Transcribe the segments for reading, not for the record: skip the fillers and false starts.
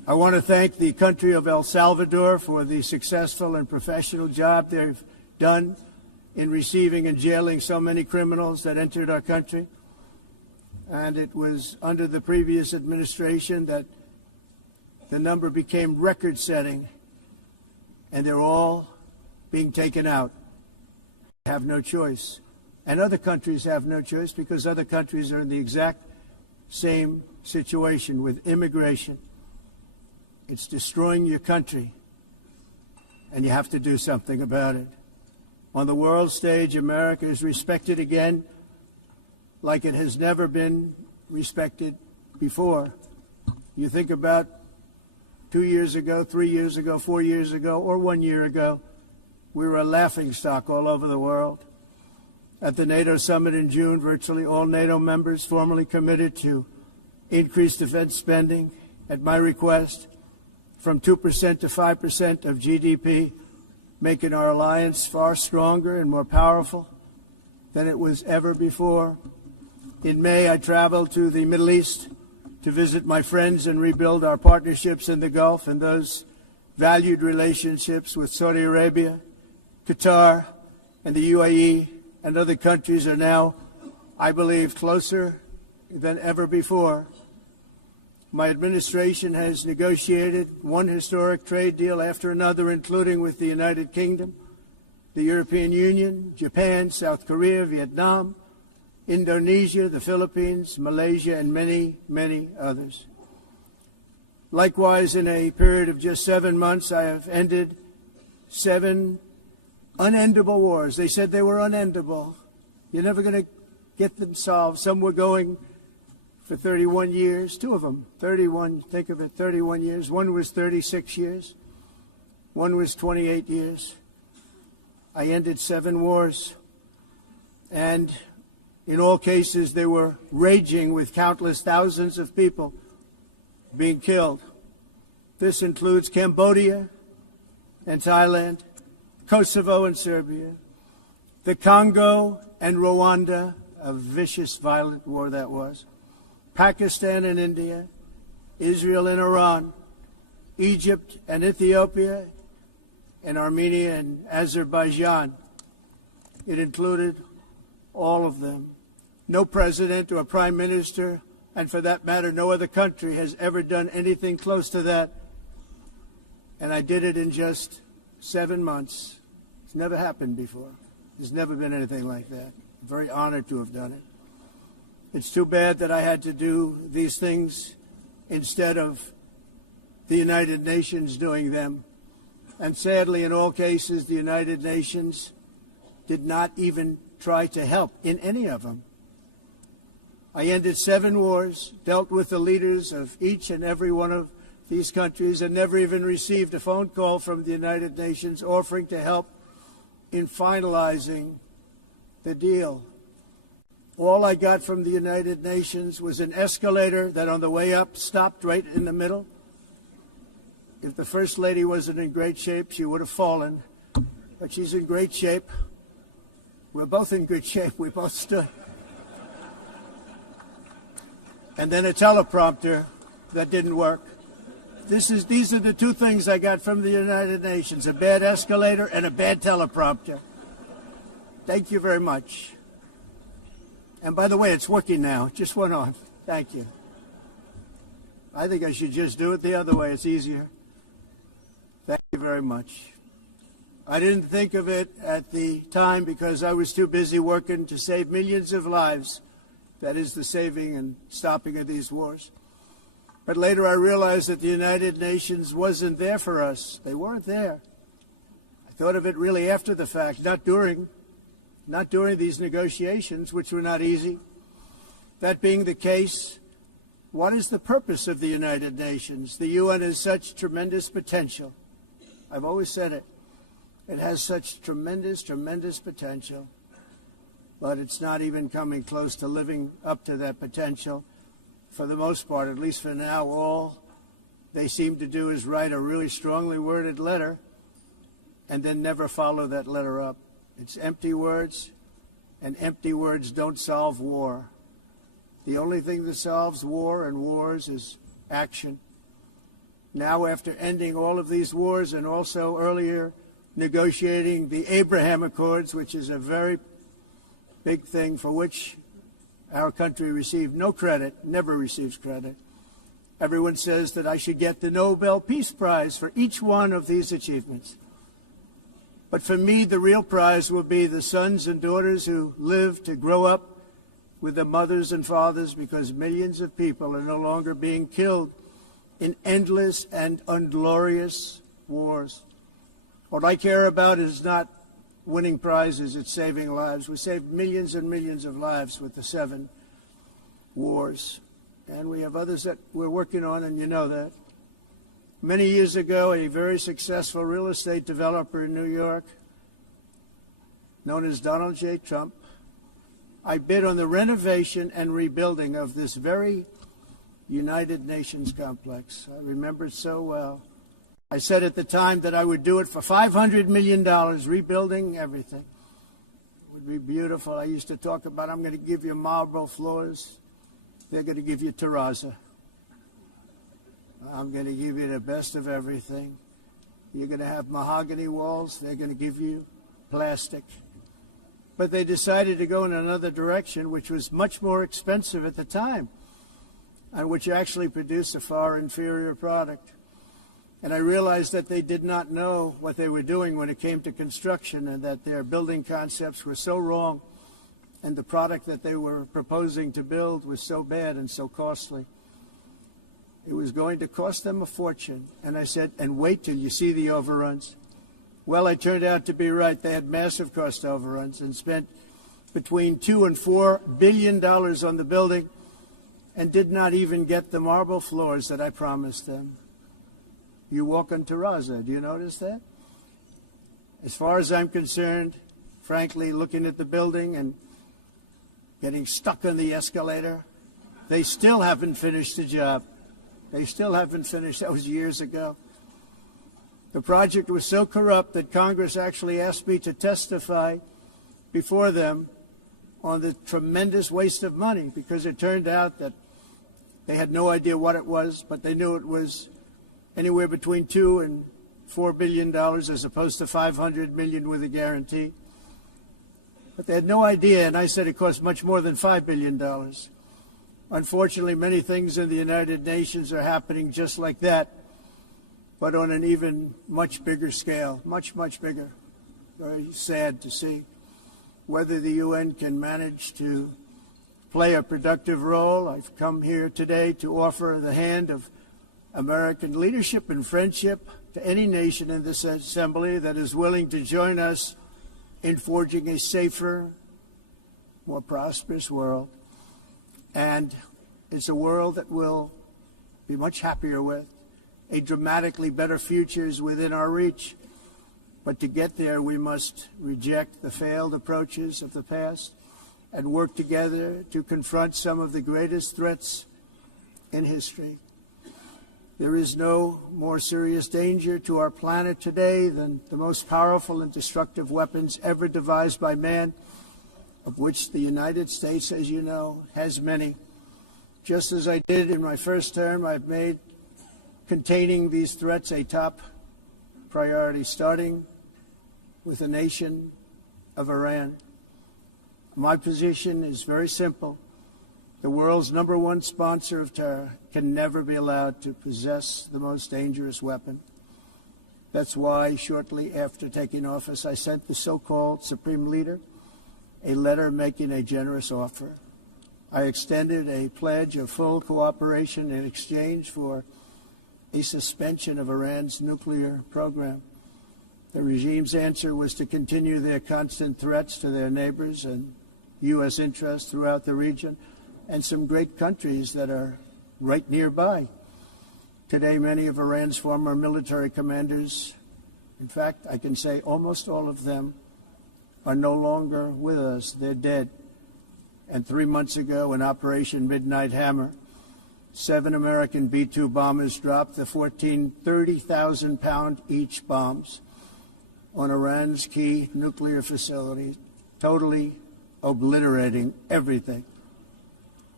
I want to thank the country of El Salvador for the successful and professional job they've done in receiving and jailing so many criminals that entered our country. And it was under the previous administration that the number became record-setting, and they're all being taken out. They have no choice. And other countries have no choice because other countries are in the exact same situation with immigration. It's destroying your country, and you have to do something about it. On the world stage, America is respected again like it has never been respected before. You think about 2 years ago, 3 years ago, 4 years ago, or 1 year ago, we were a laughingstock all over the world. At the NATO summit in June, virtually all NATO members formally committed to increase defense spending at my request from 2% to 5% of GDP, making our alliance far stronger and more powerful than it was ever before. In May, I traveled to the Middle East to visit my friends and rebuild our partnerships in the Gulf and those valued relationships with Saudi Arabia, Qatar, and the UAE and other countries are now, I believe, closer than ever before. My administration has negotiated one historic trade deal after another, including with the United Kingdom, the European Union, Japan, South Korea, Vietnam, Indonesia, the Philippines, Malaysia, and many, many others. Likewise, in a period of just 7 months, I have ended 7 unendable wars. They said they were unendable. You're never going to get them solved. Some were going for 31 years, 2 of them, 31, think of it, 31 years. One was 36 years. One was 28 years. I ended 7 wars. And in all cases, they were raging with countless thousands of people being killed. This includes Cambodia and Thailand, Kosovo and Serbia, the Congo and Rwanda, a vicious, violent war that was, Pakistan and India, Israel and Iran, Egypt and Ethiopia, and Armenia and Azerbaijan. It included all of them. No president or prime minister, and for that matter, no other country has ever done anything close to that. And I did it in just 7 months. It's never happened before. There's never been anything like that. I'm very honored to have done it. It's too bad that I had to do these things instead of the United Nations doing them. And sadly, in all cases, the United Nations did not even try to help in any of them. I ended 7 wars, dealt with the leaders of each and every one of these countries, and never even received a phone call from the United Nations offering to help in finalizing the deal. All I got from the United Nations was an escalator that on the way up stopped right in the middle. If the First Lady wasn't in great shape, she would have fallen. But she's in great shape. We're both in good shape. We both stood. And then a teleprompter that didn't work. These are the 2 things I got from the United Nations, a bad escalator and a bad teleprompter. Thank you very much. And by the way, it's working now. It just went on. Thank you. I think I should just do it the other way. It's easier. Thank you very much. I didn't think of it at the time because I was too busy working to save millions of lives. That is the saving and stopping of these wars. But later I realized that the United Nations wasn't there for us. They weren't there. I thought of it really after the fact, not during these negotiations, which were not easy. That being the case, what is the purpose of the United Nations? The UN has such tremendous potential. I've always said it. It has such tremendous, tremendous potential. But it's not even coming close to living up to that potential. For the most part, at least for now, all they seem to do is write a really strongly worded letter and then never follow that letter up. It's empty words, and empty words don't solve war. The only thing that solves war and wars is action. Now, after ending all of these wars and also earlier negotiating the Abraham Accords, which is a very big thing for which our country received no credit, never receives credit. Everyone says that I should get the Nobel Peace Prize for each one of these achievements. But for me, the real prize will be the sons and daughters who live to grow up with their mothers and fathers, because millions of people are no longer being killed in endless and unglorious wars. What I care about is not winning prizes, it's saving lives. We saved millions and millions of lives with the 7 wars. And we have others that we're working on, and you know that. Many years ago, a very successful real estate developer in New York, known as Donald J. Trump, I bid on the renovation and rebuilding of this very United Nations complex. I remember it so well. I said at the time that I would do it for $500 million, rebuilding everything. It would be beautiful. I used to talk about, I'm going to give you marble floors. They're going to give you terrazzo. I'm going to give you the best of everything. You're going to have mahogany walls. They're going to give you plastic. But they decided to go in another direction, which was much more expensive at the time, and which actually produced a far inferior product. And I realized that they did not know what they were doing when it came to construction, and that their building concepts were so wrong, and the product that they were proposing to build was so bad and so costly. It was going to cost them a fortune. And I said, and wait till you see the overruns. Well, I turned out to be right. They had massive cost overruns and spent between $2 and $4 billion on the building and did not even get the marble floors that I promised them. You walk on terrazzo. Do you notice that? As far as I'm concerned, frankly, looking at the building and getting stuck on the escalator, they still haven't finished the job. They still haven't finished. That was years ago. The project was so corrupt that Congress actually asked me to testify before them on the tremendous waste of money, because it turned out that they had no idea what it was, but they knew it was anywhere between $2 and $4 billion as opposed to $500 million with a guarantee. But they had no idea, and I said it cost much more than $5 billion. Unfortunately, many things in the United Nations are happening just like that, but on an even much bigger scale, much, much bigger. Very sad to see. Whether the UN can manage to play a productive role, I've come here today to offer the hand of American leadership and friendship to any nation in this assembly that is willing to join us in forging a safer, more prosperous world. And it's a world that we'll be much happier with. A dramatically better future is within our reach. But to get there, we must reject the failed approaches of the past and work together to confront some of the greatest threats in history. There is no more serious danger to our planet today than the most powerful and destructive weapons ever devised by man, of which the United States, as you know, has many. Just as I did in my first term, I've made containing these threats a top priority, starting with the nation of Iran. My position is very simple. The world's #1 sponsor of terror can never be allowed to possess the most dangerous weapon. That's why, shortly after taking office, I sent the so-called Supreme Leader a letter making a generous offer. I extended a pledge of full cooperation in exchange for a suspension of Iran's nuclear program. The regime's answer was to continue their constant threats to their neighbors and U.S. interests throughout the region, and some great countries that are right nearby. Today, many of Iran's former military commanders, in fact, I can say almost all of them, are no longer with us. They're dead. And 3 months ago, in Operation Midnight Hammer, 7 American B-2 bombers dropped the 14 30,000-pound each bombs on Iran's key nuclear facilities, totally obliterating everything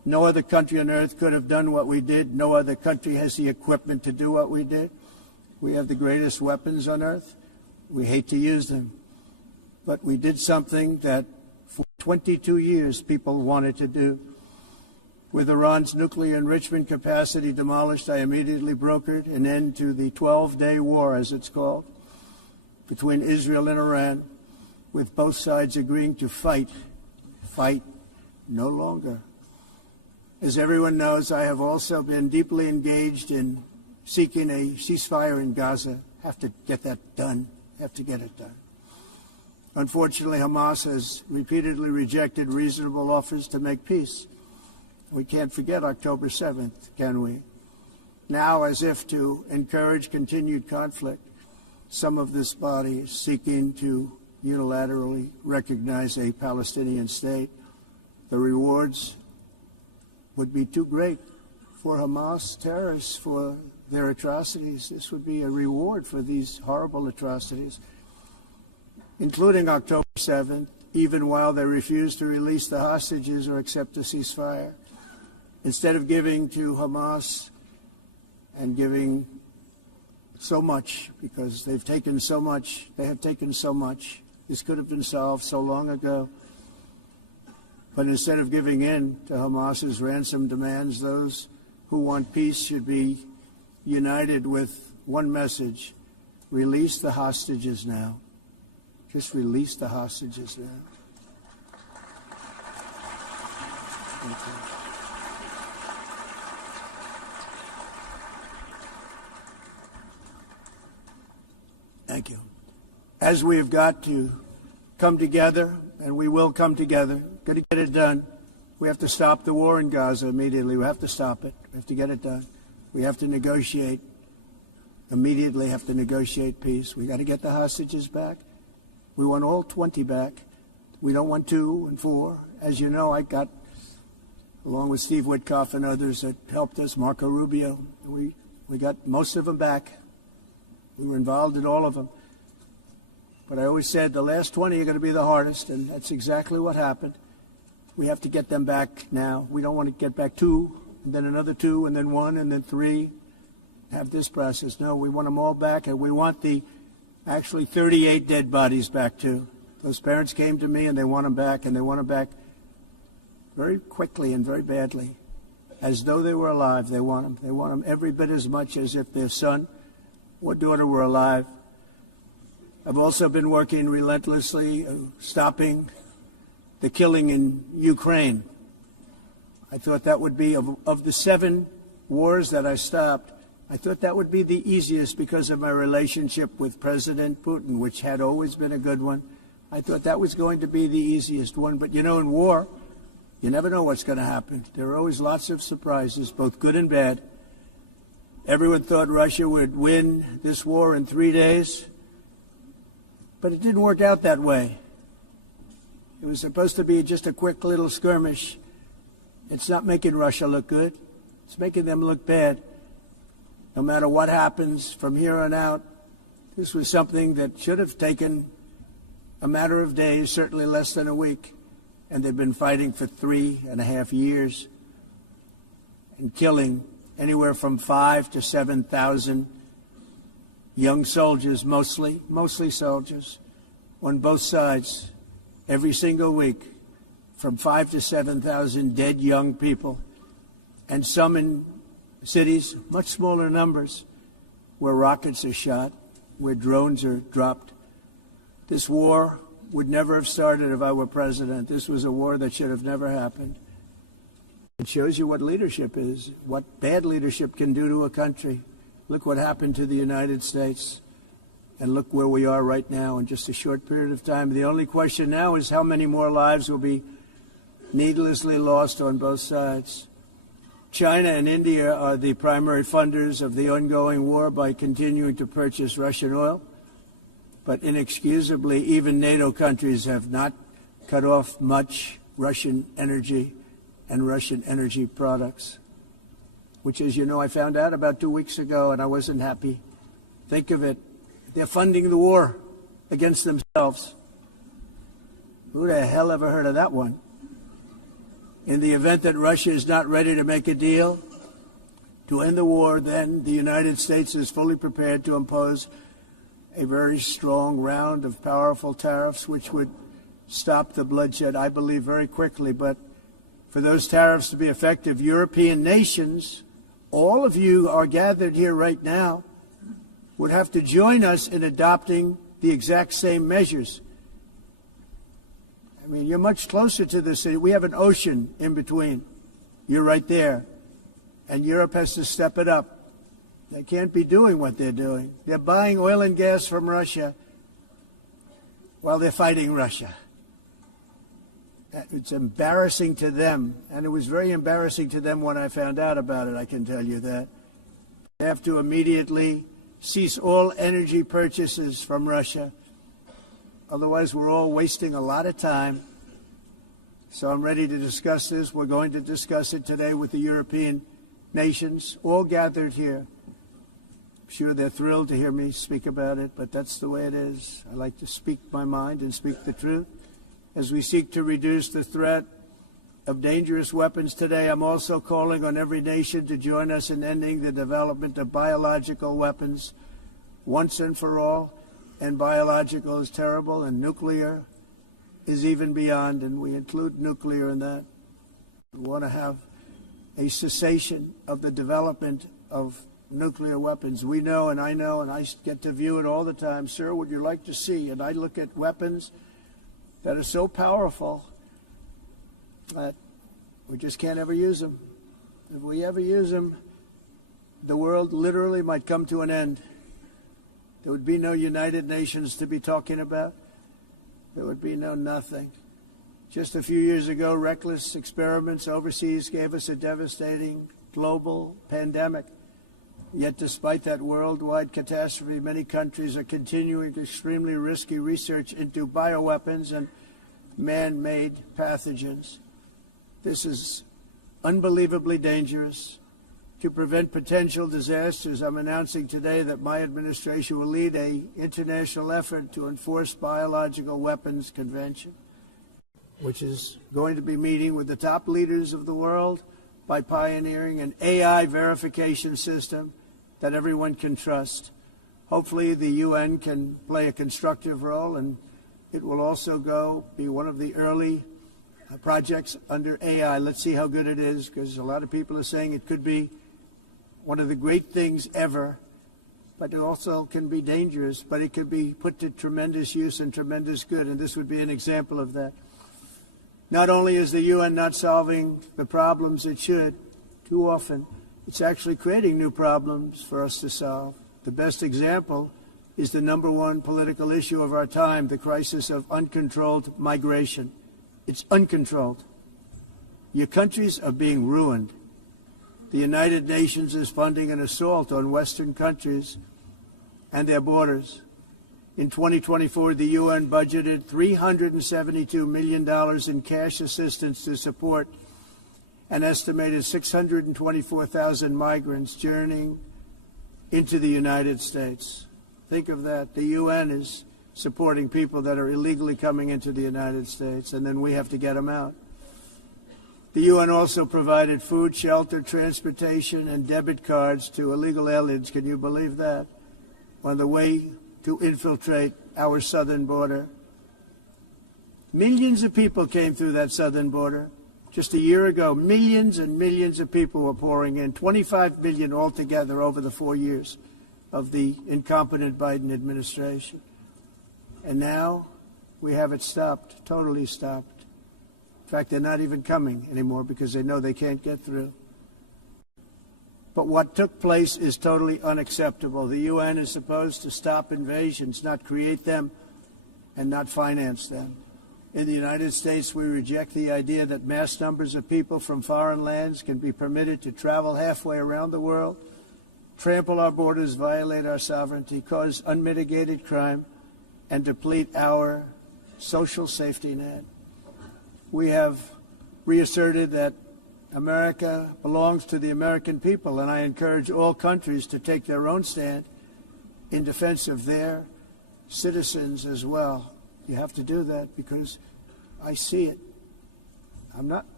No other country on earth could have done what we did. No other country has the equipment to do what we did. We have the greatest weapons on earth. We hate to use them. But we did something that for 22 years people wanted to do. With Iran's nuclear enrichment capacity demolished, I immediately brokered an end to the 12-day war, as it's called, between Israel and Iran, with both sides agreeing to fight no longer. As everyone knows, I have also been deeply engaged in seeking a ceasefire in Gaza. Have to get that done. Have to get it done. Unfortunately, Hamas has repeatedly rejected reasonable offers to make peace. We can't forget October 7th, can we? Now, as if to encourage continued conflict, some of this body is seeking to unilaterally recognize a Palestinian state. The rewards would be too great for Hamas terrorists for their atrocities. This would be a reward for these horrible atrocities, including October 7th, even while they refuse to release the hostages or accept a ceasefire. Instead of giving to Hamas and giving so much, because they've taken so much, they have taken so much. This could have been solved so long ago. But instead of giving in to Hamas's ransom demands, those who want peace should be united with one message: release the hostages now. Just release the hostages now. Thank you. Thank you. As we have got to come together, and we will come together, got to get it done. We have to stop the war in Gaza immediately. We have to stop it. We have to get it done. We have to negotiate. Immediately have to negotiate peace. We got to get the hostages back. We want all 20 back. We don't want 2 and 4. As you know, I got, along with Steve Witkoff and others that helped us, Marco Rubio, we got most of them back. We were involved in all of them. But I always said the last 20 are going to be the hardest, and that's exactly what happened. We have to get them back now. We don't want to get back 2, and then another 2, and then 1, and then 3. Have this process. No, we want them all back, and we want the actually 38 dead bodies back too. Those parents came to me, and they want them back, and they want them back very quickly and very badly. As though they were alive, they want them. They want them every bit as much as if their son or daughter were alive. I've also been working relentlessly, stopping the killing in Ukraine. I thought that would be, of the 7 wars that I stopped, I thought that would be the easiest because of my relationship with President Putin, which had always been a good one. I thought that was going to be the easiest one. But, you know, in war, you never know what's going to happen. There are always lots of surprises, both good and bad. Everyone thought Russia would win this war in 3 days, but it didn't work out that way. It was supposed to be just a quick little skirmish. It's not making Russia look good. It's making them look bad. No matter what happens from here on out, this was something that should have taken a matter of days, certainly less than a week. And they've been fighting for 3.5 years and killing anywhere from 5,000 to 7,000 young soldiers, mostly soldiers, on both sides, every single week, from 5,000 to 7,000 dead young people, and some in cities, much smaller numbers, where rockets are shot, where drones are dropped. This war would never have started if I were president. This was a war that should have never happened. It shows you what leadership is, what bad leadership can do to a country. Look what happened to the United States, and look where we are right now in just a short period of time. The only question now is how many more lives will be needlessly lost on both sides. China and India are the primary funders of the ongoing war by continuing to purchase Russian oil. But inexcusably, even NATO countries have not cut off much Russian energy and Russian energy products, which, as you know, I found out about 2 weeks ago, and I wasn't happy. Think of it. They're funding the war against themselves. Who the hell ever heard of that one? In the event that Russia is not ready to make a deal to end the war, then the United States is fully prepared to impose a very strong round of powerful tariffs, which would stop the bloodshed, I believe, very quickly. But for those tariffs to be effective, European nations, all of you are gathered here right now, would have to join us in adopting the exact same measures. I mean, you're much closer to the city. We have an ocean in between. You're right there. And Europe has to step it up. They can't be doing what they're doing. They're buying oil and gas from Russia while they're fighting Russia. It's embarrassing to them, and it was very embarrassing to them when I found out about it, I can tell you that. They have to immediately cease all energy purchases from Russia. Otherwise, we're all wasting a lot of time. So I'm ready to discuss this. We're going to discuss it today with the European nations, all gathered here. I'm sure they're thrilled to hear me speak about it, but that's the way it is. I like to speak my mind and speak the truth. As we seek to reduce the threat of dangerous weapons today, I'm also calling on every nation to join us in ending the development of biological weapons once and for all. And biological is terrible, and nuclear is even beyond, and we include nuclear in that. We want to have a cessation of the development of nuclear weapons. We know, and I get to view it all the time. Sir, would you like to see? And I look at weapons that are so powerful that we just can't ever use them. If we ever use them, the world literally might come to an end. There would be no United Nations to be talking about. There would be no nothing. Just a few years ago, reckless experiments overseas gave us a devastating global pandemic. Yet despite that worldwide catastrophe, many countries are continuing extremely risky research into bioweapons and man-made pathogens. This is unbelievably dangerous. To prevent potential disasters, I'm announcing today that my administration will lead an international effort to enforce biological weapons convention, which is going to be meeting with the top leaders of the world by pioneering an AI verification system that everyone can trust. Hopefully the UN can play a constructive role, and it will also be one of the early projects under AI. Let's see how good it is, because a lot of people are saying it could be one of the great things ever, but it also can be dangerous, but it can be put to tremendous use and tremendous good, and this would be an example of that. Not only is the UN not solving the problems it should, too often, it's actually creating new problems for us to solve. The best example is the number one political issue of our time, the crisis of uncontrolled migration. It's uncontrolled. Your countries are being ruined. The United Nations is funding an assault on Western countries and their borders. In 2024, the UN budgeted $372 million in cash assistance to support an estimated 624,000 migrants journeying into the United States. Think of that. The UN is supporting people that are illegally coming into the United States, and then we have to get them out. The UN also provided food, shelter, transportation, and debit cards to illegal aliens. Can you believe that? On the way to infiltrate our southern border. Millions of people came through that southern border. Just a year ago, millions and millions of people were pouring in, 25 million altogether over the 4 years of the incompetent Biden administration. And now we have it stopped, totally stopped. In fact, they're not even coming anymore because they know they can't get through. But what took place is totally unacceptable. The UN is supposed to stop invasions, not create them and not finance them. In the United States, we reject the idea that mass numbers of people from foreign lands can be permitted to travel halfway around the world, trample our borders, violate our sovereignty, cause unmitigated crime, and deplete our social safety net. We have reasserted that America belongs to the American people, and I encourage all countries to take their own stand in defense of their citizens as well. You have to do that because I see it. I'm not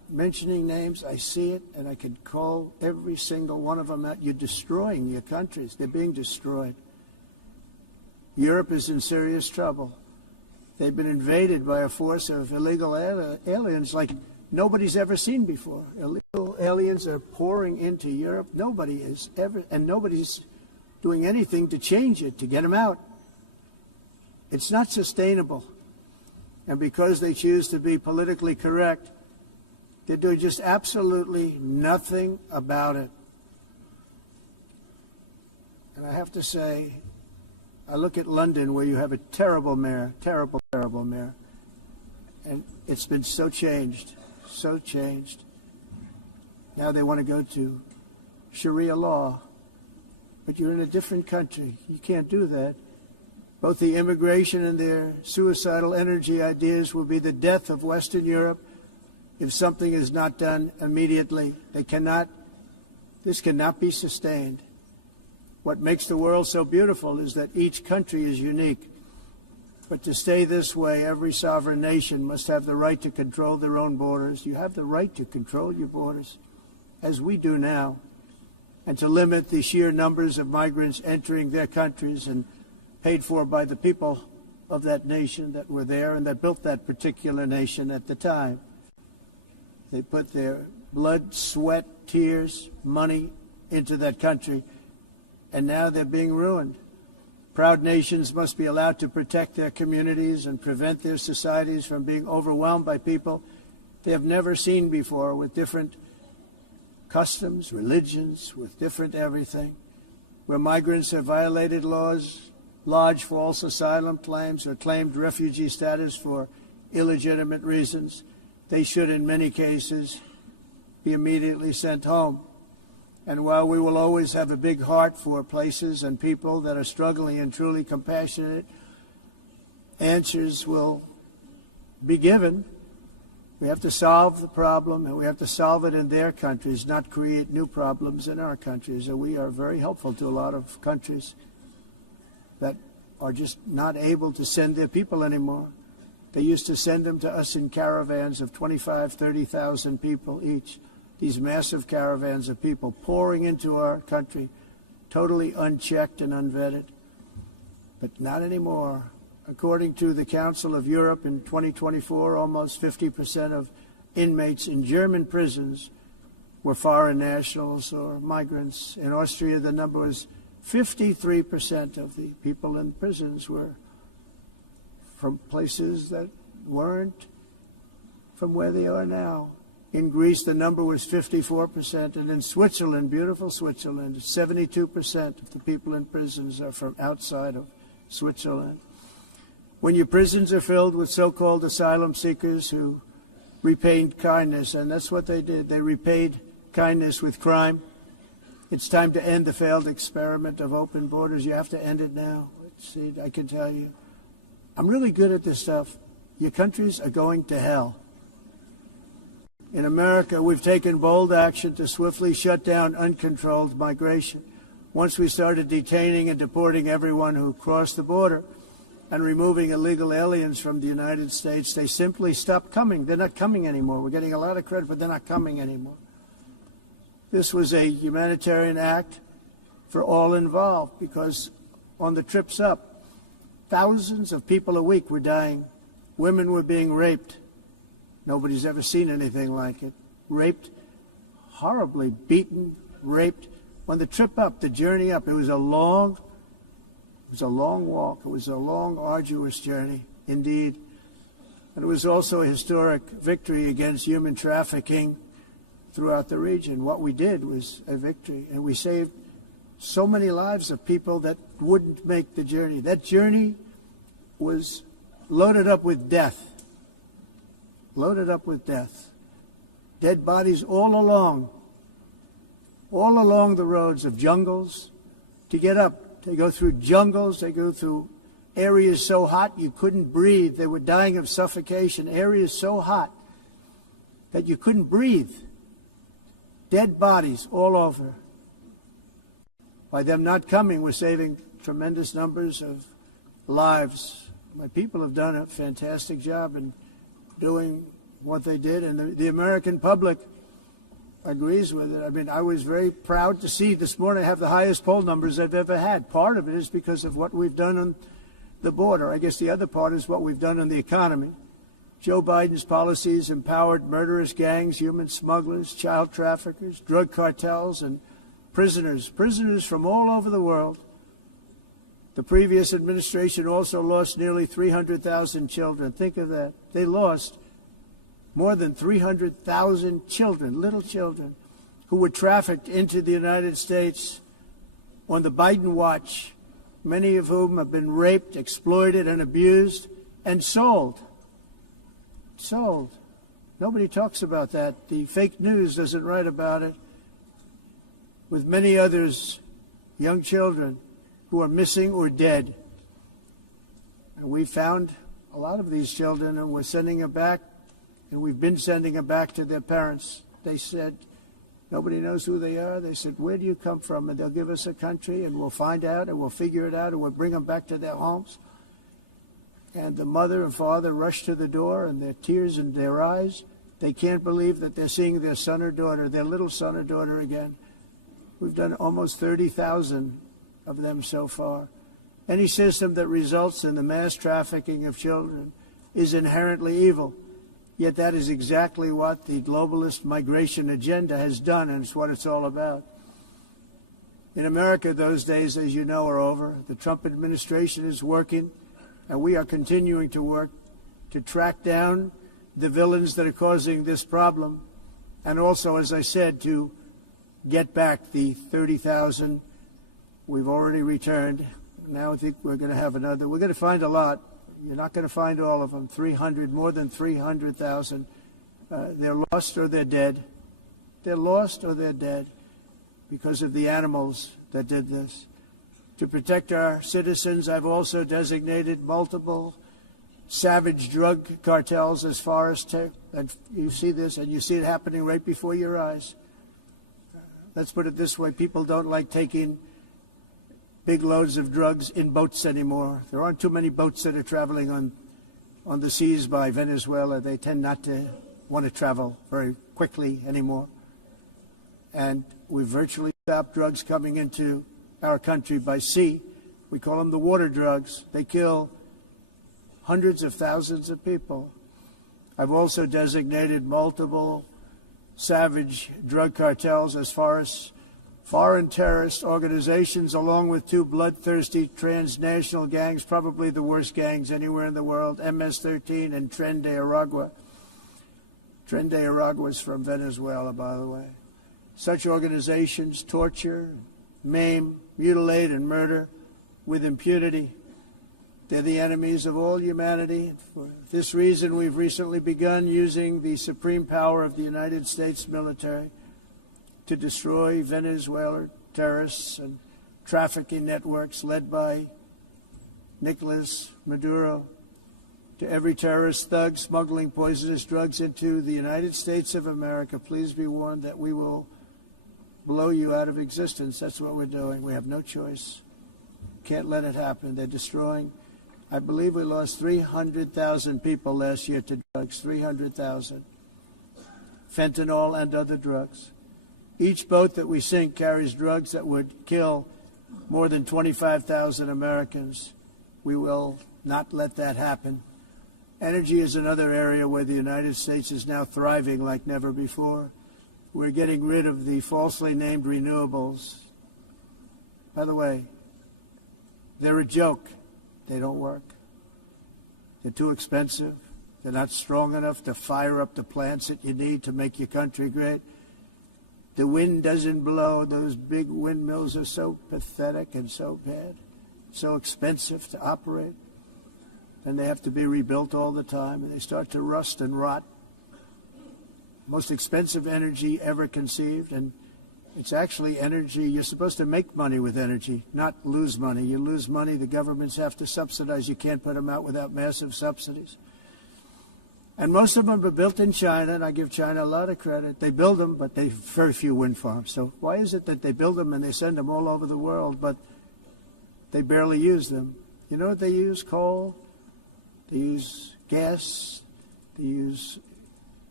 mentioning names. I see it, and I could call every single one of them out. You're destroying your countries. They're being destroyed. Europe is in serious trouble. They've been invaded by a force of illegal aliens like nobody's ever seen before. Illegal aliens are pouring into Europe. Nobody is ever, and nobody's doing anything to change it, to get them out. It's not sustainable. And because they choose to be politically correct, they're doing just absolutely nothing about it. And I have to say, I look at London, where you have a terrible mayor, terrible mayor, and it's been so changed, so changed. Now they want to go to Sharia law, but you're in a different country. You can't do that. Both the immigration and their suicidal energy ideas will be the death of Western Europe if something is not done immediately. This cannot be sustained. What makes the world so beautiful is that each country is unique. But to stay this way, every sovereign nation must have the right to control their own borders. You have the right to control your borders, as we do now, and to limit the sheer numbers of migrants entering their countries and paid for by the people of that nation that were there and that built that particular nation at the time. They put their blood, sweat, tears, money into that country, and now they're being ruined. Proud nations must be allowed to protect their communities and prevent their societies from being overwhelmed by people they have never seen before, with different customs, religions, with different everything. Where migrants have violated laws, lodged false asylum claims, or claimed refugee status for illegitimate reasons, they should, in many cases, be immediately sent home. And while we will always have a big heart for places and people that are struggling and truly compassionate, answers will be given. We have to solve the problem, and we have to solve it in their countries, not create new problems in our countries. And we are very helpful to a lot of countries that are just not able to send their people anymore. They used to send them to us in caravans of 25,000, 30,000 people each. These massive caravans of people pouring into our country, totally unchecked and unvetted. But not anymore. According to the Council of Europe, in 2024, almost 50% of inmates in German prisons were foreign nationals or migrants. In Austria, the number was 53% of the people in prisons were from places that weren't from where they are now. In Greece, the number was 54%, and in Switzerland, beautiful Switzerland, 72% of the people in prisons are from outside of Switzerland. When your prisons are filled with so-called asylum seekers who repaid kindness, and that's what they did, they repaid kindness with crime, it's time to end the failed experiment of open borders. You have to end it now. See, I can tell you, I'm really good at this stuff. Your countries are going to hell. In America, we've taken bold action to swiftly shut down uncontrolled migration. Once we started detaining and deporting everyone who crossed the border and removing illegal aliens from the United States, they simply stopped coming. They're not coming anymore. We're getting a lot of credit, but they're not coming anymore. This was a humanitarian act for all involved, because on the trips up, thousands of people a week were dying. Women were being raped. Nobody's ever seen anything like it. Raped, horribly beaten, raped. On the trip up, the journey up, it was a long walk. It was a long, arduous journey, indeed. And it was also a historic victory against human trafficking throughout the region. What we did was a victory, and we saved so many lives of people that wouldn't make the journey. That journey was loaded up with death. Loaded up with death. Dead bodies all along the roads of jungles. To get up, they go through jungles, they go through areas so hot you couldn't breathe. They were dying of suffocation, areas so hot that you couldn't breathe. Dead bodies all over. By them not coming, we're saving tremendous numbers of lives. My people have done a fantastic job in doing what they did, and the American public agrees with it. I mean, I was very proud to see this morning I have the highest poll numbers I've ever had. Part of it is because of what we've done on the border. I guess the other part is what we've done on the economy. Joe Biden's policies empowered murderous gangs, human smugglers, child traffickers, drug cartels, and prisoners from all over the world. The previous administration also lost nearly 300,000 children. Think of that. They lost more than 300,000 children, little children, who were trafficked into the United States on the Biden watch, many of whom have been raped, exploited, and abused, and sold. Sold. Nobody talks about that. The fake news doesn't write about it. With many others, young children who are missing or dead. And we found a lot of these children, and we're sending them back, and we've been sending them back to their parents. They said, nobody knows who they are. They said, where do you come from? And they'll give us a country, and we'll find out, and we'll figure it out, and we'll bring them back to their homes. And the mother and father rush to the door, and their tears in their eyes. They can't believe that they're seeing their son or daughter, their little son or daughter again. We've done almost 30,000 of them so far. Any system that results in the mass trafficking of children is inherently evil. Yet that is exactly what the globalist migration agenda has done, and it's what it's all about. In America, those days, as you know, are over. The Trump administration is working, and we are continuing to work to track down the villains that are causing this problem, and also, as I said, to get back the 30,000 we've already returned. Now I think we're going to have another. We're going to find a lot. You're not going to find all of them. 300, more than 300,000. They're lost or they're dead. They're lost or they're dead because of the animals that did this. To protect our citizens, I've also designated multiple savage drug cartels as far as and you see this, and you see it happening right before your eyes. Let's put it this way. People don't like taking big loads of drugs in boats anymore. There aren't too many boats that are traveling on the seas by Venezuela. They tend not to want to travel very quickly anymore. And we've virtually stopped drugs coming into our country by sea. We call them the water drugs. They kill hundreds of thousands of people. I've also designated multiple savage drug cartels as far as foreign terrorist organizations, along with two bloodthirsty transnational gangs, probably the worst gangs anywhere in the world, MS-13 and Tren de Aragua. Tren de Aragua is from Venezuela, by the way. Such organizations torture, maim, mutilate, and murder with impunity. They're the enemies of all humanity. For this reason, we've recently begun using the supreme power of the United States military to destroy Venezuelan terrorists and trafficking networks led by Nicolas Maduro. To every terrorist thug smuggling poisonous drugs into the United States of America, please be warned that we will blow you out of existence. That's what we're doing. We have no choice. Can't let it happen. They're destroying. I believe we lost 300,000 people last year to drugs, 300,000. Fentanyl and other drugs. Each boat that we sink carries drugs that would kill more than 25,000 Americans. We will not let that happen. Energy is another area where the United States is now thriving like never before. We're getting rid of the falsely named renewables. By the way, they're a joke. They don't work. They're too expensive. They're not strong enough to fire up the plants that you need to make your country great. The wind doesn't blow. Those big windmills are so pathetic and so bad, so expensive to operate. And they have to be rebuilt all the time, and they start to rust and rot. Most expensive energy ever conceived, and it's actually energy. You're supposed to make money with energy, not lose money. You lose money, the governments have to subsidize. You can't put them out without massive subsidies. And most of them are built in China, and I give China a lot of credit. They build them, but they have very few wind farms. So why is it that they build them and they send them all over the world, but they barely use them? You know what they use? Coal. They use gas. They use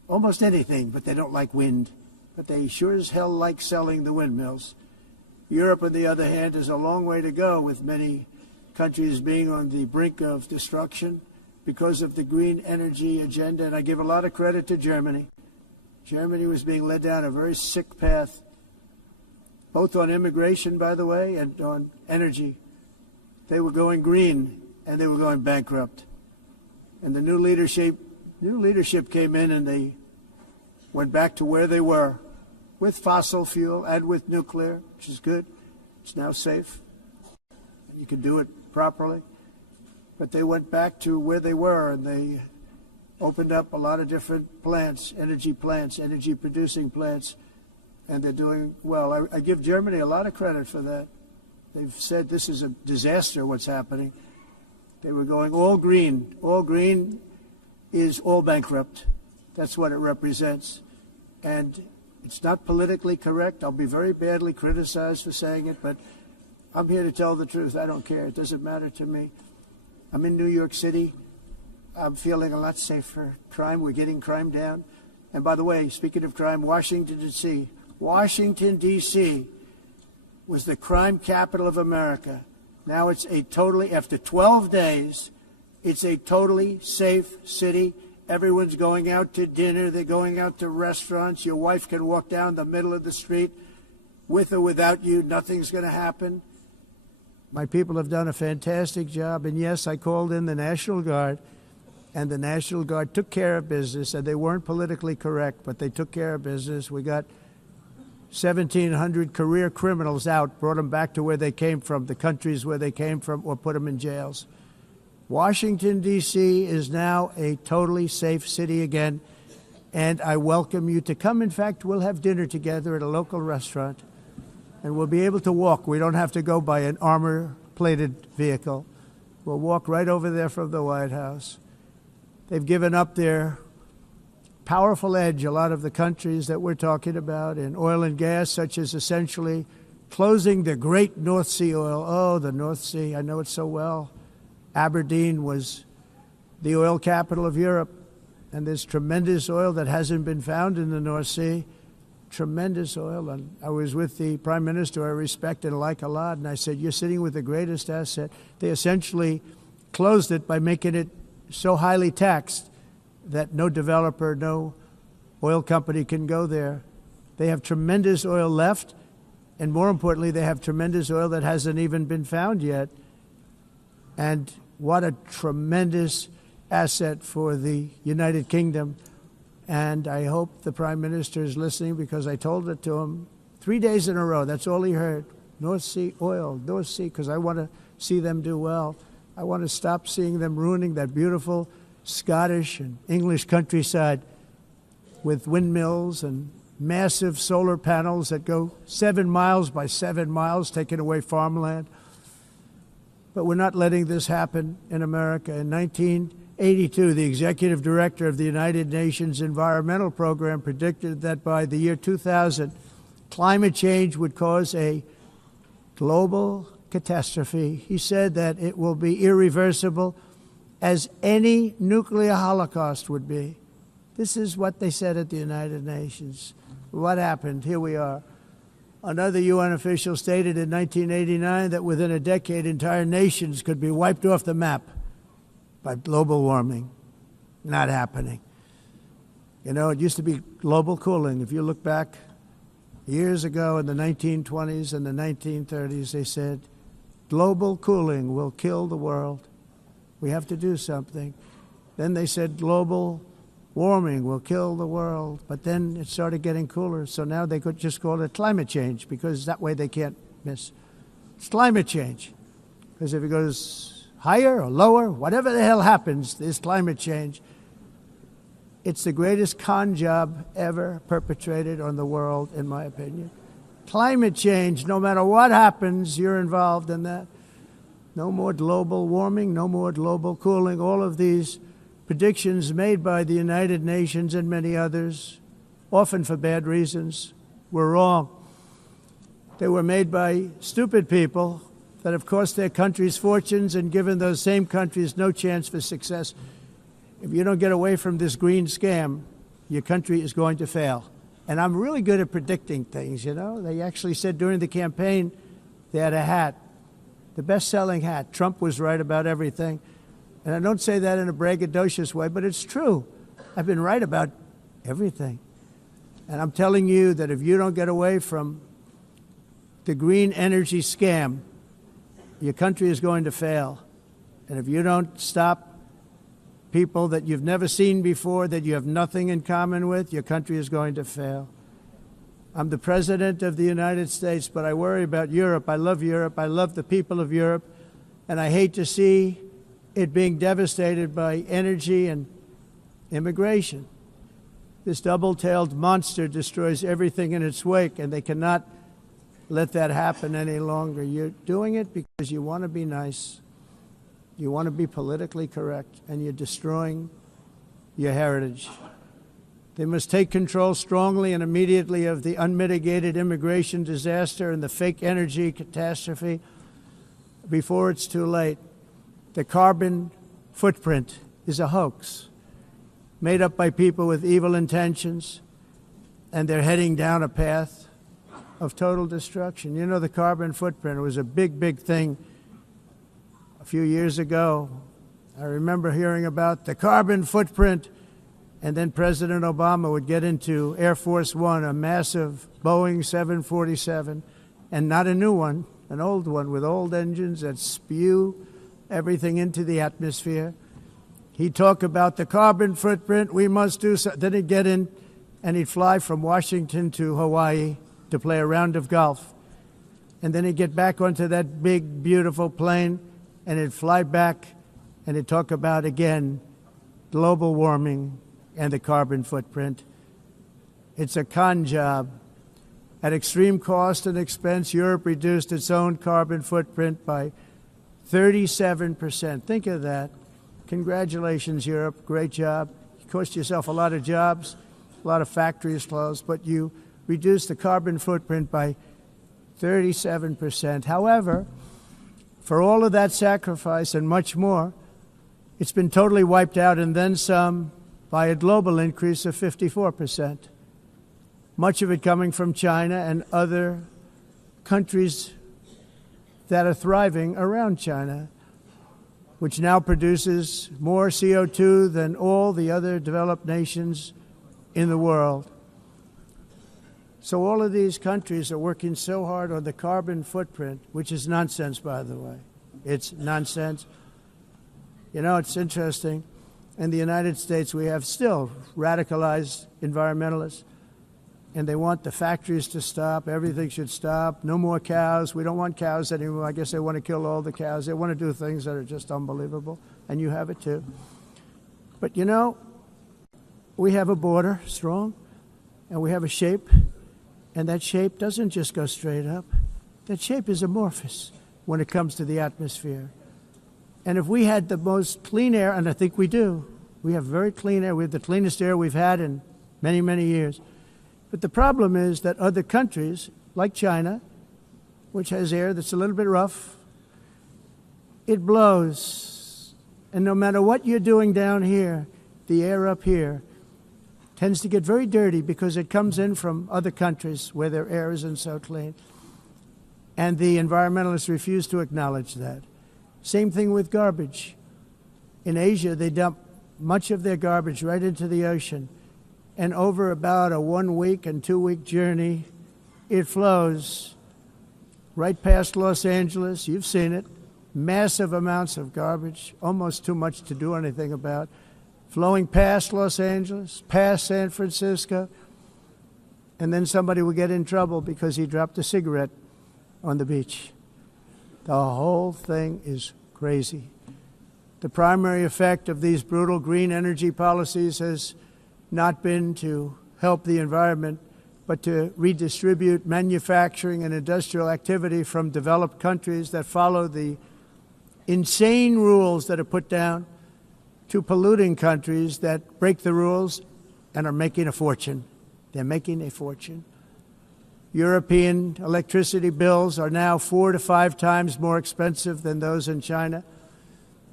almost anything, but they don't like wind. But they sure as hell like selling the windmills. Europe, on the other hand, is a long way to go, with many countries being on the brink of destruction because of the green energy agenda. And I give a lot of credit to Germany. Germany was being led down a very sick path, both on immigration, by the way, and on energy. They were going green, and they were going bankrupt. And the new leadership came in, and they went back to where they were, with fossil fuel and with nuclear, which is good. It's now safe. You can do it properly. But they went back to where they were, and they opened up a lot of different plants, energy-producing plants, and they're doing well. I give Germany a lot of credit for that. They've said this is a disaster, what's happening. They were going all green. All green is all bankrupt. That's what it represents. And it's not politically correct. I'll be very badly criticized for saying it, but I'm here to tell the truth. I don't care. It doesn't matter to me. I'm in New York City. I'm feeling a lot safer. Crime, we're getting crime down. And by the way, speaking of crime, Washington, D.C. Washington, D.C. was the crime capital of America. Now it's after 12 days, it's a totally safe city. Everyone's going out to dinner. They're going out to restaurants. Your wife can walk down the middle of the street with or without you. Nothing's going to happen. My people have done a fantastic job. And yes, I called in the National Guard, and the National Guard took care of business, and they weren't politically correct, but they took care of business. We got 1,700 career criminals out, brought them back to where they came from, the countries where they came from, or put them in jails. Washington, D.C. is now a totally safe city again, and I welcome you to come. In fact, we'll have dinner together at a local restaurant, and we'll be able to walk. We don't have to go by an armor-plated vehicle. We'll walk right over there from the White House. They've given up their powerful edge, a lot of the countries that we're talking about, in oil and gas, such as essentially closing the great North Sea oil. Oh, the North Sea, I know it so well. Aberdeen was the oil capital of Europe, and there's tremendous oil that hasn't been found in the North Sea. Tremendous oil. And I was with the Prime Minister I respect and like a lot, and I said, you're sitting with the greatest asset. They essentially closed it by making it so highly taxed that no developer, no oil company can go there. They have tremendous oil left, and more importantly, they have tremendous oil that hasn't even been found yet. And what a tremendous asset for the United Kingdom. And I hope the Prime Minister is listening, because I told it to him 3 days in a row. That's all he heard. North Sea oil, North Sea, because I want to see them do well. I want to stop seeing them ruining that beautiful Scottish and English countryside with windmills and massive solar panels that go 7 miles by 7 miles, taking away farmland. But we're not letting this happen in America. In 1982, the executive director of the United Nations Environmental Program predicted that by the year 2000, climate change would cause a global catastrophe. He said that it will be irreversible, as any nuclear holocaust would be. This is what they said at the United Nations. What happened? Here we are. Another UN official stated in 1989 that within a decade, entire nations could be wiped off the map by global warming. Not happening. You know, it used to be global cooling. If you look back years ago in the 1920s and the 1930s, they said, global cooling will kill the world. We have to do something. Then they said global warming will kill the world, but then it started getting cooler, so now they could just call it climate change, because that way they can't miss. It's climate change, because if it goes higher or lower, whatever the hell happens, there's climate change. It's the greatest con job ever perpetrated on the world, in my opinion. Climate change, no matter what happens, you're involved in that. No more global warming, no more global cooling. All of these predictions made by the United Nations and many others, often for bad reasons, were wrong. They were made by stupid people that have cost their countries fortunes and given those same countries no chance for success. If you don't get away from this green scam, your country is going to fail. And I'm really good at predicting things, you know. They actually said during the campaign they had a hat, the best-selling hat. Trump was right about everything. And I don't say that in a braggadocious way, but it's true. I've been right about everything. And I'm telling you that if you don't get away from the green energy scam, your country is going to fail. And if you don't stop people that you've never seen before, that you have nothing in common with, your country is going to fail. I'm the president of the United States, but I worry about Europe. I love Europe. I love the people of Europe. And I hate to see it being devastated by energy and immigration. This double-tailed monster destroys everything in its wake, and they cannot let that happen any longer. You're doing it because you want to be nice. You want to be politically correct, and you're destroying your heritage. They must take control strongly and immediately of the unmitigated immigration disaster and the fake energy catastrophe before it's too late. The carbon footprint is a hoax made up by people with evil intentions, and they're heading down a path of total destruction. You know, the carbon footprint was a big, big thing a few years ago. I remember hearing about the carbon footprint, and then President Obama would get into Air Force One, a massive Boeing 747, and not a new one, an old one with old engines that spew everything into the atmosphere. He'd talk about the carbon footprint, we must do so. Then he'd get in and he'd fly from Washington to Hawaii to play a round of golf. And then he'd get back onto that big, beautiful plane and he'd fly back and he'd talk about, again, global warming and the carbon footprint. It's a con job. At extreme cost and expense, Europe reduced its own carbon footprint by 37%. Think of that. Congratulations, Europe. Great job. You cost yourself a lot of jobs, a lot of factories closed, but you reduced the carbon footprint by 37%. However, for all of that sacrifice and much more, it's been totally wiped out and then some by a global increase of 54%. Much of it coming from China and other countries that are thriving around China, which now produces more CO2 than all the other developed nations in the world. So all of these countries are working so hard on the carbon footprint, which is nonsense, by the way. It's nonsense. You know, it's interesting. In the United States, we have still radicalized environmentalists, and they want the factories to stop. Everything should stop. No more cows. We don't want cows anymore. I guess they want to kill all the cows. They want to do things that are just unbelievable, and you have it too. But, you know, we have a border, strong, and we have a shape, and that shape doesn't just go straight up. That shape is amorphous when it comes to the atmosphere. And if we had the most clean air, and I think we do, we have very clean air. We have the cleanest air we've had in many, many years. But the problem is that other countries, like China, which has air that's a little bit rough, it blows. And no matter what you're doing down here, the air up here tends to get very dirty because it comes in from other countries where their air isn't so clean. And the environmentalists refuse to acknowledge that. Same thing with garbage. In Asia, they dump much of their garbage right into the ocean. And over about a 1 week and 2 week journey, it flows right past Los Angeles. You've seen it. Massive amounts of garbage, almost too much to do anything about, flowing past Los Angeles, past San Francisco, and then somebody will get in trouble because he dropped a cigarette on the beach. The whole thing is crazy. The primary effect of these brutal green energy policies has not been to help the environment, but to redistribute manufacturing and industrial activity from developed countries that follow the insane rules that are put down to polluting countries that break the rules and are making a fortune. They're making a fortune. European electricity bills are now 4 to 5 times more expensive than those in China.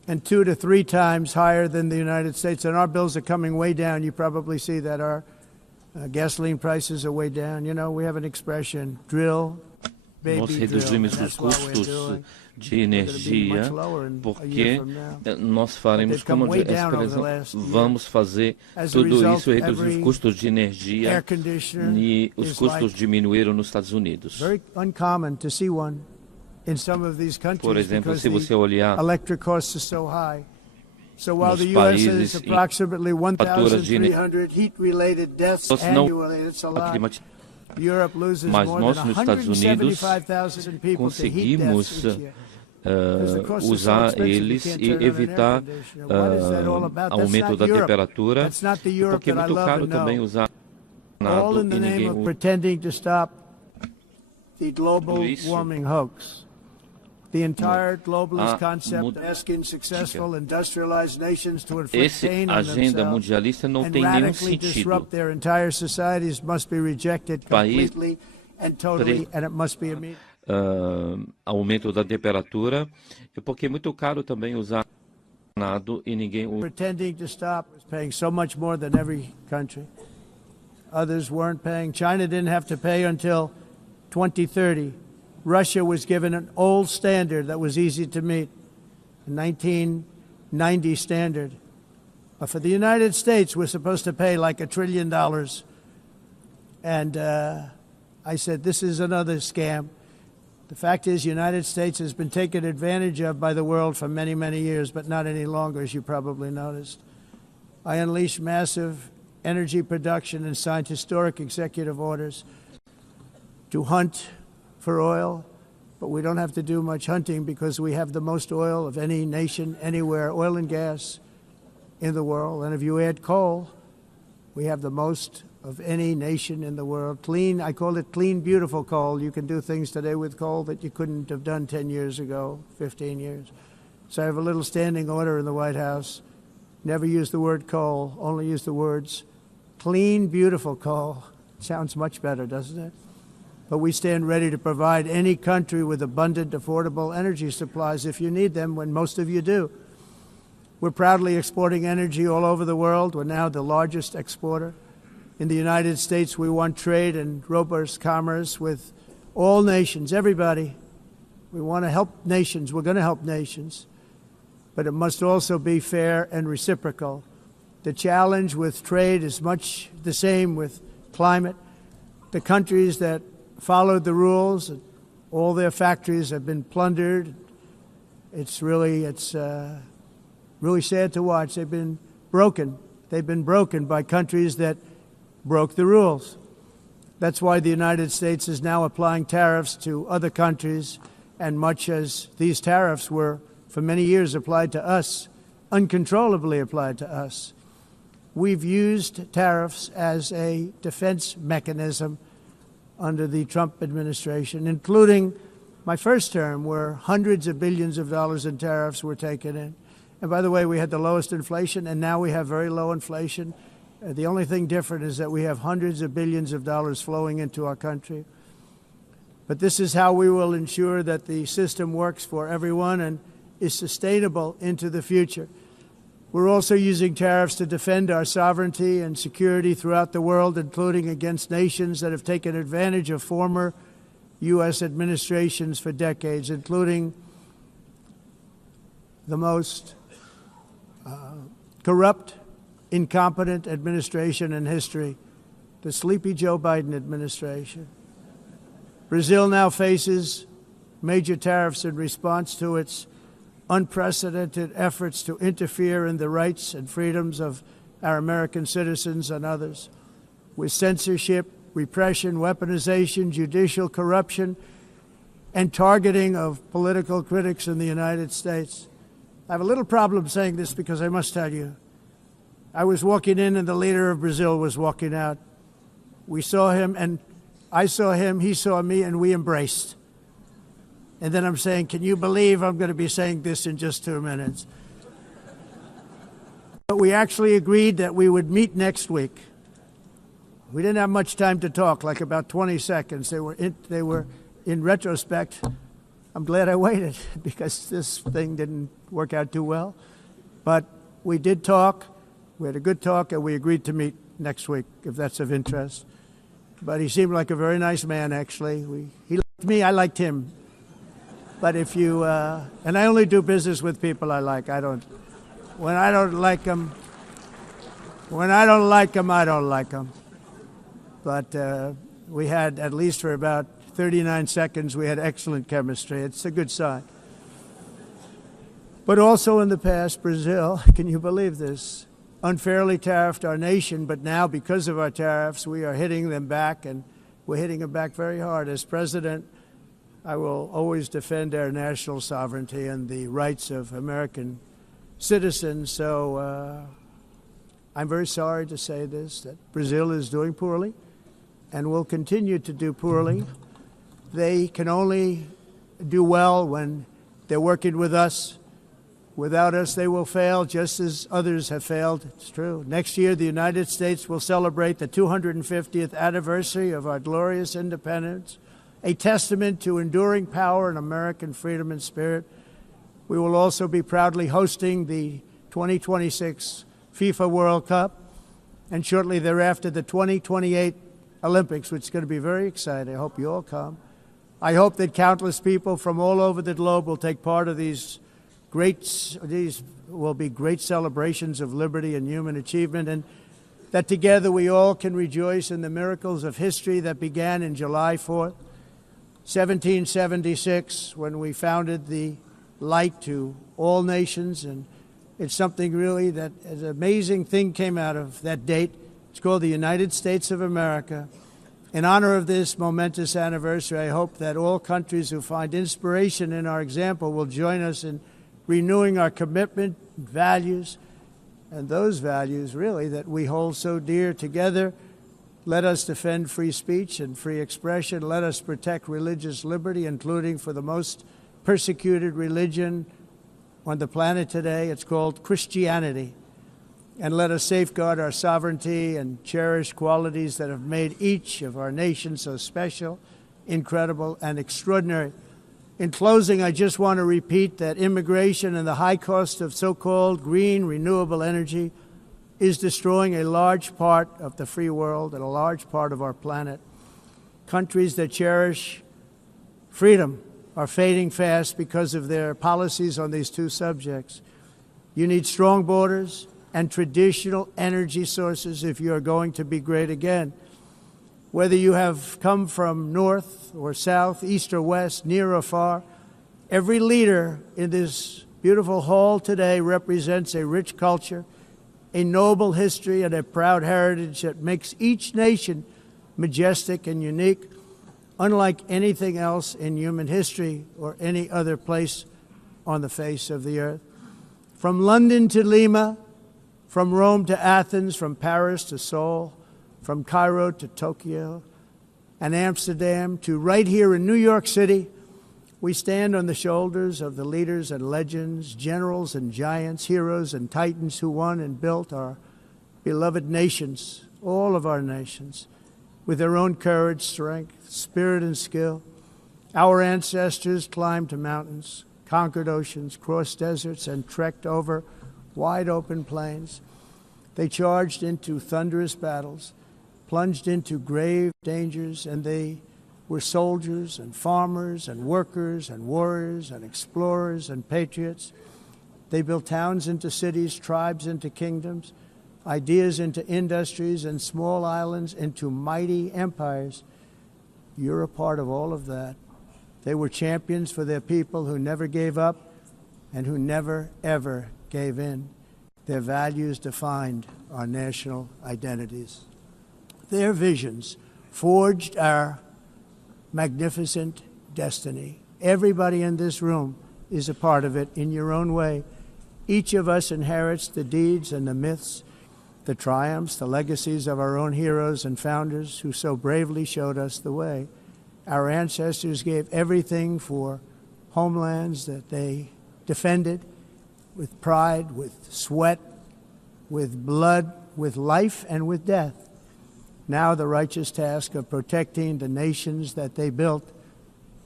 and 2 to 3 times higher than the United States. And our bills are coming way down. You probably see that our gasoline prices are way down. You know, we have an expression, drill, Nós baby, drill. reduzimos And os that's what we're custos doing. de energia porque nós faremos como vamos fazer tudo isso e reduzir os custos de energia e os custos diminuíram nos Estados Unidos. Por exemplo, se você olhar nos países em faturas de energia não mas nós nos Estados Unidos conseguimos usar eles e evitar aumento da temperatura, porque é muito caro também usar nada e ninguém usa. The entire globalist concept asking successful industrialized nations to inflict pain on themselves and radically disrupt their entire societies must be rejected completely and totally, and it must be immediate. Aumento da temperatura, porque é muito caro também usar nada e ninguém usa. Pretending to stop is paying so much more than every country. Others weren't paying. China didn't have to pay until 2030. Russia was given an old standard that was easy to meet, a 1990 standard. But for the United States, we're supposed to pay like $1 trillion. And I said, this is another scam. The fact is, the United States has been taken advantage of by the world for many, many years, but not any longer, as you probably noticed. I unleashed massive energy production and signed historic executive orders to hunt for oil, but we don't have to do much hunting because we have the most oil of any nation anywhere, oil and gas in the world. And if you add coal, we have the most of any nation in the world. Clean, I call it clean, beautiful coal. You can do things today with coal that you couldn't have done 10 years ago, 15 years. So I have a little standing order in the White House. Never use the word coal, only use the words clean, beautiful coal. Sounds much better, doesn't it? But we stand ready to provide any country with abundant, affordable energy supplies if you need them, when most of you do. We're proudly exporting energy all over the world. We're now the largest exporter. In the United States, we want trade and robust commerce with all nations, everybody. We want to help nations. We're going to help nations. But it must also be fair and reciprocal. The challenge with trade is much the same with climate. The countries that followed the rules, all their factories have been plundered. It's really sad to watch. They've been broken. They've been broken by countries that broke the rules. That's why the United States is now applying tariffs to other countries, and much as these tariffs were for many years applied to us, uncontrollably applied to us. We've used tariffs as a defense mechanism under the Trump administration, including my first term, where hundreds of billions of dollars in tariffs were taken in. And by the way, we had the lowest inflation, and now we have very low inflation. The only thing different is that we have hundreds of billions of dollars flowing into our country. But this is how we will ensure that the system works for everyone and is sustainable into the future. We're also using tariffs to defend our sovereignty and security throughout the world, including against nations that have taken advantage of former U.S. administrations for decades, including the most corrupt, incompetent administration in history, the sleepy Joe Biden administration. Brazil now faces major tariffs in response to its unprecedented efforts to interfere in the rights and freedoms of our American citizens and others, with censorship, repression, weaponization, judicial corruption, and targeting of political critics in the United States. I have a little problem saying this because I must tell you, I was walking in and the leader of Brazil was walking out. We saw him and I saw him, he saw me, and we embraced. And then I'm saying, can you believe I'm going to be saying this in just 2 minutes? But we actually agreed that we would meet next week. We didn't have much time to talk, like about 20 seconds. They were in retrospect, I'm glad I waited because this thing didn't work out too well. But we did talk. We had a good talk, and we agreed to meet next week, if that's of interest. But he seemed like a very nice man, actually. He liked me, I liked him. But if you, and I only do business with people I like. When I don't like them, I don't like them. But we had, at least for about 39 seconds, we had excellent chemistry. It's a good sign. But also in the past, Brazil, can you believe this, unfairly tariffed our nation, but now because of our tariffs, we are hitting them back, and we're hitting them back very hard. As president, I will always defend our national sovereignty and the rights of American citizens. So I'm very sorry to say this, that Brazil is doing poorly and will continue to do poorly. They can only do well when they're working with us. Without us, they will fail, just as others have failed. It's true. Next year, the United States will celebrate the 250th anniversary of our glorious independence, a testament to enduring power and American freedom and spirit. We will also be proudly hosting the 2026 FIFA World Cup, and shortly thereafter, the 2028 Olympics, which is going to be very exciting. I hope you all come. I hope that countless people from all over the globe will take part of these will be great celebrations of liberty and human achievement, and that together we all can rejoice in the miracles of history that began in July 4th, 1776, when we founded the light to all nations. And it's something really that an amazing thing came out of that date. It's called the United States of America. In honor of this momentous anniversary, I hope that all countries who find inspiration in our example will join us in renewing our commitment, values, and those values, really, that we hold so dear. Together, let us defend free speech and free expression. Let us protect religious liberty, including for the most persecuted religion on the planet today. It's called Christianity. And let us safeguard our sovereignty and cherish qualities that have made each of our nations so special, incredible, and extraordinary. In closing, I just want to repeat that immigration and the high cost of so-called green renewable energy is destroying a large part of the free world and a large part of our planet. Countries that cherish freedom are fading fast because of their policies on these two subjects. You need strong borders and traditional energy sources if you are going to be great again. Whether you have come from north or south, east or west, near or far, every leader in this beautiful hall today represents a rich culture, a noble history, and a proud heritage that makes each nation majestic and unique, unlike anything else in human history or any other place on the face of the earth. From London to Lima, from Rome to Athens, from Paris to Seoul, from Cairo to Tokyo and Amsterdam to right here in New York City, we stand on the shoulders of the leaders and legends, generals and giants, heroes and titans who won and built our beloved nations, all of our nations, with their own courage, strength, spirit, and skill. Our ancestors climbed mountains, conquered oceans, crossed deserts, and trekked over wide open plains. They charged into thunderous battles, plunged into grave dangers, and they were soldiers and farmers and workers and warriors and explorers and patriots. They built towns into cities, tribes into kingdoms, ideas into industries, and small islands into mighty empires. You're a part of all of that. They were champions for their people who never gave up and who never, ever gave in. Their values defined our national identities. Their visions forged our magnificent destiny. Everybody in this room is a part of it in your own way. Each of us inherits the deeds and the myths, the triumphs, the legacies of our own heroes and founders who so bravely showed us the way. Our ancestors gave everything for homelands that they defended with pride, with sweat, with blood, with life, and with death. Now the righteous task of protecting the nations that they built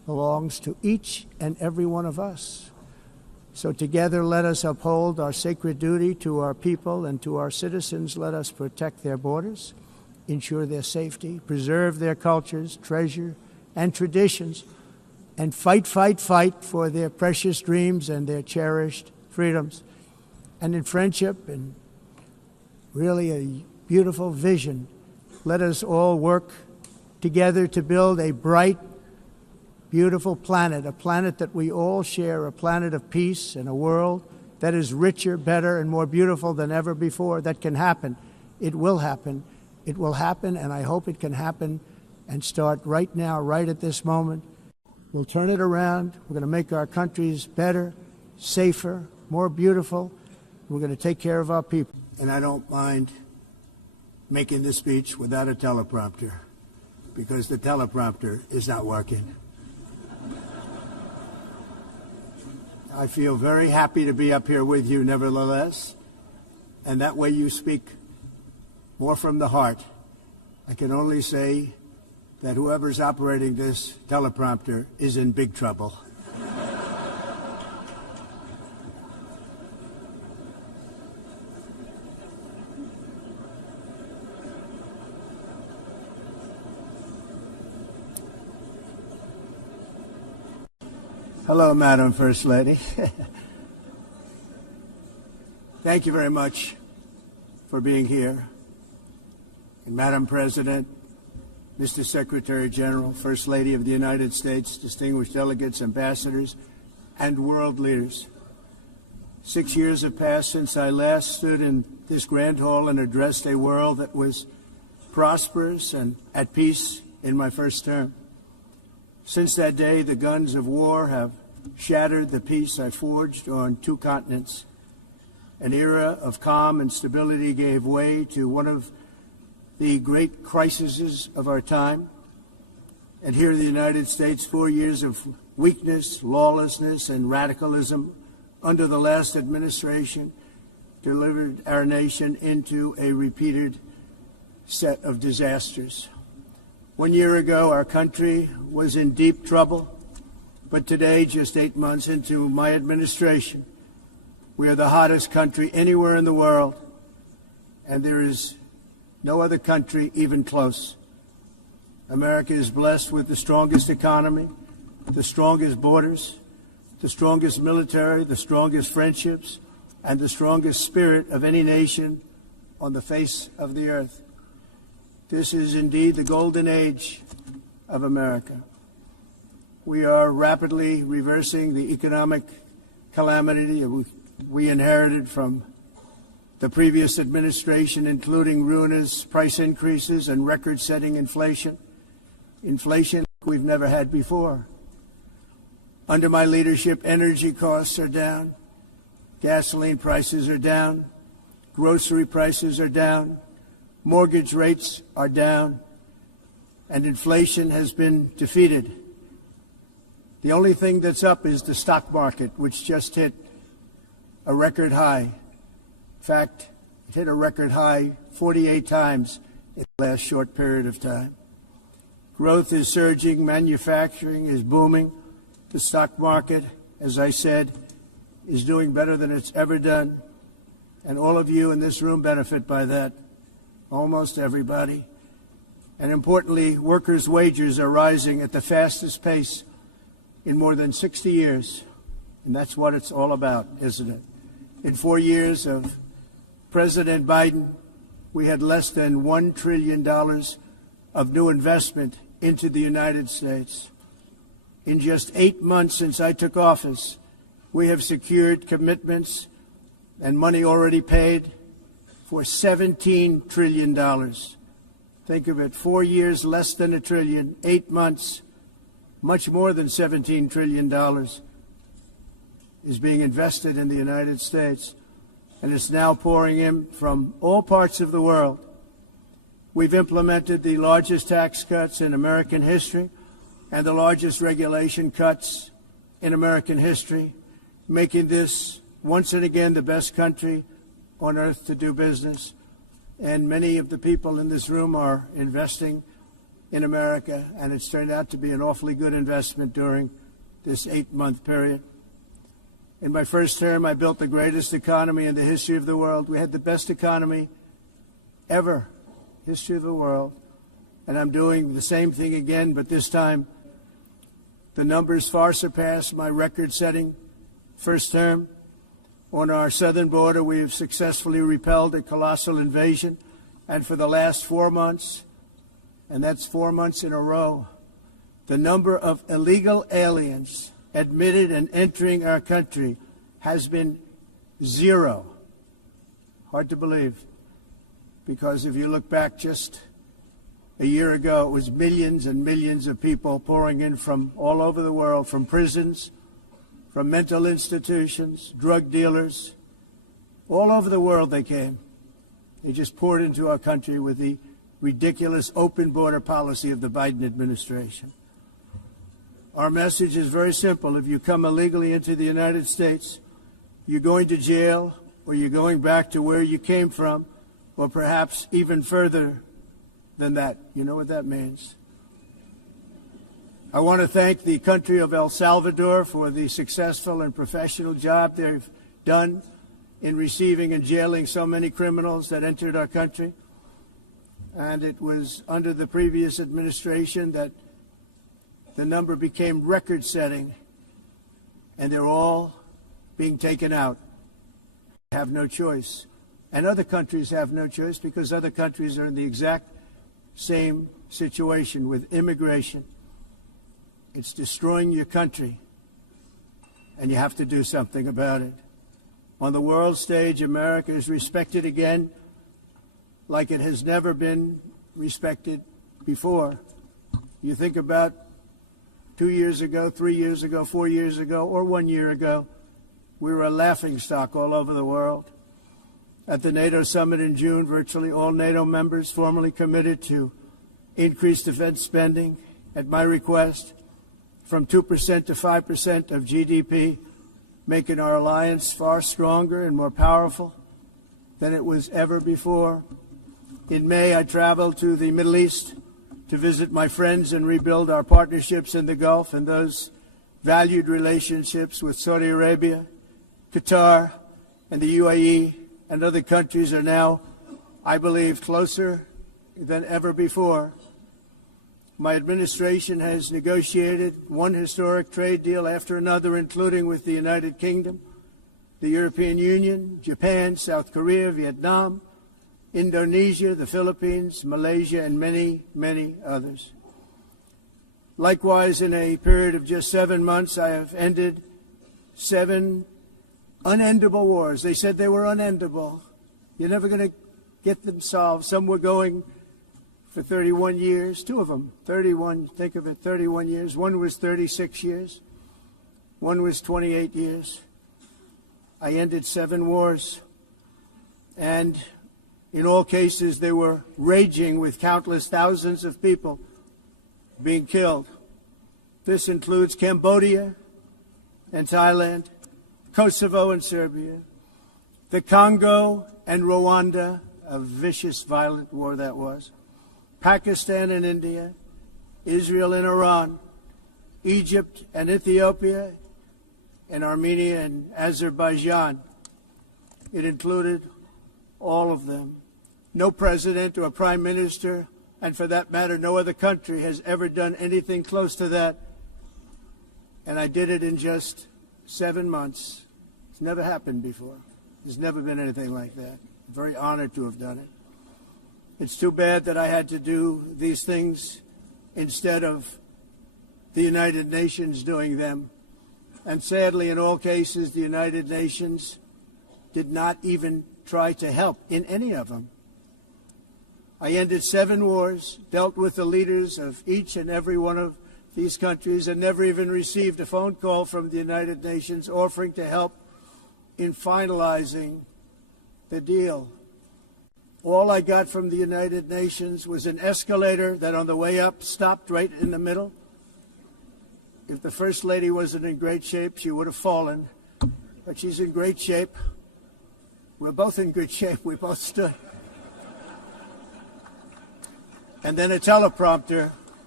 belongs to each and every one of us. So together, let us uphold our sacred duty to our people and to our citizens. Let us protect their borders, ensure their safety, preserve their cultures, treasure, and traditions, and fight, fight, fight for their precious dreams and their cherished freedoms. And in friendship and really a beautiful vision, let us all work together to build a bright, beautiful planet, a planet that we all share, a planet of peace and a world that is richer, better, and more beautiful than ever before. That can happen. It will happen. It will happen, and I hope it can happen and start right now, right at this moment. We'll turn it around. We're going to make our countries better, safer, more beautiful. We're going to take care of our people. And I don't mind making this speech without a teleprompter, because the teleprompter is not working. I feel very happy to be up here with you, nevertheless, and that way you speak more from the heart. I can only say that whoever's operating this teleprompter is in big trouble. Hello, Madam First Lady. Thank you very much for being here. And Madam President, Mr. Secretary General, First Lady of the United States, distinguished delegates, ambassadors, and world leaders. 6 years have passed since I last stood in this grand hall and addressed a world that was prosperous and at peace in my first term. Since that day, the guns of war have shattered the peace I forged on 2 continents. An era of calm and stability gave way to one of the great crises of our time. And here in the United States, 4 years of weakness, lawlessness, and radicalism under the last administration delivered our nation into a repeated set of disasters. 1 year ago, our country was in deep trouble, but today, just 8 months into my administration, we are the hottest country anywhere in the world, and there is no other country even close. America is blessed with the strongest economy, the strongest borders, the strongest military, the strongest friendships, and the strongest spirit of any nation on the face of the earth. This is indeed the golden age of America. We are rapidly reversing the economic calamity we inherited from the previous administration, including ruinous price increases and record-setting inflation we've never had before. Under my leadership, energy costs are down, gasoline prices are down, grocery prices are down, mortgage rates are down, and inflation has been defeated. The only thing that's up is the stock market, which just hit a record high. In fact, it hit a record high 48 times in the last short period of time. Growth is surging, manufacturing is booming. The stock market, as I said, is doing better than it's ever done, and all of you in this room benefit by that. Almost everybody. And importantly, workers' wages are rising at the fastest pace in more than 60 years. And that's what it's all about, isn't it? In 4 years of President Biden, we had less than $1 trillion of new investment into the United States. In just 8 months since I took office, we have secured commitments and money already paid for $17 trillion. Think of it, 4 years, less than $1 trillion, 8 months, much more than $17 trillion is being invested in the United States, and it's now pouring in from all parts of the world. We've implemented the largest tax cuts in American history and the largest regulation cuts in American history, making this once and again the best country on earth to do business. And many of the people in this room are investing in America, and it's turned out to be an awfully good investment during this 8-month period. In my first term, I built the greatest economy in the history of the world. We had the best economy ever, history of the world. And I'm doing the same thing again, but this time the numbers far surpass my record-setting first term. On our southern border, we have successfully repelled a colossal invasion, and for the last 4 months, and that's 4 months in a row, the number of illegal aliens admitted and entering our country has been 0. Hard to believe, because if you look back just a year ago, it was millions and millions of people pouring in from all over the world, from prisons, from mental institutions, drug dealers. All over the world they came. They just poured into our country with the ridiculous open border policy of the Biden administration. Our message is very simple. If you come illegally into the United States, you're going to jail, or you're going back to where you came from, or perhaps even further than that. You know what that means. I want to thank the country of El Salvador for the successful and professional job they've done in receiving and jailing so many criminals that entered our country. And it was under the previous administration that the number became record-setting, and they're all being taken out. They have no choice. And other countries have no choice, because other countries are in the exact same situation with immigration. It's destroying your country, and you have to do something about it. On the world stage, America is respected again like it has never been respected before. You think about 2 years ago, 3 years ago, 4 years ago, or 1 year ago, we were a laughingstock all over the world. At the NATO summit in June, virtually all NATO members formally committed to increase defense spending at my request from 2% to 5% of GDP, making our alliance far stronger and more powerful than it was ever before. In May, I traveled to the Middle East to visit my friends and rebuild our partnerships in the Gulf and those valued relationships with Saudi Arabia, Qatar, and the UAE, and other countries are now, I believe, closer than ever before. My administration has negotiated one historic trade deal after another, including with the United Kingdom, the European Union, Japan, South Korea, Vietnam, Indonesia, the Philippines, Malaysia, and many, many others. Likewise, in a period of just 7 months, I have ended 7 unendable wars. They said they were unendable. You're never going to get them solved. Some were going for 31 years, 2 of them, 31, think of it, 31 years. One was 36 years. One was 28 years. I ended 7 wars. And in all cases, they were raging with countless thousands of people being killed. This includes Cambodia and Thailand, Kosovo and Serbia, the Congo and Rwanda, a vicious, violent war that was, Pakistan and India, Israel and Iran, Egypt and Ethiopia, and Armenia and Azerbaijan. It included all of them. No president or prime minister, and for that matter, no other country has ever done anything close to that. And I did it in just 7 months. It's never happened before. There's never been anything like that. I'm very honored to have done it. It's too bad that I had to do these things instead of the United Nations doing them. And sadly, in all cases, the United Nations did not even try to help in any of them. I ended 7 wars, dealt with the leaders of each and every one of these countries, and never even received a phone call from the United Nations offering to help in finalizing the deal. All I got from the United Nations was an escalator that on the way up stopped right in the middle. If the First Lady wasn't in great shape, she would have fallen. But she's in great shape. We're both in good shape. We both stood. And then a teleprompter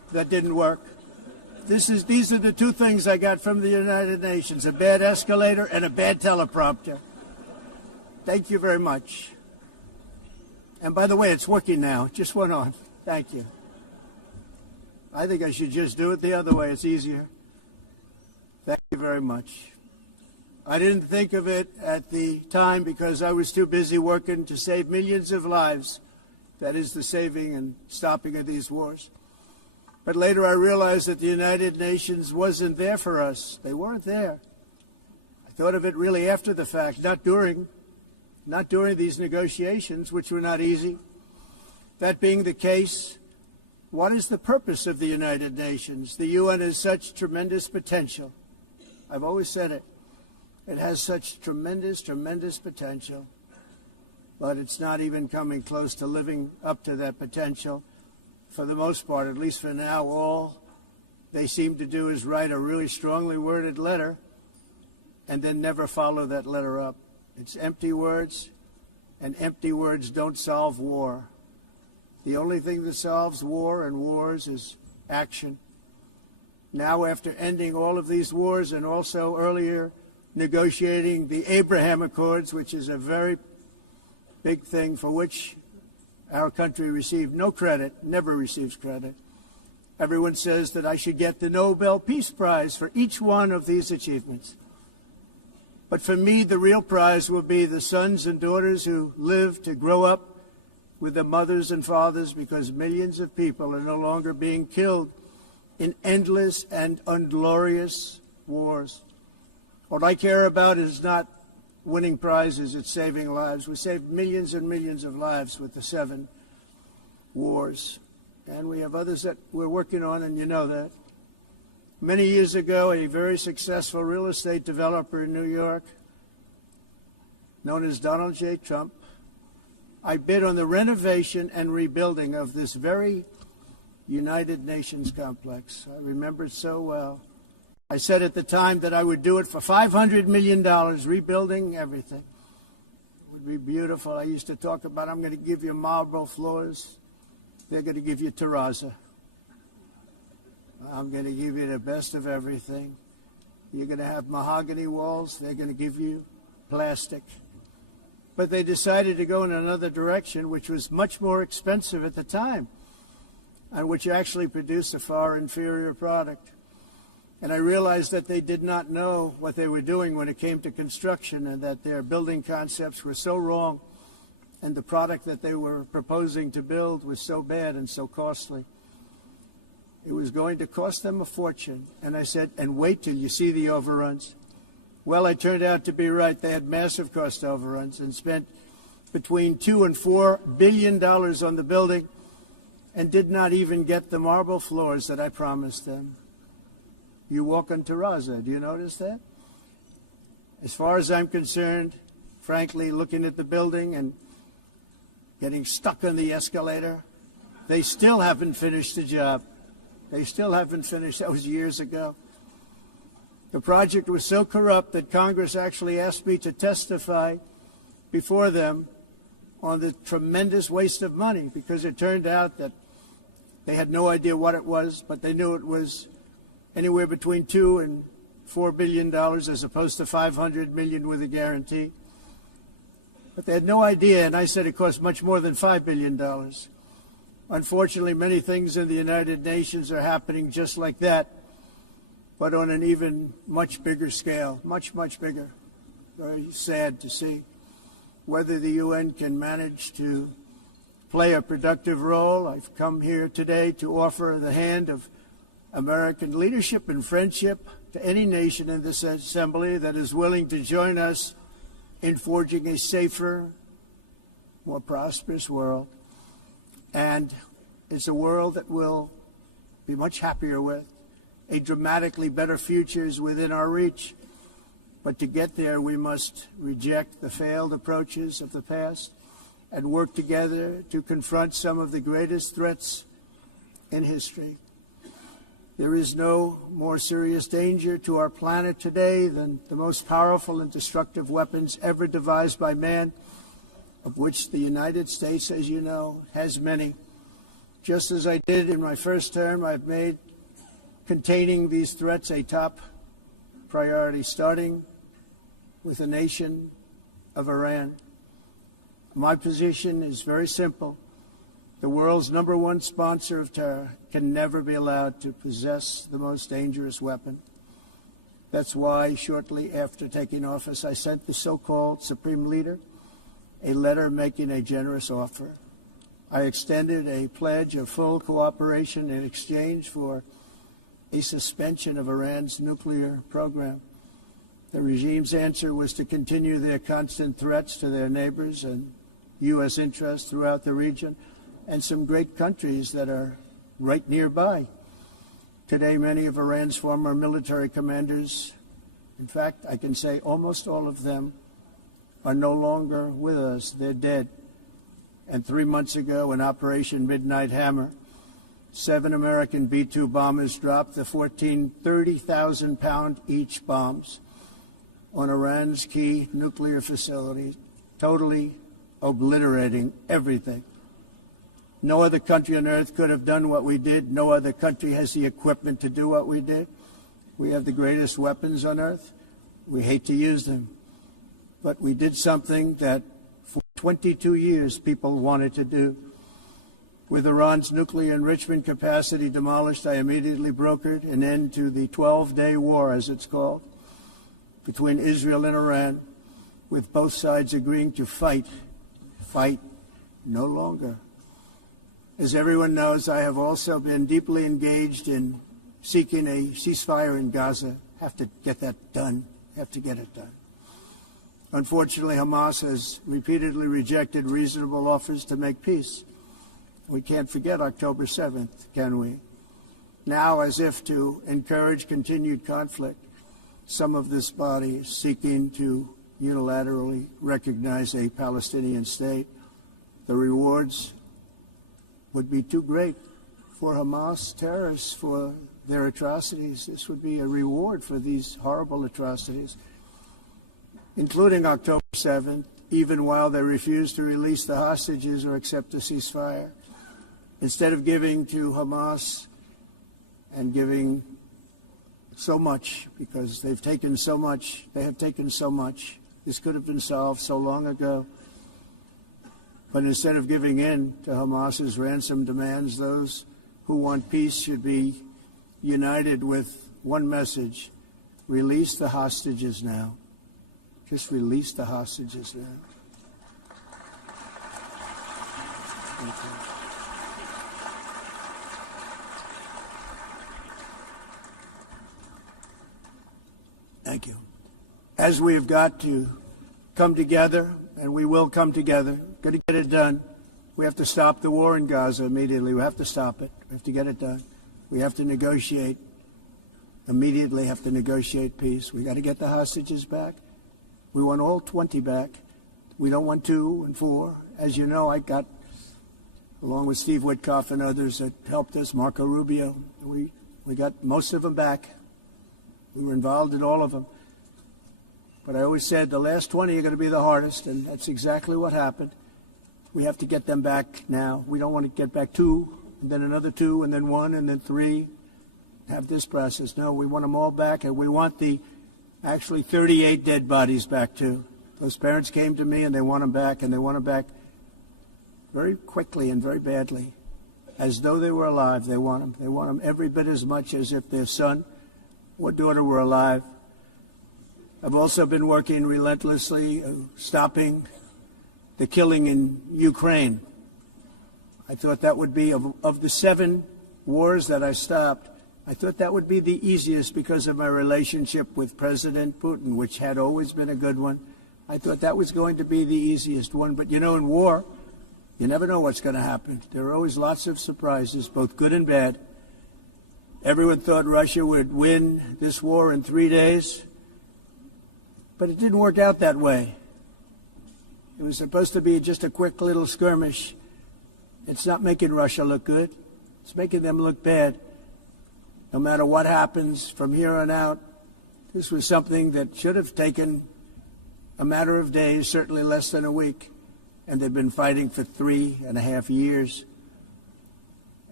that didn't work. These are the two things I got from the United Nations, a bad escalator and a bad teleprompter. Thank you very much. And by the way, it's working now. It just went on. Thank you. I think I should just do it the other way. It's easier. Thank you very much. I didn't think of it at the time because I was too busy working to save millions of lives. That is the saving and stopping of these wars. But later I realized that the United Nations wasn't there for us. They weren't there. I thought of it really after the fact, not during these negotiations, which were not easy. That being the case, what is the purpose of the United Nations? The UN has such tremendous potential. I've always said it. It has such tremendous, tremendous potential, but it's not even coming close to living up to that potential. For the most part, at least for now, all they seem to do is write a really strongly worded letter and then never follow that letter up. It's empty words, and empty words don't solve war. The only thing that solves war and wars is action. Now, after ending all of these wars and also earlier negotiating the Abraham Accords, which is a very big thing for which our country received no credit, never receives credit. Everyone says that I should get the Nobel Peace Prize for each one of these achievements. But for me, the real prize will be the sons and daughters who live to grow up with their mothers and fathers, because millions of people are no longer being killed in endless and unglorious wars. What I care about is not winning prizes, it's saving lives. We saved millions and millions of lives with the 7 wars. And we have others that we're working on, and you know that. Many years ago, a very successful real estate developer in New York, known as Donald J. Trump, I bid on the renovation and rebuilding of this very United Nations complex. I remember it so well. I said at the time that I would do it for $500 million, rebuilding everything. It would be beautiful. I used to talk about, I'm going to give you marble floors. They're going to give you terrazzo. I'm going to give you the best of everything. You're going to have mahogany walls. They're going to give you plastic. But they decided to go in another direction, which was much more expensive at the time, and which actually produced a far inferior product. And I realized that they did not know what they were doing when it came to construction, and that their building concepts were so wrong, and the product that they were proposing to build was so bad and so costly. It was going to cost them a fortune. And I said, and wait till you see the overruns. Well, I turned out to be right. They had massive cost overruns and spent between $2 and $4 billion on the building and did not even get the marble floors that I promised them. You walk on terrazzo. Do you notice that? As far as I'm concerned, frankly, looking at the building and getting stuck on the escalator, they still haven't finished the job. They still haven't finished. That was years ago. The project was so corrupt that Congress actually asked me to testify before them on the tremendous waste of money, because it turned out that they had no idea what it was, but they knew it was anywhere between $2 and $4 billion as opposed to $500 million with a guarantee. But they had no idea, and I said it cost much more than $5 billion. Unfortunately, many things in the United Nations are happening just like that, but on an even much bigger scale, much, much bigger. Very sad to see. Whether the UN can manage to play a productive role, I've come here today to offer the hand of American leadership and friendship to any nation in this assembly that is willing to join us in forging a safer, more prosperous world. And it's a world that we'll be much happier with. A dramatically better future is within our reach. But to get there, we must reject the failed approaches of the past and work together to confront some of the greatest threats in history. There is no more serious danger to our planet today than the most powerful and destructive weapons ever devised by man, of which the United States, as you know, has many. Just as I did in my first term, I've made containing these threats a top priority, starting with the nation of Iran. My position is very simple. The world's #1 sponsor of terror can never be allowed to possess the most dangerous weapon. That's why, shortly after taking office, I sent the so-called Supreme Leader a letter making a generous offer. I extended a pledge of full cooperation in exchange for a suspension of Iran's nuclear program. The regime's answer was to continue their constant threats to their neighbors and U.S. interests throughout the region and some great countries that are right nearby. Today, many of Iran's former military commanders, in fact, I can say almost all of them, are no longer with us. They're dead. And 3 months ago, in Operation Midnight Hammer, 7 American B-2 bombers dropped the 14 30,000-pound each bombs on Iran's key nuclear facilities, totally obliterating everything. No other country on earth could have done what we did. No other country has the equipment to do what we did. We have the greatest weapons on earth. We hate to use them. But we did something that for 22 years people wanted to do. With Iran's nuclear enrichment capacity demolished, I immediately brokered an end to the 12-day war, as it's called, between Israel and Iran, with both sides agreeing to fight no longer. As everyone knows, I have also been deeply engaged in seeking a ceasefire in Gaza. Have to get that done. Have to get it done. Unfortunately, Hamas has repeatedly rejected reasonable offers to make peace. We can't forget October 7th, can we? Now, as if to encourage continued conflict, some of this body is seeking to unilaterally recognize a Palestinian state. The rewards would be too great for Hamas terrorists for their atrocities. This would be a reward for these horrible atrocities, including October 7th, even while they refuse to release the hostages or accept a ceasefire. Instead of giving to Hamas and giving so much, because they've taken so much, they have taken so much. This could have been solved so long ago. But instead of giving in to Hamas's ransom demands, those who want peace should be united with one message: release the hostages now. Just release the hostages now. Thank you. Thank you. As we have got to come together, and we will come together, got to get it done. We have to stop the war in Gaza immediately. We have to stop it. We have to get it done. We have to negotiate, immediately have to negotiate peace. We got to get the hostages back. We want all 20 back. We don't want 2 and 4. As you know, I got, along with Steve Witkoff and others that helped us, Marco Rubio, we got most of them back. We were involved in all of them. But I always said the last 20 are going to be the hardest, and that's exactly what happened. We have to get them back now. We don't want to get back 2, and then another 2, and then 1, and then 3. Have this process. No, we want them all back, and we want the actually 38 dead bodies back too. Those parents came to me, and they want them back, and they want them back very quickly and very badly, as though they were alive. They want them. They want them every bit as much as if their son or daughter were alive. I've also been working relentlessly, stopping the killing in Ukraine. I thought that would be, of the 7 wars that I stopped, I thought that would be the easiest because of my relationship with President Putin, which had always been a good one. I thought that was going to be the easiest one. But, you know, in war, you never know what's going to happen. There are always lots of surprises, both good and bad. Everyone thought Russia would win this war in 3 days, but it didn't work out that way. It was supposed to be just a quick little skirmish. It's not making Russia look good. It's making them look bad. No matter what happens from here on out, this was something that should have taken a matter of days, certainly less than a week, and they've been fighting for 3.5 years.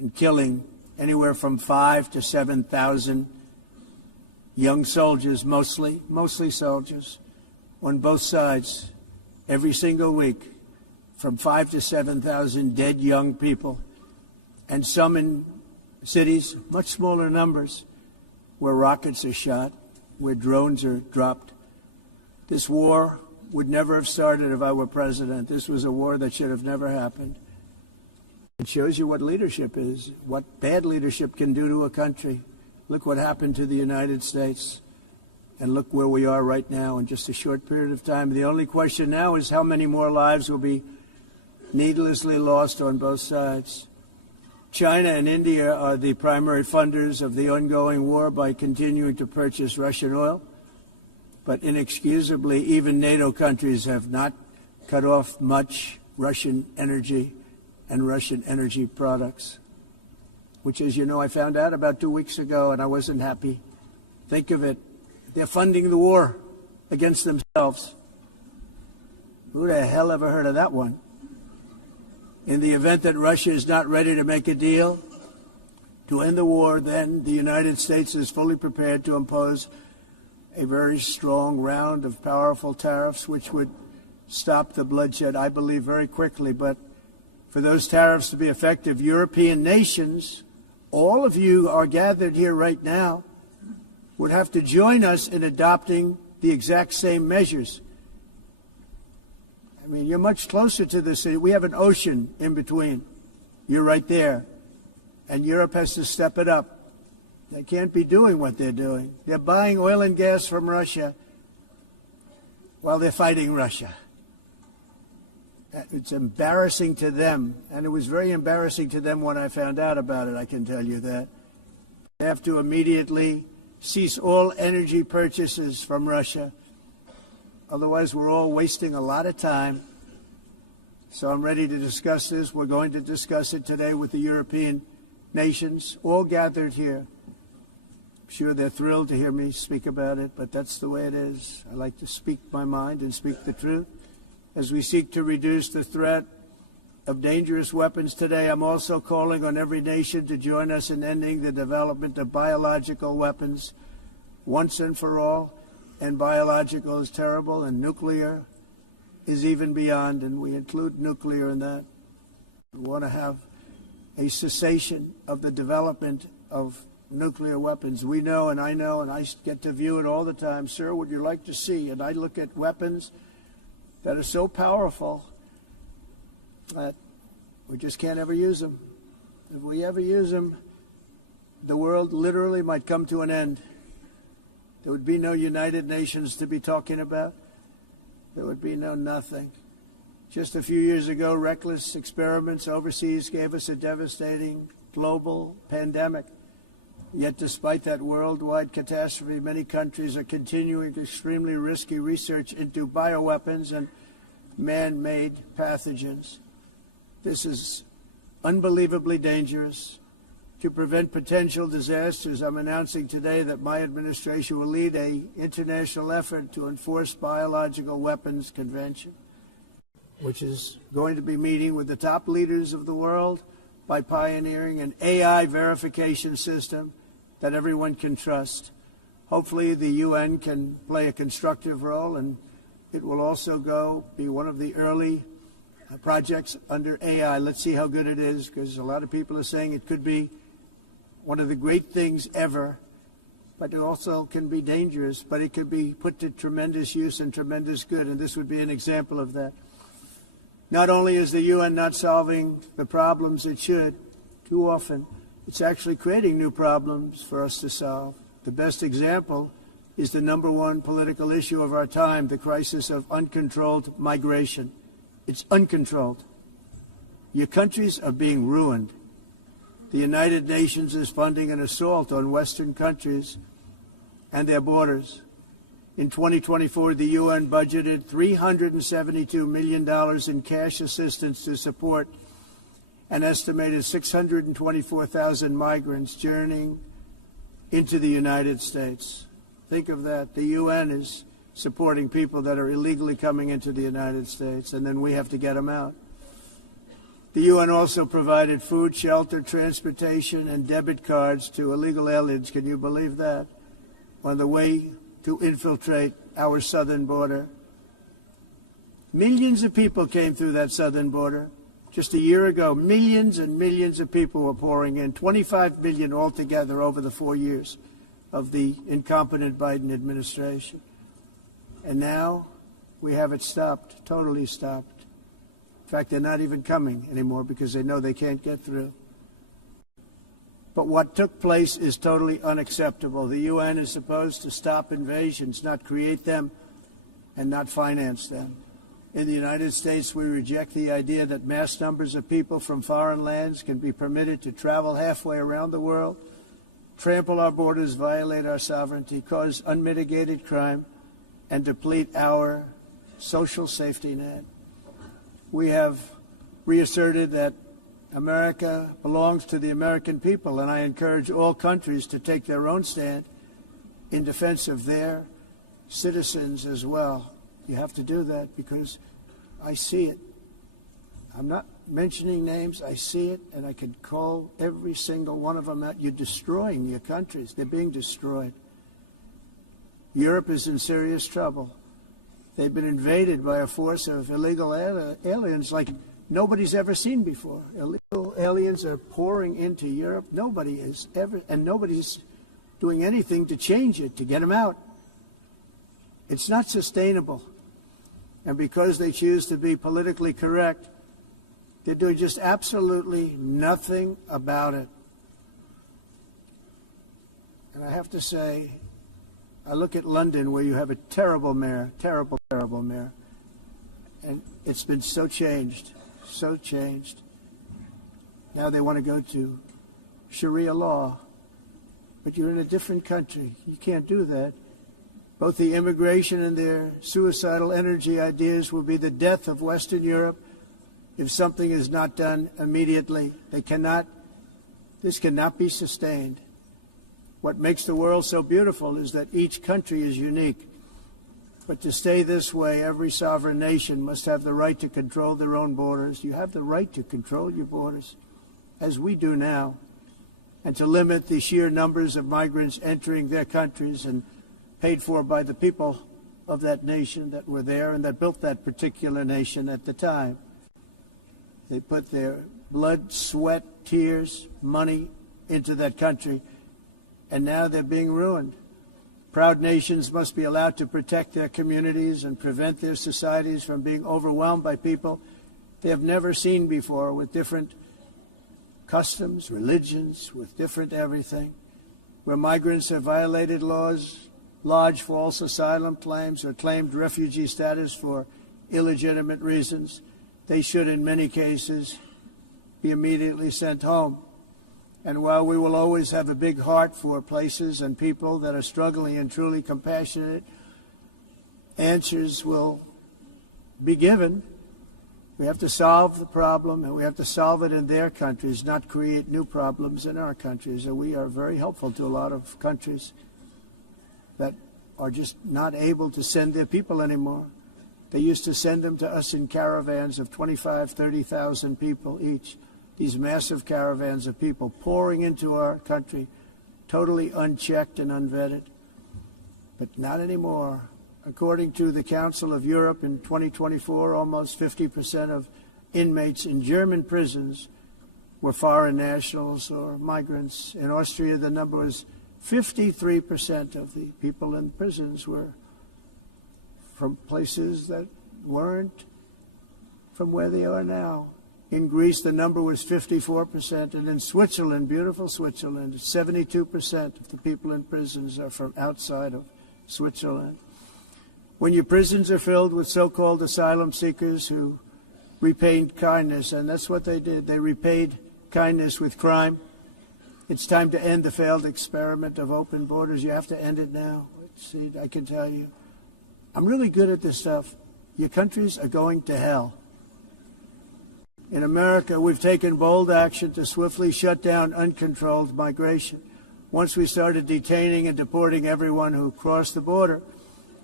and killing anywhere from 5,000 to 7,000 young soldiers, mostly soldiers, on both sides, every single week, from 5,000 to 7,000 dead young people, and some in cities, much smaller numbers, where rockets are shot, where drones are dropped. This war would never have started if I were president. This was a war that should have never happened. It shows you what leadership is, what bad leadership can do to a country. Look what happened to the United States, and look where we are right now in just a short period of time. The only question now is how many more lives will be needlessly lost on both sides. China and India are the primary funders of the ongoing war by continuing to purchase Russian oil. But inexcusably, even NATO countries have not cut off much Russian energy and Russian energy products, which, as you know, I found out about 2 weeks ago, and I wasn't happy. Think of it. They're funding the war against themselves. Who the hell ever heard of that one? In the event that Russia is not ready to make a deal to end the war, then the United States is fully prepared to impose a very strong round of powerful tariffs, which would stop the bloodshed, I believe, very quickly. But for those tariffs to be effective, European nations, all of you are gathered here right now, would have to join us in adopting the exact same measures. I mean, you're much closer to the city. We have an ocean in between. You're right there. And Europe has to step it up. They can't be doing what they're doing. They're buying oil and gas from Russia while they're fighting Russia. It's embarrassing to them, and it was very embarrassing to them when I found out about it, I can tell you that. They have to immediately cease all energy purchases from Russia. Otherwise, we're all wasting a lot of time. So I'm ready to discuss this. We're going to discuss it today with the European nations, all gathered here. I'm sure they're thrilled to hear me speak about it, but that's the way it is. I like to speak my mind and speak the truth. As we seek to reduce the threat of dangerous weapons today, I'm also calling on every nation to join us in ending the development of biological weapons once and for all. And biological is terrible, and nuclear is even beyond, and we include nuclear in that. We want to have a cessation of the development of nuclear weapons. We know, and I get to view it all the time. Sir, would you like to see? And I look at weapons that are so powerful that we just can't ever use them. If we ever use them, the world literally might come to an end. There would be no United Nations to be talking about. There would be no nothing. Just a few years ago, reckless experiments overseas gave us a devastating global pandemic. Yet despite that worldwide catastrophe, many countries are continuing extremely risky research into bioweapons and man-made pathogens. This is unbelievably dangerous. To prevent potential disasters, I'm announcing today that my administration will lead an international effort to enforce biological weapons convention, which is going to be meeting with the top leaders of the world by pioneering an AI verification system that everyone can trust. Hopefully the UN can play a constructive role, and it will also be one of the early projects under AI. Let's see how good it is, because a lot of people are saying it could be one of the great things ever, but it also can be dangerous, but it could be put to tremendous use and tremendous good, and this would be an example of that. Not only is the UN not solving the problems it should too often, it's actually creating new problems for us to solve. The best example is the number one political issue of our time, the crisis of uncontrolled migration. It's uncontrolled. Your countries are being ruined. The United Nations is funding an assault on Western countries and their borders. In 2024, the UN budgeted $372 million in cash assistance to support an estimated 624,000 migrants journeying into the United States. Think of that. The UN is supporting people that are illegally coming into the United States, and then we have to get them out. The UN also provided food, shelter, transportation, and debit cards to illegal aliens. Can you believe that? On the way to infiltrate our southern border. Millions of people came through that southern border. Just a year ago, millions and millions of people were pouring in, 25 million altogether over the 4 years of the incompetent Biden administration. And now we have it stopped, totally stopped. In fact, they're not even coming anymore because they know they can't get through. But what took place is totally unacceptable. The UN is supposed to stop invasions, not create them and not finance them. In the United States, we reject the idea that mass numbers of people from foreign lands can be permitted to travel halfway around the world, trample our borders, violate our sovereignty, cause unmitigated crime, and deplete our social safety net. We have reasserted that America belongs to the American people, and I encourage all countries to take their own stand in defense of their citizens as well. You have to do that because I see it. I'm not mentioning names. I see it, and I can call every single one of them out. You're destroying your countries. They're being destroyed. Europe is in serious trouble. They've been invaded by a force of illegal aliens like nobody's ever seen before. Illegal aliens are pouring into Europe. Nobody is ever, and nobody's doing anything to change it, to get them out. It's not sustainable. And because they choose to be politically correct, they're doing just absolutely nothing about it. And I have to say, I look at London where you have a terrible mayor, terrible mayor. And it's been so changed, so changed. Now they want to go to Sharia law. But you're in a different country. You can't do that. Both the immigration and their suicidal energy ideas will be the death of Western Europe if something is not done immediately. This cannot be sustained. What makes the world so beautiful is that each country is unique. But to stay this way, every sovereign nation must have the right to control their own borders. You have the right to control your borders, as we do now, and to limit the sheer numbers of migrants entering their countries and paid for by the people of that nation that were there and that built that particular nation at the time. They put their blood, sweat, tears, money into that country, and now they're being ruined. Proud nations must be allowed to protect their communities and prevent their societies from being overwhelmed by people they have never seen before, with different customs, religions, with different everything. Where migrants have violated laws, lodged false asylum claims, or claimed refugee status for illegitimate reasons, they should, in many cases, be immediately sent home. And while we will always have a big heart for places and people that are struggling and truly compassionate, answers will be given. We have to solve the problem, and we have to solve it in their countries, not create new problems in our countries. And we are very helpful to a lot of countries that are just not able to send their people anymore. They used to send them to us in caravans of 25,000, 30,000 people each. These massive caravans of people pouring into our country, totally unchecked and unvetted. But not anymore. According to the Council of Europe in 2024, almost 50% of inmates in German prisons were foreign nationals or migrants. In Austria, the number was 53% of the people in prisons were from places that weren't from where they are now. In Greece, the number was 54%, and in Switzerland, beautiful Switzerland, 72% of the people in prisons are from outside of Switzerland. When your prisons are filled with so-called asylum seekers who repaid kindness, and that's what they did, they repaid kindness with crime. It's time to end the failed experiment of open borders. You have to end it now. See, I can tell you, I'm really good at this stuff. Your countries are going to hell. In America, we've taken bold action to swiftly shut down uncontrolled migration. Once we started detaining and deporting everyone who crossed the border,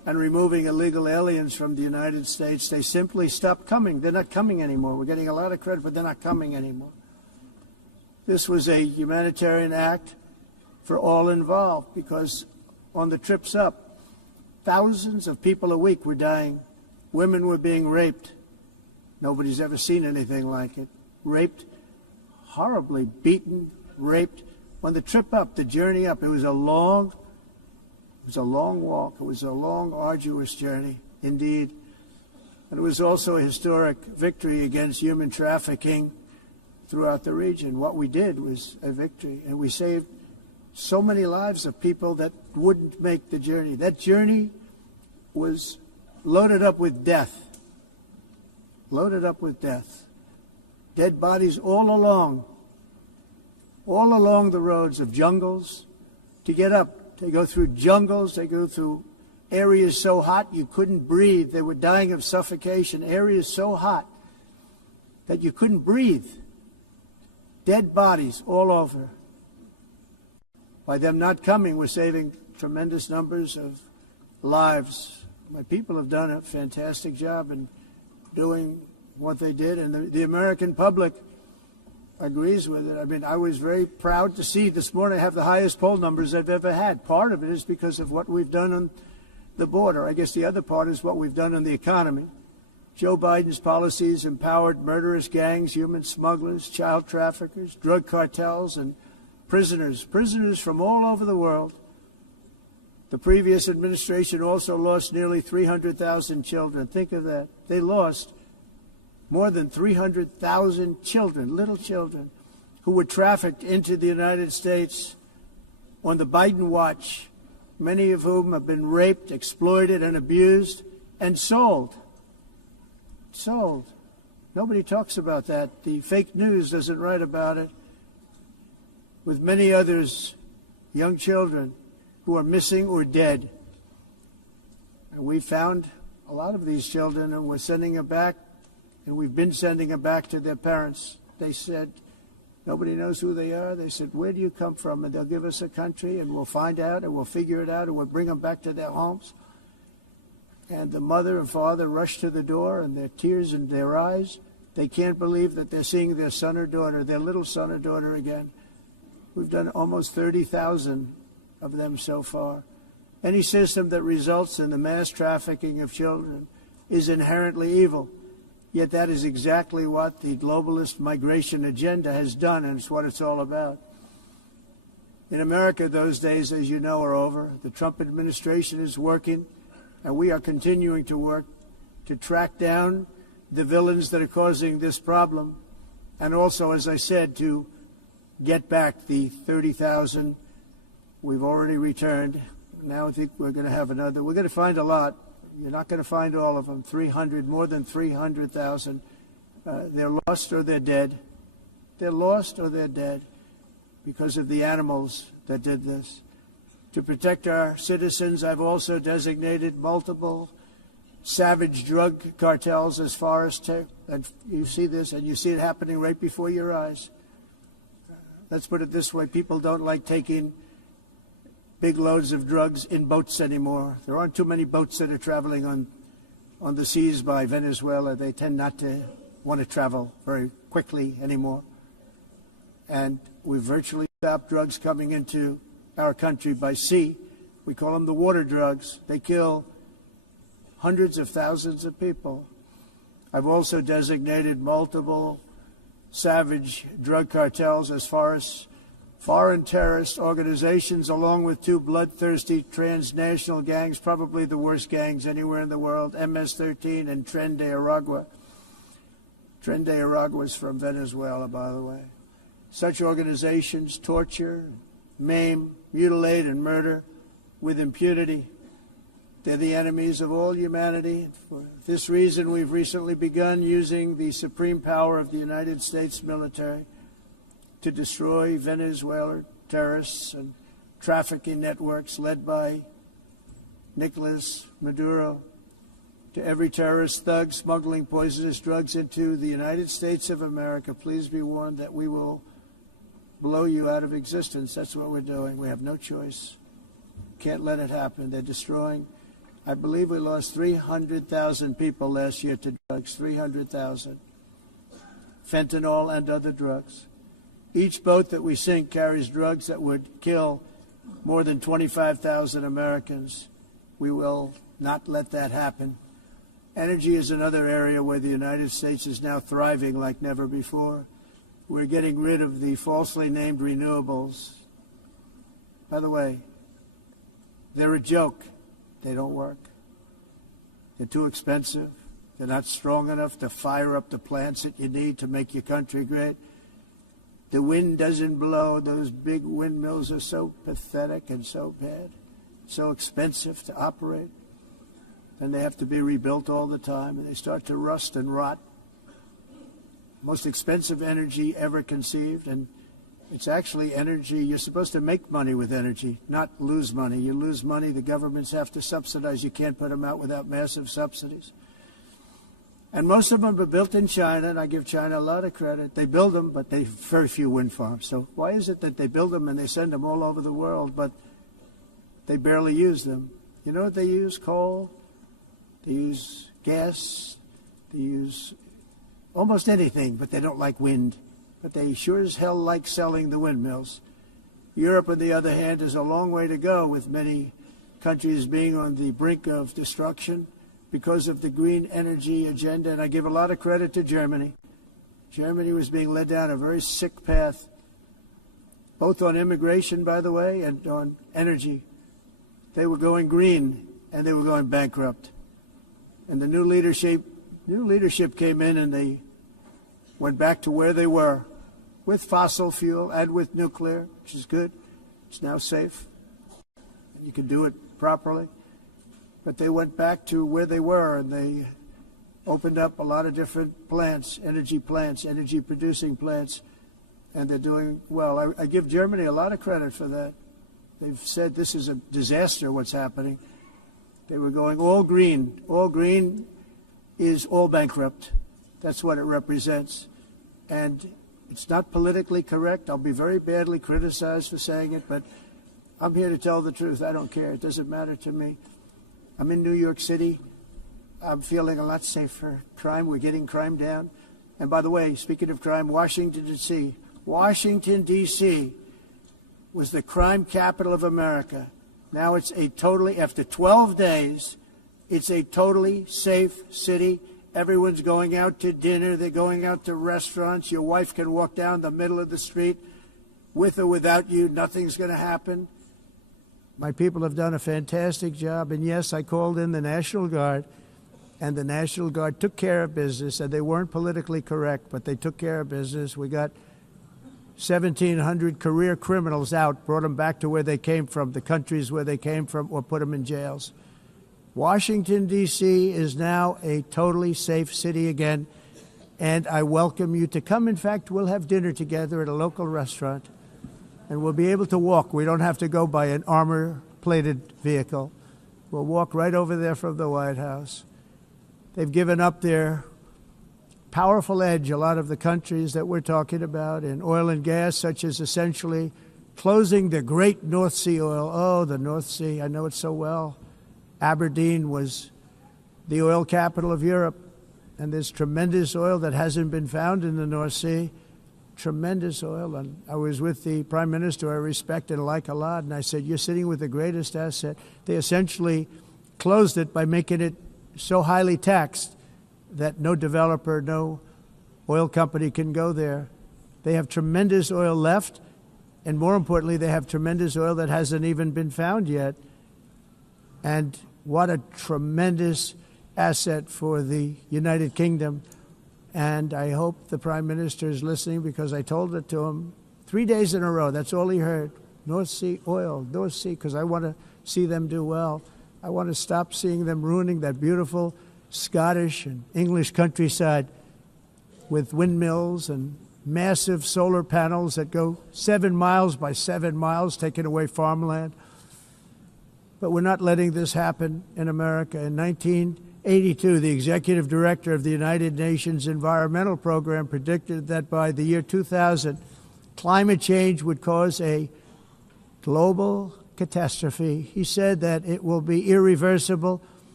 and removing illegal aliens from the United States, they simply stopped coming. They're not coming anymore. We're getting a lot of credit, but they're not coming anymore. This was a humanitarian act for all involved, because on the trips up, thousands of people a week were dying. Women were being raped. Nobody's ever seen anything like it. Raped, horribly beaten, raped. On the trip up, the journey up, it was a long walk. It was a long, arduous journey, indeed. And it was also a historic victory against human trafficking throughout the region. What we did was a victory, and we saved so many lives of people that wouldn't make the journey. That journey was loaded up with death. Loaded up with death. Dead bodies all along the roads of jungles to get up. They go through jungles, they go through areas so hot you couldn't breathe. They were dying of suffocation, areas so hot that you couldn't breathe. Dead bodies all over. By them not coming, we're saving tremendous numbers of lives. My people have done a fantastic job in doing what they did, and the American public agrees with it. I mean, I was very proud to see this morning I have the highest poll numbers I've ever had. Part of it is because of what we've done on the border. I guess the other part is what we've done on the economy. Joe Biden's policies empowered murderous gangs, human smugglers, child traffickers, drug cartels, and prisoners from all over the world. The previous administration also lost nearly 300,000 children. Think of that. They lost more than 300,000 children, little children, who were trafficked into the United States on the Biden watch, many of whom have been raped, exploited, and abused, and sold. Sold. Nobody talks about that. The fake news doesn't write about it. With many others, young children who are missing or dead. And we found a lot of these children, and we're sending them back. And we've been sending them back to their parents. They said, nobody knows who they are. They said, where do you come from? And they'll give us a country, and we'll find out, and we'll figure it out, and we'll bring them back to their homes. And the mother and father rush to the door, and their tears in their eyes. They can't believe that they're seeing their son or daughter, their little son or daughter again. We've done almost 30,000 of them so far. Any system that results in the mass trafficking of children is inherently evil. Yet that is exactly what the globalist migration agenda has done, and it's what it's all about. In America, those days, as you know, are over. The Trump administration is working, and we are continuing to work to track down the villains that are causing this problem, and also, as I said, to get back the 30,000 we've already returned. Now I think we're going to have another. We're going to find a lot. You're not going to find all of them. 300, more than 300,000. They're lost or they're dead. They're lost or they're dead because of the animals that did this. To protect our citizens, I've also designated multiple savage drug cartels as far as and you see this, and you see it happening right before your eyes. Let's put it this way. People don't like taking big loads of drugs in boats anymore. There aren't too many boats that are traveling on the seas by Venezuela. They tend not to want to travel very quickly anymore. And we've virtually stopped drugs coming into our country by sea. We call them the water drugs. They kill hundreds of thousands of people. I've also designated multiple savage drug cartels as far as foreign terrorist organizations, along with two bloodthirsty transnational gangs, probably the worst gangs anywhere in the world, MS-13 and Tren de Aragua. Tren de Aragua is from Venezuela, by the way. Such organizations torture, maim, mutilate, and murder with impunity. They're the enemies of all humanity. For this reason, we've recently begun using the supreme power of the United States military to destroy Venezuelan terrorists and trafficking networks led by Nicolas Maduro. To every terrorist thug smuggling poisonous drugs into the United States of America, please be warned that we will blow you out of existence. That's what we're doing. We have no choice. Can't let it happen. They're destroying I believe we lost 300,000 people last year to drugs, 300,000. Fentanyl and other drugs. Each boat that we sink carries drugs that would kill more than 25,000 Americans. We will not let that happen. Energy is another area where the United States is now thriving like never before. We're getting rid of the falsely named renewables. By the way, they're a joke. They don't work. They're too expensive. They're not strong enough to fire up the plants that you need to make your country great. The wind doesn't blow. Those big windmills are so pathetic and so bad, so expensive to operate. And they have to be rebuilt all the time, and they start to rust and rot. Most expensive energy ever conceived, and it's actually energy. You're supposed to make money with energy, not lose money. You lose money, the governments have to subsidize. You can't put them out without massive subsidies. And most of them are built in China, and I give China a lot of credit. They build them, but they have very few wind farms. So why is it that they build them and they send them all over the world, but they barely use them? You know what they use? Coal. They use gas. They use almost anything, but they don't like wind. But they sure as hell like selling the windmills. Europe, on the other hand, is a long way to go, with many countries being on the brink of destruction because of the green energy agenda. And I give a lot of credit to Germany. Germany was being led down a very sick path, both on immigration, by the way, and on energy. They were going green, and they were going bankrupt. And the new leadership came in, and they went back to where they were, with fossil fuel and with nuclear, which is good. It's now safe. You can do it properly. But they went back to where they were, and they opened up a lot of different plants, energy-producing plants, and they're doing well. I give Germany a lot of credit for that. They've said this is a disaster, what's happening. They were going all green. All green is all bankrupt. That's what it represents. And it's not politically correct. I'll be very badly criticized for saying it, but I'm here to tell the truth. I don't care. It doesn't matter to me. I'm in New York City. I'm feeling a lot safer. Crime, we're getting crime down. And by the way, speaking of crime, Washington, D.C. Washington, D.C. was the crime capital of America. Now it's after 12 days, it's a totally safe city. Everyone's going out to dinner. They're going out to restaurants. Your wife can walk down the middle of the street with or without you. Nothing's going to happen. My people have done a fantastic job. And yes, I called in the National Guard, and the National Guard took care of business. And they weren't politically correct, but they took care of business. We got 1,700 career criminals out, brought them back to where they came from, the countries where they came from, or put them in jails. Washington, D.C. is now a totally safe city again, and I welcome you to come. In fact, we'll have dinner together at a local restaurant, and we'll be able to walk. We don't have to go by an armor-plated vehicle. We'll walk right over there from the White House. They've given up their powerful edge, a lot of the countries that we're talking about, in oil and gas, such as essentially closing the great North Sea oil. Oh, the North Sea, I know it so well. Aberdeen was the oil capital of Europe, and there's tremendous oil that hasn't been found in the North Sea, tremendous oil. And I was with the Prime Minister I respect and like a lot, and I said, you're sitting with the greatest asset. They essentially closed it by making it so highly taxed that no developer, no oil company can go there. They have tremendous oil left, and more importantly, they have tremendous oil that hasn't even been found yet. And what a tremendous asset for the United Kingdom. And I hope the Prime Minister is listening, because I told it to him 3 days in a row. That's all he heard. North Sea oil, North Sea, because I want to see them do well. I want to stop seeing them ruining that beautiful Scottish and English countryside with windmills and massive solar panels that go 7 miles by 7 miles, taking away farmland. But we're not letting this happen in America. In 1982, the executive director of the United Nations Environmental Program predicted that by the year 2000, climate change would cause a global catastrophe. He said that it will be irreversible,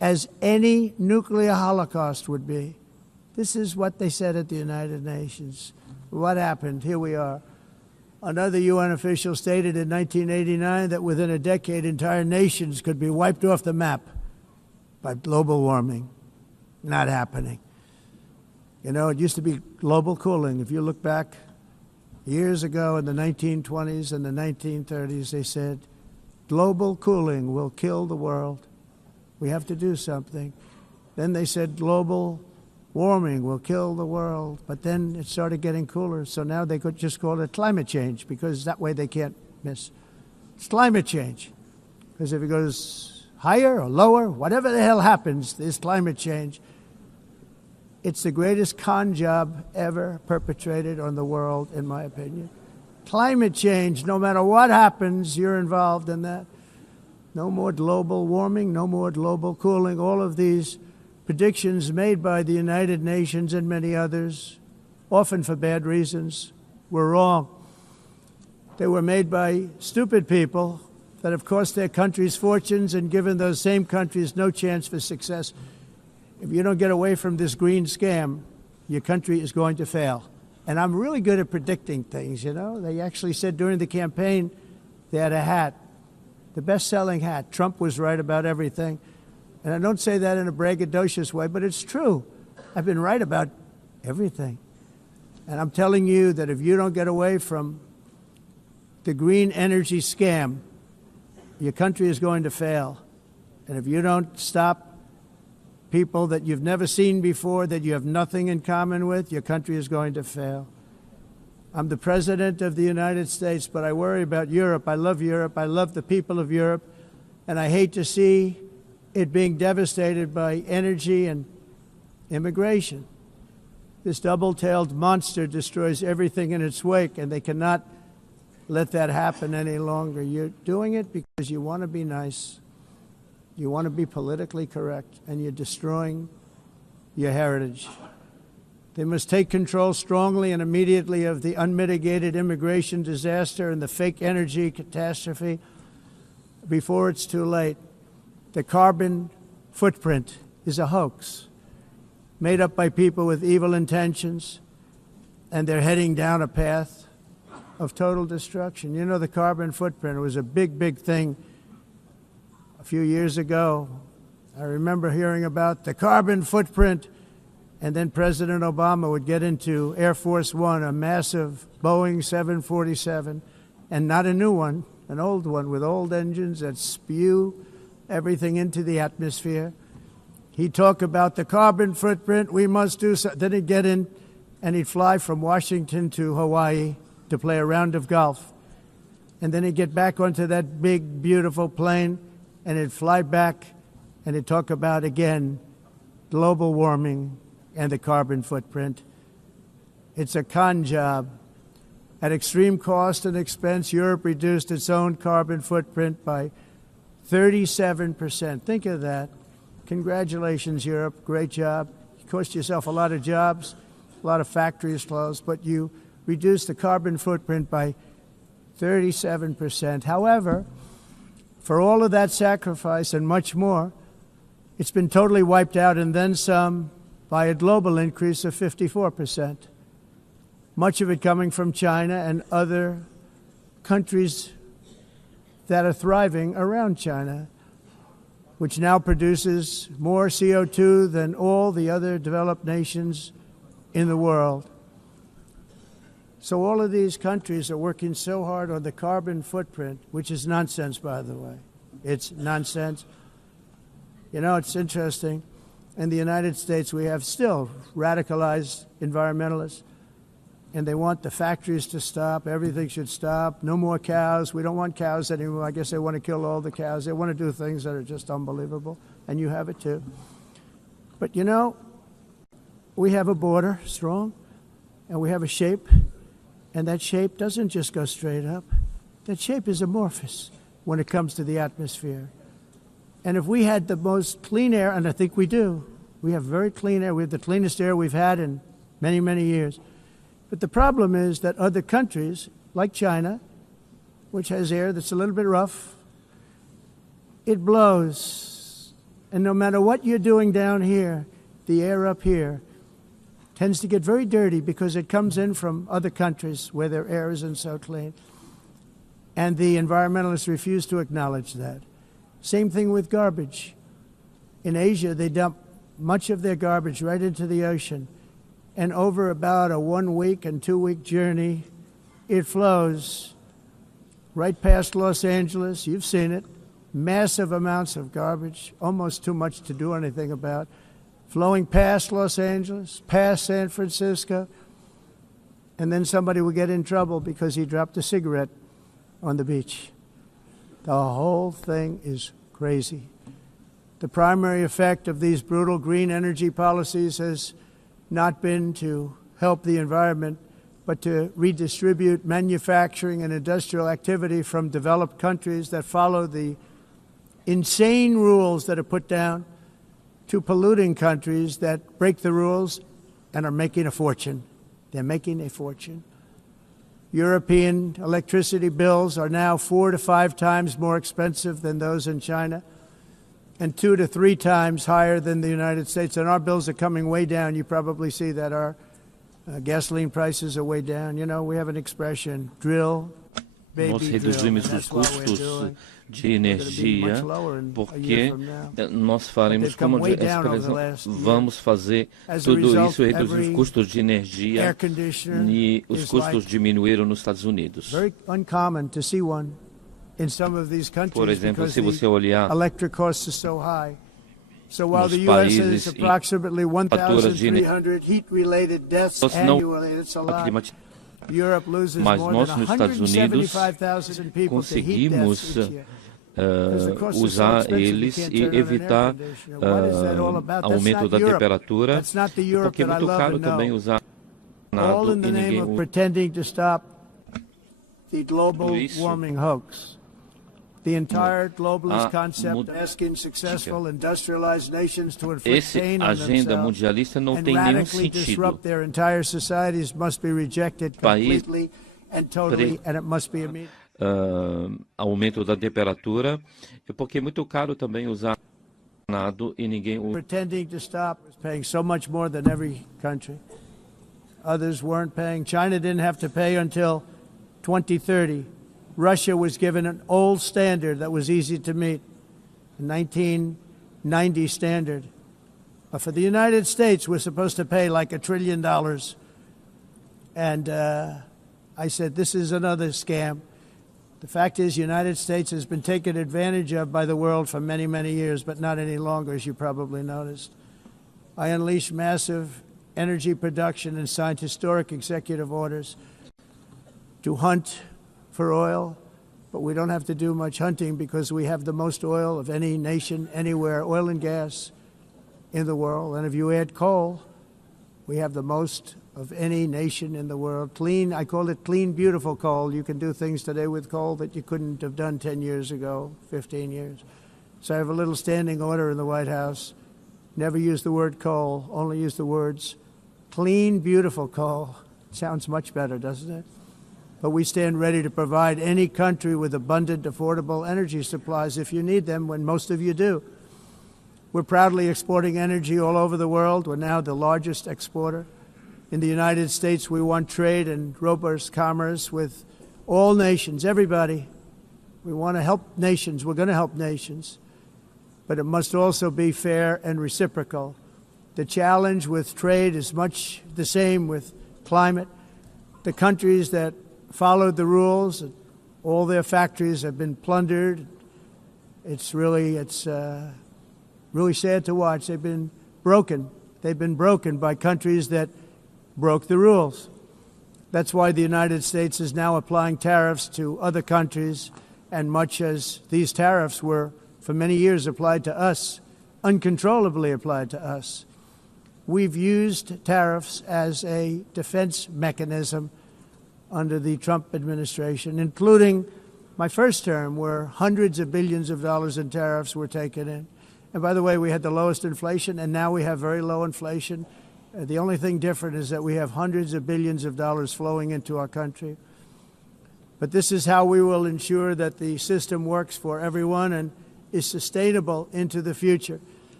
as any nuclear holocaust would be. This is what they said at the United Nations. What happened? Here we are. Another UN official stated in 1989 that within a decade, entire nations could be wiped off the map by global warming. Not happening. You know, it used to be global cooling. If you look back years ago in the 1920s and the 1930s, they said, global cooling will kill the world. We have to do something. Then they said global warming will kill the world. But then it started getting cooler. So now they could just call it climate change because that way they can't miss. It's climate change. Because if it goes higher or lower, whatever the hell happens, there's climate change. It's the greatest con job ever perpetrated on the world, in my opinion. Climate change, no matter what happens, you're involved in that. No more global warming, no more global cooling. All of these predictions made by the United Nations and many others, often for bad reasons, were wrong. They were made by stupid people that have cost their countries fortunes and given those same countries no chance for success. If you don't get away from this green scam, your country is going to fail. And I'm really good at predicting things, you know. They actually said during the campaign they had a hat, the best-selling hat. Trump was right about everything. And I don't say that in a braggadocious way, but it's true. I've been right about everything. And I'm telling you that if you don't get away from the green energy scam, your country is going to fail. And if you don't stop people that you've never seen before, that you have nothing in common with, your country is going to fail. I'm the President of the United States, but I worry about Europe. I love Europe. I love the people of Europe. And I hate to see it being devastated by energy and immigration. This double-tailed monster destroys everything in its wake, and they cannot let that happen any longer. You're doing it because you want to be nice. You want to be politically correct, and you're destroying your heritage. They must take control strongly and immediately of the unmitigated immigration disaster and the fake energy catastrophe before it's too late. The carbon footprint is a hoax made up by people with evil intentions, and they're heading down a path of total destruction. You know, the carbon footprint was a big, big thing a few years ago. I remember hearing about the carbon footprint, and then President Obama would get into Air Force One, a massive Boeing 747, and not a new one, an old one with old engines that spew everything into the atmosphere. He'd talk about the carbon footprint, we must do so. Then he'd get in and he'd fly from Washington to Hawaii to play a round of golf. And then he'd get back onto that big, beautiful plane and he'd fly back and he'd talk about, again, global warming and the carbon footprint. It's a con job. At extreme cost and expense, Europe reduced its own carbon footprint by 37%. Think of that. Congratulations, Europe. Great job. You cost yourself a lot of jobs, a lot of factories closed, but you reduced the carbon footprint by 37%. However, for all of that sacrifice and much more, it's been totally wiped out and then some by a global increase of 54%. Much of it coming from China and other countries that are thriving around China, which now produces more CO2 than all the other developed nations in the world. So all of these countries are working so hard on the carbon footprint, which is nonsense, by the way. It's nonsense. You know, it's interesting. In the United States, we have still radicalized environmentalists, and they want the factories to stop. Everything should stop. No more cows. We don't want cows anymore. I guess they want to kill all the cows. They want to do things that are just unbelievable, and you have it too. But, you know, we have a border, strong, and we have a shape, and that shape doesn't just go straight up. That shape is amorphous when it comes to the atmosphere. And if we had the most clean air, and I think we do, we have very clean air. We have the cleanest air we've had in many, many years. But the problem is that other countries, like China, which has air that's a little bit rough, it blows And no matter what you're doing down here, the air up here tends to get very dirty because it comes in from other countries where their air isn't so clean. And the environmentalists refuse to acknowledge that. Same thing with garbage. In Asia, they dump much of their garbage right into the ocean. And over about a 1 week and 2 week journey, it flows right past Los Angeles. You've seen it. Massive amounts of garbage, almost too much to do anything about, flowing past Los Angeles, past San Francisco, and then somebody will get in trouble because he dropped a cigarette on the beach. The whole thing is crazy. The primary effect of these brutal green energy policies has not been to help the environment, but to redistribute manufacturing and industrial activity from developed countries that follow the insane rules that are put down to polluting countries that break the rules and are making a fortune. They're making a fortune. European electricity bills are now 4 to 5 times more expensive than those in China, and 2 to 3 times higher than the United States. And our bills are coming way down. You probably see that our gasoline prices are way down. You know, we have an expression, drill, baby, nós reduzimos os custos de energia porque nós faremos, como a expressão, vamos fazer tudo isso, reduzir os custos de energia, e os custos diminuíram nos Estados Unidos. Por exemplo, se você olhar nos países em faturas de mas nós nos Estados Unidos conseguimos usar eles e evitar aumento da temperatura, porque é muito caro também usar nada e ninguém usa isso. The entire globalist concept asking successful industrialized nations to inflict pain on themselves and radically disrupt their entire societies must be rejected completely and totally, and it must be immediate. Aumento da temperatura, porque é muito caro também usar nada e ninguém usa. Pretending to stop is paying so much more than every country. Others weren't paying. China didn't have to pay until 2030. Russia was given an old standard that was easy to meet, a 1990 standard. But for the United States, we're supposed to pay like $1 trillion. And I said, this is another scam. The fact is, the United States has been taken advantage of by the world for many, many years, but not any longer, as you probably noticed. I unleashed massive energy production and signed historic executive orders to hunt for oil, but we don't have to do much hunting because we have the most oil of any nation anywhere, oil and gas in the world. And if you add coal, we have the most of any nation in the world. Clean, I call it clean, beautiful coal. You can do things today with coal that you couldn't have done 10 years ago, 15 years. So I have a little standing order in the White House. Never use the word coal, only use the words clean, beautiful coal. Sounds much better, doesn't it? But we stand ready to provide any country with abundant, affordable energy supplies if you need them, when most of you do. We're proudly exporting energy all over the world. We're now the largest exporter. In the United States, we want trade and robust commerce with all nations, everybody. We want to help nations. We're going to help nations. But it must also be fair and reciprocal. The challenge with trade is much the same with climate. The countries that followed the rules, all their factories have been plundered. It's really sad to watch. They've been broken. They've been broken by countries that broke the rules. That's why the United States is now applying tariffs to other countries, and much as these tariffs were for many years applied to us, uncontrollably applied to us. We've used tariffs as a defense mechanism under the Trump administration, including my first term, where hundreds of billions of dollars in tariffs were taken in. And by the way, we had the lowest inflation, and now we have very low inflation. The only thing different is that we have hundreds of billions of dollars flowing into our country. But this is how we will ensure that the system works for everyone and is sustainable into the future.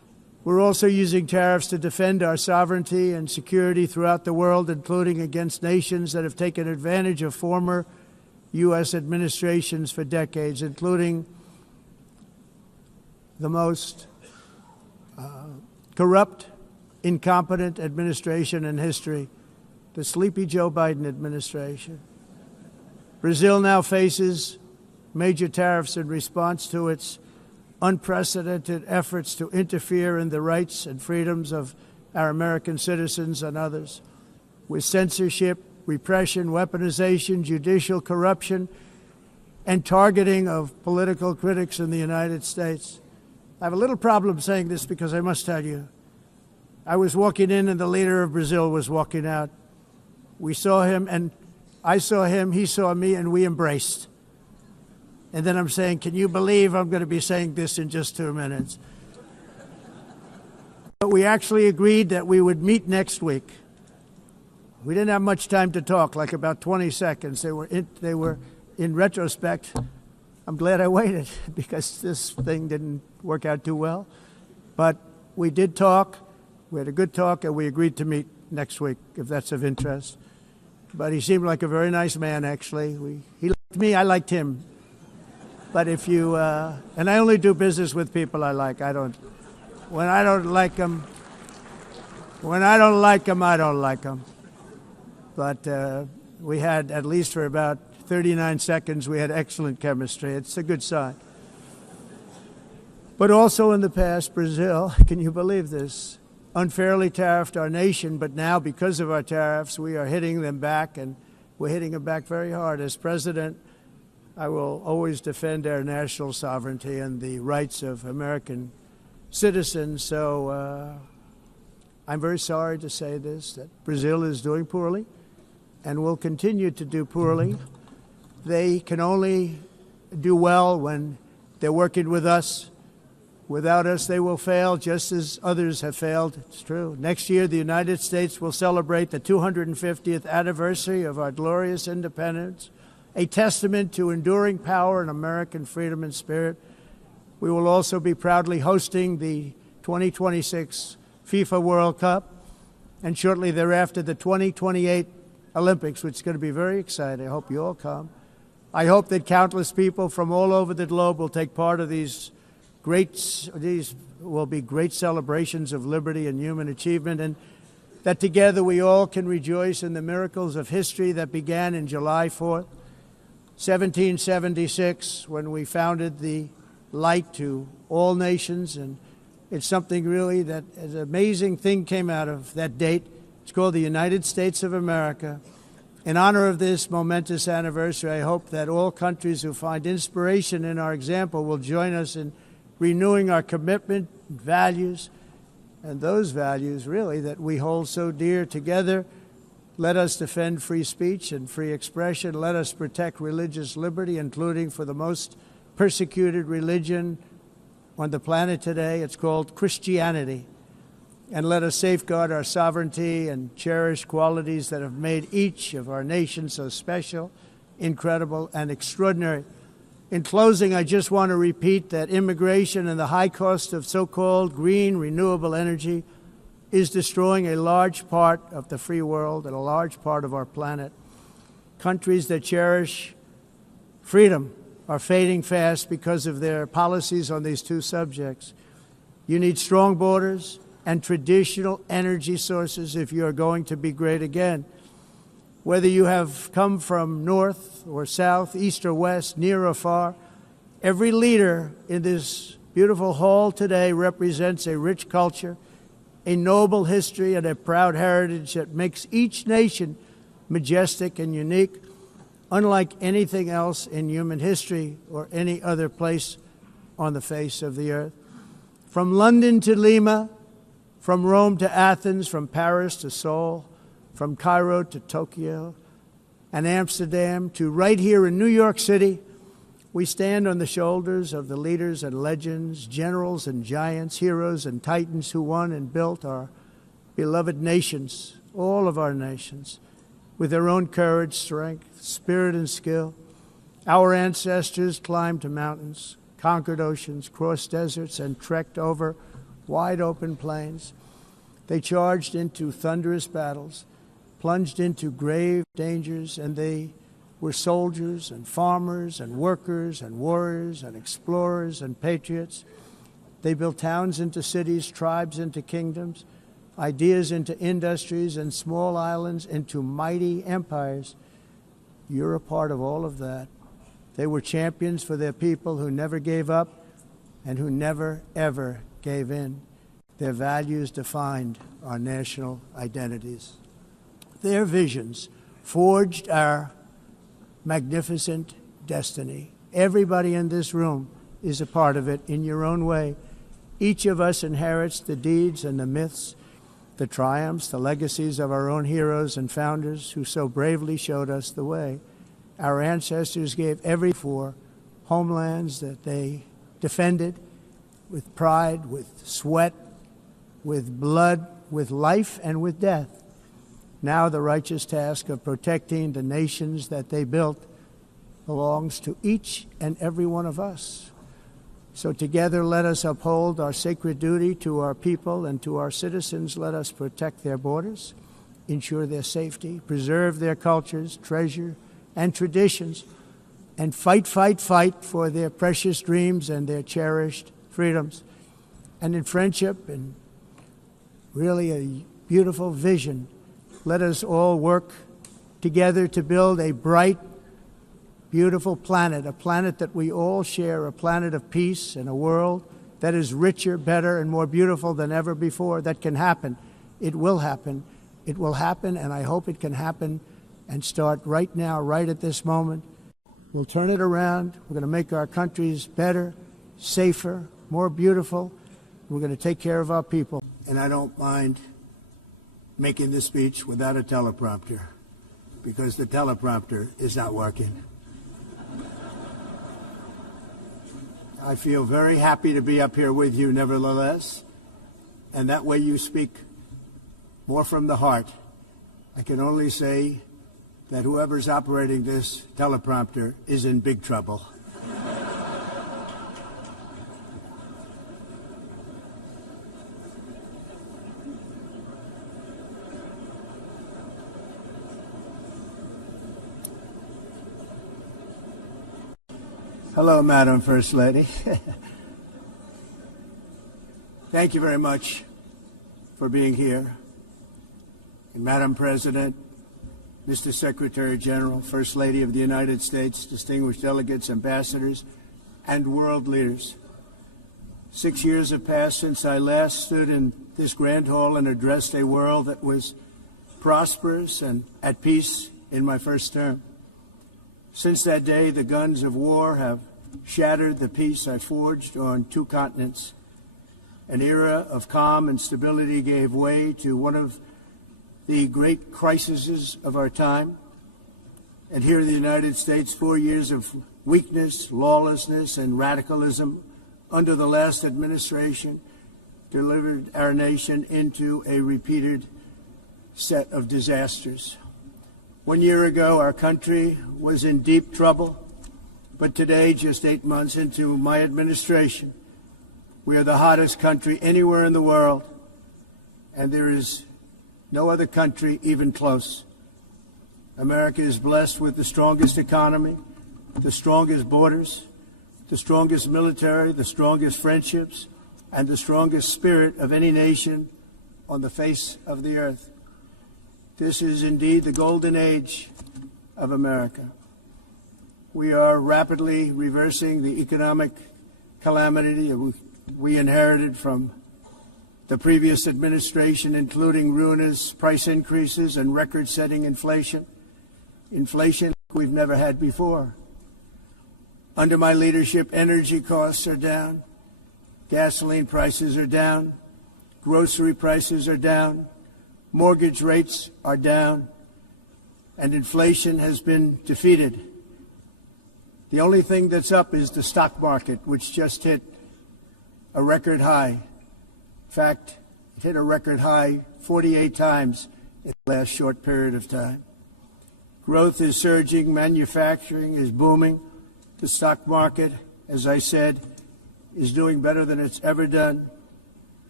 We're also using tariffs to defend our sovereignty and security throughout the world, including against nations that have taken advantage of former U.S. administrations for decades, including the most corrupt, incompetent administration in history, the sleepy Joe Biden administration. Brazil now faces major tariffs in response to its unprecedented efforts to interfere in the rights and freedoms of our American citizens and others, with censorship, repression, weaponization, judicial corruption, and targeting of political critics in the United States. I have a little problem saying this because I must tell you, I was walking in and the leader of Brazil was walking out. We saw him and I saw him, he saw me, and we embraced. And then I'm saying, can you believe I'm going to be saying this in just 2 minutes? But we actually agreed that we would meet next week. We didn't have much time to talk, like about 20 seconds. They were in retrospect, I'm glad I waited because this thing didn't work out too well. But we did talk. We had a good talk, and we agreed to meet next week, if that's of interest. But he seemed like a very nice man, actually. He liked me, I liked him. But if you, and I only do business with people I like. When I don't like them, I don't like them. But we had, at least for about 39 seconds, we had excellent chemistry. It's a good sign. But also in the past, Brazil, can you believe this, unfairly tariffed our nation, but now because of our tariffs, we are hitting them back, and we're hitting them back very hard. As president, I will always defend our national sovereignty and the rights of American citizens. So I'm very sorry to say this, that Brazil is doing poorly and will continue to do poorly. They can only do well when they're working with us. Without us, they will fail, just as others have failed. It's true. Next year, the United States will celebrate the 250th anniversary of our glorious independence, a testament to enduring power and American freedom and spirit. We will also be proudly hosting the 2026 FIFA World Cup, and shortly thereafter, the 2028 Olympics, which is going to be very exciting. I hope you all come. I hope that countless people from all over the globe will take part of these will be great celebrations of liberty and human achievement, and that together we all can rejoice in the miracles of history that began in July 4th, 1776, when we founded the light to all nations. And it's something really that an amazing thing came out of that date. It's called the United States of America. In honor of this momentous anniversary, I hope that all countries who find inspiration in our example will join us in renewing our commitment, values, and those values, really, that we hold so dear together. Let us defend free speech and free expression. Let us protect religious liberty, including for the most persecuted religion on the planet today. It's called Christianity. And let us safeguard our sovereignty and cherish qualities that have made each of our nations so special, incredible, and extraordinary. In closing, I just want to repeat that immigration and the high cost of so-called green renewable energy is destroying a large part of the free world and a large part of our planet. Countries that cherish freedom are fading fast because of their policies on these two subjects. You need strong borders and traditional energy sources if you are going to be great again. Whether you have come from north or south, east or west, near or far, every leader in this beautiful hall today represents a rich culture, a noble history, and a proud heritage that makes each nation majestic and unique, unlike anything else in human history or any other place on the face of the earth. From London to Lima, from Rome to Athens, from Paris to Seoul, from Cairo to Tokyo and Amsterdam to right here in New York City, we stand on the shoulders of the leaders and legends, generals and giants, heroes and titans who won and built our beloved nations, all of our nations, with their own courage, strength, spirit, and skill. Our ancestors climbed mountains, conquered oceans, crossed deserts, and trekked over wide open plains. They charged into thunderous battles, plunged into grave dangers, and they were soldiers and farmers and workers and warriors and explorers and patriots. They built towns into cities, tribes into kingdoms, ideas into industries, and small islands into mighty empires. You're a part of all of that. They were champions for their people who never gave up and who never, ever gave in. Their values defined our national identities. Their visions forged our magnificent destiny. Everybody in this room is a part of it in your own way. Each of us inherits the deeds and the myths, the triumphs, the legacies of our own heroes and founders who so bravely showed us the way. Our ancestors gave everything for homelands that they defended with pride, with sweat, with blood, with life, and with death. Now the righteous task of protecting the nations that they built belongs to each and every one of us. So together let us uphold our sacred duty to our people and to our citizens. Let us protect their borders, ensure their safety, preserve their cultures, treasure, and traditions, and fight for their precious dreams and their cherished freedoms. And in friendship and really a beautiful vision, let us all work together to build a bright, beautiful planet, a planet that we all share, a planet of peace and a world that is richer, better, and more beautiful than ever before. That can happen. It will happen. It will happen, and I hope it can happen and start right now, right at this moment. We'll turn it around. We're going to make our countries better, safer, more beautiful. We're going to take care of our people. And I don't mind making this speech without a teleprompter, because the teleprompter is not working. I feel very happy to be up here with you, nevertheless, and that way you speak more from the heart. I can only say that whoever's operating this teleprompter is in big trouble. Hello, Madam First Lady. Thank you very much for being here. And Madam President, Mr. Secretary General, First Lady of the United States, distinguished delegates, ambassadors, and world leaders. 6 years have passed since I last stood in this grand hall and addressed a world that was prosperous and at peace in my first term. Since that day, the guns of war have shattered the peace I forged on 2 continents. An era of calm and stability gave way to one of the great crises of our time. And here in the United States, 4 years of weakness, lawlessness, and radicalism under the last administration delivered our nation into a repeated set of disasters. 1 year ago, our country was in deep trouble, but today, just 8 months into my administration, we are the hottest country anywhere in the world, and there is no other country even close. America is blessed with the strongest economy, the strongest borders, the strongest military, the strongest friendships, and the strongest spirit of any nation on the face of the earth. This is indeed the golden age of America. We are rapidly reversing the economic calamity we inherited from the previous administration, including ruinous price increases and record-setting inflation we've never had before. Under my leadership, energy costs are down, gasoline prices are down, grocery prices are down, mortgage rates are down, and inflation has been defeated. The only thing that's up is the stock market, which just hit a record high. In fact, it hit a record high 48 times in the last short period of time. Growth is surging, manufacturing is booming. The stock market, as I said, is doing better than it's ever done.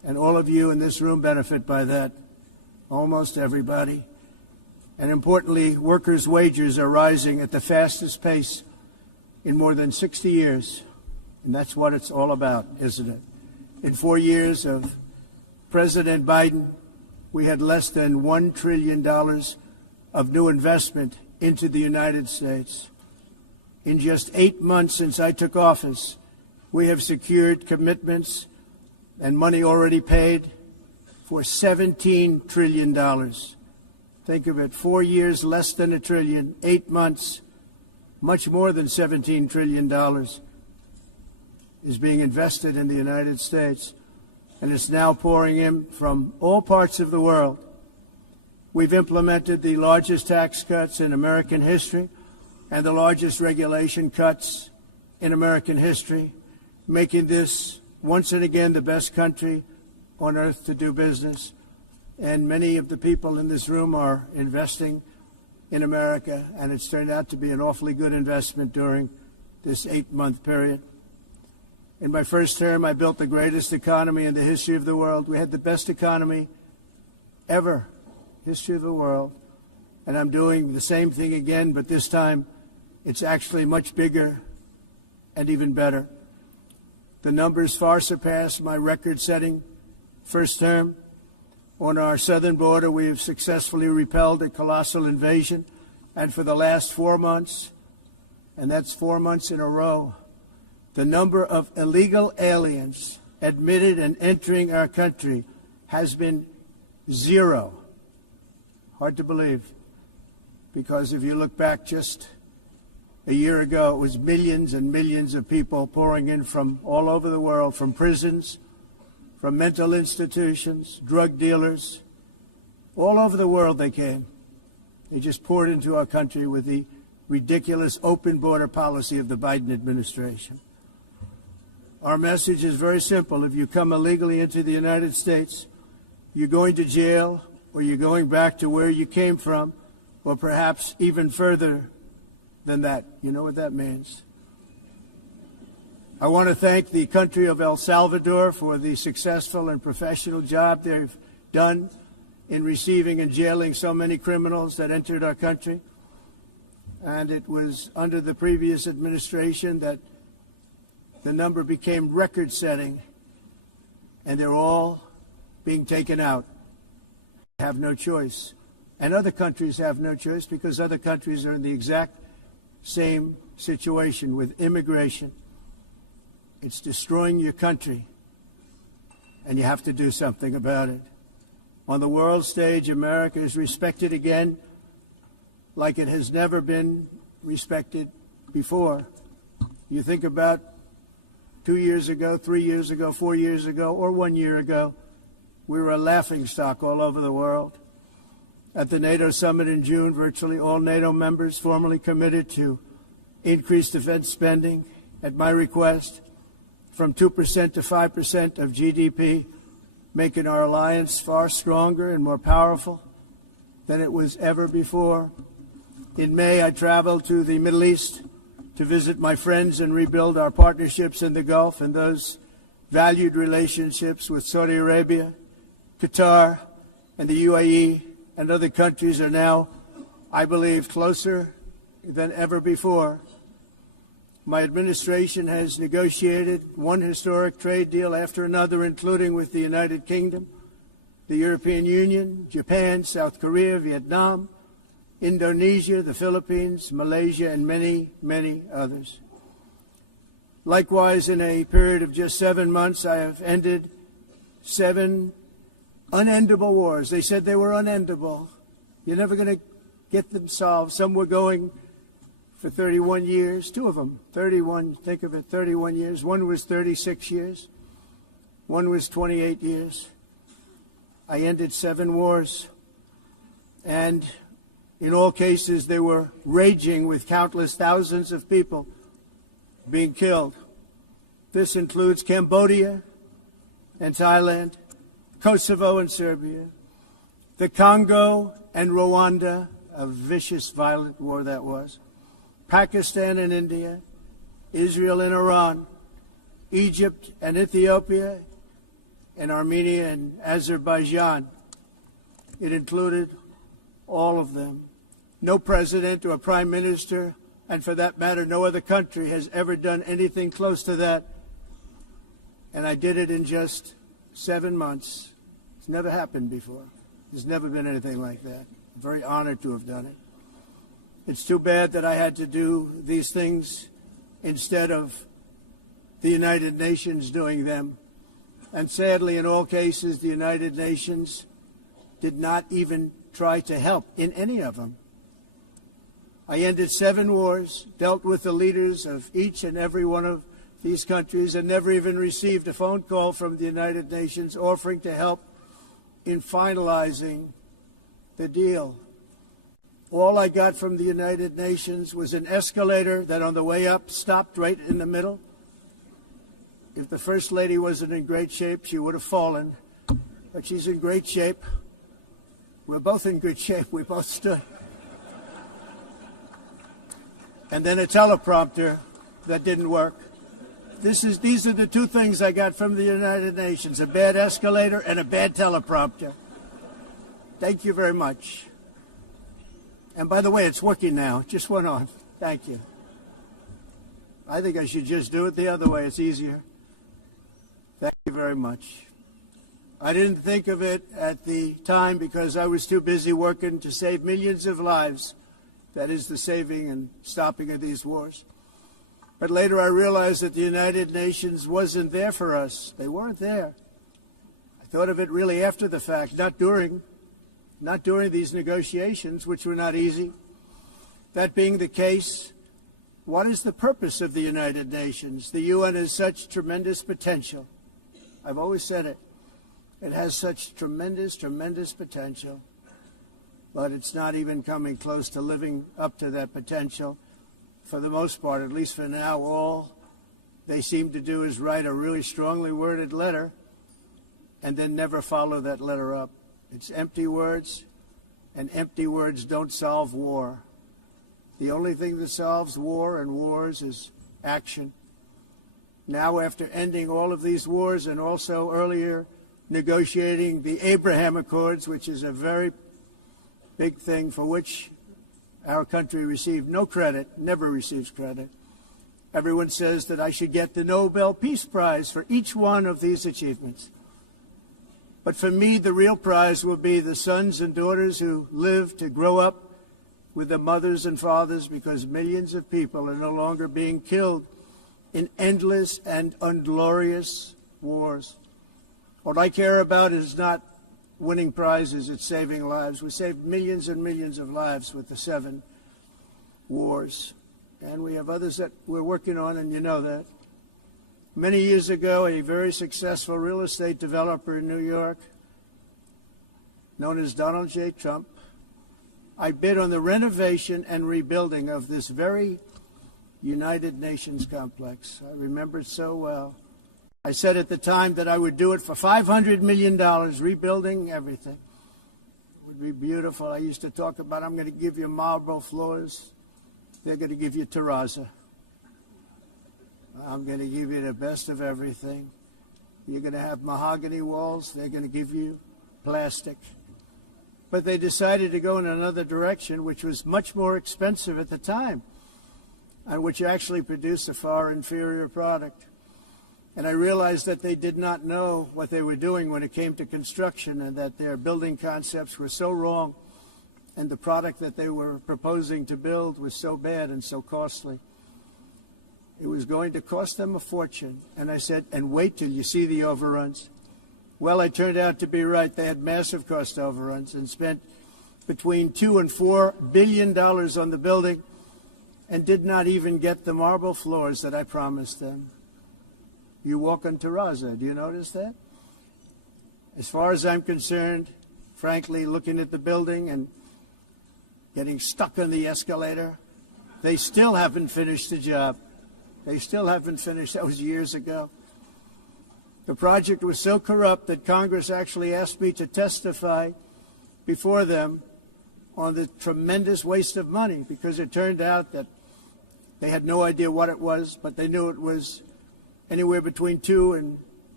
And all of you in this room benefit by that, almost everybody. And importantly, workers' wages are rising at the fastest pace in more than 60 years. And that's what it's all about, isn't it? In 4 years of President Biden, we had less than $1 trillion of new investment into the United States. In just 8 months since I took office, we have secured commitments and money already paid for $17 trillion. Think of it, 4 years, less than $1 trillion, 8 months, much more than $17 trillion is being invested in the United States, and it's now pouring in from all parts of the world. We've implemented the largest tax cuts in American history and the largest regulation cuts in American history, making this once and again the best country on earth to do business. And many of the people in this room are investing in America, and it's turned out to be an awfully good investment during this 8-month period. In my first term, I built the greatest economy in the history of the world. We had the best economy ever, history of the world. And I'm doing the same thing again, but this time it's actually much bigger and even better. The numbers far surpass my record-setting first term. On our southern border, we have successfully repelled a colossal invasion. And for the last 4 months, and that's 4 months in a row, the number of illegal aliens admitted and entering our country has been 0. Hard to believe, because if you look back just a year ago, it was millions and millions of people pouring in from all over the world, from prisons, from mental institutions, drug dealers. All over the world they came. They just poured into our country with the ridiculous open border policy of the Biden administration. Our message is very simple. If you come illegally into the United States, you're going to jail, or you're going back to where you came from, or perhaps even further than that. You know what that means. I want to thank the country of El Salvador for the successful and professional job they've done in receiving and jailing so many criminals that entered our country. And it was under the previous administration that the number became record-setting, and they're all being taken out. They have no choice. And other countries have no choice, because other countries are in the exact same situation with immigration. It's destroying your country, and you have to do something about it. On the world stage, America is respected again like it has never been respected before. You think about 2 years ago, 3 years ago, 4 years ago, or 1 year ago, we were a laughingstock all over the world. At the NATO summit in June, virtually all NATO members formally committed to increase defense spending at my request from 2% to 5% of GDP, making our alliance far stronger and more powerful than it was ever before. In May, I traveled to the Middle East to visit my friends and rebuild our partnerships in the Gulf and those valued relationships with Saudi Arabia, Qatar, and the UAE, and other countries are now, I believe, closer than ever before. My administration has negotiated one historic trade deal after another, including with the United Kingdom, the European Union, Japan, South Korea, Vietnam, Indonesia, the Philippines, Malaysia, and many, many others. Likewise, in a period of just 7 months, I have ended 7 unendable wars. They said they were unendable. You're never going to get them solved. Some were going for 31 years, 2 of them, 31, think of it, 31 years. One was 36 years. One was 28 years. I ended 7 wars. And in all cases, they were raging with countless thousands of people being killed. This includes Cambodia and Thailand, Kosovo and Serbia, the Congo and Rwanda, a vicious, violent war that was, Pakistan and India, Israel and Iran, Egypt and Ethiopia, and Armenia and Azerbaijan. It included all of them. No president or prime minister, and for that matter, no other country has ever done anything close to that. And I did it in just 7 months. It's never happened before. There's never been anything like that. I'm very honored to have done it. It's too bad that I had to do these things instead of the United Nations doing them. And sadly, in all cases, the United Nations did not even try to help in any of them. I ended 7 wars, dealt with the leaders of each and every one of these countries, and never even received a phone call from the United Nations offering to help in finalizing the deal. All I got from the United Nations was an escalator that on the way up stopped right in the middle. If the First Lady wasn't in great shape, she would have fallen. But she's in great shape. We're both in good shape. We both stood. And then a teleprompter that didn't work. These are the 2 things I got from the United Nations, a bad escalator and a bad teleprompter. Thank you very much. And by the way, it's working now. It just went on. Thank you. I think I should just do it the other way. It's easier. Thank you very much. I didn't think of it at the time because I was too busy working to save millions of lives. That is the saving and stopping of these wars. But later I realized that the United Nations wasn't there for us. They weren't there. I thought of it really after the fact, not during these negotiations, which were not easy. That being the case, what is the purpose of the United Nations? The UN has such tremendous potential. I've always said it. It has such tremendous, tremendous potential. But it's not even coming close to living up to that potential. For the most part, at least for now, all they seem to do is write a really strongly worded letter and then never follow that letter up. It's empty words, and empty words don't solve war. The only thing that solves war and wars is action. Now, after ending all of these wars and also earlier negotiating the Abraham Accords, which is a very big thing for which our country received no credit, never receives credit. Everyone says that I should get the Nobel Peace Prize for each one of these achievements. But for me, the real prize will be the sons and daughters who live to grow up with the mothers and fathers, because millions of people are no longer being killed in endless and unglorious wars. What I care about is not winning prizes, it's saving lives. We saved millions and millions of lives with the 7 wars. And we have others that we're working on, and you know that. Many years ago, a very successful real estate developer in New York, known as Donald J. Trump, I bid on the renovation and rebuilding of this very United Nations complex. I remember it so well. I said at the time that I would do it for $500 million, rebuilding everything. It would be beautiful. I used to talk about, I'm going to give you marble floors. They're going to give you terrazzo. I'm going to give you the best of everything. You're going to have mahogany walls. They're going to give you plastic. But they decided to go in another direction, which was much more expensive at the time, and which actually produced a far inferior product. And I realized that they did not know what they were doing when it came to construction, and that their building concepts were so wrong, and the product that they were proposing to build was so bad and so costly. It was going to cost them a fortune. And I said, and wait till you see the overruns. Well, I turned out to be right. They had massive cost overruns and spent between $2 and $4 billion on the building and did not even get the marble floors that I promised them. You walk on terrazzo. Do you notice that? As far as I'm concerned, frankly, looking at the building and getting stuck on the escalator, they still haven't finished the job. They still haven't finished. That was years ago. The project was so corrupt that Congress actually asked me to testify before them on the tremendous waste of money, because it turned out that they had no idea what it was, but they knew it was anywhere between $2 and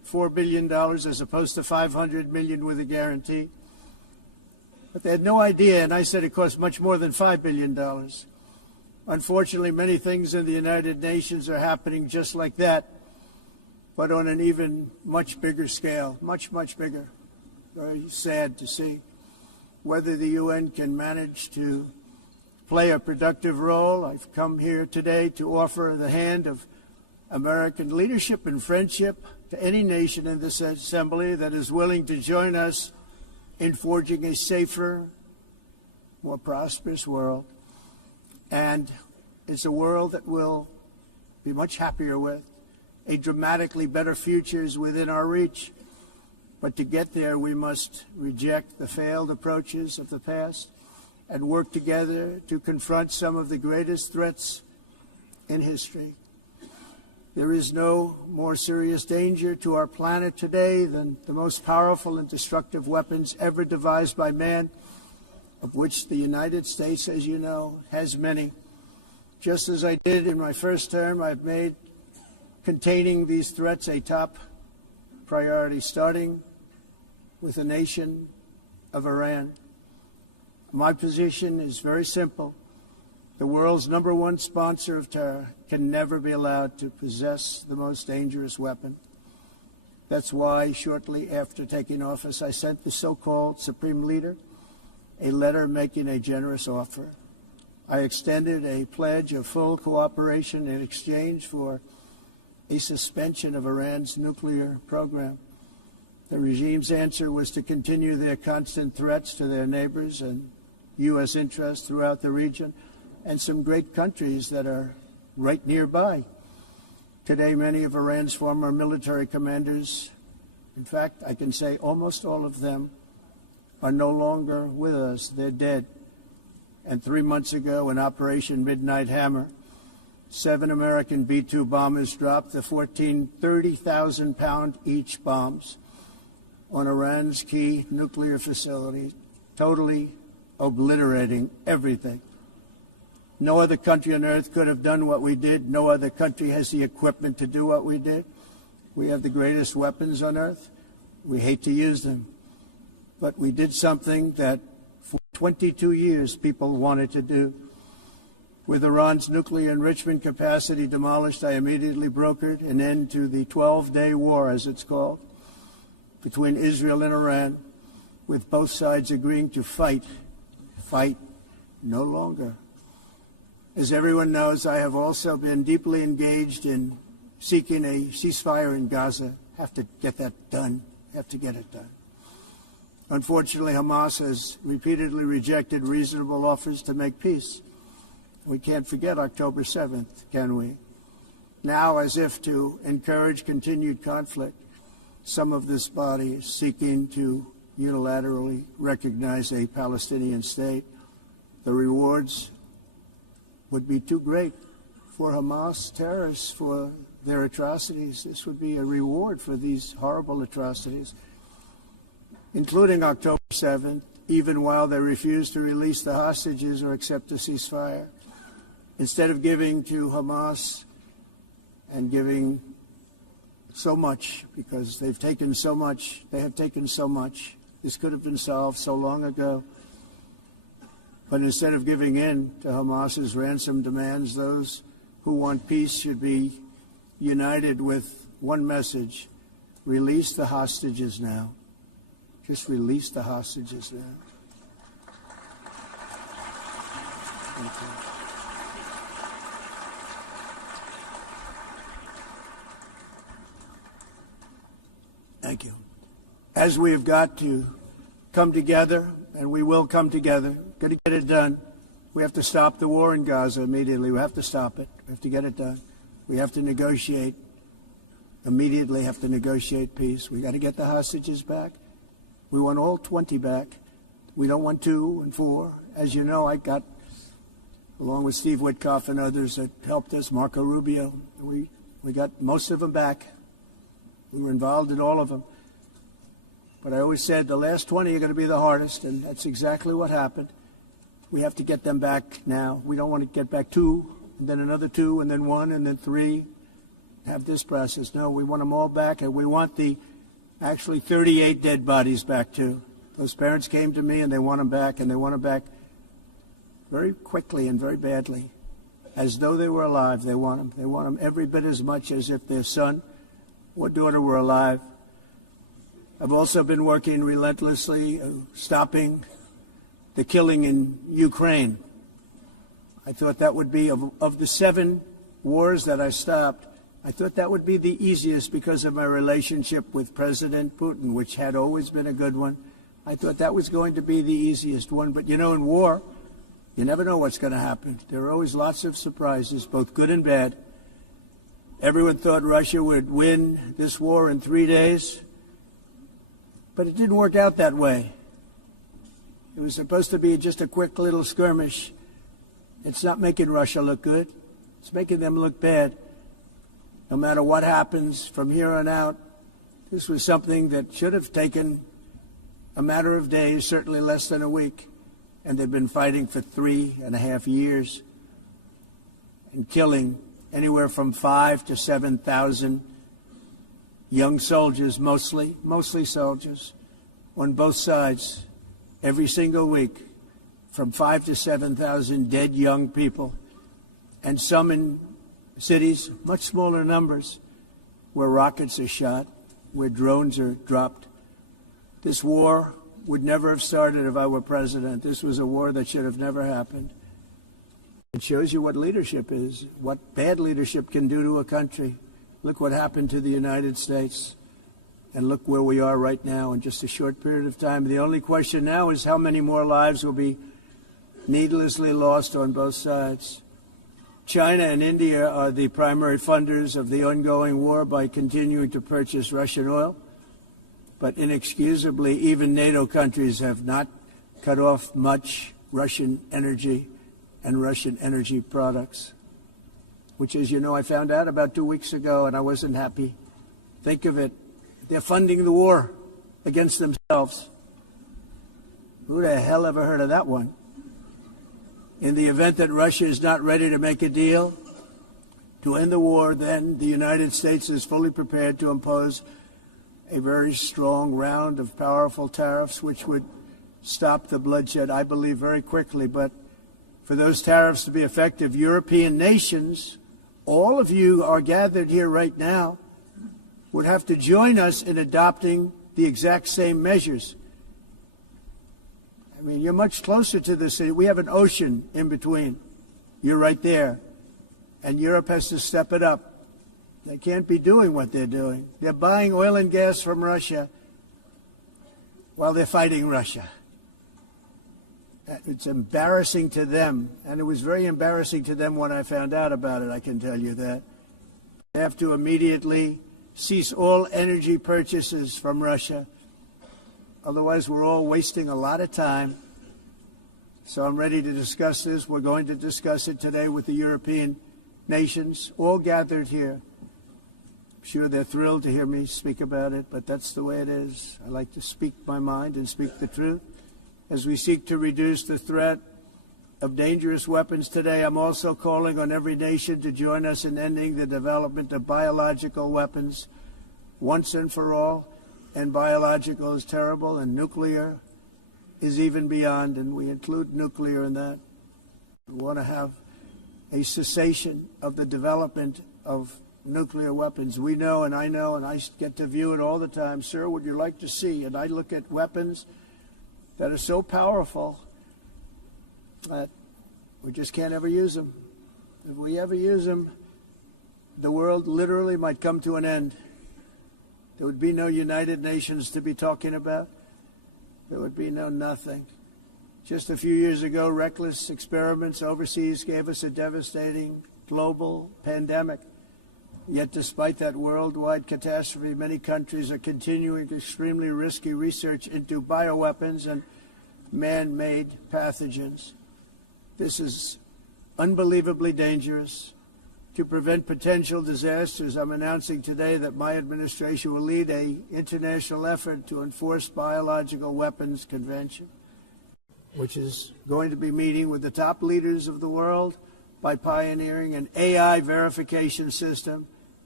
$4 billion as opposed to $500 million with a guarantee. But they had no idea, and I said it cost much more than $5 billion. Unfortunately, many things in the United Nations are happening just like that, but on an even much bigger scale, much, much bigger. Very sad to see. Whether the UN can manage to play a productive role, I've come here today to offer the hand of American leadership and friendship to any nation in this assembly that is willing to join us in forging a safer, more prosperous world. And it's a world that we'll be much happier with. A dramatically better future is within our reach. But to get there, we must reject the failed approaches of the past and work together to confront some of the greatest threats in history. There is no more serious danger to our planet today than the most powerful and destructive weapons ever devised by man, of which the United States, as you know, has many. Just as I did in my first term, I've made containing these threats a top priority, starting with the nation of Iran. My position is very simple. The world's #1 sponsor of terror can never be allowed to possess the most dangerous weapon. That's why, shortly after taking office, I sent the so-called Supreme Leader a letter making a generous offer. I extended a pledge of full cooperation in exchange for a suspension of Iran's nuclear program. The regime's answer was to continue their constant threats to their neighbors and U.S. interests throughout the region and some great countries that are right nearby. Today, many of Iran's former military commanders, in fact, I can say almost all of them, are no longer with us. They're dead. And 3 months ago, in Operation Midnight Hammer, 7 American B-2 bombers dropped the 14 30,000-pound each bombs on Iran's key nuclear facility, totally obliterating everything. No other country on earth could have done what we did. No other country has the equipment to do what we did. We have the greatest weapons on earth. We hate to use them. But we did something that for 22 years people wanted to do. With Iran's nuclear enrichment capacity demolished, I immediately brokered an end to the 12-day war, as it's called, between Israel and Iran, with both sides agreeing to fight no longer. As everyone knows, I have also been deeply engaged in seeking a ceasefire in Gaza. Have to get that done. Have to get it done. Unfortunately, Hamas has repeatedly rejected reasonable offers to make peace. We can't forget October 7th, can we? Now, as if to encourage continued conflict, some of this body is seeking to unilaterally recognize a Palestinian state. The rewards would be too great for Hamas terrorists for their atrocities. This would be a reward for these horrible atrocities, including October 7th, even while they refuse to release the hostages or accept a ceasefire. Instead of giving to Hamas and giving so much, because they've taken so much, they have taken so much. This could have been solved so long ago. But instead of giving in to Hamas's ransom demands, those who want peace should be united with one message: release the hostages now. Just release the hostages now. Thank you. Thank you. As we have got to come together, and we will come together, got to get it done. We have to stop the war in Gaza immediately. We have to stop it. We have to get it done. We have to negotiate, immediately have to negotiate peace. We got to get the hostages back. We want all 20 back. We don't want 2 and 4. As you know, I got, along with Steve Witkoff and others that helped us, Marco Rubio, we got most of them back. We were involved in all of them. But I always said the last 20 are going to be the hardest, and that's exactly what happened. We have to get them back now. We don't want to get back 2, and then another 2, and then 1, and then 3. have this process. No, we want them all back, and we want the actually 38 dead bodies back too. Those parents came to me and they want them back, and they want them back very quickly and very badly. As though they were alive, they want them. They want them every bit as much as if their son or daughter were alive. I've also been working relentlessly, stopping the killing in Ukraine. I thought that would be, of the 7 wars that I stopped, I thought that would be the easiest because of my relationship with President Putin, which had always been a good one. I thought that was going to be the easiest one. But, you know, in war, you never know what's going to happen. There are always lots of surprises, both good and bad. Everyone thought Russia would win this war in 3 days, but it didn't work out that way. It was supposed to be just a quick little skirmish. It's not making Russia look good. It's making them look bad. No matter what happens from here on out, this was something that should have taken a matter of days, certainly less than a week. And they've been fighting for 3.5 years and killing anywhere from 5,000 to 7,000 young soldiers, mostly soldiers, on both sides, every single week, from 5,000 to 7,000 dead young people, and some in cities, much smaller numbers, where rockets are shot, where drones are dropped. This war would never have started if I were president. This was a war that should have never happened. It shows you what leadership is, what bad leadership can do to a country. Look what happened to the United States, and look where we are right now in just a short period of time. The only question now is how many more lives will be needlessly lost on both sides. China and India are the primary funders of the ongoing war by continuing to purchase Russian oil. But inexcusably, even NATO countries have not cut off much Russian energy and Russian energy products, which, as you know, I found out about 2 weeks ago, and I wasn't happy. Think of it. They're funding the war against themselves. Who the hell ever heard of that one? In the event that Russia is not ready to make a deal to end the war, then the United States is fully prepared to impose a very strong round of powerful tariffs, which would stop the bloodshed, I believe, very quickly. But for those tariffs to be effective, European nations, all of you are gathered here right now, would have to join us in adopting the exact same measures. I mean, you're much closer to the city. We have an ocean in between. You're right there. And Europe has to step it up. They can't be doing what they're doing. They're buying oil and gas from Russia while they're fighting Russia. It's embarrassing to them, and it was very embarrassing to them when I found out about it, I can tell you that. They have to immediately cease all energy purchases from Russia. Otherwise, we're all wasting a lot of time. So I'm ready to discuss this. We're going to discuss it today with the European nations, all gathered here. I'm sure they're thrilled to hear me speak about it, but that's the way it is. I like to speak my mind and speak the truth. As we seek to reduce the threat of dangerous weapons today, I'm also calling on every nation to join us in ending the development of biological weapons once and for all. And biological is terrible, and nuclear is even beyond, and we include nuclear in that. We want to have a cessation of the development of nuclear weapons. We know, and I get to view it all the time. Sir, would you like to see? And I look at weapons that are so powerful that we just can't ever use them. If we ever use them, the world literally might come to an end. There would be no United Nations to be talking about. There would be no nothing. Just a few years ago, reckless experiments overseas gave us a devastating global pandemic. Yet despite that worldwide catastrophe, many countries are continuing extremely risky research into bioweapons and man-made pathogens. This is unbelievably dangerous. To prevent potential disasters, I'm announcing today that my administration will lead an international effort to enforce biological weapons convention, which is going to be meeting with the top leaders of the world by pioneering an AI verification system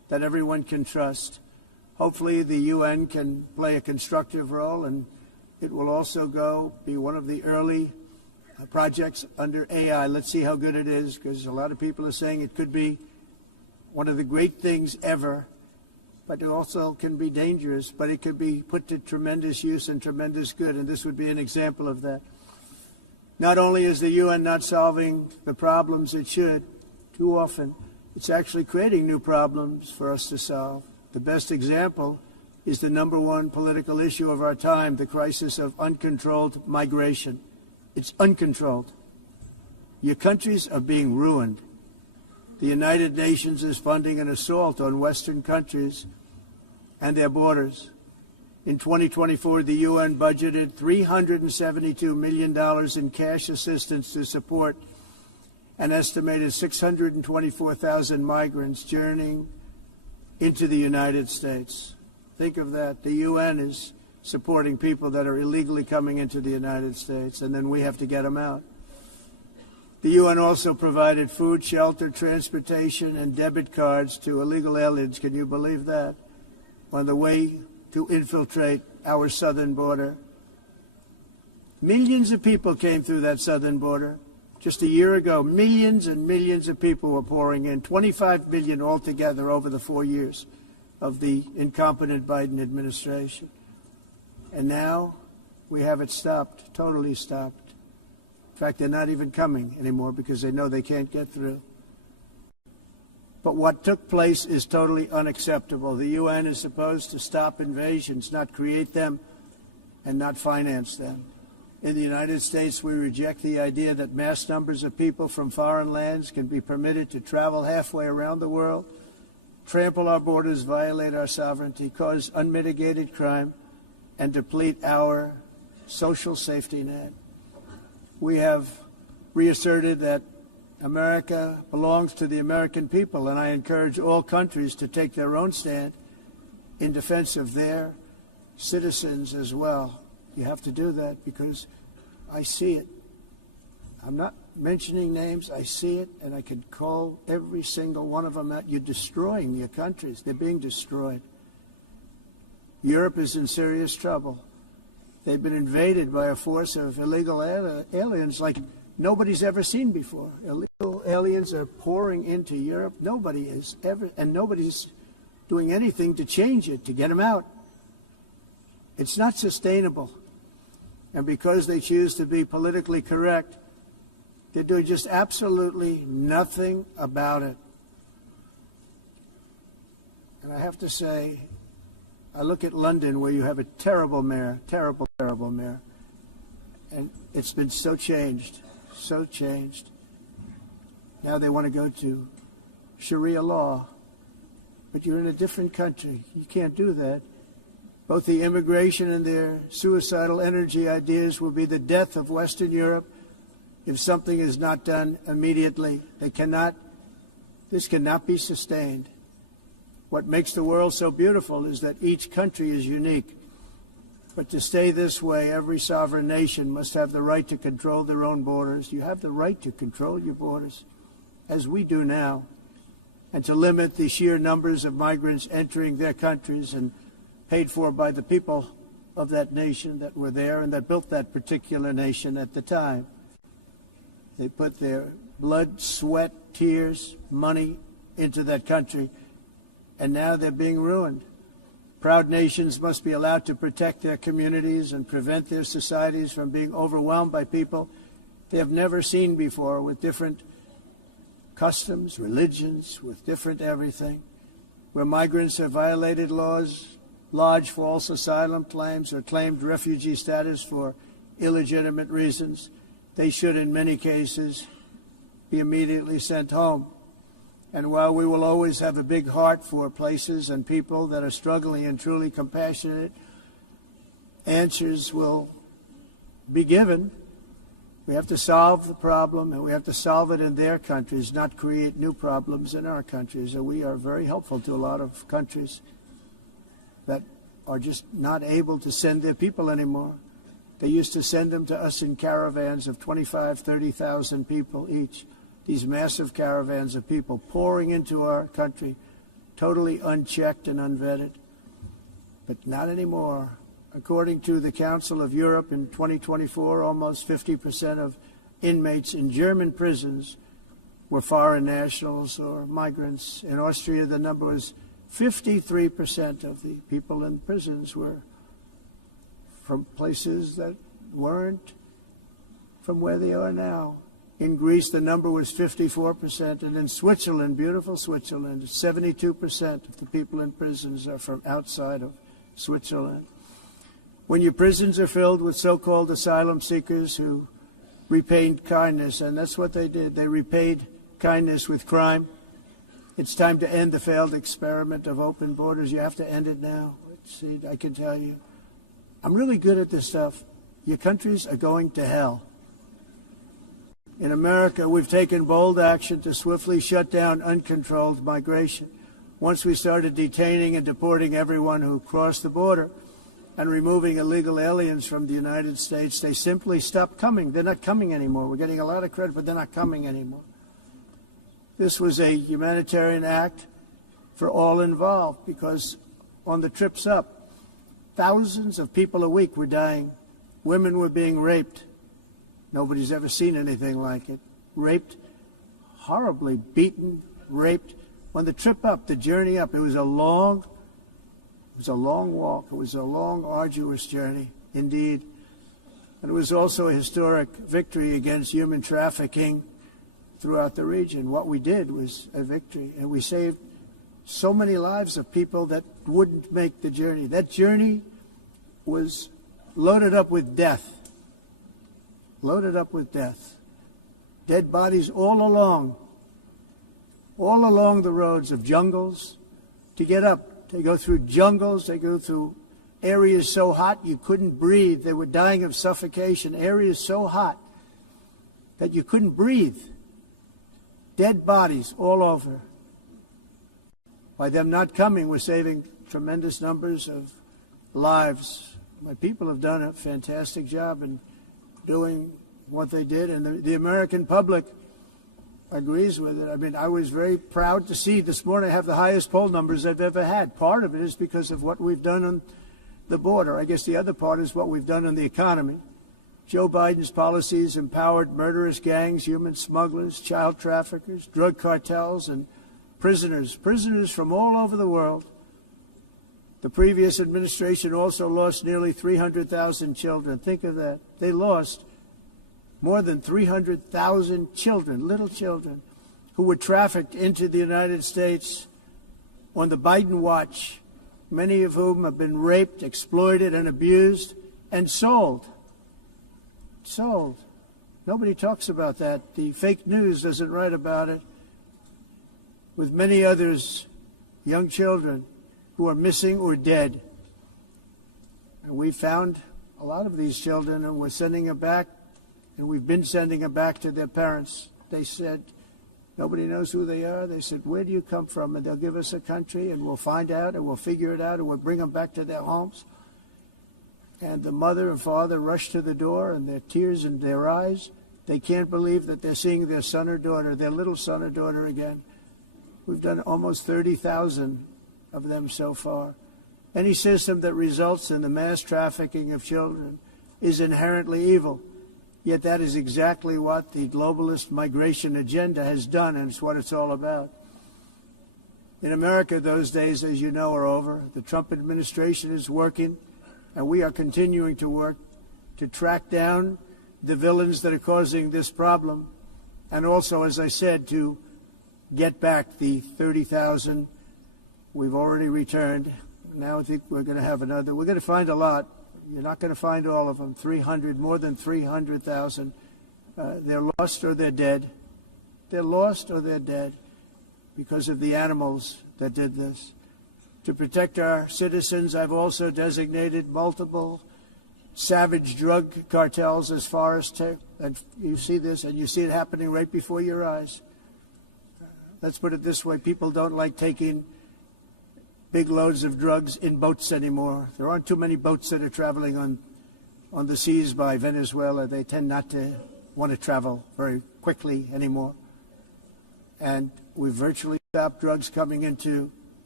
that everyone can trust. Hopefully the UN can play a constructive role, and it will also be one of the early projects under AI. Let's see how good it is, because a lot of people are saying it could be one of the great things ever, but it also can be dangerous, but it could be put to tremendous use and tremendous good, and this would be an example of that. Not only is the UN not solving the problems it should, too often, it's actually creating new problems for us to solve. The best example is the number one political issue of our time, the crisis of uncontrolled migration. It's uncontrolled. Your countries are being ruined. The United Nations is funding an assault on Western countries and their borders. In 2024, the UN budgeted $372 million in cash assistance to support an estimated 624,000 migrants journeying into the United States. Think of that. The UN is supporting people that are illegally coming into the United States, and then we have to get them out. The UN also provided food, shelter, transportation, and debit cards to illegal aliens. Can you believe that? On the way to infiltrate our southern border. Millions of people came through that southern border. Just a year ago, millions and millions of people were pouring in, 25 million altogether over the 4 years of the incompetent Biden administration. And now we have it stopped, totally stopped. In fact, they're not even coming anymore because they know they can't get through. But what took place is totally unacceptable. The UN is supposed to stop invasions, not create them and not finance them. In the United States, we reject the idea that mass numbers of people from foreign lands can be permitted to travel halfway around the world, trample our borders, violate our sovereignty, cause unmitigated crime, and deplete our social safety net. We have reasserted that America belongs to the American people, and I encourage all countries to take their own stand in defense of their citizens as well. You have to do that because I see it. I'm not mentioning names. I see it, and I can call every single one of them out. You're destroying your countries. They're being destroyed. Europe is in serious trouble. They've been invaded by a force of illegal aliens like nobody's ever seen before. Illegal aliens are pouring into Europe. Nobody is ever, and nobody's doing anything to change it, to get them out. It's not sustainable. And because they choose to be politically correct, they're doing just absolutely nothing about it. And I have to say, I look at London, where you have a terrible mayor, terrible mayor, and it's been so changed. Now they want to go to Sharia law, but you're in a different country. You can't do that. Both the immigration and their suicidal energy ideas will be the death of Western Europe if something is not done immediately. This cannot be sustained. What makes the world so beautiful is that each country is unique. But to stay this way, every sovereign nation must have the right to control their own borders. You have the right to control your borders, as we do now, and to limit the sheer numbers of migrants entering their countries and paid for by the people of that nation that were there and that built that particular nation at the time. They put their blood, sweat, tears, money into that country, and now they're being ruined. Proud nations must be allowed to protect their communities and prevent their societies from being overwhelmed by people they have never seen before, with different customs, religions, with different everything. Where migrants have violated laws, lodged false asylum claims, or claimed refugee status for illegitimate reasons, they should, in many cases, be immediately sent home. And while we will always have a big heart for places and people that are struggling and truly compassionate, answers will be given. We have to solve the problem, and we have to solve it in their countries, not create new problems in our countries. And we are very helpful to a lot of countries that are just not able to send their people anymore. They used to send them to us in caravans of 25,000, 30,000 people each. These massive caravans of people pouring into our country totally unchecked and unvetted. But not anymore. According to the Council of Europe in 2024, almost 50% of inmates in German prisons were foreign nationals or migrants. In Austria, the number was 53% of the people in prisons were from places that weren't from where they are now. In Greece, the number was 54%, and in Switzerland, beautiful Switzerland, 72% of the people in prisons are from outside of Switzerland. When your prisons are filled with so-called asylum seekers who repaid kindness, and that's what they did, they repaid kindness with crime. It's time to end the failed experiment of open borders. You have to end it now. See, I can tell you, I'm really good at this stuff. Your countries are going to hell. In America, we've taken bold action to swiftly shut down uncontrolled migration. Once we started detaining and deporting everyone who crossed the border and removing illegal aliens from the United States, they simply stopped coming. They're not coming anymore. We're getting a lot of credit, but they're not coming anymore. This was a humanitarian act for all involved, because on the trips up, thousands of people a week were dying. Women were being raped. Nobody's ever seen anything like it. Raped, horribly beaten, raped. On the trip up, the journey up, it was a long walk. It was a long, arduous journey, indeed. And it was also a historic victory against human trafficking throughout the region. What we did was a victory, and we saved so many lives of people that wouldn't make the journey. That journey was loaded up with death. Loaded up with death. Dead bodies all along the roads of jungles to get up. They go through jungles, they go through areas so hot you couldn't breathe. They were dying of suffocation, areas so hot that you couldn't breathe. Dead bodies all over. By them not coming, we're saving tremendous numbers of lives. My people have done a fantastic job in doing what they did, and the American public agrees with it. I mean, I was very proud to see this morning I have the highest poll numbers I've ever had. Part of it is because of what we've done on the border. I guess the other part is what we've done on the economy. Joe Biden's policies empowered murderous gangs, human smugglers, child traffickers, drug cartels, and prisoners from all over the world. The previous administration also lost nearly 300,000 children. Think of that. They lost more than 300,000 children, little children, who were trafficked into the United States on the Biden watch, many of whom have been raped, exploited, and abused, and sold. Sold. Nobody talks about that. The fake news doesn't write about it. With many others, young children who are missing or dead. And we found a lot of these children, and we're sending them back, and we've been sending them back to their parents. They said, nobody knows who they are. They said, where do you come from? And they'll give us a country, and we'll find out, and we'll figure it out, and we'll bring them back to their homes. And the mother and father rush to the door, and their tears in their eyes. They can't believe that they're seeing their son or daughter, their little son or daughter again. We've done almost 30,000 of them so far. Any system that results in the mass trafficking of children is inherently evil. Yet that is exactly what the globalist migration agenda has done, and it's what it's all about. In America, those days, as you know, are over. The Trump administration is working, and we are continuing to work to track down the villains that are causing this problem, and also, as I said, to get back the 30,000 we've already returned. Now I think we're going to have another. We're going to find a lot. You're not going to find all of them. 300, more than 300,000. They're lost or they're dead. They're lost or they're dead because of the animals that did this. To protect our citizens, I've also designated multiple savage drug cartels as far as and you see this, and you see it happening right before your eyes. Let's put it this way. People don't like taking big loads of drugs in boats anymore. There aren't too many boats that are traveling on the seas by Venezuela. They tend not to want to travel very quickly anymore. And we've virtually stopped drugs coming into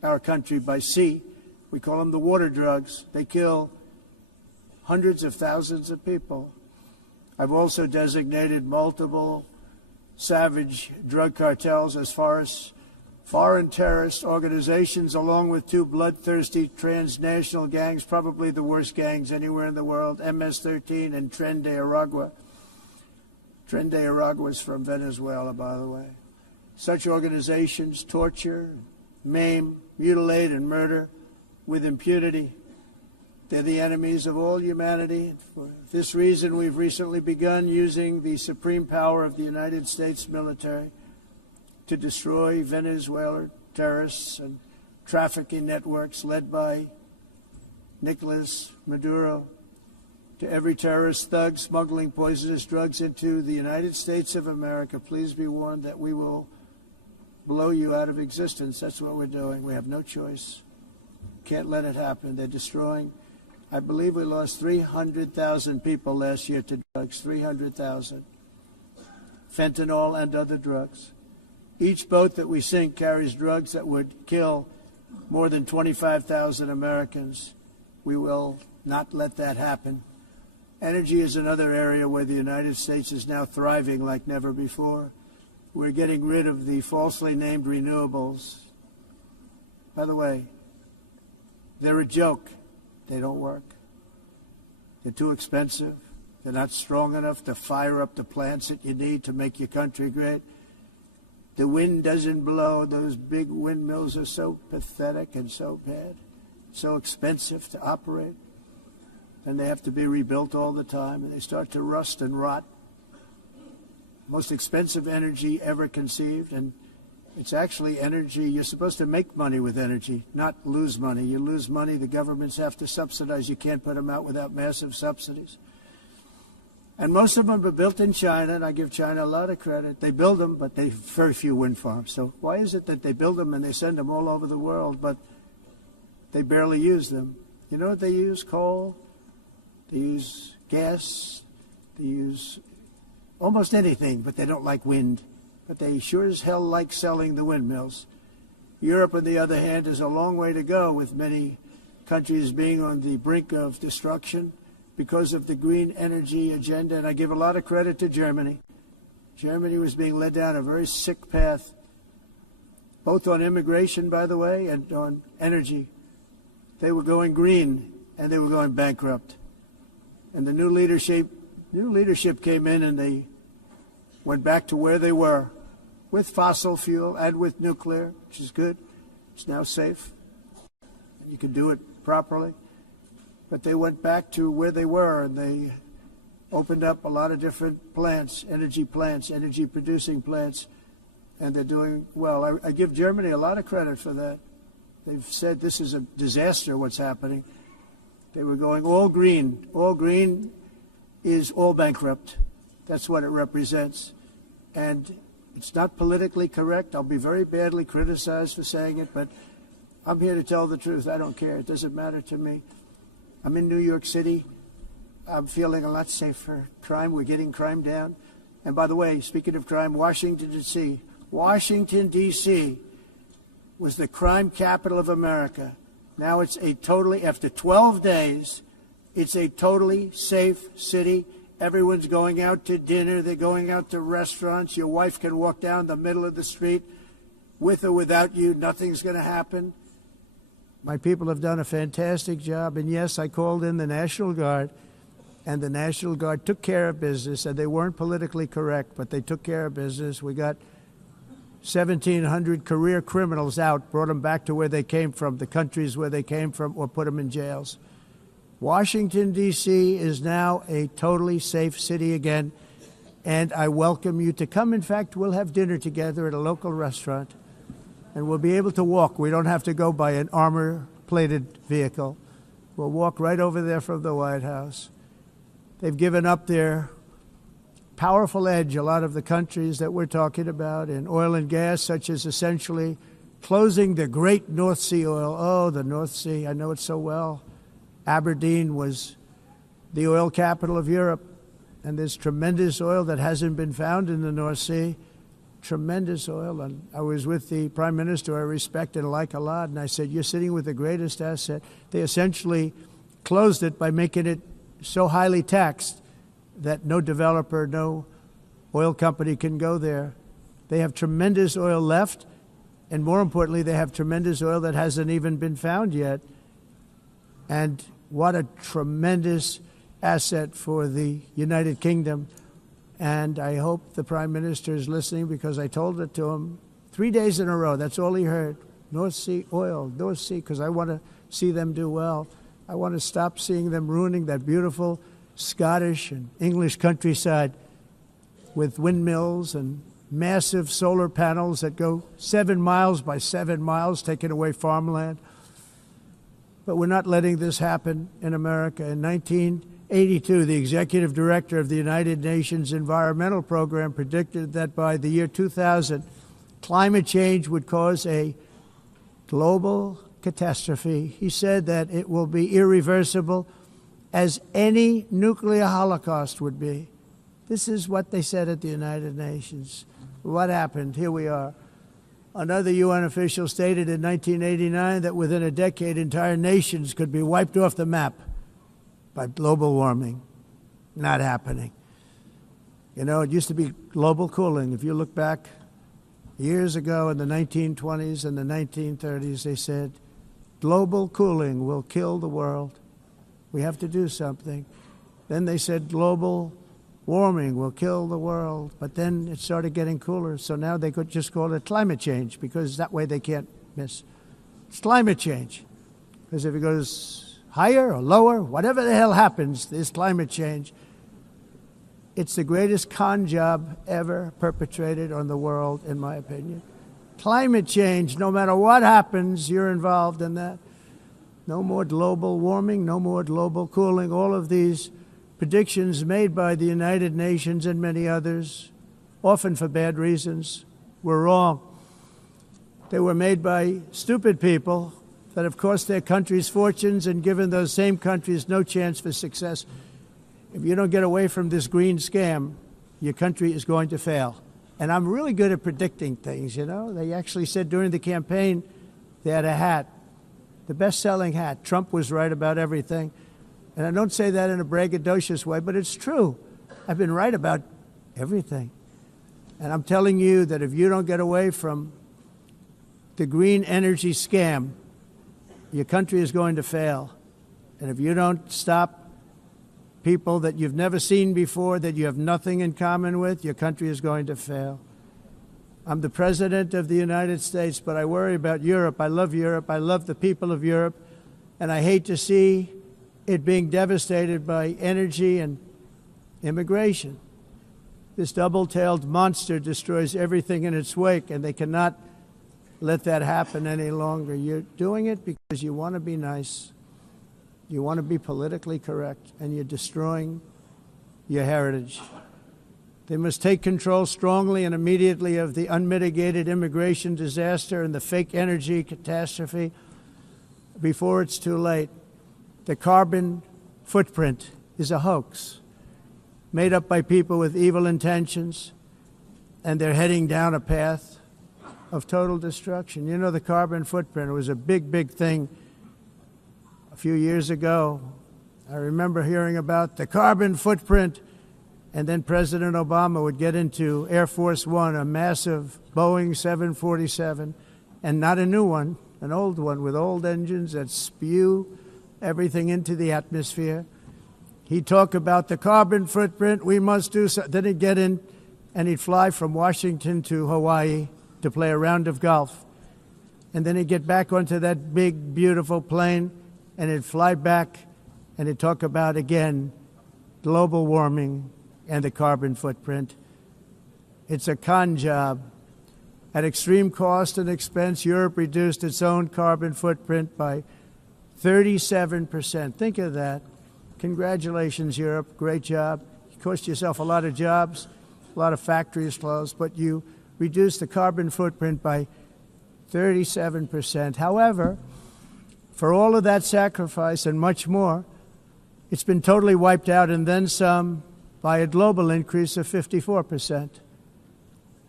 our country by sea. We call them the water drugs. They kill hundreds of thousands of people. I've also designated multiple savage drug cartels as far as foreign terrorist organizations, along with two bloodthirsty transnational gangs, probably the worst gangs anywhere in the world, MS-13 and Tren de Aragua. Tren de Aragua is from Venezuela, by the way. Such organizations torture, maim, mutilate, and murder with impunity. They're the enemies of all humanity. For this reason, we've recently begun using the supreme power of the United States military to destroy Venezuelan terrorists and trafficking networks led by Nicolas Maduro. To every terrorist thug smuggling poisonous drugs into the United States of America, please be warned that we will blow you out of existence. That's what we're doing. We have no choice. Can't let it happen. They're destroying. I believe we lost 300,000 people last year to drugs, 300,000. Fentanyl and other drugs. Each boat that we sink carries drugs that would kill more than 25,000 Americans. We will not let that happen. Energy is another area where the United States is now thriving like never before. We're getting rid of the falsely named renewables. By the way, they're a joke. They don't work. They're too expensive. They're not strong enough to fire up the plants that you need to make your country great. The wind doesn't blow. Those big windmills are so pathetic and so bad, so expensive to operate. And they have to be rebuilt all the time, and they start to rust and rot. Most expensive energy ever conceived, and it's actually energy. You're supposed to make money with energy, not lose money. You lose money, the governments have to subsidize. You can't put them out without massive subsidies. And most of them are built in China, and I give China a lot of credit. They build them, but they have very few wind farms. So why is it that they build them and they send them all over the world, but they barely use them? You know what they use? Coal. They use gas. They use almost anything, but they don't like wind. But they sure as hell like selling the windmills. Europe, on the other hand, is a long way to go, with many countries being on the brink of destruction because of the green energy agenda. And I give a lot of credit to Germany. Germany was being led down a very sick path, both on immigration, by the way, and on energy. They were going green, and they were going bankrupt. And the new leadership came in, and they went back to where they were, with fossil fuel and with nuclear, which is good. It's now safe. You can do it properly. But they went back to where they were, and they opened up a lot of different plants, energy-producing plants, and they're doing well. I give Germany a lot of credit for that. They've said this is a disaster, what's happening. They were going all green. All green is all bankrupt. That's what it represents. And it's not politically correct. I'll be very badly criticized for saying it, but I'm here to tell the truth. I don't care. It doesn't matter to me. I'm in New York City. I'm feeling a lot safer. Crime, we're getting crime down. And by the way, speaking of crime, Washington, D.C. was the crime capital of America. Now it's after 12 days, it's a totally safe city. Everyone's going out to dinner. They're going out to restaurants. Your wife can walk down the middle of the street with or without you. Nothing's going to happen. My people have done a fantastic job. And yes, I called in the National Guard, and the National Guard took care of business, and they weren't politically correct, but they took care of business. We got 1,700 career criminals out, brought them back to where they came from, the countries where they came from, or put them in jails. Washington, D.C. is now a totally safe city again, and I welcome you to come. In fact, we'll have dinner together at a local restaurant, and we'll be able to walk. We don't have to go by an armor-plated vehicle. We'll walk right over there from the White House. They've given up their powerful edge, a lot of the countries that we're talking about, in oil and gas, such as essentially closing the great North Sea oil. Oh, the North Sea, I know it so well. Aberdeen was the oil capital of Europe, and there's tremendous oil that hasn't been found in the North Sea. tremendous oil. And I was with the prime minister I respect and like a lot, and I said, you're sitting with the greatest asset. They essentially closed it by making it so highly taxed that no developer, no oil company can go there. They have tremendous oil left, and more importantly, they have tremendous oil that hasn't even been found yet. And what a tremendous asset for the United Kingdom. And I hope the Prime Minister is listening, because I told it to him 3 days in a row. That's all he heard. North Sea oil, North Sea, because I want to see them do well. I want to stop seeing them ruining that beautiful Scottish and English countryside with windmills and massive solar panels that go 7 miles by 7 miles, taking away farmland. But we're not letting this happen in America. In 1982, the executive director of the United Nations Environmental Program predicted that by the year 2000, climate change would cause a global catastrophe. He said that it will be irreversible, as any nuclear holocaust would be. This is what they said at the United Nations. What happened? Here we are. Another UN official stated in 1989 that within a decade, entire nations could be wiped off the map by global warming. Not happening. You know, it used to be global cooling. If you look back years ago in the 1920s and the 1930s, they said, global cooling will kill the world. We have to do something. Then they said global warming will kill the world. But then it started getting cooler, so now they could just call it climate change, because that way they can't miss. It's climate change. Because if it goes higher or lower, whatever the hell happens, there's climate change. It's the greatest con job ever perpetrated on the world, in my opinion. Climate change, no matter what happens, you're involved in that. No more global warming, no more global cooling. All of these predictions made by the United Nations and many others, often for bad reasons, were wrong. They were made by stupid people that have cost their countries fortunes and given those same countries no chance for success. If you don't get away from this green scam, your country is going to fail. And I'm really good at predicting things, you know. They actually said during the campaign they had a hat, the best-selling hat. Trump was right about everything. And I don't say that in a braggadocious way, but it's true. I've been right about everything. And I'm telling you that if you don't get away from the green energy scam, your country is going to fail. And if you don't stop people that you've never seen before, that you have nothing in common with, your country is going to fail. I'm the President of the United States, but I worry about Europe. I love Europe. I love the people of Europe. And I hate to see it being devastated by energy and immigration. This double-tailed monster destroys everything in its wake, and they cannot let that happen any longer. You're doing it because you want to be nice. You want to be politically correct, and you're destroying your heritage. They must take control strongly and immediately of the unmitigated immigration disaster and the fake energy catastrophe before it's too late. The carbon footprint is a hoax made up by people with evil intentions, and they're heading down a path of total destruction. You know, the carbon footprint was a big, big thing a few years ago. I remember hearing about the carbon footprint, and then President Obama would get into Air Force One, a massive Boeing 747, and not a new one, an old one with old engines that spew everything into the atmosphere. He'd talk about the carbon footprint, we must do so. Then he'd get in and he'd fly from Washington to Hawaii to play a round of golf. And then he'd get back onto that big, beautiful plane and he'd fly back and he'd talk about, again, global warming and the carbon footprint. It's a con job. At extreme cost and expense, Europe reduced its own carbon footprint by 37%. Think of that. Congratulations, Europe. Great job. You cost yourself a lot of jobs, a lot of factories closed, but you reduced the carbon footprint by 37%. However, for all of that sacrifice and much more, it's been totally wiped out and then some by a global increase of 54%.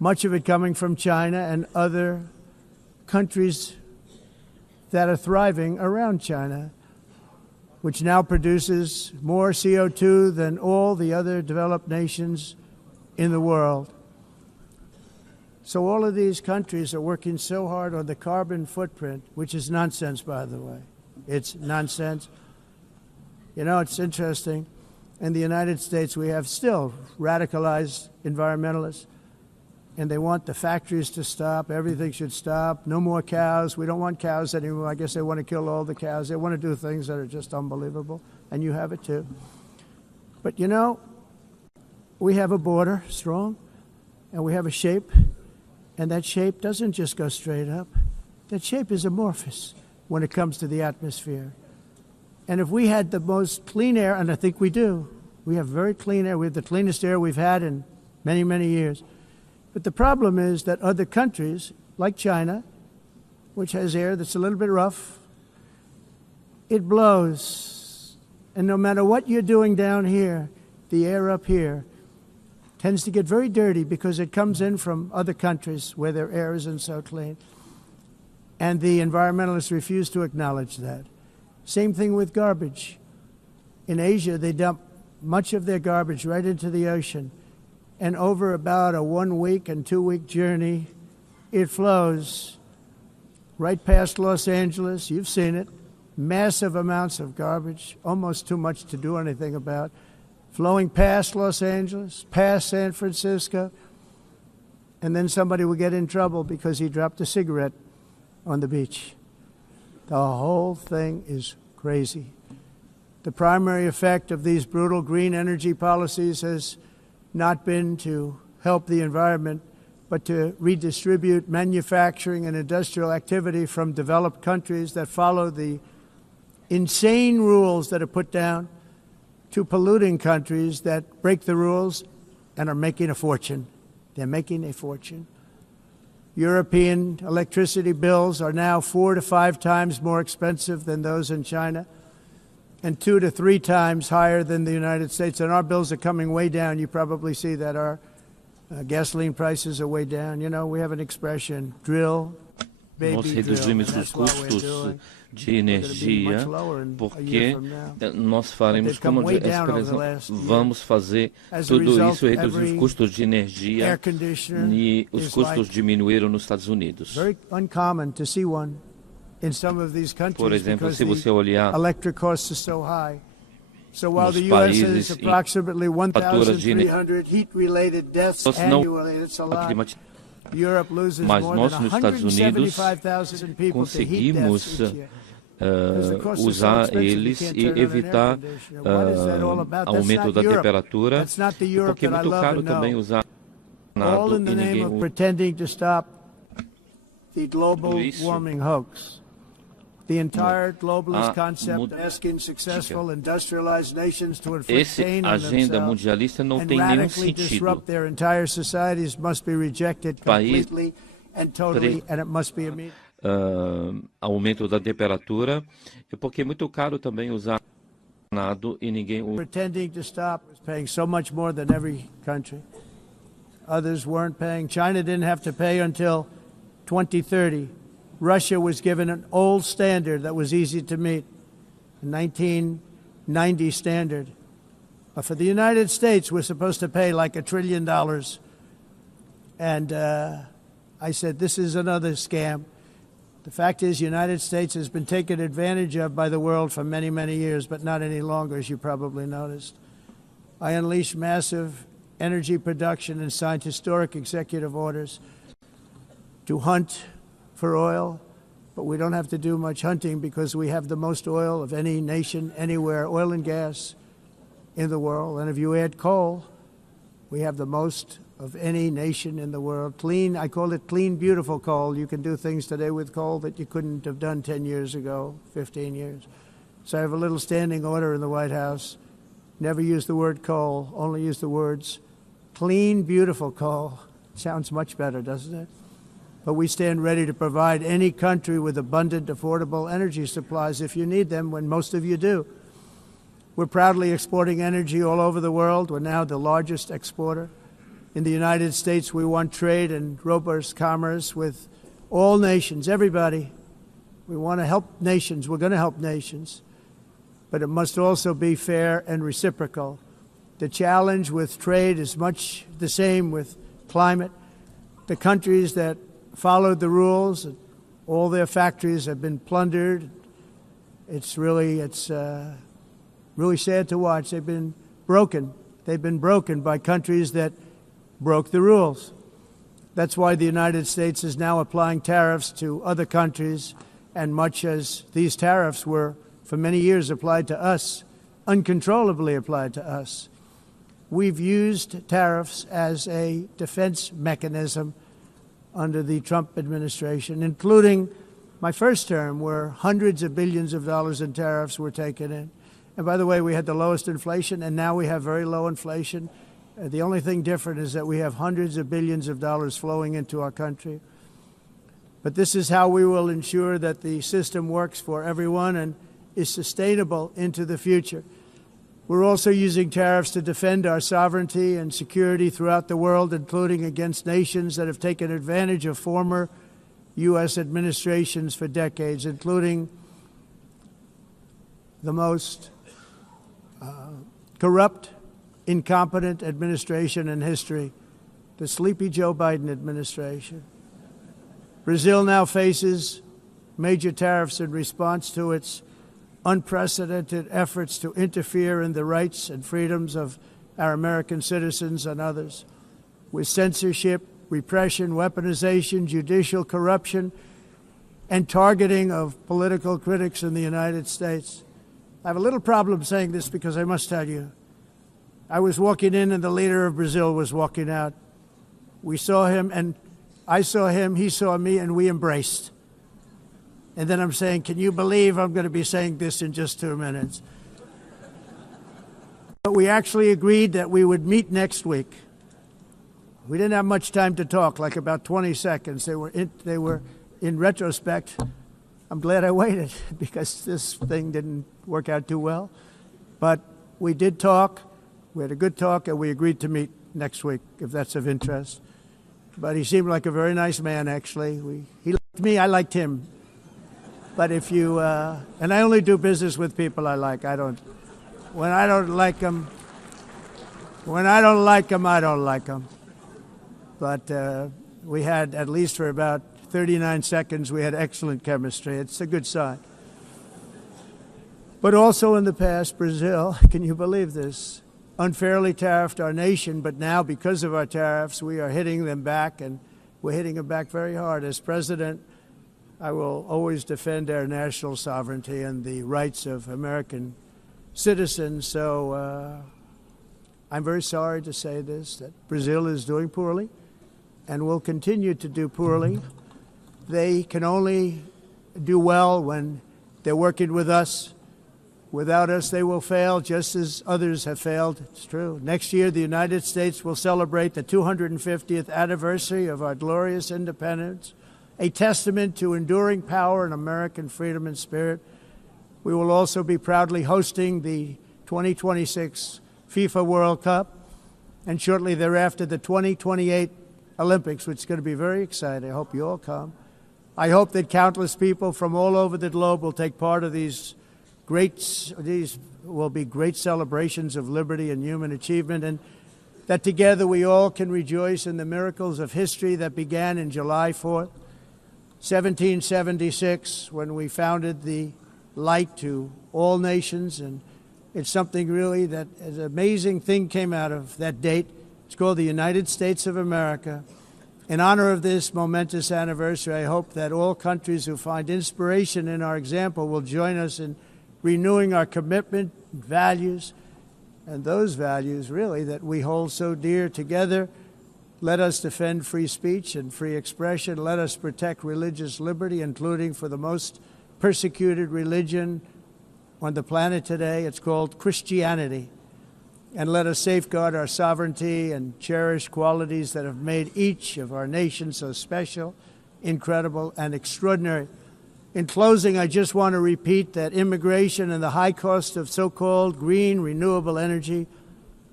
much of it coming from China and other countries that are thriving around China, which now produces more CO2 than all the other developed nations in the world. So all of these countries are working so hard on the carbon footprint, which is nonsense, by the way. It's nonsense. You know, it's interesting. In the United States, we have still radicalized environmentalists, and they want the factories to stop. Everything should stop. No more cows. We don't want cows anymore. I guess they want to kill all the cows. They want to do things that are just unbelievable, and you have it too. But, you know, we have a border, strong, and we have a shape, and that shape doesn't just go straight up. That shape is amorphous when it comes to the atmosphere. And if we had the most clean air, and I think we do, we have very clean air. We have the cleanest air we've had in many, many years. But the problem is that other countries, like China, which has air that's a little bit rough, it blows. And no matter what you're doing down here, the air up here tends to get very dirty because it comes in from other countries where their air isn't so clean. And the environmentalists refuse to acknowledge that. Same thing with garbage. In Asia, they dump much of their garbage right into the ocean. And over about a 1 week and 2 week journey, it flows right past Los Angeles. You've seen it. Massive amounts of garbage, almost too much to do anything about. Flowing past Los Angeles, past San Francisco, and then somebody will get in trouble because he dropped a cigarette on the beach. The whole thing is crazy. The primary effect of these brutal green energy policies has not been to help the environment, but to redistribute manufacturing and industrial activity from developed countries that follow the insane rules that are put down to polluting countries that break the rules and are making a fortune. They're making a fortune. European electricity bills are now 4 to 5 times more expensive than those in China, and 2 to 3 times higher than the United States. And our bills are coming way down. You probably see that our gasoline prices are way down. You know, we have an expression, drill, baby, nós reduzimos os custos de energia porque nós faremos, como a expressão, vamos fazer tudo isso, reduzir os custos de energia, e os custos diminuíram nos Estados Unidos. Por exemplo, se você olhar nos países em fatura de energia, não climatizam. Mas nós, nos Estados Unidos, conseguimos usar eles e evitar aumento da temperatura, porque é muito caro também usar nada e ninguém usa isso. The entire globalist concept asking successful industrialized nations to inflict pain on themselves and radically disrupt their entire societies must be rejected completely and totally, and it must be immediate. Aumento da temperatura, porque é muito caro também usar nada e ninguém usa. Pretending to stop was paying so much more than every country. Others weren't paying. China didn't have to pay until 2030. Russia was given an old standard that was easy to meet, a 1990 standard. But for the United States, we're supposed to pay like $1 trillion. And I said, this is another scam. The fact is, the United States has been taken advantage of by the world for many, many years, but not any longer, as you probably noticed. I unleashed massive energy production and signed historic executive orders to hunt for oil, but we don't have to do much hunting because we have the most oil of any nation anywhere, oil and gas in the world. And if you add coal, we have the most of any nation in the world. Clean, I call it clean, beautiful coal. You can do things today with coal that you couldn't have done 10 years ago, 15 years. So I have a little standing order in the White House. Never use the word coal, only use the words clean, beautiful coal. Sounds much better, doesn't it? But we stand ready to provide any country with abundant, affordable energy supplies if you need them, when most of you do. We're proudly exporting energy all over the world. We're now the largest exporter In the United States, we want trade and robust commerce with all nations, everybody. We want to help nations. We're going to help nations. But it must also be fair and reciprocal. The challenge with trade is much the same with climate. The countries that followed the rules, all their factories have been plundered. It's really sad to watch. They've been broken. They've been broken by countries that broke the rules. That's why the United States is now applying tariffs to other countries, and much as these tariffs were for many years applied to us, uncontrollably applied to us. We've used tariffs as a defense mechanism under the Trump administration, including my first term, where hundreds of billions of dollars in tariffs were taken in. And by the way, we had the lowest inflation, and now we have very low inflation. The only thing different is that we have hundreds of billions of dollars flowing into our country. But this is how we will ensure that the system works for everyone and is sustainable into the future. We're also using tariffs to defend our sovereignty and security throughout the world, including against nations that have taken advantage of former U.S. administrations for decades, including the most corrupt, incompetent administration in history, the sleepy Joe Biden administration. Brazil now faces major tariffs in response to its unprecedented efforts to interfere in the rights and freedoms of our American citizens and others, with censorship, repression, weaponization, judicial corruption, and targeting of political critics in the United States. I have a little problem saying this because I must tell you, I was walking in and the leader of Brazil was walking out. We saw him and I saw him, he saw me, and we embraced. And then I'm saying, can you believe I'm going to be saying this in just 2 minutes? But we actually agreed that we would meet next week. We didn't have much time to talk, like about 20 seconds. They were in retrospect, I'm glad I waited because this thing didn't work out too well. But we did talk. We had a good talk, and we agreed to meet next week, if that's of interest. But he seemed like a very nice man, actually. He liked me, I liked him. But if you, and I only do business with people I like. When I don't like them, I don't like them. But we had, at least for about 39 seconds, we had excellent chemistry. It's a good sign. But also in the past, Brazil, can you believe this, unfairly tariffed our nation, but now because of our tariffs, we are hitting them back, and we're hitting them back very hard. As president, I will always defend our national sovereignty and the rights of American citizens. So I'm very sorry to say this, that Brazil is doing poorly and will continue to do poorly. They can only do well when they're working with us. Without us, they will fail, just as others have failed. It's true. Next year, the United States will celebrate the 250th anniversary of our glorious independence, a testament to enduring power and American freedom and spirit. We will also be proudly hosting the 2026 FIFA World Cup, and shortly thereafter, the 2028 Olympics, which is going to be very exciting. I hope you all come. I hope that countless people from all over the globe will take part of these will be great celebrations of liberty and human achievement, and that together we all can rejoice in the miracles of history that began in July 4th, 1776, when we founded the light to all nations. And it's something really that an amazing thing came out of that date. It's called the United States of America. In honor of this momentous anniversary, I hope that all countries who find inspiration in our example will join us in renewing our commitment, values, and those values, really, that we hold so dear together. Let us defend free speech and free expression. Let us protect religious liberty, including for the most persecuted religion on the planet today. It's called Christianity. And let us safeguard our sovereignty and cherish qualities that have made each of our nations so special, incredible, and extraordinary. In closing, I just want to repeat that immigration and the high cost of so-called green renewable energy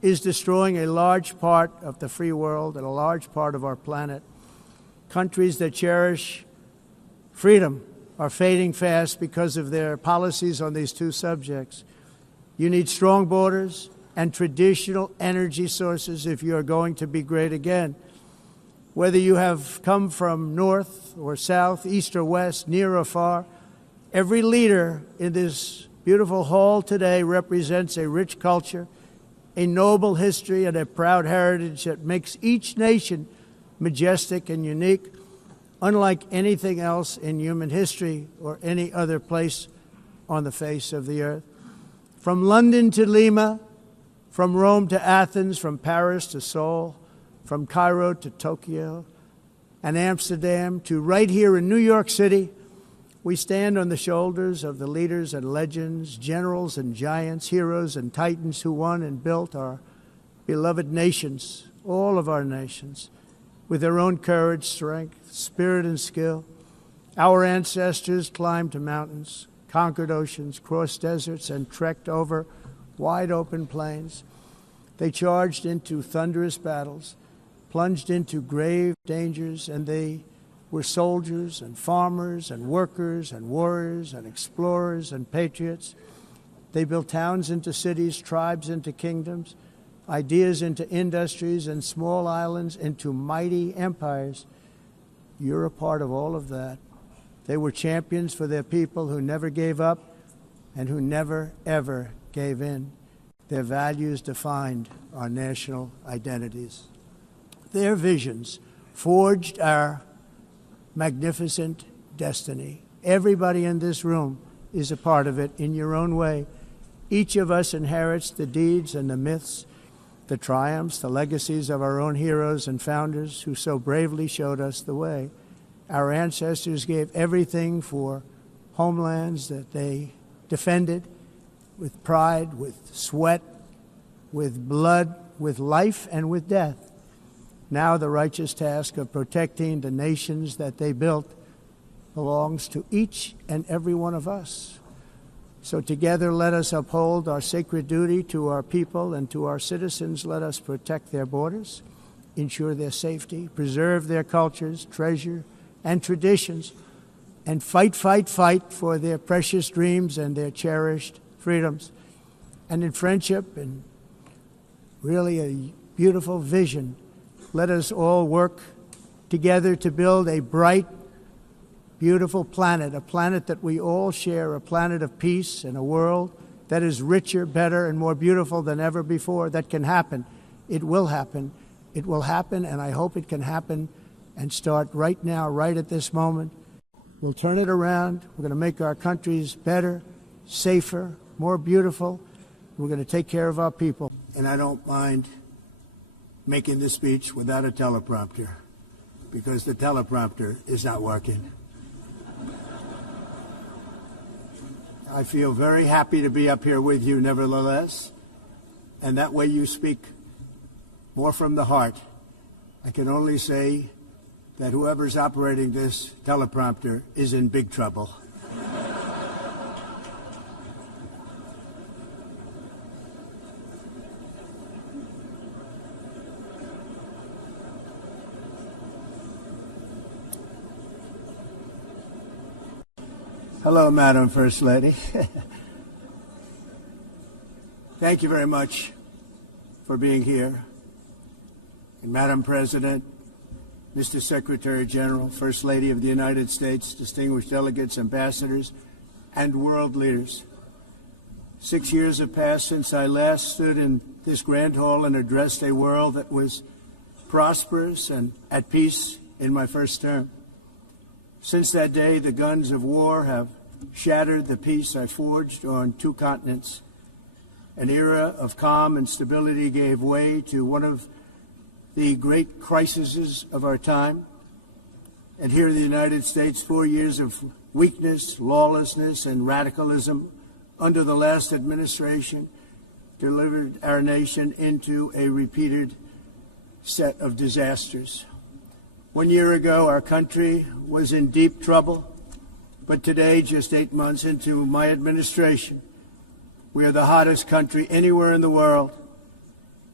is destroying a large part of the free world and a large part of our planet. Countries that cherish freedom are fading fast because of their policies on these two subjects. You need strong borders and traditional energy sources if you are going to be great again. Whether you have come from north or south, east or west, near or far, every leader in this beautiful hall today represents a rich culture, a noble history, and a proud heritage that makes each nation majestic and unique, unlike anything else in human history or any other place on the face of the earth. From London to Lima, from Rome to Athens, from Paris to Seoul, from Cairo to Tokyo and Amsterdam to right here in New York City, we stand on the shoulders of the leaders and legends, generals and giants, heroes and titans who won and built our beloved nations, all of our nations, with their own courage, strength, spirit, and skill. Our ancestors climbed mountains, conquered oceans, crossed deserts, and trekked over wide open plains. They charged into thunderous battles, plunged into grave dangers, and they were soldiers and farmers and workers and warriors and explorers and patriots. They built towns into cities, tribes into kingdoms, ideas into industries, and small islands into mighty empires. You're a part of all of that. They were champions for their people who never gave up and who never, ever gave in. Their values defined our national identities. Their visions forged our magnificent destiny. Everybody in this room is a part of it in your own way. Each of us inherits the deeds and the myths, the triumphs, the legacies of our own heroes and founders who so bravely showed us the way. Our ancestors gave everything for homelands that they defended with pride, with sweat, with blood, with life, and with death. Now the righteous task of protecting the nations that they built belongs to each and every one of us. So together let us uphold our sacred duty to our people and to our citizens. Let us protect their borders, ensure their safety, preserve their cultures, treasure, and traditions, and fight, fight, fight for their precious dreams and their cherished freedoms. And in friendship and really a beautiful vision, let us all work together to build a bright, beautiful planet, a planet that we all share, a planet of peace and a world that is richer, better, and more beautiful than ever before. That can happen. It will happen. It will happen, and I hope it can happen and start right now, right at this moment. We'll turn it around. We're going to make our countries better, safer, more beautiful. We're going to take care of our people. And I don't mind making this speech without a teleprompter, because the teleprompter is not working. I feel very happy to be up here with you nevertheless, and that way you speak more from the heart. I can only say that whoever's operating this teleprompter is in big trouble. Hello, Madam First Lady. Thank you very much for being here. And Madam President, Mr. Secretary General, First Lady of the United States, distinguished delegates, ambassadors, and world leaders. 6 years have passed since I last stood in this grand hall and addressed a world that was prosperous and at peace in my first term. Since that day, the guns of war have shattered the peace I forged on two continents. An era of calm and stability gave way to one of the great crises of our time. And here in the United States, 4 years of weakness, lawlessness, and radicalism under the last administration delivered our nation into a repeated set of disasters. 1 year ago, our country was in deep trouble, but today, just 8 months into my administration, we are the hottest country anywhere in the world.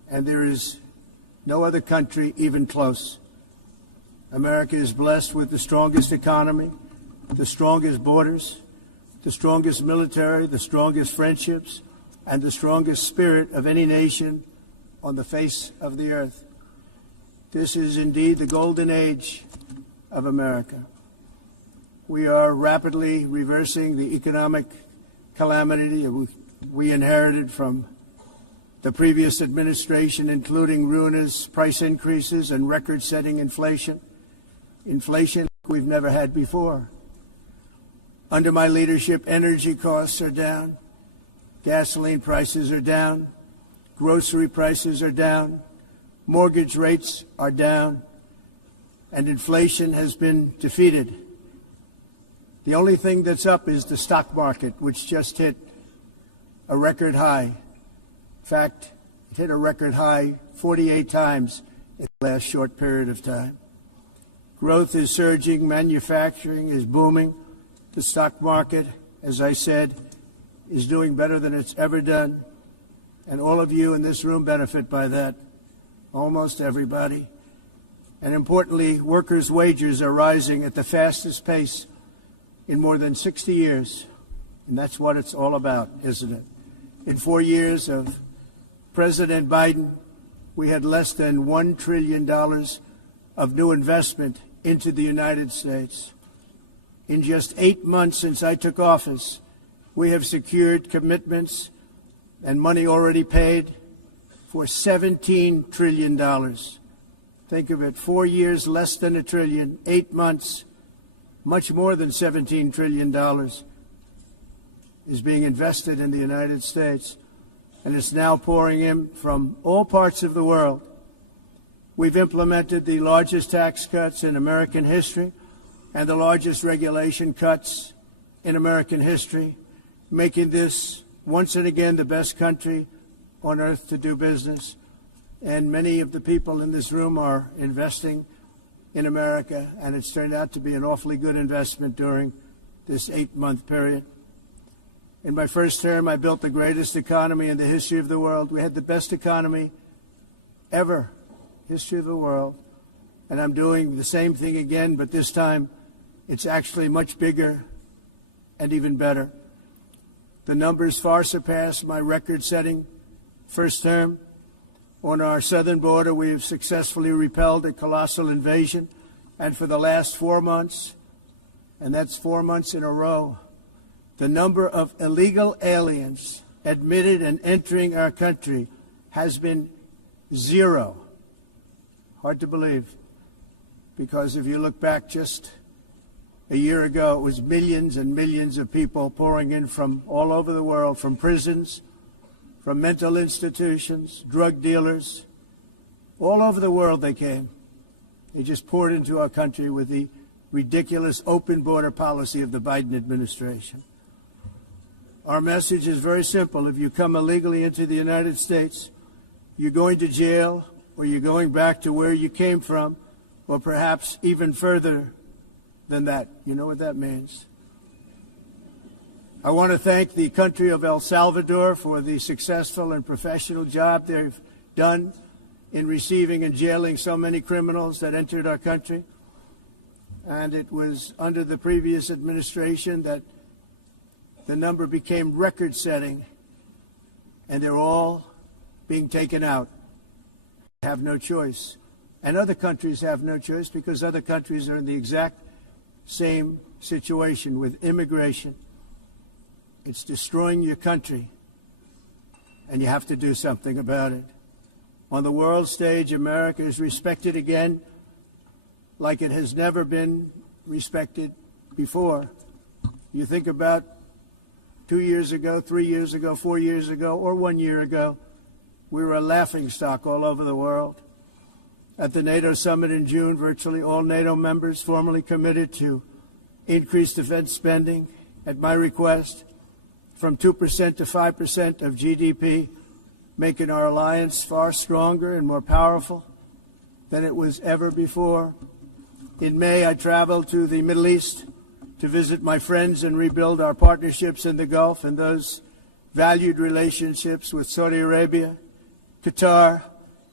and there is no other country even close. America is blessed with the strongest economy, the strongest borders, the strongest military, the strongest friendships, and the strongest spirit of any nation on the face of the earth. This is indeed the golden age of America. We are rapidly reversing the economic calamity we inherited from the previous administration, including ruinous price increases and record-setting inflation we've never had before. Under my leadership, energy costs are down, gasoline prices are down, grocery prices are down, mortgage rates are down, and inflation has been defeated. The only thing that's up is the stock market, which just hit a record high. In fact, it hit a record high 48 times in the last short period of time. Growth is surging, manufacturing is booming. The stock market, as I said, is doing better than it's ever done. And all of you in this room benefit by that, almost everybody. And importantly, workers' wages are rising at the fastest pace in more than 60 years. And that's what it's all about, isn't it? In 4 years of President Biden, we had less than $1 trillion of new investment into the United States. In just 8 months since I took office, we have secured commitments and money already paid for $17 trillion. Think of it, 4 years, less than $1 trillion, 8 months, much more than $17 trillion is being invested in the United States, and it's now pouring in from all parts of the world. We've implemented the largest tax cuts in American history and the largest regulation cuts in American history, making this once and again the best country on earth to do business. And many of the people in this room are investing in America, and it's turned out to be an awfully good investment during this 8-month period. In my first term, I built the greatest economy in the history of the world. We had the best economy ever, history of the world. And I'm doing the same thing again, but this time it's actually much bigger and even better. The numbers far surpass my record-setting first term. On our southern border, we have successfully repelled a colossal invasion. And for the last 4 months, and that's 4 months in a row, the number of illegal aliens admitted and entering our country has been 0. Hard to believe, because if you look back just a year ago, it was millions and millions of people pouring in from all over the world, from prisons, from mental institutions, drug dealers. All over the world they came. They just poured into our country with the ridiculous open border policy of the Biden administration. Our message is very simple. If you come illegally into the United States, you're going to jail, or you're going back to where you came from, or perhaps even further than that. You know what that means. I want to thank the country of El Salvador for the successful and professional job they've done in receiving and jailing so many criminals that entered our country. And it was under the previous administration that the number became record-setting, and they're all being taken out. They have no choice. And other countries have no choice, because other countries are in the exact same situation with immigration. It's destroying your country, and you have to do something about it. On the world stage, America is respected again like it has never been respected before. You think about 2 years ago, 3 years ago, 4 years ago, or 1 year ago, we were a laughingstock all over the world. At the NATO summit in June, virtually all NATO members formally committed to increase defense spending, at my request, from 2% to 5% of GDP, making our alliance far stronger and more powerful than it was ever before. In May, I traveled to the Middle East to visit my friends and rebuild our partnerships in the Gulf and those valued relationships with Saudi Arabia, Qatar,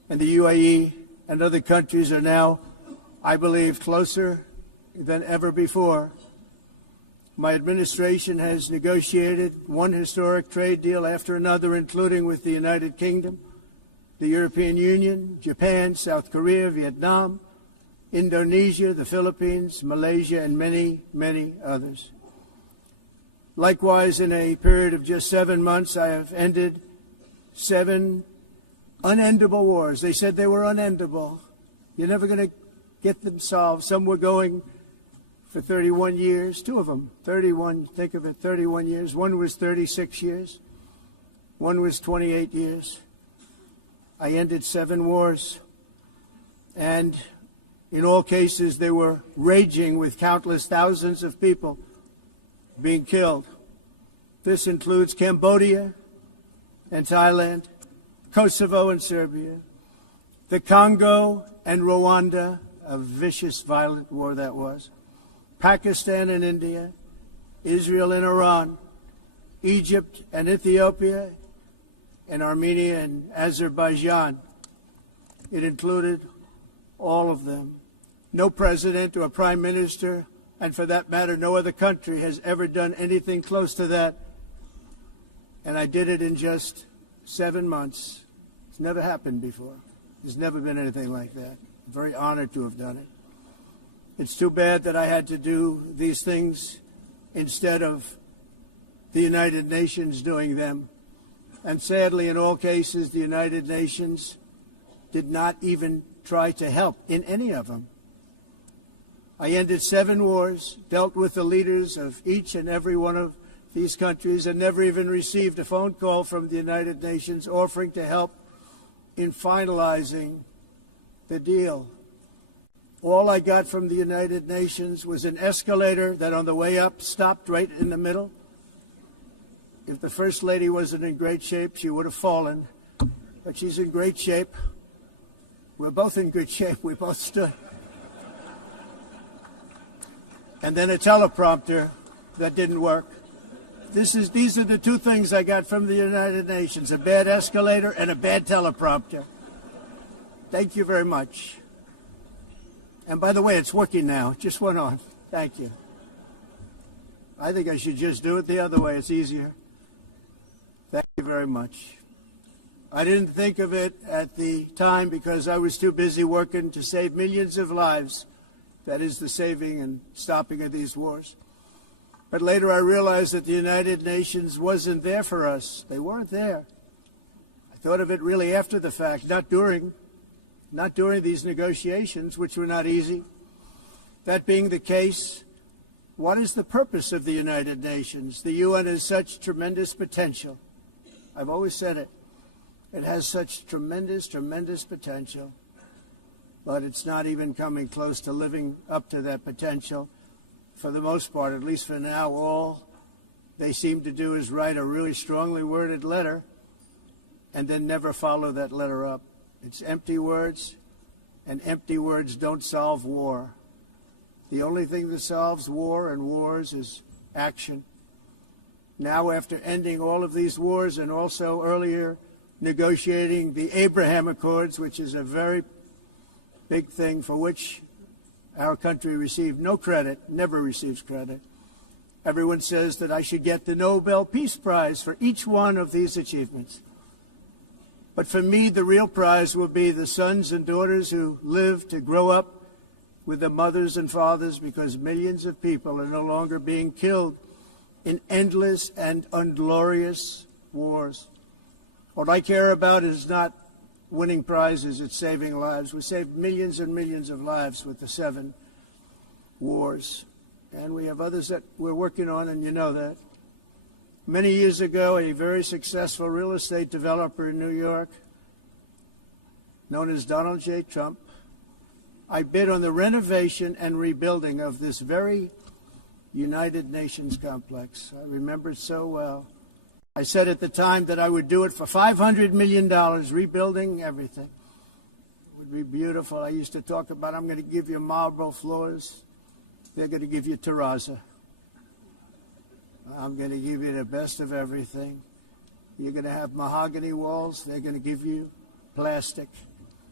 and the UAE and other countries are now, I believe, closer than ever before. My administration has negotiated one historic trade deal after another, including with the United Kingdom, the European Union, Japan, South Korea, Vietnam, Indonesia, the Philippines, Malaysia, and many, many others. Likewise, in a period of just 7 months, I have ended 7 unendable wars. They said they were unendable. You're never going to get them solved. Some were going for 31 years, 2 of them, 31, think of it, 31 years. One was 36 years. One was 28 years. I ended 7 wars. And in all cases, they were raging with countless thousands of people being killed. This includes Cambodia and Thailand, Kosovo and Serbia, the Congo and Rwanda, a vicious, violent war that was, Pakistan and India, Israel and Iran, Egypt and Ethiopia, and Armenia and Azerbaijan. It included all of them. No president or prime minister, and for that matter, no other country has ever done anything close to that. And I did it in just 7 months. It's never happened before. There's never been anything like that. I'm very honored to have done it. It's too bad that I had to do these things instead of the United Nations doing them. And sadly, in all cases, the United Nations did not even try to help in any of them. I ended 7 wars, dealt with the leaders of each and every one of these countries, and never even received a phone call from the United Nations offering to help in finalizing the deal. All I got from the United Nations was an escalator that on the way up stopped right in the middle. If the First Lady wasn't in great shape, she would have fallen. But she's in great shape. We're both in good shape. We both stood. And then a teleprompter that didn't work. These are the 2 things I got from the United Nations, a bad escalator and a bad teleprompter. Thank you very much. And by the way, it's working now. It just went on. Thank you. I think I should just do it the other way. It's easier. Thank you very much. I didn't think of it at the time because I was too busy working to save millions of lives. That is the saving and stopping of these wars. But later I realized that the United Nations wasn't there for us. They weren't there. I thought of it really after the fact, not during these negotiations, which were not easy. That being the case, what is the purpose of the United Nations? The UN has such tremendous potential. I've always said it. It has such tremendous, tremendous potential. But it's not even coming close to living up to that potential. For the most part, at least for now, all they seem to do is write a really strongly worded letter and then never follow that letter up. It's empty words, and empty words don't solve war. The only thing that solves war and wars is action. Now, after ending all of these wars and also earlier negotiating the Abraham Accords, which is a very big thing for which our country received no credit, never receives credit. Everyone says that I should get the Nobel Peace Prize for each one of these achievements. But for me, the real prize will be the sons and daughters who live to grow up with the mothers and fathers, because millions of people are no longer being killed in endless and unglorious wars. What I care about is not winning prizes, it's saving lives. We saved millions and millions of lives with the 7 wars. And we have others that we're working on, and you know that. Many years ago, a very successful real estate developer in New York, known as Donald J. Trump, I bid on the renovation and rebuilding of this very United Nations complex. I remember it so well. I said at the time that I would do it for $500 million, rebuilding everything. It would be beautiful. I used to talk about, I'm going to give you marble floors. They're going to give you terrazzo. I'm going to give you the best of everything. You're going to have mahogany walls. They're going to give you plastic.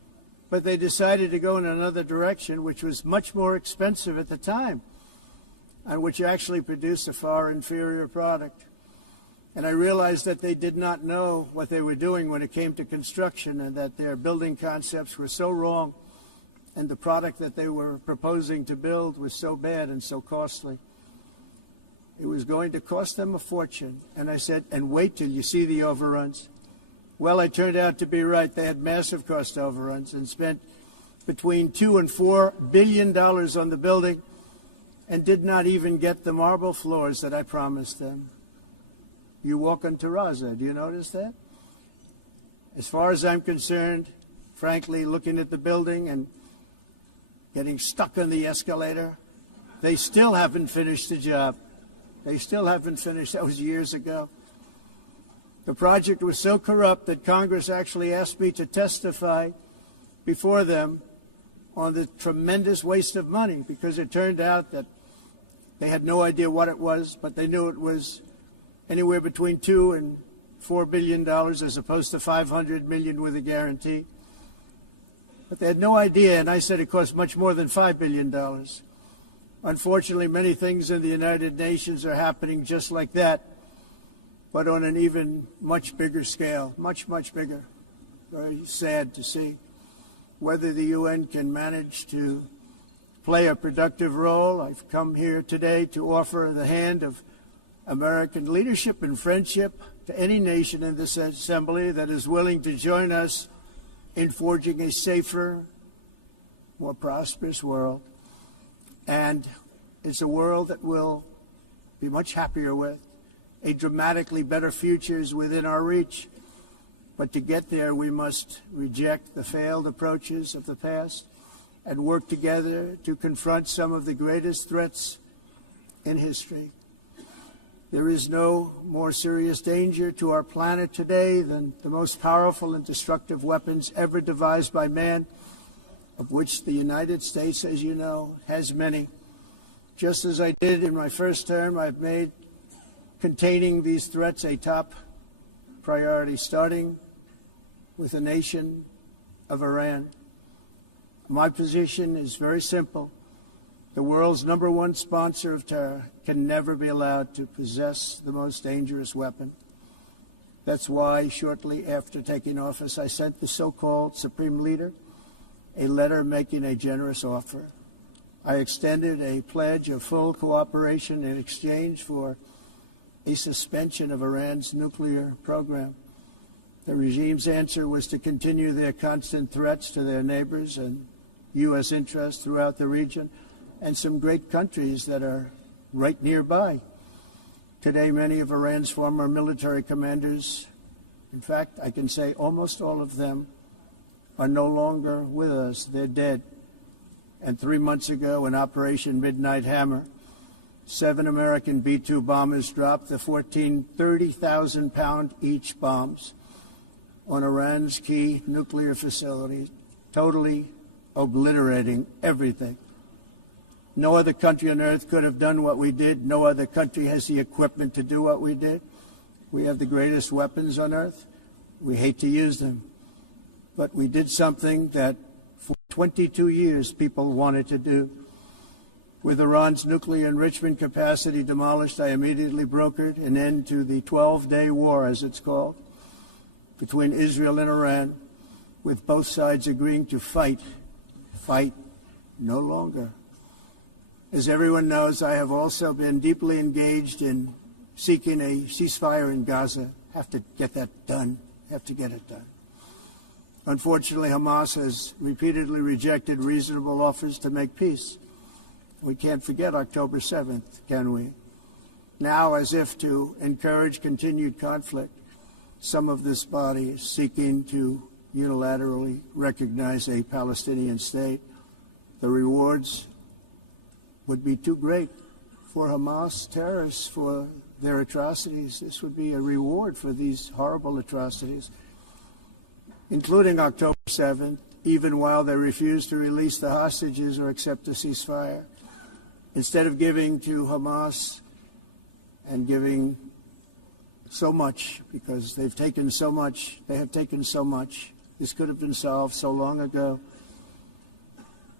but they decided to go in another direction, which was much more expensive at the time, and which actually produced a far inferior product. And I realized that they did not know what they were doing when it came to construction, and that their building concepts were so wrong, and the product that they were proposing to build was so bad and so costly. It was going to cost them a fortune. And I said, and wait till you see the overruns. Well, I turned out to be right. They had massive cost overruns and spent between $2 and $4 billion on the building and did not even get the marble floors that I promised them. You walk on terrazzo. Do you notice that? As far as I'm concerned, frankly, looking at the building and getting stuck on the escalator, they still haven't finished the job. They still haven't finished. That was years ago. The project was so corrupt that Congress actually asked me to testify before them on the tremendous waste of money, because it turned out that they had no idea what it was, but they knew it was anywhere between $2 and $4 billion as opposed to $500 million with a guarantee. But they had no idea, and I said it cost much more than $5 billion. Unfortunately, many things in the United Nations are happening just like that, but on an even much bigger scale, much, much bigger. Very sad to see. Whether the UN can manage to play a productive role, I've come here today to offer the hand of American leadership and friendship to any nation in this assembly that is willing to join us in forging a safer, more prosperous world. And it's a world that we'll be much happier with. A dramatically better future is within our reach. But to get there, we must reject the failed approaches of the past and work together to confront some of the greatest threats in history. There is no more serious danger to our planet today than the most powerful and destructive weapons ever devised by man, of which the United States, as you know, has many. Just as I did in my first term, I've made containing these threats a top priority, starting with the nation of Iran. My position is very simple. The world's #1 sponsor of terror can never be allowed to possess the most dangerous weapon. That's why, shortly after taking office, I sent the so-called Supreme Leader a letter making a generous offer. I extended a pledge of full cooperation in exchange for a suspension of Iran's nuclear program. The regime's answer was to continue their constant threats to their neighbors and U.S. interests throughout the region and some great countries that are right nearby. Today, many of Iran's former military commanders, in fact, I can say almost all of them, are no longer with us. They're dead. And 3 months ago, in Operation Midnight Hammer, 7 American B-2 bombers dropped the 14 30,000-pound each bombs on Iran's key nuclear facilities, totally obliterating everything. No other country on earth could have done what we did. No other country has the equipment to do what we did. We have the greatest weapons on earth. We hate to use them. But we did something that for 22 years people wanted to do. With Iran's nuclear enrichment capacity demolished, I immediately brokered an end to the 12-day war, as it's called, between Israel and Iran, with both sides agreeing to fight no longer. As everyone knows, I have also been deeply engaged in seeking a ceasefire in Gaza. Have to get that done. Have to get it done. Unfortunately, Hamas has repeatedly rejected reasonable offers to make peace. We can't forget October 7th, can we? Now, as if to encourage continued conflict, some of this body is seeking to unilaterally recognize a Palestinian state. The rewards would be too great for Hamas terrorists for their atrocities. This would be a reward for these horrible atrocities, including October 7th, even while they refuse to release the hostages or accept a ceasefire. Instead of giving to Hamas and giving so much, because they've taken so much, they have taken so much. This could have been solved so long ago.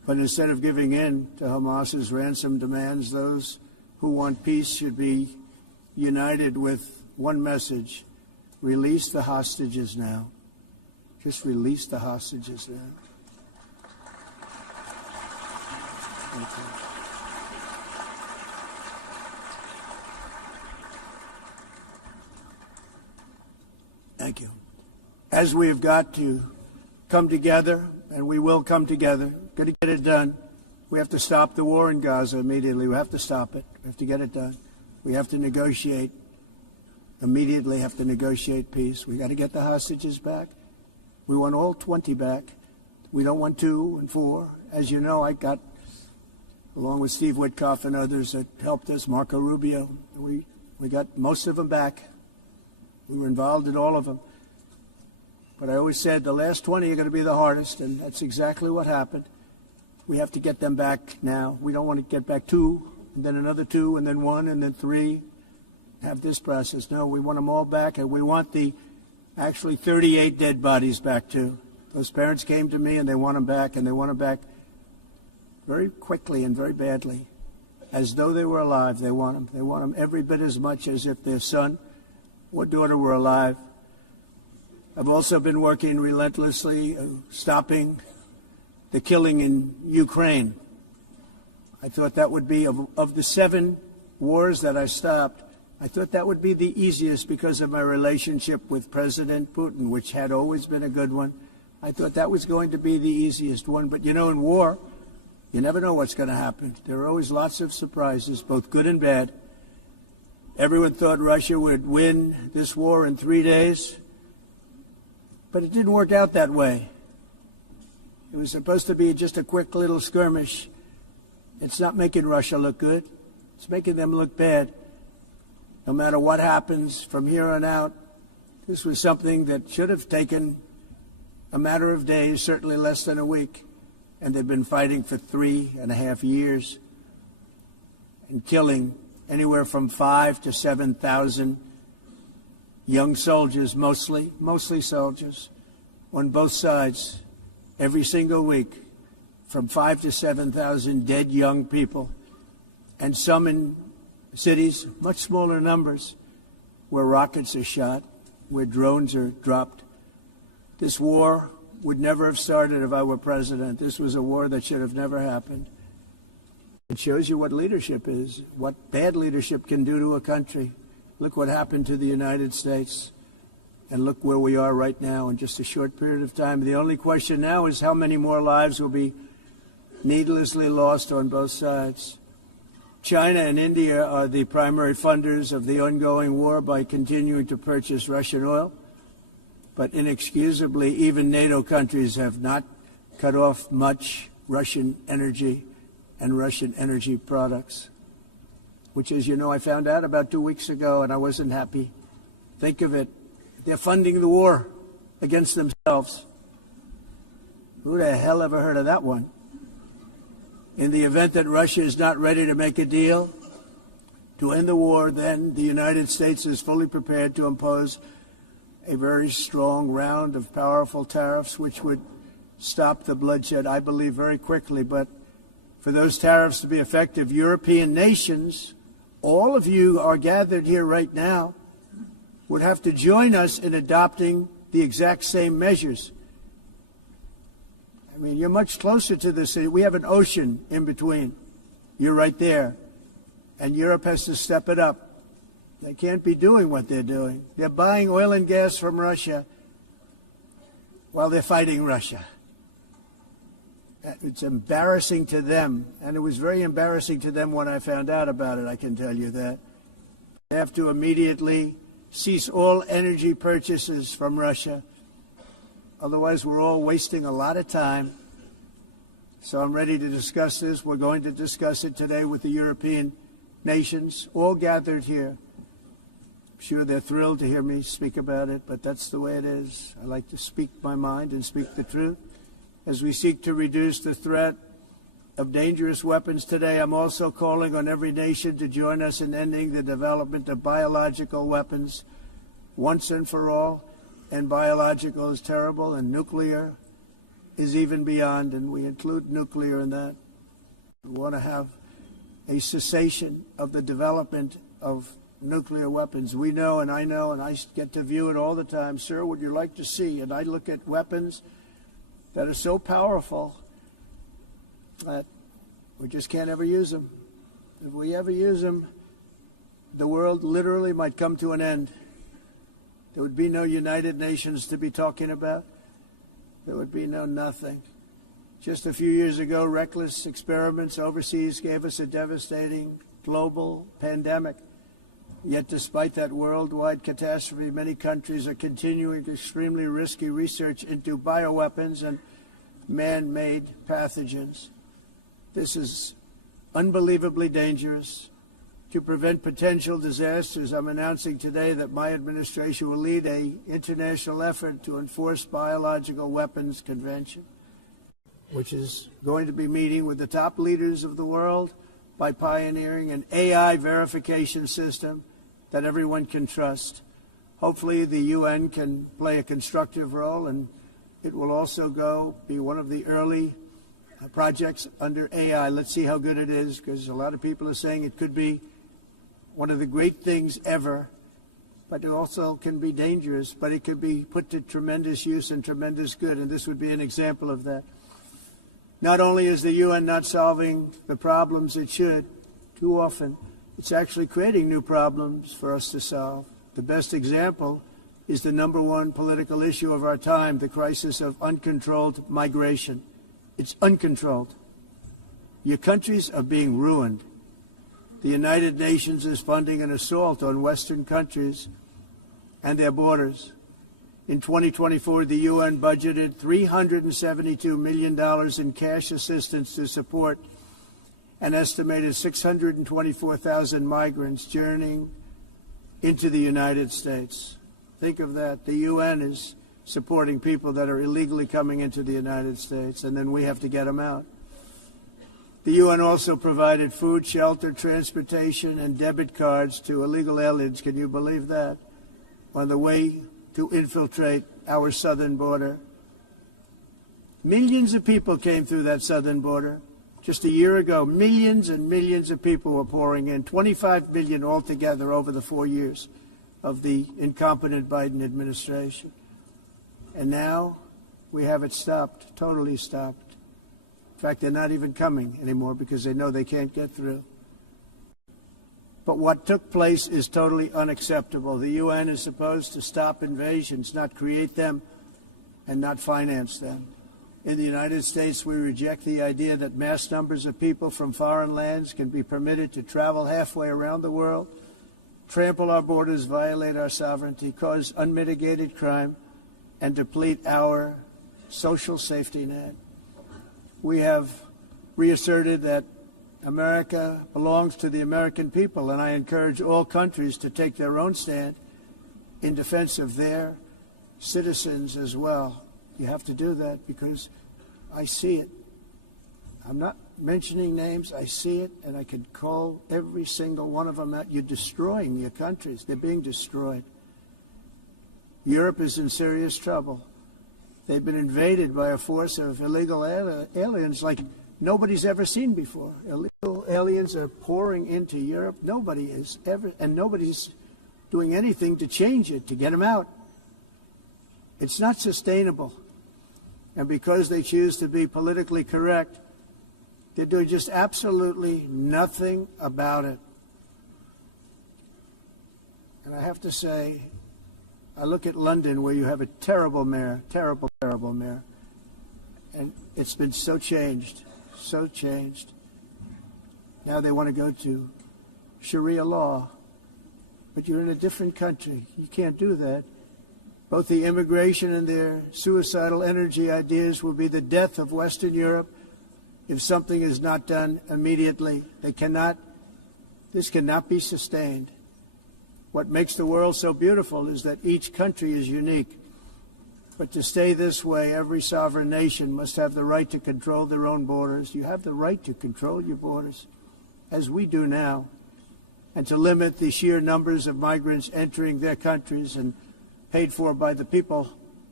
But instead of giving in to Hamas's ransom demands, those who want peace should be united with one message: release the hostages now. Just release the hostages now. Thank you. Thank you. As we have got to come together, and we will come together, got to get it done. We have to stop the war in Gaza immediately. We have to stop it. We have to get it done. We have to negotiate. Immediately have to negotiate peace. We got to get the hostages back. We want all 20 back. We don't want 2 and 4. As you know, I got, along with Steve Witkoff and others that helped us, Marco Rubio, we got most of them back. We were involved in all of them. But I always said the last 20 are going to be the hardest, and that's exactly what happened. We have to get them back now. We don't want to get back 2, and then another 2, and then 1, and then 3. Have this process. No, we want them all back, and we want the actually 38 dead bodies back too. Those parents came to me, and they want them back, and they want them back very quickly and very badly, as though they were alive. They want them. They want them every bit as much as if their son or daughter were alive. I've also been working relentlessly, stopping the killing in Ukraine. I thought that would be, of the 7 wars that I stopped, I thought that would be the easiest because of my relationship with President Putin, which had always been a good one. I thought that was going to be the easiest one. But, you know, in war, you never know what's going to happen. There are always lots of surprises, both good and bad. Everyone thought Russia would win this war in 3 days, but it didn't work out that way. It was supposed to be just a quick little skirmish. It's not making Russia look good. It's making them look bad. No matter what happens from here on out, this was something that should have taken a matter of days, certainly less than a week. And they've been fighting for 3.5 years and killing anywhere from 5,000 to 7,000 young soldiers, mostly soldiers, on both sides, every single week, from 5,000 to 7,000 dead young people, and some in cities, much smaller numbers, where rockets are shot, where drones are dropped. This war would never have started if I were president. This was a war that should have never happened. It shows you what leadership is, what bad leadership can do to a country. Look what happened to the United States, and look where we are right now in just a short period of time. The only question now is how many more lives will be needlessly lost on both sides. China and India are the primary funders of the ongoing war by continuing to purchase Russian oil. But inexcusably, even NATO countries have not cut off much Russian energy and Russian energy products, which, as you know, I found out about 2 weeks ago, and I wasn't happy. Think of it. They're funding the war against themselves. Who the hell ever heard of that one? In the event that Russia is not ready to make a deal to end the war, then the United States is fully prepared to impose a very strong round of powerful tariffs, which would stop the bloodshed, I believe, very quickly. But for those tariffs to be effective, European nations, all of you are gathered here right now, would have to join us in adopting the exact same measures. I mean, you're much closer to this. We have an ocean in between. You're right there. And Europe has to step it up. They can't be doing what they're doing. They're buying oil and gas from Russia while they're fighting Russia. It's embarrassing to them, and it was very embarrassing to them when I found out about it, I can tell you that. They have to immediately cease all energy purchases from Russia. Otherwise, we're all wasting a lot of time. So I'm ready to discuss this. We're going to discuss it today with the European nations, all gathered here. I'm sure they're thrilled to hear me speak about it, but that's the way it is. I like to speak my mind and speak the truth. As we seek to reduce the threat of dangerous weapons today, I'm also calling on every nation to join us in ending the development of biological weapons once and for all. And biological is terrible, and nuclear is even beyond, and we include nuclear in that. We want to have a cessation of the development of nuclear weapons. We know, and I get to view it all the time. Sir, would you like to see? And I look at weapons that are so powerful that we just can't ever use them. If we ever use them, the world literally might come to an end. There would be no United Nations to be talking about. There would be no nothing. Just a few years ago, reckless experiments overseas gave us a devastating global pandemic. Yet despite that worldwide catastrophe, many countries are continuing extremely risky research into bioweapons and man-made pathogens. This is unbelievably dangerous. To prevent potential disasters, I'm announcing today that my administration will lead an international effort to enforce Biological Weapons Convention, which is going to be meeting with the top leaders of the world by pioneering an AI verification system that everyone can trust. Hopefully the UN can play a constructive role, and it will also be one of the early projects under AI. Let's see how good it is, because a lot of people are saying it could be one of the great things ever, but it also can be dangerous, but it could be put to tremendous use and tremendous good, and this would be an example of that. Not only is the UN not solving the problems it should, too often, it's actually creating new problems for us to solve. The best example is the #1 political issue of our time, the crisis of uncontrolled migration. It's uncontrolled. Your countries are being ruined. The United Nations is funding an assault on Western countries and their borders. In 2024, the UN budgeted $372 million in cash assistance to support an estimated 624,000 migrants journeying into the United States. Think of that. The UN is supporting people that are illegally coming into the United States, and then we have to get them out. The UN also provided food, shelter, transportation, and debit cards to illegal aliens. Can you believe that? On the way to infiltrate our southern border. Millions of people came through that southern border. Just a year ago, millions and millions of people were pouring in, 25 million altogether over the 4 years of the incompetent Biden administration. And now we have it stopped, totally stopped. In fact, they're not even coming anymore because they know they can't get through. But what took place is totally unacceptable. The UN is supposed to stop invasions, not create them and not finance them. In the United States, we reject the idea that mass numbers of people from foreign lands can be permitted to travel halfway around the world, trample our borders, violate our sovereignty, cause unmitigated crime, and deplete our social safety net. We have reasserted that America belongs to the American people, and I encourage all countries to take their own stand in defense of their citizens as well. You have to do that because I see it. I'm not mentioning names. I see it, and I could call every single one of them out. You're destroying your countries. They're being destroyed. Europe is in serious trouble. They've been invaded by a force of illegal aliens like nobody's ever seen before. Illegal aliens are pouring into Europe. Nobody is ever, and nobody's doing anything to change it, to get them out. It's not sustainable. And because they choose to be politically correct, they're doing just absolutely nothing about it. And I have to say, I look at London, where you have a terrible mayor, terrible mayor, and it's been so changed. Now they want to go to Sharia law, but you're in a different country. You can't do that. Both the immigration and their suicidal energy ideas will be the death of Western Europe if something is not done immediately. This cannot be sustained. What makes the world so beautiful is that each country is unique. But to stay this way, every sovereign nation must have the right to control their own borders. You have the right to control your borders, as we do now, and to limit the sheer numbers of migrants entering their countries and paid for by the people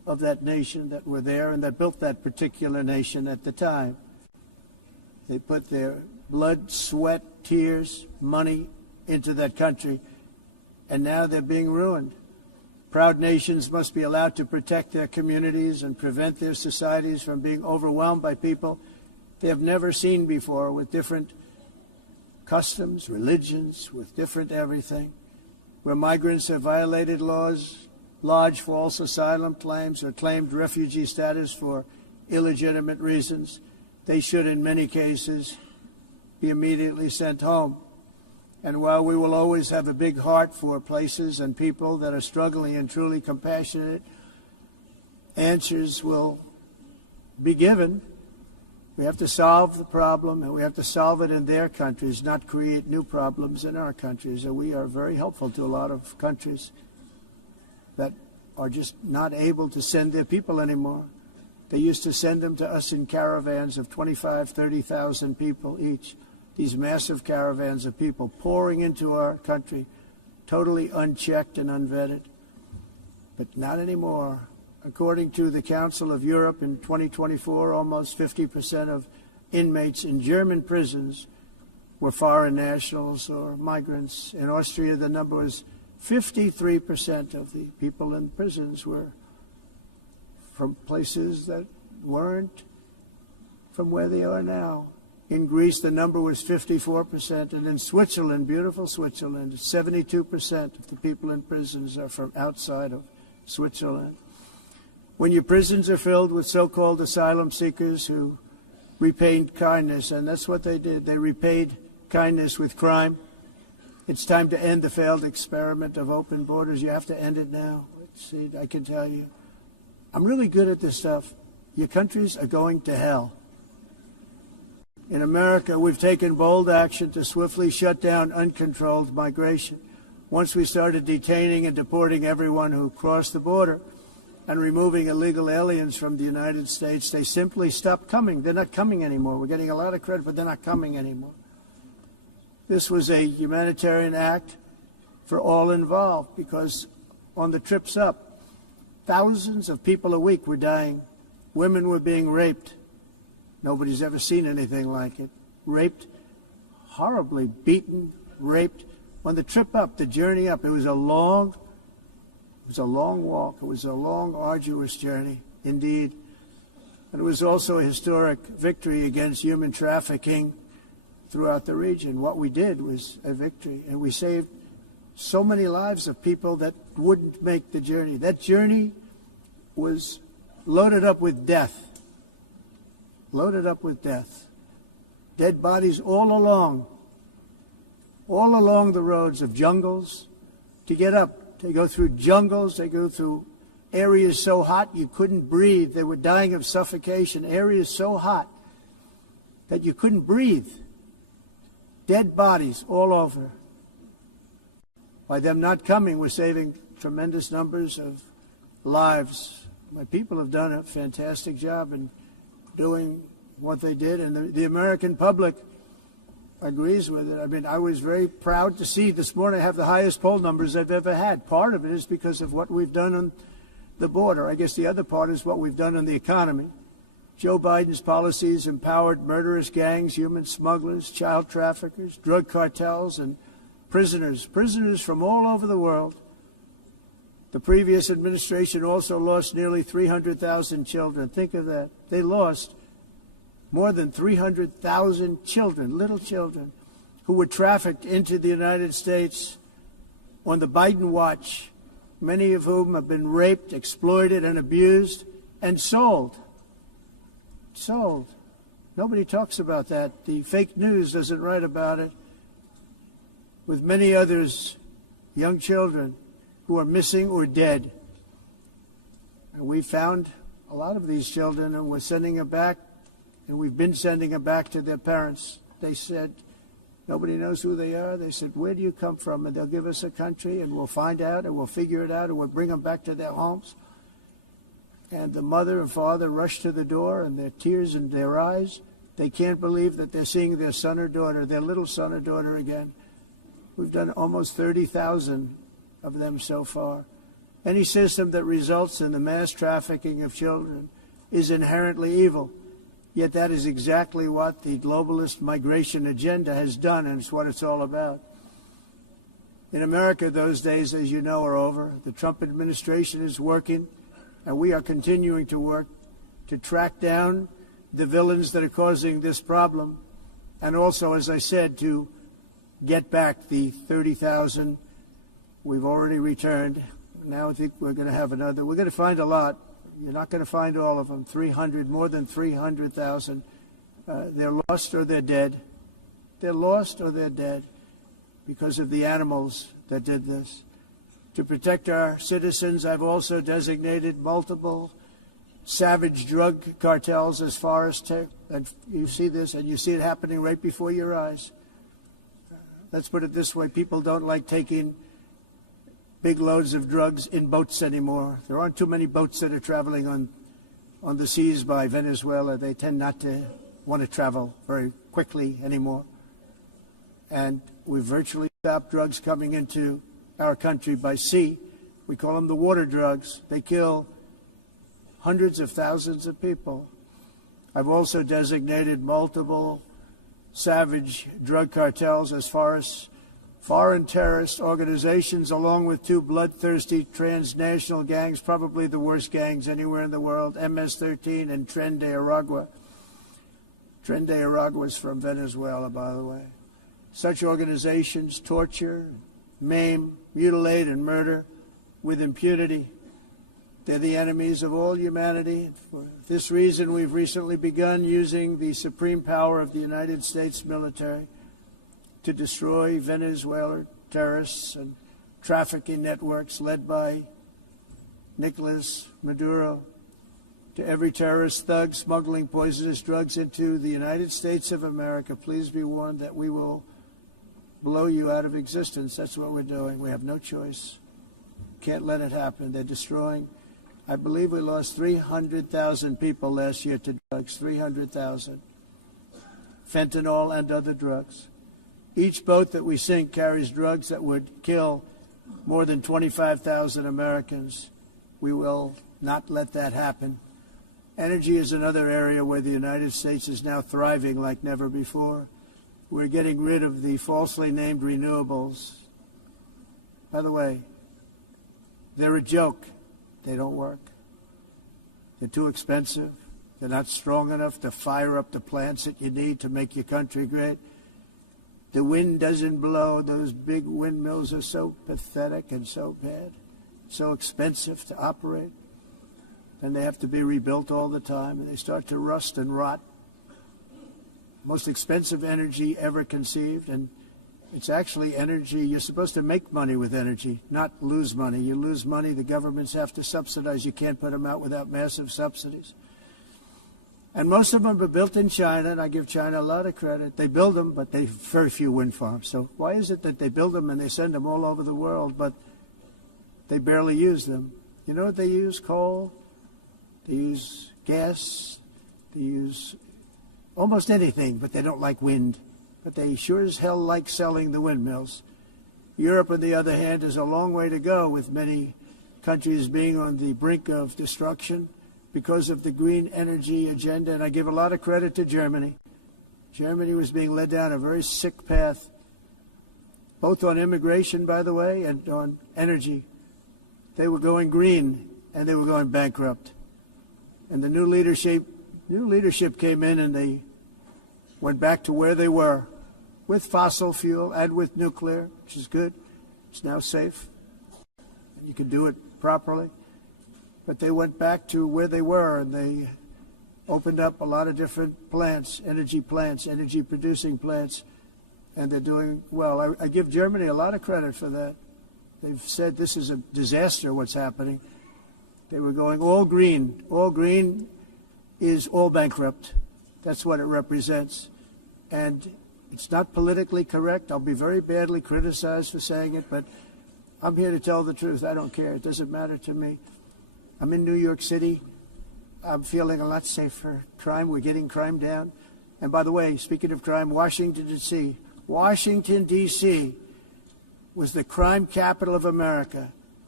of that nation that were there and that built that particular nation at the time. They put their blood, sweat, tears, money into that country, and now they're being ruined. Proud nations must be allowed to protect their communities and prevent their societies from being overwhelmed by people they have never seen before, with different customs, religions, with different everything. Where migrants have violated laws, lodged false asylum claims, or claimed refugee status for illegitimate reasons, they should, in many cases, be immediately sent home. And while we will always have a big heart for places and people that are struggling and truly compassionate, answers will be given. We have to solve the problem, and we have to solve it in their countries, not create new problems in our countries. And we are very helpful to a lot of countries that are just not able to send their people anymore. They used to send them to us in caravans of 25,000, 30,000 people each. These massive caravans of people pouring into our country, totally unchecked and unvetted. But not anymore. According to the Council of Europe in 2024, almost 50% of inmates in German prisons were foreign nationals or migrants. In Austria, the number was 53% of the people in prisons were from places that weren't from where they are now. In Greece, the number was 54%, and in Switzerland, beautiful Switzerland, 72% of the people in prisons are from outside of Switzerland. When your prisons are filled with so-called asylum seekers who repaid kindness, and that's what they did, they repaid kindness with crime, it's time to end the failed experiment of open borders. You have to end it now. Let's see, I can tell you. I'm really good at this stuff. Your countries are going to hell. In America, we've taken bold action to swiftly shut down uncontrolled migration. Once we started detaining and deporting everyone who crossed the border and removing illegal aliens from the United States, they simply stopped coming. They're not coming anymore. We're getting a lot of credit, but they're not coming anymore. This was a humanitarian act for all involved, because on the trips up, thousands of people a week were dying. Women were being raped. Nobody's ever seen anything like it. Raped, horribly beaten, raped. On the trip up, the journey up, it was a long walk. It was a long, arduous journey, indeed. And it was also a historic victory against human trafficking throughout the region. What we did was a victory, and we saved so many lives of people that wouldn't make the journey. That journey was loaded up with death. Loaded up with death. Dead bodies all along the roads of jungles to get up. They go through jungles, they go through areas so hot you couldn't breathe. They were dying of suffocation, areas so hot that you couldn't breathe. Dead bodies all over. By them not coming, we're saving tremendous numbers of lives. My people have done a fantastic job in doing what they did, and the American public agrees with it. I mean, I was very proud to see this morning I have the highest poll numbers I've ever had. Part of it is because of what we've done on the border. I guess the other part is what we've done on the economy. Joe Biden's policies empowered murderous gangs, human smugglers, child traffickers, drug cartels, and prisoners from all over the world. The previous administration also lost nearly 300,000 children. Think of that. They lost more than 300,000 children, little children, who were trafficked into the United States on the Biden watch, many of whom have been raped, exploited, and abused, and sold. Sold. Nobody talks about that. The fake news doesn't write about it. With many others, young children who are missing or dead. And we found a lot of these children, and we're sending them back, and we've been sending them back to their parents. They said, nobody knows who they are. They said, where do you come from? And they'll give us a country, and we'll find out, and we'll figure it out, and we'll bring them back to their homes. And the mother and father rush to the door, and their tears in their eyes. They can't believe that they're seeing their son or daughter, their little son or daughter again. We've done almost 30,000 of them so far. Any system that results in the mass trafficking of children is inherently evil. Yet that is exactly what the globalist migration agenda has done, and it's what it's all about. In America, those days, as you know, are over. The Trump administration is working, and we are continuing to work to track down the villains that are causing this problem, and also, as I said, to get back the 30,000 we've already returned. Now I think we're going to have another. We're going to find a lot. You're not going to find all of them. 300, more than 300,000. They're lost or they're dead. They're lost or they're dead because of the animals that did this. To protect our citizens, I've also designated multiple savage drug cartels as far as and you see this, and you see it happening right before your eyes. Let's put it this way. People don't like taking big loads of drugs in boats anymore. There aren't too many boats that are traveling on the seas by Venezuela. They tend not to want to travel very quickly anymore. And we've virtually stopped drugs coming into our country by sea. We call them the water drugs. They kill hundreds of thousands of people. I've also designated multiple savage drug cartels as far as foreign terrorist organizations, along with two bloodthirsty transnational gangs, probably the worst gangs anywhere in the world, MS-13 and Tren de Aragua. Tren de Aragua is from Venezuela, by the way. Such organizations torture, maim, mutilate, and murder with impunity. They're the enemies of all humanity. For this reason, we've recently begun using the supreme power of the United States military to destroy Venezuelan terrorists and trafficking networks led by Nicolas Maduro. To every terrorist thug smuggling poisonous drugs into the United States of America, please be warned that we will blow you out of existence. That's what we're doing. We have no choice. Can't let it happen. They're destroying. I believe we lost 300,000 people last year to drugs, 300,000. Fentanyl and other drugs. Each boat that we sink carries drugs that would kill more than 25,000 Americans. We will not let that happen. Energy is another area where the United States is now thriving like never before. We're getting rid of the falsely named renewables. By the way, they're a joke. They don't work. They're too expensive. They're not strong enough to fire up the plants that you need to make your country great. The wind doesn't blow. Those big windmills are so pathetic and so bad, so expensive to operate. And they have to be rebuilt all the time, and they start to rust and rot. Most expensive energy ever conceived, and it's actually energy. You're supposed to make money with energy, not lose money. You lose money, the governments have to subsidize. You can't put them out without massive subsidies. And most of them are built in China, and I give China a lot of credit. They build them, but they have very few wind farms. So why is it that they build them and they send them all over the world, but they barely use them? You know what they use? Coal. They use gas. They use almost anything, but they don't like wind. But they sure as hell like selling the windmills. Europe, on the other hand, is a long way to go, with many countries being on the brink of destruction because of the green energy agenda, and I give a lot of credit to Germany. Germany was being led down a very sick path, both on immigration, by the way, and on energy. They were going green, and they were going bankrupt. And the new leadership came in, and they went back to where they were, with fossil fuel and with nuclear, which is good. It's now safe, and you can do it properly. But they went back to where they were, and they opened up a lot of different plants, energy-producing plants, and they're doing well. I give Germany a lot of credit for that. They've said this is a disaster, what's happening. They were going all green. All green is all bankrupt. That's what it represents. And it's not politically correct. I'll be very badly criticized for saying it, but I'm here to tell the truth. I don't care. It doesn't matter to me. I'm in New York City. I'm feeling a lot safer. Crime, we're getting crime down. And by the way, speaking of crime, Washington, D.C. was the crime capital of America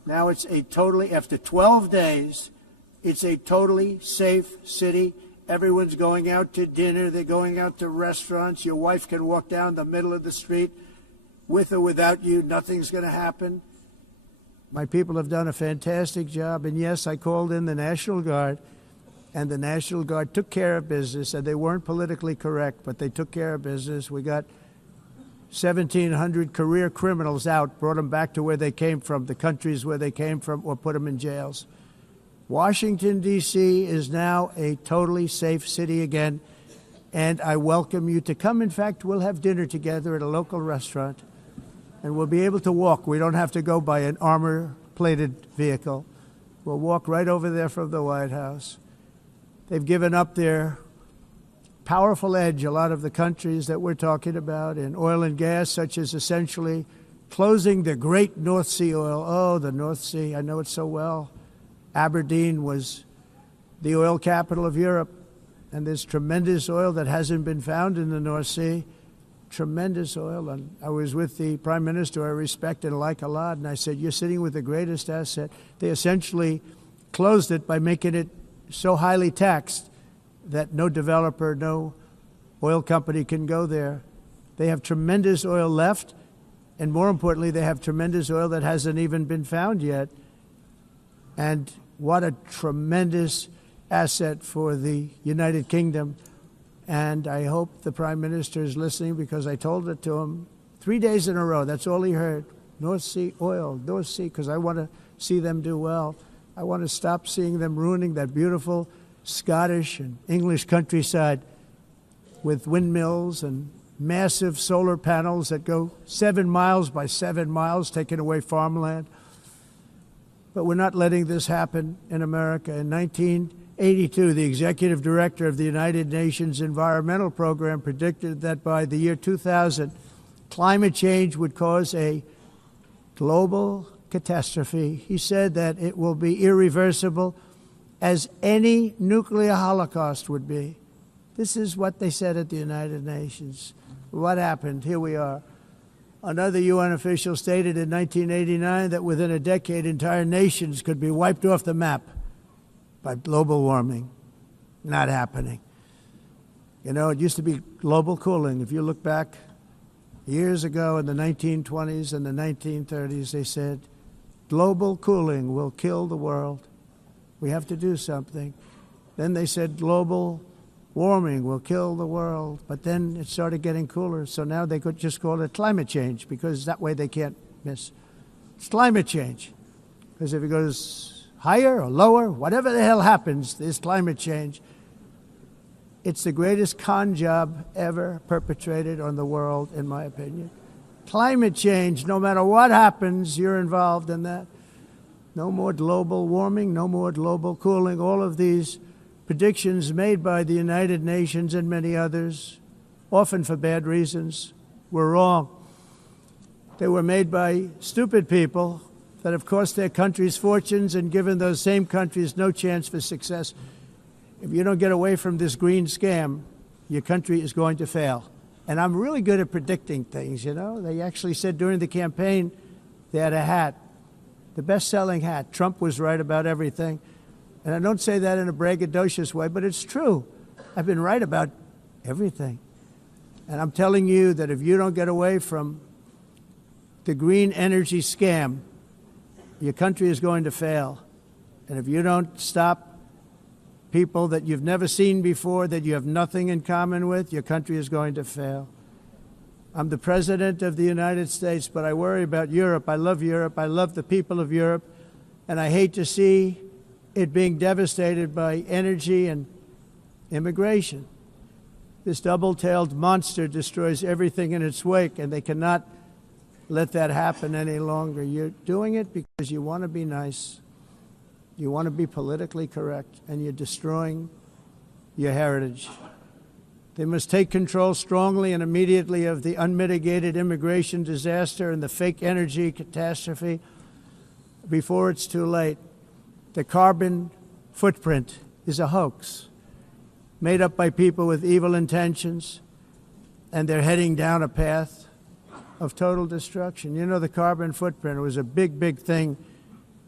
Now it's a totally, after 12 days, it's a totally safe city. Everyone's going out to dinner. They're going out to restaurants. Your wife can walk down the middle of the street with or without you. Nothing's going to happen. My people have done a fantastic job. And yes, I called in the National Guard, and the National Guard took care of business, and they weren't politically correct, but they took care of business. We got 1,700 career criminals out, brought them back to where they came from, the countries where they came from, or put them in jails. Washington, D.C. is now a totally safe city again, and I welcome you to come. In fact, we'll have dinner together at a local restaurant, and we'll be able to walk. We don't have to go by an armor-plated vehicle. We'll walk right over there from the White House. They've given up their powerful edge, a lot of the countries that we're talking about, in oil and gas, such as essentially closing the great North Sea oil. Oh, the North Sea, I know it so well. Aberdeen was the oil capital of Europe, and there's tremendous oil that hasn't been found in the North Sea. Tremendous oil. And I was with the Prime Minister I respect and like a lot, and I said, you're sitting with the greatest asset. They essentially closed it by making it so highly taxed that no developer, no oil company can go there. They have tremendous oil left, and more importantly, they have tremendous oil that hasn't even been found yet. And what a tremendous asset for the United Kingdom. And I hope the Prime Minister is listening, because I told it to him 3 days in a row. That's all he heard. North Sea oil, North Sea, because I want to see them do well. I want to stop seeing them ruining that beautiful Scottish and English countryside with windmills and massive solar panels that go 7 miles by 7 miles, taking away farmland. But we're not letting this happen in America. In 1982, the executive director of the United Nations Environmental Program predicted that by the year 2000, climate change would cause a global catastrophe. He said that it will be irreversible, as any nuclear holocaust would be. This is what they said at the United Nations. What happened? Here we are. Another UN official stated in 1989 that within a decade, entire nations could be wiped off the map by global warming. Not happening. You know, it used to be global cooling. If you look back years ago in the 1920s and the 1930s, they said, global cooling will kill the world. We have to do something. Then they said global warming will kill the world. But then it started getting cooler. So now they could just call it climate change, because that way they can't miss. It's climate change. Because if it goes higher or lower, whatever the hell happens, there's climate change. It's the greatest con job ever perpetrated on the world, in my opinion. Climate change, no matter what happens, you're involved in that. No more global warming, no more global cooling. All of these predictions made by the United Nations and many others, often for bad reasons, were wrong. They were made by stupid people that have cost their countries fortunes and given those same countries no chance for success. If you don't get away from this green scam, your country is going to fail. And I'm really good at predicting things, you know. They actually said during the campaign they had a hat, the best-selling hat. Trump was right about everything. And I don't say that in a braggadocious way, but it's true. I've been right about everything. And I'm telling you that if you don't get away from the green energy scam, your country is going to fail. And if you don't stop people that you've never seen before, that you have nothing in common with, your country is going to fail. I'm the President of the United States, but I worry about Europe. I love Europe. I love the people of Europe. And I hate to see it being devastated by energy and immigration. This double-tailed monster destroys everything in its wake, and they cannot let that happen any longer. You're doing it because you want to be nice. You want to be politically correct, and you're destroying your heritage. They must take control strongly and immediately of the unmitigated immigration disaster and the fake energy catastrophe before it's too late. The carbon footprint is a hoax made up by people with evil intentions, and they're heading down a path of total destruction. You know, the carbon footprint was a big, big thing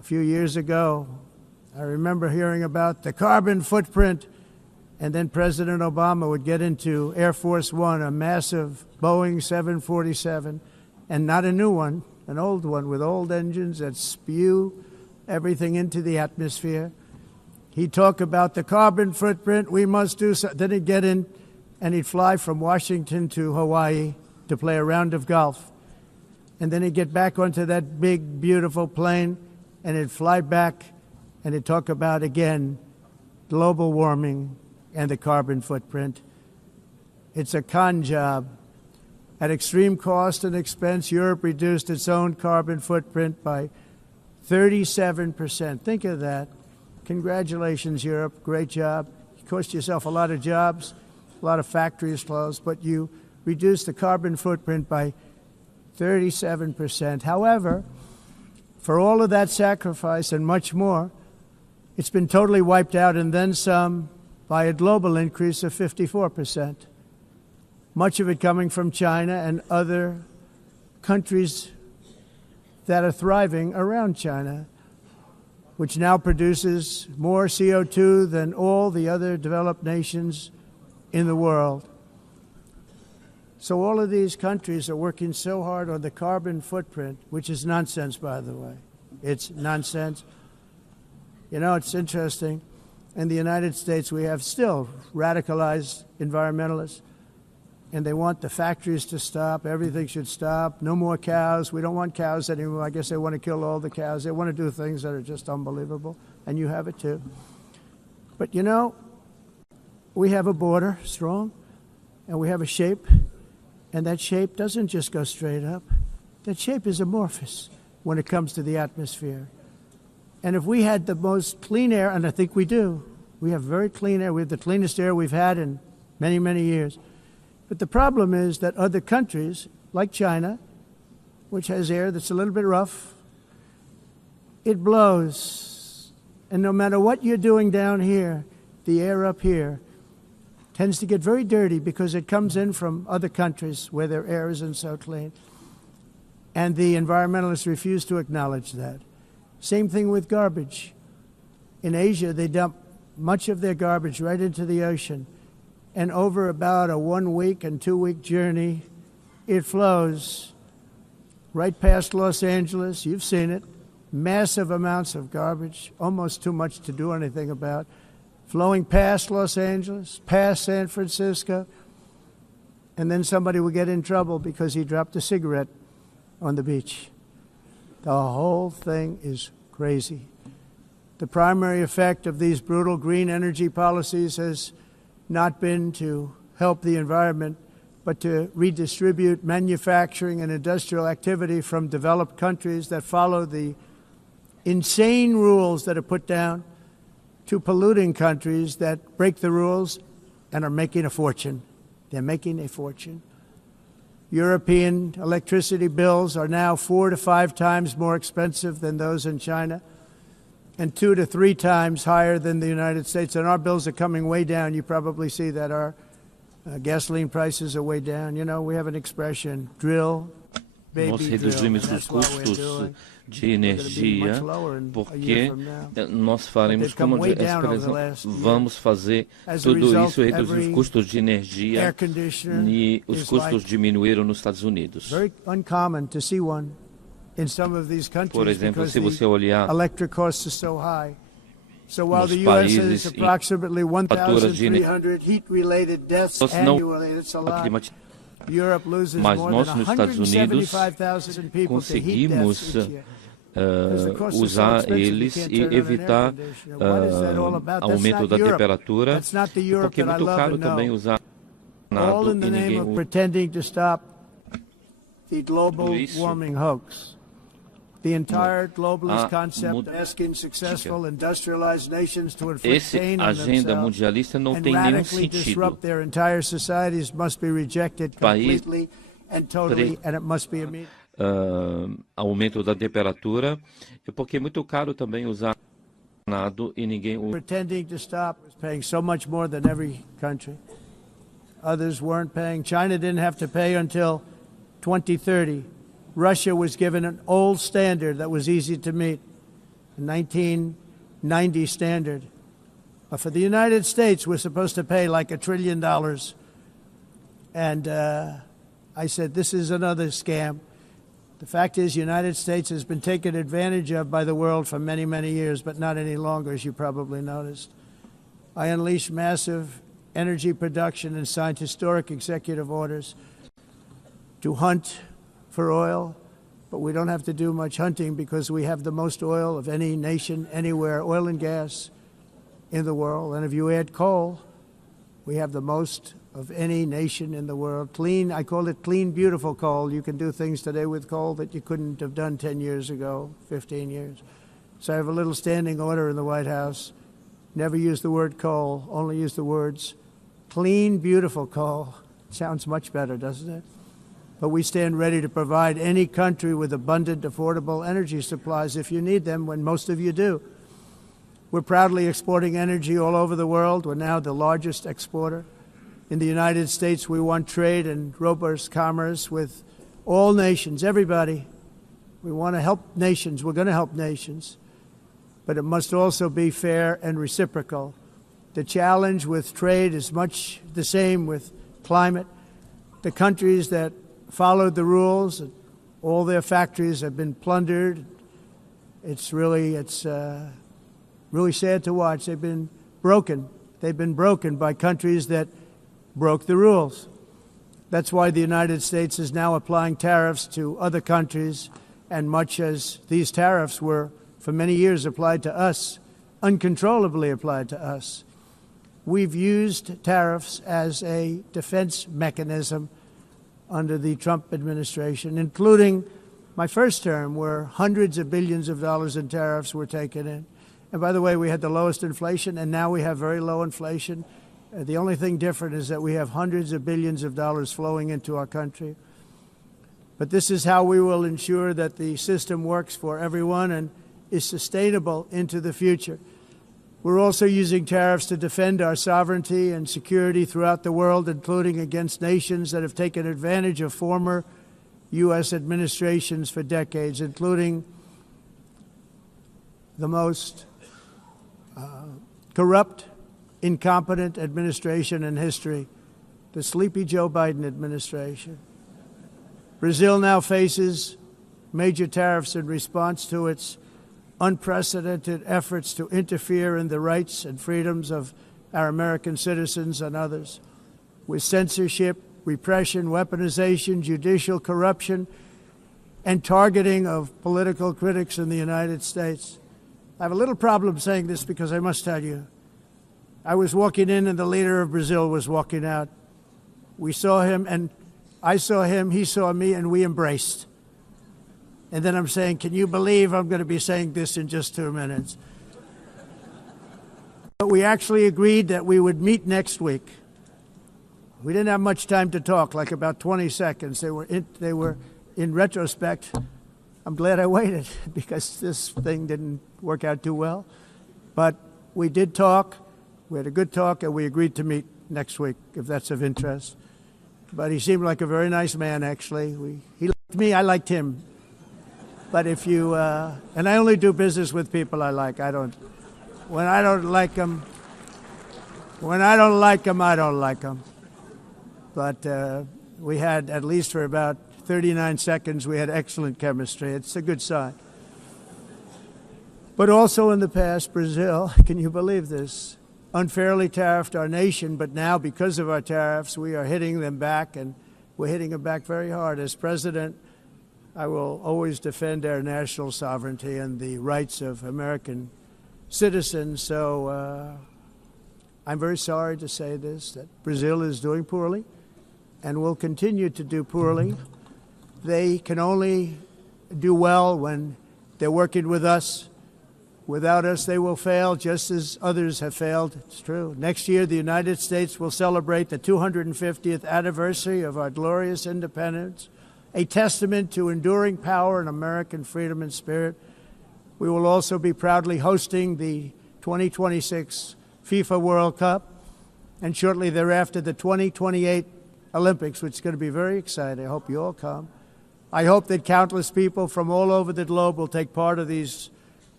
A few years ago, I remember hearing about the carbon footprint, and then President Obama would get into Air Force One, a massive Boeing 747, and not a new one, an old one with old engines that spew everything into the atmosphere. He'd talk about the carbon footprint, we must do so. Then he'd get in and he'd fly from Washington to Hawaii to play a round of golf. And then he'd get back onto that big, beautiful plane and he'd fly back and he'd talk about, again, global warming and the carbon footprint. It's a con job. At extreme cost and expense, Europe reduced its own carbon footprint by 37%. Think of that. Congratulations, Europe. Great job. You cost yourself a lot of jobs, a lot of factories closed, but you reduced the carbon footprint by 37%. However, for all of that sacrifice and much more, it's been totally wiped out and then some by a global increase of 54%. Much of it coming from China and other countries that are thriving around China, which now produces more CO2 than all the other developed nations in the world. So all of these countries are working so hard on the carbon footprint, which is nonsense, by the way. It's nonsense. You know, it's interesting. In the United States, we have still radicalized environmentalists, and they want the factories to stop. Everything should stop. No more cows. We don't want cows anymore. I guess they want to kill all the cows. They want to do things that are just unbelievable, and you have it too. But you know, we have a border, strong, and we have a shape, and that shape doesn't just go straight up. That shape is amorphous when it comes to the atmosphere. And if we had the most clean air, and I think we do, we have very clean air. We have the cleanest air we've had in many, many years. But the problem is that other countries, like China, which has air that's a little bit rough, it blows. And no matter what you're doing down here, the air up here tends to get very dirty because it comes in from other countries where their air isn't so clean. And the environmentalists refuse to acknowledge that. Same thing with garbage. In Asia, they dump much of their garbage right into the ocean. And over about a 1 week and 2 week journey, it flows right past Los Angeles. You've seen it. Massive amounts of garbage, almost too much to do anything about, flowing past Los Angeles, past San Francisco, and then somebody will get in trouble because he dropped a cigarette on the beach. The whole thing is crazy. The primary effect of these brutal green energy policies has not been to help the environment, but to redistribute manufacturing and industrial activity from developed countries that follow the insane rules that are put down to polluting countries that break the rules and are making a fortune. They're making a fortune. European electricity bills are now 4 to 5 times more expensive than those in China, and 2 to 3 times higher than the United States. And our bills are coming way down. You probably see that our gasoline prices are way down. You know, we have an expression, drill, baby, nós reduzimos os custos de energia porque nós faremos como vamos fazer tudo isso e reduzir os custos de energia e os custos diminuíram nos Estados Unidos. Very uncommon to see one in some of these countries. Por exemplo, se você olhar electric costs are so high. So while the US has approximately 1,300 heat-related deaths annually, it's a lot. Europe loses more than 175,000 people to heat deaths each year. Usar eles e evitar aumento da temperatura, porque é muito caro também usar nada e ninguém usa. Pretending to stop the global warming hoax. The entire globalist concept asking successful industrialized nations to inflict pain on themselves and radically disrupt their entire societies must be rejected completely and totally, and it must be immediate. Aumento da temperatura, porque é muito caro também usar nada e ninguém usa. Pretending to stop is paying so much more than every country. Others weren't paying. China didn't have to pay until 2030. Russia was given an old standard that was easy to meet. 1990 standard. But for the United States, we're supposed to pay like $1 trillion. And I said, this is another scam. The fact is, the United States has been taken advantage of by the world for many, many years, but not any longer, as you probably noticed. I unleashed massive energy production and signed historic executive orders to hunt for oil, but we don't have to do much hunting because we have the most oil of any nation anywhere, oil and gas in the world. And if you add coal, we have the most of any nation in the world. Clean, I call it clean, beautiful coal. You can do things today with coal that you couldn't have done 10 years ago, 15 years. So I have a little standing order in the White House. Never use the word coal, only use the words clean, beautiful coal. Sounds much better, doesn't it? But we stand ready to provide any country with abundant, affordable energy supplies if you need them, when most of you do. We're proudly exporting energy all over the world. We're now the largest exporter. In the United States, we want trade and robust commerce with all nations, everybody. We want to help nations. We're going to help nations. But it must also be fair and reciprocal. The challenge with trade is much the same with climate. The countries that followed the rules, all their factories have been plundered. It's really sad to watch. They've been broken. They've been broken by countries that broke the rules. That's why the United States is now applying tariffs to other countries, and much as these tariffs were for many years applied to us, uncontrollably applied to us. We've used tariffs as a defense mechanism under the Trump administration, including my first term, where hundreds of billions of dollars in tariffs were taken in. And by the way, we had the lowest inflation, and now we have very low inflation. The only thing different is that we have hundreds of billions of dollars flowing into our country. But this is how we will ensure that the system works for everyone and is sustainable into the future. We're also using tariffs to defend our sovereignty and security throughout the world, including against nations that have taken advantage of former U.S. administrations for decades, including the most corrupt, incompetent administration in history, the sleepy Joe Biden administration. Brazil now faces major tariffs in response to its unprecedented efforts to interfere in the rights and freedoms of our American citizens and others, with censorship, repression, weaponization, judicial corruption, and targeting of political critics in the United States. I have a little problem saying this because I must tell you, I was walking in and the leader of Brazil was walking out. We saw him and I saw him, he saw me, and we embraced. And then I'm saying, can you believe I'm going to be saying this in just 2 minutes? But we actually agreed that we would meet next week. We didn't have much time to talk, like about 20 seconds. They were in retrospect, I'm glad I waited because this thing didn't work out too well. But we did talk. We had a good talk, and we agreed to meet next week, if that's of interest. But he seemed like a very nice man, actually. He liked me, I liked him. But if you, and I only do business with people I like. When I don't like them, I don't like them. But we had, at least for about 39 seconds, we had excellent chemistry. It's a good sign. But also in the past, Brazil, can you believe this, unfairly tariffed our nation, but now because of our tariffs, we are hitting them back, and we're hitting them back very hard. As president, I will always defend our national sovereignty and the rights of American citizens. So I'm very sorry to say this, that Brazil is doing poorly and will continue to do poorly. They can only do well when they're working with us. Without us, they will fail, just as others have failed. It's true. Next year, the United States will celebrate the 250th anniversary of our glorious independence, a testament to enduring power and American freedom and spirit. We will also be proudly hosting the 2026 FIFA World Cup, and shortly thereafter, the 2028 Olympics, which is going to be very exciting. I hope you all come. I hope that countless people from all over the globe will take part of these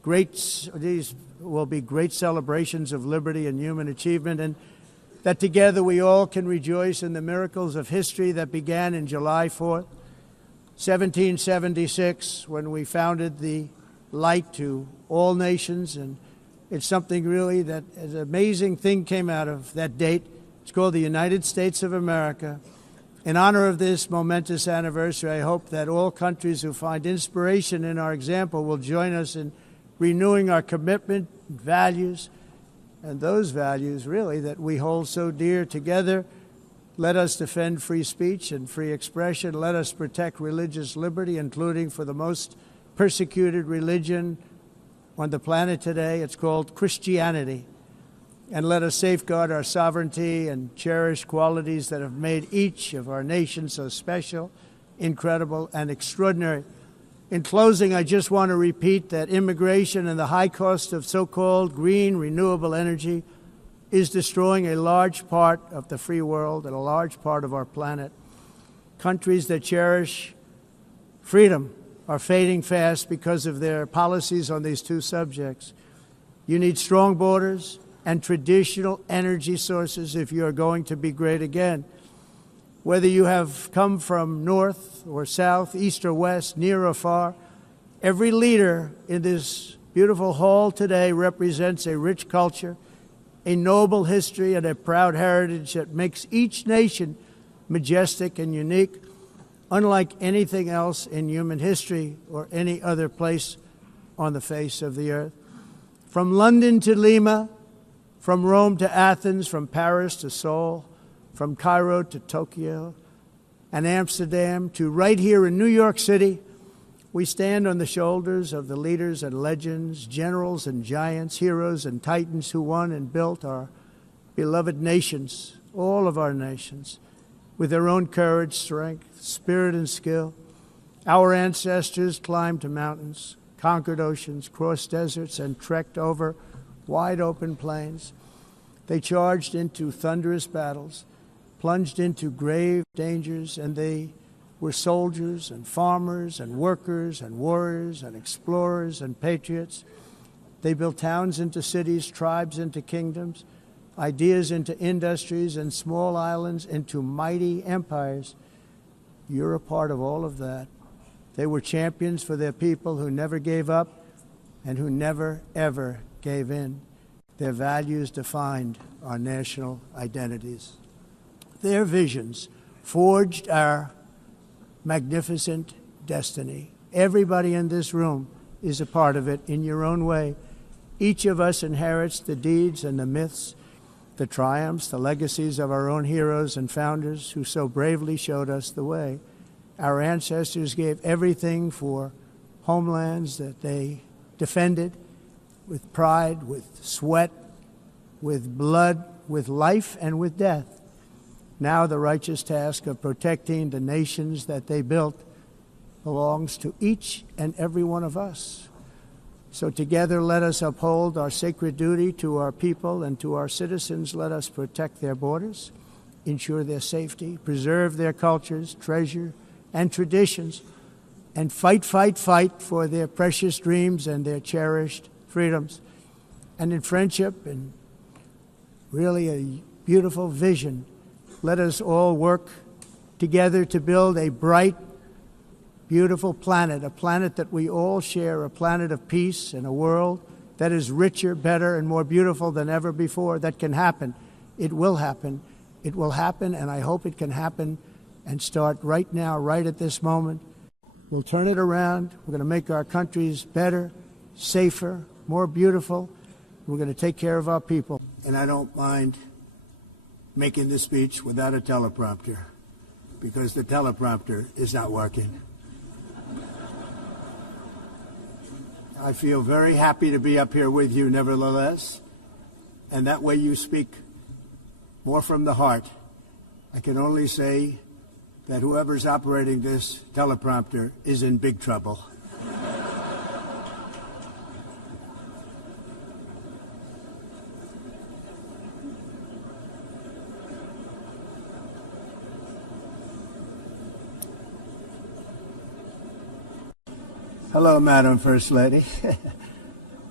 these will be great celebrations of liberty and human achievement, and that together we all can rejoice in the miracles of history that began in July 4th, 1776, when we founded the light to all nations. And it's something really that an amazing thing came out of that date. It's called the United States of America. In honor of this momentous anniversary, I hope that all countries who find inspiration in our example will join us in renewing our commitment, values, and those values, really, that we hold so dear. Together, let us defend free speech and free expression. Let us protect religious liberty, including for the most persecuted religion on the planet today. It's called Christianity. And let us safeguard our sovereignty and cherish qualities that have made each of our nations so special, incredible, and extraordinary. In closing, I just want to repeat that immigration and the high cost of so-called green renewable energy is destroying a large part of the free world and a large part of our planet. Countries that cherish freedom are fading fast because of their policies on these two subjects. You need strong borders and traditional energy sources if you are going to be great again. Whether you have come from north or south, east or west, near or far, every leader in this beautiful hall today represents a rich culture, a noble history, and a proud heritage that makes each nation majestic and unique, unlike anything else in human history or any other place on the face of the earth. From London to Lima, from Rome to Athens, from Paris to Seoul, from Cairo to Tokyo and Amsterdam to right here in New York City, we stand on the shoulders of the leaders and legends, generals and giants, heroes and titans who won and built our beloved nations, all of our nations, with their own courage, strength, spirit, and skill. Our ancestors climbed mountains, conquered oceans, crossed deserts, and trekked over wide-open plains. They charged into thunderous battles, plunged into grave dangers, and they were soldiers and farmers and workers and warriors and explorers and patriots. They built towns into cities, tribes into kingdoms, ideas into industries, and small islands into mighty empires. You're a part of all of that. They were champions for their people who never gave up and who never, ever gave in. Their values defined our national identities. Their visions forged our magnificent destiny. Everybody in this room is a part of it in your own way. Each of us inherits the deeds and the myths, the triumphs, the legacies of our own heroes and founders who so bravely showed us the way. Our ancestors gave everything for homelands that they defended with pride, with sweat, with blood, with life, and with death. Now the righteous task of protecting the nations that they built belongs to each and every one of us. So together let us uphold our sacred duty to our people and to our citizens. Let us protect their borders, ensure their safety, preserve their cultures, treasure, and traditions, and fight, fight, fight for their precious dreams and their cherished freedoms. And in friendship and really a beautiful vision, let us all work together to build a bright, beautiful planet, a planet that we all share, a planet of peace and a world that is richer, better, and more beautiful than ever before. That can happen. It will happen. It will happen, and I hope it can happen and start right now, right at this moment. We'll turn it around. We're going to make our countries better, safer, more beautiful. We're going to take care of our people. And I don't mind making this speech without a teleprompter, because the teleprompter is not working. I feel very happy to be up here with you nevertheless, and that way you speak more from the heart. I can only say that whoever's operating this teleprompter is in big trouble. Hello, Madam First Lady.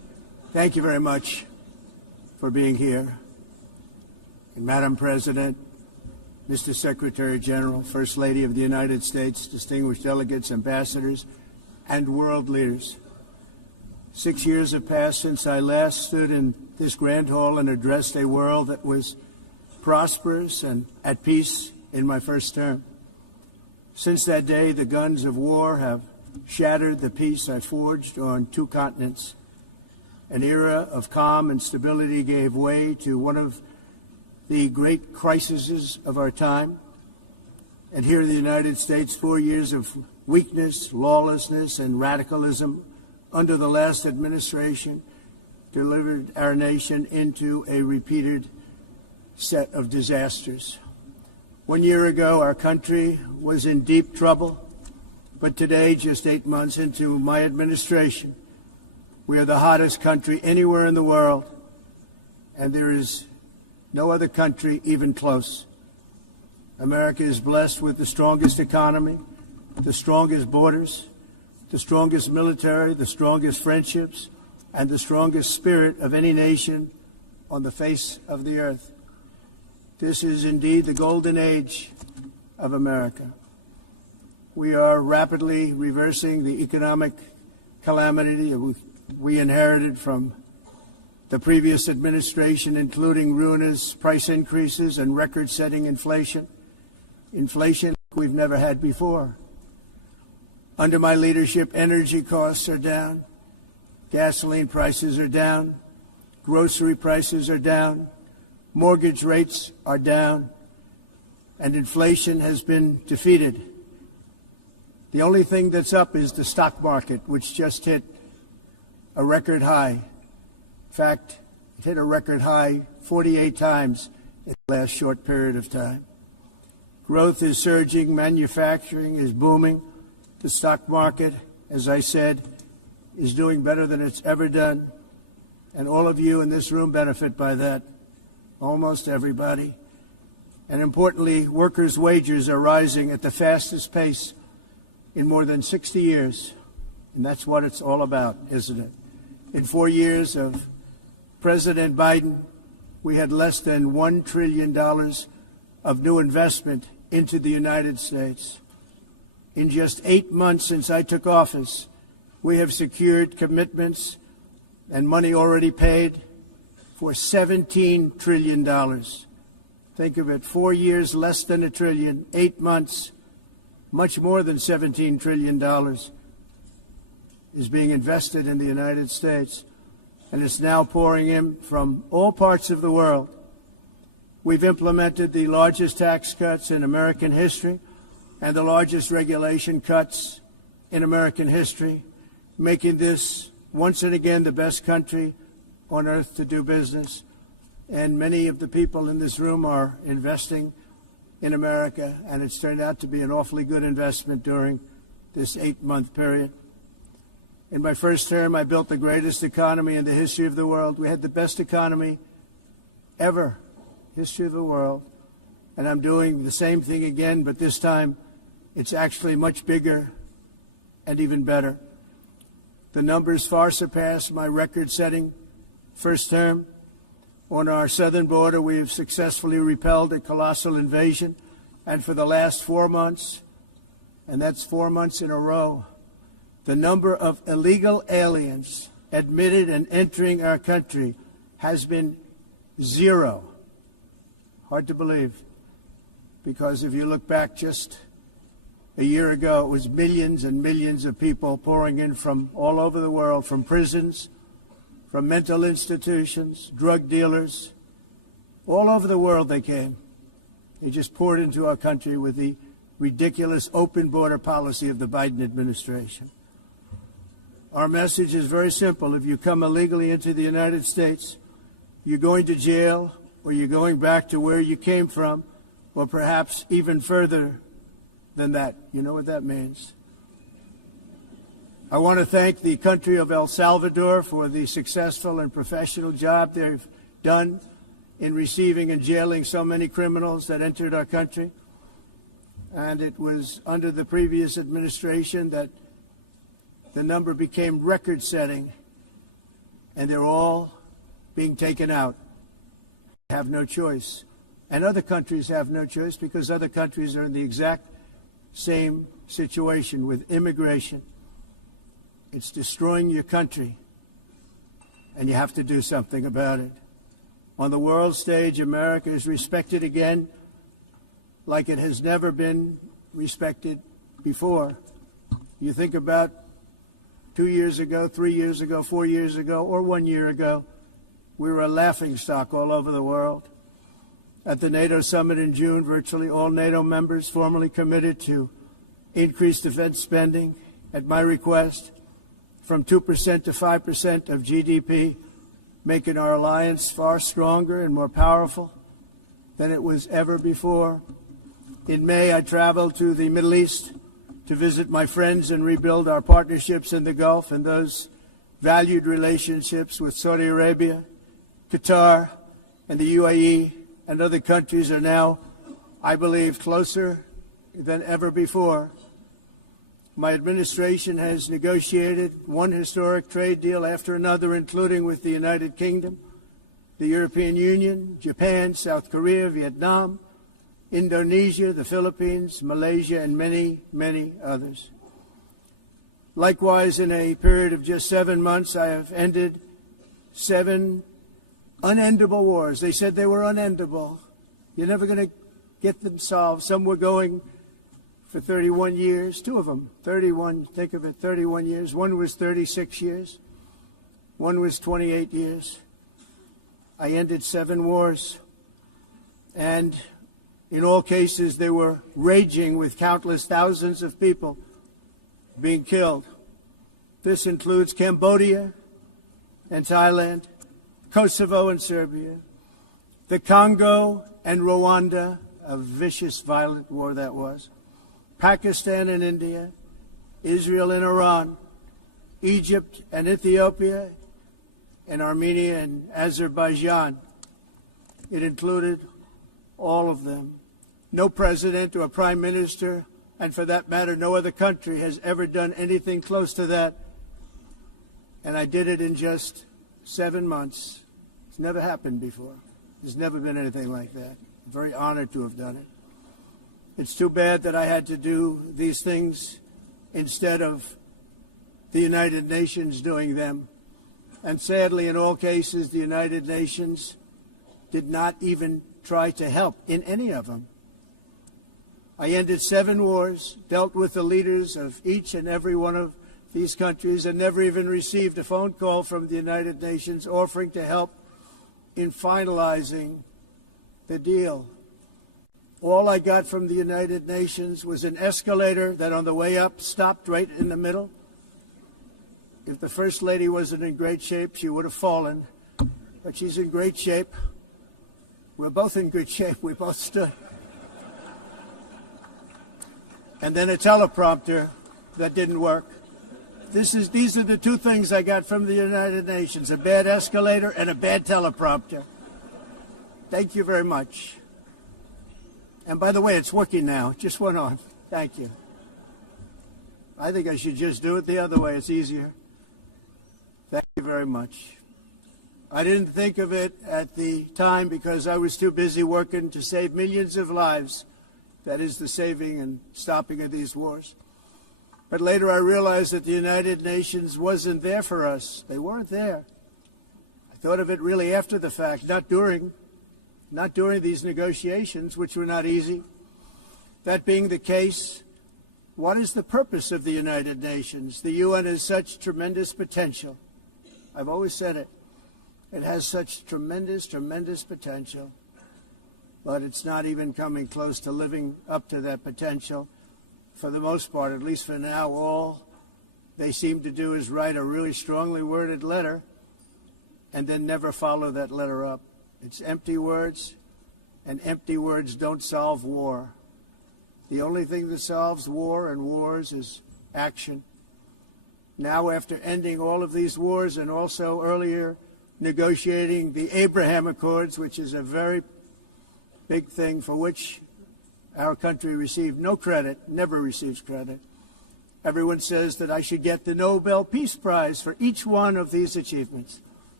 Thank you very much for being here. And Madam President, Mr. Secretary General, First Lady of the United States, distinguished delegates, ambassadors, and world leaders. 6 years have passed since I last stood in this grand hall and addressed a world that was prosperous and at peace in my first term. Since that day, the guns of war have shattered the peace I forged on 2 continents. An era of calm and stability gave way to one of the great crises of our time. And here in the United States, 4 years of weakness, lawlessness, and radicalism under the last administration delivered our nation into a repeated set of disasters. 1 year ago, our country was in deep trouble, but today, just 8 months into my administration, we are the hottest country anywhere in the world, and there is no other country even close. America is blessed with the strongest economy, the strongest borders, the strongest military, the strongest friendships, and the strongest spirit of any nation on the face of the earth. This is indeed the golden age of America. We are rapidly reversing the economic calamity we inherited from the previous administration, including ruinous price increases and record-setting inflation we've never had before. Under my leadership, energy costs are down, gasoline prices are down, grocery prices are down, mortgage rates are down, and inflation has been defeated. The only thing that's up is the stock market, which just hit a record high. In fact, it hit a record high 48 times in the last short period of time. Growth is surging, manufacturing is booming. The stock market, as I said, is doing better than it's ever done. And all of you in this room benefit by that, almost everybody. And importantly, workers' wages are rising at the fastest pace in more than 60 years. And that's what it's all about, isn't it? In 4 years of President Biden, we had less than $1 trillion of new investment into the United States. In just 8 months since I took office, we have secured commitments and money already paid for $17 trillion. Think of it, 4 years, less than $1 trillion, 8 months, much more than $17 trillion is being invested in the United States, and it's now pouring in from all parts of the world. We've implemented the largest tax cuts in American history and the largest regulation cuts in American history, making this once and again the best country on earth to do business. And many of the people in this room are investing in America, and it's turned out to be an awfully good investment during this 8-month period. In my first term, I built the greatest economy in the history of the world. We had the best economy ever, history of the world. And I'm doing the same thing again, but this time it's actually much bigger and even better. The numbers far surpass my record-setting first term. On our southern border, we have successfully repelled a colossal invasion. And for the last 4 months, and that's 4 months in a row, the number of illegal aliens admitted and entering our country has been 0. Hard to believe, because if you look back just a year ago, it was millions and millions of people pouring in from all over the world, from prisons, from mental institutions, drug dealers. All over the world they came. They just poured into our country with the ridiculous open border policy of the Biden administration. Our message is very simple. If you come illegally into the United States, you're going to jail, or you're going back to where you came from, or perhaps even further than that. You know what that means. I want to thank the country of El Salvador for the successful and professional job they've done in receiving and jailing so many criminals that entered our country. And it was under the previous administration that the number became record-setting. and they're all being taken out. Have no choice. And other countries have no choice because other countries are in the exact same situation with immigration. It's destroying your country, and you have to do something about it. On the world stage, America is respected again like it has never been respected before. You think about 2 years ago, 3 years ago, 4 years ago, or 1 year ago, we were a laughingstock all over the world. At the NATO summit in June, virtually all NATO members formally committed to increase defense spending, at my request, from 2% to 5% of GDP, making our alliance far stronger and more powerful than it was ever before. In May, I traveled to the Middle East to visit my friends and rebuild our partnerships in the Gulf and those valued relationships with Saudi Arabia, Qatar, and the UAE and other countries are now, I believe, closer than ever before. My administration has negotiated one historic trade deal after another, including with the United Kingdom, the European Union, Japan, South Korea, Vietnam, Indonesia, the Philippines, Malaysia, and many, many others. Likewise, in a period of just 7 months, I have ended 7 unendable wars. They said they were unendable. You're never going to get them solved. Some were going for 31 years, 2 of them, 31, think of it, 31 years. One was 36 years. One was 28 years. I ended 7 wars. And in all cases, they were raging with countless thousands of people being killed. This includes Cambodia and Thailand, Kosovo and Serbia, the Congo and Rwanda, a vicious, violent war that was, Pakistan and India, Israel and Iran, Egypt and Ethiopia, and Armenia and Azerbaijan. It included all of them. No president or prime minister, and for that matter, no other country has ever done anything close to that. And I did it in just 7 months. It's never happened before. There's never been anything like that. I'm very honored to have done it. It's too bad that I had to do these things instead of the United Nations doing them. And sadly, in all cases, the United Nations did not even try to help in any of them. I ended 7 wars, dealt with the leaders of each and every one of these countries, and never even received a phone call from the United Nations offering to help in finalizing the deal. All I got from the United Nations was an escalator that on the way up stopped right in the middle. If the First Lady wasn't in great shape, she would have fallen. But she's in great shape. We're both in good shape. We both stood. And then a teleprompter that didn't work. These are the 2 things I got from the United Nations, a bad escalator and a bad teleprompter. Thank you very much. And by the way, it's working now. It just went on. Thank you. I think I should just do it the other way. It's easier. Thank you very much. I didn't think of it at the time because I was too busy working to save millions of lives. That is the saving and stopping of these wars. But later I realized that the United Nations wasn't there for us. They weren't there. I thought of it really after the fact, not during these negotiations, which were not easy. That being the case, what is the purpose of the United Nations? The UN has such tremendous potential. I've always said it. It has such tremendous, tremendous potential. But it's not even coming close to living up to that potential. For the most part, at least for now, all they seem to do is write a really strongly worded letter and then never follow that letter up. It's empty words, and empty words don't solve war. The only thing that solves war and wars is action. Now, after ending all of these wars and also earlier negotiating the Abraham Accords, which is a very big thing for which our country received no credit, never receives credit. Everyone says that I should get the Nobel Peace Prize for each one of these achievements.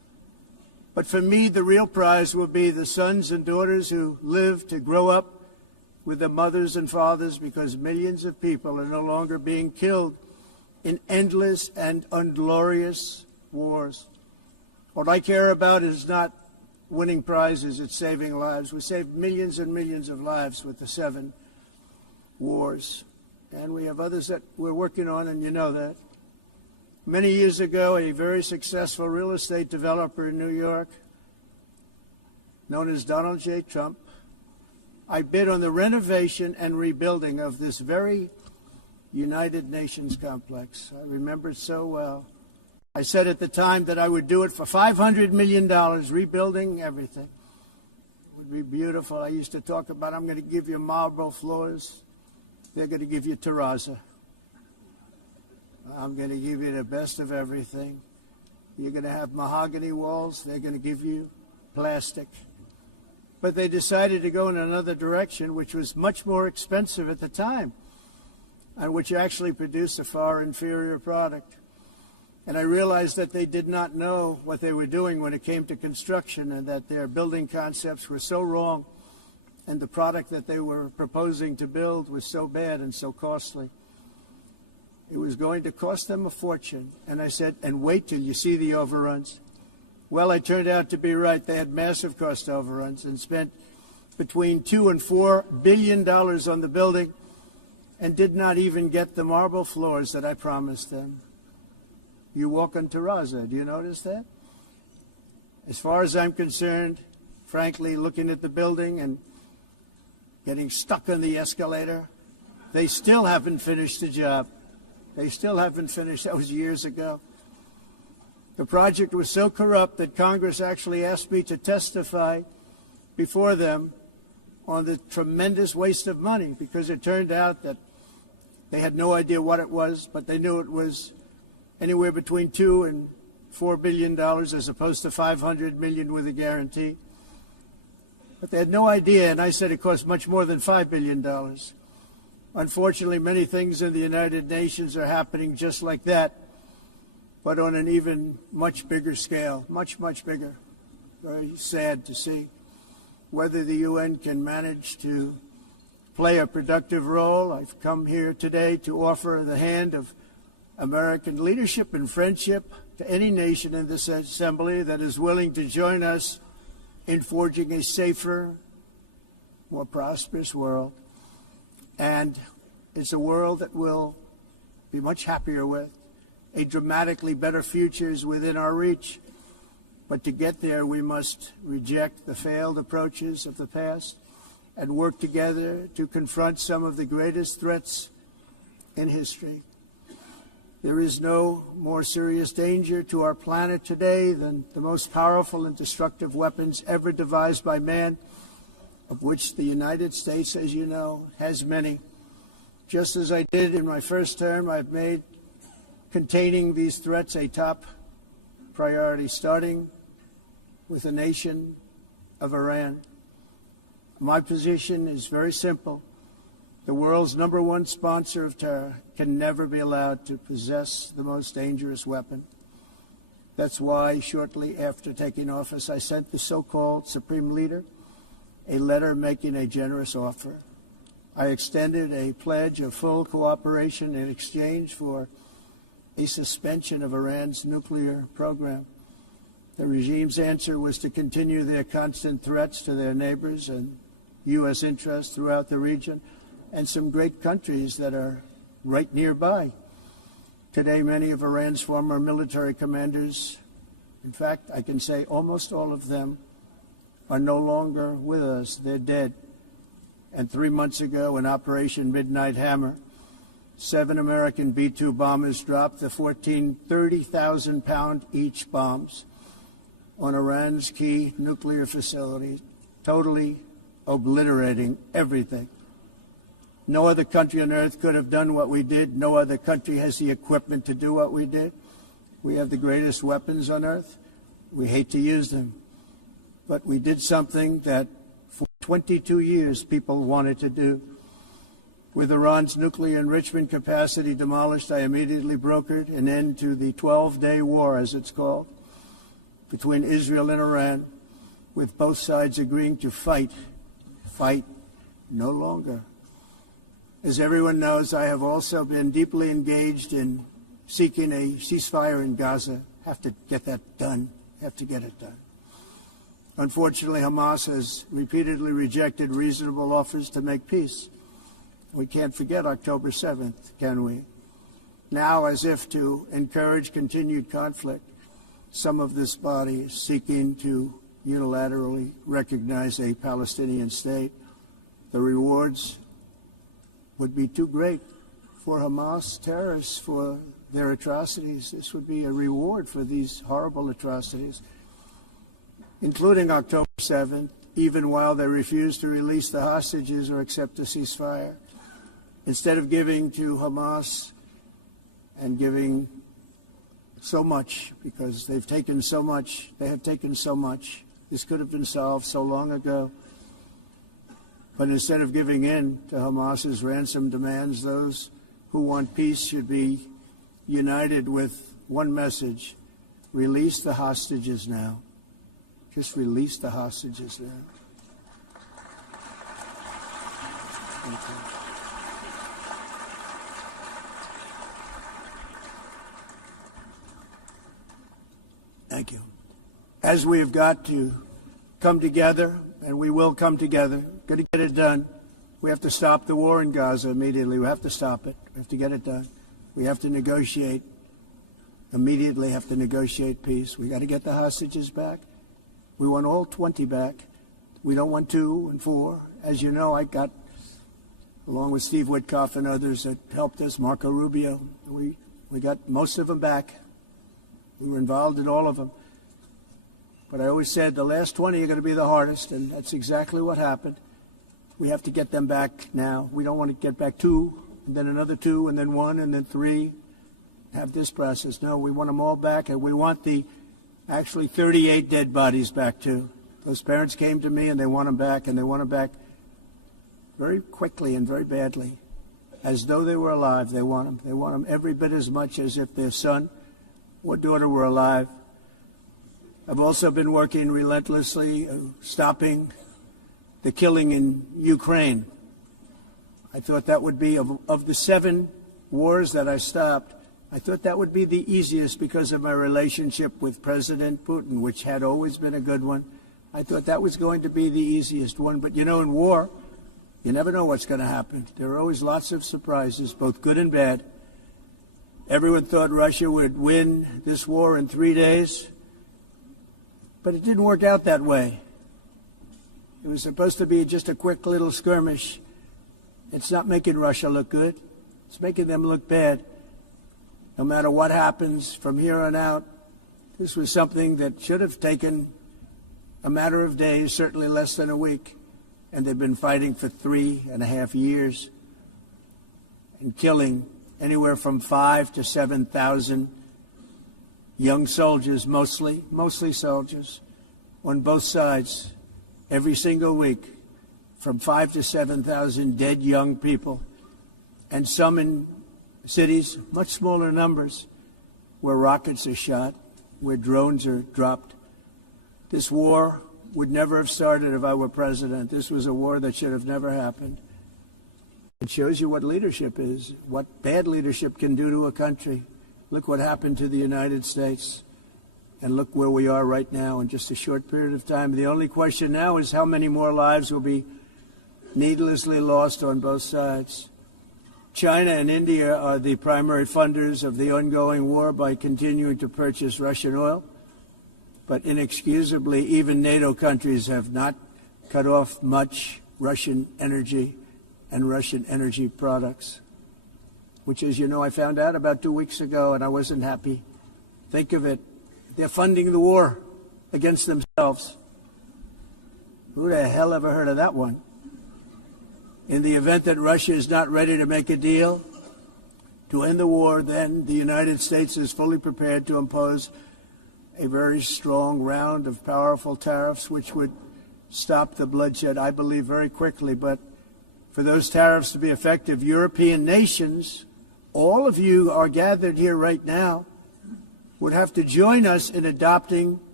But for me, the real prize will be the sons and daughters who live to grow up with their mothers and fathers, because millions of people are no longer being killed in endless and unglorious wars. What I care about is not winning prizes, it's saving lives. We saved millions and millions of lives with the 7 wars. And we have others that we're working on, and you know that. Many years ago, a very successful real estate developer in New York, known as Donald J. Trump, I bid on the renovation and rebuilding of this very United Nations complex. I remember it so well. I said at the time that I would do it for $500 million, rebuilding everything. It would be beautiful. I used to talk about, I'm going to give you marble floors. They're going to give you terrazzo. I'm going to give you the best of everything. You're going to have mahogany walls. They're going to give you plastic. But they decided to go in another direction, which was much more expensive at the time, and which actually produced a far inferior product. And I realized that they did not know what they were doing when it came to construction, and that their building concepts were so wrong, and the product that they were proposing to build was so bad and so costly. It was going to cost them a fortune. And I said, and wait till you see the overruns. Well, I turned out to be right. They had massive cost overruns and spent between $2 and $4 billion on the building and did not even get the marble floors that I promised them. You walk on terrazzo. Do you notice that? As far as I'm concerned, frankly, looking at the building and getting stuck on the escalator, they still haven't finished the job. They still haven't finished. That was years ago. The project was so corrupt that Congress actually asked me to testify before them on the tremendous waste of money, because it turned out that they had no idea what it was, but they knew it was anywhere between $2 and $4 billion as opposed to $500 million with a guarantee. But they had no idea, and I said it cost much more than $5 billion. Unfortunately, many things in the United Nations are happening just like that, but on an even much bigger scale, much, much bigger. Very sad to see. Whether the UN can manage to play a productive role, I've come here today to offer the hand of American leadership and friendship to any nation in this assembly that is willing to join us in forging a safer, more prosperous world. And it's a world that we'll be much happier with. A dramatically better future is within our reach. But to get there, we must reject the failed approaches of the past and work together to confront some of the greatest threats in history. There is no more serious danger to our planet today than the most powerful and destructive weapons ever devised by man, of which the United States, as you know, has many. Just as I did in my first term, I've made containing these threats a top priority, starting with the nation of Iran. My position is very simple. The world's #1 sponsor of terror can never be allowed to possess the most dangerous weapon. That's why, shortly after taking office, I sent the so-called Supreme Leader a letter making a generous offer. I extended a pledge of full cooperation in exchange for a suspension of Iran's nuclear program. The regime's answer was to continue their constant threats to their neighbors and U.S. interests throughout the region and some great countries that are right nearby. Today, many of Iran's former military commanders, in fact, I can say almost all of them, are no longer with us. They're dead. And 3 months ago, in Operation Midnight Hammer, 7 American B-2 bombers dropped the 14 30,000-pound each bombs on Iran's key nuclear facilities, totally obliterating everything. No other country on earth could have done what we did. No other country has the equipment to do what we did. We have the greatest weapons on earth. We hate to use them. But we did something that for 22 years people wanted to do. With Iran's nuclear enrichment capacity demolished, I immediately brokered an end to the 12-day war, as it's called. between Israel and Iran, with both sides agreeing to fight no longer. As everyone knows, I have also been deeply engaged in seeking a ceasefire in Gaza. Have to get that done. Have to get it done. Unfortunately, Hamas has repeatedly rejected reasonable offers to make peace. We can't forget October 7th, can we? Now, as if to encourage continued conflict, some of this body is seeking to unilaterally recognize a Palestinian state. The rewards would be too great for Hamas terrorists for their atrocities. This would be a reward for these horrible atrocities, including October 7th, even while they refuse to release the hostages or accept a ceasefire. Instead of giving to Hamas and giving so much, because they've taken so much, they have taken so much. This could have been solved so long ago. But instead of giving in to Hamas's ransom demands, those who want peace should be united with one message: release the hostages now. Just release the hostages now. Thank you. Thank you. As we have got to come together, and we will come together, got to get it done. We have to stop the war in Gaza immediately. We have to stop it. We have to get it done. We have to negotiate. Immediately have to negotiate peace. We got to get the hostages back. We want all 20 back. We don't want 2 and 4. As you know, I got, along with Steve Witkoff and others that helped us, Marco Rubio, we got most of them back. We were involved in all of them. But I always said the last 20 are going to be the hardest, and that's exactly what happened. We have to get them back now. We don't want to get back 2, and then another 2, and then 1, and then 3. Have this process. No, we want them all back, and we want the actually 38 dead bodies back too. Those parents came to me, and they want them back, and they want them back very quickly and very badly, as though they were alive. They want them. They want them every bit as much as if their son or daughter were alive. I've also been working relentlessly, stopping the killing in Ukraine. I thought that would be, of the 7 wars that I stopped, I thought that would be the easiest because of my relationship with President Putin, which had always been a good one. I thought that was going to be the easiest one. But, you know, in war, you never know what's going to happen. There are always lots of surprises, both good and bad. Everyone thought Russia would win this war in 3 days, but it didn't work out that way. It was supposed to be just a quick little skirmish. It's not making Russia look good. It's making them look bad. No matter what happens from here on out, this was something that should have taken a matter of days, certainly less than a week. And they've been fighting for 3.5 years and killing anywhere from 5,000 to 7,000 young soldiers, mostly soldiers, on both sides, every single week, from 5,000 to 7,000 dead young people, and some in cities, much smaller numbers, where rockets are shot, where drones are dropped. This war would never have started if I were president. This was a war that should have never happened. It shows you what leadership is, what bad leadership can do to a country. Look what happened to the United States, and look where we are right now in just a short period of time. The only question now is how many more lives will be needlessly lost on both sides. China and India are the primary funders of the ongoing war by continuing to purchase Russian oil. But inexcusably, even NATO countries have not cut off much Russian energy and Russian energy products, which, as you know, I found out about 2 weeks ago, and I wasn't happy. Think of it. They're funding the war against themselves. Who the hell ever heard of that one? In the event that Russia is not ready to make a deal to end the war, then the United States is fully prepared to impose a very strong round of powerful tariffs, which would stop the bloodshed, I believe, very quickly. But for those tariffs to be effective, European nations, all of you are gathered here right now, would have to join us in adopting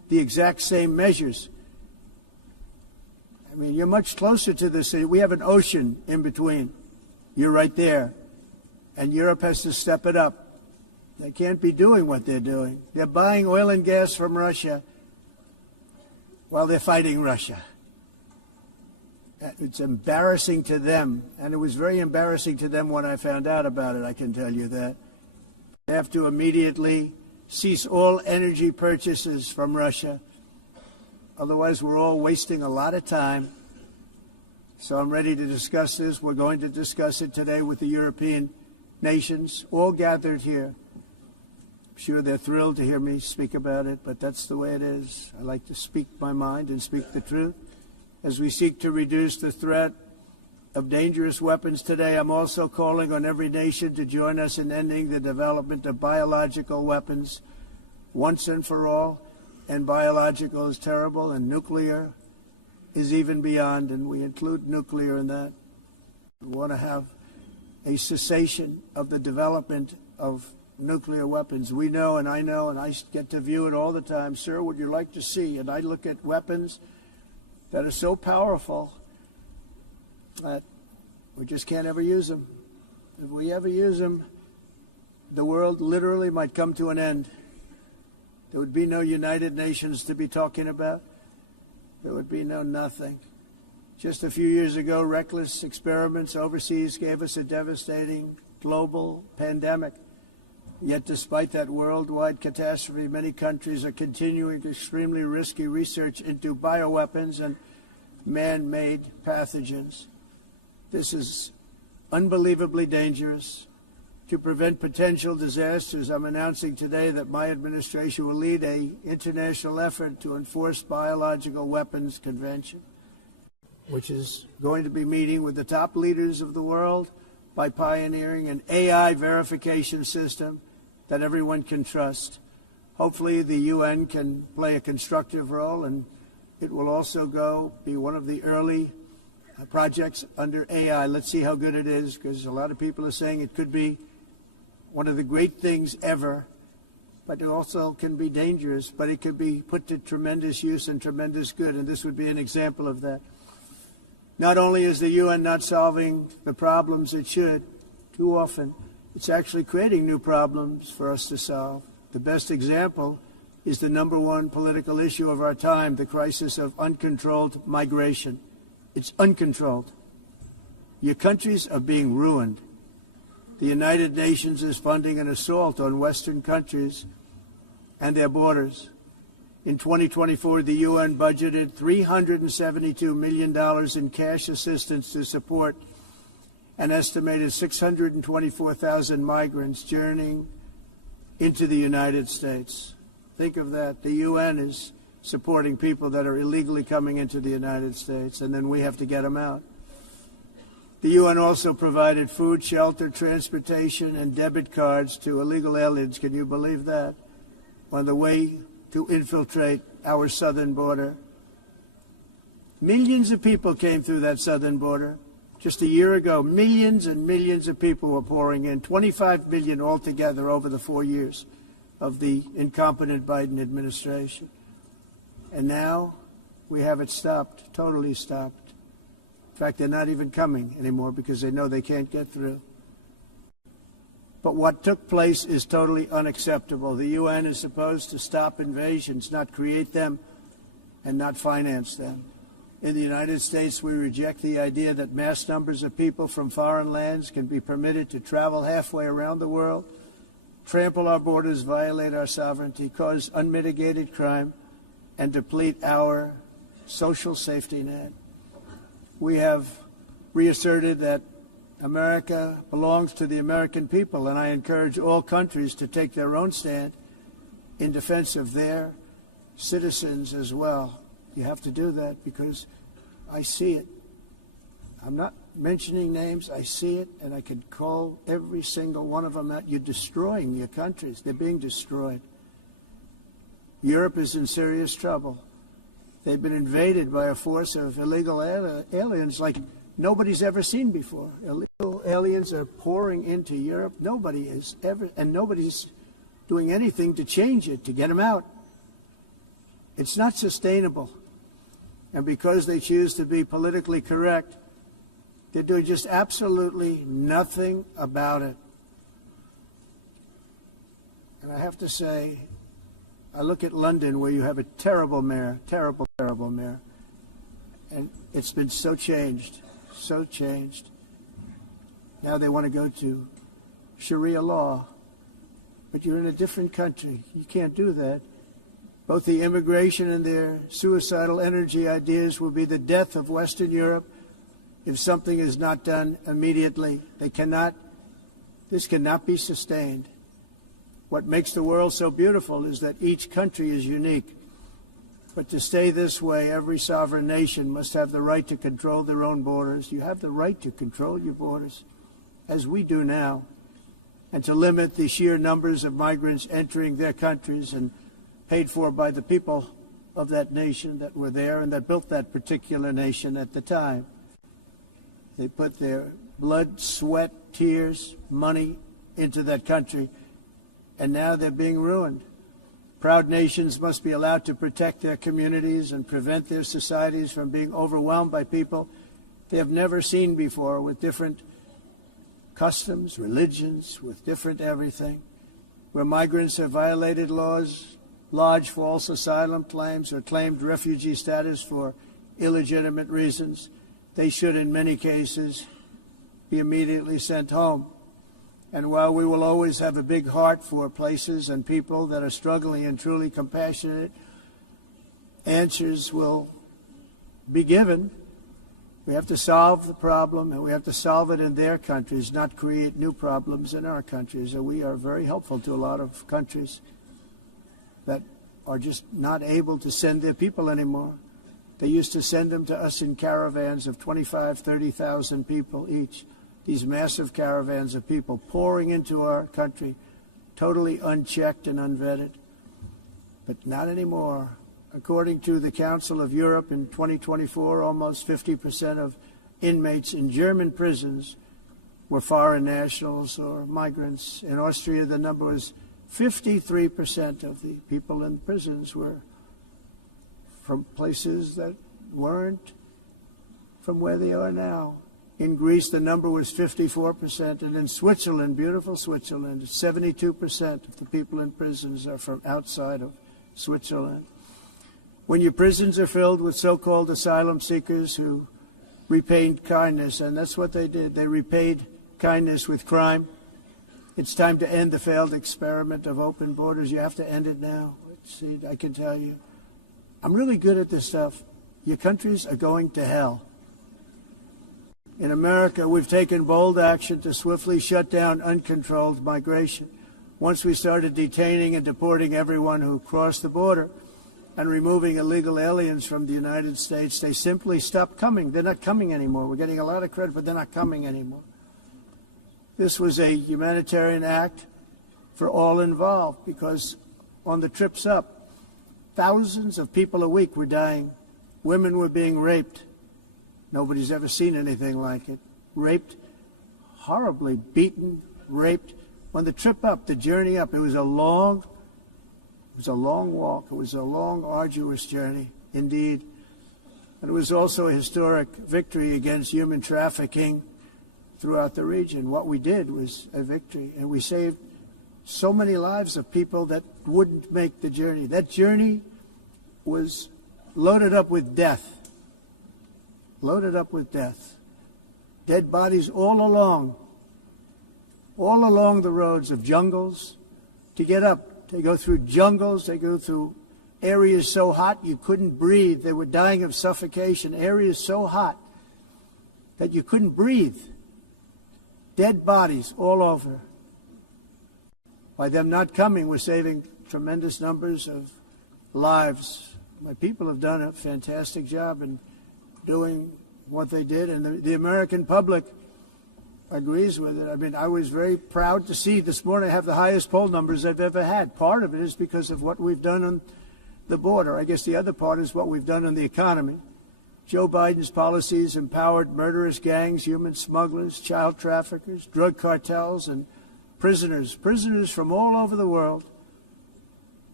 the exact same measures. I mean, you're much closer to the city. We have an ocean in between. You're right there. And Europe has to step it up. They can't be doing what they're doing. They're buying oil and gas from Russia while they're fighting Russia. It's embarrassing to them, and it was very embarrassing to them when I found out about it, I can tell you that. They have to immediately cease all energy purchases from Russia. Otherwise, we're all wasting a lot of time. So I'm ready to discuss this. We're going to discuss it today with the European nations, all gathered here. I'm sure they're thrilled to hear me speak about it, but that's the way it is. I like to speak my mind and speak the truth. As we seek to reduce the threat of dangerous weapons today, I'm also calling on every nation to join us in ending the development of biological weapons once and for all. And biological is terrible, and nuclear is even beyond, and we include nuclear in that. We want to have a cessation of the development of nuclear weapons. We know, and I get to view it all the time. Sir, would you like to see? And I look at weapons that are so powerful that we just can't ever use them. If we ever use them, the world literally might come to an end. There would be no United Nations to be talking about. There would be no nothing. Just a few years ago, reckless experiments overseas gave us a devastating global pandemic. Yet despite that worldwide catastrophe, many countries are continuing extremely risky research into bioweapons and man-made pathogens. This is unbelievably dangerous. To prevent potential disasters, I'm announcing today that my administration will lead an international effort to enforce biological weapons convention, which is going to be meeting with the top leaders of the world by pioneering an AI verification system that everyone can trust. Hopefully the UN can play a constructive role, and it will also be one of the early projects under AI. Let's see how good it is, because a lot of people are saying it could be one of the great things ever, but it also can be dangerous, but it could be put to tremendous use and tremendous good, and this would be an example of that. Not only is the UN not solving the problems it should, too often, it's actually creating new problems for us to solve. The best example is the number one political issue of our time, the crisis of uncontrolled migration. It's uncontrolled. Your countries are being ruined. The United Nations is funding an assault on Western countries and their borders. In 2024, the UN budgeted $372 million in cash assistance to support an estimated 624,000 migrants journeying into the United States. Think of that. The UN is supporting people that are illegally coming into the United States, and then we have to get them out. The UN also provided food, shelter, transportation, and debit cards to illegal aliens. Can you believe that? On the way to infiltrate our southern border. Millions of people came through that southern border. Just a year ago, millions and millions of people were pouring in, 25 million altogether over the 4 years of the incompetent Biden administration. And now we have it stopped, totally stopped. In fact, they're not even coming anymore because they know they can't get through. But what took place is totally unacceptable. The UN is supposed to stop invasions, not create them and not finance them. In the United States, we reject the idea that mass numbers of people from foreign lands can be permitted to travel halfway around the world, trample our borders, violate our sovereignty, cause unmitigated crime, and deplete our social safety net. We have reasserted that America belongs to the American people, and I encourage all countries to take their own stand in defense of their citizens as well. You have to do that because I see it. I'm not mentioning names. I see it, and I can call every single one of them out. You're destroying your countries. They're being destroyed. Europe is in serious trouble. They've been invaded by a force of illegal aliens like nobody's ever seen before. Illegal aliens are pouring into Europe. Nobody is ever, and nobody's doing anything to change it, to get them out. It's not sustainable. And because they choose to be politically correct, they're doing just absolutely nothing about it. And I have to say, I look at London, where you have a terrible mayor, terrible mayor, and it's been so changed. Now they want to go to Sharia law, but you're in a different country. You can't do that. Both the immigration and their suicidal energy ideas will be the death of Western Europe if something is not done immediately. This cannot be sustained. What makes the world so beautiful is that each country is unique. But to stay this way, every sovereign nation must have the right to control their own borders. You have the right to control your borders, as we do now, and to limit the sheer numbers of migrants entering their countries and paid for by the people of that nation that were there and that built that particular nation at the time. They put their blood, sweat, tears, money into that country, and now they're being ruined. Proud nations must be allowed to protect their communities and prevent their societies from being overwhelmed by people they have never seen before, with different customs, religions, with different everything. Where migrants have violated laws, lodged false asylum claims, or claimed refugee status for illegitimate reasons, they should, in many cases, be immediately sent home. And while we will always have a big heart for places and people that are struggling and truly compassionate, answers will be given. We have to solve the problem, and we have to solve it in their countries, not create new problems in our countries. And we are very helpful to a lot of countries that are just not able to send their people anymore. They used to send them to us in caravans of 25,000, 30,000 people each. These massive caravans of people pouring into our country, totally unchecked and unvetted. But not anymore. According to the Council of Europe, in 2024, almost 50% of inmates in German prisons were foreign nationals or migrants. In Austria, the number was 53% of the people in prisons were from places that weren't from where they are now. In Greece, the number was 54%, and in Switzerland, beautiful Switzerland, 72% of the people in prisons are from outside of Switzerland. When your prisons are filled with so-called asylum seekers who repaid kindness, and that's what they did, they repaid kindness with crime, it's time to end the failed experiment of open borders. You have to end it now. See, I can tell you, I'm really good at this stuff. Your countries are going to hell. In America, we've taken bold action to swiftly shut down uncontrolled migration. Once we started detaining and deporting everyone who crossed the border and removing illegal aliens from the United States, they simply stopped coming. They're not coming anymore. We're getting a lot of credit, but they're not coming anymore. This was a humanitarian act for all involved, because on the trips up, thousands of people a week were dying. Women were being raped. Nobody's ever seen anything like it. Raped, horribly beaten, raped. On the trip up, the journey up, it was a long walk. It was a long, arduous journey, indeed. And it was also a historic victory against human trafficking throughout the region. What we did was a victory, and we saved so many lives of people that wouldn't make the journey. That journey was loaded up with death. Loaded up with death. Dead bodies all along the roads of jungles. To get up, they go through jungles, they go through areas so hot you couldn't breathe. They were dying of suffocation. Areas so hot that you couldn't breathe. Dead bodies all over. By them not coming, we're saving tremendous numbers of lives. My people have done a fantastic job in doing what they did, and the American public agrees with it. I mean, I was very proud to see this morning I have the highest poll numbers I've ever had. Part of it is because of what we've done on the border. I guess the other part is what we've done on the economy. Joe Biden's policies empowered murderous gangs, human smugglers, child traffickers, drug cartels, and prisoners from all over the world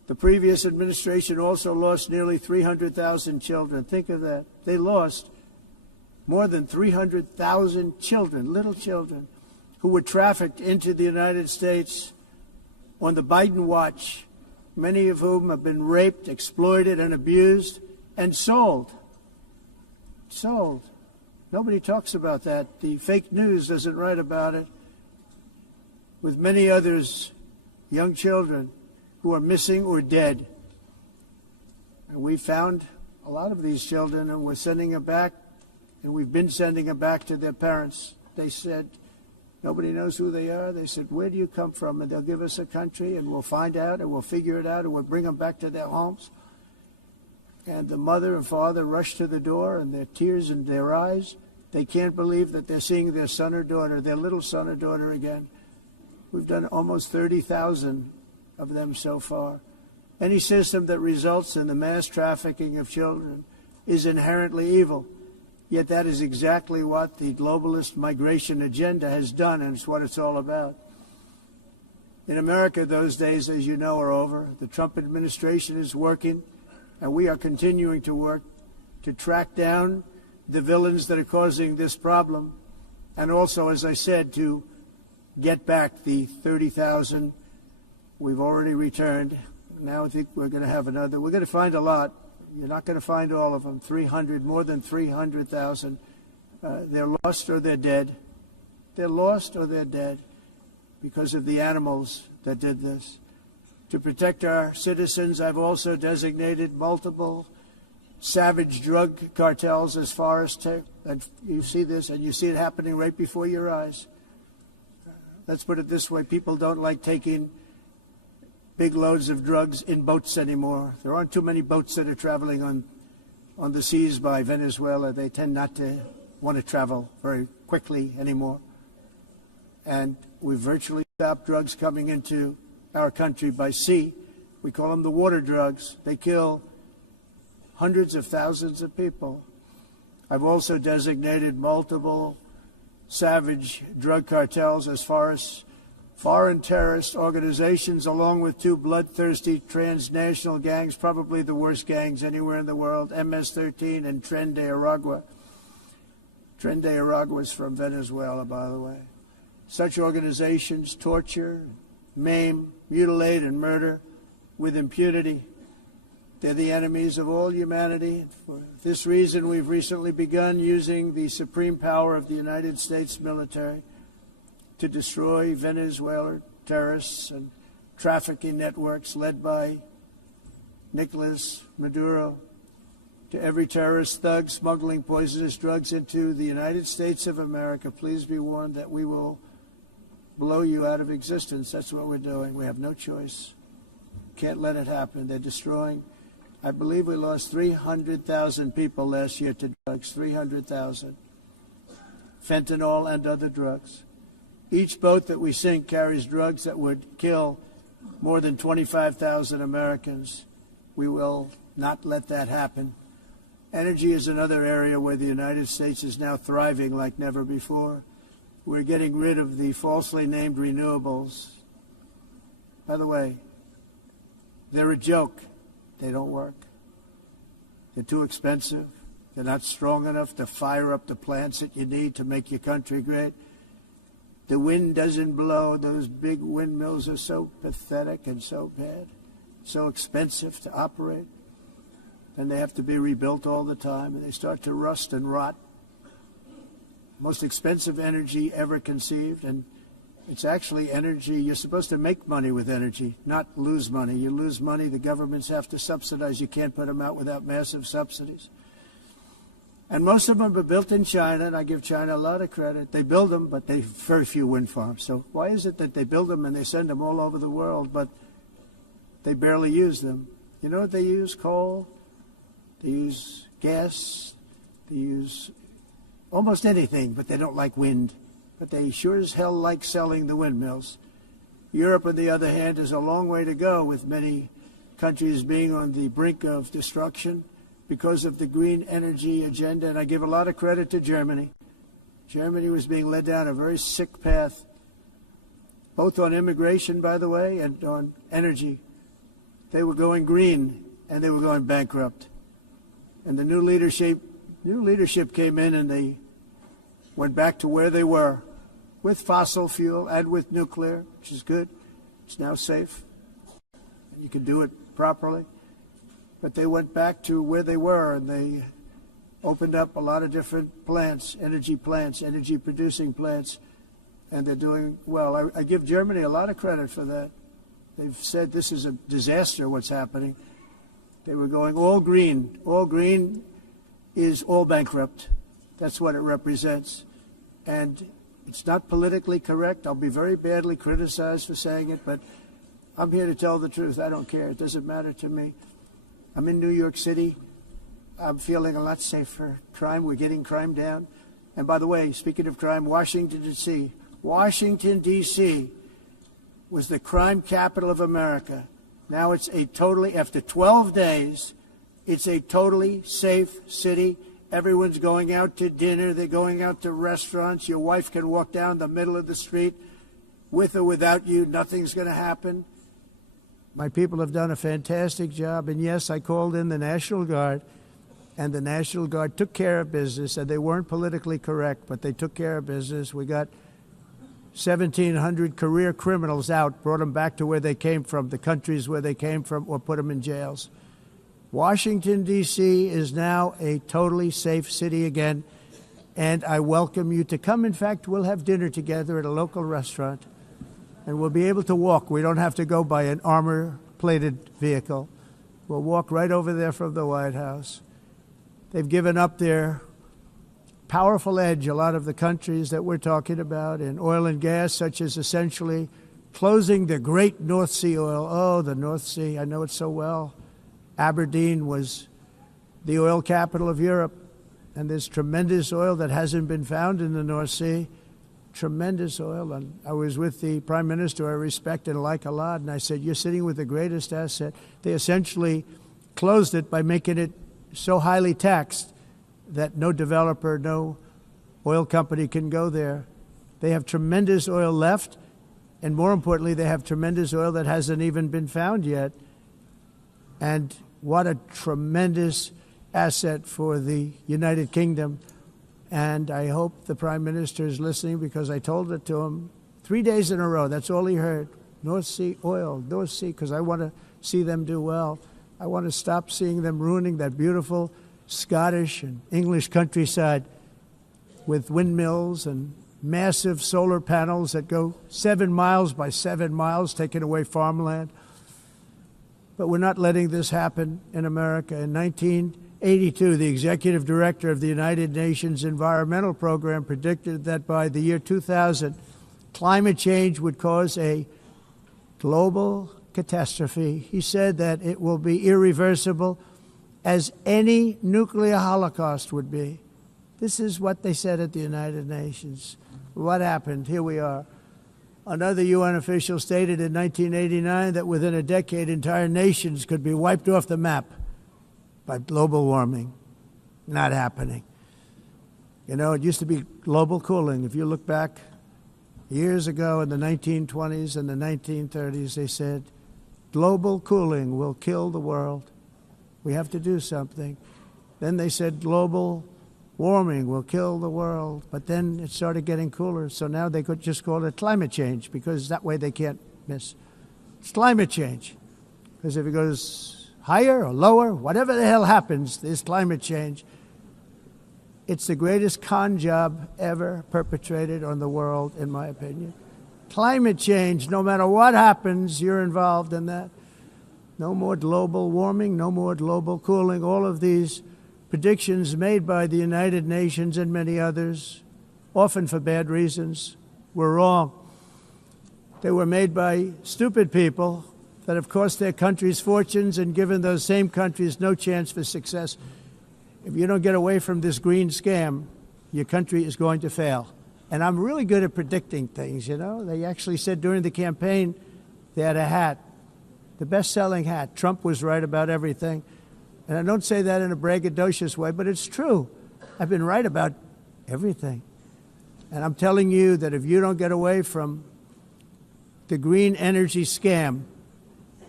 The previous administration also lost nearly 300,000 children. Think of that. They lost more than 300,000 children, little children, who were trafficked into the United States on the Biden watch, many of whom have been raped, exploited, and abused, and sold. Sold. Nobody talks about that. The fake news doesn't write about it. With many others, young children who are missing or dead. And we found a lot of these children, and we're sending them back, and we've been sending them back to their parents. They said, nobody knows who they are. They said, where do you come from? And they'll give us a country, and we'll find out, and we'll figure it out, and we'll bring them back to their homes. And the mother and father rush to the door, and their tears in their eyes. They can't believe that they're seeing their son or daughter, their little son or daughter again. We've done almost 30,000 of them so far. Any system that results in the mass trafficking of children is inherently evil. Yet that is exactly what the globalist migration agenda has done, and it's what it's all about. In America, those days, as you know, are over. The Trump administration is working, and we are continuing to work to track down the villains that are causing this problem, and also, as I said, to get back the 30,000 we've already returned. Now I think we're going to have another. We're going to find a lot. You're not going to find all of them. 300, more than 300,000. They're lost or they're dead. They're lost or they're dead because of the animals that did this. To protect our citizens, I've also designated multiple savage drug cartels as far as and you see this, and you see it happening right before your eyes. Let's put it this way. People don't like taking big loads of drugs in boats anymore. There aren't too many boats that are traveling on the seas by Venezuela. They tend not to want to travel very quickly anymore. And we virtually stopped drugs coming into our country by sea. We call them the water drugs. They kill hundreds of thousands of people. I've also designated multiple savage drug cartels as far as foreign terrorist organizations, along with two bloodthirsty transnational gangs, probably the worst gangs anywhere in the world, MS-13 and Tren de Aragua. Tren de Aragua is from Venezuela, by the way. Such organizations torture, maim, mutilate, and murder with impunity. They're the enemies of all humanity. For this reason, we've recently begun using the supreme power of the United States military to destroy Venezuelan terrorists and trafficking networks led by Nicolas Maduro. To every terrorist thug smuggling poisonous drugs into the United States of America, please be warned that we will blow you out of existence. That's what we're doing. We have no choice. Can't let it happen. They're destroying. I believe we lost 300,000 people last year to drugs, 300,000. Fentanyl and other drugs. Each boat that we sink carries drugs that would kill more than 25,000 Americans. We will not let that happen. Energy is another area where the United States is now thriving like never before. We're getting rid of the falsely named renewables. By the way, they're a joke. They don't work. They're too expensive. They're not strong enough to fire up the plants that you need to make your country great. The wind doesn't blow. Those big windmills are so pathetic and so bad, so expensive to operate. And they have to be rebuilt all the time, and they start to rust and rot. Most expensive energy ever conceived, and it's actually energy. You're supposed to make money with energy, not lose money. You lose money, the governments have to subsidize. You can't put them out without massive subsidies. And most of them are built in China, and I give China a lot of credit. They build them, but they have very few wind farms. So why is it that they build them and they send them all over the world, but they barely use them? You know what they use? Coal. They use gas. They use almost anything, but they don't like wind. But they sure as hell like selling the windmills. Europe, on the other hand, is a long way to go, with many countries being on the brink of destruction because of the green energy agenda. And I give a lot of credit to Germany. Germany was being led down a very sick path, both on immigration, by the way, and on energy. they were going green and they were going bankrupt. And the new leadership came in and they went back to where they were with fossil fuel and with nuclear, which is good. It's now safe. You can do it properly. But they went back to where they were and they opened up a lot of different plants, energy producing plants, and they're doing well. I give Germany a lot of credit for that. They've said this is a disaster, what's happening. They were going all green. All green is all bankrupt. That's what it represents. And it's not politically correct. I'll be very badly criticized for saying it, but I'm here to tell the truth. I don't care. It doesn't matter to me. I'm in New York City. I'm feeling a lot safer. Crime, we're getting crime down. And by the way, speaking of crime, Washington, D.C. Washington, D.C. was the crime capital of America. Now it's after 12 days, it's a totally safe city. Everyone's going out to dinner. They're going out to restaurants. Your wife can walk down the middle of the street with or without you. Nothing's going to happen. My people have done a fantastic job. And yes, I called in the National Guard, and the National Guard took care of business, and they weren't politically correct, but they took care of business. We got 1,700 career criminals out, brought them back to where they came from, the countries where they came from, or put them in jails. Washington, D.C. is now a totally safe city again, and I welcome you to come. In fact, we'll have dinner together at a local restaurant, and we'll be able to walk. We don't have to go by an armor-plated vehicle. We'll walk right over there from the White House. They've given up their powerful edge, a lot of the countries that we're talking about, in oil and gas, such as essentially closing the great North Sea oil. Oh, the North Sea, I know it so well. Aberdeen was the oil capital of Europe, and there's tremendous oil that hasn't been found in the North Sea. Tremendous oil. And I was with the Prime Minister I respect and like a lot, and I said, you're sitting with the greatest asset. They essentially closed it by making it so highly taxed that no developer, no oil company can go there. They have tremendous oil left, and more importantly, they have tremendous oil that hasn't even been found yet. And what a tremendous asset for the United Kingdom. And I hope the Prime Minister is listening, because I told it to him 3 days in a row. That's all he heard. North Sea oil, North Sea, because I want to see them do well. I want to stop seeing them ruining that beautiful Scottish and English countryside with windmills and massive solar panels that go 7 miles by 7 miles, taking away farmland. But we're not letting this happen in America. In 1982, the executive director of the United Nations Environmental Program predicted that by the year 2000, climate change would cause a global catastrophe. He said that it will be irreversible, as any nuclear holocaust would be. This is what they said at the United Nations. What happened? Here we are. Another UN official stated in 1989 that within a decade, entire nations could be wiped off the map by global warming. Not happening. You know, it used to be global cooling. If you look back years ago in the 1920s and the 1930s, they said, global cooling will kill the world. We have to do something. Then they said global warming will kill the world. But then it started getting cooler. So now they could just call it climate change, because that way they can't miss. It's climate change. Because if it goes higher or lower, whatever the hell happens, there's climate change. It's the greatest con job ever perpetrated on the world, in my opinion. Climate change, no matter what happens, you're involved in that. No more global warming, no more global cooling. All of these predictions made by the United Nations and many others, often for bad reasons, were wrong. They were made by stupid people that have cost their countries fortunes and given those same countries no chance for success. If you don't get away from this green scam, your country is going to fail. And I'm really good at predicting things, you know. They actually said during the campaign they had a hat, the best-selling hat. Trump was right about everything. And I don't say that in a braggadocious way, but it's true. I've been right about everything. And I'm telling you that if you don't get away from the green energy scam,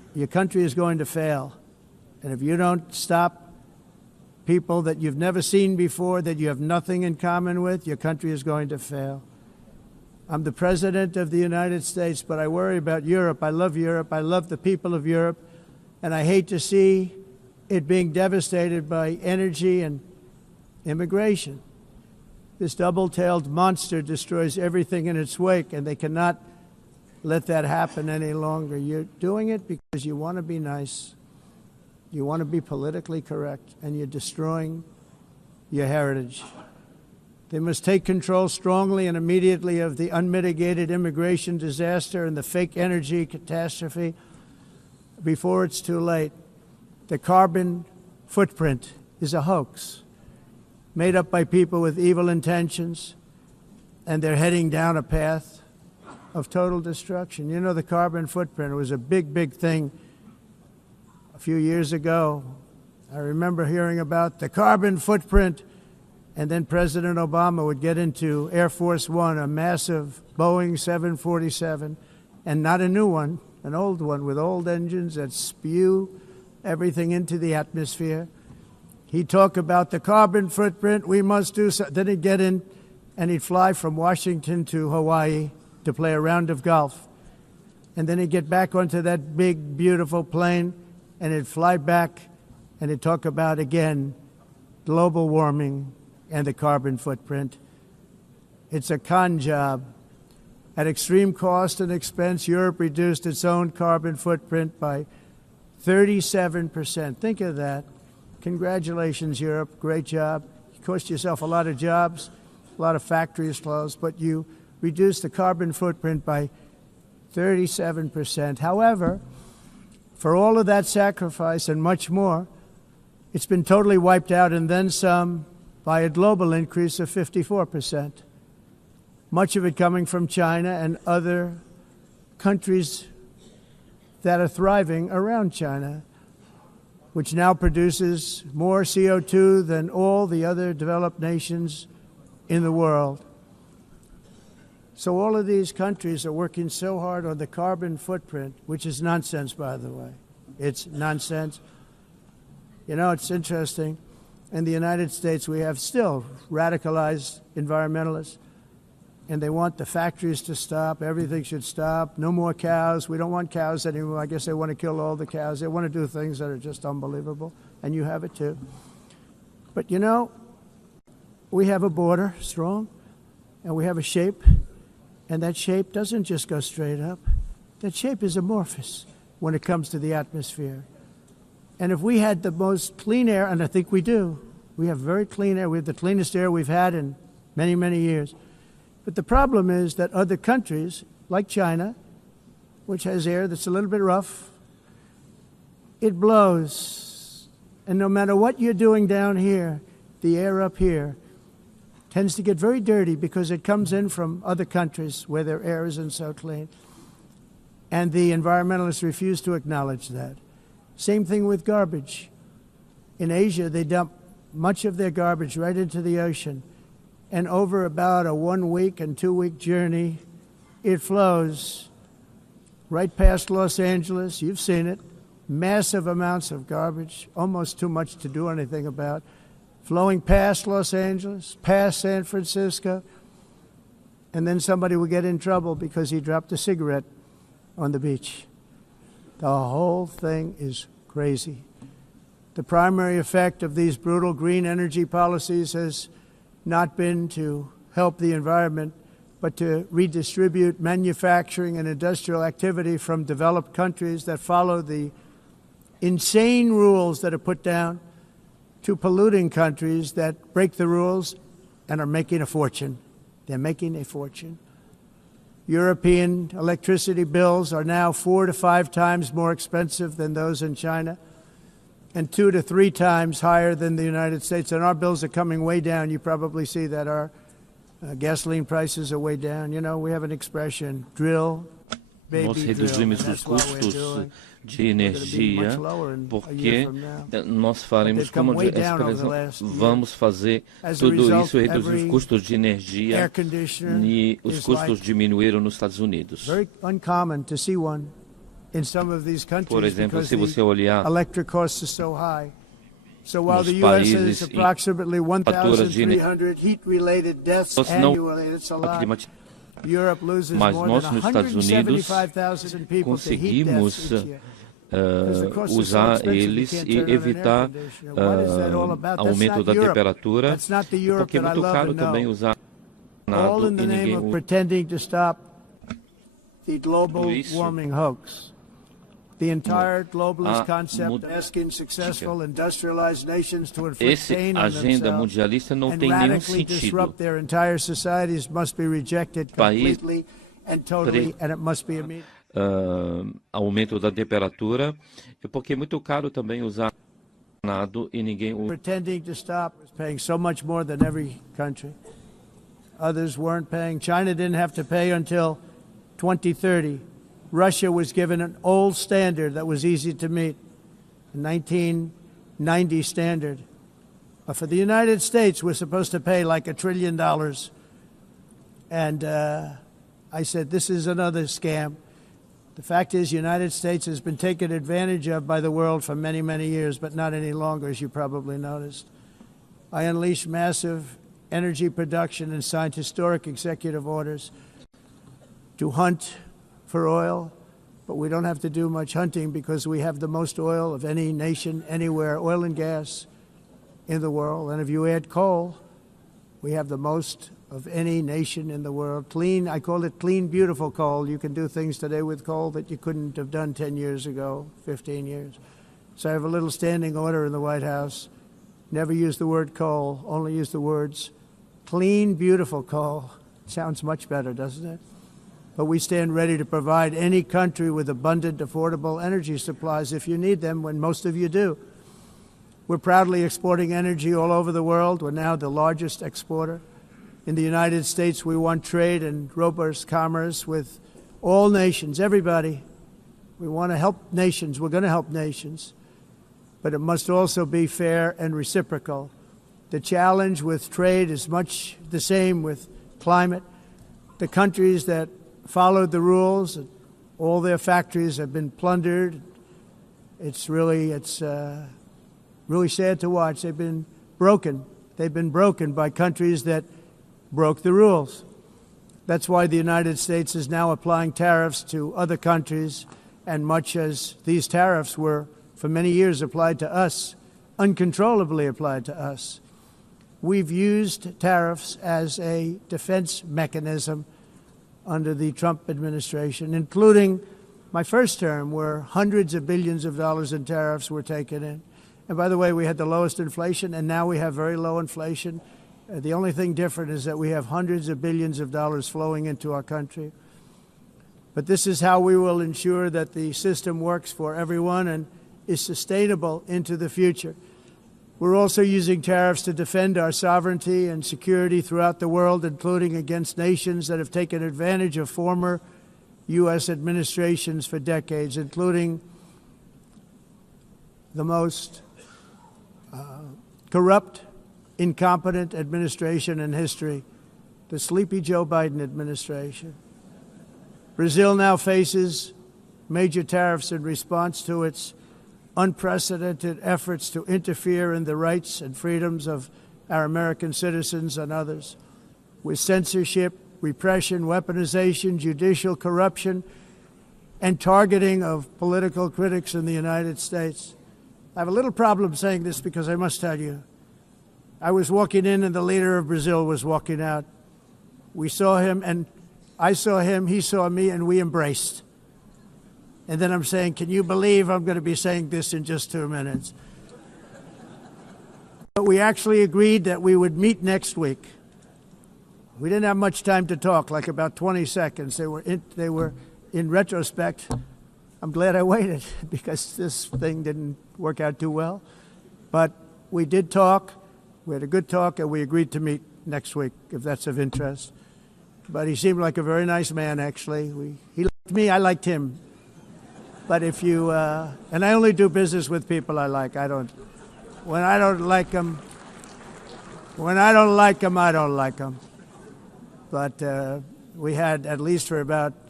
your country is going to fail. And if you don't stop people that you've never seen before, that you have nothing in common with, your country is going to fail. I'm the President of the United States, but I worry about Europe. I love Europe. I love the people of Europe. And I hate to see it being devastated by energy and immigration. This double-tailed monster destroys everything in its wake, and they cannot let that happen any longer. You're doing it because you want to be nice. You want to be politically correct, and you're destroying your heritage. They must take control strongly and immediately of the unmitigated immigration disaster and the fake energy catastrophe before it's too late. The carbon footprint is a hoax made up by people with evil intentions, and they're heading down a path of total destruction. You know, the carbon footprint was a big, big thing a few years ago. I remember hearing about the carbon footprint, and then President Obama would get into Air Force One, a massive Boeing 747, and not a new one, an old one with old engines that spew everything into the atmosphere. He'd talk about the carbon footprint, we must do so. Then he'd get in and he'd fly from Washington to Hawaii to play a round of golf. And then he'd get back onto that big, beautiful plane and he'd fly back and he'd talk about, again, global warming and the carbon footprint. It's a con job. At extreme cost and expense, Europe reduced its own carbon footprint by 37%. Think of that. Congratulations, Europe. Great job. You cost yourself a lot of jobs, a lot of factories closed, but you reduced the carbon footprint by 37%. However, for all of that sacrifice and much more, it's been totally wiped out and then some by a global increase of 54%. Much of it coming from China and other countries that are thriving around China, which now produces more CO2 than all the other developed nations in the world. So all of these countries are working so hard on the carbon footprint, which is nonsense, by the way. It's nonsense. You know, it's interesting. In the United States, we have still radicalized environmentalists, and they want the factories to stop. Everything should stop. No more cows. We don't want cows anymore. I guess they want to kill all the cows. They want to do things that are just unbelievable, and you have it too. But you know, we have a border, strong, and we have a shape, and that shape doesn't just go straight up. That shape is amorphous when it comes to the atmosphere. And if we had the most clean air, and I think we do, we have very clean air. We have the cleanest air we've had in many, many years. But the problem is that other countries, like China, which has air that's a little bit rough, it blows. And no matter what you're doing down here, the air up here tends to get very dirty because it comes in from other countries where their air isn't so clean. And the environmentalists refuse to acknowledge that. Same thing with garbage. In Asia, they dump much of their garbage right into the ocean. And over about a 1 week and 2 week journey, it flows right past Los Angeles. You've seen it. Massive amounts of garbage, almost too much to do anything about, flowing past Los Angeles, past San Francisco. And then somebody will get in trouble because he dropped a cigarette on the beach. The whole thing is crazy. The primary effect of these brutal green energy policies has not been to help the environment, but to redistribute manufacturing and industrial activity from developed countries that follow the insane rules that are put down to polluting countries that break the rules and are making a fortune. They're making a fortune. European electricity bills are now 4 to 5 times more expensive than those in China, and 2 to 3 times higher than the United States. And our bills are coming way down. You probably see that our gasoline prices are way down. You know, we have an expression, drill, baby, nós reduzimos os custos de energia porque nós faremos como vamos fazer tudo isso e reduzir os custos de energia e os custos diminuíram nos Estados Unidos. Very uncommon to see one in some of these Por countries exemplo, because se você the olhar electric costs are so high. So while nos the U.S. has países em approximately faturas de 1,300 heat-related deaths nós não annually, it's a lot. climatizamos, Europe loses mas more nós than nos Estados Unidos 175,000 people to heat deaths conseguimos each year. Because the cost is so usar expensive, you eles can't e turn on an air evitar conditioner. What is that all about? That's aumento not da Europe. temperatura, That's not the Europe porque é that I muito love caro and know. também usar All in e the name ninguém of usa pretending to stop the global tudo isso. warming hoax. The entire globalist A concept asking successful industrialized nations to inflict Essa pain on agenda themselves mundialista não and tem nenhum radically sentido. disrupt their entire societies must be rejected completely and totally, and it must be immediate. Aumento da temperatura, porque é muito caro também usar nado e ninguém usa. Pretending to stop is paying so much more than every country. Others weren't paying. China didn't have to pay until 2030. Russia was given an old standard that was easy to meet, a 1990 standard. But for the United States, we're supposed to pay like $1 trillion. And I said, this is another scam. The fact is, the United States has been taken advantage of by the world for many, many years, but not any longer, as you probably noticed. I unleashed massive energy production and signed historic executive orders to hunt for oil, but we don't have to do much hunting because we have the most oil of any nation anywhere, oil and gas in the world. And if you add coal, we have the most of any nation in the world. Clean, I call it clean, beautiful coal. You can do things today with coal that you couldn't have done 10 years ago, 15 years. So I have a little standing order in the White House. Never use the word coal, only use the words clean, beautiful coal. Sounds much better, doesn't it? But we stand ready to provide any country with abundant, affordable energy supplies if you need them, when most of you do. We're proudly exporting energy all over the world. We're now the largest exporter. In the United States, we want trade and robust commerce with all nations, everybody. We want to help nations. We're going to help nations. But it must also be fair and reciprocal. The challenge with trade is much the same with climate. The countries that followed the rules, all their factories have been plundered. It's really sad to watch. They've been broken. They've been broken by countries that broke the rules. That's why the United States is now applying tariffs to other countries, and much as these tariffs were for many years applied to us, uncontrollably applied to us. We've used tariffs as a defense mechanism under the Trump administration, including my first term, where hundreds of billions of dollars in tariffs were taken in. And by the way, we had the lowest inflation, and now we have very low inflation. The only thing different is that we have hundreds of billions of dollars flowing into our country. But this is how we will ensure that the system works for everyone and is sustainable into the future. We're also using tariffs to defend our sovereignty and security throughout the world, including against nations that have taken advantage of former U.S. administrations for decades, including the most corrupt, incompetent administration in history, the sleepy Joe Biden administration. Brazil now faces major tariffs in response to its unprecedented efforts to interfere in the rights and freedoms of our American citizens and others, with censorship, repression, weaponization, judicial corruption, and targeting of political critics in the United States. I have a little problem saying this because I must tell you, I was walking in and the leader of Brazil was walking out. We saw him and I saw him, he saw me, and we embraced. And then I'm saying, can you believe I'm going to be saying this in just 2 minutes? But we actually agreed that we would meet next week. We didn't have much time to talk, like about 20 seconds. They were in retrospect, I'm glad I waited because this thing didn't work out too well. But we did talk. We had a good talk, and we agreed to meet next week, if that's of interest. But he seemed like a very nice man, actually. He liked me, I liked him. But if you, and I only do business with people I like. When I don't like them, I don't like them. But we had, at least for about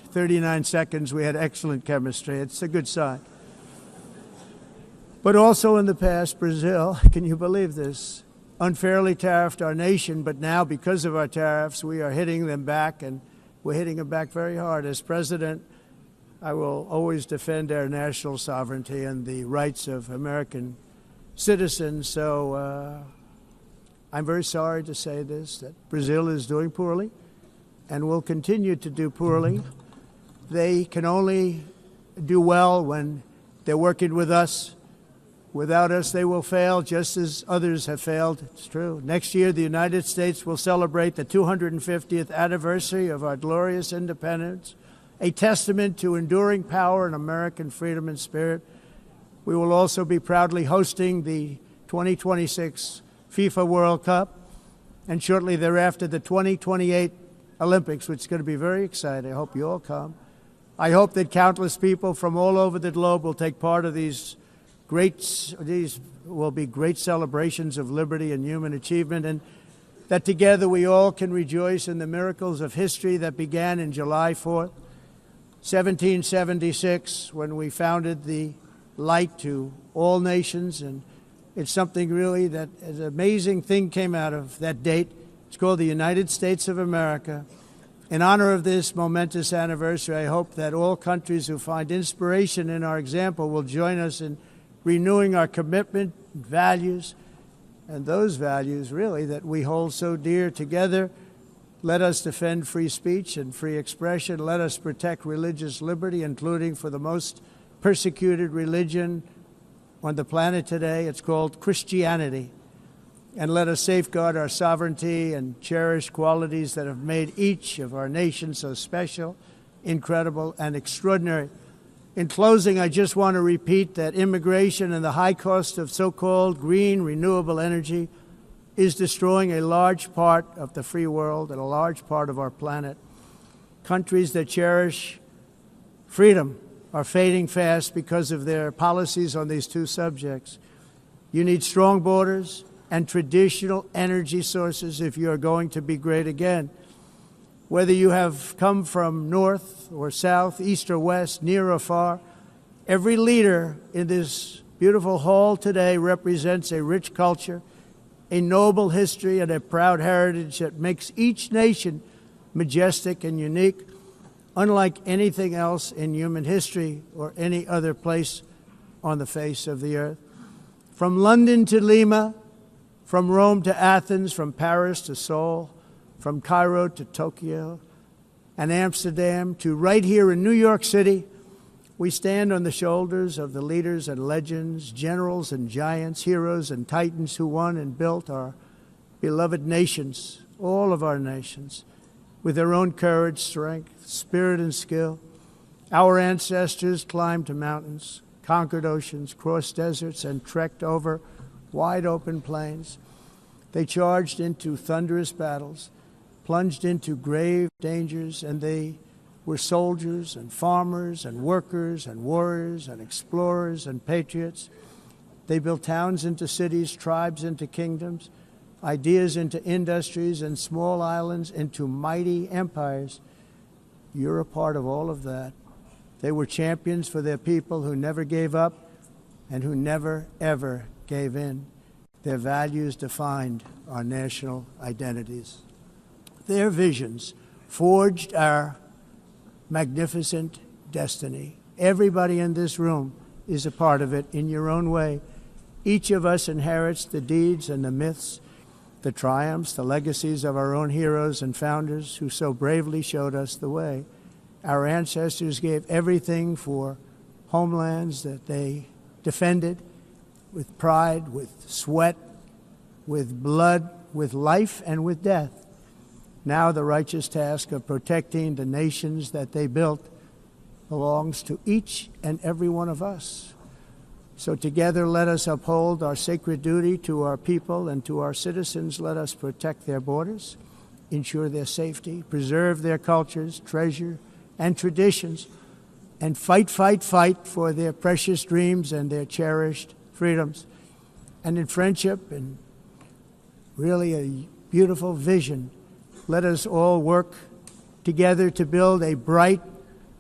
39 seconds, we had excellent chemistry. It's a good sign. But also in the past, Brazil, can you believe this, unfairly tariffed our nation, but now because of our tariffs, we are hitting them back, and we're hitting them back very hard. As president, I will always defend our national sovereignty and the rights of American citizens. So I'm very sorry to say this, that Brazil is doing poorly and will continue to do poorly. They can only do well when they're working with us. Without us, they will fail, just as others have failed. It's true. Next year, the United States will celebrate the 250th anniversary of our glorious independence, a testament to enduring power and American freedom and spirit. We will also be proudly hosting the 2026 FIFA World Cup, and shortly thereafter, the 2028 Olympics, which is going to be very exciting. I hope you all come. I hope that countless people from all over the globe will take part of these will be great celebrations of liberty and human achievement, and that together we all can rejoice in the miracles of history that began in July 4th, 1776, when we founded the light to all nations. And it's something really that an amazing thing came out of that date. It's called the United States of America. In honor of this momentous anniversary, I hope that all countries who find inspiration in our example will join us in renewing our commitment, values, and those values, really, that we hold so dear. Together, let us defend free speech and free expression. Let us protect religious liberty, including for the most persecuted religion on the planet today. It's called Christianity. And let us safeguard our sovereignty and cherish qualities that have made each of our nations so special, incredible, and extraordinary. In closing, I just want to repeat that immigration and the high cost of so-called green renewable energy is destroying a large part of the free world and a large part of our planet. Countries that cherish freedom are fading fast because of their policies on these two subjects. You need strong borders and traditional energy sources if you are going to be great again. Whether you have come from north or south, east or west, near or far, every leader in this beautiful hall today represents a rich culture, a noble history, and a proud heritage that makes each nation majestic and unique, unlike anything else in human history or any other place on the face of the earth. From London to Lima, from Rome to Athens, from Paris to Seoul, from Cairo to Tokyo and Amsterdam to right here in New York City, we stand on the shoulders of the leaders and legends, generals and giants, heroes and titans who won and built our beloved nations, all of our nations, with their own courage, strength, spirit, and skill. Our ancestors climbed to mountains, conquered oceans, crossed deserts, and trekked over wide open plains. They charged into thunderous battles, plunged into grave dangers, and they were soldiers and farmers and workers and warriors and explorers and patriots. They built towns into cities, tribes into kingdoms, ideas into industries, and small islands into mighty empires. You're a part of all of that. They were champions for their people who never gave up and who never, ever gave in. Their values defined our national identities. Their visions forged our magnificent destiny. Everybody in this room is a part of it in your own way. Each of us inherits the deeds and the myths, the triumphs, the legacies of our own heroes and founders who so bravely showed us the way. Our ancestors gave everything for homelands that they defended with pride, with sweat, with blood, with life, and with death. Now the righteous task of protecting the nations that they built belongs to each and every one of us. So together let us uphold our sacred duty to our people and to our citizens. Let us protect their borders, ensure their safety, preserve their cultures, treasure, and traditions, and fight, fight, fight for their precious dreams and their cherished freedoms. And in friendship and really a beautiful vision, let us all work together to build a bright,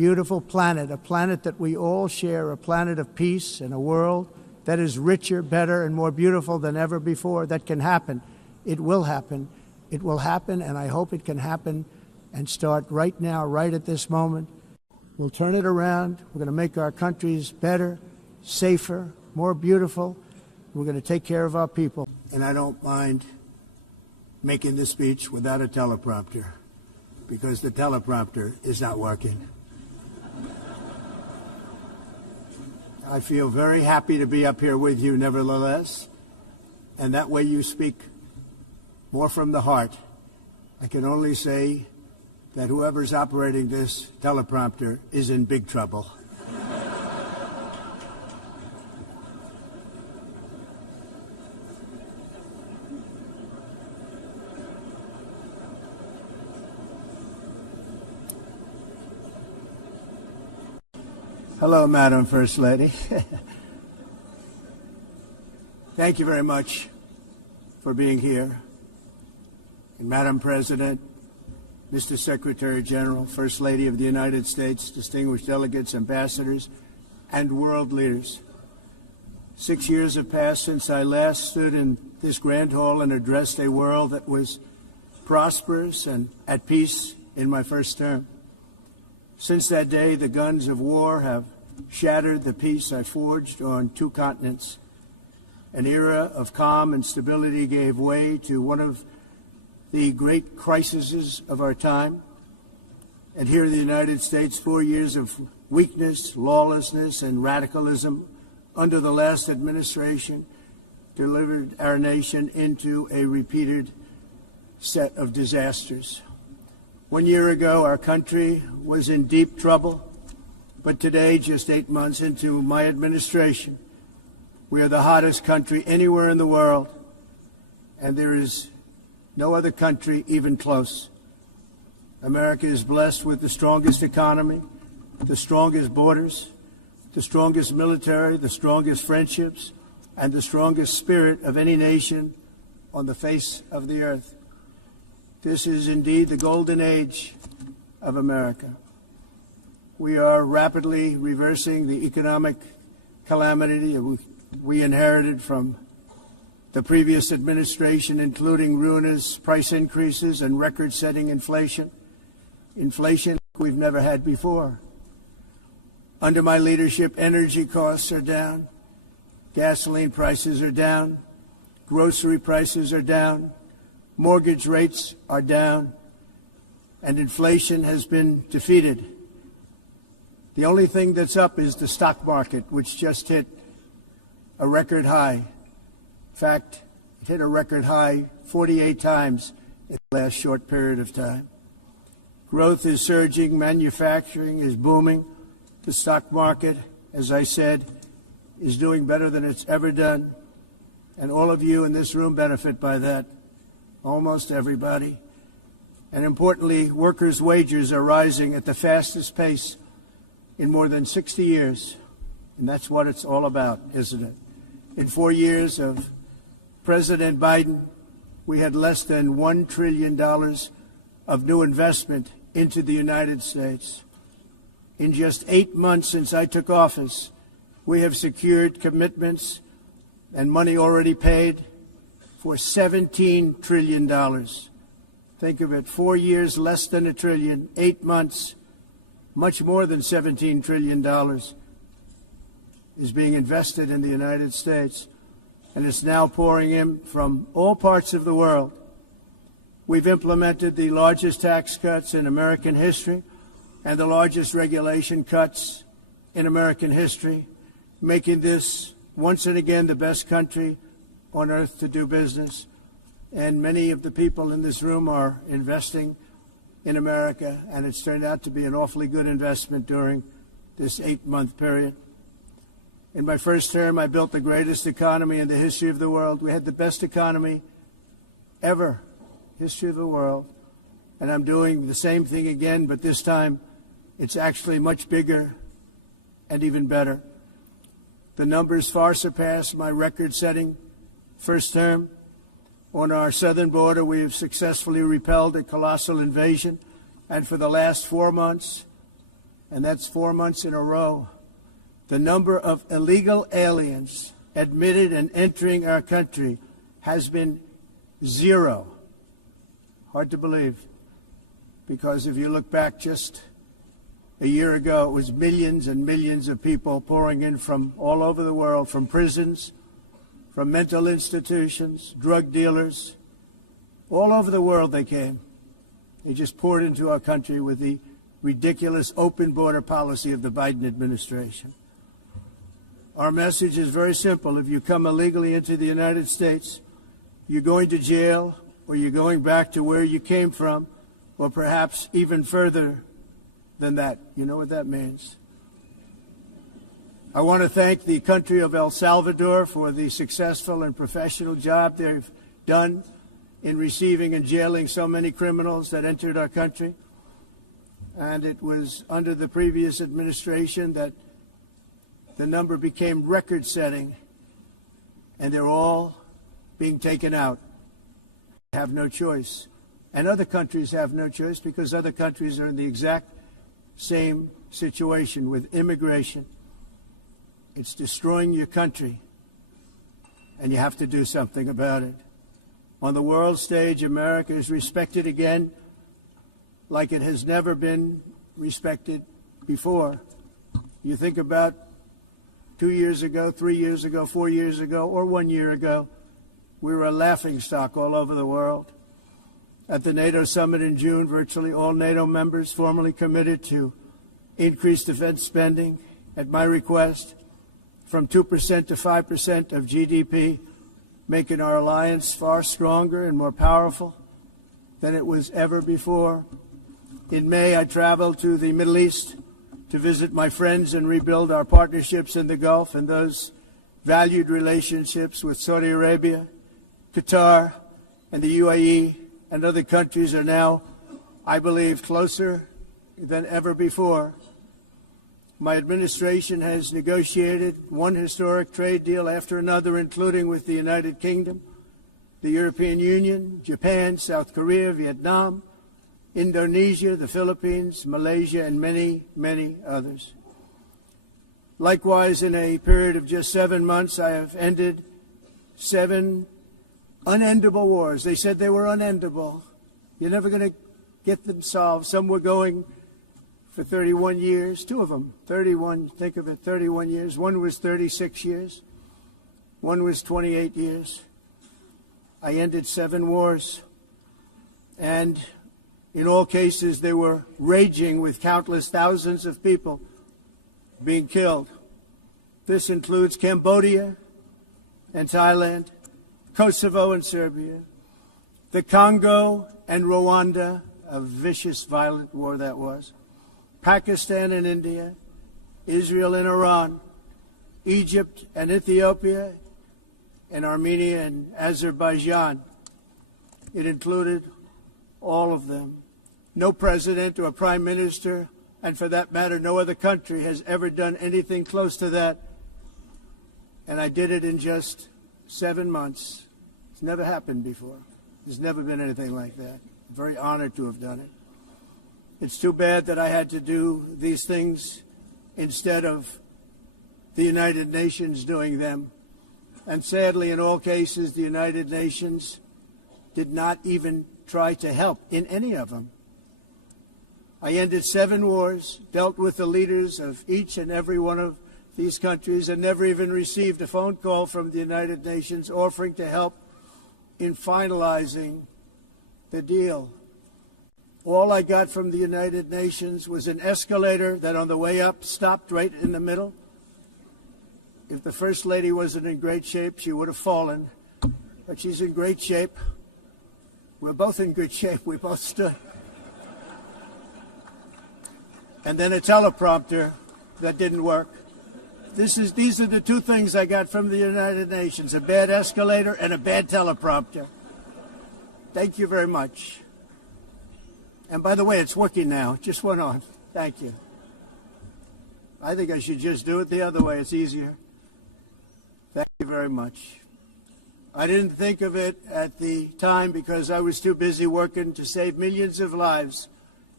beautiful planet, a planet that we all share, a planet of peace and a world that is richer, better, and more beautiful than ever before. That can happen. It will happen. It will happen, and I hope it can happen and start right now, right at this moment. We'll turn it around. We're going to make our countries better, safer, more beautiful. We're going to take care of our people. And I don't mind making this speech without a teleprompter, because the teleprompter is not working. I feel very happy to be up here with you, nevertheless, and that way you speak more from the heart. I can only say that whoever's operating this teleprompter is in big trouble. Hello, Madam First Lady. Thank you very much for being here. And Madam President, Mr. Secretary General, First Lady of the United States, distinguished delegates, ambassadors, and world leaders. 6 years have passed since I last stood in this grand hall and addressed a world that was prosperous and at peace in my first term. Since that day, the guns of war have shattered the peace I forged on 2 continents. An era of calm and stability gave way to one of the great crises of our time. And here in the United States, 4 years of weakness, lawlessness, and radicalism under the last administration delivered our nation into a repeated set of disasters. 1 year ago, our country was in deep trouble, but today, just 8 months into my administration, we are the hottest country anywhere in the world, and there is no other country even close. America is blessed with the strongest economy, the strongest borders, the strongest military, the strongest friendships, and the strongest spirit of any nation on the face of the earth. This is indeed the golden age of America. We are rapidly reversing the economic calamity we inherited from the previous administration, including ruinous price increases and record-setting inflation we've never had before. Under my leadership, energy costs are down, gasoline prices are down, grocery prices are down, mortgage rates are down, and inflation has been defeated. The only thing that's up is the stock market, which just hit a record high. In fact, it hit a record high 48 times in the last short period of time. Growth is surging, manufacturing is booming. The stock market, as I said, is doing better than it's ever done. And all of you in this room benefit by that, almost everybody. And importantly, workers' wages are rising at the fastest pace in more than 60 years. And that's what it's all about, isn't it? In 4 years of President Biden, we had less than $1 trillion of new investment into the United States. In just 8 months since I took office, we have secured commitments and money already paid for $17 trillion. Think of it, 4 years, less than $1 trillion, 8 months, much more than $17 trillion is being invested in the United States, and it's now pouring in from all parts of the world. We've implemented the largest tax cuts in American history and the largest regulation cuts in American history, making this once and again the best country on earth to do business. And many of the people in this room are investing in America, and it's turned out to be an awfully good investment during this 8-month period. In my first term, I built the greatest economy in the history of the world. We had the best economy ever, history of the world. And I'm doing the same thing again, but this time it's actually much bigger and even better. The numbers far surpass my record-setting first term. On our southern border, we have successfully repelled a colossal invasion, and for the last 4 months, and that's 4 months in a row, the number of illegal aliens admitted and entering our country has been 0. Hard to believe, because if you look back just a year ago, it was millions and millions of people pouring in from all over the world, from prisons, from mental institutions, drug dealers. All over the world they came. They just poured into our country with the ridiculous open border policy of the Biden administration. Our message is very simple. If you come illegally into the United States, you're going to jail, or you're going back to where you came from, or perhaps even further than that. You know what that means. I want to thank the country of El Salvador for the successful and professional job they've done in receiving and jailing so many criminals that entered our country. And it was under the previous administration that the number became record-setting, and they're all being taken out. They have no choice. And other countries have no choice, because other countries are in the exact same situation with immigration. It's destroying your country, and you have to do something about it. On the world stage, America is respected again like it has never been respected before. You think about 2 years ago, 3 years ago, 4 years ago, or 1 year ago, we were a laughingstock all over the world. At the NATO summit in June, virtually all NATO members formally committed to increase defense spending, at my request, from 2% to 5% of GDP, making our alliance far stronger and more powerful than it was ever before. In May, I traveled to the Middle East to visit my friends and rebuild our partnerships in the Gulf and those valued relationships with Saudi Arabia, Qatar, and the UAE, and other countries are now, I believe, closer than ever before. My administration has negotiated one historic trade deal after another, including with the United Kingdom, the European Union, Japan, South Korea, Vietnam, Indonesia, the Philippines, Malaysia, and many, many others. Likewise, in a period of just 7 months, I have ended 7 unendable wars. They said they were unendable. You're never going to get them solved. Some were going for 31 years, 2 of them, 31, think of it, 31 years. One was 36 years. One was 28 years. I ended 7 wars. And in all cases, they were raging with countless thousands of people being killed. This includes Cambodia and Thailand, Kosovo and Serbia, the Congo and Rwanda, a vicious, violent war that was, Pakistan and India, Israel and Iran, Egypt and Ethiopia, and Armenia and Azerbaijan. It included all of them. No president or prime minister, and for that matter, no other country has ever done anything close to that. And I did it in just 7 months. It's never happened before. There's never been anything like that. I'm very honored to have done it. It's too bad that I had to do these things instead of the United Nations doing them. And sadly, in all cases, the United Nations did not even try to help in any of them. I ended 7 wars, dealt with the leaders of each and every one of these countries, and never even received a phone call from the United Nations offering to help in finalizing the deal. All I got from the United Nations was an escalator that on the way up stopped right in the middle. If the First Lady wasn't in great shape, she would have fallen. But she's in great shape. We're both in good shape. We both stood. And then a teleprompter that didn't work. These are the 2 things I got from the United Nations, a bad escalator and a bad teleprompter. Thank you very much. And by the way, it's working now. It just went on. Thank you. I think I should just do it the other way. It's easier. Thank you very much. I didn't think of it at the time because I was too busy working to save millions of lives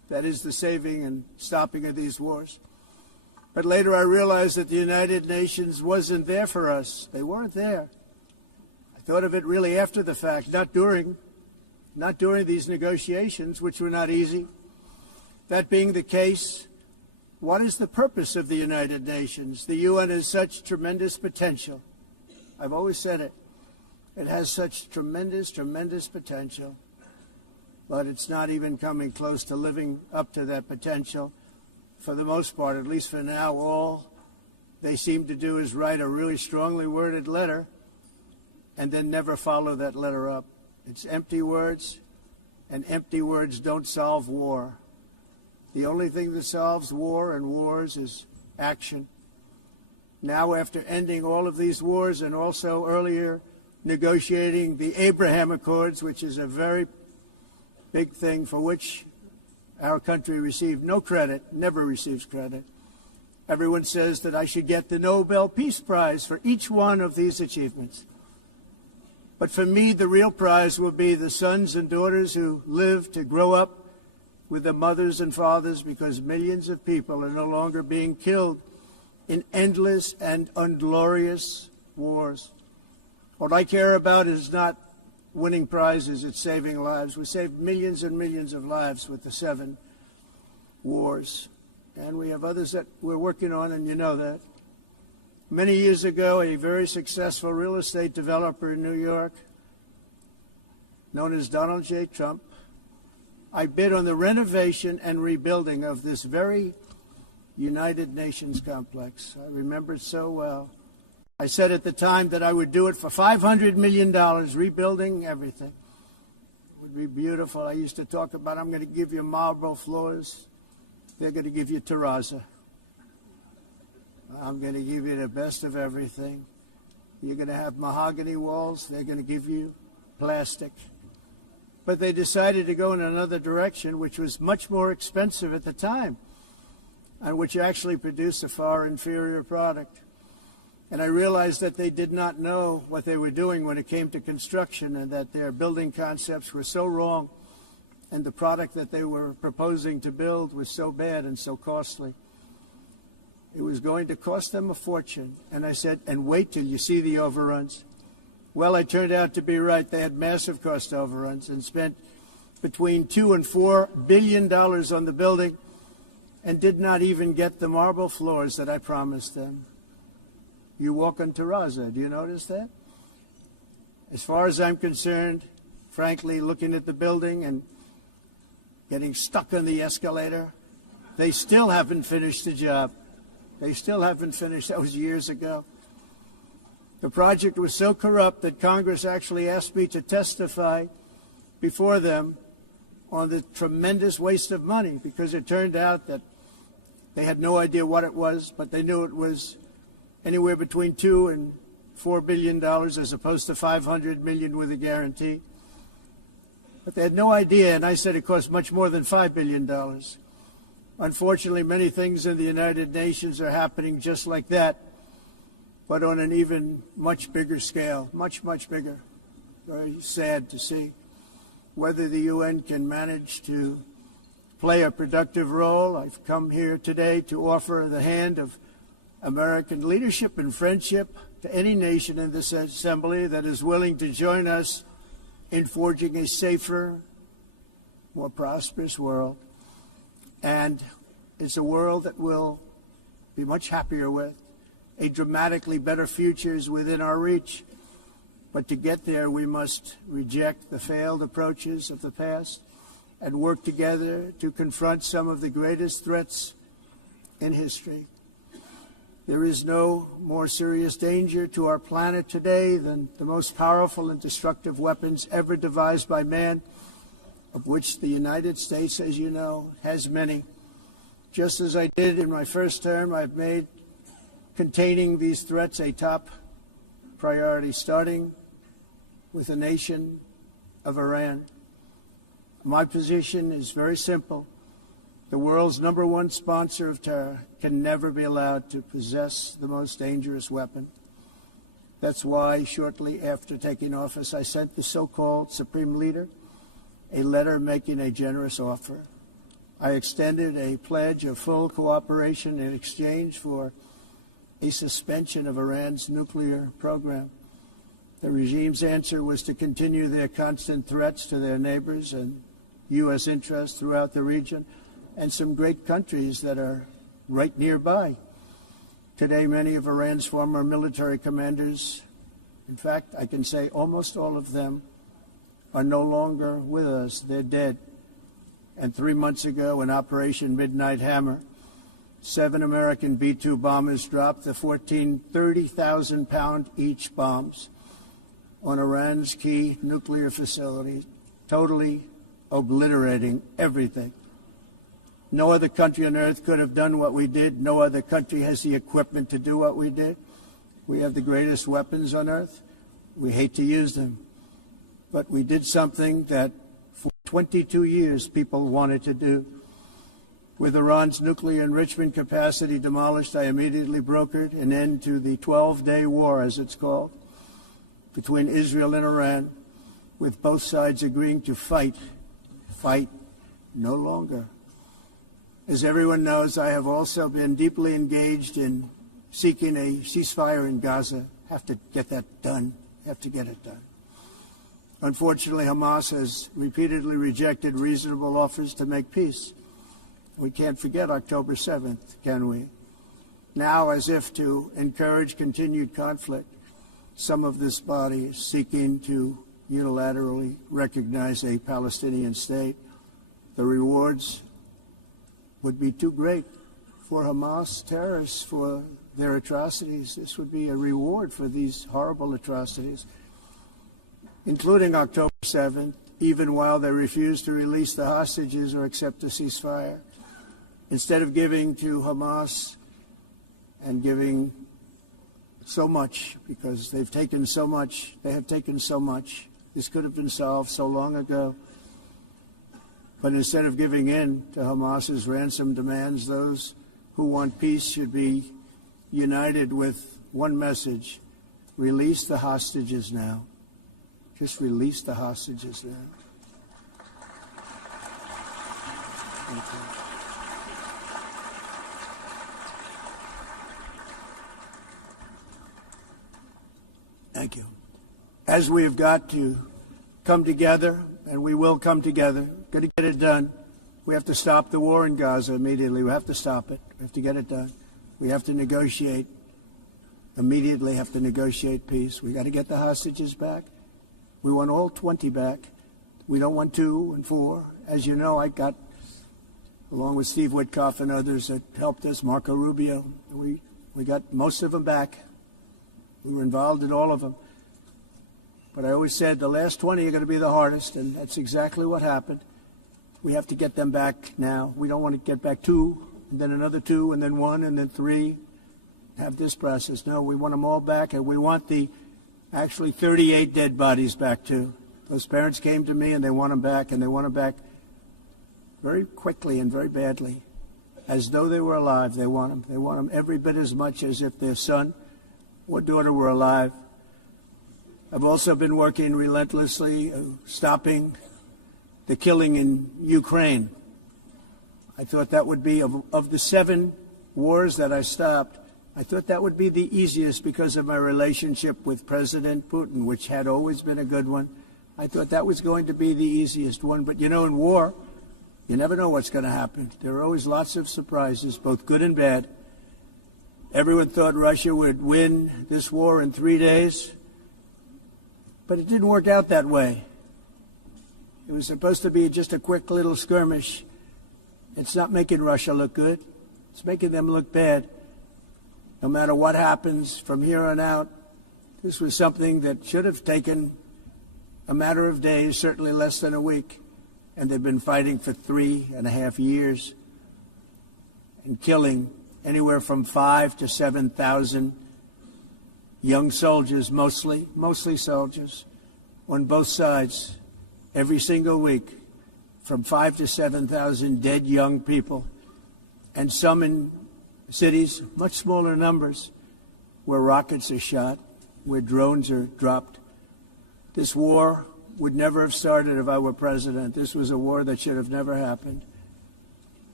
that is the saving and stopping of these wars. But later I realized that the United Nations wasn't there for us. They weren't there. I thought of it really after the fact, not during these negotiations, which were not easy. That being the case, what is the purpose of the United Nations? The UN has such tremendous potential. I've always said it. It has such tremendous, tremendous potential, but it's not even coming close to living up to that potential. For the most part, at least for now, all they seem to do is write a really strongly worded letter and then never follow that letter up. It's empty words, and empty words don't solve war. The only thing that solves war and wars is action. Now, after ending all of these wars and also earlier negotiating the Abraham Accords, which is a very big thing for which our country received no credit, never receives credit. Everyone says that I should get the Nobel Peace Prize for each one of these achievements. But for me, the real prize will be the sons and daughters who live to grow up with the mothers and fathers, because millions of people are no longer being killed in endless and unglorious wars. What I care about is not winning prizes, it's saving lives. We saved millions and millions of lives with the 7 wars. And we have others that we're working on, and you know that. Many years ago, a very successful real estate developer in New York, known as Donald J. Trump, I bid on the renovation and rebuilding of this very United Nations complex. I remember it so well. I said at the time that I would do it for $500 million, rebuilding everything. It would be beautiful. I used to talk about, I'm going to give you marble floors. They're going to give you terrazzo. I'm going to give you the best of everything. You're going to have mahogany walls. They're going to give you plastic. But they decided to go in another direction, which was much more expensive at the time, and which actually produced a far inferior product. And I realized that they did not know what they were doing when it came to construction, and that their building concepts were so wrong, and the product that they were proposing to build was so bad and so costly. It was going to cost them a fortune. And I said, and wait till you see the overruns. Well, I turned out to be right. They had massive cost overruns and spent between $2 and $4 billion on the building and did not even get the marble floors that I promised them. You walk on terrazzo. Do you notice that? As far as I'm concerned, frankly, looking at the building and getting stuck on the escalator, they still haven't finished the job. They still haven't finished. That was years ago. The project was so corrupt that Congress actually asked me to testify before them on the tremendous waste of money, because it turned out that they had no idea what it was, but they knew it was anywhere between $2 and $4 billion as opposed to $500 million with a guarantee. But they had no idea, and I said it cost much more than $5 billion. Unfortunately, many things in the United Nations are happening just like that, but on an even much bigger scale, much, much bigger. Very sad to see. Whether the UN can manage to play a productive role, I've come here today to offer the hand of American leadership and friendship to any nation in this assembly that is willing to join us in forging a safer, more prosperous world. And it's a world that we'll be much happier with. A dramatically better future is within our reach. But to get there, we must reject the failed approaches of the past and work together to confront some of the greatest threats in history. There is no more serious danger to our planet today than the most powerful and destructive weapons ever devised by man, of which the United States, as you know, has many. Just as I did in my first term, I've made containing these threats a top priority, starting with the nation of Iran. My position is very simple. The world's #1 sponsor of terror can never be allowed to possess the most dangerous weapon. That's why, shortly after taking office, I sent the so-called Supreme Leader a letter making a generous offer. I extended a pledge of full cooperation in exchange for a suspension of Iran's nuclear program. The regime's answer was to continue their constant threats to their neighbors and U.S. interests throughout the region and some great countries that are right nearby. Today, many of Iran's former military commanders, in fact, I can say almost all of them, are no longer with us. They're dead. And 3 months ago, in Operation Midnight Hammer, 7 American B-2 bombers dropped the 14 30,000-pound each bombs on Iran's key nuclear facility, totally obliterating everything. No other country on earth could have done what we did. No other country has the equipment to do what we did. We have the greatest weapons on earth. We hate to use them. But we did something that for 22 years people wanted to do. With Iran's nuclear enrichment capacity demolished, I immediately brokered an end to the 12-day war, as it's called, between Israel and Iran, with both sides agreeing to fight no longer. As everyone knows, I have also been deeply engaged in seeking a ceasefire in Gaza. Have to get that done. Have to get it done. Unfortunately, Hamas has repeatedly rejected reasonable offers to make peace. We can't forget October 7th, can we? Now, as if to encourage continued conflict, some of this body is seeking to unilaterally recognize a Palestinian state. The rewards would be too great for Hamas terrorists for their atrocities. This would be a reward for these horrible atrocities, including October 7th, even while they refuse to release the hostages or accept a ceasefire. Instead of giving to Hamas and giving so much, because they've taken so much, they have taken so much. This could have been solved so long ago. But instead of giving in to Hamas's ransom demands, those who want peace should be united with one message: release the hostages now. Just release the hostages now. Thank you. Thank you. As we have got to come together, and we will come together, going to get it done. We have to stop the war in Gaza immediately. We have to stop it. We have to get it done. We have to negotiate, immediately have to negotiate peace. We got to get the hostages back. We want all 20 back. We don't want 2 and 4. As you know, I got, along with Steve Witkoff and others that helped us, Marco Rubio, we got most of them back. We were involved in all of them. But I always said the last 20 are going to be the hardest, and that's exactly what happened. We have to get them back now. We don't want to get back 2, and then another 2, and then 1, and then 3. Have this process. No, we want them all back, and we want the actually 38 dead bodies back too. Those parents came to me, and they want them back, and they want them back very quickly and very badly, as though they were alive. They want them. They want them every bit as much as if their son or daughter were alive. I've also been working relentlessly, stopping the killing in Ukraine. I thought that would be, of the 7 wars that I stopped, I thought that would be the easiest because of my relationship with President Putin, which had always been a good one. I thought that was going to be the easiest one. But, you know, in war, you never know what's going to happen. There are always lots of surprises, both good and bad. Everyone thought Russia would win this war in 3 days, but it didn't work out that way. It was supposed to be just a quick little skirmish. It's not making Russia look good. It's making them look bad. No matter what happens from here on out, this was something that should have taken a matter of days, certainly less than a week. And they've been fighting for 3.5 years and killing anywhere from 5,000 to 7,000 young soldiers, mostly soldiers, on both sides, every single week, from 5,000 to 7,000 dead young people, and some in cities, much smaller numbers, where rockets are shot, where drones are dropped. This war would never have started if I were president. This was a war that should have never happened.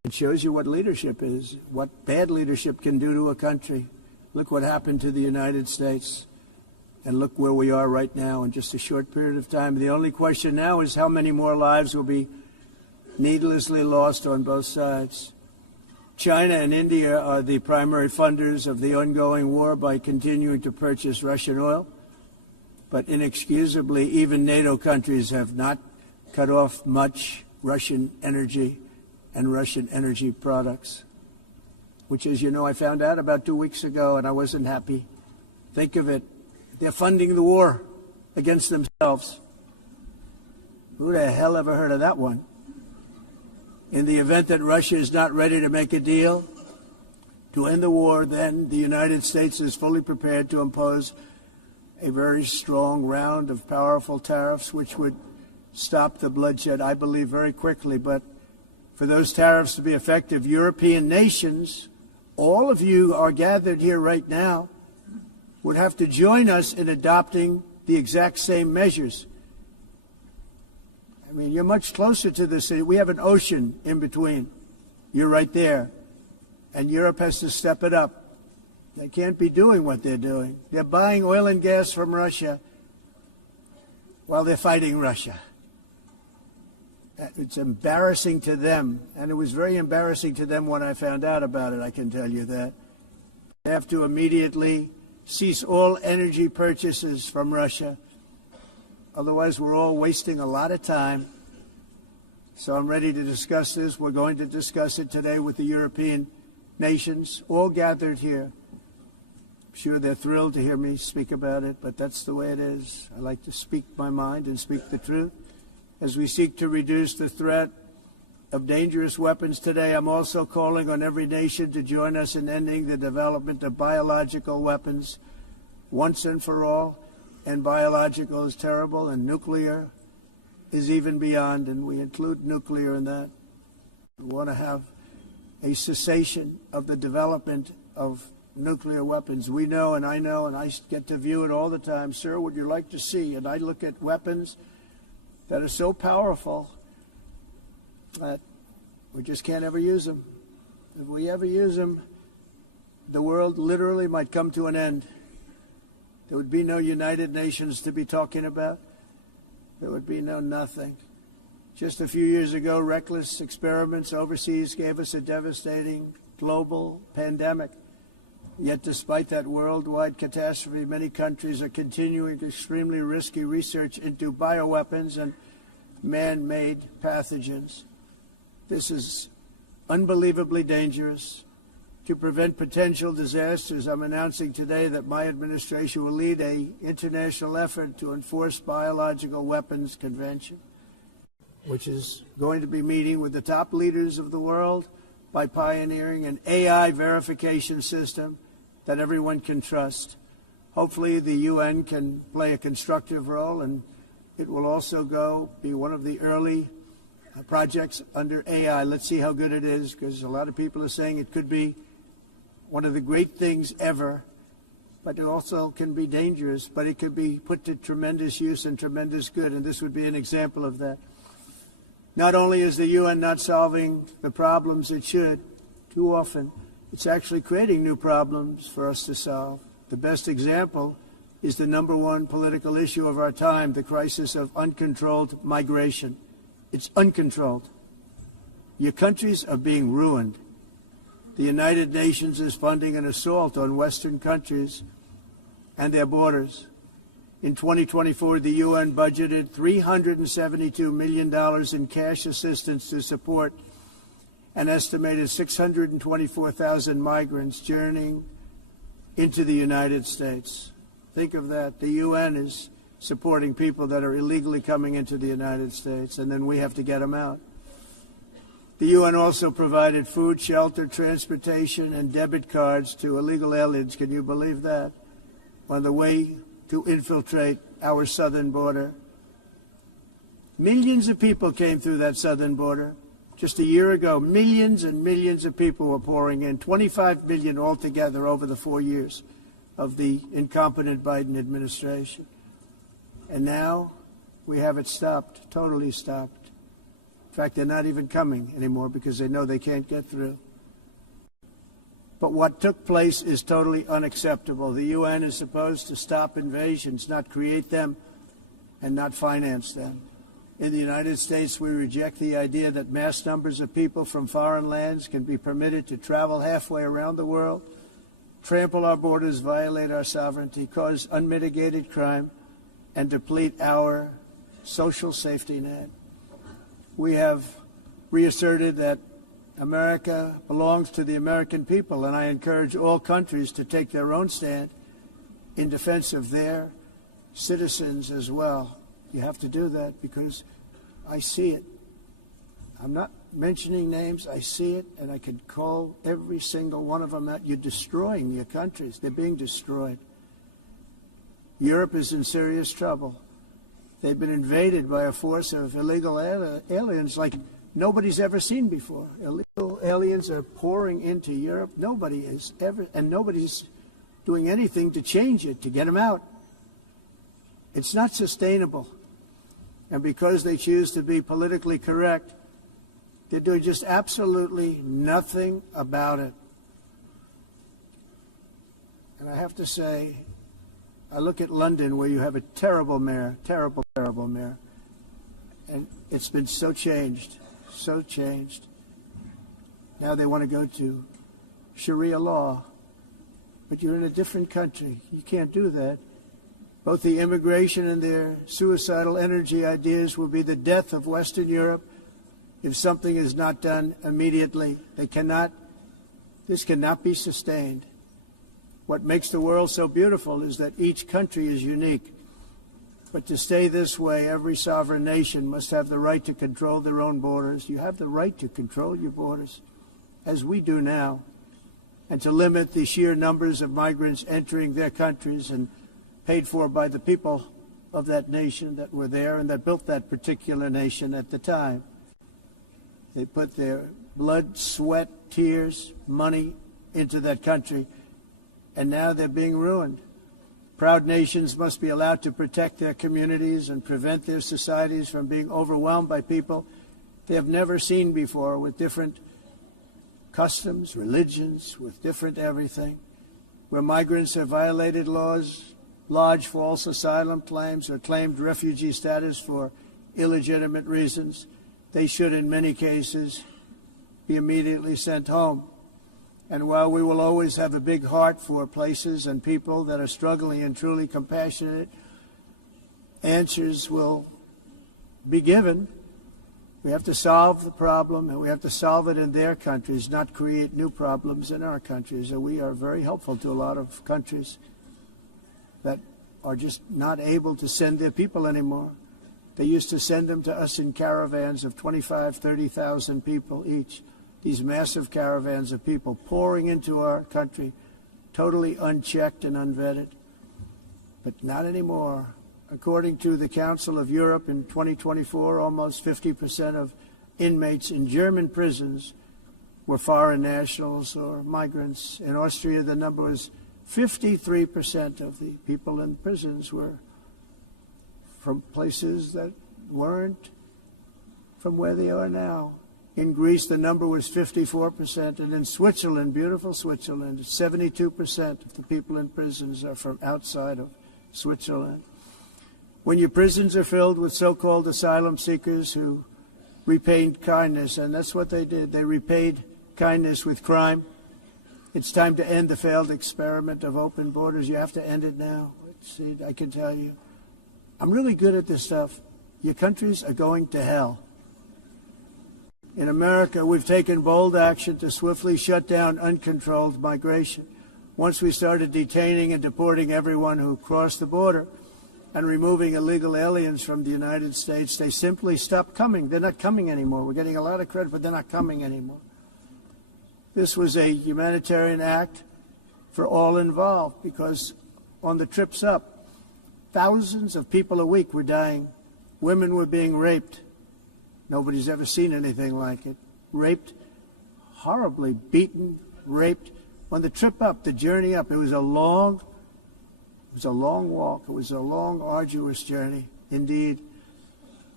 It shows you what leadership is, what bad leadership can do to a country. Look what happened to the United States, and look where we are right now in just a short period of time. The only question now is how many more lives will be needlessly lost on both sides. China and India are the primary funders of the ongoing war by continuing to purchase Russian oil. But inexcusably, even NATO countries have not cut off much Russian energy and Russian energy products, which, as you know, I found out about 2 weeks ago, and I wasn't happy. Think of it. They're funding the war against themselves. Who the hell ever heard of that one? In the event that Russia is not ready to make a deal to end the war, then the United States is fully prepared to impose a very strong round of powerful tariffs, which would stop the bloodshed, I believe, very quickly. But for those tariffs to be effective, European nations, all of you are gathered here right now, would have to join us in adopting the exact same measures. I mean, you're much closer to this. We have an ocean in between. You're right there. And Europe has to step it up. They can't be doing what they're doing. They're buying oil and gas from Russia while they're fighting Russia. It's embarrassing to them, and it was very embarrassing to them when I found out about it, I can tell you that. They have to immediately cease all energy purchases from Russia. Otherwise, we're all wasting a lot of time. So I'm ready to discuss this. We're going to discuss it today with the European nations, all gathered here. I'm sure they're thrilled to hear me speak about it, but that's the way it is. I like to speak my mind and speak the truth. As we seek to reduce the threat of dangerous weapons today, I'm also calling on every nation to join us in ending the development of biological weapons once and for all. And biological is terrible, and nuclear is even beyond, and we include nuclear in that. We want to have a cessation of the development of nuclear weapons. We know, and I get to view it all the time. Sir, would you like to see? And I look at weapons that are so powerful that we just can't ever use them. If we ever use them, the world literally might come to an end. There would be no United Nations to be talking about. There would be no nothing. Just a few years ago, reckless experiments overseas gave us a devastating global pandemic. Yet despite that worldwide catastrophe, many countries are continuing extremely risky research into bioweapons and man-made pathogens. This is unbelievably dangerous. To prevent potential disasters, I'm announcing today that my administration will lead an international effort to enforce biological weapons convention, which is going to be meeting with the top leaders of the world by pioneering an AI verification system that everyone can trust. Hopefully the UN can play a constructive role, and it will also be one of the early projects under AI. Let's see how good it is, because a lot of people are saying it could be one of the great things ever, but it also can be dangerous, but it could be put to tremendous use and tremendous good, and this would be an example of that. Not only is the UN not solving the problems it should, too often, it's actually creating new problems for us to solve. The best example is the number one political issue of our time, the crisis of uncontrolled migration. It's uncontrolled. Your countries are being ruined. The United Nations is funding an assault on Western countries and their borders. In 2024, the UN budgeted $372 million in cash assistance to support an estimated 624,000 migrants journeying into the United States. Think of that. The UN is supporting people that are illegally coming into the United States, and then we have to get them out. The UN also provided food, shelter, transportation, and debit cards to illegal aliens. Can you believe that? On the way to infiltrate our southern border. Millions of people came through that southern border. Just a year ago, millions and millions of people were pouring in, 25 million altogether over the 4 years of the incompetent Biden administration. And now we have it stopped, totally stopped. In fact, they're not even coming anymore because they know they can't get through. But what took place is totally unacceptable. The UN is supposed to stop invasions, not create them and not finance them. In the United States, we reject the idea that mass numbers of people from foreign lands can be permitted to travel halfway around the world, trample our borders, violate our sovereignty, cause unmitigated crime, and deplete our social safety net. We have reasserted that America belongs to the American people, and I encourage all countries to take their own stand in defense of their citizens as well. You have to do that because I see it. I'm not mentioning names. I see it, and I could call every single one of them out. You're destroying your countries. They're being destroyed. Europe is in serious trouble. They've been invaded by a force of illegal aliens like nobody's ever seen before. Illegal aliens are pouring into Europe. Nobody is ever, and nobody's doing anything to change it, to get them out. It's not sustainable. And because they choose to be politically correct, they're doing just absolutely nothing about it. And I have to say, I look at London, where you have a terrible mayor, terrible mayor, and it's been so changed. Now they want to go to Sharia law, but you're in a different country. You can't do that. Both the immigration and their suicidal energy ideas will be the death of Western Europe if something is not done immediately. This cannot be sustained. What makes the world so beautiful is that each country is unique. But to stay this way, every sovereign nation must have the right to control their own borders. You have the right to control your borders, as we do now, and to limit the sheer numbers of migrants entering their countries and paid for by the people of that nation that were there and that built that particular nation at the time. They put their blood, sweat, tears, money into that country, and now they're being ruined. Proud nations must be allowed to protect their communities and prevent their societies from being overwhelmed by people they have never seen before, with different customs, religions, with different everything. Where migrants have violated laws, lodged false asylum claims, or claimed refugee status for illegitimate reasons, they should, in many cases, be immediately sent home. And while we will always have a big heart for places and people that are struggling and truly compassionate, answers will be given. We have to solve the problem, and we have to solve it in their countries, not create new problems in our countries. And we are very helpful to a lot of countries that are just not able to send their people anymore. They used to send them to us in caravans of 25,000, 30,000 people each. These massive caravans of people pouring into our country, totally unchecked and unvetted. But not anymore. According to the Council of Europe, in 2024, almost 50% of inmates in German prisons were foreign nationals or migrants. In Austria, the number was 53% of the people in prisons were from places that weren't from where they are now. In Greece, the number was 54%, and in Switzerland, beautiful Switzerland, 72% of the people in prisons are from outside of Switzerland. When your prisons are filled with so-called asylum seekers who repaid kindness, and that's what they did, they repaid kindness with crime, it's time to end the failed experiment of open borders. You have to end it now. See, I can tell you, I'm really good at this stuff. Your countries are going to hell. In America, we've taken bold action to swiftly shut down uncontrolled migration. Once we started detaining and deporting everyone who crossed the border and removing illegal aliens from the United States, they simply stopped coming. They're not coming anymore. We're getting a lot of credit, but they're not coming anymore. This was a humanitarian act for all involved, because on the trips up, thousands of people a week were dying. Women were being raped. Nobody's ever seen anything like it. Raped, horribly beaten, raped. On the trip up, the journey up, it was a long walk. It was a long, arduous journey, indeed.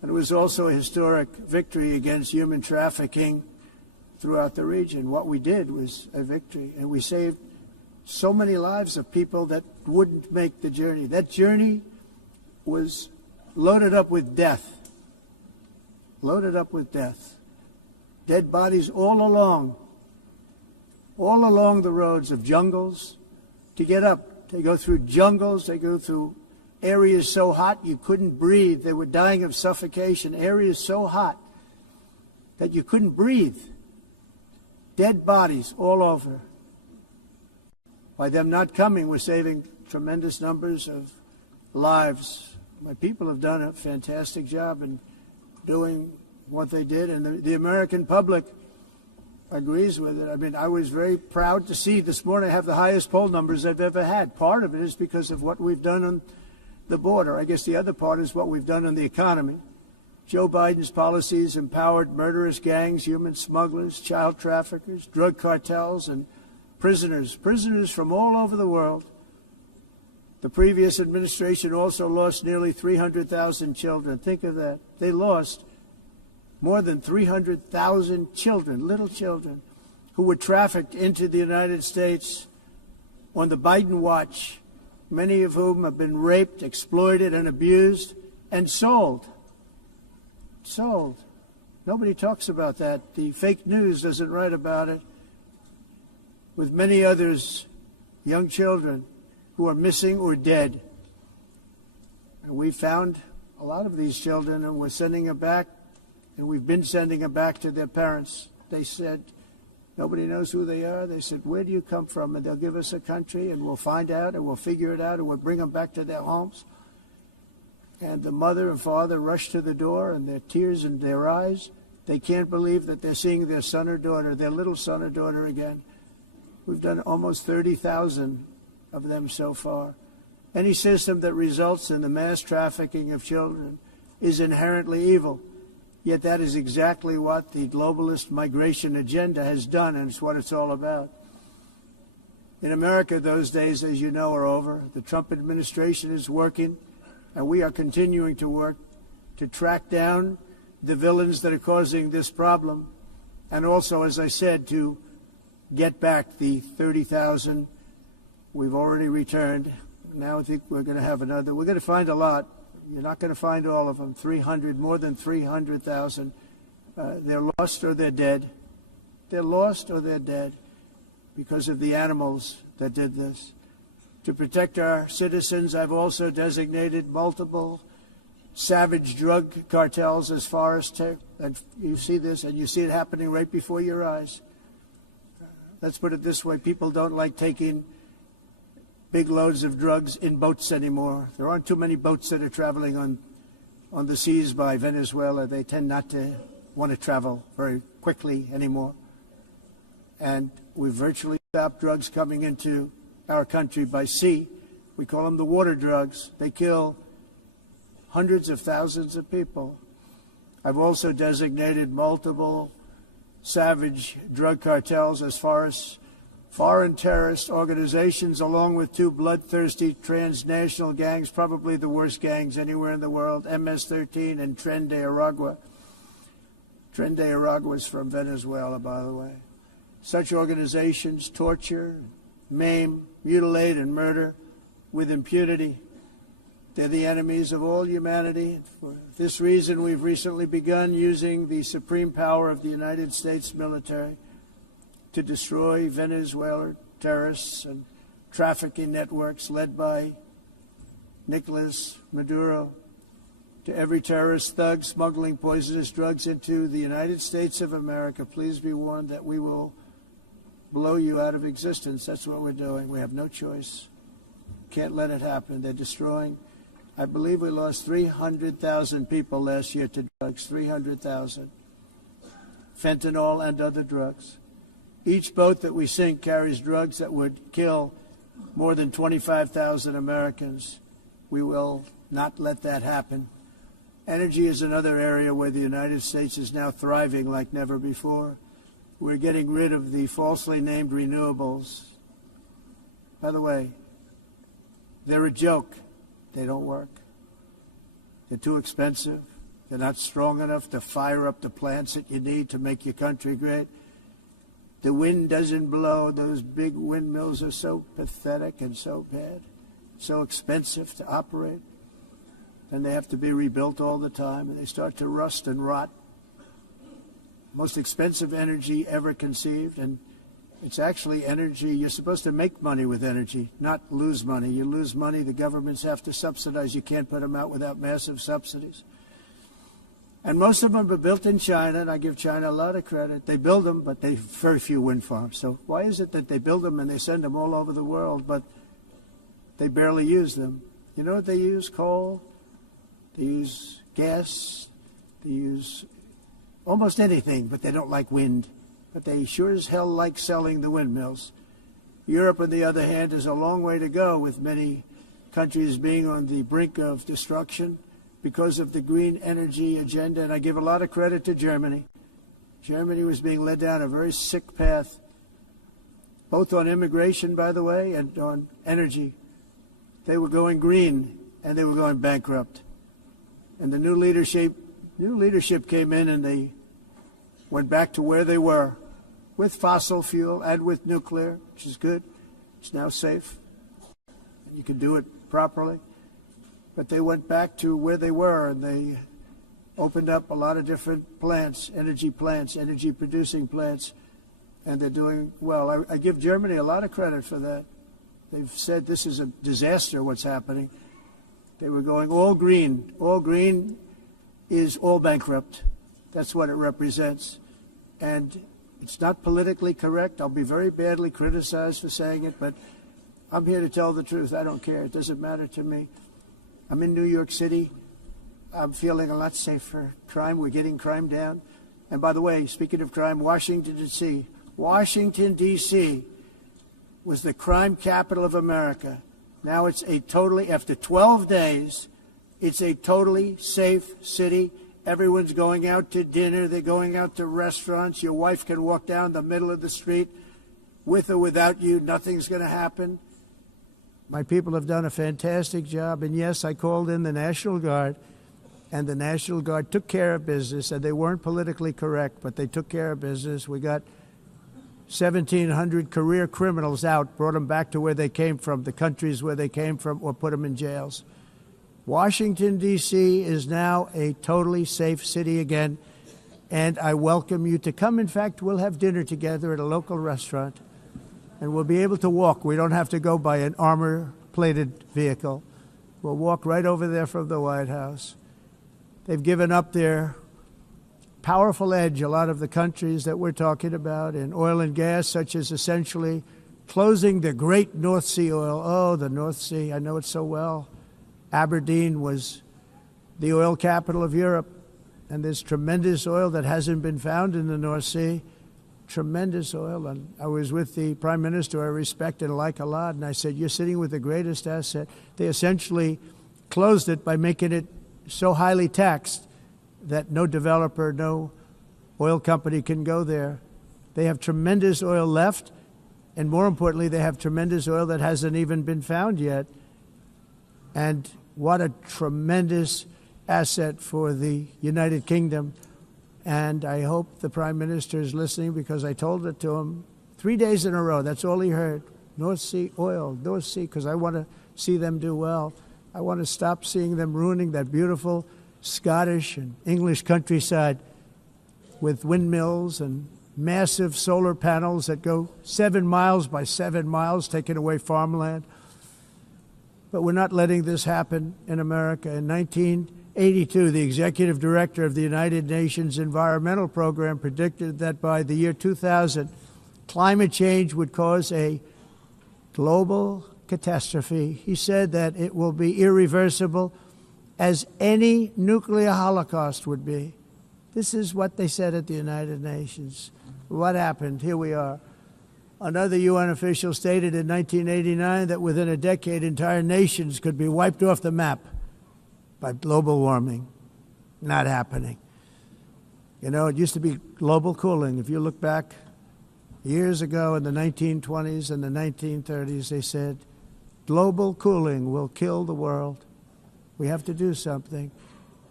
And it was also a historic victory against human trafficking throughout the region. What we did was a victory, and we saved so many lives of people that wouldn't make the journey. That journey was loaded up with death. Loaded up with death. Dead bodies all along the roads of jungles. To get up, they go through jungles, they go through areas so hot you couldn't breathe. They were dying of suffocation. Areas so hot that you couldn't breathe. Dead bodies all over. By them not coming, we're saving tremendous numbers of lives. My people have done a fantastic job in doing what they did, and the American public agrees with it. I mean, I was very proud to see this morning I have the highest poll numbers I've ever had. Part of it is because of what we've done on the border. I guess the other part is what we've done on the economy. Joe Biden's policies empowered murderous gangs, human smugglers, child traffickers, drug cartels, and prisoners from all over the world. The previous administration also lost nearly 300,000 children. Think of that. They lost more than 300,000 children, little children, who were trafficked into the United States on the Biden watch, many of whom have been raped, exploited, and abused, and sold. Sold. Nobody talks about that. The fake news doesn't write about it. With many others, young children who are missing or dead. And we found a lot of these children, and we're sending them back, and we've been sending them back to their parents. They said, nobody knows who they are. They said, where do you come from? And they'll give us a country, and we'll find out, and we'll figure it out, and we'll bring them back to their homes. And the mother and father rush to the door, and their tears in their eyes. They can't believe that they're seeing their son or daughter, their little son or daughter again. We've done almost 30,000 of them so far. Any system that results in the mass trafficking of children is inherently evil. Yet that is exactly what the globalist migration agenda has done, and it's what it's all about. In America, those days, as you know, are over. The Trump administration is working, and we are continuing to work to track down the villains that are causing this problem, and also, as I said, to get back the 30,000 we've already returned. Now I think we're going to have another. We're going to find a lot. You're not going to find all of them. 300, more than 300,000. They're lost or they're dead. They're lost or they're dead because of the animals that did this. To protect our citizens, I've also designated multiple savage drug cartels as far as and you see this, and you see it happening right before your eyes. Let's put it this way. People don't like taking big loads of drugs in boats anymore. There aren't too many boats that are traveling on the seas by Venezuela. They tend not to want to travel very quickly anymore. And we've virtually stopped drugs coming into our country by sea. We call them the water drugs. They kill hundreds of thousands of people. I've also designated multiple savage drug cartels as far as foreign terrorist organizations, along with two bloodthirsty transnational gangs, probably the worst gangs anywhere in the world, MS-13 and Tren de Aragua. Tren de Aragua is from Venezuela, by the way. Such organizations torture, maim, mutilate, and murder with impunity. They're the enemies of all humanity. For this reason, we've recently begun using the supreme power of the United States military to destroy Venezuelan terrorists and trafficking networks led by Nicolas Maduro. To every terrorist thug smuggling poisonous drugs into the United States of America, please be warned that we will blow you out of existence. That's what we're doing. We have no choice. Can't let it happen. They're destroying. I believe we lost 300,000 people last year to drugs, 300,000. Fentanyl and other drugs. Each boat that we sink carries drugs that would kill more than 25,000 Americans. We will not let that happen. Energy is another area where the United States is now thriving like never before. We're getting rid of the falsely named renewables. By the way, they're a joke. They don't work. They're too expensive. They're not strong enough to fire up the plants that you need to make your country great. The wind doesn't blow. Those big windmills are so pathetic and so bad, so expensive to operate. And they have to be rebuilt all the time, and they start to rust and rot. Most expensive energy ever conceived, and it's actually energy. You're supposed to make money with energy, not lose money. You lose money, the governments have to subsidize. You can't put them out without massive subsidies. And most of them are built in China, and I give China a lot of credit. They build them, but they very few wind farms. So why is it that they build them and they send them all over the world, but they barely use them? You know what they use? Coal. They use gas. They use almost anything, but they don't like wind. But they sure as hell like selling the windmills. Europe, on the other hand, is a long way to go, with many countries being on the brink of destruction because of the green energy agenda. And I give a lot of credit to Germany. Germany was being led down a very sick path, both on immigration, by the way, and on energy. They were going green, and they were going bankrupt. And the new leadership came in, and they went back to where they were, with fossil fuel and with nuclear, which is good. It's now safe. You can do it properly. But they went back to where they were, and they opened up a lot of different plants, energy-producing plants, and they're doing well. I give Germany a lot of credit for that. They've said this is a disaster, what's happening. They were going all green. All green is all bankrupt. That's what it represents. And it's not politically correct. I'll be very badly criticized for saying it, but I'm here to tell the truth. I don't care. It doesn't matter to me. I'm in New York City. I'm feeling a lot safer. Crime, we're getting crime down. And by the way, speaking of crime, Washington, D.C. was the crime capital of America. Now it's after 12 days, it's a totally safe city. Everyone's going out to dinner. They're going out to restaurants. Your wife can walk down the middle of the street with or without you. Nothing's going to happen. My people have done a fantastic job. And yes, I called in the National Guard, and the National Guard took care of business, and they weren't politically correct, but they took care of business. We got 1,700 career criminals out, brought them back to where they came from, the countries where they came from, or put them in jails. Washington, D.C. is now a totally safe city again, and I welcome you to come. In fact, we'll have dinner together at a local restaurant, and we'll be able to walk. We don't have to go by an armor-plated vehicle. We'll walk right over there from the White House. They've given up their powerful edge, a lot of the countries that we're talking about, in oil and gas, such as essentially closing the great North Sea oil. Oh, the North Sea, I know it so well. Aberdeen was the oil capital of Europe, and there's tremendous oil that hasn't been found in the North Sea. Tremendous oil. And I was with the Prime Minister I respect and like a lot, and I said, you're sitting with the greatest asset. They essentially closed it by making it so highly taxed that no developer, no oil company can go there. They have tremendous oil left, and more importantly, they have tremendous oil that hasn't even been found yet. And what a tremendous asset for the United Kingdom. And I hope the Prime Minister is listening, because I told it to him 3 days in a row. That's all he heard. North Sea oil, North Sea, because I want to see them do well. I want to stop seeing them ruining that beautiful Scottish and English countryside with windmills and massive solar panels that go 7 miles by 7 miles, taking away farmland. But we're not letting this happen in America. In 1982, the executive director of the United Nations Environmental Program predicted that by the year 2000, climate change would cause a global catastrophe. He said that it will be irreversible, as any nuclear holocaust would be. This is what they said at the United Nations. What happened? Here we are. Another UN official stated in 1989 that within a decade, entire nations could be wiped off the map by global warming. Not happening. You know, it used to be global cooling. If you look back years ago in the 1920s and the 1930s, they said, global cooling will kill the world. We have to do something.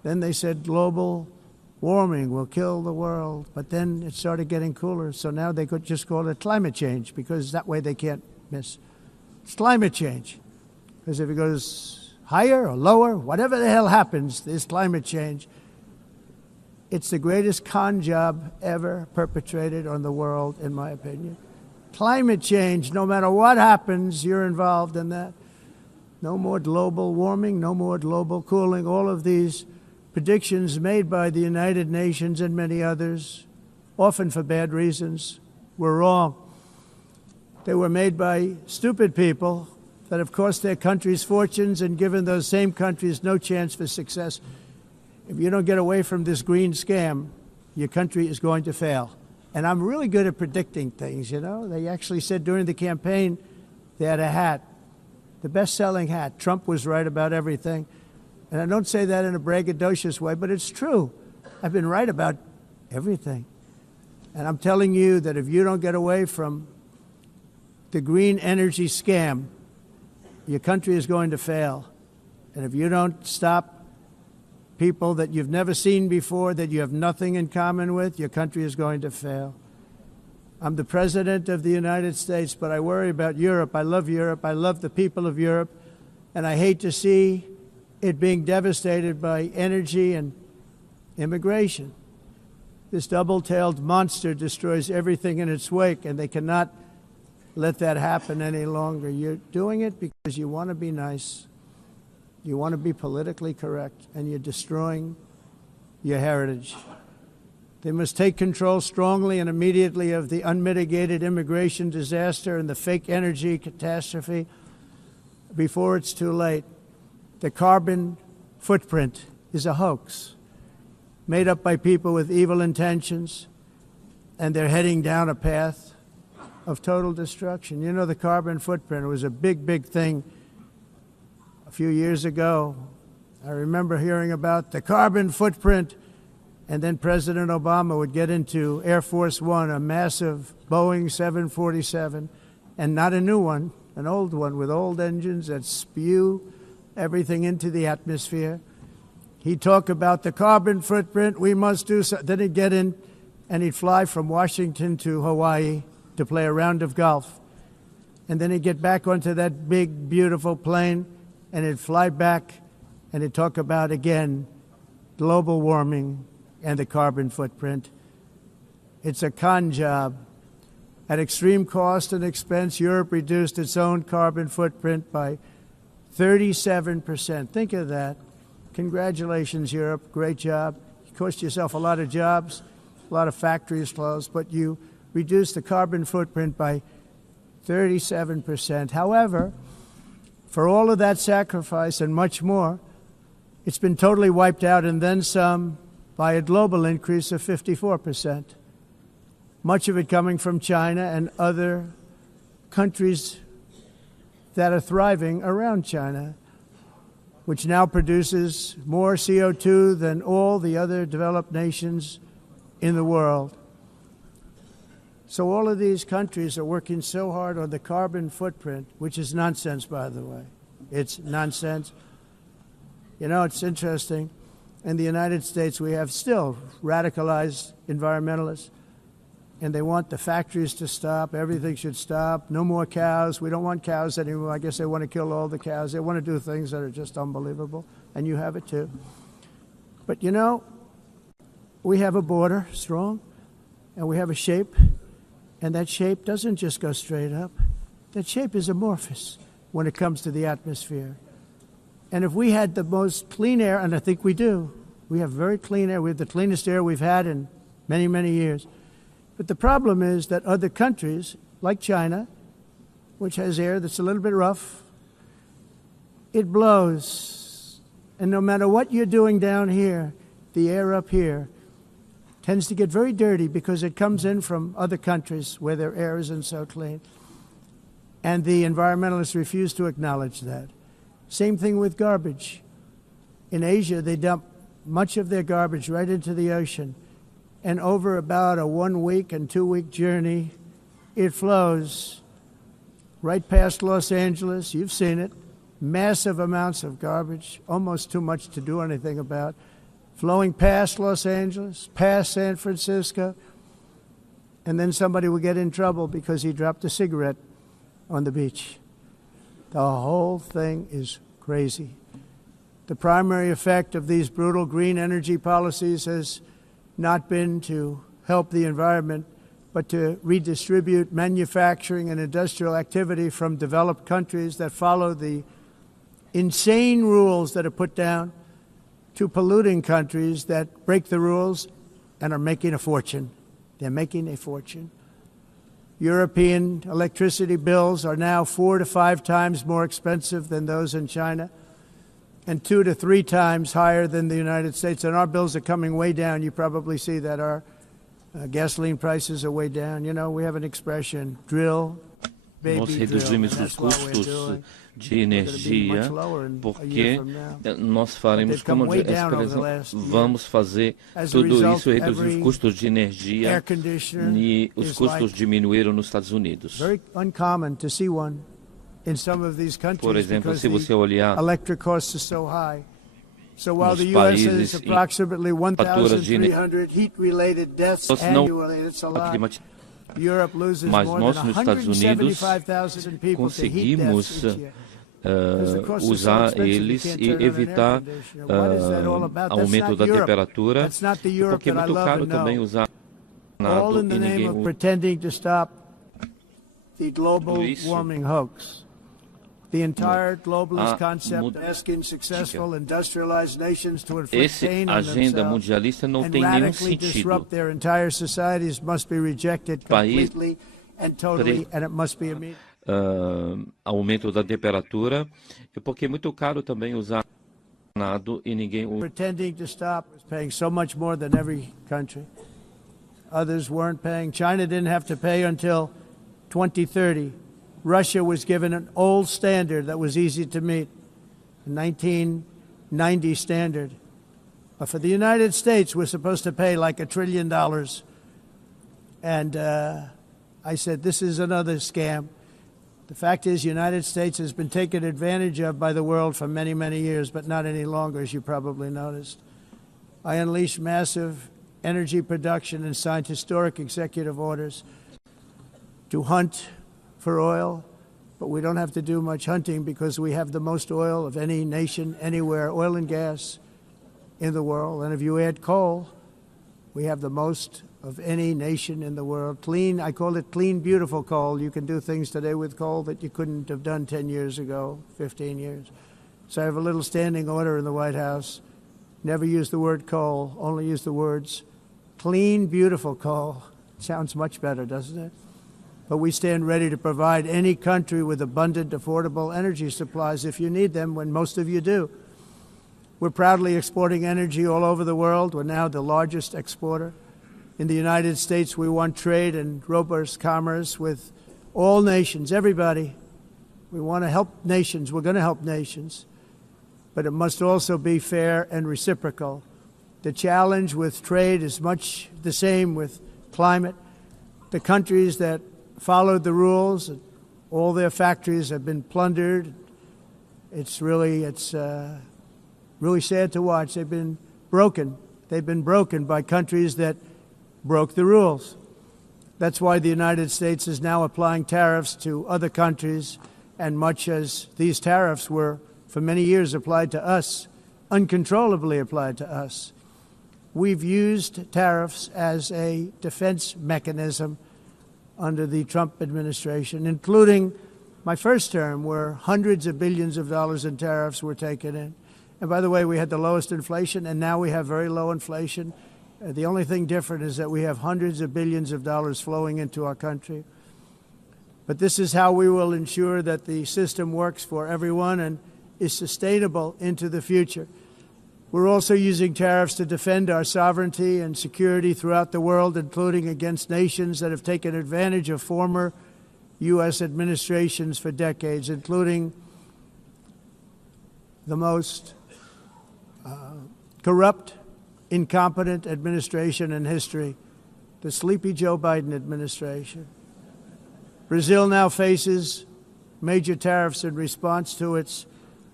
Then they said global warming will kill the world. But then it started getting cooler. So now they could just call it climate change, because that way they can't miss. It's climate change. Because if it goes higher or lower, whatever the hell happens, there's climate change. It's the greatest con job ever perpetrated on the world, in my opinion. Climate change, no matter what happens, you're involved in that. No more global warming, no more global cooling. All of these predictions made by the United Nations and many others, often for bad reasons, were wrong. They were made by stupid people that have cost their countries fortunes and given those same countries no chance for success. If you don't get away from this green scam, your country is going to fail. And I'm really good at predicting things, you know. They actually said during the campaign they had a hat, the best-selling hat. Trump was right about everything. And I don't say that in a braggadocious way, but it's true. I've been right about everything. And I'm telling you that if you don't get away from the green energy scam, your country is going to fail. And if you don't stop people that you've never seen before, that you have nothing in common with, your country is going to fail. I'm the President of the United States, but I worry about Europe. I love Europe. I love the people of Europe. And I hate to see it being devastated by energy and immigration. This double-tailed monster destroys everything in its wake, and they cannot let that happen any longer. You're doing it because you want to be nice. You want to be politically correct, and you're destroying your heritage. They must take control strongly and immediately of the unmitigated immigration disaster and the fake energy catastrophe before it's too late. The carbon footprint is a hoax made up by people with evil intentions, and they're heading down a path of total destruction. You know, the carbon footprint was a big, big thing a few years ago. I remember hearing about the carbon footprint, and then President Obama would get into Air Force One, a massive Boeing 747, and not a new one, an old one with old engines that spew everything into the atmosphere. He'd talk about the carbon footprint, we must do so. Then he'd get in and he'd fly from Washington to Hawaii to play a round of golf. And then he'd get back onto that big, beautiful plane and he'd fly back and he'd talk about, again, global warming and the carbon footprint. It's a con job. At extreme cost and expense, Europe reduced its own carbon footprint by 37%. Think of that. Congratulations, Europe. Great job. You cost yourself a lot of jobs, a lot of factories closed, but you reduced the carbon footprint by 37%. However, for all of that sacrifice and much more, it's been totally wiped out and then some by a global increase of 54%. Much of it coming from China and other countries that are thriving around China, which now produces more CO2 than all the other developed nations in the world. So all of these countries are working so hard on the carbon footprint, which is nonsense, by the way. It's nonsense. You know, it's interesting. In the United States, we have still radicalized environmentalists, and they want the factories to stop. Everything should stop. No more cows. We don't want cows anymore. I guess they want to kill all the cows. They want to do things that are just unbelievable, and you have it too. But, you know, we have a border, strong, and we have a shape, and that shape doesn't just go straight up. That shape is amorphous when it comes to the atmosphere. And if we had the most clean air, and I think we do, we have very clean air. We have the cleanest air we've had in many, many years. But the problem is that other countries, like China, which has air that's a little bit rough, it blows. And no matter what you're doing down here, the air up here tends to get very dirty because it comes in from other countries where their air isn't so clean. And the environmentalists refuse to acknowledge that. Same thing with garbage. In Asia, they dump much of their garbage right into the ocean. And over about a 1 week and 2 week journey, it flows right past Los Angeles. You've seen it. Massive amounts of garbage, almost too much to do anything about. flowing past Los Angeles, past San Francisco, and then somebody would get in trouble because he dropped a cigarette on the beach. The whole thing is crazy. The primary effect of these brutal green energy policies has not been to help the environment, but to redistribute manufacturing and industrial activity from developed countries that follow the insane rules that are put down to polluting countries that break the rules and are making a fortune. They're making a fortune. European electricity bills are now 4 to 5 times more expensive than those in China, and 2 to 3 times higher than the United States. And our bills are coming way down. You probably see that our gasoline prices are way down. You know, we have an expression, drill, baby, Nós drill. reduzimos os custos de energia porque nós faremos, como essa expressão, vamos fazer tudo isso, reduzir os custos de energia e os custos diminuíram nos Estados Unidos. Very uncommon to see one in some of these countries. Por exemplo, se você olhar electric costs are so high. So while the U.S. has approximately 1,300 heat-related deaths annually, it's a lot. Europe loses Mas more nós than nos Estados Unidos 175,000 people to heat deaths conseguimos each year. usar eles e evitar aumento da temperatura, porque é muito caro também usar all in the name of pretending to stop the global isso. warming hoax. The entire globalist concept asking successful industrialized nations to inflict pain on agenda themselves mundialista não and tem nenhum radically sentido. disrupt their entire societies must be rejected completely and totally, and it must be immediate. Aumento da temperatura, porque é muito caro também usar nada e ninguém pretending to stop is paying so much more than every country. Others weren't paying. China didn't have to pay until 2030. Russia was given an old standard that was easy to meet, a 1990 standard. But for the United States, we're supposed to pay like $1 trillion. And I said, this is another scam. The fact is, the United States has been taken advantage of by the world for many, many years, but not any longer, as you probably noticed. I unleashed massive energy production and signed historic executive orders to hunt for oil, but we don't have to do much hunting because we have the most oil of any nation anywhere, oil and gas in the world. And if you add coal, we have the most of any nation in the world. Clean, I call it clean, beautiful coal. You can do things today with coal that you couldn't have done 10 years ago, 15 years. So I have a little standing order in the White House. Never use the word coal, only use the words clean, beautiful coal. Sounds much better, doesn't it? But we stand ready to provide any country with abundant, affordable energy supplies if you need them, when most of you do. We're proudly exporting energy all over the world. We're now the largest exporter. In the United States, we want trade and robust commerce with all nations, everybody. We want to help nations. We're going to help nations. But it must also be fair and reciprocal. The challenge with trade is much the same with climate. The countries that followed the rules, all their factories have been plundered. It's really sad to watch. They've been broken. They've been broken by countries that broke the rules. That's why the United States is now applying tariffs to other countries, and much as these tariffs were for many years applied to us, uncontrollably applied to us. We've used tariffs as a defense mechanism under the Trump administration, including my first term, where hundreds of billions of dollars in tariffs were taken in. And by the way, we had the lowest inflation, and now we have very low inflation. The only thing different is that we have hundreds of billions of dollars flowing into our country. But this is how we will ensure that the system works for everyone and is sustainable into the future. We're also using tariffs to defend our sovereignty and security throughout the world, including against nations that have taken advantage of former U.S. administrations for decades, including the most corrupt, incompetent administration in history, the sleepy Joe Biden administration. Brazil now faces major tariffs in response to its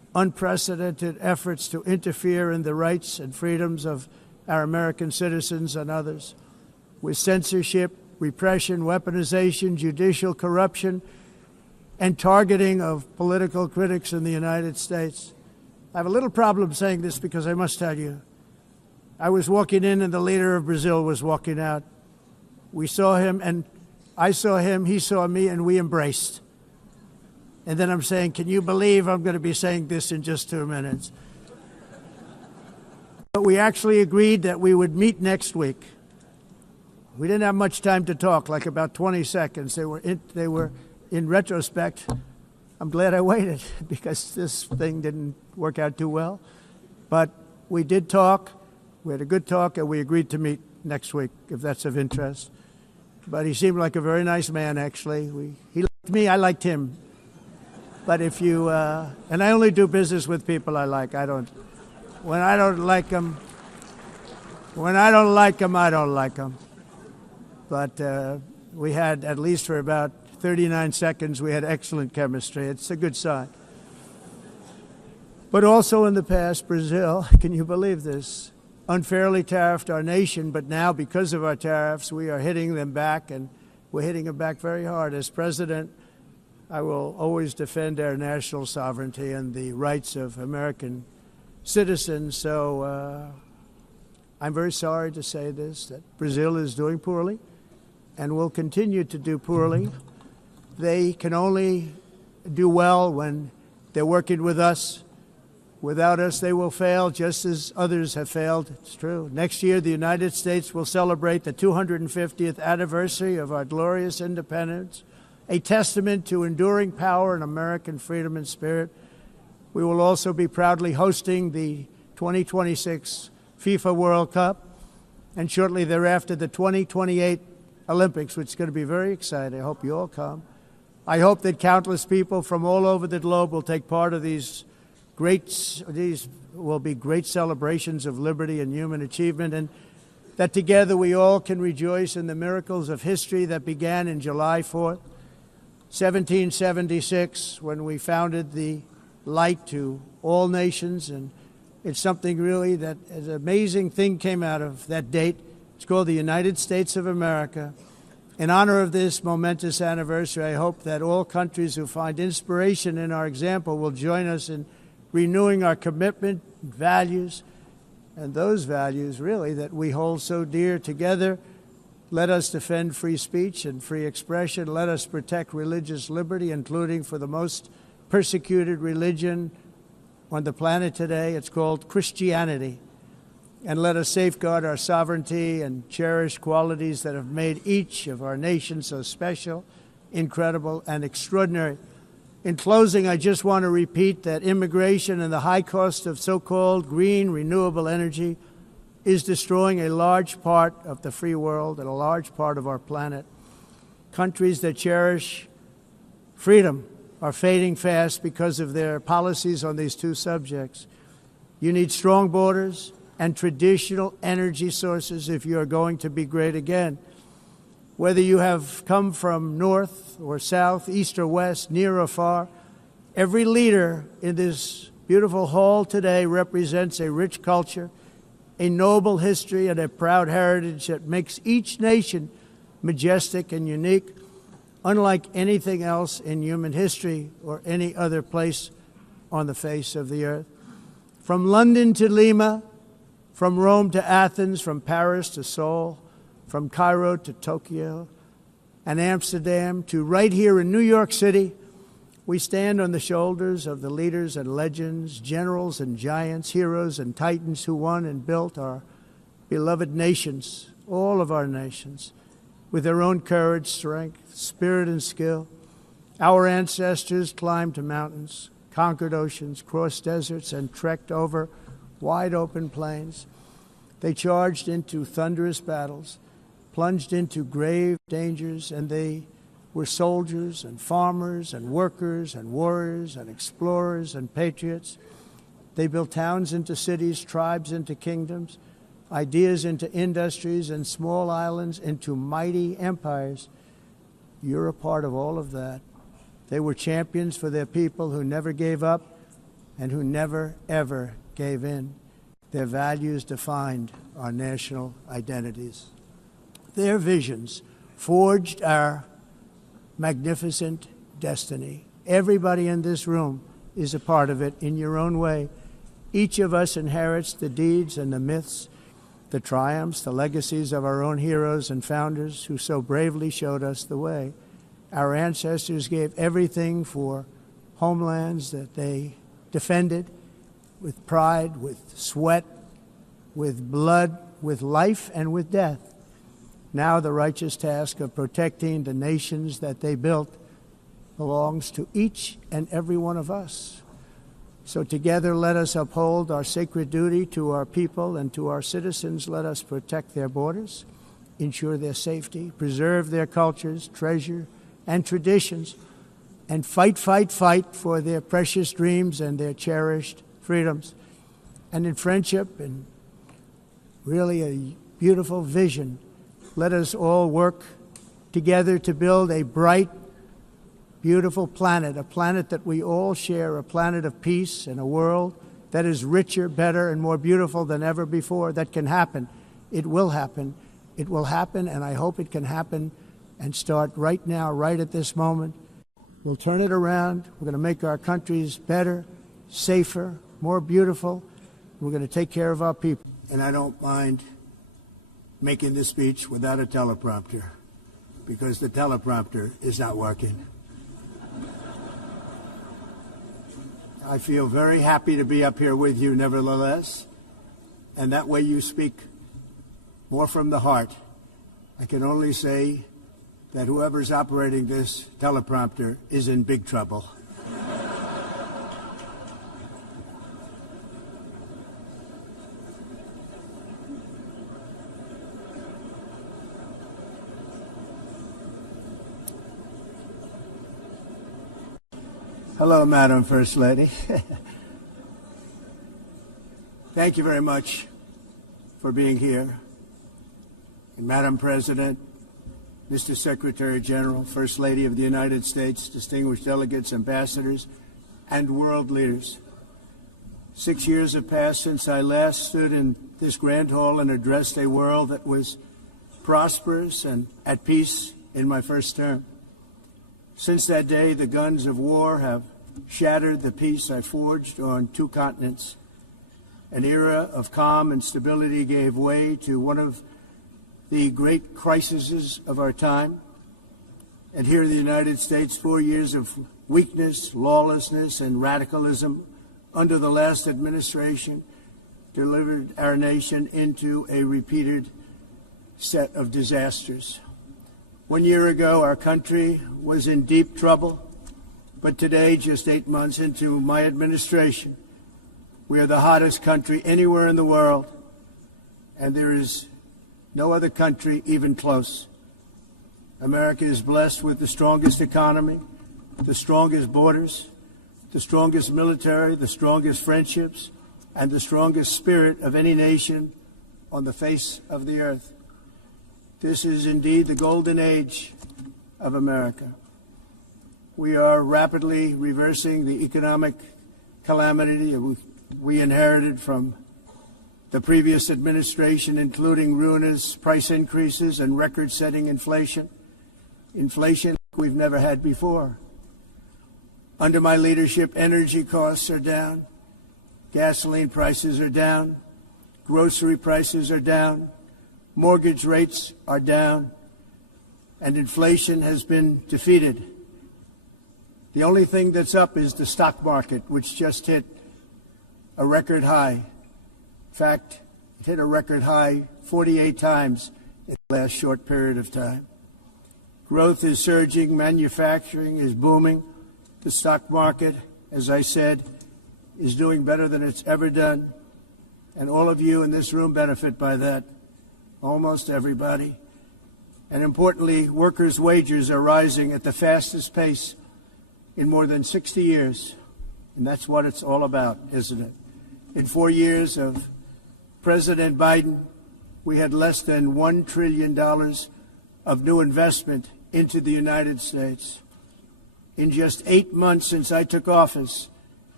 unprecedented efforts to interfere in the rights and freedoms of our American citizens and others, with censorship, repression, weaponization, judicial corruption, and targeting of political critics in the United States. I have a little problem saying this because I must tell you, I was walking in and the leader of Brazil was walking out. We saw him and I saw him, he saw me, and we embraced. And then I'm saying, can you believe I'm going to be saying this in just 2 minutes? But we actually agreed that we would meet next week. We didn't have much time to talk, like about 20 seconds. They were in retrospect, I'm glad I waited because this thing didn't work out too well. But we did talk. We had a good talk, and we agreed to meet next week, if that's of interest. But he seemed like a very nice man, actually. He liked me, I liked him. But if you, and I only do business with people I like. When I don't like them, I don't like them. But we had, at least for about 39 seconds, we had excellent chemistry. It's a good sign. But also in the past, Brazil, can you believe this, unfairly tariffed our nation, but now because of our tariffs, we are hitting them back, and we're hitting them back very hard. As president, I will always defend our national sovereignty and the rights of American citizens. So I'm very sorry to say this, that Brazil is doing poorly and will continue to do poorly. They can only do well when they're working with us. Without us, they will fail, just as others have failed. It's true. Next year, the United States will celebrate the 250th anniversary of our glorious independence, a testament to enduring power and American freedom and spirit. We will also be proudly hosting the 2026 FIFA World Cup, and shortly thereafter, the 2028 Olympics, which is going to be very exciting. I hope you all come. I hope that countless people from all over the globe will take part of these will be great celebrations of liberty and human achievement, and that together we all can rejoice in the miracles of history that began in July 4th, 1776, when we founded the light to all nations. And it's something really that an amazing thing came out of that date. It's called the United States of America. In honor of this momentous anniversary, I hope that all countries who find inspiration in our example will join us in renewing our commitment, values, and those values, really, that we hold so dear. Together, let us defend free speech and free expression. Let us protect religious liberty, including for the most persecuted religion on the planet today. It's called Christianity. And let us safeguard our sovereignty and cherish qualities that have made each of our nations so special, incredible, and extraordinary. In closing, I just want to repeat that immigration and the high cost of so-called green renewable energy is destroying a large part of the free world and a large part of our planet. Countries that cherish freedom are fading fast because of their policies on these two subjects. You need strong borders and traditional energy sources if you are going to be great again. Whether you have come from north or south, east or west, near or far, every leader in this beautiful hall today represents a rich culture, a noble history, and a proud heritage that makes each nation majestic and unique, unlike anything else in human history or any other place on the face of the earth. From London to Lima, from Rome to Athens, from Paris to Seoul, from Cairo to Tokyo and Amsterdam to right here in New York City, we stand on the shoulders of the leaders and legends, generals and giants, heroes and titans who won and built our beloved nations, all of our nations, with their own courage, strength, spirit, and skill. Our ancestors climbed mountains, conquered oceans, crossed deserts, and trekked over wide open plains. They charged into thunderous battles, plunged into grave dangers, and they were soldiers and farmers and workers and warriors and explorers and patriots. They built towns into cities, tribes into kingdoms, ideas into industries, and small islands into mighty empires. You're a part of all of that. They were champions for their people who never gave up and who never, ever gave in. Their values defined our national identities. Their visions forged our magnificent destiny. Everybody in this room is a part of it in your own way. Each of us inherits the deeds and the myths, the triumphs, the legacies of our own heroes and founders who so bravely showed us the way. Our ancestors gave everything for homelands that they defended with pride, with sweat, with blood, with life, and with death. Now the righteous task of protecting the nations that they built belongs to each and every one of us. So together let us uphold our sacred duty to our people and to our citizens. Let us protect their borders, ensure their safety, preserve their cultures, treasure, and traditions, and fight for their precious dreams and their cherished freedoms. And in friendship and really a beautiful vision, let us all work together to build a bright, beautiful planet, a planet that we all share, a planet of peace and a world that is richer, better, and more beautiful than ever before. That can happen. It will happen. It will happen, and I hope it can happen and start right now, right at this moment. We'll turn it around. We're going to make our countries better, safer, more beautiful. We're going to take care of our people. And I don't mind making this speech without a teleprompter, because the teleprompter is not working. I feel very happy to be up here with you, nevertheless, and that way you speak more from the heart. I can only say that whoever's operating this teleprompter is in big trouble. Hello, Madam First Lady. Thank you very much for being here. And Madam President, Mr. Secretary General, First Lady of the United States, distinguished delegates, ambassadors, and world leaders. 6 years have passed since I last stood in this grand hall and addressed a world that was prosperous and at peace in my first term. Since that day, the guns of war have shattered the peace I forged on 2 continents. An era of calm and stability gave way to one of the great crises of our time. And here in the United States, 4 years of weakness, lawlessness, and radicalism under the last administration delivered our nation into a repeated set of disasters. 1 year ago, our country was in deep trouble, but today, just 8 months into my administration, we are the hottest country anywhere in the world, and there is no other country even close. America is blessed with the strongest economy, the strongest borders, the strongest military, the strongest friendships, and the strongest spirit of any nation on the face of the earth. This is indeed the golden age of America. We are rapidly reversing the economic calamity we inherited from the previous administration, including ruinous price increases and record-setting inflation we've never had before. Under my leadership, energy costs are down, gasoline prices are down, grocery prices are down, mortgage rates are down, and inflation has been defeated. The only thing that's up is the stock market, which just hit a record high. In fact, it hit a record high 48 times in the last short period of time. Growth is surging, manufacturing is booming. The stock market, as I said, is doing better than it's ever done. And all of you in this room benefit by that, almost everybody. And importantly, workers' wages are rising at the fastest pace in more than 60 years. And that's what it's all about, isn't it? In 4 years of President Biden, we had less than $1 trillion of new investment into the United States. In just 8 months since I took office,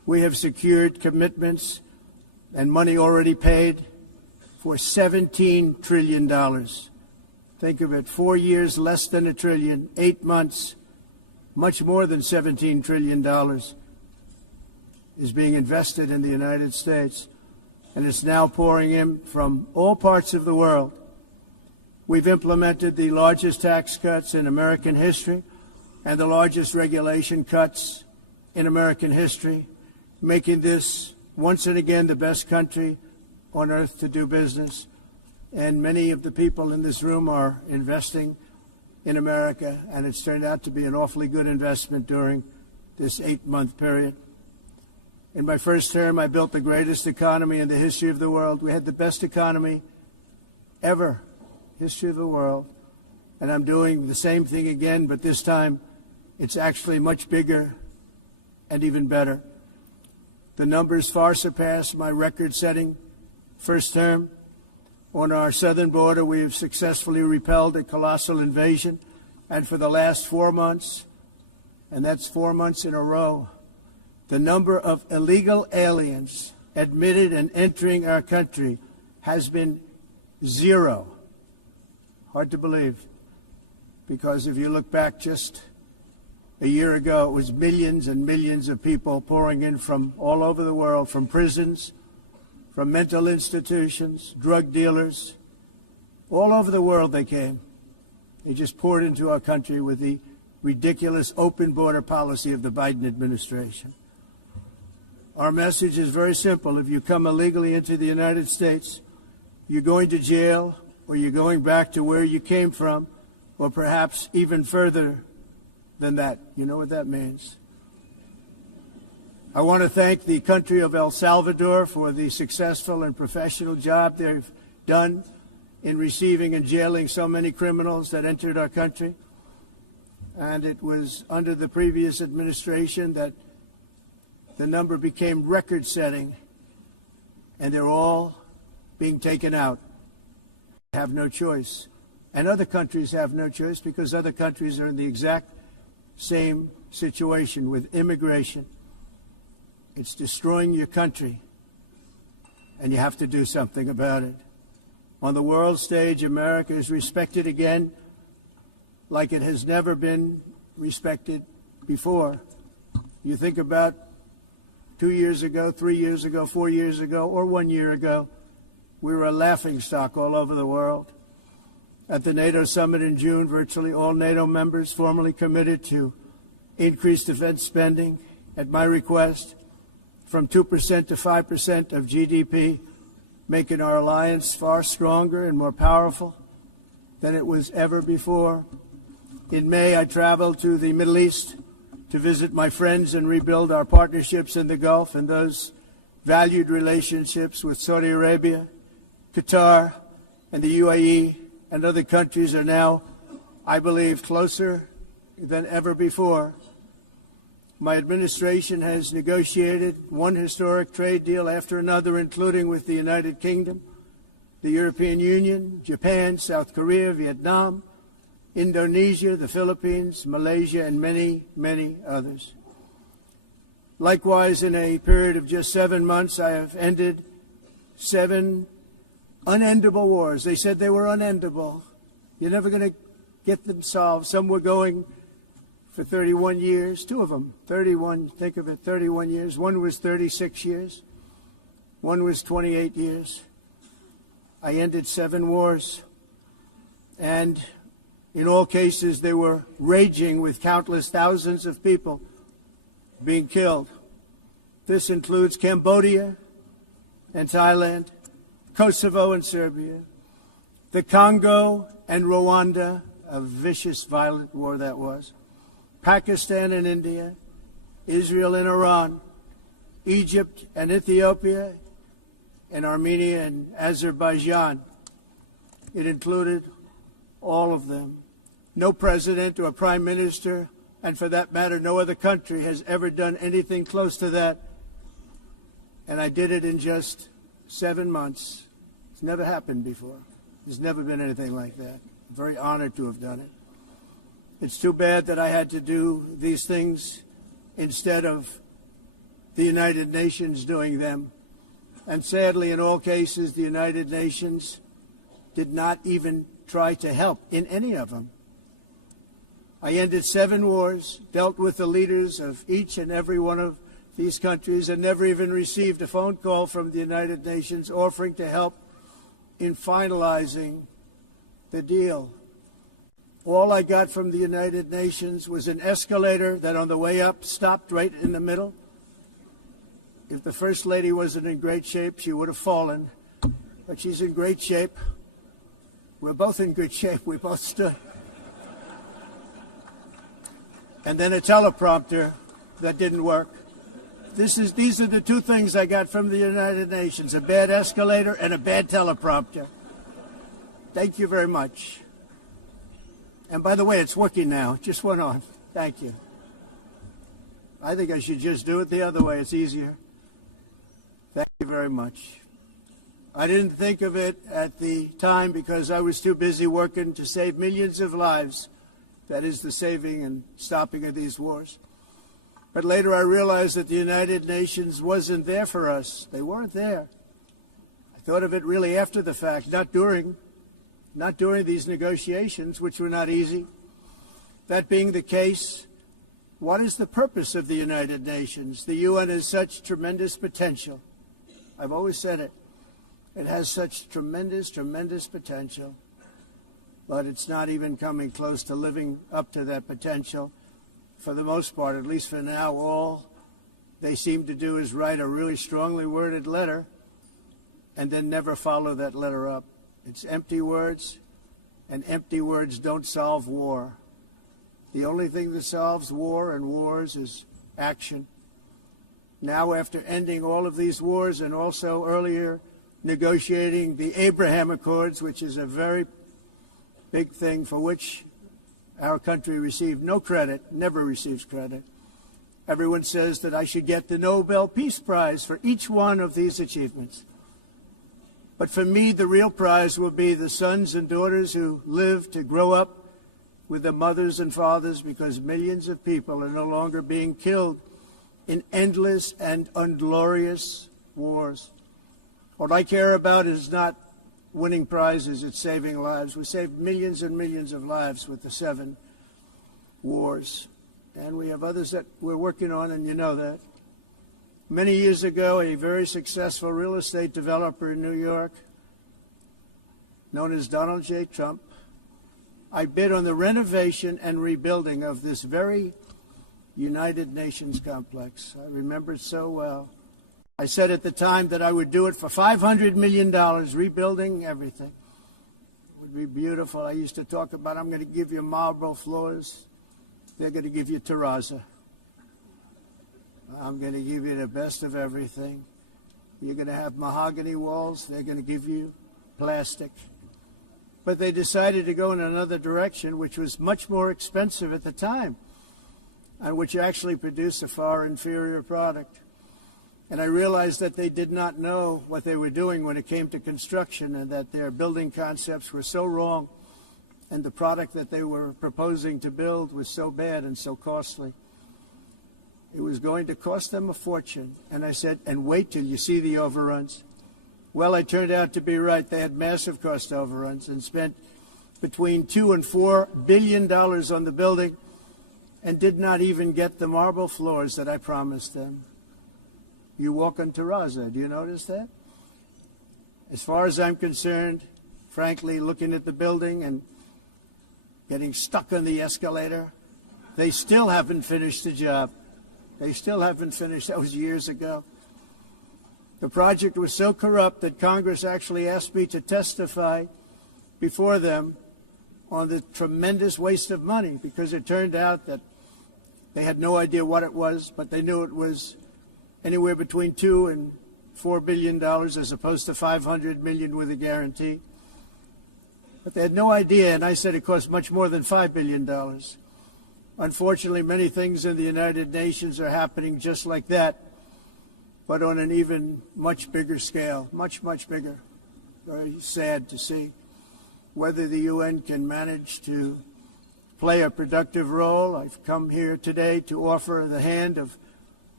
We have secured commitments and money already paid for $17 trillion. Think of it, 4 years, less than $1 trillion, 8 months, much more than $17 trillion is being invested in the United States, and it's now pouring in from all parts of the world. We've implemented the largest tax cuts in American history and the largest regulation cuts in American history, making this once and again the best country on earth to do business. And many of the people in this room are investing in America, and it's turned out to be an awfully good investment during this 8-month period. In my first term, I built the greatest economy in the history of the world. We had the best economy ever, history of the world. And I'm doing the same thing again, but this time it's actually much bigger and even better. The numbers far surpass my record-setting first term. On our southern border, we have successfully repelled a colossal invasion, and for the last 4 months, and that's 4 months in a row, the number of illegal aliens admitted and entering our country has been 0. Hard to believe, because if you look back just a year ago, it was millions and millions of people pouring in from all over the world, from prisons, from mental institutions, drug dealers. All over the world they came. They just poured into our country with the ridiculous open border policy of the Biden administration. Our message is very simple. If you come illegally into the United States, you're going to jail, or you're going back to where you came from, or perhaps even further than that. You know what that means. I want to thank the country of El Salvador for the successful and professional job they've done in receiving and jailing so many criminals that entered our country. And it was under the previous administration that the number became record-setting, and they're all being taken out. They have no choice. And other countries have no choice, because other countries are in the exact same situation with immigration. It's destroying your country, and you have to do something about it. On the world stage, America is respected again like it has never been respected before. You think about 2 years ago, 3 years ago, 4 years ago, or 1 year ago, we were a laughingstock all over the world. At the NATO summit in June, virtually all NATO members formally committed to increase defense spending at my request from 2% to 5% of GDP, making our alliance far stronger and more powerful than it was ever before. In May, I traveled to the Middle East to visit my friends and rebuild our partnerships in the Gulf and those valued relationships with Saudi Arabia, Qatar, and the UAE, and other countries are now, I believe, closer than ever before. My administration has negotiated one historic trade deal after another, including with the United Kingdom, the European Union, Japan, South Korea, Vietnam, Indonesia, the Philippines, Malaysia, and many, many others. Likewise, in a period of just 7 months, I have ended 7 unendable wars. They said they were unendable. You're never going to get them solved. Some were going for 31 years, 2 of them, 31, think of it, 31 years. One was 36 years. One was 28 years. I ended 7 wars. And in all cases, they were raging with countless thousands of people being killed. This includes Cambodia and Thailand, Kosovo and Serbia, the Congo and Rwanda, a vicious, violent war that was, Pakistan and India, Israel and Iran, Egypt and Ethiopia, and Armenia and Azerbaijan. It included all of them. No president or prime minister, and for that matter, no other country has ever done anything close to that. And I did it in just 7 months. It's never happened before. There's never been anything like that. I'm very honored to have done it. It's too bad that I had to do these things instead of the United Nations doing them. And sadly, in all cases, the United Nations did not even try to help in any of them. I ended 7 wars, dealt with the leaders of each and every one of these countries, and never even received a phone call from the United Nations offering to help in finalizing the deal. All I got from the United Nations was an escalator that on the way up stopped right in the middle. If the First Lady wasn't in great shape, she would have fallen. But she's in great shape. We're both in good shape. We both stood. And then a teleprompter that didn't work. These are the 2 things I got from the United Nations, a bad escalator and a bad teleprompter. Thank you very much. And by the way, it's working now. It just went on. Thank you. I think I should just do it the other way. It's easier. Thank you very much. I didn't think of it at the time because I was too busy working to save millions of lives. That is the saving and stopping of these wars. But later I realized that the United Nations wasn't there for us. They weren't there. I thought of it really after the fact, not during these negotiations, which were not easy. That being the case, what is the purpose of the United Nations? The UN has such tremendous potential. I've always said it. It has such tremendous, tremendous potential. But it's not even coming close to living up to that potential. For the most part, at least for now, all they seem to do is write a really strongly worded letter and then never follow that letter up. It's empty words, and empty words don't solve war. The only thing that solves war and wars is action. Now, after ending all of these wars and also earlier negotiating the Abraham Accords, which is a very big thing for which our country received no credit, never receives credit. Everyone says that I should get the Nobel Peace Prize for each one of these achievements. But for me, the real prize will be the sons and daughters who live to grow up with the mothers and fathers, because millions of people are no longer being killed in endless and unglorious wars. What I care about is not winning prizes, it's saving lives. We saved millions and millions of lives with the 7 wars. And we have others that we're working on, and you know that. Many years ago, a very successful real estate developer in New York, known as Donald J. Trump, I bid on the renovation and rebuilding of this very United Nations complex. I remember it so well. I said at the time that I would do it for $500 million, rebuilding everything. It would be beautiful. I used to talk about, I'm going to give you marble floors. They're going to give you terrazzo. I'm going to give you the best of everything. You're going to have mahogany walls. They're going to give you plastic. But they decided to go in another direction, which was much more expensive at the time, and which actually produced a far inferior product. And I realized that they did not know what they were doing when it came to construction, and that their building concepts were so wrong, and the product that they were proposing to build was so bad and so costly. It was going to cost them a fortune. And I said, and wait till you see the overruns. Well, I turned out to be right. They had massive cost overruns and spent between $2 and $4 billion on the building and did not even get the marble floors that I promised them. You walk on terrazzo. Do you notice that? As far as I'm concerned, frankly, looking at the building and getting stuck on the escalator, they still haven't finished the job. They still haven't finished. That was years ago. The project was so corrupt that Congress actually asked me to testify before them on the tremendous waste of money, because it turned out that they had no idea what it was, but they knew it was anywhere between $2 and $4 billion as opposed to $500 million with a guarantee. But they had no idea, and I said it cost much more than $5 billion. Unfortunately, many things in the United Nations are happening just like that, but on an even much bigger scale, much, much bigger. Very sad to see. Whether the UN can manage to play a productive role, I've come here today to offer the hand of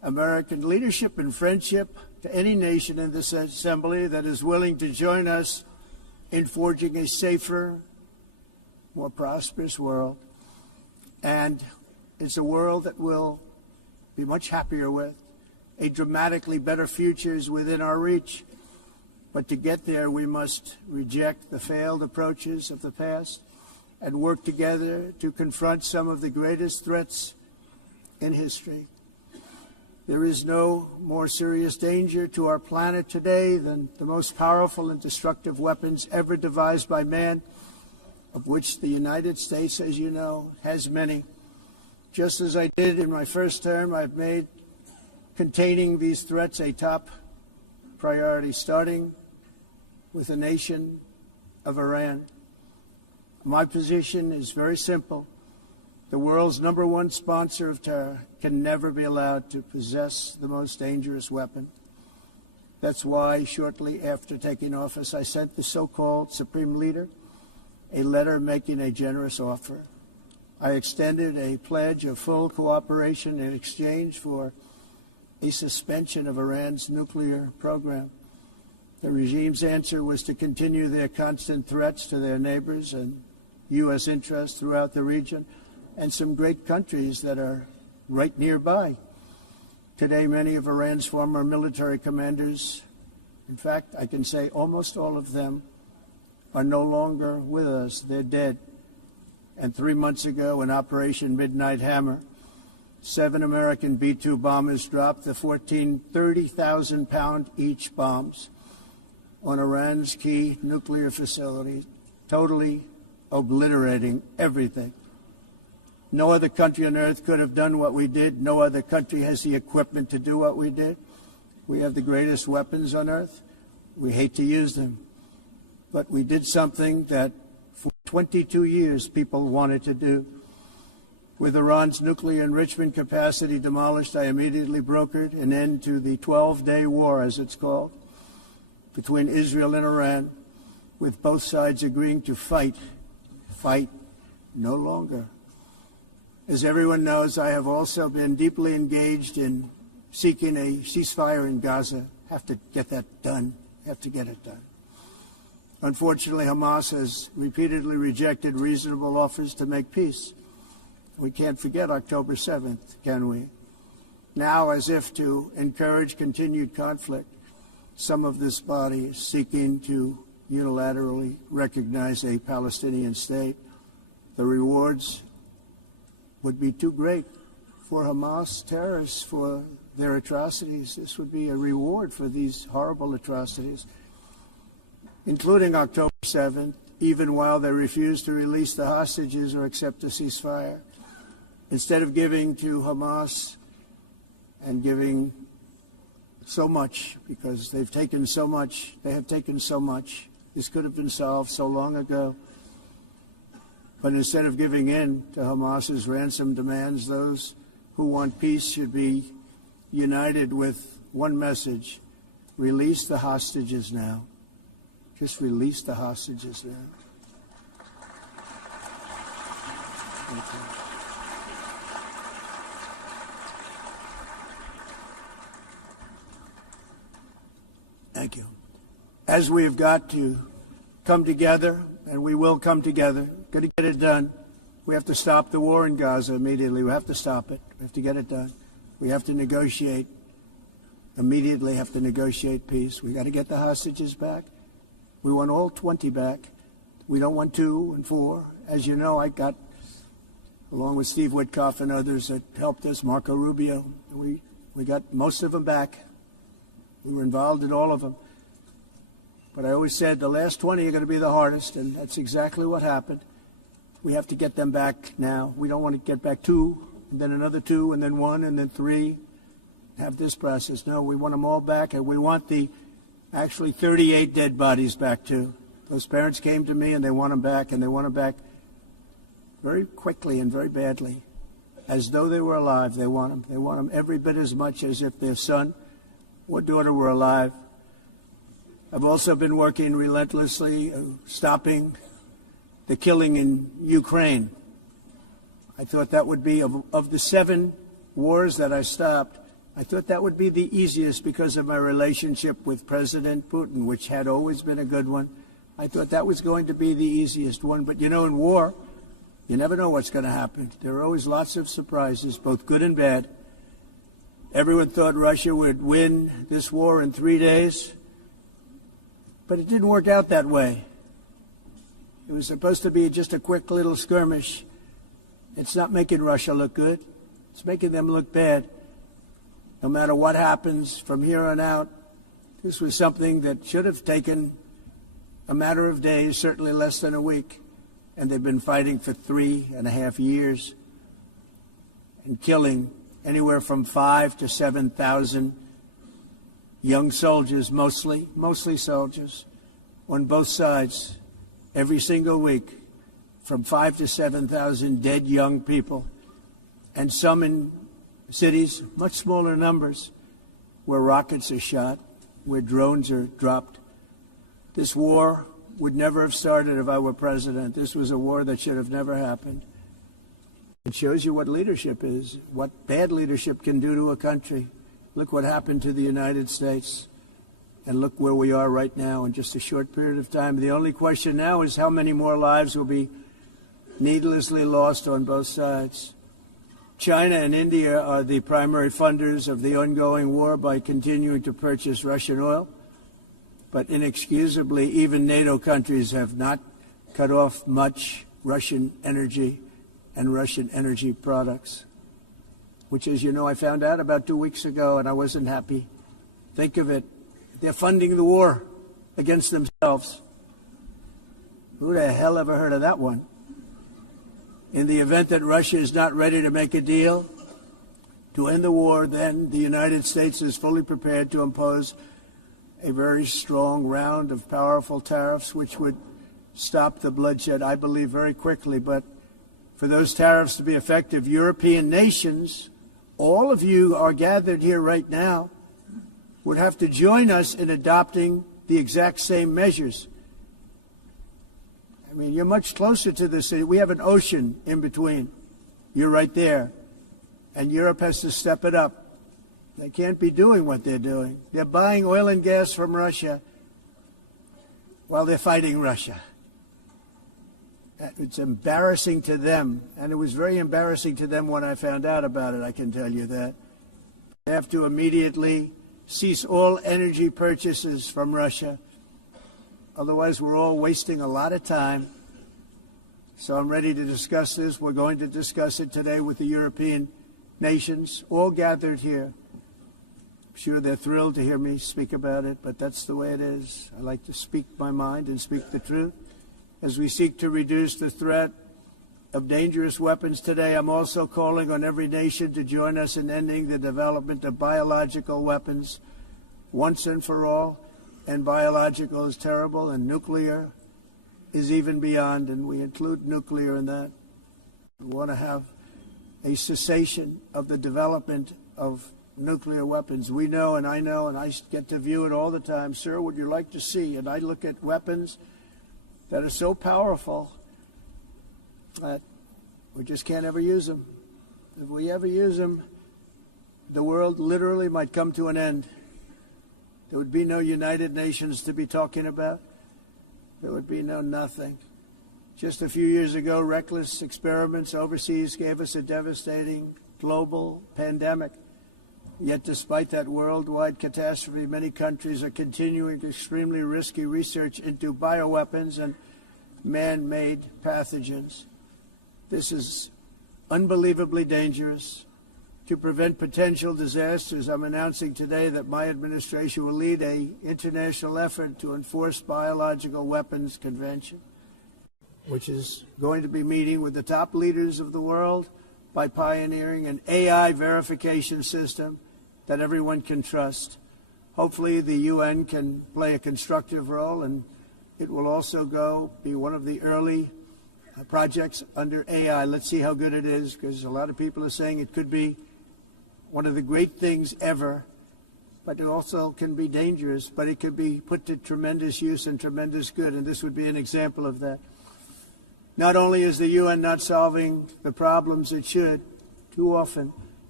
American leadership and friendship to any nation in this assembly that is willing to join us in forging a safer, more prosperous world. And it's a world that we'll be much happier with. A dramatically better future is within our reach. But to get there, we must reject the failed approaches of the past and work together to confront some of the greatest threats in history. There is no more serious danger to our planet today than the most powerful and destructive weapons ever devised by man, of which the United States, as you know, has many. Just as I did in my first term, I've made containing these threats a top priority, starting with the nation of Iran. My position is very simple. The world's #1 sponsor of terror can never be allowed to possess the most dangerous weapon. That's why, shortly after taking office, I sent the so-called Supreme Leader a letter making a generous offer. I extended a pledge of full cooperation in exchange for a suspension of Iran's nuclear program. The regime's answer was to continue their constant threats to their neighbors and U.S. interests throughout the region and some great countries that are right nearby. Today, many of Iran's former military commanders, in fact, I can say almost all of them, are no longer with us. They're dead. And 3 months ago, in Operation Midnight Hammer, 7 American B-2 bombers dropped the 14 30,000-pound each bombs on Iran's key nuclear facilities, totally obliterating everything. No other country on earth could have done what we did. No other country has the equipment to do what we did. We have the greatest weapons on earth. We hate to use them. But we did something that for 22 years people wanted to do. With Iran's nuclear enrichment capacity demolished, I immediately brokered an end to the 12-day war, as it's called, between Israel and Iran, with both sides agreeing to fight no longer. As everyone knows, I have also been deeply engaged in seeking a ceasefire in Gaza. Have to get that done. Have to get it done. Unfortunately, Hamas has repeatedly rejected reasonable offers to make peace. We can't forget October 7th, can we? Now, as if to encourage continued conflict, some of this body is seeking to unilaterally recognize a Palestinian state. The rewards would be too great for Hamas terrorists for their atrocities. This would be a reward for these horrible atrocities, including October 7th, even while they refuse to release the hostages or accept a ceasefire. Instead of giving to Hamas and giving so much, because they've taken so much, they have taken so much. This could have been solved so long ago. But instead of giving in to Hamas's ransom demands, those who want peace should be united with one message: release the hostages now. Just release the hostages now. Thank you. Thank you. As we have got to come together, and we will come together, going to get it done. We have to stop the war in Gaza immediately. We have to stop it. We have to get it done. We have to negotiate, immediately have to negotiate peace. We got to get the hostages back. We want all 20 back. We don't want 2 and 4. As you know, I got, along with Steve Witkoff and others that helped us, Marco Rubio, we got most of them back. We were involved in all of them. But I always said the last 20 are going to be the hardest, and that's exactly what happened. We have to get them back now. We don't want to get back 2, and then another 2, and then 1, and then 3. Have this process. No, we want them all back, and we want the actually 38 dead bodies back too. Those parents came to me, and they want them back, and they want them back very quickly and very badly, as though they were alive. They want them. They want them every bit as much as if their son or daughter were alive. I've also been working relentlessly, stopping the killing in Ukraine. I thought that would be, of the 7 wars that I stopped, I thought that would be the easiest because of my relationship with President Putin, which had always been a good one. I thought that was going to be the easiest one. But, you know, in war, you never know what's going to happen. There are always lots of surprises, both good and bad. Everyone thought Russia would win this war in 3 days, but it didn't work out that way. It was supposed to be just a quick little skirmish. It's not making Russia look good. It's making them look bad. No matter what happens from here on out, this was something that should have taken a matter of days, certainly less than a week. And they've been fighting for 3.5 years and killing anywhere from 5,000 to 7,000 young soldiers, mostly soldiers, on both sides, every single week, from 5,000 to 7,000 dead young people, and some in cities, much smaller numbers, where rockets are shot, where drones are dropped. This war would never have started if I were president. This was a war that should have never happened. It shows you what leadership is, what bad leadership can do to a country. Look what happened to the United States, and look where we are right now in just a short period of time. The only question now is how many more lives will be needlessly lost on both sides. China and India are the primary funders of the ongoing war by continuing to purchase Russian oil. But inexcusably, even NATO countries have not cut off much Russian energy and Russian energy products, which, as you know, I found out about 2 weeks ago, and I wasn't happy. Think of it. They're funding the war against themselves. Who the hell ever heard of that one? In the event that Russia is not ready to make a deal to end the war, then the United States is fully prepared to impose a very strong round of powerful tariffs, which would stop the bloodshed, I believe, very quickly. But for those tariffs to be effective, European nations, all of you are gathered here right now, would have to join us in adopting the exact same measures. I mean, you're much closer to the city. We have an ocean in between. You're right there. And Europe has to step it up. They can't be doing what they're doing. They're buying oil and gas from Russia while they're fighting Russia. It's embarrassing to them, and it was very embarrassing to them when I found out about it, I can tell you that. They have to immediately cease all energy purchases from Russia. Otherwise, we're all wasting a lot of time. So I'm ready to discuss this. We're going to discuss it today with the European nations, all gathered here. I'm sure they're thrilled to hear me speak about it, but that's the way it is. I like to speak my mind and speak the truth. As we seek to reduce the threat of dangerous weapons today, I'm also calling on every nation to join us in ending the development of biological weapons once and for all. And biological is terrible, and nuclear is even beyond, and we include nuclear in that. We want to have a cessation of the development of nuclear weapons. We know, and I get to view it all the time. Sir, would you like to see? And I look at weapons that are so powerful that we just can't ever use them. If we ever use them, the world literally might come to an end. There would be no United Nations to be talking about. There would be no nothing. Just a few years ago, reckless experiments overseas gave us a devastating global pandemic. Yet despite that worldwide catastrophe, many countries are continuing extremely risky research into bioweapons and man-made pathogens. This is unbelievably dangerous. To prevent potential disasters, I'm announcing today that my administration will lead an international effort to enforce biological weapons convention, which is going to be meeting with the top leaders of the world by pioneering an AI verification system that everyone can trust. Hopefully the UN can play a constructive role, and it will also be one of the early projects under AI. Let's see how good it is, because a lot of people are saying it could be one of the great things ever, but it also can be dangerous, but it could be put to tremendous use and tremendous good, and this would be an example of that. Not only is the UN not solving the problems it should, too often,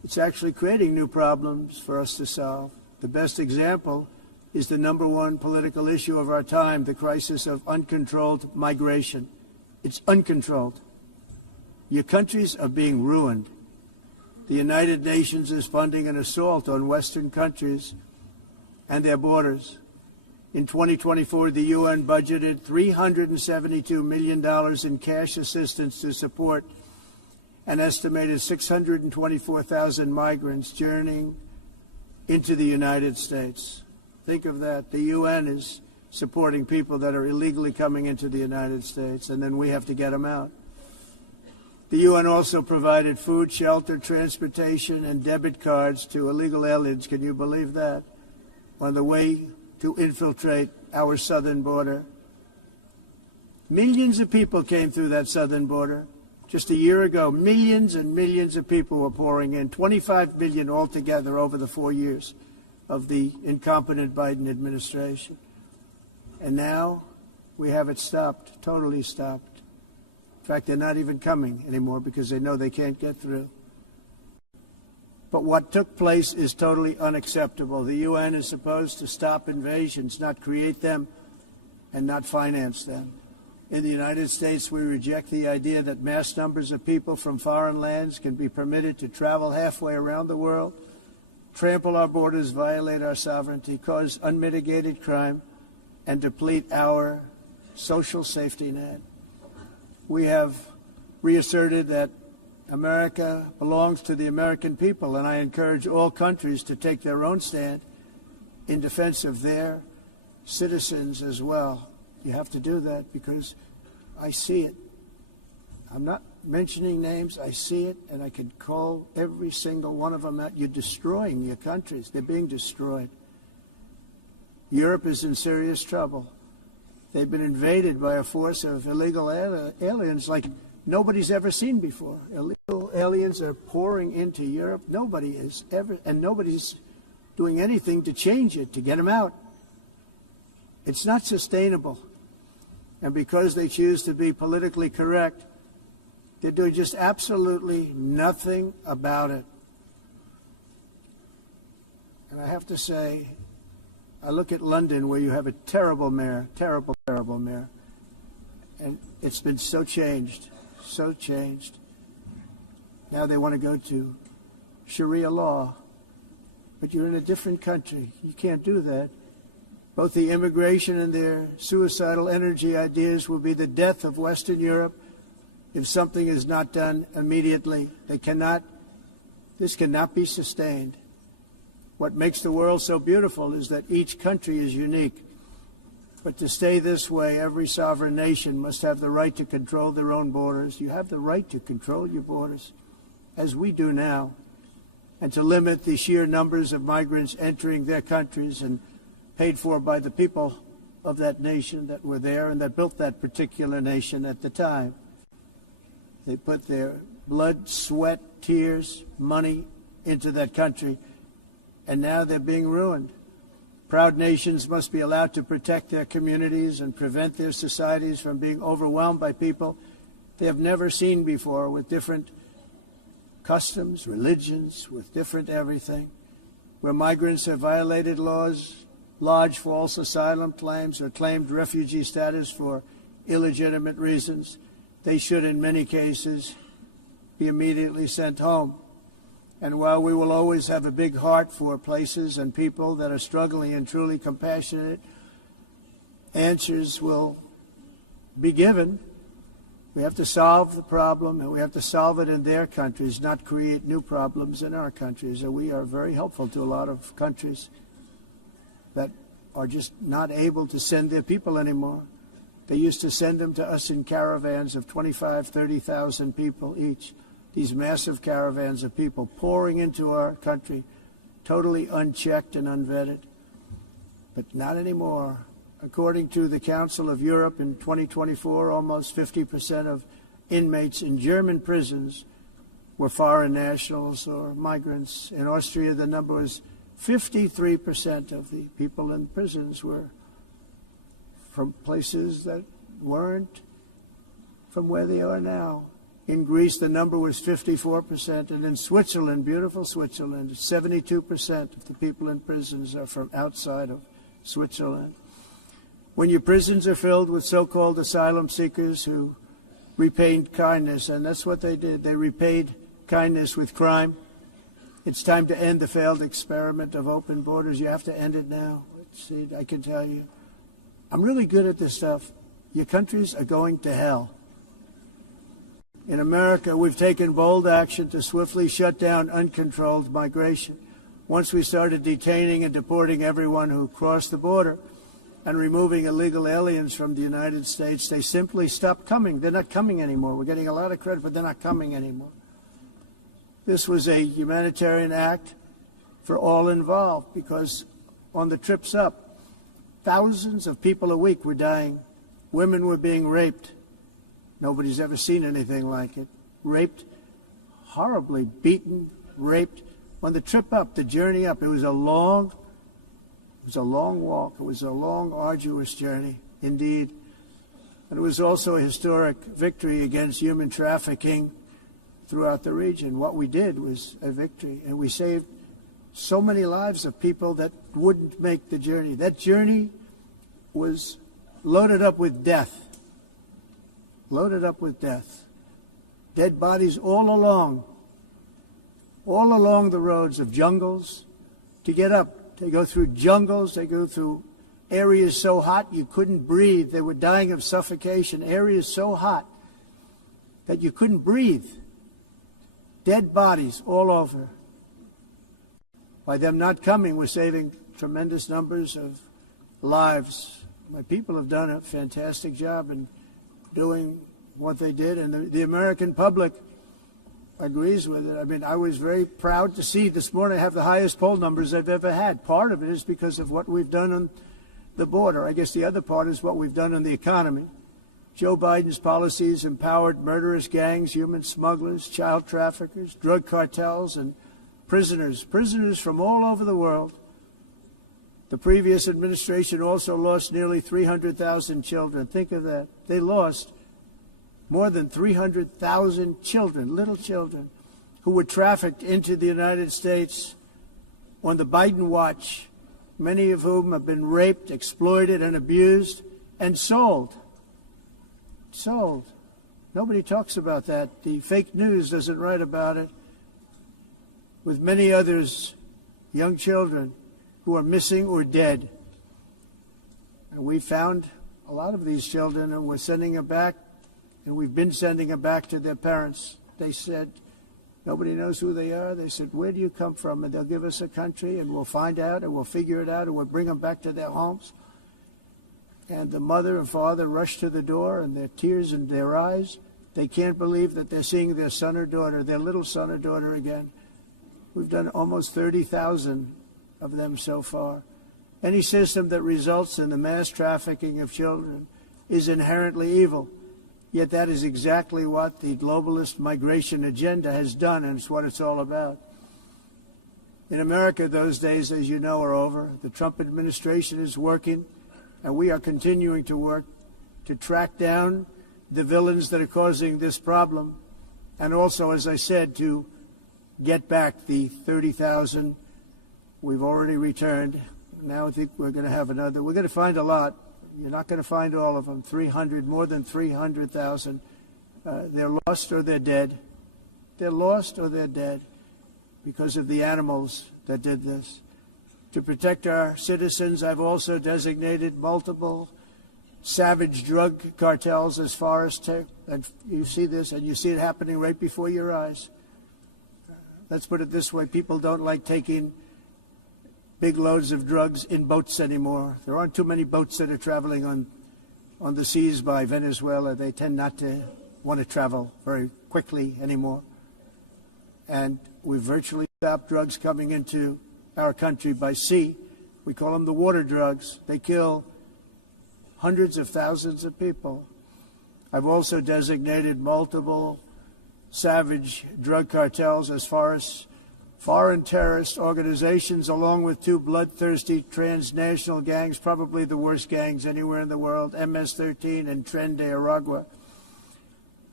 It's actually creating new problems for us to solve. The best example is the number one political issue of our time, the crisis of uncontrolled migration. It's uncontrolled. Your countries are being ruined. The United Nations is funding an assault on Western countries and their borders. In 2024, the UN budgeted $372 million in cash assistance to support an estimated 624,000 migrants journeying into the United States. Think of that. The UN is supporting people that are illegally coming into the United States, and then we have to get them out. The UN also provided food, shelter, transportation, and debit cards to illegal aliens. Can you believe that? On the way to infiltrate our southern border. Millions of people came through that southern border. Just a year ago, millions and millions of people were pouring in, 25 million altogether over the 4 years of the incompetent Biden administration. And now we have it stopped, totally stopped. In fact, they're not even coming anymore because they know they can't get through. But what took place is totally unacceptable. The UN is supposed to stop invasions, not create them and not finance them. In the United States, we reject the idea that mass numbers of people from foreign lands can be permitted to travel halfway around the world, trample our borders, violate our sovereignty, cause unmitigated crime, and deplete our social safety net. We have reasserted that America belongs to the American people, and I encourage all countries to take their own stand in defense of their citizens as well. You have to do that because I see it. I'm not mentioning names. I see it, and I can call every single one of them out. You're destroying your countries. They're being destroyed. Europe is in serious trouble. They've been invaded by a force of illegal aliens like nobody's ever seen before. Illegal aliens are pouring into Europe. Nobody is ever, and nobody's doing anything to change it, to get them out. It's not sustainable. And because they choose to be politically correct, they're doing just absolutely nothing about it. And I have to say, I look at London, where you have a terrible mayor, terrible mayor, and it's been so changed. Now they want to go to Sharia law, but you're in a different country. You can't do that. Both the immigration and their suicidal energy ideas will be the death of Western Europe if something is not done immediately. This cannot be sustained. What makes the world so beautiful is that each country is unique. But to stay this way, every sovereign nation must have the right to control their own borders. You have the right to control your borders, as we do now, and to limit the sheer numbers of migrants entering their countries and paid for by the people of that nation that were there and that built that particular nation at the time. They put their blood, sweat, tears, money into that country, and now they're being ruined. Proud nations must be allowed to protect their communities and prevent their societies from being overwhelmed by people they have never seen before, with different customs, religions, with different everything. Where migrants have violated laws, lodged false asylum claims, or claimed refugee status for illegitimate reasons, they should, in many cases, be immediately sent home. And while we will always have a big heart for places and people that are struggling and truly compassionate, answers will be given. We have to solve the problem, and we have to solve it in their countries, not create new problems in our countries. And we are very helpful to a lot of countries that are just not able to send their people anymore. They used to send them to us in caravans of 25,000, 30,000 people each. These massive caravans of people pouring into our country, totally unchecked and unvetted. But not anymore. According to the Council of Europe, in 2024, almost 50% of inmates in German prisons were foreign nationals or migrants. In Austria, the number was 53% of the people in prisons were from places that weren't from where they are now. In Greece, the number was 54%. And in Switzerland, beautiful Switzerland, 72% of the people in prisons are from outside of Switzerland. When your prisons are filled with so-called asylum seekers who repaid kindness, and that's what they did. They repaid kindness with crime. It's time to end the failed experiment of open borders. You have to end it now. See, I can tell you, I'm really good at this stuff. Your countries are going to hell. In America, we've taken bold action to swiftly shut down uncontrolled migration. Once we started detaining and deporting everyone who crossed the border and removing illegal aliens from the United States, they simply stopped coming. They're not coming anymore. We're getting a lot of credit, but they're not coming anymore. This was a humanitarian act for all involved, because on the trips up, thousands of people a week were dying. Women were being raped. Nobody's ever seen anything like it. Raped, horribly beaten, raped. On the trip up, the journey up, it was a long walk. It was a long, arduous journey, indeed. And it was also a historic victory against human trafficking throughout the region. What we did was a victory, and we saved so many lives of people that wouldn't make the journey. That journey was loaded up with death. Loaded up with death. Dead bodies all along the roads of jungles to get up. They go through jungles, they go through areas so hot you couldn't breathe. They were dying of suffocation. Areas so hot that you couldn't breathe. Dead bodies all over. By them not coming, we're saving tremendous numbers of lives. My people have done a fantastic job in doing what they did, and the American public agrees with it. I mean, I was very proud to see this morning I have the highest poll numbers I've ever had. Part of it is because of what we've done on the border. I guess the other part is what we've done on the economy. Joe Biden's policies empowered murderous gangs, human smugglers, child traffickers, drug cartels, and prisoners from all over the world. The previous administration also lost nearly 300,000 children. Think of that. They lost more than 300,000 children, little children, who were trafficked into the United States on the Biden watch, many of whom have been raped, exploited, and abused, and sold. Sold. Nobody talks about that. The fake news doesn't write about it. With many others, young children who are missing or dead. And we found a lot of these children, and we're sending them back, and we've been sending them back to their parents. They said, nobody knows who they are. They said, where do you come from? And they'll give us a country, and we'll find out, and we'll figure it out, and we'll bring them back to their homes. And the mother and father rush to the door, and their tears in their eyes. They can't believe that they're seeing their son or daughter, their little son or daughter again. We've done almost 30,000 of them so far. Any system that results in the mass trafficking of children is inherently evil. Yet that is exactly what the globalist migration agenda has done, and it's what it's all about. In America, those days, as you know, are over. The Trump administration is working, and we are continuing to work to track down the villains that are causing this problem, and also, as I said, to get back the 30,000 we've already returned. Now I think we're going to have another. We're going to find a lot. You're not going to find all of them. 300, more than 300,000. They're lost or they're dead. They're lost or they're dead because of the animals that did this. To protect our citizens, I've also designated multiple savage drug cartels as far as and you see this, and you see it happening right before your eyes. Let's put it this way. People don't like taking big loads of drugs in boats anymore. There aren't too many boats that are traveling on the seas by Venezuela. They tend not to want to travel very quickly anymore. And we've virtually stopped drugs coming into our country by sea. We call them the water drugs. They kill hundreds of thousands of people. I've also designated multiple savage drug cartels as far as foreign terrorist organizations, along with two bloodthirsty transnational gangs, probably the worst gangs anywhere in the world, MS-13 and Tren de Aragua.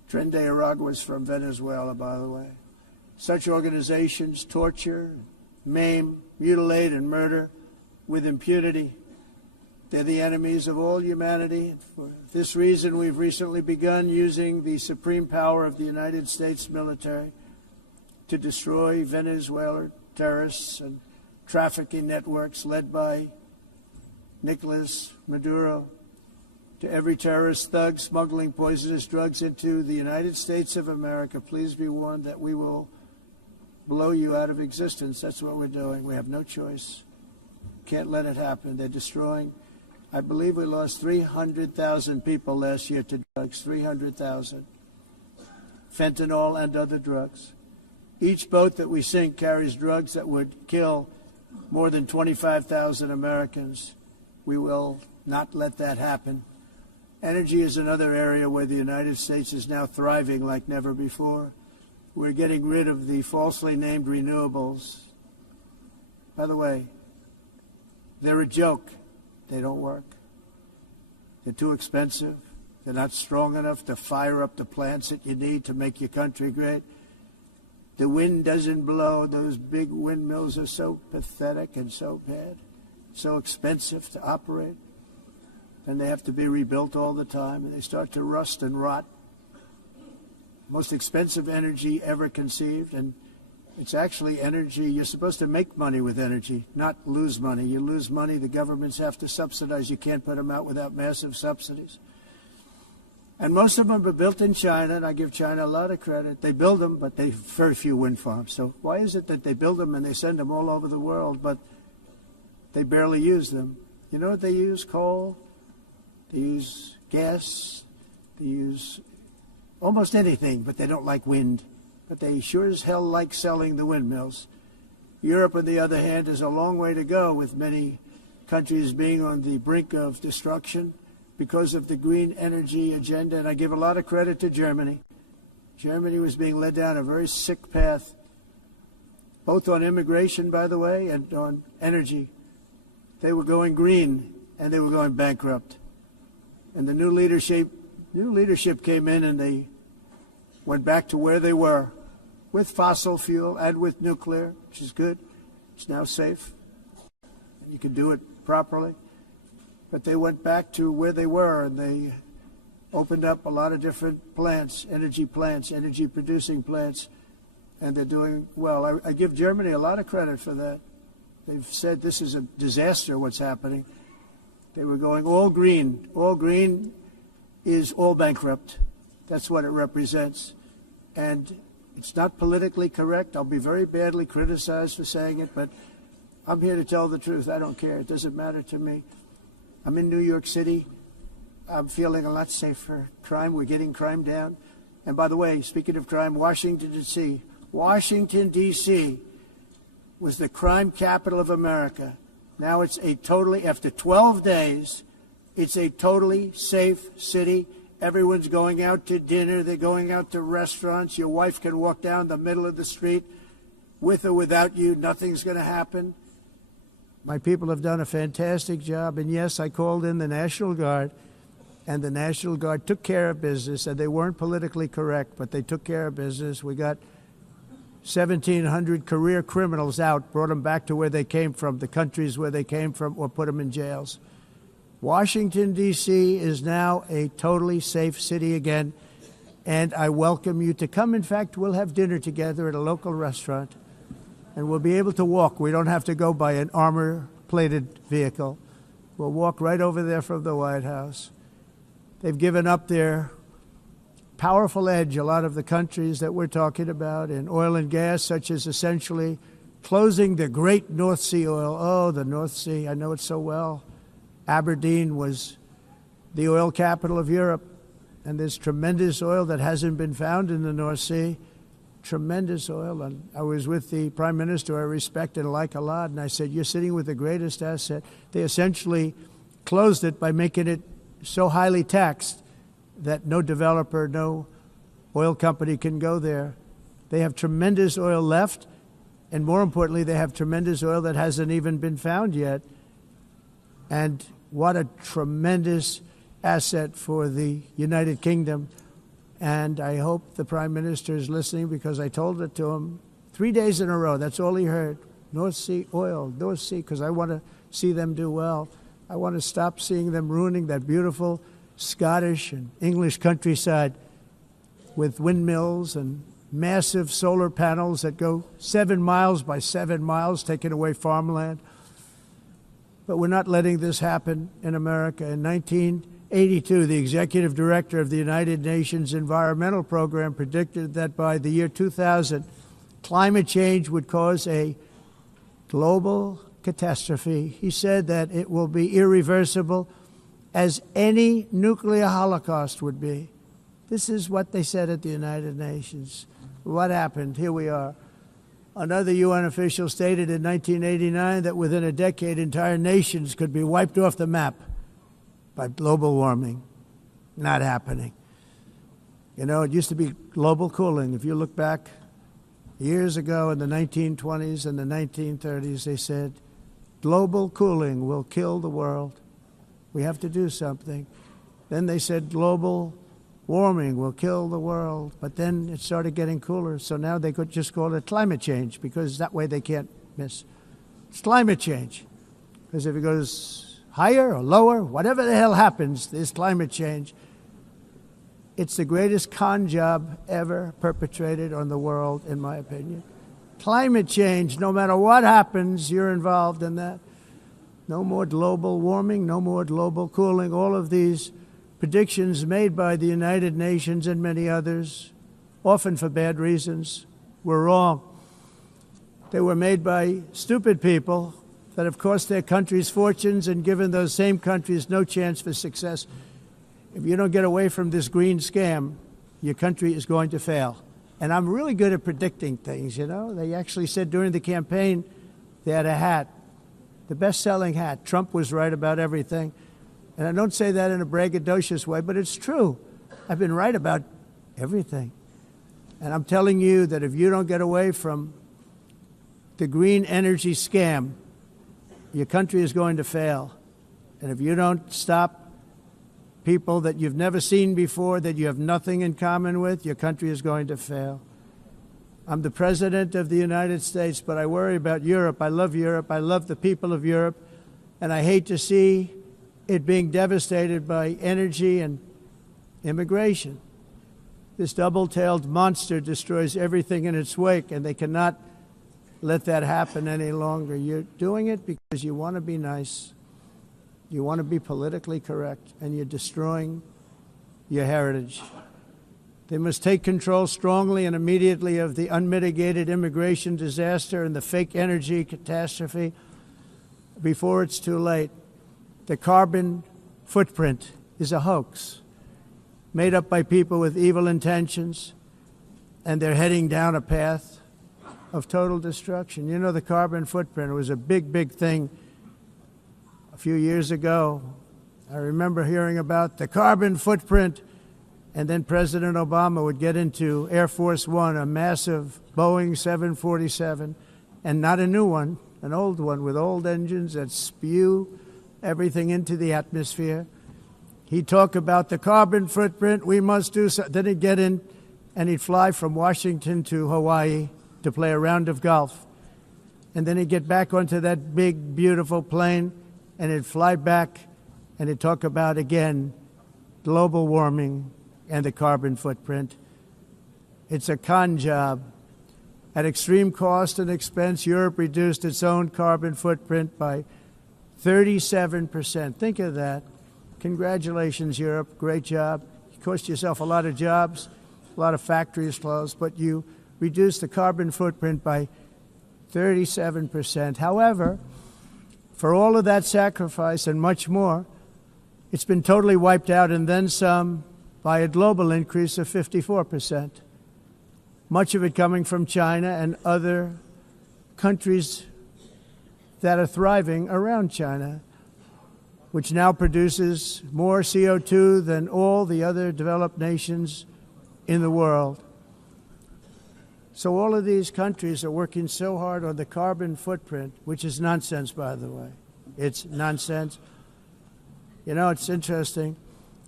Tren de Aragua was from Venezuela, by the way. Such organizations torture, maim, mutilate, and murder with impunity. They're the enemies of all humanity. For this reason, we've recently begun using the supreme power of the United States military to destroy Venezuelan terrorists and trafficking networks led by Nicolas Maduro. To every terrorist thug smuggling poisonous drugs into the United States of America, please be warned that we will blow you out of existence. That's what we're doing. We have no choice. Can't let it happen. They're destroying. I believe we lost 300,000 people last year to drugs, 300,000. Fentanyl and other drugs. Each boat that we sink carries drugs that would kill more than 25,000 Americans. We will not let that happen. Energy is another area where the United States is now thriving like never before. We're getting rid of the falsely named renewables. By the way, they're a joke. They don't work. They're too expensive. They're not strong enough to fire up the plants that you need to make your country great. The wind doesn't blow. Those big windmills are so pathetic and so bad, so expensive to operate. And they have to be rebuilt all the time, and they start to rust and rot. Most expensive energy ever conceived, and it's actually energy. You're supposed to make money with energy, not lose money. You lose money, the governments have to subsidize. You can't put them out without massive subsidies. And most of them are built in China, and I give China a lot of credit. They build them, but they have very few wind farms. So why is it that they build them and they send them all over the world, but they barely use them? You know what they use? Coal. They use gas. They use almost anything, but they don't like wind. But they sure as hell like selling the windmills. Europe, on the other hand, is a long way to go, with many countries being on the brink of destruction because of the green energy agenda. And I give a lot of credit to Germany. Germany was being led down a very sick path, both on immigration, by the way, and on energy. They were going green, and they were going bankrupt. And the new leadership came in, and they went back to where they were, with fossil fuel and with nuclear, which is good. It's now safe. You can do it properly. But they went back to where they were, and they opened up a lot of different plants, energy-producing plants, and they're doing well. I give Germany a lot of credit for that. They've said this is a disaster, what's happening. They were going all green. All green is all bankrupt. That's what it represents. And it's not politically correct. I'll be very badly criticized for saying it, but I'm here to tell the truth. I don't care. It doesn't matter to me. I'm in New York City. I'm feeling a lot safer. Crime, we're getting crime down. And by the way, speaking of crime, Washington, D.C. was the crime capital of America. Now it's after 12 days, it's a totally safe city. Everyone's going out to dinner. They're going out to restaurants. Your wife can walk down the middle of the street with or without you. Nothing's going to happen. My people have done a fantastic job. And yes, I called in the National Guard, and the National Guard took care of business. And they weren't politically correct, but they took care of business. We got 1,700 career criminals out, brought them back to where they came from, the countries where they came from, or put them in jails. Washington, D.C. is now a totally safe city again, and I welcome you to come. In fact, we'll have dinner together at a local restaurant, and we'll be able to walk. We don't have to go by an armor-plated vehicle. We'll walk right over there from the White House. They've given up their powerful edge, a lot of the countries that we're talking about, in oil and gas, such as essentially closing the great North Sea oil. Oh, the North Sea, I know it so well. Aberdeen was the oil capital of Europe, and there's tremendous oil that hasn't been found in the North Sea. Tremendous oil. And I was with the Prime Minister I respect and like a lot, and I said, you're sitting with the greatest asset. They essentially closed it by making it so highly taxed that no developer, no oil company can go there. They have tremendous oil left, and more importantly, they have tremendous oil that hasn't even been found yet. And what a tremendous asset for the United Kingdom. And I hope the Prime Minister is listening, because I told it to him 3 days in a row. That's all he heard. North Sea oil, North Sea, because I want to see them do well. I want to stop seeing them ruining that beautiful Scottish and English countryside with windmills and massive solar panels that go 7 miles by 7 miles, taking away farmland. But we're not letting this happen in America. In 1982, the executive director of the United Nations Environmental Program predicted that by the year 2000, climate change would cause a global catastrophe. He said that it will be irreversible, as any nuclear holocaust would be. This is what they said at the United Nations. What happened? Here we are. Another UN official stated in 1989 that within a decade, entire nations could be wiped off the map by global warming. Not happening. You know, it used to be global cooling. If you look back years ago in the 1920s and the 1930s, they said, global cooling will kill the world. We have to do something. Then they said global warming will kill the world. But then it started getting cooler. So now they could just call it climate change, because that way they can't miss. It's climate change. Because if it goes higher or lower, whatever the hell happens, there's climate change. It's the greatest con job ever perpetrated on the world, in my opinion. Climate change, no matter what happens, you're involved in that. No more global warming, no more global cooling. All of these predictions made by the United Nations and many others, often for bad reasons, were wrong. They were made by stupid people that have cost their countries fortunes and given those same countries no chance for success. If you don't get away from this green scam, your country is going to fail. And I'm really good at predicting things, you know. They actually said during the campaign they had a hat, the best-selling hat. Trump was right about everything. And I don't say that in a braggadocious way, but it's true. I've been right about everything. And I'm telling you that if you don't get away from the green energy scam, your country is going to fail. And if you don't stop people that you've never seen before, that you have nothing in common with, your country is going to fail. I'm the President of the United States, but I worry about Europe. I love Europe. I love the people of Europe. And I hate to see it being devastated by energy and immigration. This double-tailed monster destroys everything in its wake, and they cannot let that happen any longer. You're doing it because you want to be nice. You want to be politically correct, and you're destroying your heritage. They must take control strongly and immediately of the unmitigated immigration disaster and the fake energy catastrophe before it's too late. The carbon footprint is a hoax made up by people with evil intentions, and they're heading down a path of total destruction. You know, the carbon footprint was a big, big thing a few years ago. I remember hearing about the carbon footprint, and then President Obama would get into Air Force One, a massive Boeing 747, and not a new one, an old one with old engines that spew everything into the atmosphere. He'd talk about the carbon footprint, we must do so. Then he'd get in and he'd fly from Washington to Hawaii to play a round of golf. And then he'd get back onto that big, beautiful plane and he'd fly back and he'd talk about, again, global warming and the carbon footprint. It's a con job. At extreme cost and expense, Europe reduced its own carbon footprint by 37%. Think of that. Congratulations, Europe. Great job. You cost yourself a lot of jobs, a lot of factories closed, but you reduced the carbon footprint by 37%. However, for all of that sacrifice and much more, it's been totally wiped out and then some by a global increase of 54%. Much of it coming from China and other countries that are thriving around China, which now produces more CO2 than all the other developed nations in the world. So all of these countries are working so hard on the carbon footprint, which is nonsense, by the way. It's nonsense. You know, it's interesting.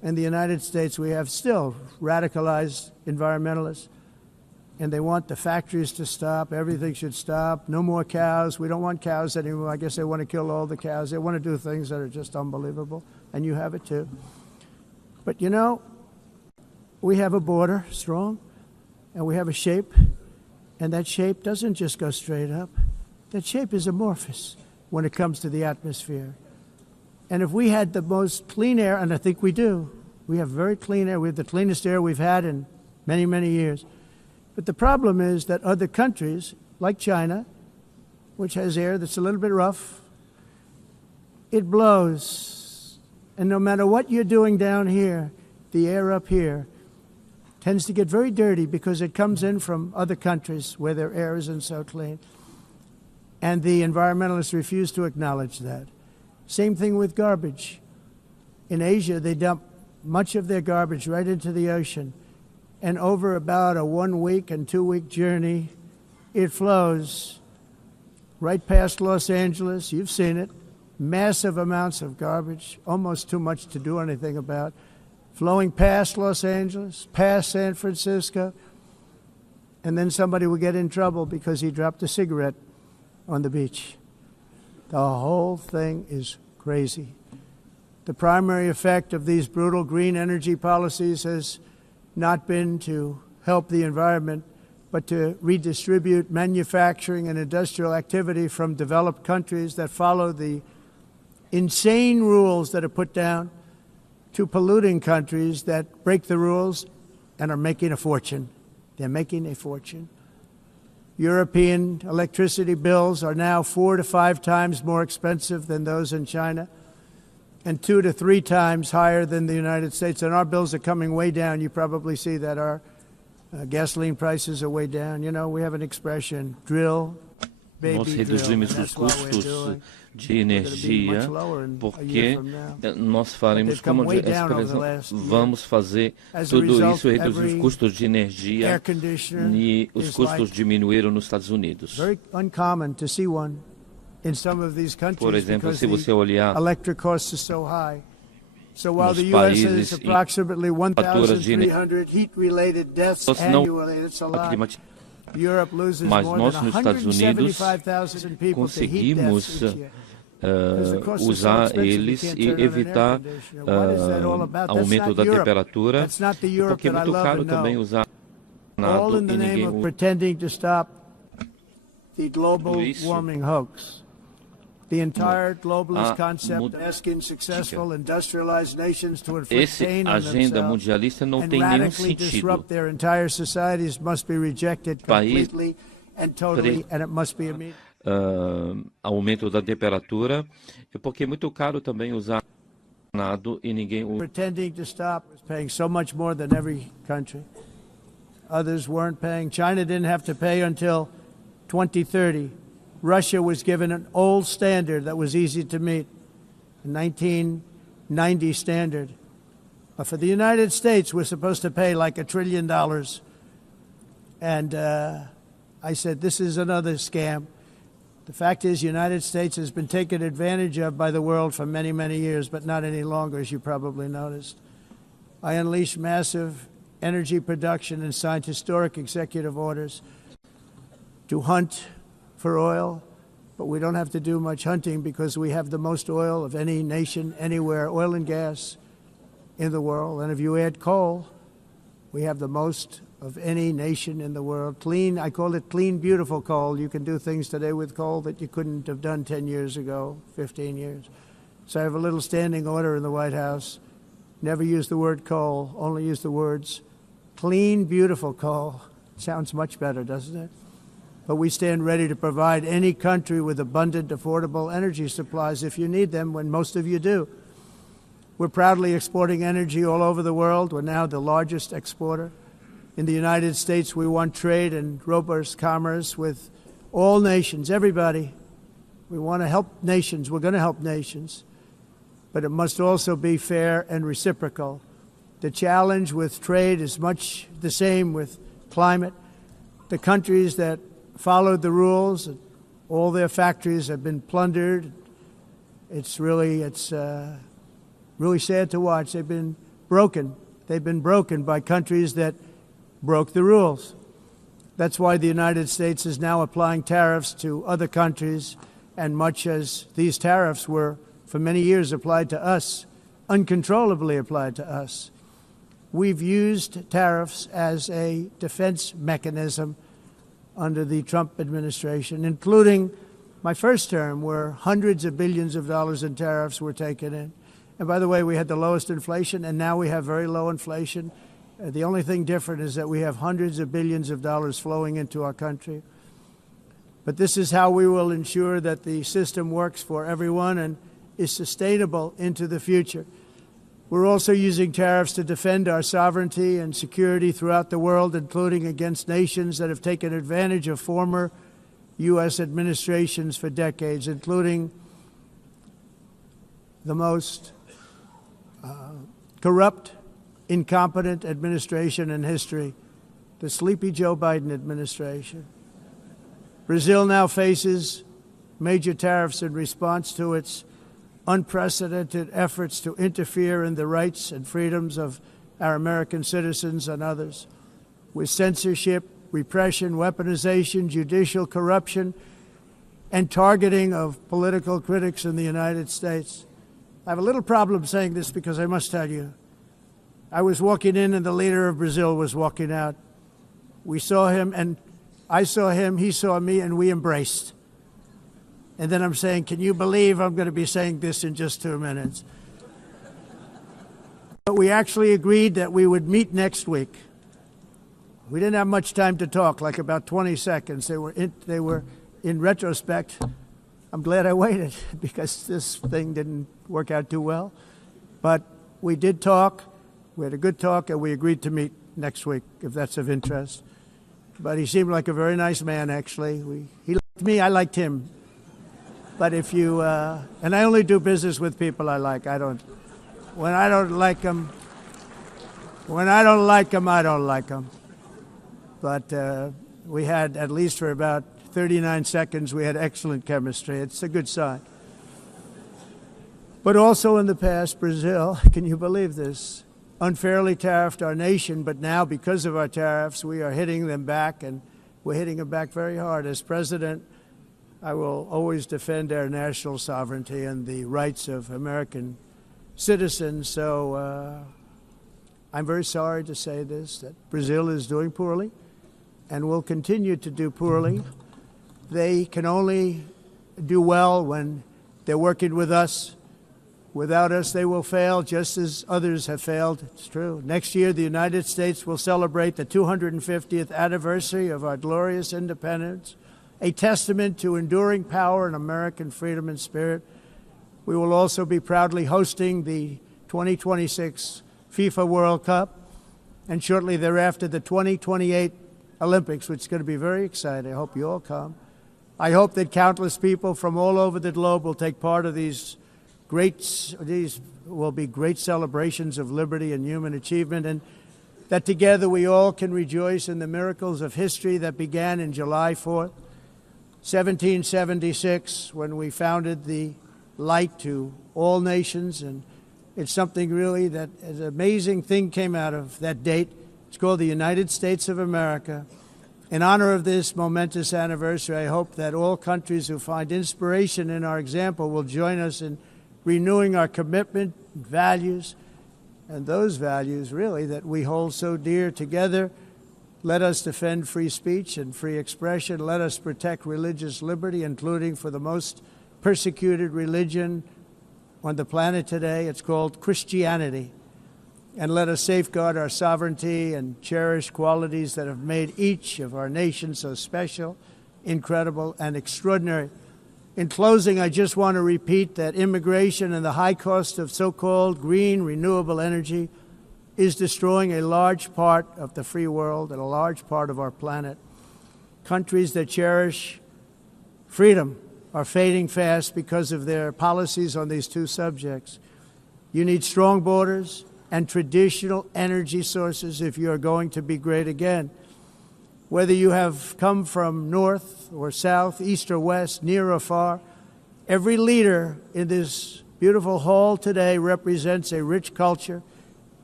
in the United States, we have still radicalized environmentalists, and they want the factories to stop. Everything should stop. No more cows. We don't want cows anymore. I guess they want to kill all the cows. They want to do things that are just unbelievable, and you have it too. But you know, we have a border, strong, and we have a shape, and that shape doesn't just go straight up. That shape is amorphous when it comes to the atmosphere. And if we had the most clean air, and I think we do, we have very clean air. We have the cleanest air we've had in many, many years. But the problem is that other countries, like China, which has air that's a little bit rough, it blows. And no matter what you're doing down here, the air up here tends to get very dirty because it comes in from other countries where their air isn't so clean. And the environmentalists refuse to acknowledge that. Same thing with garbage. In Asia, they dump much of their garbage right into the ocean. And over about a 1 week and 2 week journey, it flows right past Los Angeles. You've seen it. Massive amounts of garbage, almost too much to do anything about, flowing past Los Angeles, past San Francisco. And then somebody will get in trouble because he dropped a cigarette on the beach. The whole thing is crazy. The primary effect of these brutal green energy policies has not been to help the environment, but to redistribute manufacturing and industrial activity from developed countries that follow the insane rules that are put down to polluting countries that break the rules and are making a fortune. They're making a fortune. European electricity bills are now 4 to 5 times more expensive than those in China, and 2 to 3 times higher than the United States. And our bills are coming way down. You probably see that our gasoline prices are way down. You know, we have an expression, drill, baby, nós drill. reduzimos os custos de energia porque nós faremos, como a expressão, vamos fazer tudo isso, reduzir os custos de energia, e os custos diminuíram nos Estados Unidos. Por exemplo, se você olhar nos países em faturas de energia, mas nós nos Estados Unidos conseguimos usar eles e evitar aumento da temperatura, porque é muito caro também usar nada e ninguém usa. The entire globalist concept asking successful industrialized nations to inflict pain on themselves and radically disrupt their entire societies must be rejected completely and totally, and it must be immediate. Aumento da temperatura, porque é muito caro também usar nada e ninguém usa. Pretending to stop was paying so much more than every country. Others weren't paying. China didn't have to pay until 2030. Russia was given an old standard that was easy to meet, a 1990 standard. But for the United States, we're supposed to pay like $1 trillion. And I said, this is another scam. The fact is, the United States has been taken advantage of by the world for many, many years, but not any longer, as you probably noticed. I unleashed massive energy production and signed historic executive orders to hunt for oil, but we don't have to do much hunting because we have the most oil of any nation anywhere, oil and gas in the world. And if you add coal, we have the most of any nation in the world. Clean, I call it clean, beautiful coal. You can do things today with coal that you couldn't have done 10 years ago, 15 years. So I have a little standing order in the White House. Never use the word coal, only use the words clean, beautiful coal. Sounds much better, doesn't it? But we stand ready to provide any country with abundant, affordable energy supplies if you need them, when most of you do. We're proudly exporting energy all over the world. We're now the largest exporter. In the United States, we want trade and robust commerce with all nations, everybody. We want to help nations. We're going to help nations. But it must also be fair and reciprocal. The challenge with trade is much the same with climate. The countries that followed the rules, all their factories have been plundered. It's really sad to watch. They've been broken. They've been broken by countries that broke the rules. That's why the United States is now applying tariffs to other countries, and much as these tariffs were for many years applied to us, uncontrollably applied to us, we've used tariffs as a defense mechanism under the Trump administration, including my first term, where hundreds of billions of dollars in tariffs were taken in. And by the way, we had the lowest inflation, and now we have very low inflation. The only thing different is that we have hundreds of billions of dollars flowing into our country. But this is how we will ensure that the system works for everyone and is sustainable into the future. We're also using tariffs to defend our sovereignty and security throughout the world, including against nations that have taken advantage of former U.S. administrations for decades, including the most corrupt, incompetent administration in history, the sleepy Joe Biden administration. Brazil now faces major tariffs in response to its unprecedented efforts to interfere in the rights and freedoms of our American citizens and others, with censorship, repression, weaponization, judicial corruption, and targeting of political critics in the United States. I have a little problem saying this because I must tell you, I was walking in and the leader of Brazil was walking out. We saw him and I saw him, he saw me, and we embraced. And then I'm saying, can you believe I'm going to be saying this in just 2 minutes? But we actually agreed that we would meet next week. We didn't have much time to talk, like about 20 seconds. They were in retrospect, I'm glad I waited because this thing didn't work out too well. But we did talk. We had a good talk, and we agreed to meet next week, if that's of interest. But he seemed like a very nice man, actually. He liked me, I liked him. But if you, and I only do business with people I like. When I don't like them, I don't like them. But we had, at least for about 39 seconds, we had excellent chemistry. It's a good sign. But also in the past, Brazil, can you believe this, unfairly tariffed our nation, but now because of our tariffs, we are hitting them back, and we're hitting them back very hard. As president, I will always defend our national sovereignty and the rights of American citizens. So I'm very sorry to say this, that Brazil is doing poorly and will continue to do poorly. They can only do well when they're working with us. Without us, they will fail, just as others have failed. It's true. Next year, the United States will celebrate the 250th anniversary of our glorious independence, a testament to enduring power and American freedom and spirit. We will also be proudly hosting the 2026 FIFA World Cup, and shortly thereafter, the 2028 Olympics, which is going to be very exciting. I hope you all come. I hope that countless people from all over the globe will take part of these will be great celebrations of liberty and human achievement, and that together we all can rejoice in the miracles of history that began in July 4th, 1776, when we founded the light to all nations. And it's something really that an amazing thing came out of that date. It's called the United States of America. In honor of this momentous anniversary, I hope that all countries who find inspiration in our example will join us in renewing our commitment, values, and those values, really, that we hold so dear. Together, let us defend free speech and free expression. Let us protect religious liberty, including for the most persecuted religion on the planet today. It's called Christianity. And let us safeguard our sovereignty and cherish qualities that have made each of our nations so special, incredible, and extraordinary. In closing, I just want to repeat that immigration and the high cost of so-called green renewable energy is destroying a large part of the free world and a large part of our planet. Countries that cherish freedom are fading fast because of their policies on these two subjects. You need strong borders and traditional energy sources if you are going to be great again. Whether you have come from north or south, east or west, near or far, every leader in this beautiful hall today represents a rich culture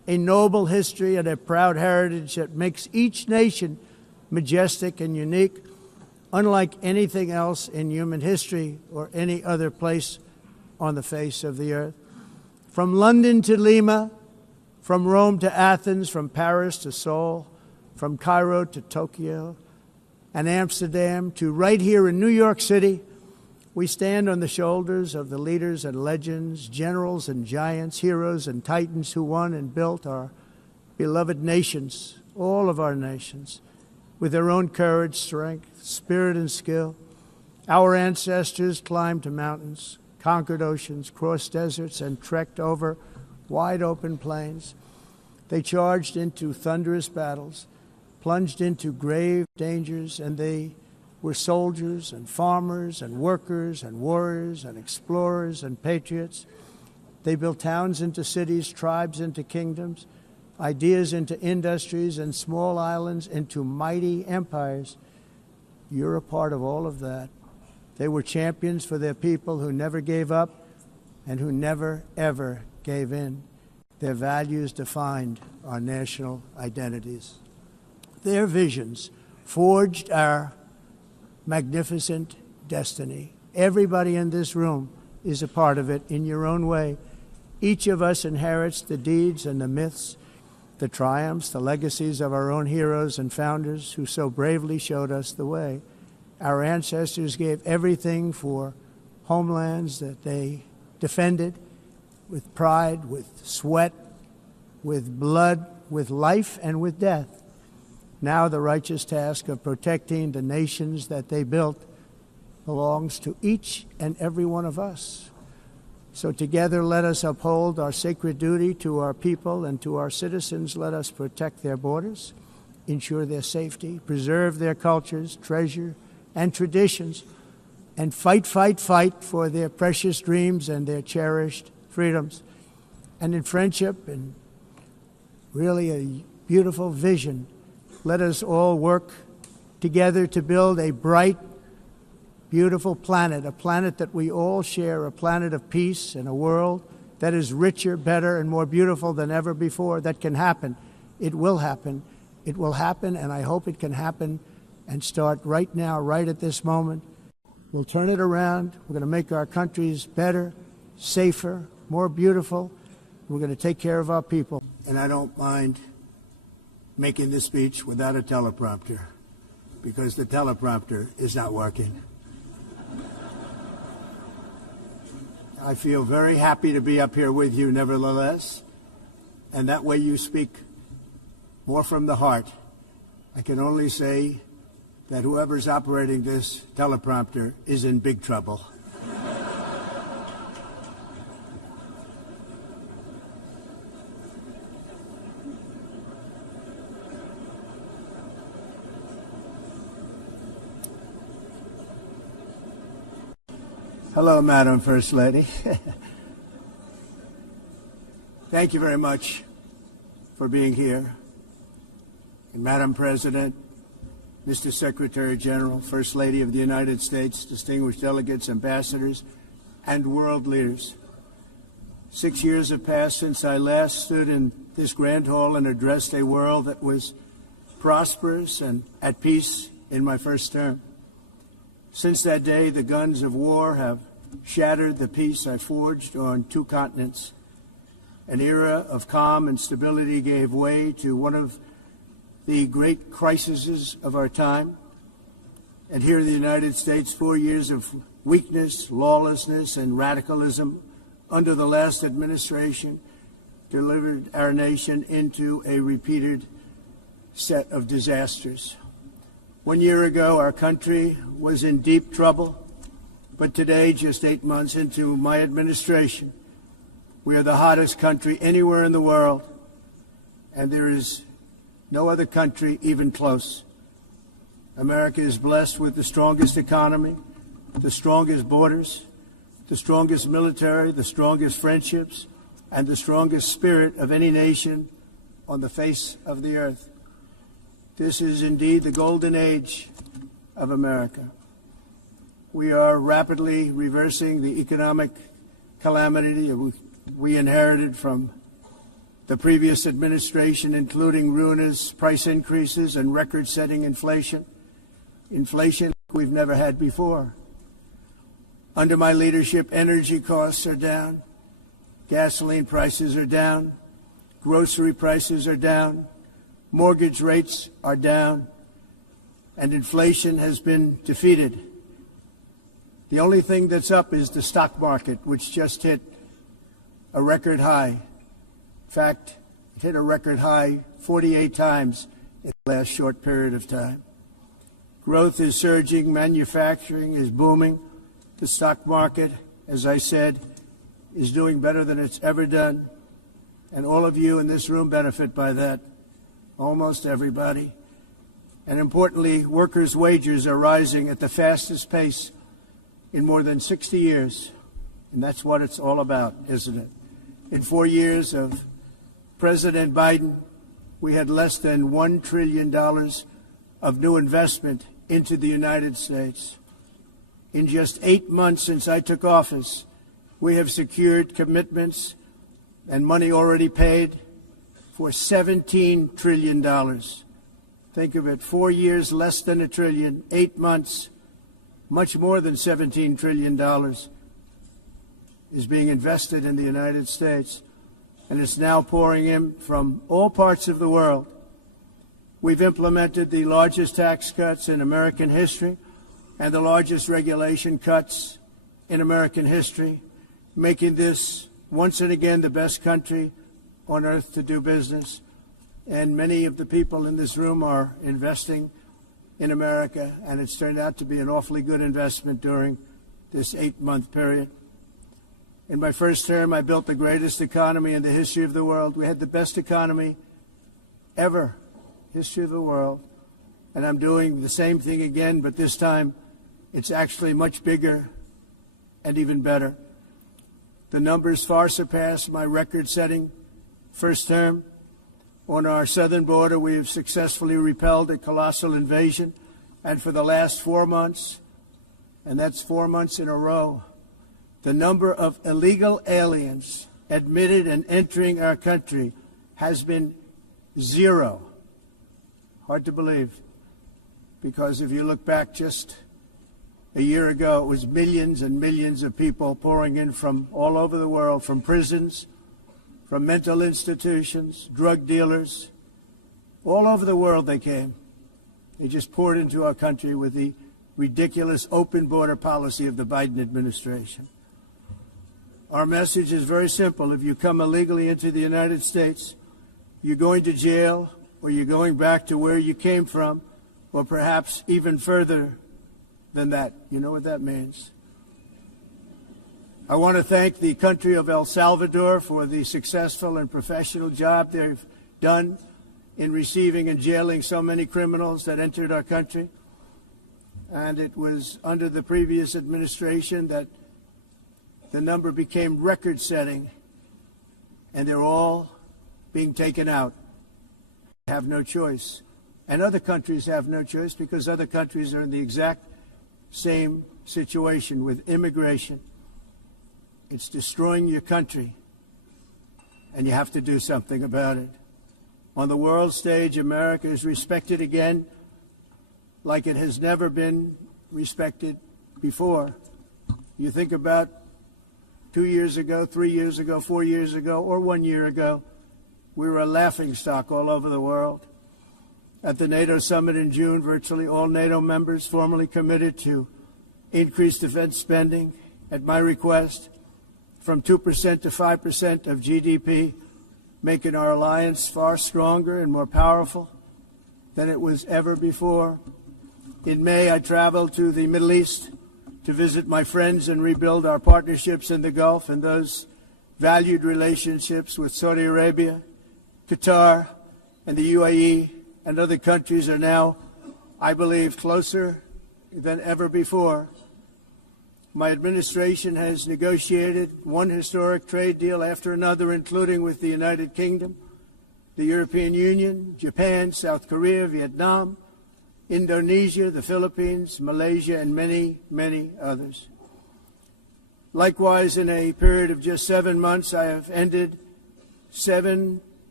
a noble history and a proud heritage that makes each nation majestic and unique, unlike anything else in human history or any other place on the face of the earth. From London to Lima, from Rome to Athens, from Paris to Seoul, from Cairo to Tokyo and Amsterdam to right here in New York City, we stand on the shoulders of the leaders and legends, generals and giants, heroes and titans who won and built our beloved nations, all of our nations, with their own courage, strength, spirit, and skill. Our ancestors climbed mountains, conquered oceans, crossed deserts, and trekked over wide open plains. They charged into thunderous battles, plunged into grave dangers, and they were soldiers and farmers and workers and warriors and explorers and patriots. They built towns into cities, tribes into kingdoms, ideas into industries, and small islands into mighty empires. You're a part of all of that. They were champions for their people who never gave up and who never, ever gave in. Their values defined our national identities. Their visions forged our magnificent destiny. Everybody in this room is a part of it in your own way. Each of us inherits the deeds and the myths, the triumphs, the legacies of our own heroes and founders who so bravely showed us the way. Our ancestors gave everything for homelands that they defended with pride, with sweat, with blood, with life, and with death. Now the righteous task of protecting the nations that they built belongs to each and every one of us. So together let us uphold our sacred duty to our people and to our citizens. Let us protect their borders, ensure their safety, preserve their cultures, treasure, and traditions, and fight for their precious dreams and their cherished freedoms. And in friendship and really a beautiful vision, let us all work together to build a bright, beautiful planet, a planet that we all share, a planet of peace and a world that is richer, better, and more beautiful than ever before. That can happen. It will happen. It will happen, and I hope it can happen and start right now, right at this moment. We'll turn it around. We're going to make our countries better, safer, more beautiful. We're going to take care of our people. And I don't mind making this speech without a teleprompter, because the teleprompter is not working. I feel very happy to be up here with you, nevertheless, and that way you speak more from the heart. I can only say that whoever's operating this teleprompter is in big trouble. Hello, Madam First Lady. Thank you very much for being here. And Madam President, Mr. Secretary General, First Lady of the United States, distinguished delegates, ambassadors, and world leaders. 6 years have passed since I last stood in this grand hall and addressed a world that was prosperous and at peace in my first term. Since that day, the guns of war have shattered the peace I forged on 2 continents. An era of calm and stability gave way to one of the great crises of our time. And here in the United States, 4 years of weakness, lawlessness, and radicalism under the last administration delivered our nation into a repeated set of disasters. 1 year ago, our country was in deep trouble, but today, just 8 months into my administration, we are the hottest country anywhere in the world, and there is no other country even close. America is blessed with the strongest economy, the strongest borders, the strongest military, the strongest friendships, and the strongest spirit of any nation on the face of the earth. This is indeed the golden age of America. We are rapidly reversing the economic calamity we inherited from the previous administration, including ruinous price increases and record-setting inflation we've never had before. Under my leadership, energy costs are down, gasoline prices are down, grocery prices are down, mortgage rates are down, and inflation has been defeated. The only thing that's up is the stock market, which just hit a record high. In fact, it hit a record high 48 times in the last short period of time. Growth is surging, manufacturing is booming. The stock market, as I said, is doing better than it's ever done. And all of you in this room benefit by that, almost everybody. And importantly, workers' wages are rising at the fastest pace in more than 60 years. And that's what it's all about, isn't it? In 4 years of President Biden, we had less than $1 trillion of new investment into the United States. In just 8 months since I took office, we have secured commitments and money already paid for $17 trillion. Think of it, 4 years, less than $1 trillion, 8 months, much more than $17 trillion is being invested in the United States, and it's now pouring in from all parts of the world. We've implemented the largest tax cuts in American history and the largest regulation cuts in American history, making this once and again the best country on earth to do business. And many of the people in this room are investing in America, and it's turned out to be an awfully good investment during this 8-month period. In my first term, I built the greatest economy in the history of the world. We had the best economy ever, history of the world. And I'm doing the same thing again, but this time it's actually much bigger and even better. The numbers far surpass my record-setting first term. On our southern border, we have successfully repelled a colossal invasion. And for the last 4 months, and that's 4 months in a row, the number of illegal aliens admitted and entering our country has been 0. Hard to believe, because if you look back just a year ago, it was millions and millions of people pouring in from all over the world, from prisons, from mental institutions, drug dealers. All over the world they came. They just poured into our country with the ridiculous open border policy of the Biden administration. Our message is very simple. If you come illegally into the United States, you're going to jail, or you're going back to where you came from, or perhaps even further than that. You know what that means. I want to thank the country of El Salvador for the successful and professional job they've done in receiving and jailing so many criminals that entered our country. And it was under the previous administration that the number became record-setting, and they're all being taken out. They have no choice. And other countries have no choice, because other countries are in the exact same situation with immigration. It's destroying your country, and you have to do something about it. On the world stage, America is respected again like it has never been respected before. You think about 2 years ago, 3 years ago, 4 years ago, or 1 year ago, we were a laughingstock all over the world. At the NATO summit in June, virtually all NATO members formally committed to increase defense spending at my request from 2% to 5% of GDP, making our alliance far stronger and more powerful than it was ever before. In May, I traveled to the Middle East to visit my friends and rebuild our partnerships in the Gulf, and those valued relationships with Saudi Arabia, Qatar, and the UAE and other countries are now, I believe, closer than ever before. My administration has negotiated one historic trade deal after another, including with the United Kingdom, the European Union, Japan, South Korea, Vietnam, Indonesia, the Philippines, Malaysia, and many, many others. Likewise, in a period of just 7 months, I have ended 7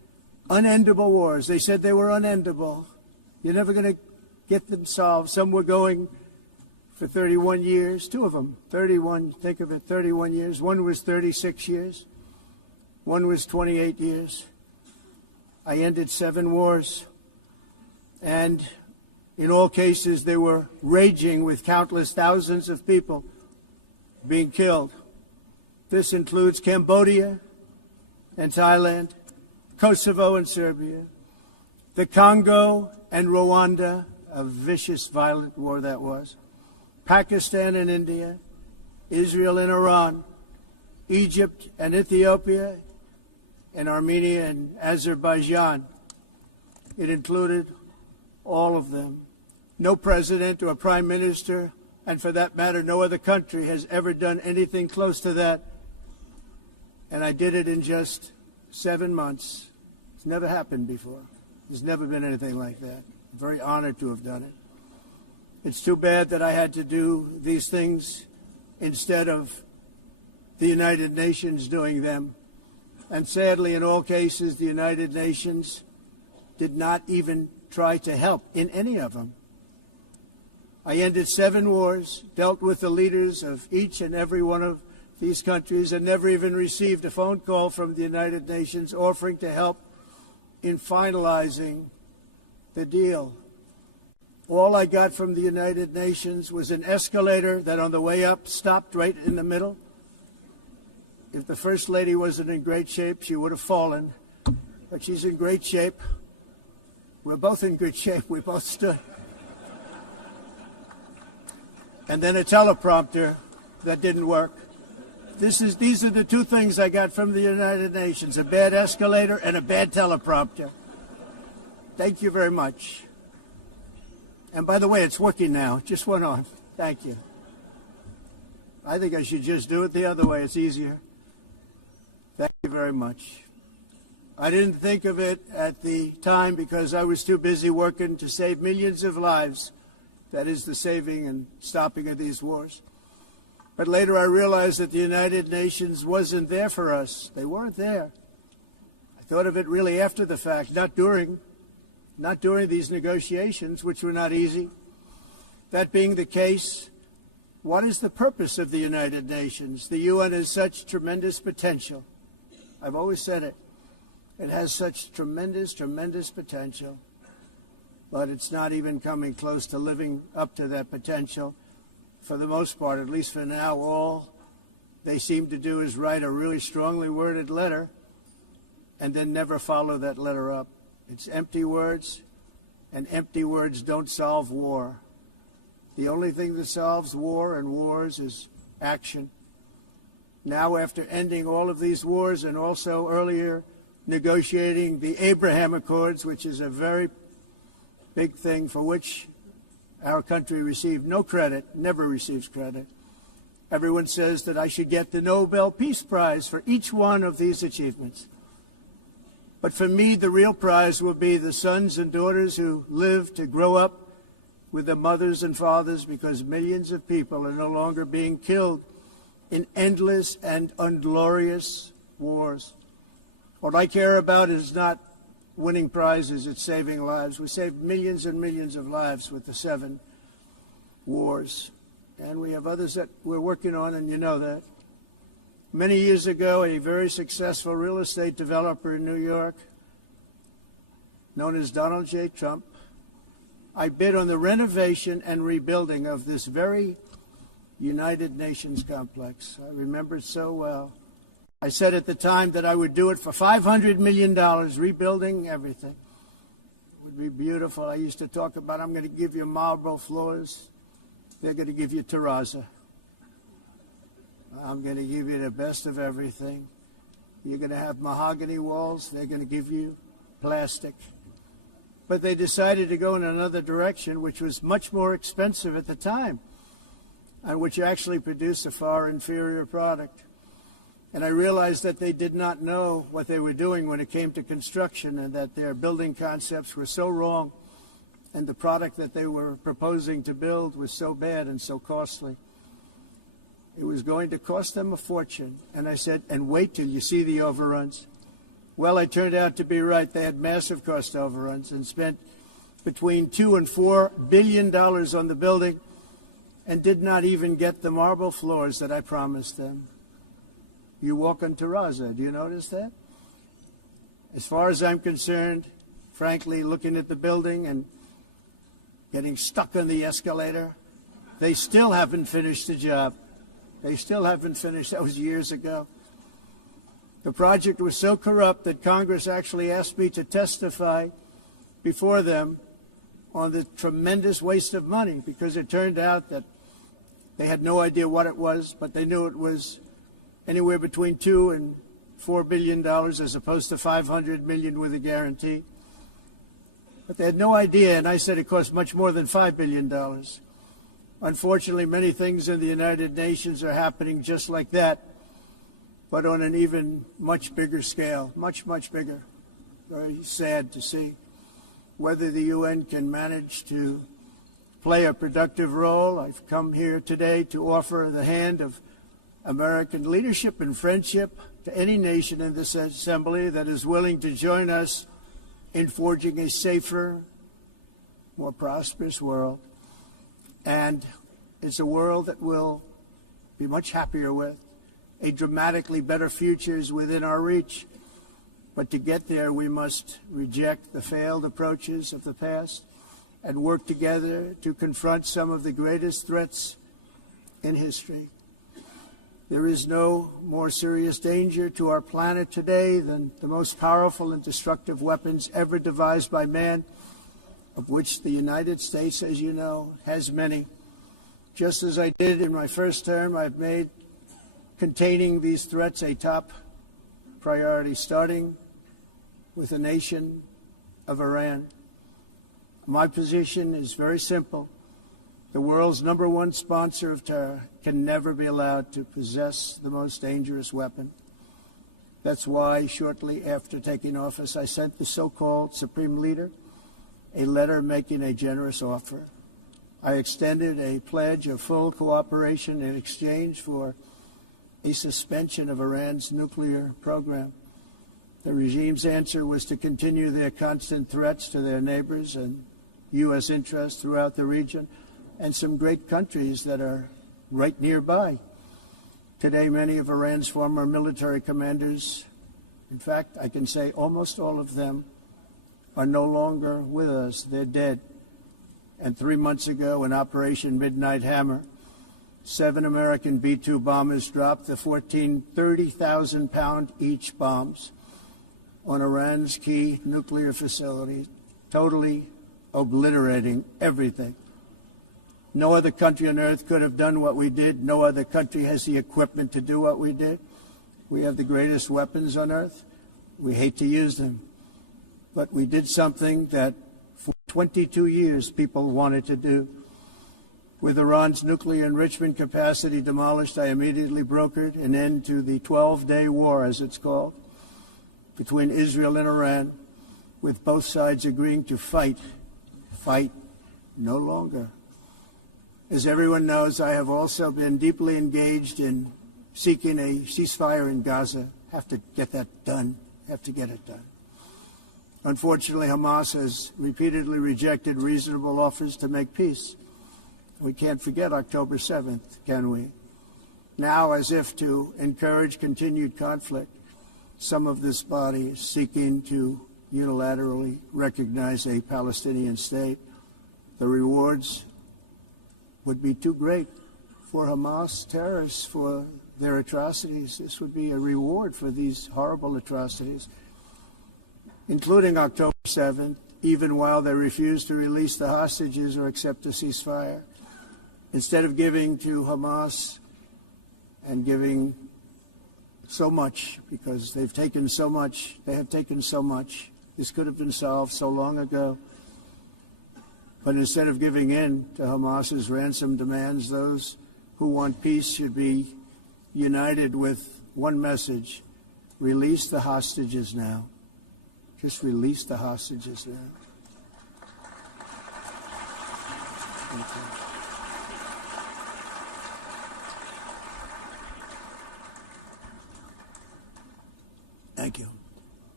unendable wars. They said they were unendable. You're never going to get them solved. Some were going for 31 years, two of them, 31, think of it, 31 years. One was 36 years. One was 28 years. I ended 7 wars. And in all cases, they were raging with countless thousands of people being killed. This includes Cambodia and Thailand, Kosovo and Serbia, the Congo and Rwanda, a vicious, violent war that was, Pakistan and India, Israel and Iran, Egypt and Ethiopia, and Armenia and Azerbaijan. It included all of them. No president or prime minister, and for that matter, no other country has ever done anything close to that. And I did it in just 7 months. It's never happened before. There's never been anything like that. I'm very honored to have done it. It's too bad that I had to do these things instead of the United Nations doing them. And sadly, in all cases, the United Nations did not even try to help in any of them. I ended 7 wars, dealt with the leaders of each and every one of these countries, and never even received a phone call from the United Nations offering to help in finalizing the deal. All I got from the United Nations was an escalator that on the way up stopped right in the middle. If the First Lady wasn't in great shape, she would have fallen. But she's in great shape. We're both in good shape. We both stood. And then a teleprompter that didn't work. These are the 2 things I got from the United Nations, a bad escalator and a bad teleprompter. Thank you very much. And by the way, it's working now. It just went on. Thank you. I think I should just do it the other way. It's easier. Thank you very much. I didn't think of it at the time because I was too busy working to save millions of lives. That is the saving and stopping of these wars. But later I realized that the United Nations wasn't there for us. They weren't there. I thought of it really after the fact, not during these negotiations, which were not easy. That being the case, what is the purpose of the United Nations? The UN has such tremendous potential. I've always said it. It has such tremendous, tremendous potential. But it's not even coming close to living up to that potential. For the most part, at least for now, all they seem to do is write a really strongly worded letter and then never follow that letter up. It's empty words, and empty words don't solve war. The only thing that solves war and wars is action. Now, after ending all of these wars and also earlier negotiating the Abraham Accords, which is a very big thing for which our country received no credit, never receives credit. Everyone says that I should get the Nobel Peace Prize for each one of these achievements. But for me, the real prize will be the sons and daughters who live to grow up with the mothers and fathers, because millions of people are no longer being killed in endless and unglorious wars. What I care about is not winning prizes, it's saving lives. We saved millions and millions of lives with the 7 wars. And we have others that we're working on, and you know that. Many years ago, a very successful real estate developer in New York, known as Donald J. Trump, I bid on the renovation and rebuilding of this very United Nations complex. I remember it so well. I said at the time that I would do it for $500 million, rebuilding everything. It would be beautiful. I used to talk about, I'm going to give you marble floors. They're going to give you terrazzo. I'm going to give you the best of everything. You're going to have mahogany walls. They're going to give you plastic. But they decided to go in another direction, which was much more expensive at the time, and which actually produced a far inferior product. And I realized that they did not know what they were doing when it came to construction, and that their building concepts were so wrong, and the product that they were proposing to build was so bad and so costly. It was going to cost them a fortune. And I said, and wait till you see the overruns. Well, I turned out to be right. They had massive cost overruns and spent between $2 and $4 billion on the building and did not even get the marble floors that I promised them. You walk on terrazzo. Do you notice that? As far as I'm concerned, frankly, looking at the building and getting stuck on the escalator, they still haven't finished the job. They still haven't finished. That was years ago. The project was so corrupt that Congress actually asked me to testify before them on the tremendous waste of money, because it turned out that they had no idea what it was, but they knew it was anywhere between $2 and $4 billion as opposed to $500 million with a guarantee. But they had no idea, and I said it cost much more than $5 billion. Unfortunately, many things in the United Nations are happening just like that, but on an even much bigger scale, much, much bigger. Very sad to see. Whether the UN can manage to play a productive role, I've come here today to offer the hand of American leadership and friendship to any nation in this assembly that is willing to join us in forging a safer, more prosperous world. And it's a world that we'll be much happier with. A dramatically better future is within our reach. But to get there, we must reject the failed approaches of the past and work together to confront some of the greatest threats in history. There is no more serious danger to our planet today than the most powerful and destructive weapons ever devised by man, of which the United States, as you know, has many. Just as I did in my first term, I've made containing these threats a top priority, starting with the nation of Iran. My position is very simple. The world's #1 sponsor of terror can never be allowed to possess the most dangerous weapon. That's why, shortly after taking office, I sent the so-called Supreme Leader a letter making a generous offer. I extended a pledge of full cooperation in exchange for a suspension of Iran's nuclear program. The regime's answer was to continue their constant threats to their neighbors and U.S. interests throughout the region and some great countries that are right nearby. Today, many of Iran's former military commanders, in fact, I can say almost all of them, are no longer with us. They're dead. And 3 months ago, in Operation Midnight Hammer, 7 American B-2 bombers dropped the 14 30,000-pound each bombs on Iran's key nuclear facilities, totally obliterating everything. No other country on earth could have done what we did. No other country has the equipment to do what we did. We have the greatest weapons on earth. We hate to use them. But we did something that for 22 years people wanted to do. With Iran's nuclear enrichment capacity demolished, I immediately brokered an end to the 12-day war, as it's called, between Israel and Iran, with both sides agreeing to fight no longer. As everyone knows, I have also been deeply engaged in seeking a ceasefire in Gaza. Have to get that done. Have to get it done. Unfortunately, Hamas has repeatedly rejected reasonable offers to make peace. We can't forget October 7th, can we? Now, as if to encourage continued conflict, some of this body is seeking to unilaterally recognize a Palestinian state. The rewards would be too great for Hamas terrorists for their atrocities. This would be a reward for these horrible atrocities, including October 7th, even while they refuse to release the hostages or accept a ceasefire. Instead of giving to Hamas and giving so much, because they've taken so much, they have taken so much. This could have been solved so long ago. But instead of giving in to Hamas's ransom demands, those who want peace should be united with one message: release the hostages now. Just release the hostages now. Thank you. Thank you.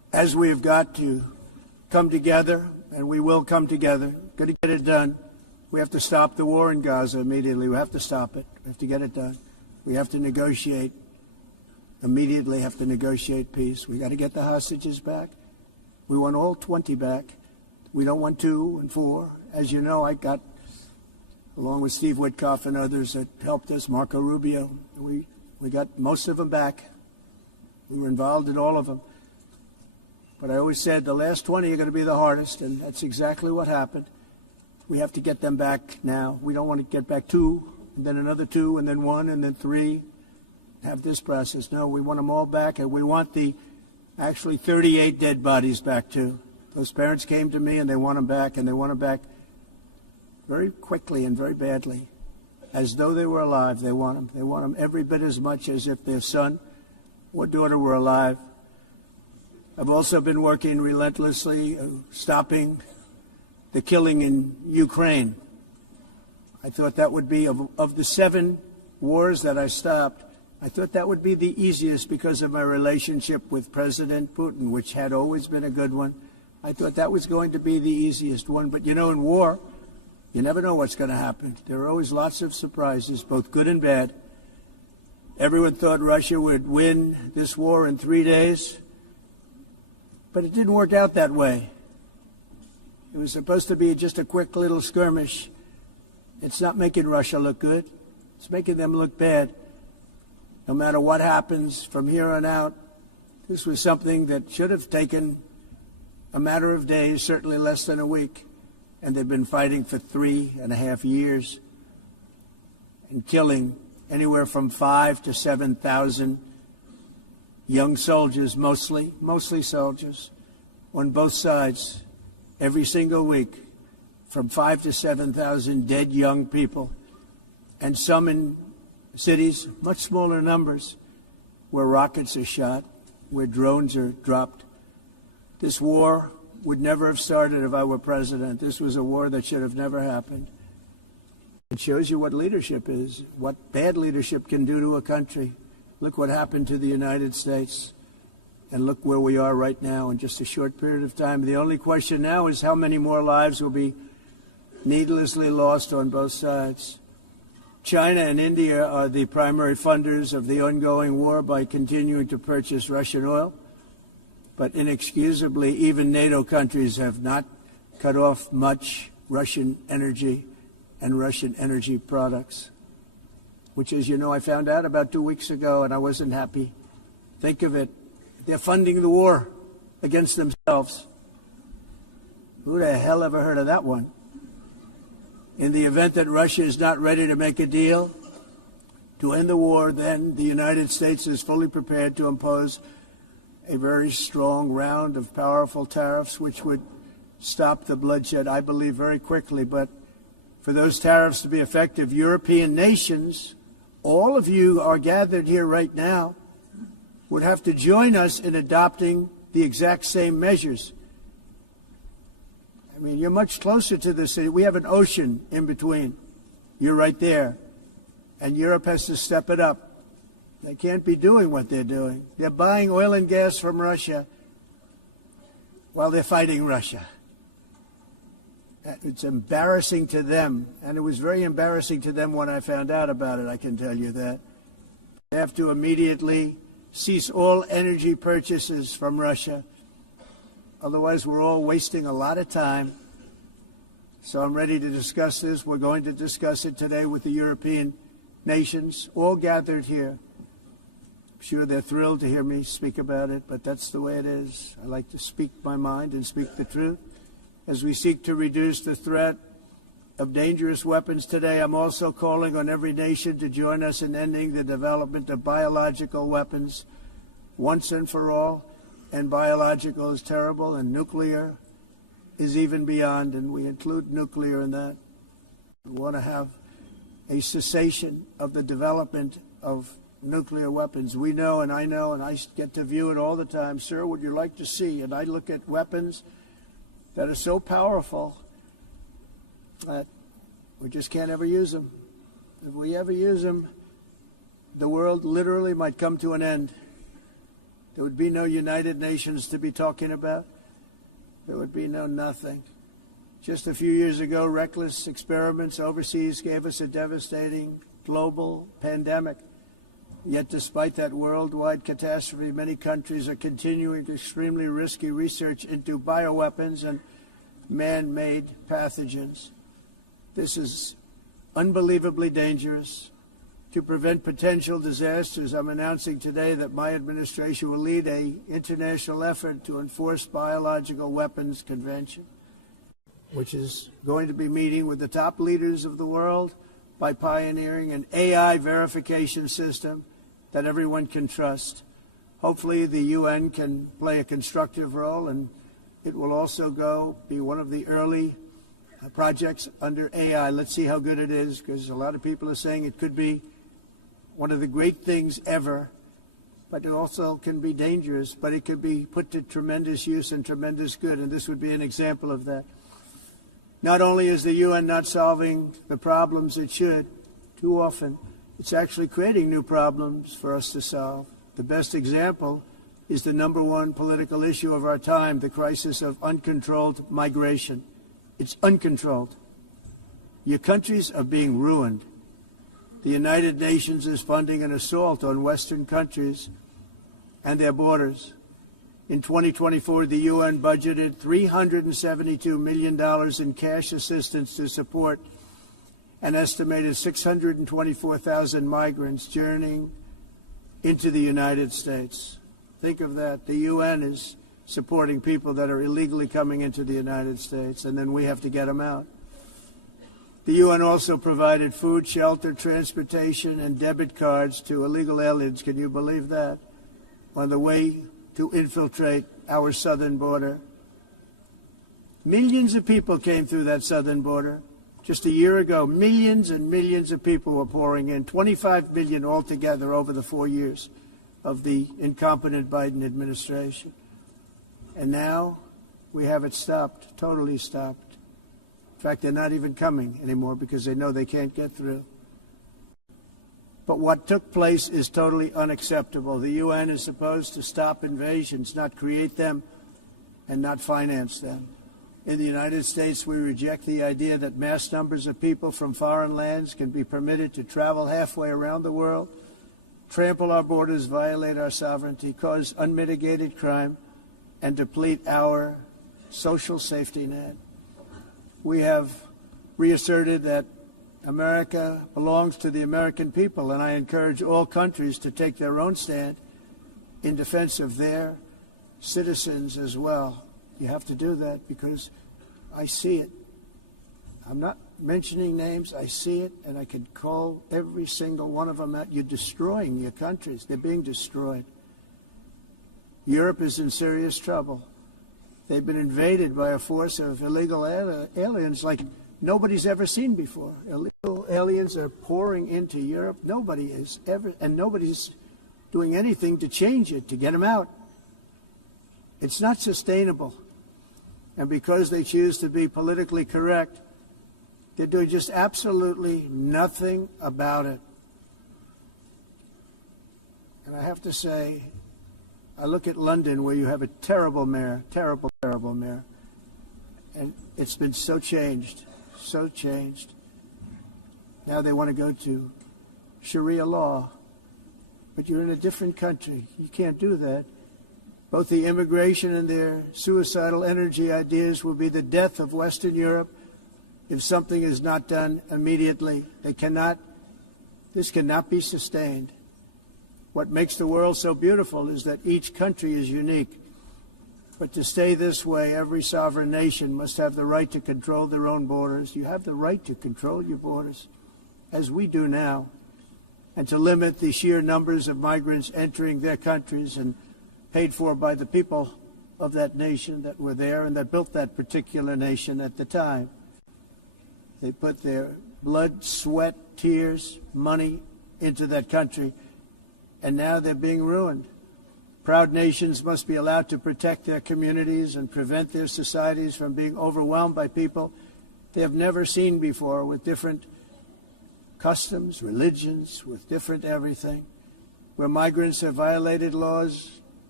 as we have got to come together, and we will come together, got to get it done. We have to stop the war in Gaza immediately. We have to stop it. We have to get it done. We have to negotiate, immediately have to negotiate peace. We got to get the hostages back. We want all 20 back. We don't want 2 and 4. As you know, I got, along with Steve Witkoff and others that helped us, Marco Rubio, we got most of them back. We were involved in all of them. But I always said the last 20 are going to be the hardest, and that's exactly what happened. We have to get them back now. We don't want to get back 2, and then another 2, and then 1, and then 3. Have this process. No, we want them all back, and we want the actually 38 dead bodies back too. Those parents came to me, and they want them back, and they want them back very quickly and very badly, as though they were alive. They want them. They want them every bit as much as if their son or daughter were alive. I've also been working relentlessly, stopping the killing in Ukraine. I thought that would be, of the 7 wars that I stopped, I thought that would be the easiest because of my relationship with President Putin, which had always been a good one. I thought that was going to be the easiest one. But, you know, in war, you never know what's going to happen. There are always lots of surprises, both good and bad. Everyone thought Russia would win this war in 3 days, but it didn't work out that way. It was supposed to be just a quick little skirmish. It's not making Russia look good. It's making them look bad. No matter what happens from here on out, this was something that should have taken a matter of days, certainly less than a week. And they've been fighting for 3.5 years and killing anywhere from 5,000 to 7,000 young soldiers, mostly soldiers, on both sides. Every single week, from 5,000 to 7,000 dead young people, and some in cities, much smaller numbers, where rockets are shot, where drones are dropped. This war would never have started if I were president. This was a war that should have never happened. It shows you what leadership is, what bad leadership can do to a country. Look what happened to the United States. And look where we are right now in just a short period of time. The only question now is how many more lives will be needlessly lost on both sides. China and India are the primary funders of the ongoing war by continuing to purchase Russian oil. But inexcusably, even NATO countries have not cut off much Russian energy and Russian energy products, which, as you know, I found out about 2 weeks ago, and I wasn't happy. Think of it. They're funding the war against themselves. Who the hell ever heard of that one? In the event that Russia is not ready to make a deal to end the war, then the United States is fully prepared to impose a very strong round of powerful tariffs, which would stop the bloodshed, I believe, very quickly. But for those tariffs to be effective, European nations, all of you are gathered here right now, would have to join us in adopting the exact same measures. I mean, you're much closer to the city. We have an ocean in between. You're right there. And Europe has to step it up. They can't be doing what they're doing. They're buying oil and gas from Russia while they're fighting Russia. It's embarrassing to them. And it was very embarrassing to them when I found out about it, I can tell you that. They have to immediately cease all energy purchases from Russia. Otherwise, we're all wasting a lot of time. So I'm ready to discuss this. We're going to discuss it today with the European nations, all gathered here. I'm sure they're thrilled to hear me speak about it, but that's the way it is. I like to speak my mind and speak the truth. As we seek to reduce the threat of dangerous weapons today, I'm also calling on every nation to join us in ending the development of biological weapons once and for all. And biological is terrible, and nuclear is even beyond, and we include nuclear in that. We want to have a cessation of the development of nuclear weapons. We know, and I get to view it all the time. Sir, would you like to see? And I look at weapons that are so powerful that we just can't ever use them. If we ever use them, the world literally might come to an end. There would be no United Nations to be talking about. There would be no nothing. Just a few years ago, reckless experiments overseas gave us a devastating global pandemic. Yet despite that worldwide catastrophe, many countries are continuing extremely risky research into bioweapons and man-made pathogens. This is unbelievably dangerous. To prevent potential disasters, I'm announcing today that my administration will lead an international effort to enforce Biological Weapons Convention, which is going to be meeting with the top leaders of the world by pioneering an AI verification system that everyone can trust. Hopefully the UN can play a constructive role, and it will also be one of the early projects under AI. Let's see how good it is, because a lot of people are saying it could be one of the great things ever, but it also can be dangerous, but it could be put to tremendous use and tremendous good, and this would be an example of that. Not only is the UN not solving the problems it should, too often, it's actually creating new problems for us to solve. The best example is the #1 political issue of our time, the crisis of uncontrolled migration. It's uncontrolled. Your countries are being ruined. The United Nations is funding an assault on Western countries and their borders. In 2024, the UN budgeted $372 million in cash assistance to support an estimated 624,000 migrants journeying into the United States. Think of that. The UN is supporting people that are illegally coming into the United States, and then we have to get them out. The UN also provided food, shelter, transportation, and debit cards to illegal aliens. Can you believe that? On the way to infiltrate our southern border. Millions of people came through that southern border. Just a year ago, millions and millions of people were pouring in, 25 million altogether over the 4 years of the incompetent Biden administration. And now we have it stopped, totally stopped. In fact, they're not even coming anymore because they know they can't get through. But what took place is totally unacceptable. The UN is supposed to stop invasions, not create them and not finance them. In the United States, we reject the idea that mass numbers of people from foreign lands can be permitted to travel halfway around the world, trample our borders, violate our sovereignty, cause unmitigated crime, and deplete our social safety net. We have reasserted that America belongs to the American people, and I encourage all countries to take their own stand in defense of their citizens as well. You have to do that because I see it. I'm not mentioning names. I see it, and I could call every single one of them out. You're destroying your countries. They're being destroyed. Europe is in serious trouble. They've been invaded by a force of illegal aliens like nobody's ever seen before. Illegal aliens are pouring into Europe. Nobody is ever, and nobody's doing anything to change it, to get them out. It's not sustainable. And because they choose to be politically correct, they're doing just absolutely nothing about it. And I have to say, I look at London, where you have a terrible mayor, terrible mayor, and it's been so changed. So changed. Now they want to go to Sharia law. But you're in a different country. You can't do that. Both the immigration and their suicidal energy ideas will be the death of Western Europe if something is not done immediately. This cannot be sustained. What makes the world so beautiful is that each country is unique. But to stay this way, every sovereign nation must have the right to control their own borders. You have the right to control your borders, as we do now, and to limit the sheer numbers of migrants entering their countries and paid for by the people of that nation that were there and that built that particular nation at the time. They put their blood, sweat, tears, money into that country, and now they're being ruined. Proud nations must be allowed to protect their communities and prevent their societies from being overwhelmed by people they have never seen before, with different customs, religions, with different everything. Where migrants have violated laws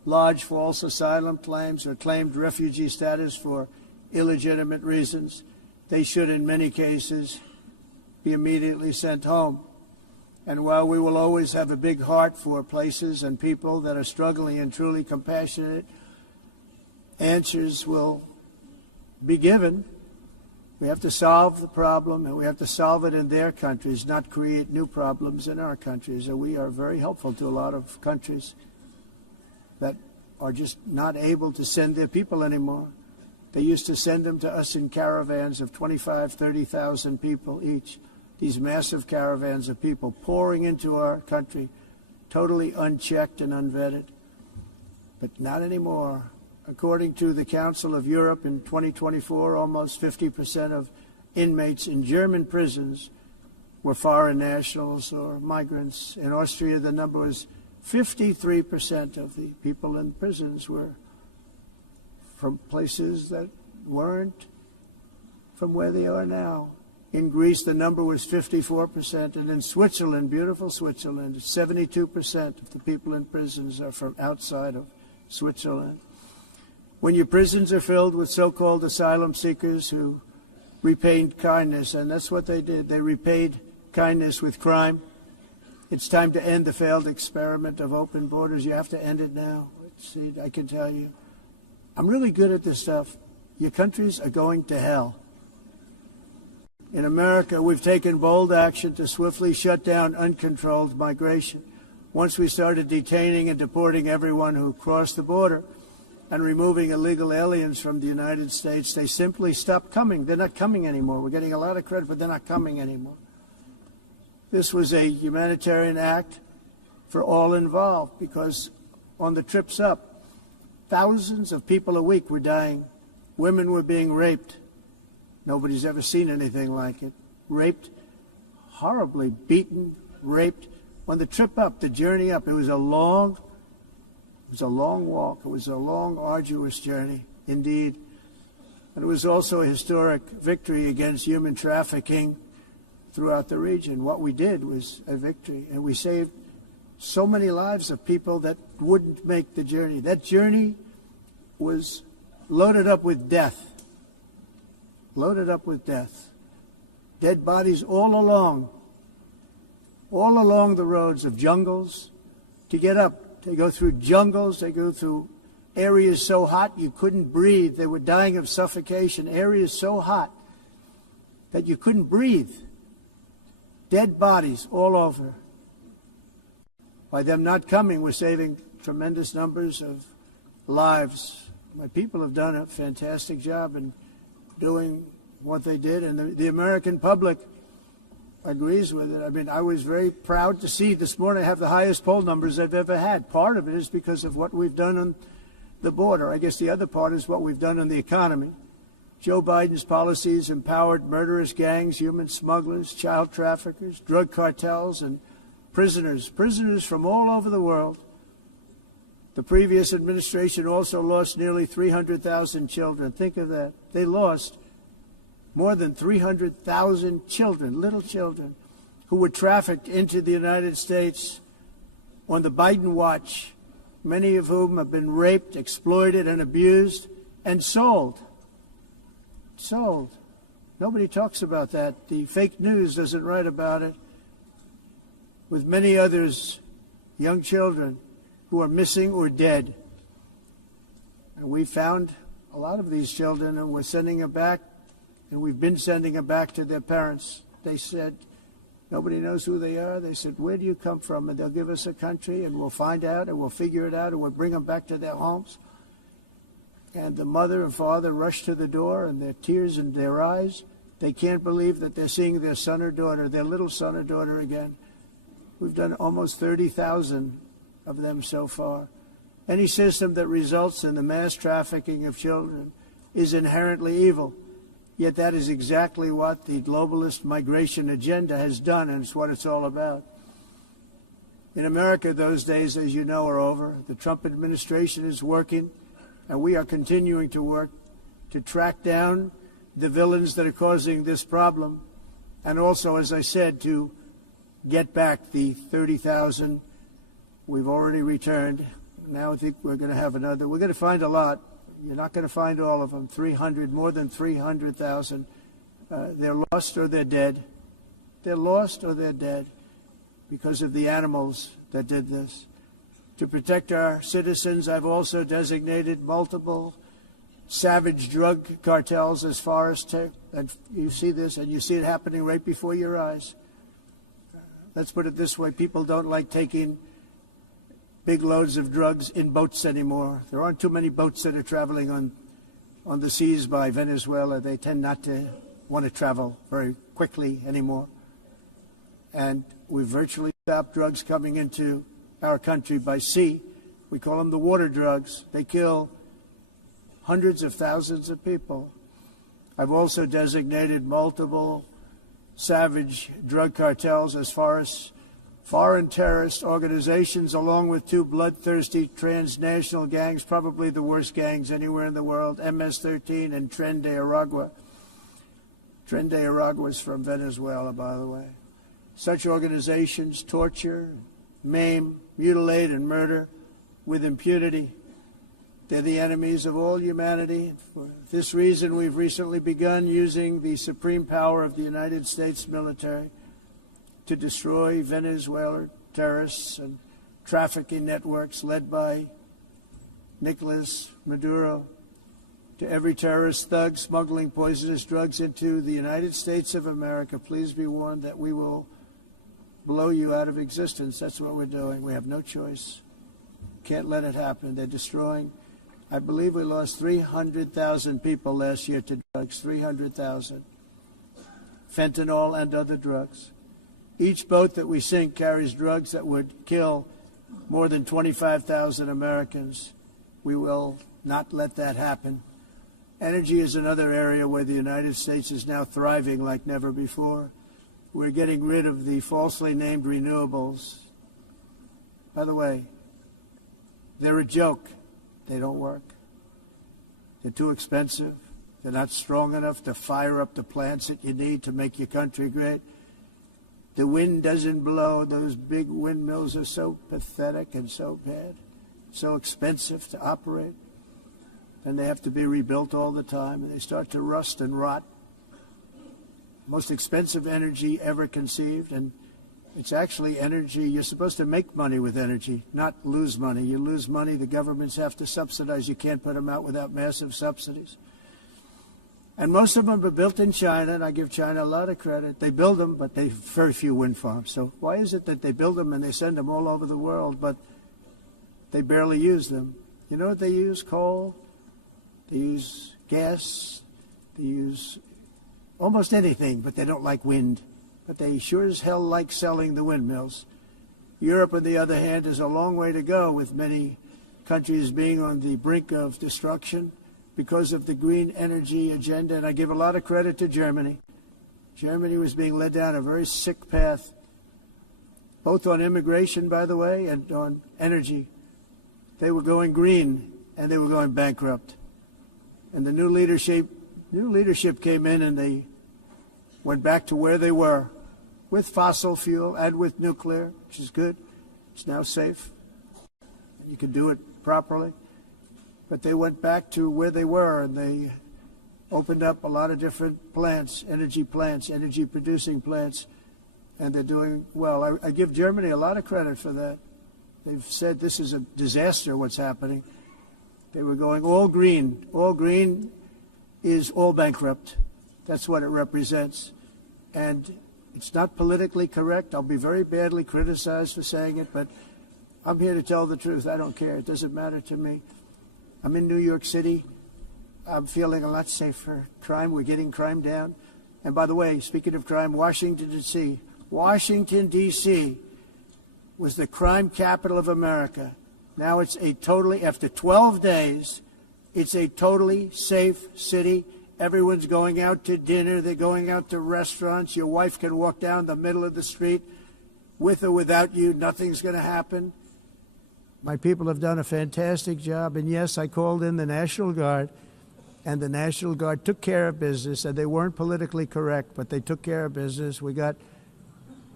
lodged false asylum claims or claimed refugee status for illegitimate reasons, they should, in many cases, be immediately sent home. And while we will always have a big heart for places and people that are struggling and truly compassionate, answers will be given. We have to solve the problem, and we have to solve it in their countries, not create new problems in our countries. And we are very helpful to a lot of countries that are just not able to send their people anymore. They used to send them to us in caravans of 25,000, 30,000 people each. These massive caravans of people pouring into our country, totally unchecked and unvetted. But not anymore. According to the Council of Europe in 2024, almost 50% of inmates in German prisons were foreign nationals or migrants. In Austria, the number was 53% of the people in prisons were from places that weren't from where they are now. In Greece, the number was 54%, and in Switzerland, beautiful Switzerland, 72% of the people in prisons are from outside of Switzerland. When your prisons are filled with so-called asylum seekers who repaid kindness, and that's what they did, they repaid kindness with crime, it's time to end the failed experiment of open borders. You have to end it now. See, I can tell you, I'm really good at this stuff. Your countries are going to hell. In America, we've taken bold action to swiftly shut down uncontrolled migration. Once we started detaining and deporting everyone who crossed the border and removing illegal aliens from the United States, they simply stopped coming. They're not coming anymore. We're getting a lot of credit, but they're not coming anymore. This was a humanitarian act for all involved, because on the trips up, thousands of people a week were dying. Women were being raped. Nobody's ever seen anything like it. Raped, horribly beaten, raped. On the trip up, the journey up, it was a long walk. It was a long, arduous journey, indeed. And it was also a historic victory against human trafficking throughout the region. What we did was a victory, and we saved so many lives of people that wouldn't make the journey. That journey was loaded up with death. Loaded up with death. Dead bodies all along the roads of jungles. To get up, they go through jungles, they go through areas so hot you couldn't breathe. They were dying of suffocation. Areas so hot that you couldn't breathe. Dead bodies all over. By them not coming, we're saving tremendous numbers of lives. My people have done a fantastic job in doing what they did, and the American public agrees with it. I mean, I was very proud to see this morning I have the highest poll numbers I've ever had. Part of it is because of what we've done on the border. I guess the other part is what we've done on the economy. Joe Biden's policies empowered murderous gangs, human smugglers, child traffickers, drug cartels, and prisoners from all over the world. The previous administration also lost nearly 300,000 children. Think of that. They lost more than 300,000 children, little children, who were trafficked into the United States on the Biden watch, many of whom have been raped, exploited, and abused, and sold. Sold. Nobody talks about that. The fake news doesn't write about it. With many others, young children who are missing or dead. And we found a lot of these children, and we're sending them back, and we've been sending them back to their parents. They said, nobody knows who they are. They said, where do you come from? And they'll give us a country, and we'll find out, and we'll figure it out, and we'll bring them back to their homes. And the mother and father rush to the door, and their tears in their eyes. They can't believe that they're seeing their son or daughter, their little son or daughter again. We've done almost 30,000 of them so far. Any system that results in the mass trafficking of children is inherently evil. Yet that is exactly what the globalist migration agenda has done, and it's what it's all about. In America, those days, as you know, are over. The Trump administration is working, and we are continuing to work to track down the villains that are causing this problem, and also, as I said, to get back the 30,000 we've already returned. Now I think we're going to have another. We're going to find a lot. You're not going to find all of them. 300, more than 300,000. They're lost or they're dead. They're lost or they're dead because of the animals that did this. To protect our citizens, I've also designated multiple savage drug cartels as far as and you see this, and you see it happening right before your eyes. Let's put it this way. People don't like taking big loads of drugs in boats anymore. There aren't too many boats that are traveling on the seas by Venezuela. They tend not to want to travel very quickly anymore. And we've virtually stopped drugs coming into our country by sea. We call them the water drugs. They kill hundreds of thousands of people. I've also designated multiple savage drug cartels as far as foreign terrorist organizations, along with two bloodthirsty transnational gangs, probably the worst gangs anywhere in the world, MS-13 and Tren de Aragua. Tren de Aragua is from Venezuela, by the way. Such organizations torture, maim, mutilate, and murder with impunity. They're the enemies of all humanity. For this reason, we've recently begun using the supreme power of the United States military to destroy Venezuelan terrorists and trafficking networks led by Nicolas Maduro. To every terrorist thug smuggling poisonous drugs into the United States of America, please be warned that we will blow you out of existence. That's what we're doing. We have no choice. Can't let it happen. They're destroying. I believe we lost 300,000 people last year to drugs, 300,000. Fentanyl and other drugs. Each boat that we sink carries drugs that would kill more than 25,000 Americans. We will not let that happen. Energy is another area where the United States is now thriving like never before. We're getting rid of the falsely named renewables. By the way, they're a joke. They don't work. They're too expensive. They're not strong enough to fire up the plants that you need to make your country great. The wind doesn't blow. Those big windmills are so pathetic and so bad, so expensive to operate. And they have to be rebuilt all the time, and they start to rust and rot. Most expensive energy ever conceived, and it's actually energy. You're supposed to make money with energy, not lose money. You lose money, the governments have to subsidize. You can't put them out without massive subsidies. And most of them are built in China, and I give China a lot of credit. They build them, but they have very few wind farms. So why is it that they build them and they send them all over the world, but they barely use them? You know what they use? Coal. They use gas. They use almost anything, but they don't like wind. But they sure as hell like selling the windmills. Europe, on the other hand, is a long way to go, with many countries being on the brink of destruction because of the green energy agenda. And I give a lot of credit to Germany. Germany was being led down a very sick path, both on immigration, by the way, and on energy. They were going green, and they were going bankrupt. And the new leadership came in, and they went back to where they were, with fossil fuel and with nuclear, which is good. It's now safe. You can do it properly. But they went back to where they were, and they opened up a lot of different plants, energy-producing plants, and they're doing well. I give Germany a lot of credit for that. They've said this is a disaster, what's happening. They were going all green. All green is all bankrupt. That's what it represents. And it's not politically correct. I'll be very badly criticized for saying it, but I'm here to tell the truth. I don't care. It doesn't matter to me. I'm in New York City. I'm feeling a lot safer. Crime, we're getting crime down. And by the way, speaking of crime, Washington, D.C. was the crime capital of America. Now it's after 12 days, it's a totally safe city. Everyone's going out to dinner. They're going out to restaurants. Your wife can walk down the middle of the street with or without you. Nothing's going to happen. My people have done a fantastic job. And yes, I called in the National Guard, and the National Guard took care of business, and they weren't politically correct, but they took care of business. We got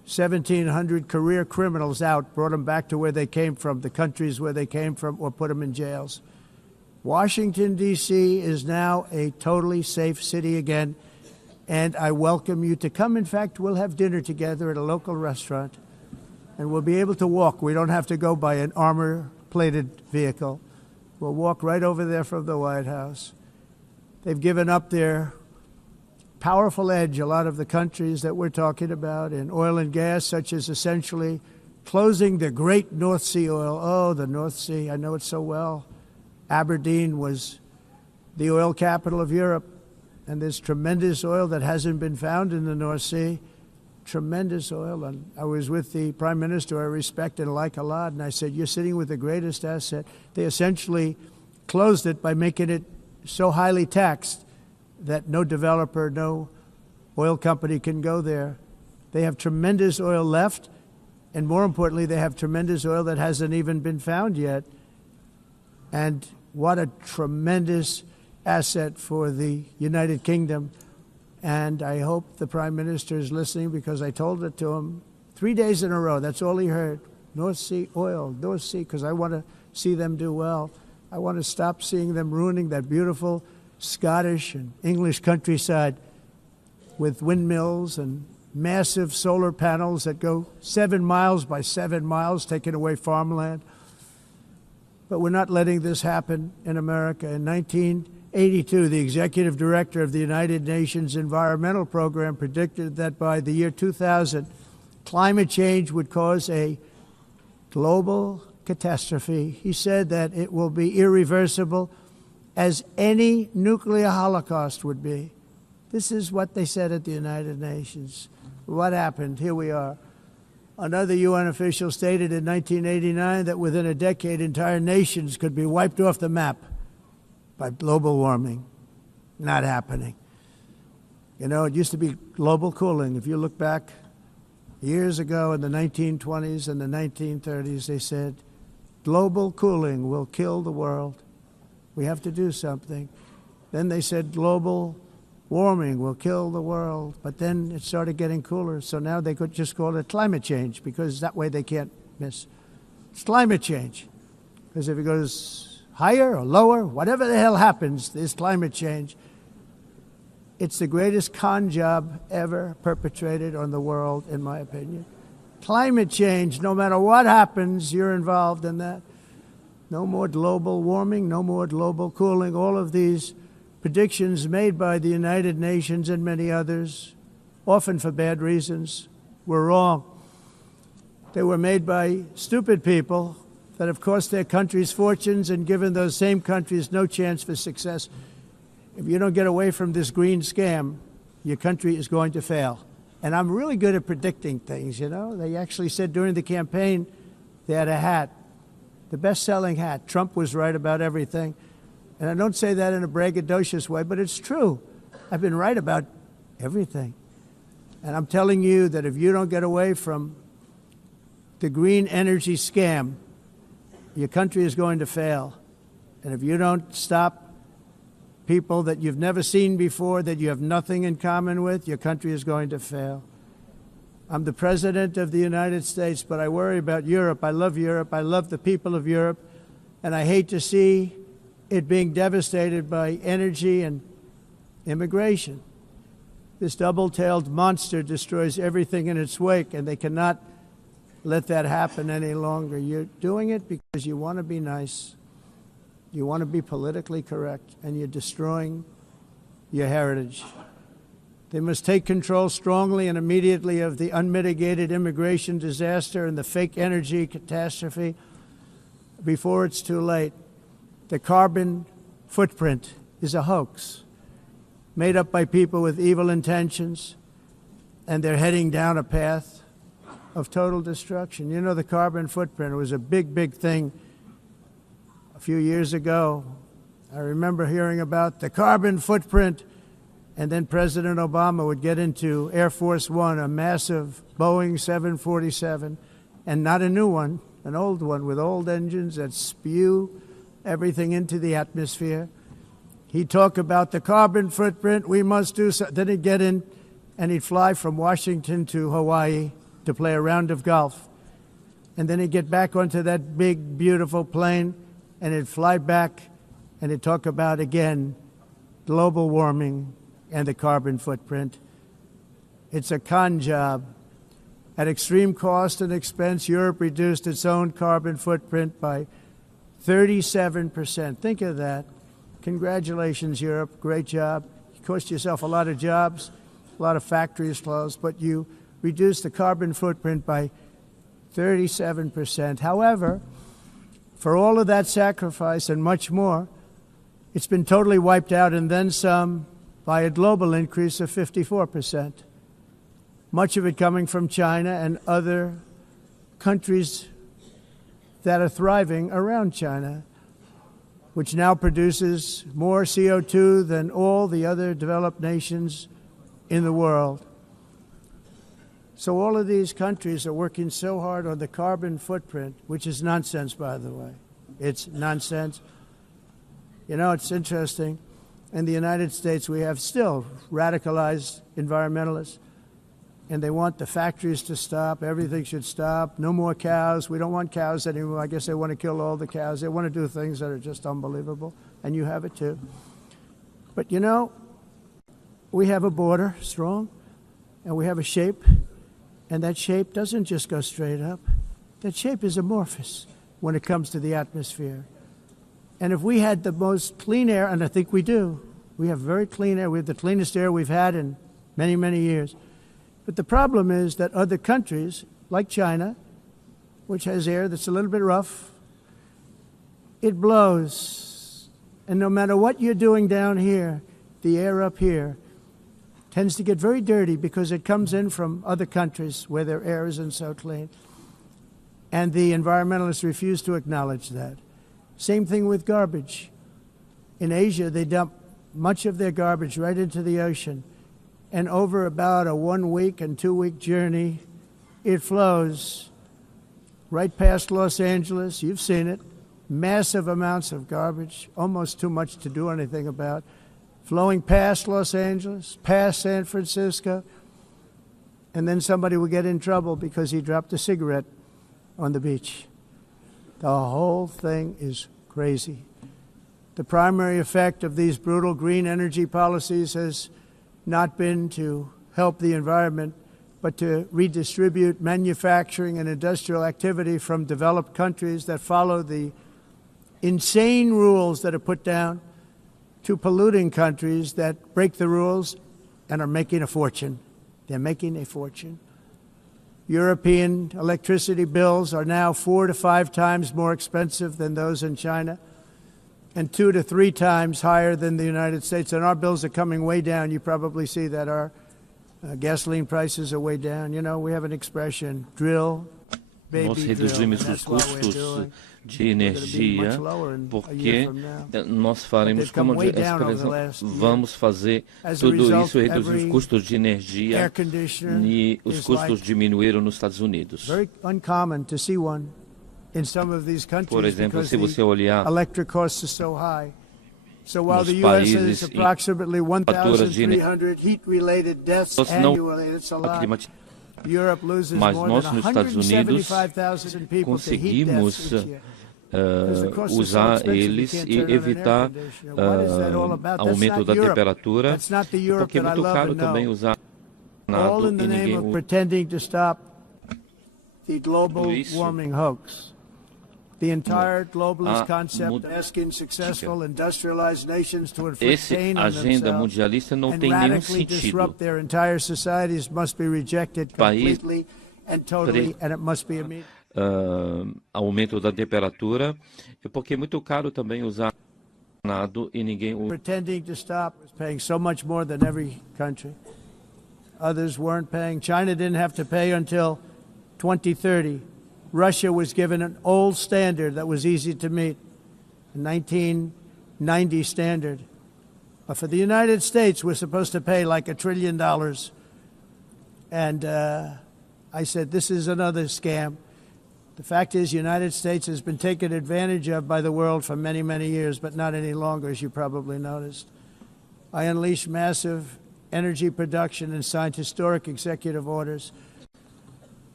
1,700 career criminals out, brought them back to where they came from, the countries where they came from, or put them in jails. Washington, D.C. is now a totally safe city again, and I welcome you to come. In fact, we'll have dinner together at a local restaurant, and we'll be able to walk. We don't have to go by an armor-plated vehicle. We'll walk right over there from the White House. They've given up their powerful edge, a lot of the countries that we're talking about, in oil and gas, such as essentially closing the great North Sea oil. Oh, the North Sea, I know it so well. Aberdeen was the oil capital of Europe, and there's tremendous oil that hasn't been found in the North Sea. Tremendous oil. And I was with the Prime Minister I respect and like a lot, and I said, you're sitting with the greatest asset. They essentially closed it by making it so highly taxed that no developer, no oil company can go there. They have tremendous oil left, and more importantly, they have tremendous oil that hasn't even been found yet. And what a tremendous asset for the United Kingdom. And I hope the Prime Minister is listening, because I told it to him 3 days in a row. That's all he heard. North Sea oil, North Sea, because I want to see them do well. I want to stop seeing them ruining that beautiful Scottish and English countryside with windmills and massive solar panels that go 7 miles by 7 miles, taking away farmland. But we're not letting this happen in America. In 1982, the executive director of the United Nations Environmental Program predicted that by the year 2000, climate change would cause a global catastrophe. He said that it will be irreversible, as any nuclear holocaust would be. This is what they said at the United Nations. What happened? Here we are. Another UN official stated in 1989 that within a decade, entire nations could be wiped off the map by global warming. Not happening. You know, it used to be global cooling. If you look back years ago in the 1920s and the 1930s, they said, global cooling will kill the world. We have to do something. Then they said global warming will kill the world. But then it started getting cooler. So now they could just call it climate change, because that way they can't miss. It's climate change. Because if it goes higher or lower, whatever the hell happens, there's climate change. It's the greatest con job ever perpetrated on the world, in my opinion. Climate change, no matter what happens, you're involved in that. No more global warming, no more global cooling. All of these predictions made by the United Nations and many others, often for bad reasons, were wrong. They were made by stupid people that have cost their countries fortunes and given those same countries no chance for success. If you don't get away from this green scam, your country is going to fail. And I'm really good at predicting things, you know. They actually said during the campaign they had a hat, the best-selling hat. Trump was right about everything. And I don't say that in a braggadocious way, but it's true. I've been right about everything. And I'm telling you that if you don't get away from the green energy scam, your country is going to fail. And if you don't stop people that you've never seen before, that you have nothing in common with, your country is going to fail. I'm the President of the United States, but I worry about Europe. I love Europe. I love the people of Europe. And I hate to see it being devastated by energy and immigration. This double-tailed monster destroys everything in its wake, and they cannot let that happen any longer. You're doing it because you want to be nice. You want to be politically correct, and you're destroying your heritage. They must take control strongly and immediately of the unmitigated immigration disaster and the fake energy catastrophe before it's too late. The carbon footprint is a hoax made up by people with evil intentions, and they're heading down a path of total destruction. You know, the carbon footprint was a big, big thing a few years ago. I remember hearing about the carbon footprint, and then President Obama would get into Air Force One, a massive Boeing 747, and not a new one, an old one with old engines that spew everything into the atmosphere. He'd talk about the carbon footprint, we must do so. Then he'd get in and he'd fly from Washington to Hawaii to play a round of golf. And then he'd get back onto that big, beautiful plane, and he'd fly back, and he'd talk about, again, global warming and the carbon footprint. It's a con job. At extreme cost and expense, Europe reduced its own carbon footprint by 37%. Think of that. Congratulations, Europe. Great job. You cost yourself a lot of jobs, a lot of factories closed, but you reduced the carbon footprint by 37%. However, for all of that sacrifice and much more, it's been totally wiped out and then some by a global increase of 54%. Much of it coming from China and other countries that are thriving around China, which now produces more CO2 than all the other developed nations in the world. So all of these countries are working so hard on the carbon footprint, which is nonsense, by the way. It's nonsense. You know, it's interesting. In the United States, we have still radicalized environmentalists, and they want the factories to stop. Everything should stop. No more cows. We don't want cows anymore. I guess they want to kill all the cows. They want to do things that are just unbelievable, and you have it too. But, you know, we have a border, strong, and we have a shape, and that shape doesn't just go straight up. That shape is amorphous when it comes to the atmosphere. And if we had the most clean air, and I think we do, we have very clean air. We have the cleanest air we've had in many, many years. But the problem is that other countries, like China, which has air that's a little bit rough, it blows. And no matter what you're doing down here, the air up here tends to get very dirty because it comes in from other countries where their air isn't so clean. And the environmentalists refuse to acknowledge that. Same thing with garbage. In Asia, they dump much of their garbage right into the ocean. And over about a 1 week and 2 week journey, it flows right past Los Angeles. You've seen it. Massive amounts of garbage, almost too much to do anything about, flowing past Los Angeles, past San Francisco, and then somebody will get in trouble because he dropped a cigarette on the beach. The whole thing is crazy. The primary effect of these brutal green energy policies has not been to help the environment, but to redistribute manufacturing and industrial activity from developed countries that follow the insane rules that are put down to polluting countries that break the rules and are making a fortune. They're making a fortune. European electricity bills are now 4 to 5 times more expensive than those in China, and 2 to 3 times higher than the United States. And our bills are coming way down. You probably see that our gasoline prices are way down. You know, we have an expression, drill, baby, nós reduzimos os custos de energia porque nós faremos, como a expressão, vamos fazer tudo isso e reduzir os custos de energia e os custos diminuíram nos Estados Unidos. Por exemplo, se você olhar nos países em faturas de energia mas nós nos Estados Unidos conseguimos usar eles e evitar aumento da temperatura, porque é muito caro também usar nada e ninguém usa isso. The entire globalist concept asking successful industrialized nations to inflict pain on themselves and radically disrupt their entire societies must be rejected completely and totally, and it must be immediate. Aumento da temperatura, porque é muito caro também usar nada e ninguém usa. Pretending to stop was paying so much more than every country. Others weren't paying. China didn't have to pay until 2030. Russia was given an old standard that was easy to meet, a 1990 standard. But for the United States, we're supposed to pay like $1 trillion. And I said, this is another scam. The fact is, the United States has been taken advantage of by the world for many, many years, but not any longer, as you probably noticed. I unleashed massive energy production and signed historic executive orders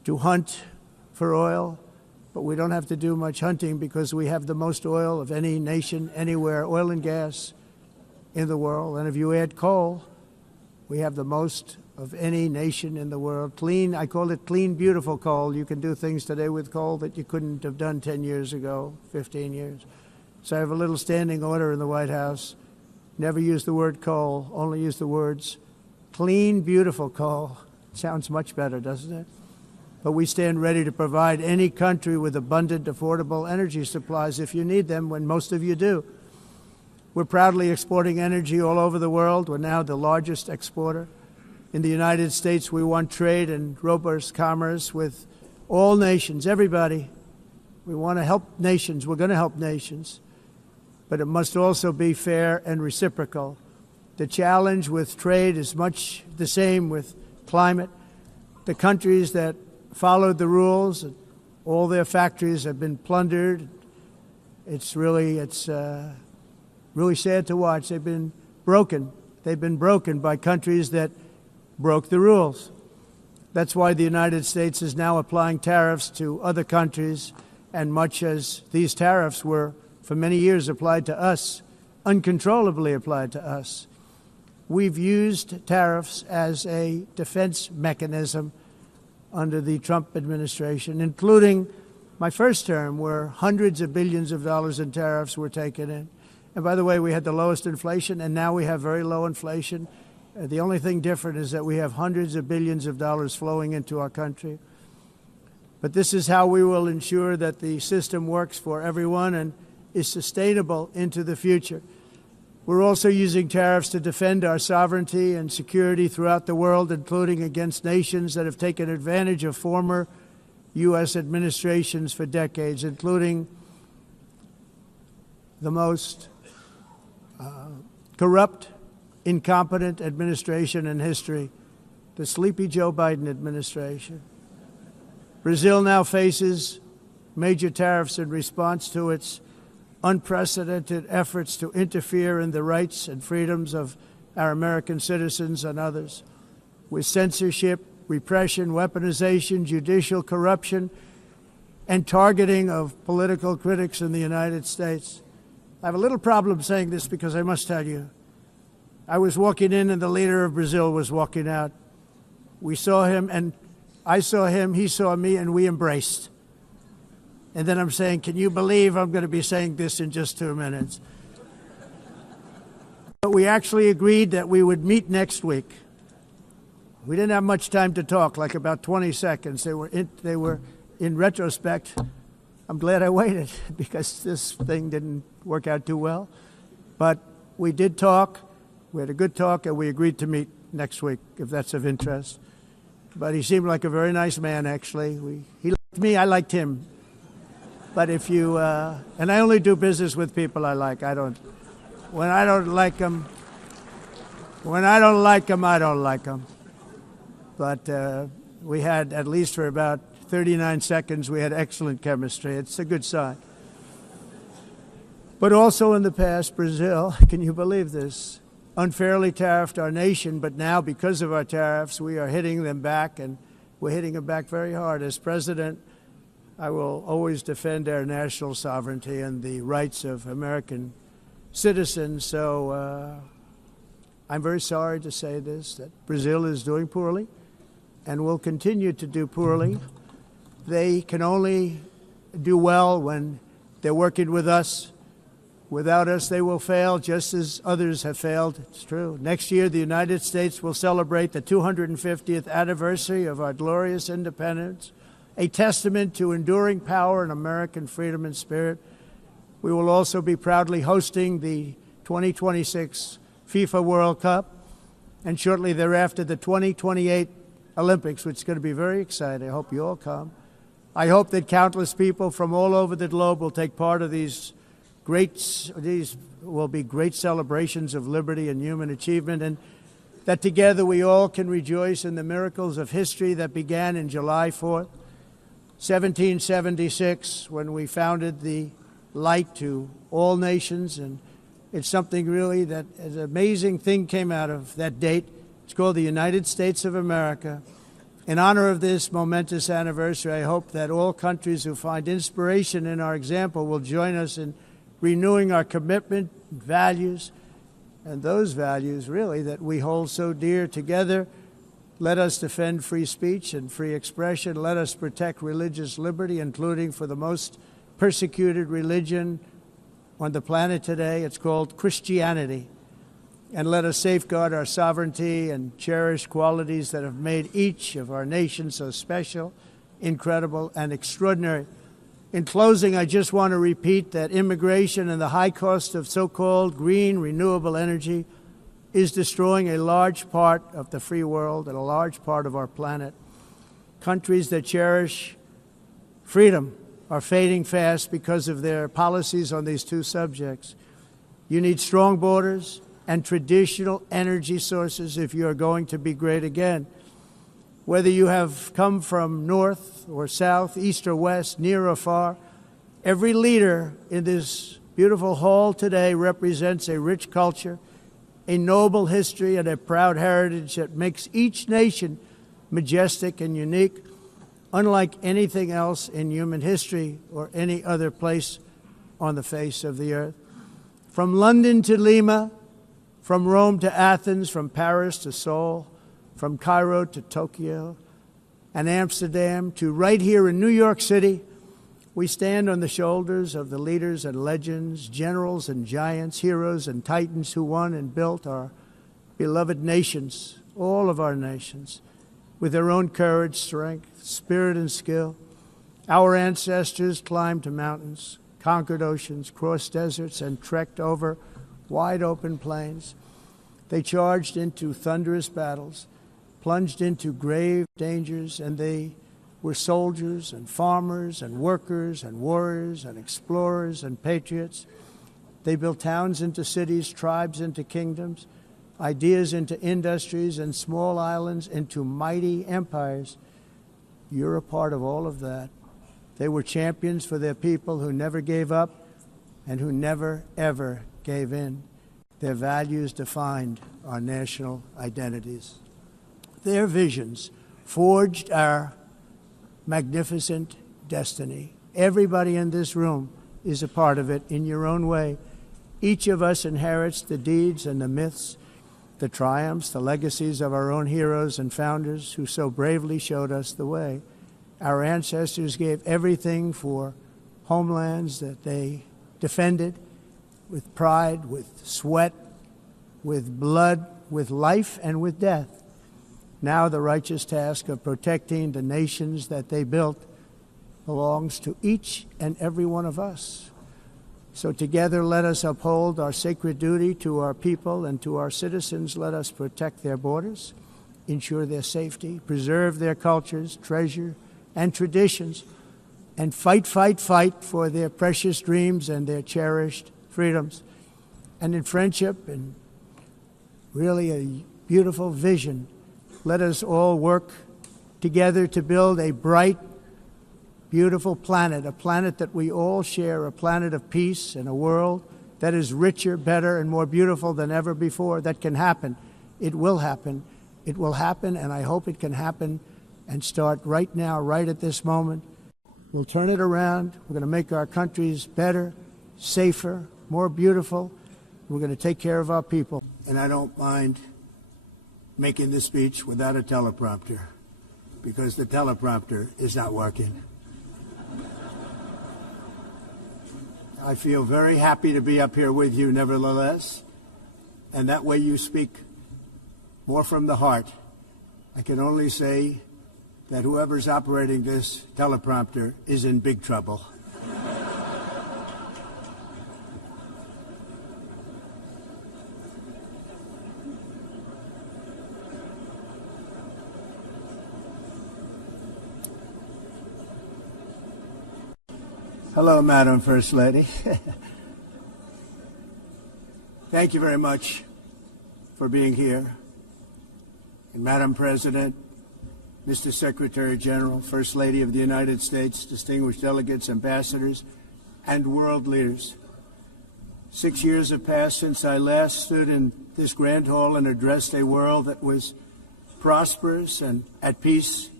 to hunt for oil, but we don't have to do much hunting because we have the most oil of any nation anywhere, oil and gas in the world. And if you add coal, we have the most of any nation in the world. Clean, I call it clean, beautiful coal. You can do things today with coal that you couldn't have done 10 years ago, 15 years. So I have a little standing order in the White House. Never use the word coal, only use the words clean, beautiful coal. Sounds much better, doesn't it? But we stand ready to provide any country with abundant, affordable energy supplies if you need them, when most of you do. We're proudly exporting energy all over the world. We're now the largest exporter. In the United States, we want trade and robust commerce with all nations, everybody. We want to help nations. We're going to help nations. But it must also be fair and reciprocal. The challenge with trade is much the same with climate. The countries that followed the rules, all their factories have been plundered. It's really sad to watch. They've been broken. They've been broken by countries that broke the rules. That's why the United States is now applying tariffs to other countries, and much as these tariffs were for many years applied to us, uncontrollably applied to us. We've used tariffs as a defense mechanism under the Trump administration, including my first term, where hundreds of billions of dollars in tariffs were taken in. And by the way, we had the lowest inflation, and now we have very low inflation. The only thing different is that we have hundreds of billions of dollars flowing into our country. But this is how we will ensure that the system works for everyone and is sustainable into the future. We're also using tariffs to defend our sovereignty and security throughout the world, including against nations that have taken advantage of former U.S. administrations for decades, including the most corrupt, incompetent administration in history, the sleepy Joe Biden administration. Brazil now faces major tariffs in response to its unprecedented efforts to interfere in the rights and freedoms of our American citizens and others, with censorship, repression, weaponization, judicial corruption, and targeting of political critics in the United States. I have a little problem saying this because I must tell you, I was walking in and the leader of Brazil was walking out. We saw him, and I saw him, he saw me, and we embraced. And then I'm saying, can you believe I'm going to be saying this in just 2 minutes? But we actually agreed that we would meet next week. We didn't have much time to talk, like about 20 seconds. They were in retrospect, I'm glad I waited because this thing didn't work out too well. But we did talk. We had a good talk, and we agreed to meet next week, if that's of interest. But he seemed like a very nice man, actually. He liked me, I liked him. But if you, and I only do business with people I like. When I don't like them, I don't like them. But we had, at least for about 39 seconds, we had excellent chemistry. It's a good sign. But also in the past, Brazil, can you believe this, unfairly tariffed our nation, but now because of our tariffs, we are hitting them back, and we're hitting them back very hard. As president, I will always defend our national sovereignty and the rights of American citizens. So I'm very sorry to say this, that Brazil is doing poorly and will continue to do poorly. They can only do well when they're working with us. Without us, they will fail, just as others have failed. It's true. Next year, the United States will celebrate the 250th anniversary of our glorious independence, a testament to enduring power and American freedom and spirit. We will also be proudly hosting the 2026 FIFA World Cup, and shortly thereafter, the 2028 Olympics, which is going to be very exciting. I hope you all come. I hope that countless people from all over the globe will take part of these will be great celebrations of liberty and human achievement, and that together we all can rejoice in the miracles of history that began in July 4th, 1776, when we founded the light to all nations. And it's something really that an amazing thing came out of that date. It's called the United States of America. In honor of this momentous anniversary, I hope that all countries who find inspiration in our example will join us in renewing our commitment, values, and those values, really, that we hold so dear together. Let us defend free speech and free expression. Let us protect religious liberty, including for the most persecuted religion on the planet today. It's called Christianity. And let us safeguard our sovereignty and cherish qualities that have made each of our nations so special, incredible, and extraordinary. In closing, I just want to repeat that immigration and the high cost of so-called green renewable energy is destroying a large part of the free world and a large part of our planet. Countries that cherish freedom are fading fast because of their policies on these two subjects. You need strong borders and traditional energy sources if you are going to be great again. Whether you have come from north or south, east or west, near or far, every leader in this beautiful hall today represents a rich culture, a noble history, and a proud heritage that makes each nation majestic and unique, unlike anything else in human history or any other place on the face of the earth. From London to Lima, from Rome to Athens, from Paris to Seoul, from Cairo to Tokyo and Amsterdam to right here in New York City, we stand on the shoulders of the leaders and legends, generals and giants, heroes and titans who won and built our beloved nations, all of our nations, with their own courage, strength, spirit, and skill. Our ancestors climbed mountains, conquered oceans, crossed deserts, and trekked over wide open plains. They charged into thunderous battles, plunged into grave dangers, and they were soldiers and farmers and workers and warriors and explorers and patriots. They built towns into cities, tribes into kingdoms, ideas into industries, and small islands into mighty empires. You're a part of all of that. They were champions for their people who never gave up and who never, ever gave in. Their values defined our national identities. Their visions forged our magnificent destiny. Everybody in this room is a part of it in your own way. Each of us inherits the deeds and the myths, the triumphs, the legacies of our own heroes and founders who so bravely showed us the way. Our ancestors gave everything for homelands that they defended with pride, with sweat, with blood, with life, and with death. Now the righteous task of protecting the nations that they built belongs to each and every one of us. So together let us uphold our sacred duty to our people and to our citizens. Let us protect their borders, ensure their safety, preserve their cultures, treasure, and traditions, and fight, fight, fight for their precious dreams and their cherished freedoms. And in friendship and really a beautiful vision, let us all work together to build a bright, beautiful planet, a planet that we all share, a planet of peace and a world that is richer, better, and more beautiful than ever before. That can happen. It will happen. It will happen, and I hope it can happen and start right now, right at this moment. We'll turn it around. We're going to make our countries better, safer, more beautiful. We're going to take care of our people. And I don't mind making this speech without a teleprompter, because the teleprompter is not working. I feel very happy to be up here with you, nevertheless, and that way you speak more from the heart. I can only say that whoever's operating this teleprompter is in big trouble. Hello, Madam First Lady. Thank you very much for being here. And Madam President, Mr. Secretary General, First Lady of the United States, distinguished delegates, ambassadors, and world leaders. 6 years have passed since I last stood in this grand hall and addressed a world that was prosperous and at peace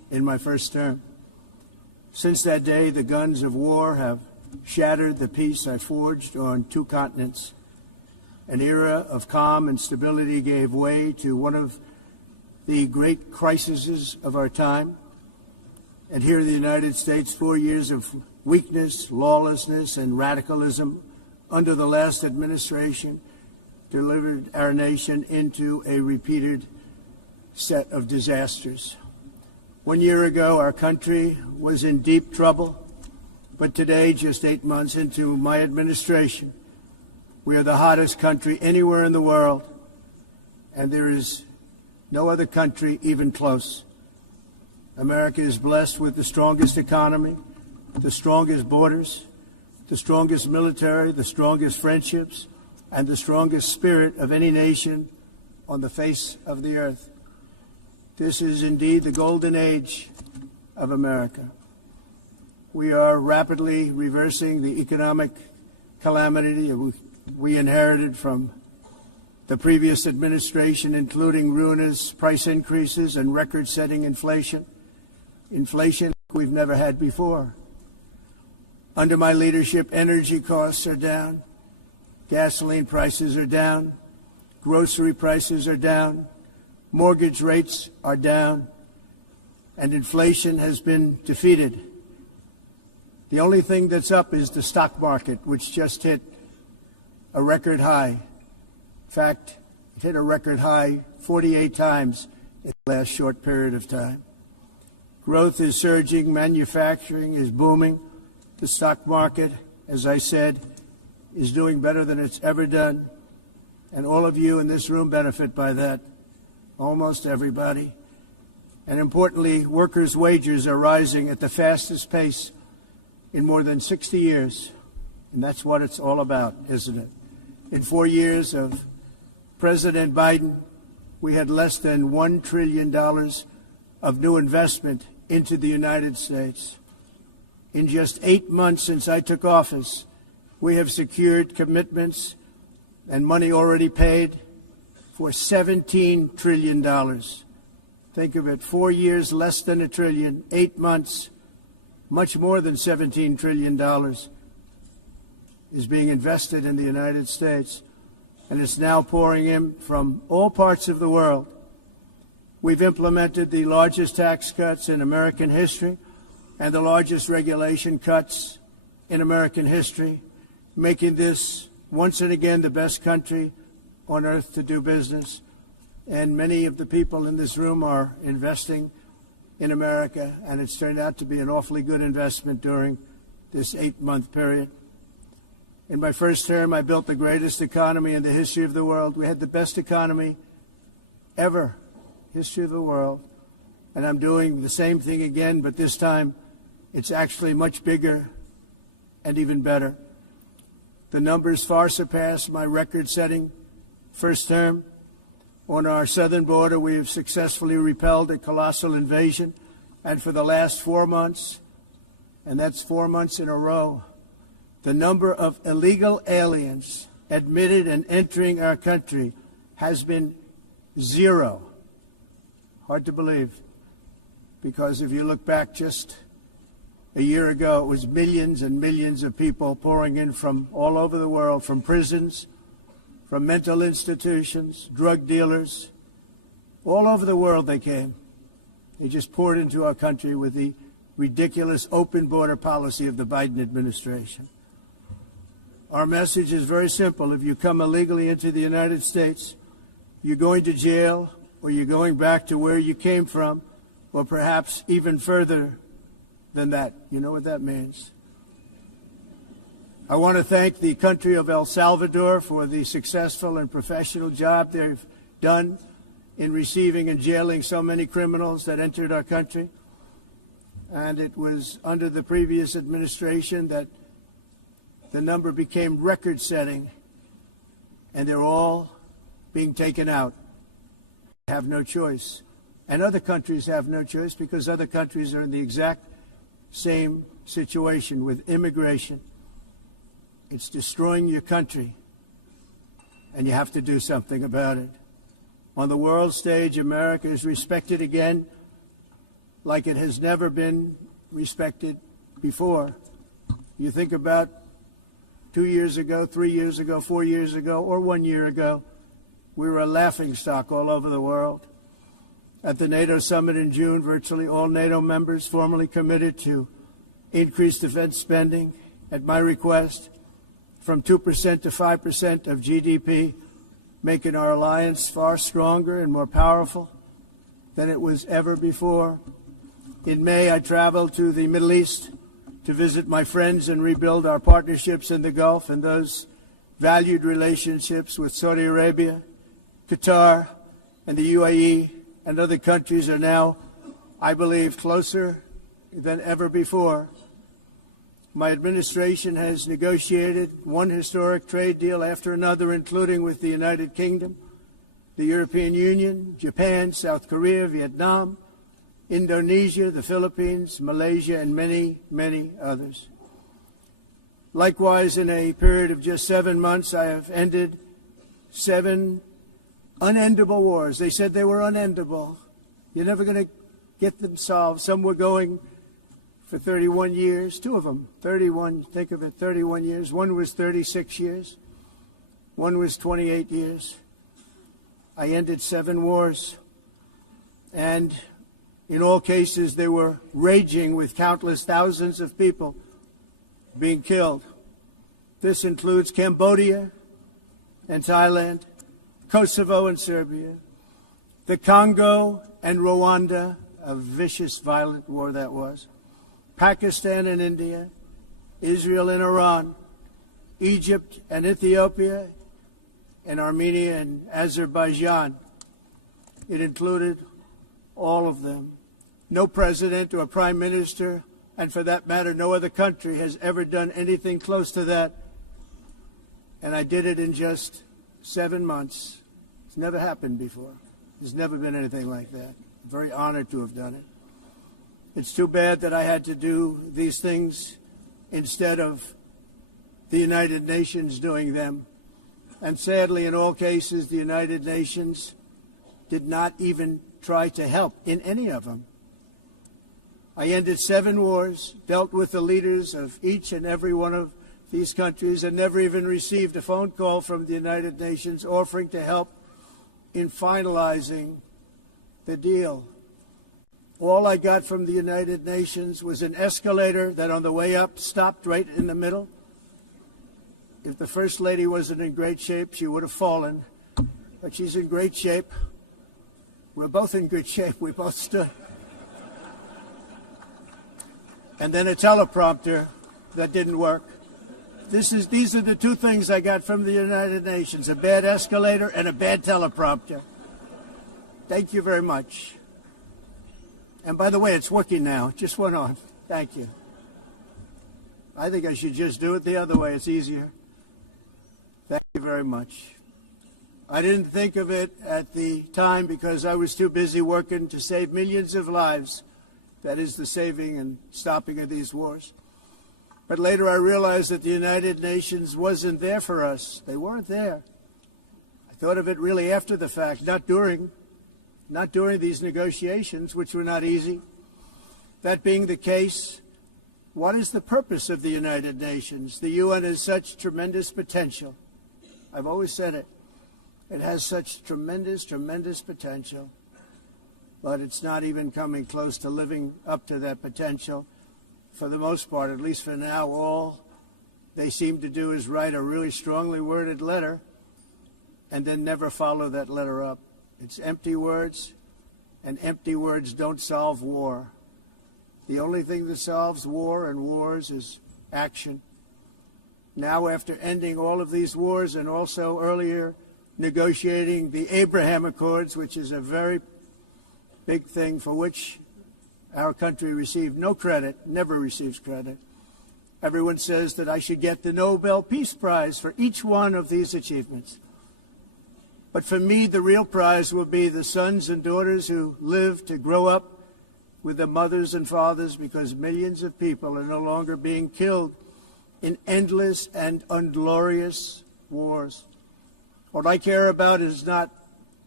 in my first term. Since that day, the guns of war have shattered the peace I forged on 2 continents. An era of calm and stability gave way to one of the great crises of our time. And here in the United States, 4 years of weakness, lawlessness, and radicalism under the last administration delivered our nation into a repeated set of disasters. 1 year ago, our country was in deep trouble, but today, just 8 months into my administration, we are the hottest country anywhere in the world, and there is no other country even close. America is blessed with the strongest economy, the strongest borders, the strongest military, the strongest friendships, and the strongest spirit of any nation on the face of the earth. This is indeed the golden age of America. We are rapidly reversing the economic calamity we inherited from the previous administration, including ruinous price increases and record-setting inflation we've never had before. Under my leadership, energy costs are down, gasoline prices are down, grocery prices are down, mortgage rates are down, and inflation has been defeated. The only thing that's up is the stock market, which just hit a record high. In fact, it hit a record high 48 times in the last short period of time. Growth is surging, manufacturing is booming. The stock market, as I said, is doing better than it's ever done. And all of you in this room benefit by that, almost everybody. And importantly, workers' wages are rising at the fastest pace in more than 60 years. And that's what it's all about, isn't it? In 4 years of President Biden, we had less than $1 trillion of new investment into the United States. In just 8 months since I took office, we have secured commitments and money already paid for $17 trillion. Think of it, 4 years, less than $1 trillion, 8 months, much more than $17 trillion is being invested in the United States, and it's now pouring in from all parts of the world. We've implemented the largest tax cuts in American history and the largest regulation cuts in American history, making this once and again the best country on earth to do business. And many of the people in this room are investing in America, and it's turned out to be an awfully good investment during this 8-month period. In my first term, I built the greatest economy in the history of the world. We had the best economy ever, history of the world. And I'm doing the same thing again, but this time it's actually much bigger and even better. The numbers far surpass my record-setting first term. On our southern border, we have successfully repelled a colossal invasion. And for the last 4 months, and that's 4 months in a row, the number of illegal aliens admitted and entering our country has been 0. Hard to believe, because if you look back just a year ago, it was millions and millions of people pouring in from all over the world, from prisons, from mental institutions, drug dealers. All over the world they came. They just poured into our country with the ridiculous open border policy of the Biden administration. Our message is very simple. If you come illegally into the United States, you're going to jail, or you're going back to where you came from, or perhaps even further than that. You know what that means. I want to thank the country of El Salvador for the successful and professional job they've done in receiving and jailing so many criminals that entered our country. And it was under the previous administration that the number became record-setting, and they're all being taken out. They have no choice. And other countries have no choice, because other countries are in the exact same situation with immigration. It's destroying your country, and you have to do something about it. On the world stage, America is respected again like it has never been respected before. You think about 2 years ago, 3 years ago, 4 years ago, or 1 year ago, we were a laughingstock all over the world. At the NATO summit in June, virtually all NATO members formally committed to increase defense spending at my request from 2% to 5% of GDP, making our alliance far stronger and more powerful than it was ever before. In May, I traveled to the Middle East to visit my friends and rebuild our partnerships in the Gulf, and those valued relationships with Saudi Arabia, Qatar, and the UAE and other countries are now, I believe, closer than ever before. My administration has negotiated one historic trade deal after another, including with the United Kingdom, the European Union, Japan, South Korea, Vietnam, Indonesia, the Philippines, Malaysia, and many, many others. Likewise, in a period of just 7 months, I have ended 7 unendable wars. They said they were unendable. You're never going to get them solved. Some were going for 31 years, 2 of them, 31, think of it, 31 years. One was 36 years. One was 28 years. I ended 7 wars. And in all cases, they were raging with countless thousands of people being killed. This includes Cambodia and Thailand, Kosovo and Serbia, the Congo and Rwanda, a vicious, violent war that was, Pakistan and India, Israel and Iran, Egypt and Ethiopia, and Armenia and Azerbaijan. It included all of them. No president or prime minister, and for that matter, no other country has ever done anything close to that. And I did it in just 7 months. It's never happened before. There's never been anything like that. I'm very honored to have done it. It's too bad that I had to do these things instead of the United Nations doing them. And sadly, in all cases, the United Nations did not even try to help in any of them. I ended 7 wars, dealt with the leaders of each and every one of these countries, and never even received a phone call from the United Nations offering to help in finalizing the deal. All I got from the United Nations was an escalator that on the way up stopped right in the middle. If the First Lady wasn't in great shape, she would have fallen. But she's in great shape. We're both in good shape. We both stood. And then a teleprompter that didn't work. These are the 2 things I got from the United Nations, a bad escalator and a bad teleprompter. Thank you very much. And by the way, it's working now. It just went on. Thank you. I think I should just do it the other way. It's easier. Thank you very much. I didn't think of it at the time because I was too busy working to save millions of lives. That is the saving and stopping of these wars. But later I realized that the United Nations wasn't there for us. They weren't there. I thought of it really after the fact, not during these negotiations, which were not easy. That being the case, what is the purpose of the United Nations? The UN has such tremendous potential. I've always said it. It has such tremendous, tremendous potential. But it's not even coming close to living up to that potential. For the most part, at least for now, all they seem to do is write a really strongly worded letter and then never follow that letter up. It's empty words, and empty words don't solve war. The only thing that solves war and wars is action. Now, after ending all of these wars and also earlier negotiating the Abraham Accords, which is a very big thing for which our country received no credit, never receives credit. Everyone says that I should get the Nobel Peace Prize for each one of these achievements. But for me, the real prize will be the sons and daughters who live to grow up with their mothers and fathers, because millions of people are no longer being killed in endless and unglorious wars. What I care about is not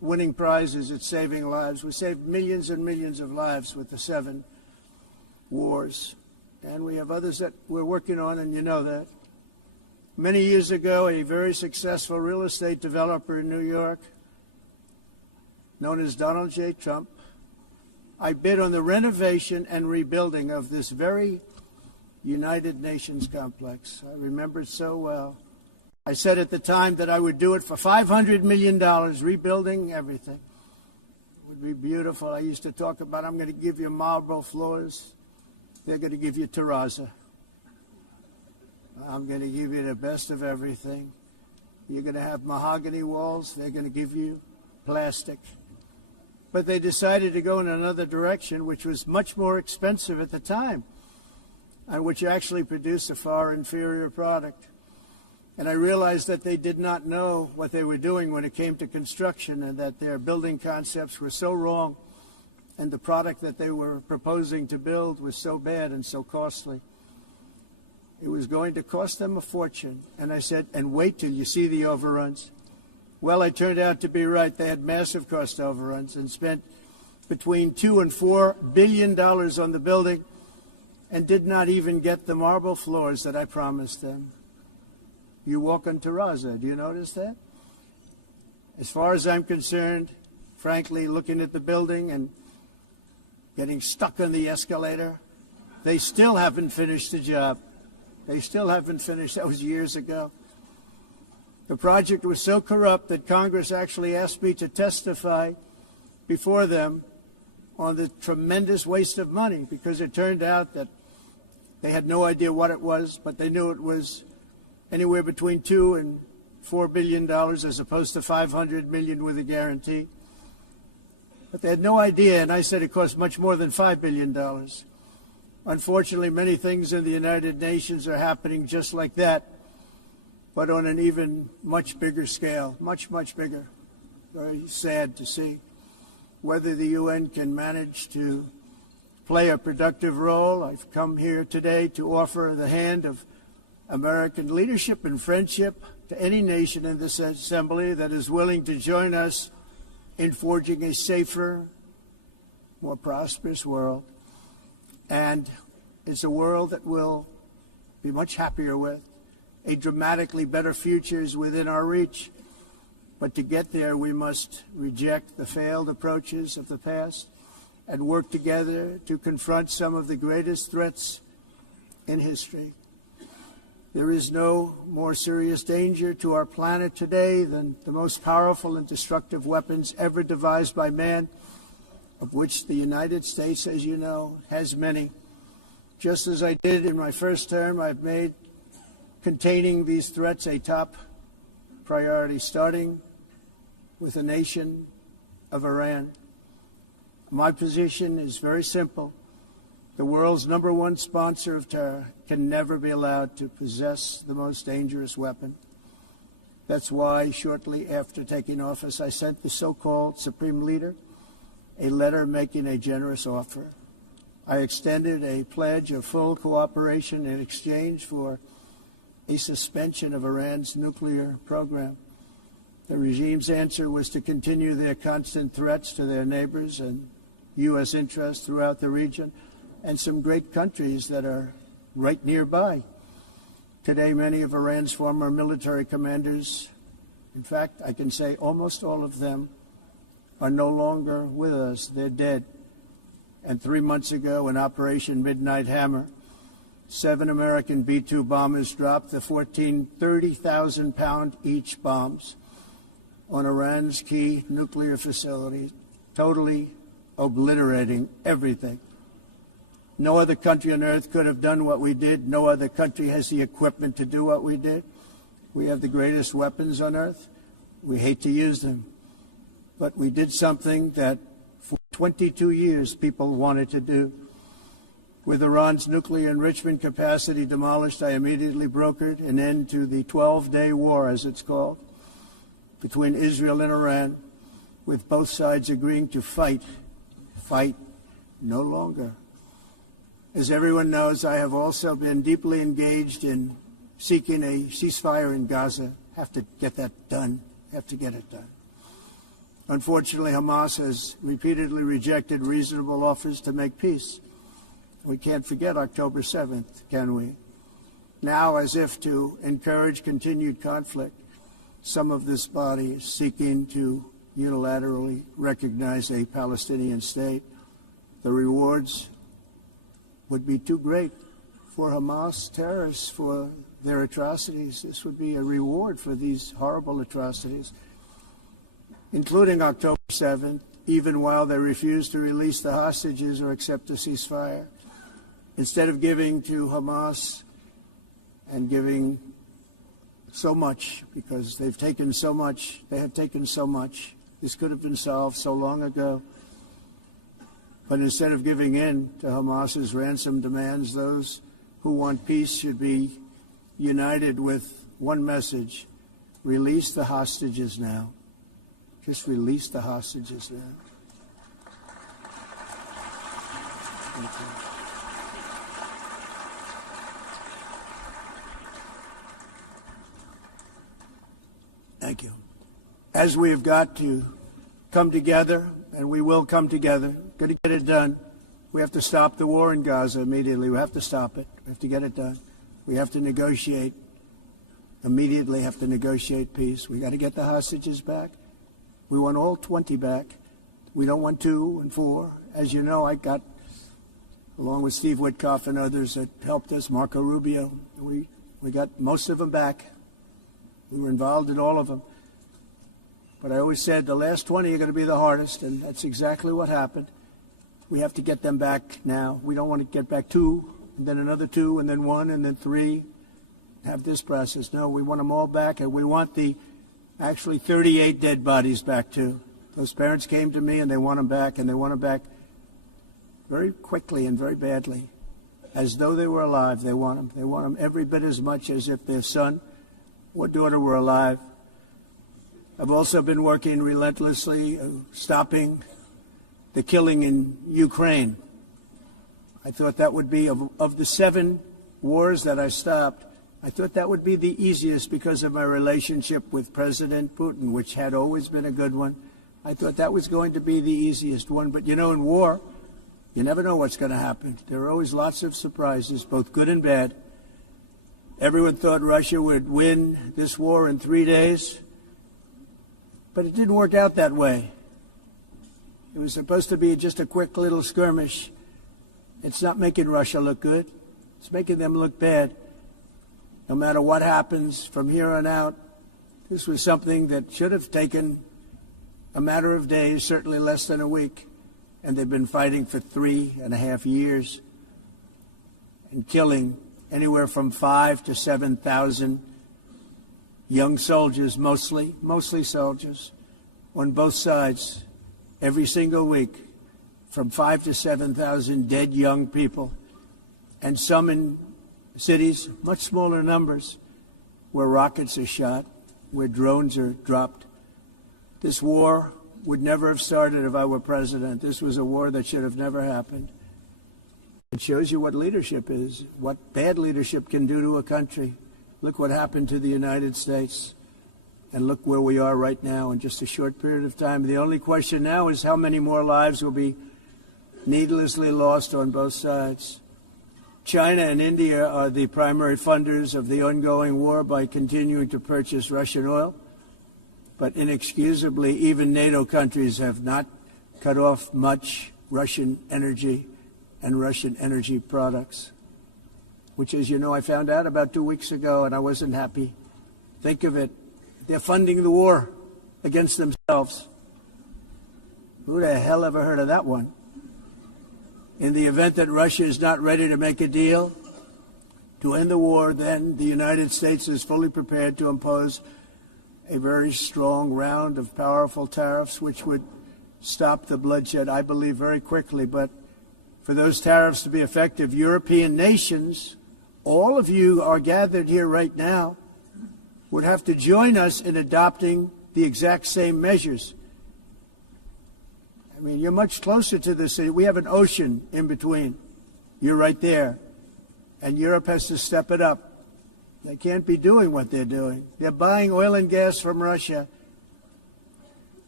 winning prizes at saving lives. We saved millions and millions of lives with the 7 wars. And we have others that we're working on, and you know that. Many years ago, a very successful real estate developer in New York, known as Donald J. Trump, I bid on the renovation and rebuilding of this very United Nations complex. I remember it so well. I said at the time that I would do it for $500 million, rebuilding everything. It would be beautiful. I used to talk about, I'm going to give you marble floors. They're going to give you terrazzo. I'm going to give you the best of everything. You're going to have mahogany walls. They're going to give you plastic. But they decided to go in another direction, which was much more expensive at the time, and which actually produced a far inferior product. And I realized that they did not know what they were doing when it came to construction, and that their building concepts were so wrong, and the product that they were proposing to build was so bad and so costly. It was going to cost them a fortune. And I said, and wait till you see the overruns. Well, I turned out to be right. They had massive cost overruns and spent between $2 and $4 billion on the building and did not even get the marble floors that I promised them. You walk on terrazzo. Do you notice that? As far as I'm concerned, frankly, looking at the building and getting stuck on the escalator, they still haven't finished the job. They still haven't finished. That was years ago. The project was so corrupt that Congress actually asked me to testify before them on the tremendous waste of money, because it turned out that they had no idea what it was, but they knew it was anywhere between $2 and $4 billion as opposed to $500 million with a guarantee. But they had no idea, and I said it cost much more than $5 billion. Unfortunately, many things in the United Nations are happening just like that, but on an even much bigger scale, much, much bigger. Very sad to see. Whether the UN can manage to play a productive role, I've come here today to offer the hand of American leadership and friendship to any nation in this assembly that is willing to join us in forging a safer, more prosperous world. And it's a world that we'll be much happier with. A dramatically better future is within our reach. But to get there, we must reject the failed approaches of the past and work together to confront some of the greatest threats in history. There is no more serious danger to our planet today than the most powerful and destructive weapons ever devised by man, of which the United States, as you know, has many. Just as I did in my first term, I've made containing these threats a top priority, starting with the nation of Iran. My position is very simple. The world's #1 sponsor of terror can never be allowed to possess the most dangerous weapon. That's why shortly after taking office, I sent the so-called Supreme Leader a letter making a generous offer. I extended a pledge of full cooperation in exchange for a suspension of Iran's nuclear program. The regime's answer was to continue their constant threats to their neighbors and U.S. interests throughout the region and some great countries that are right nearby. Today, many of Iran's former military commanders, in fact, I can say almost all of them, are no longer with us. They're dead. And 3 months ago, in Operation Midnight Hammer, 7 American B-2 bombers dropped the 14 30,000-pound each bombs on Iran's key nuclear facilities, totally obliterating everything. No other country on earth could have done what we did. No other country has the equipment to do what we did. We have the greatest weapons on earth. We hate to use them. But we did something that for 22 years people wanted to do. With Iran's nuclear enrichment capacity demolished, I immediately brokered an end to the 12-day war, as it's called, between Israel and Iran, with both sides agreeing to fight no longer. As everyone knows, I have also been deeply engaged in seeking a ceasefire in Gaza. Have to get that done. Have to get it done. Unfortunately, Hamas has repeatedly rejected reasonable offers to make peace. We can't forget October 7th, can we? Now, as if to encourage continued conflict, some of this body is seeking to unilaterally recognize a Palestinian state. The rewards would be too great for Hamas terrorists for their atrocities. This would be a reward for these horrible atrocities, including October 7th, even while they refuse to release the hostages or accept a ceasefire. Instead of giving to Hamas and giving so much, because they've taken so much, they have taken so much. This could have been solved so long ago. But instead of giving in to Hamas's ransom demands, those who want peace should be united with one message: release the hostages now. Just release the hostages now. Thank you. Thank you. As we have got to come together, and we will come together, got to get it done. We have to stop the war in Gaza immediately. We have to stop it. We have to get it done. We have to negotiate immediately, have to negotiate peace. We got to get the hostages back. We want all 20 back. We don't want 2 and 4. As you know, I got, along with Steve Witkoff and others that helped us, Marco Rubio, we got most of them back. We were involved in all of them. But I always said the last 20 are going to be the hardest, and that's exactly what happened. We have to get them back now. We don't want to get back 2, and then another 2, and then 1, and then 3, have this process. No, we want them all back, and we want the actually 38 dead bodies back too. Those parents came to me, and they want them back, and they want them back very quickly and very badly. As though they were alive, they want them. They want them every bit as much as if their son or daughter were alive. I've also been working relentlessly, stopping the killing in Ukraine. I thought that would be, of the 7 wars that I stopped, I thought that would be the easiest because of my relationship with President Putin, which had always been a good one. I thought that was going to be the easiest one. But, you know, in war, you never know what's going to happen. There are always lots of surprises, both good and bad. Everyone thought Russia would win this war in 3 days, but it didn't work out that way. It was supposed to be just a quick little skirmish. It's not making Russia look good. It's making them look bad. No matter what happens from here on out, this was something that should have taken a matter of days, certainly less than a week. And they've been fighting for 3.5 years and killing anywhere from 5,000 to 7,000 young soldiers, mostly soldiers, on both sides, every single week, from 5,000 to 7,000 dead young people, and some in cities, much smaller numbers, where rockets are shot, where drones are dropped. This war would never have started if I were president. This was a war that should have never happened. It shows you what leadership is, what bad leadership can do to a country. Look what happened to the United States, and look where we are right now in just a short period of time. The only question now is how many more lives will be needlessly lost on both sides. China and India are the primary funders of the ongoing war by continuing to purchase Russian oil. But inexcusably, even NATO countries have not cut off much Russian energy and Russian energy products, which, as you know, I found out about 2 weeks ago, and I wasn't happy. Think of it. They're funding the war against themselves. Who the hell ever heard of that one? In the event that Russia is not ready to make a deal to end the war, then the United States is fully prepared to impose a very strong round of powerful tariffs, which would stop the bloodshed, I believe, very quickly. But for those tariffs to be effective, European nations, all of you are gathered here right now, would have to join us in adopting the exact same measures. I mean, you're much closer to the city. We have an ocean in between. You're right there. And Europe has to step it up. They can't be doing what they're doing. They're buying oil and gas from Russia.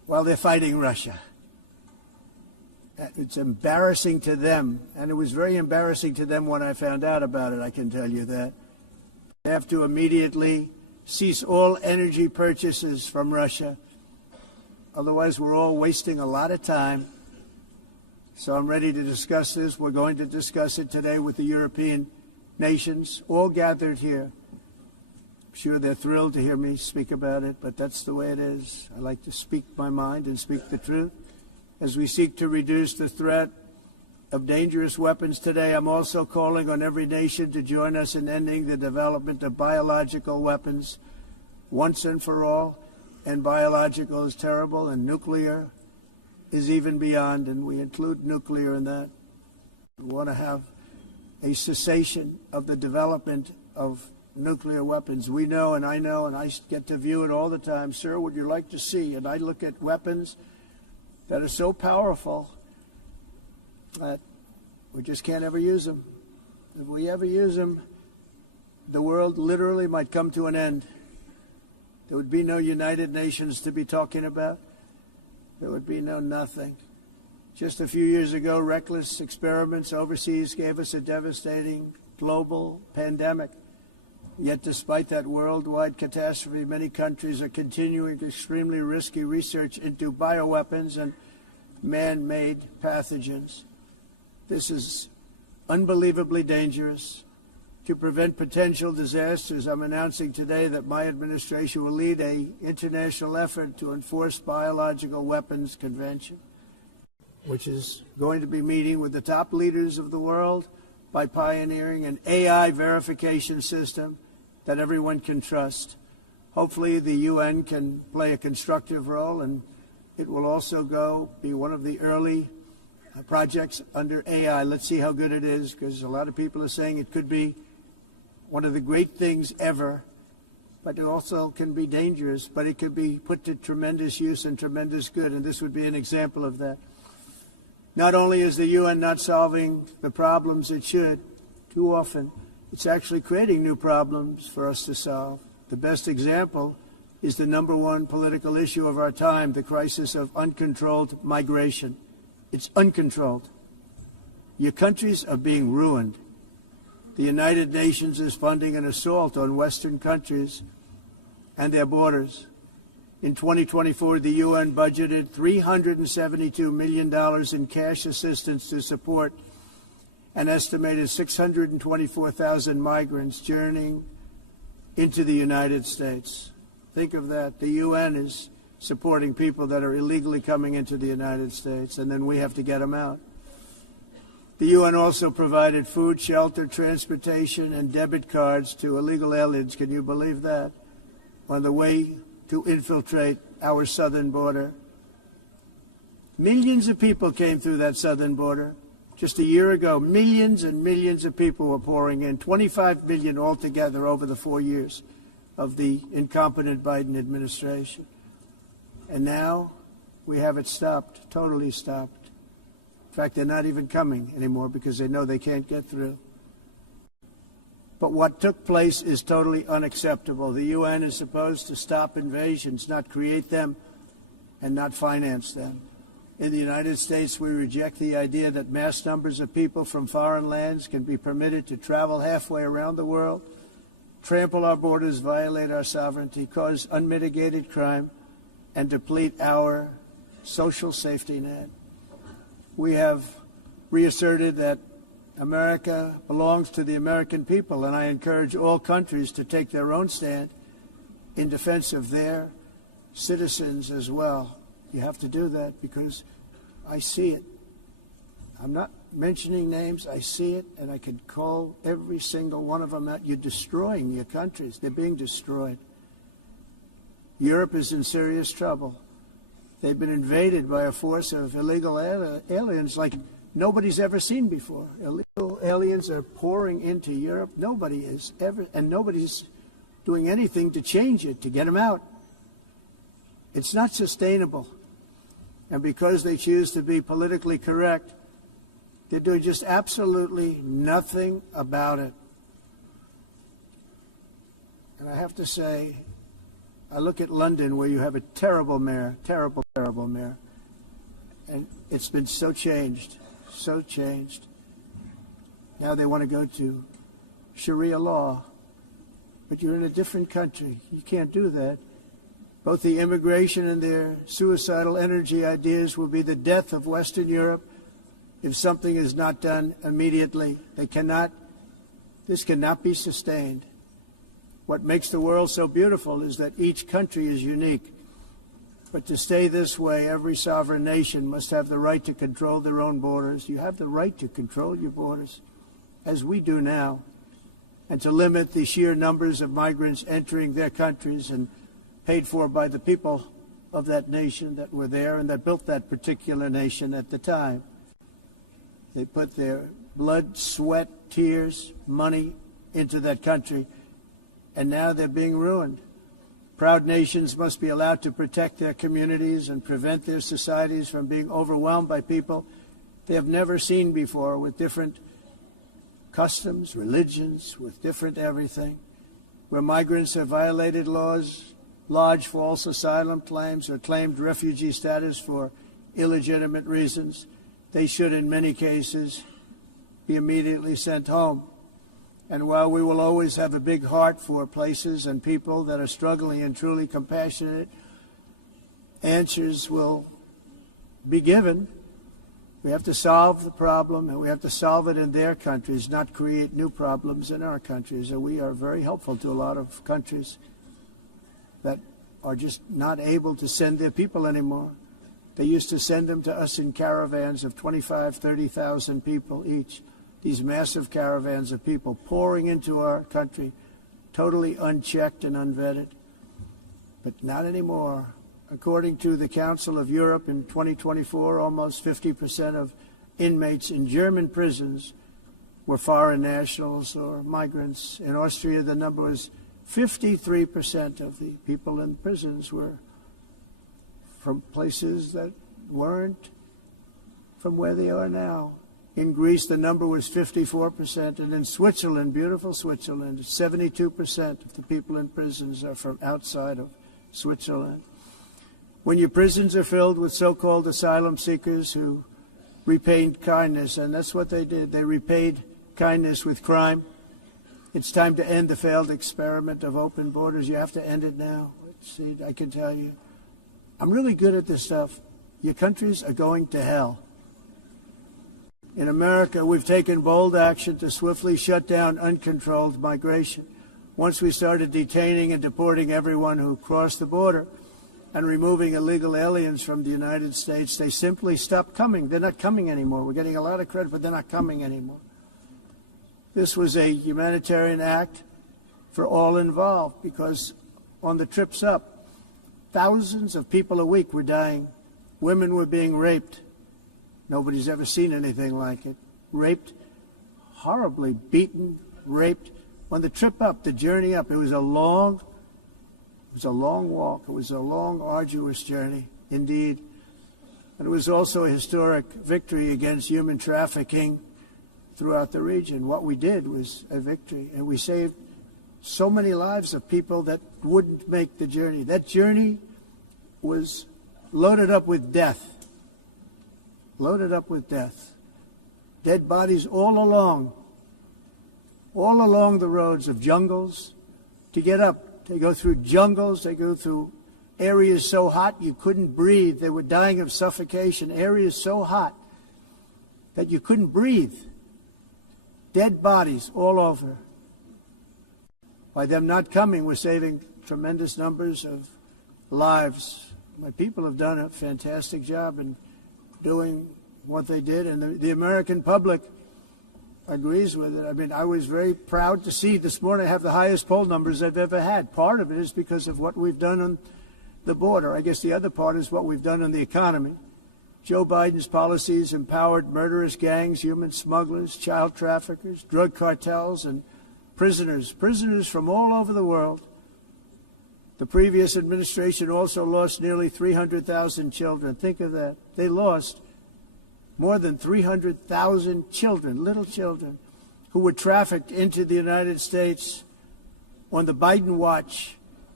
while they're fighting Russia. It's embarrassing to them, and it was very embarrassing to them when I found out about it, I can tell you that. They have to immediately cease all energy purchases from Russia. Otherwise, we're all wasting a lot of time. So I'm ready to discuss this. We're going to discuss it today with the European nations, all gathered here. I'm sure they're thrilled to hear me speak about it, but that's the way it is. I like to speak my mind and speak the truth. As we seek to reduce the threat of dangerous weapons today, I'm also calling on every nation to join us in ending the development of biological weapons once and for all. And biological is terrible, and nuclear is even beyond, and we include nuclear in that. We want to have a cessation of the development of nuclear weapons. We know, and I get to view it all the time. Sir, would you like to see? And I look at weapons that are so powerful that we just can't ever use them. If we ever use them, the world literally might come to an end. There would be no United Nations to be talking about. There would be no nothing. Just a few years ago, reckless experiments overseas gave us a devastating global pandemic. Yet despite that worldwide catastrophe, many countries are continuing extremely risky research into bioweapons and man-made pathogens. This is unbelievably dangerous. To prevent potential disasters, I'm announcing today that my administration will lead an international effort to enforce Biological Weapons Convention, which is going to be meeting with the top leaders of the world by pioneering an AI verification system that everyone can trust. Hopefully the UN can play a constructive role, and it will also be one of the early projects under AI. Let's see how good it is, because a lot of people are saying it could be one of the great things ever, but it also can be dangerous, but it could be put to tremendous use and tremendous good, and this would be an example of that. Not only is the UN not solving the problems it should, too often, it's actually creating new problems for us to solve. The best example is the number one political issue of our time, the crisis of uncontrolled migration. It's uncontrolled. Your countries are being ruined. The United Nations is funding an assault on Western countries and their borders. In 2024, the UN budgeted $372 million in cash assistance to support an estimated 624,000 migrants journeying into the United States. Think of that. The UN is supporting people that are illegally coming into the United States, and then we have to get them out. The UN also provided food, shelter, transportation, and debit cards to illegal aliens. Can you believe that? On the way to infiltrate our southern border. Millions of people came through that southern border. Just a year ago, millions and millions of people were pouring in, 25 million altogether over the 4 years of the incompetent Biden administration. And now we have it stopped, totally stopped. In fact, they're not even coming anymore because they know they can't get through. But what took place is totally unacceptable. The UN is supposed to stop invasions, not create them and not finance them. In the United States, we reject the idea that mass numbers of people from foreign lands can be permitted to travel halfway around the world, trample our borders, violate our sovereignty, cause unmitigated crime, and deplete our social safety net. We have reasserted that America belongs to the American people, and I encourage all countries to take their own stand in defense of their citizens as well. You have to do that because I see it. I'm not mentioning names. I see it, and I can call every single one of them out. You're destroying your countries. They're being destroyed. Europe is in serious trouble. They've been invaded by a force of illegal aliens like nobody's ever seen before. Illegal aliens are pouring into Europe. Nobody is ever, and nobody's doing anything to change it, to get them out. It's not sustainable. And because they choose to be politically correct, they're doing just absolutely nothing about it. And I have to say, I look at London, where you have a terrible mayor, terrible mayor, and it's been so changed. Now they want to go to Sharia law, but you're in a different country. You can't do that. Both the immigration and their suicidal energy ideas will be the death of Western Europe if something is not done immediately. This cannot be sustained. What makes the world so beautiful is that each country is unique. But to stay this way, every sovereign nation must have the right to control their own borders. You have the right to control your borders, as we do now, and to limit the sheer numbers of migrants entering their countries and paid for by the people of that nation that were there and that built that particular nation at the time. They put their blood, sweat, tears, money into that country, and now they're being ruined. Proud nations must be allowed to protect their communities and prevent their societies from being overwhelmed by people they have never seen before, with different customs, religions, with different everything. Where migrants have violated laws, lodged false asylum claims, or claimed refugee status for illegitimate reasons, they should, in many cases, be immediately sent home. And while we will always have a big heart for places and people that are struggling and truly compassionate, answers will be given. We have to solve the problem, and we have to solve it in their countries, not create new problems in our countries. And we are very helpful to a lot of countries that are just not able to send their people anymore. They used to send them to us in caravans of 25,000, 30,000 people each. These massive caravans of people pouring into our country, totally unchecked and unvetted. But not anymore. According to the Council of Europe, in 2024, almost 50% of inmates in German prisons were foreign nationals or migrants. In Austria, the number was 53% of the people in prisons were from places that weren't from where they are now. In Greece, the number was 54%, and in Switzerland, beautiful Switzerland, 72% of the people in prisons are from outside of Switzerland. When your prisons are filled with so-called asylum seekers who repaid kindness, and that's what they did, they repaid kindness with crime, it's time to end the failed experiment of open borders. You have to end it now. See, I can tell you, I'm really good at this stuff. Your countries are going to hell. In America, we've taken bold action to swiftly shut down uncontrolled migration. Once we started detaining and deporting everyone who crossed the border and removing illegal aliens from the United States, they simply stopped coming. They're not coming anymore. We're getting a lot of credit, but they're not coming anymore. This was a humanitarian act for all involved, because on the trips up, thousands of people a week were dying. Women were being raped. Nobody's ever seen anything like it. Raped, horribly beaten, raped. On the trip up, the journey up, it was a long walk. It was a long, arduous journey, indeed. And it was also a historic victory against human trafficking throughout the region. What we did was a victory, and we saved so many lives of people that wouldn't make the journey. That journey was loaded up with death. Loaded up with death. Dead bodies all along the roads of jungles to get up. They go through jungles, they go through areas so hot you couldn't breathe. They were dying of suffocation, areas so hot that you couldn't breathe. Dead bodies all over. By them not coming, we're saving tremendous numbers of lives. My people have done a fantastic job in doing what they did, and the American public agrees with it. I mean, I was very proud to see this morning I have the highest poll numbers I've ever had. Part of it is because of what we've done on the border. I guess the other part is what we've done on the economy. Joe Biden's policies empowered murderous gangs, human smugglers, child traffickers, drug cartels, and prisoners from all over the world. The previous administration also lost nearly 300,000 children. Think of that. They lost more than 300,000 children, little children, who were trafficked into the United States on the Biden watch.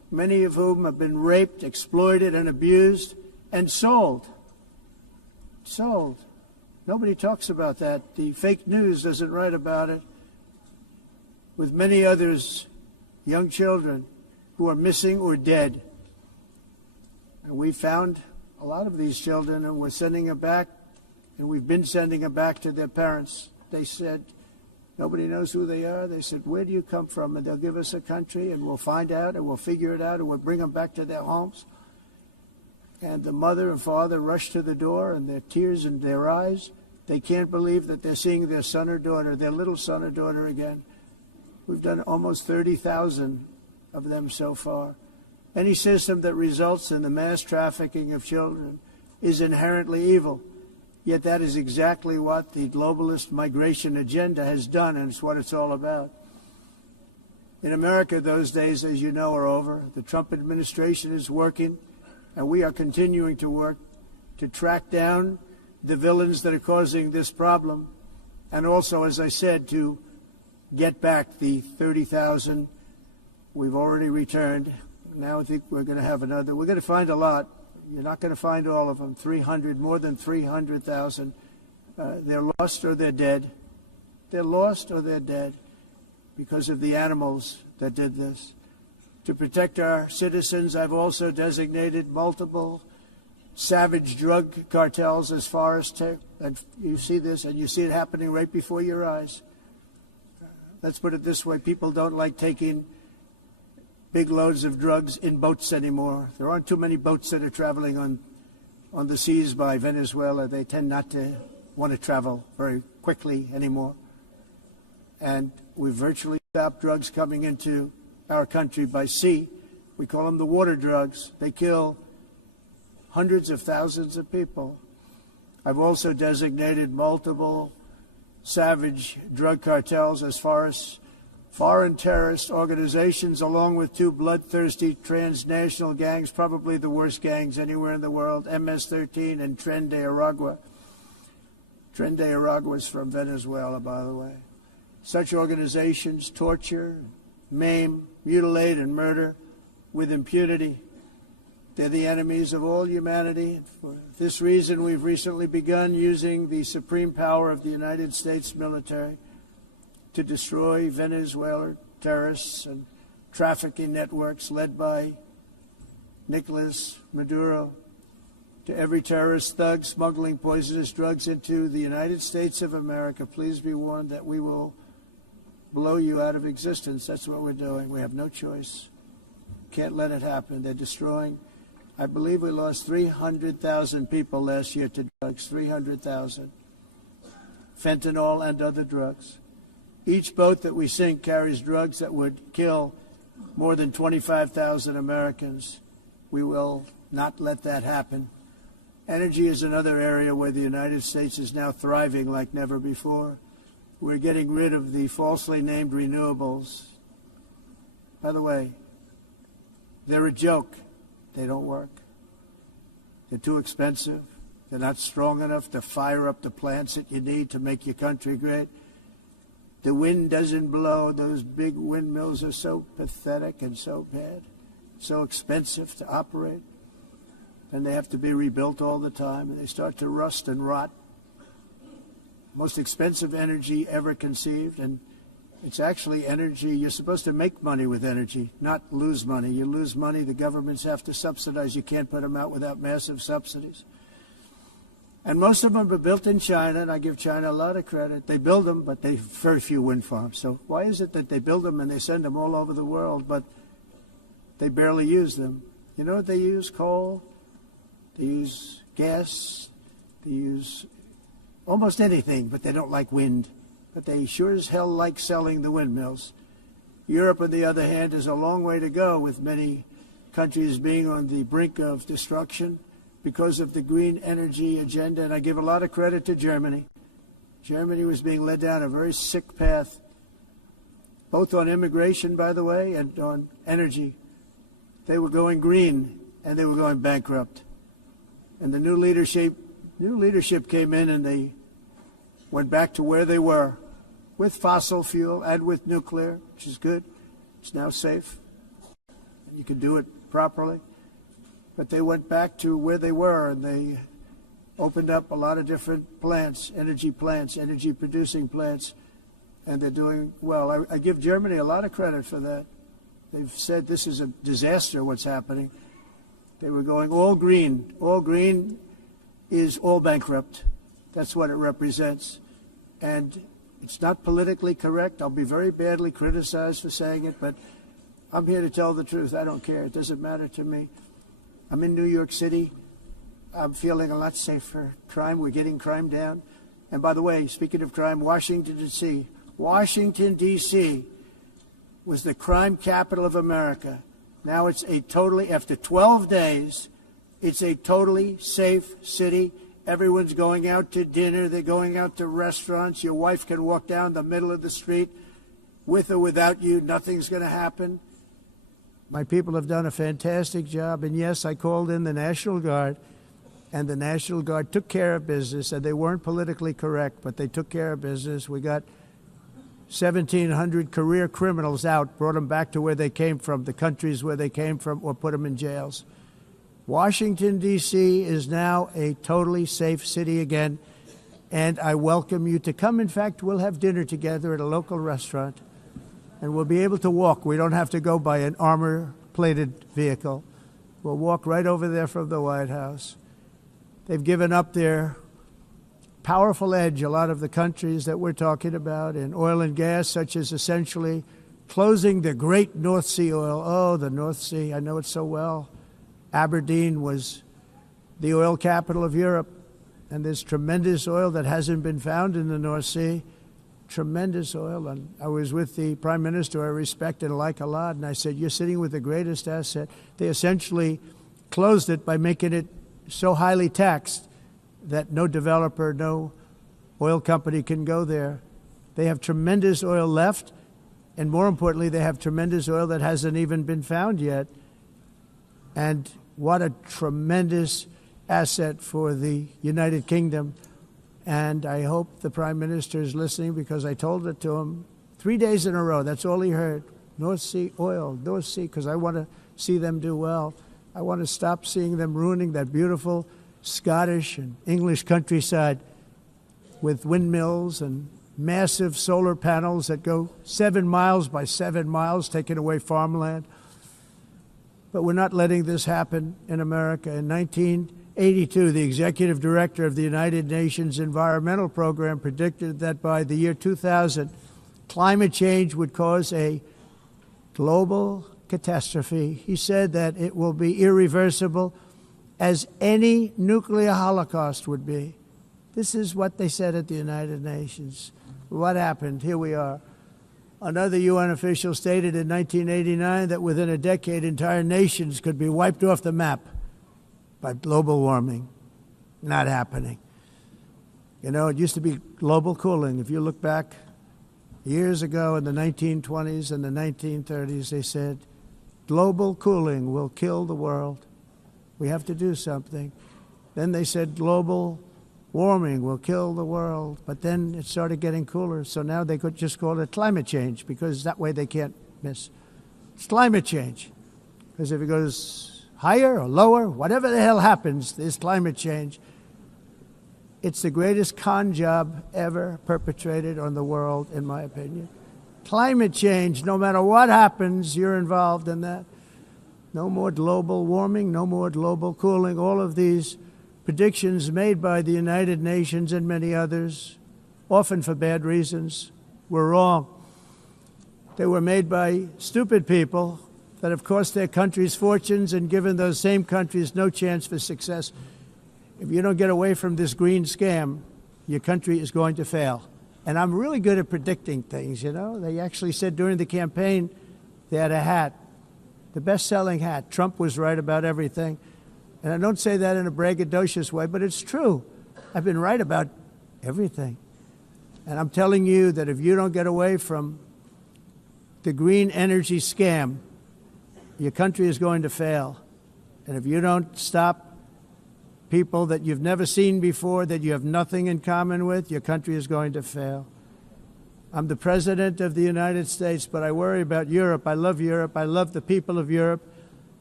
many of whom have been raped, exploited, and abused, and sold. Sold. Nobody talks about that. The fake news doesn't write about it. With many others, young children who are missing or dead. And we found a lot of these children, and we're sending them back, and we've been sending them back to their parents. They said, nobody knows who they are. They said, where do you come from? And they'll give us a country, and we'll find out, and we'll figure it out, and we'll bring them back to their homes. And the mother and father rush to the door, and their tears in their eyes. They can't believe that they're seeing their son or daughter, their little son or daughter again. We've done almost 30,000 of them so far. Any system that results in the mass trafficking of children is inherently evil. Yet that is exactly what the globalist migration agenda has done, and it's what it's all about. In America, those days, as you know, are over. The Trump administration is working, and we are continuing to work to track down the villains that are causing this problem, and also, as I said, to get back the 30,000 we've already returned. Now I think we're going to have another. We're going to find a lot. You're not going to find all of them. 300, more than 300,000. They're lost or they're dead. They're lost or they're dead because of the animals that did this. To protect our citizens, I've also designated multiple savage drug cartels as far as and you see this, and you see it happening right before your eyes. Let's put it this way. People don't like taking big loads of drugs in boats anymore. There aren't too many boats that are traveling on the seas by Venezuela. They tend not to want to travel very quickly anymore. And we've virtually stopped drugs coming into our country by sea. We call them the water drugs. They kill hundreds of thousands of people. I've also designated multiple savage drug cartels as far as foreign terrorist organizations, along with two bloodthirsty transnational gangs, probably the worst gangs anywhere in the world, MS-13 and Tren de Aragua. Tren de Aragua is from Venezuela, by the way. Such organizations torture, maim, mutilate, and murder with impunity. They're the enemies of all humanity. For this reason, we've recently begun using the supreme power of the United States military to destroy Venezuelan terrorists and trafficking networks led by Nicolas Maduro. To every terrorist thug smuggling poisonous drugs into the United States of America, please be warned that we will blow you out of existence. That's what we're doing. We have no choice. Can't let it happen. They're destroying. I believe we lost 300,000 people last year to drugs, 300,000. Fentanyl and other drugs. Each boat that we sink carries drugs that would kill more than 25,000 Americans. We will not let that happen. Energy is another area where the United States is now thriving like never before. We're getting rid of the falsely named renewables. By the way, they're a joke. They don't work. They're too expensive. They're not strong enough to fire up the plants that you need to make your country great. The wind doesn't blow. Those big windmills are so pathetic and so bad, so expensive to operate. And they have to be rebuilt all the time, and they start to rust and rot. Most expensive energy ever conceived, and it's actually energy. You're supposed to make money with energy, not lose money. You lose money, the governments have to subsidize. You can't put them out without massive subsidies. And most of them are built in China, and I give China a lot of credit. They build them, but they have very few wind farms. So why is it that they build them and they send them all over the world, but they barely use them? You know what they use? Coal. They use gas. They use almost anything, but they don't like wind. But they sure as hell like selling the windmills. Europe, on the other hand, is a long way to go, with many countries being on the brink of destruction because of the green energy agenda. And I give a lot of credit to Germany. Germany was being led down a very sick path, both on immigration, by the way, and on energy. They were going green, and they were going bankrupt. And the new leadership came in, and they went back to where they were, with fossil fuel and with nuclear, which is good. It's now safe. you could do it properly. But they went back to where they were, and they opened up a lot of different plants, energy producing plants, and they're doing well. I give Germany a lot of credit for that. They've said this is a disaster, what's happening. They were going all green. All green is all bankrupt. That's what it represents. And it's not politically correct. I'll be very badly criticized for saying it, but I'm here to tell the truth. I don't care. It doesn't matter to me. I'm in New York City. I'm feeling a lot safer. Crime, we're getting crime down. And by the way, speaking of crime, Washington, D.C. was the crime capital of America. Now it's after 12 days, it's a totally safe city. Everyone's going out to dinner. They're going out to restaurants. Your wife can walk down the middle of the street with or without you. Nothing's going to happen. My people have done a fantastic job. And yes, I called in the National Guard, and the National Guard took care of business. And they weren't politically correct, but they took care of business. We got 1,700 career criminals out, brought them back to where they came from, the countries where they came from, or put them in jails. Washington, D.C. is now a totally safe city again, and I welcome you to come. In fact, we'll have dinner together at a local restaurant, and we'll be able to walk. We don't have to go by an armor-plated vehicle. We'll walk right over there from the White House. They've given up their powerful edge, a lot of the countries that we're talking about, in oil and gas, such as essentially closing the great North Sea oil. Oh, the North Sea, I know it so well. Aberdeen was the oil capital of Europe, and there's tremendous oil that hasn't been found in the North Sea, tremendous oil. And I was with the Prime Minister I respect and like a lot, and I said, you're sitting with the greatest asset. They essentially closed it by making it so highly taxed that no developer, no oil company can go there. They have tremendous oil left, and more importantly, they have tremendous oil that hasn't even been found yet. And what a tremendous asset for the United Kingdom. And I hope the Prime Minister is listening, because I told it to him 3 days in a row. That's all he heard. North Sea oil, North Sea, because I want to see them do well. I want to stop seeing them ruining that beautiful Scottish and English countryside with windmills and massive solar panels that go 7 miles by 7 miles, taking away farmland. But we're not letting this happen in America. In 1982, the executive director of the United Nations Environmental Program predicted that by the year 2000, climate change would cause a global catastrophe. He said that it will be irreversible, as any nuclear holocaust would be. This is what they said at the United Nations. What happened? Here we are. Another UN official stated in 1989 that within a decade, entire nations could be wiped off the map by global warming. Not happening. You know, it used to be global cooling. If you look back years ago in the 1920s and the 1930s, they said, global cooling will kill the world. We have to do something. Then they said global warming will kill the world, but then it started getting cooler, so now they could just call it climate change, because that way they can't miss. It's climate change, because if it goes higher or lower, whatever the hell happens, there's climate change. It's the greatest con job ever perpetrated on the world, in my opinion. Climate change, no matter what happens, you're involved in that. No more global warming, no more global cooling. All of these predictions made by the United Nations and many others, often for bad reasons, were wrong. They were made by stupid people that have cost their countries fortunes and given those same countries no chance for success. If you don't get away from this green scam, your country is going to fail. And I'm really good at predicting things, you know. They actually said during the campaign they had a hat, the best-selling hat. Trump was right about everything. And I don't say that in a braggadocious way, but it's true. I've been right about everything. And I'm telling you that if you don't get away from the green energy scam, your country is going to fail. And if you don't stop people that you've never seen before, that you have nothing in common with, your country is going to fail. I'm the president of the United States, but I worry about Europe. I love Europe. I love the people of Europe.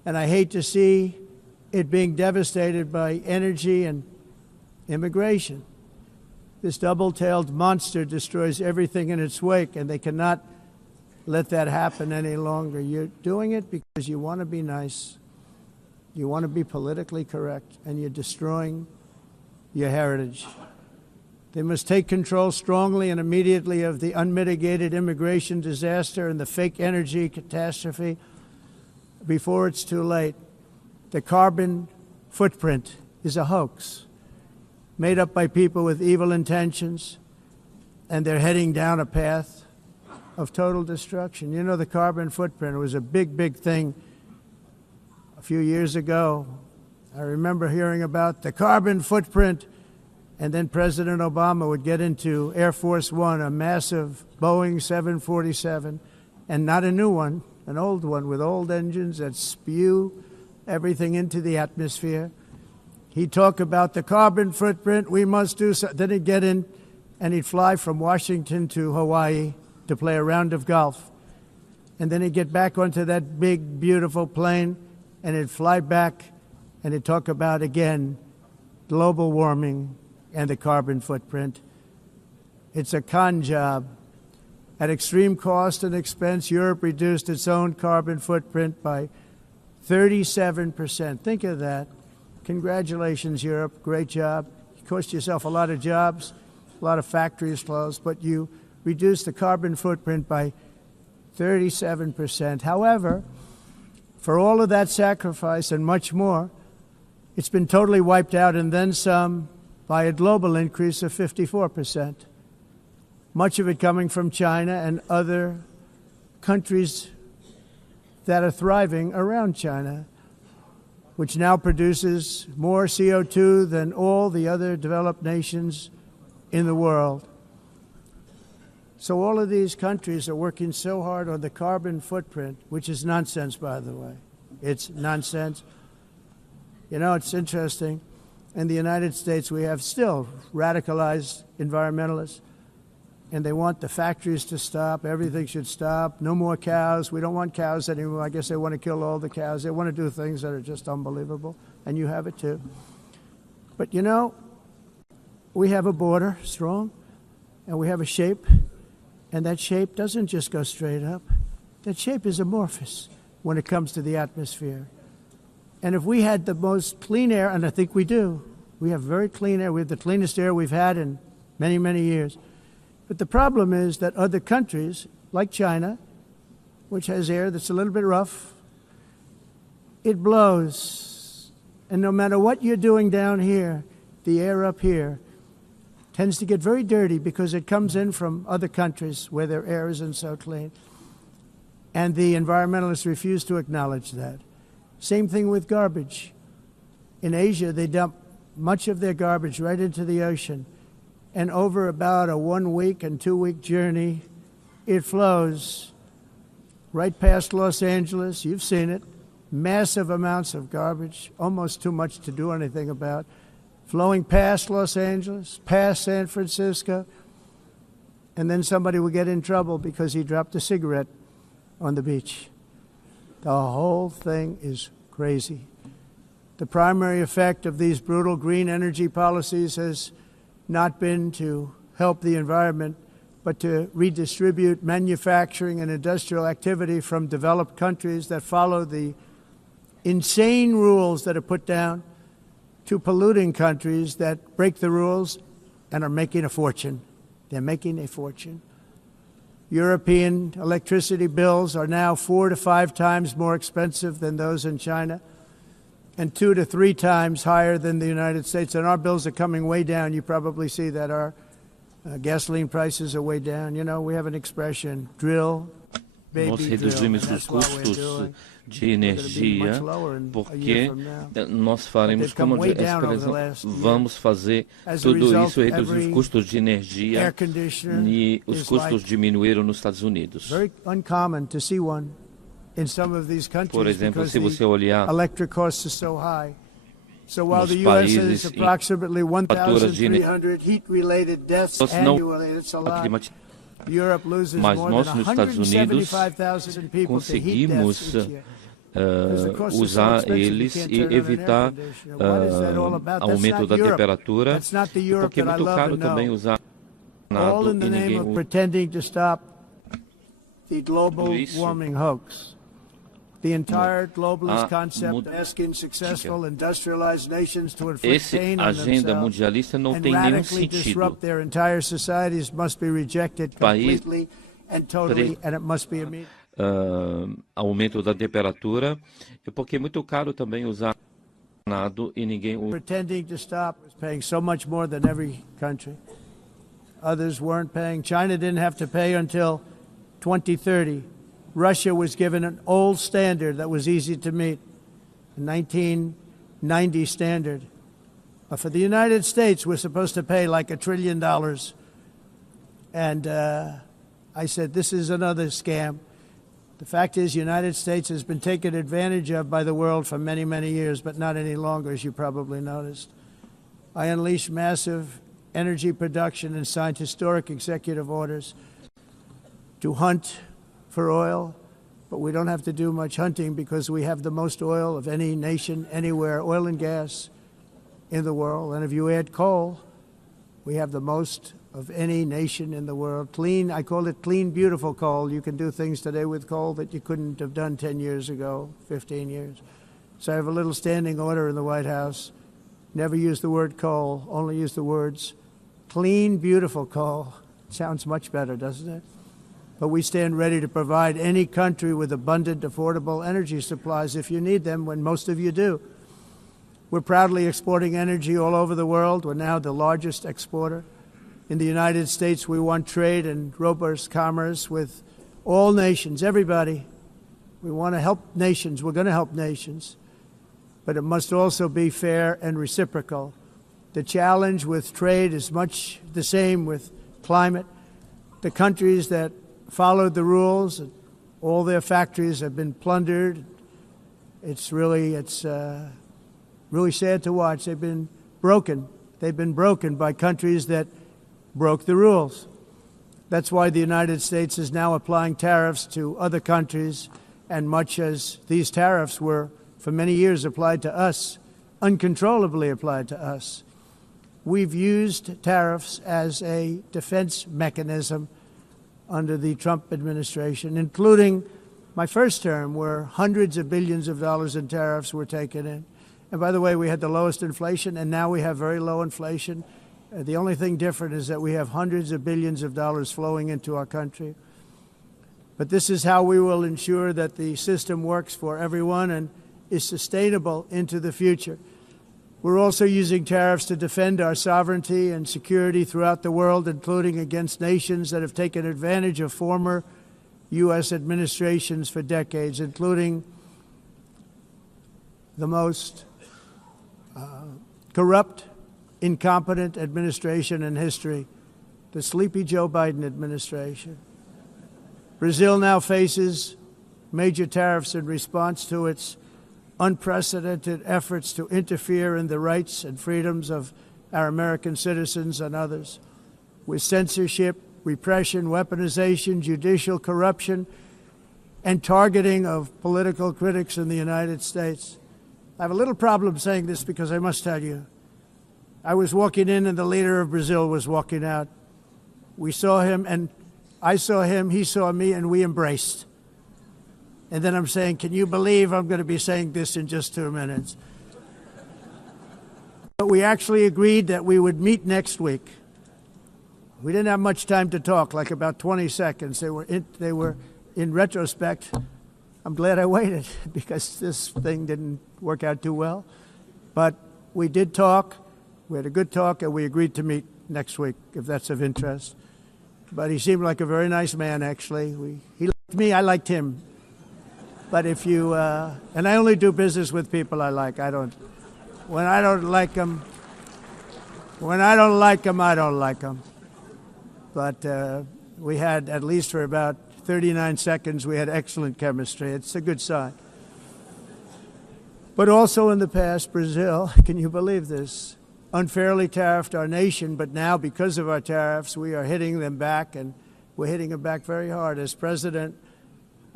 And I hate to see it being devastated by energy and immigration. This double-tailed monster destroys everything in its wake, and they cannot let that happen any longer. You're doing it because you want to be nice. You want to be politically correct, and you're destroying your heritage. They must take control strongly and immediately of the unmitigated immigration disaster and the fake energy catastrophe before it's too late. The carbon footprint is a hoax made up by people with evil intentions, and they're heading down a path of total destruction. You know, the carbon footprint was a big, big thing a few years ago. I remember hearing about the carbon footprint, and then President Obama would get into Air Force One, a massive Boeing 747, and not a new one, an old one with old engines that spew everything into the atmosphere. He'd talk about the carbon footprint, we must do so. Then he'd get in and he'd fly from Washington to Hawaii to play a round of golf. And then he'd get back onto that big, beautiful plane and he'd fly back and he'd talk about, again, global warming and the carbon footprint. It's a con job. At extreme cost and expense, Europe reduced its own carbon footprint by 37%. Think of that. Congratulations, Europe. Great job. You cost yourself a lot of jobs, a lot of factories closed, but you reduced the carbon footprint by 37%. However, for all of that sacrifice and much more, it's been totally wiped out and then some by a global increase of 54%. Much of it coming from China and other countries that are thriving around China, which now produces more CO2 than all the other developed nations in the world. So all of these countries are working so hard on the carbon footprint, which is nonsense, by the way. It's nonsense. You know, it's interesting. In the United States, we have still radicalized environmentalists, and they want the factories to stop. Everything should stop. No more cows. We don't want cows anymore. I guess they want to kill all the cows. They want to do things that are just unbelievable, and you have it too. But you know, we have a border, strong, and we have a shape, and that shape doesn't just go straight up. That shape is amorphous when it comes to the atmosphere. And if we had the most clean air, and I think we do, we have very clean air. We have the cleanest air we've had in many, many years. But the problem is that other countries, like China, which has air that's a little bit rough, it blows. And no matter what you're doing down here, the air up here tends to get very dirty because it comes in from other countries where their air isn't so clean. And the environmentalists refuse to acknowledge that. Same thing with garbage. In Asia, they dump much of their garbage right into the ocean. And over about a 1 week and 2 week journey, it flows right past Los Angeles. You've seen it. Massive amounts of garbage, almost too much to do anything about, flowing past Los Angeles, past San Francisco, and then somebody will get in trouble because he dropped a cigarette on the beach. The whole thing is crazy. The primary effect of these brutal green energy policies has not been to help the environment, but to redistribute manufacturing and industrial activity from developed countries that follow the insane rules that are put down to polluting countries that break the rules and are making a fortune. They're making a fortune. European electricity bills are now 4 to 5 times more expensive than those in China, and 2 to 3 times higher than the United States. And our bills are coming way down. You probably see that our gasoline prices are way down. You know, we have an expression, drill, Nós reduzimos os custos de energia porque nós faremos, como a expressão, vamos fazer tudo isso, reduzir os custos de energia e os custos diminuíram nos Estados Unidos. Por exemplo, se você olhar nos países em fatura de energia climática, mas nós, nos Estados Unidos, conseguimos usar eles e evitar aumento da temperatura, e porque é muito caro também usar nada e ninguém usa the global warming hoax. The entire globalist concept of asking successful industrialized nations to inflict pain on agenda themselves mundialista não and tem nenhum radically sentido. disrupt their entire societies must be rejected completely and totally, and it must be immediate. Aumento da temperatura, e porque é muito caro também usar nada e ninguém usa. Pretending to stop was paying so much more than every country. Others weren't paying. China didn't have to pay until 2030. Russia was given an old standard that was easy to meet, a 1990 standard. But for the United States, we're supposed to pay like $1 trillion. And I said, this is another scam. The fact is, the United States has been taken advantage of by the world for many, many years, but not any longer, as you probably noticed. I unleashed massive energy production and signed historic executive orders to hunt for oil, but we don't have to do much hunting because we have the most oil of any nation anywhere, oil and gas in the world. And if you add coal, we have the most of any nation in the world. Clean, I call it clean, beautiful coal. You can do things today with coal that you couldn't have done 10 years ago, 15 years. So I have a little standing order in the White House. Never use the word coal, only use the words clean, beautiful coal. Sounds much better, doesn't it? But we stand ready to provide any country with abundant, affordable energy supplies if you need them, when most of you do. We're proudly exporting energy all over the world. We're now the largest exporter. In the United States, we want trade and robust commerce with all nations, everybody. We want to help nations. We're going to help nations. But it must also be fair and reciprocal. The challenge with trade is much the same with climate. The countries that followed the rules, all their factories have been plundered. It's really sad to watch. They've been broken. They've been broken by countries that broke the rules. That's why the United States is now applying tariffs to other countries, and much as these tariffs were for many years applied to us, uncontrollably applied to us. We've used tariffs as a defense mechanism under the Trump administration, including my first term, where hundreds of billions of dollars in tariffs were taken in. And by the way, we had the lowest inflation, and now we have very low inflation. The only thing different is that we have hundreds of billions of dollars flowing into our country. But this is how we will ensure that the system works for everyone and is sustainable into the future. We're also using tariffs to defend our sovereignty and security throughout the world, including against nations that have taken advantage of former U.S. administrations for decades, including the most corrupt, incompetent administration in history, the sleepy Joe Biden administration. Brazil now faces major tariffs in response to its unprecedented efforts to interfere in the rights and freedoms of our American citizens and others, with censorship, repression, weaponization, judicial corruption, and targeting of political critics in the United States. I have a little problem saying this because I must tell you, I was walking in and the leader of Brazil was walking out. We saw him, and I saw him, he saw me, and we embraced. And then I'm saying, can you believe I'm going to be saying this in just 2 minutes? But we actually agreed that we would meet next week. We didn't have much time to talk, like about 20 seconds. They were in retrospect, I'm glad I waited because this thing didn't work out too well. But we did talk. We had a good talk, and we agreed to meet next week, if that's of interest. But he seemed like a very nice man, actually. He liked me, I liked him. But if you, and I only do business with people I like. When I don't like them, I don't like them. But we had, at least for about 39 seconds, we had excellent chemistry. It's a good sign. But also in the past, Brazil, can you believe this, unfairly tariffed our nation, but now because of our tariffs, we are hitting them back, and we're hitting them back very hard. As President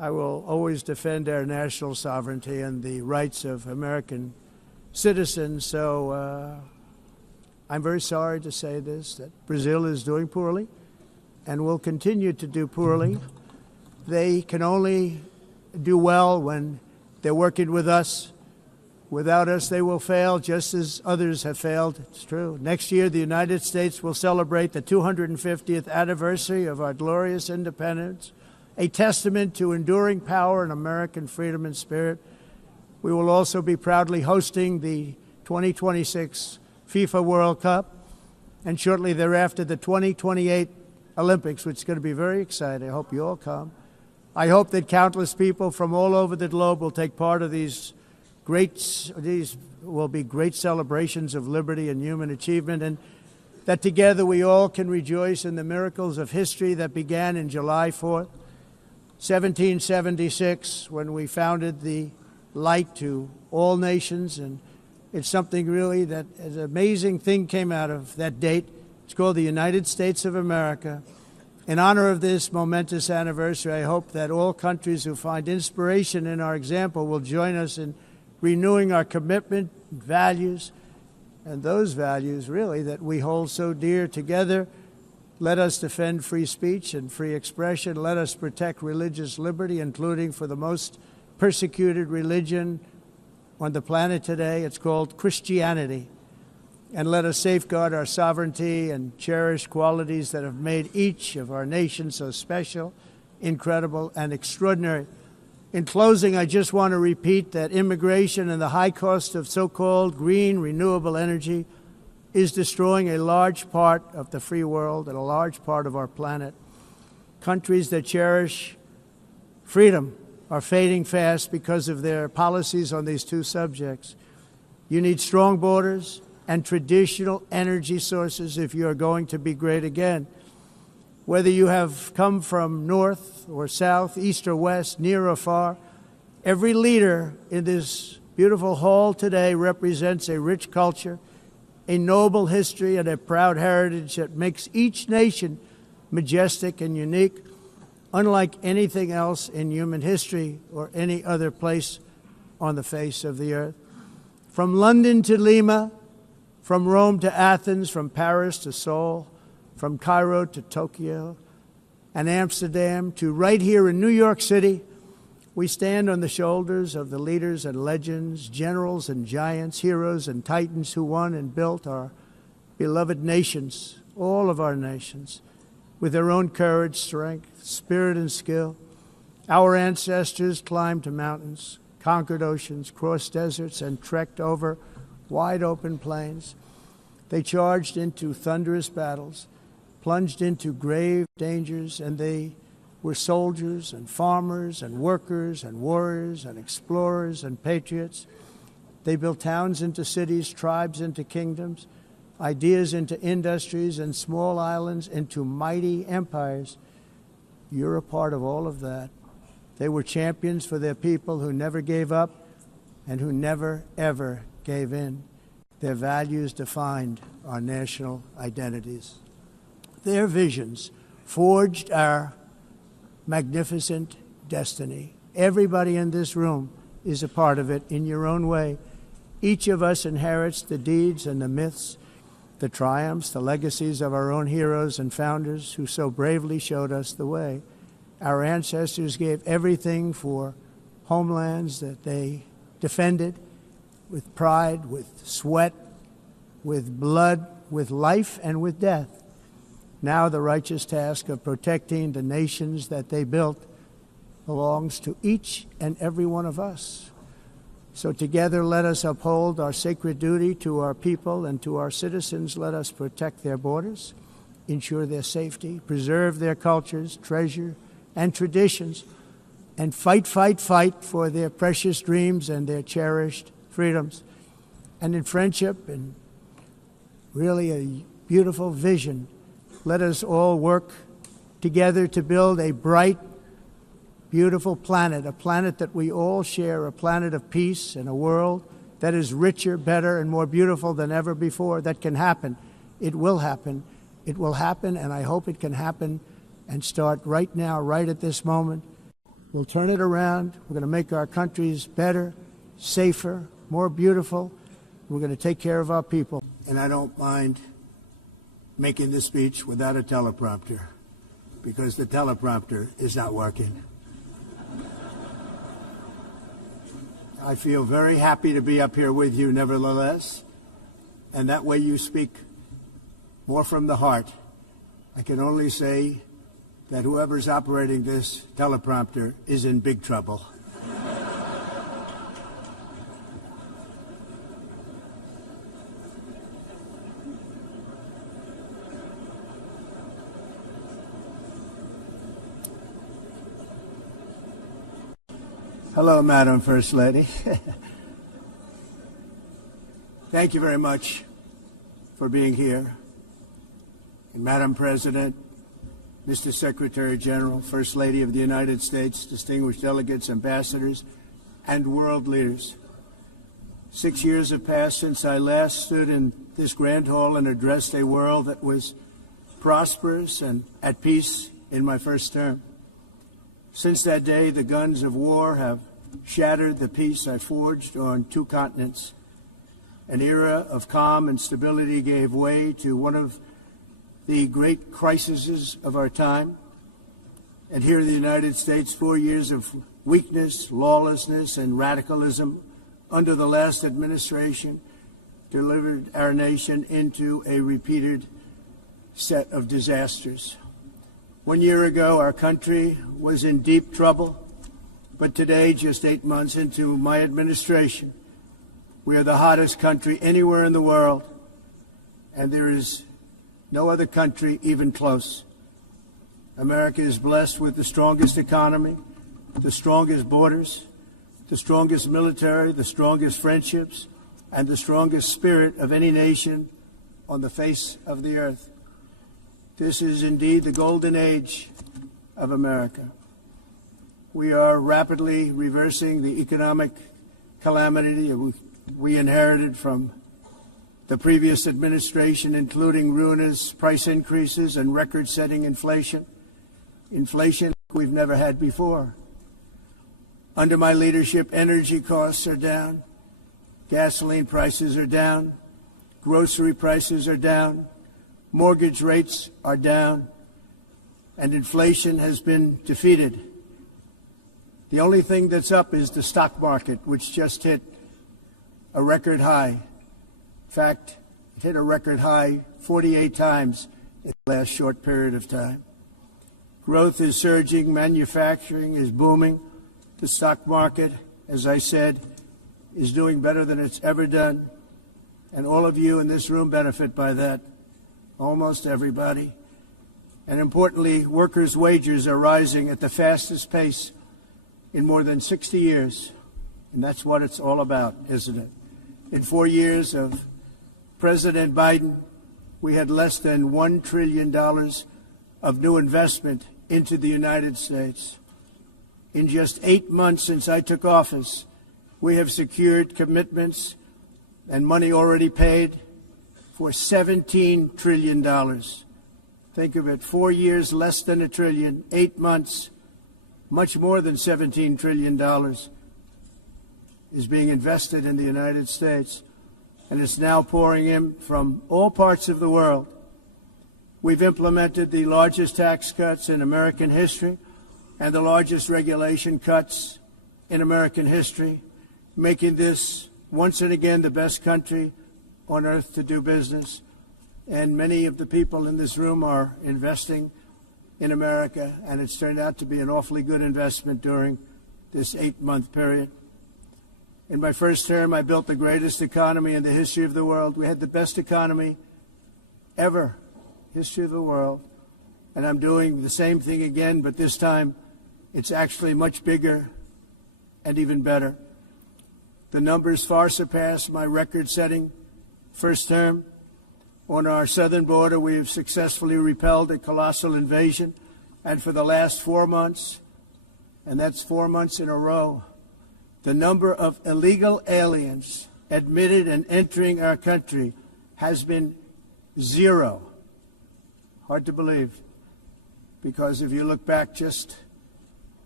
I will always defend our national sovereignty and the rights of American citizens. So I'm very sorry to say this, that Brazil is doing poorly and will continue to do poorly. They can only do well when they're working with us. Without us, they will fail, just as others have failed. It's true. Next year, the United States will celebrate the 250th anniversary of our glorious independence, a testament to enduring power and American freedom and spirit. We will also be proudly hosting the 2026 FIFA World Cup, and shortly thereafter, the 2028 Olympics, which is going to be very exciting. I hope you all come. I hope that countless people from all over the globe will take part of these will be great celebrations of liberty and human achievement, and that together we all can rejoice in the miracles of history that began in July 4th, 1776, when we founded the light to all nations. And it's something really that an amazing thing came out of that date. It's called the United States of America. In honor of this momentous anniversary, I hope that all countries who find inspiration in our example will join us in renewing our commitment, values, and those values, really, that we hold so dear together. Let us defend free speech and free expression. Let us protect religious liberty, including for the most persecuted religion on the planet today. It's called Christianity. And let us safeguard our sovereignty and cherish qualities that have made each of our nations so special, incredible, and extraordinary. In closing, I just want to repeat that immigration and the high cost of so-called green renewable energy is destroying a large part of the free world and a large part of our planet. Countries that cherish freedom are fading fast because of their policies on these two subjects. You need strong borders and traditional energy sources if you are going to be great again. Whether you have come from north or south, east or west, near or far, every leader in this beautiful hall today represents a rich culture, a noble history, and a proud heritage that makes each nation majestic and unique, unlike anything else in human history or any other place on the face of the earth. From London to Lima, from Rome to Athens, from Paris to Seoul, from Cairo to Tokyo and Amsterdam to right here in New York City, we stand on the shoulders of the leaders and legends, generals and giants, heroes and titans who won and built our beloved nations, all of our nations, with their own courage, strength, spirit, and skill. Our ancestors climbed mountains, conquered oceans, crossed deserts, and trekked over wide open plains. They charged into thunderous battles, plunged into grave dangers, and they were soldiers and farmers and workers and warriors and explorers and patriots. They built towns into cities, tribes into kingdoms, ideas into industries, and small islands into mighty empires. You're a part of all of that. They were champions for their people who never gave up and who never, ever gave in. Their values defined our national identities. Their visions forged our magnificent destiny. Everybody in this room is a part of it in your own way. Each of us inherits the deeds and the myths, the triumphs, the legacies of our own heroes and founders who so bravely showed us the way. Our ancestors gave everything for homelands that they defended with pride, with sweat, with blood, with life, and with death. Now the righteous task of protecting the nations that they built belongs to each and every one of us. So together let us uphold our sacred duty to our people and to our citizens. Let us protect their borders, ensure their safety, preserve their cultures, treasure, and traditions, and fight, fight, fight for their precious dreams and their cherished freedoms. And in friendship and really a beautiful vision, let us all work together to build a bright, beautiful planet, a planet that we all share, a planet of peace and a world that is richer, better, and more beautiful than ever before. That can happen. It will happen. It will happen, and I hope it can happen and start right now, right at this moment. We'll turn it around. We're going to make our countries better, safer, more beautiful. We're going to take care of our people. And I don't mind making this speech without a teleprompter, because the teleprompter is not working. I feel very happy to be up here with you, nevertheless, and that way you speak more from the heart. I can only say that whoever's operating this teleprompter is in big trouble. Hello, Madam First Lady. Thank you very much for being here. And Madam President, Mr. Secretary General, First Lady of the United States, distinguished delegates, ambassadors, and world leaders. 6 years have passed since I last stood in this grand hall and addressed a world that was prosperous and at peace in my first term. Since that day, the guns of war have shattered the peace I forged on 2 continents. An era of calm and stability gave way to one of the great crises of our time. And here in the United States, 4 years of weakness, lawlessness, and radicalism under the last administration delivered our nation into a repeated set of disasters. 1 year ago, our country was in deep trouble, but today, just 8 months into my administration, we are the hottest country anywhere in the world, and there is no other country even close. America is blessed with the strongest economy, the strongest borders, the strongest military, the strongest friendships, and the strongest spirit of any nation on the face of the earth. This is indeed the golden age of America. We are rapidly reversing the economic calamity we inherited from the previous administration, including ruinous price increases and record-setting inflation we've never had before. Under my leadership, energy costs are down, gasoline prices are down, grocery prices are down, mortgage rates are down, and inflation has been defeated. The only thing that's up is the stock market, which just hit a record high. In fact, it hit a record high 48 times in the last short period of time. Growth is surging, manufacturing is booming. The stock market, as I said, is doing better than it's ever done. And all of you in this room benefit by that. Almost everybody. And importantly, workers' wages are rising at the fastest pace in more than 60 years. And that's what it's all about, isn't it? In 4 years of President Biden, we had less than $1 trillion of new investment into the United States. In just 8 months since I took office, we have secured commitments and money already paid for $17 trillion. Think of it, 4 years, less than $1 trillion, 8 months, much more than $17 trillion is being invested in the United States, and it's now pouring in from all parts of the world. We've implemented the largest tax cuts in American history and the largest regulation cuts in American history, making this once and again the best country on earth to do business. And many of the people in this room are investing in America, and it's turned out to be an awfully good investment during this 8-month period. In my first term, I built the greatest economy in the history of the world. We had the best economy ever, history of the world. And I'm doing the same thing again, but this time it's actually much bigger and even better. The numbers far surpass my record-setting first term. On our southern border, we have successfully repelled a colossal invasion. And for the last 4 months, and that's 4 months in a row, the number of illegal aliens admitted and entering our country has been 0. Hard to believe, because if you look back just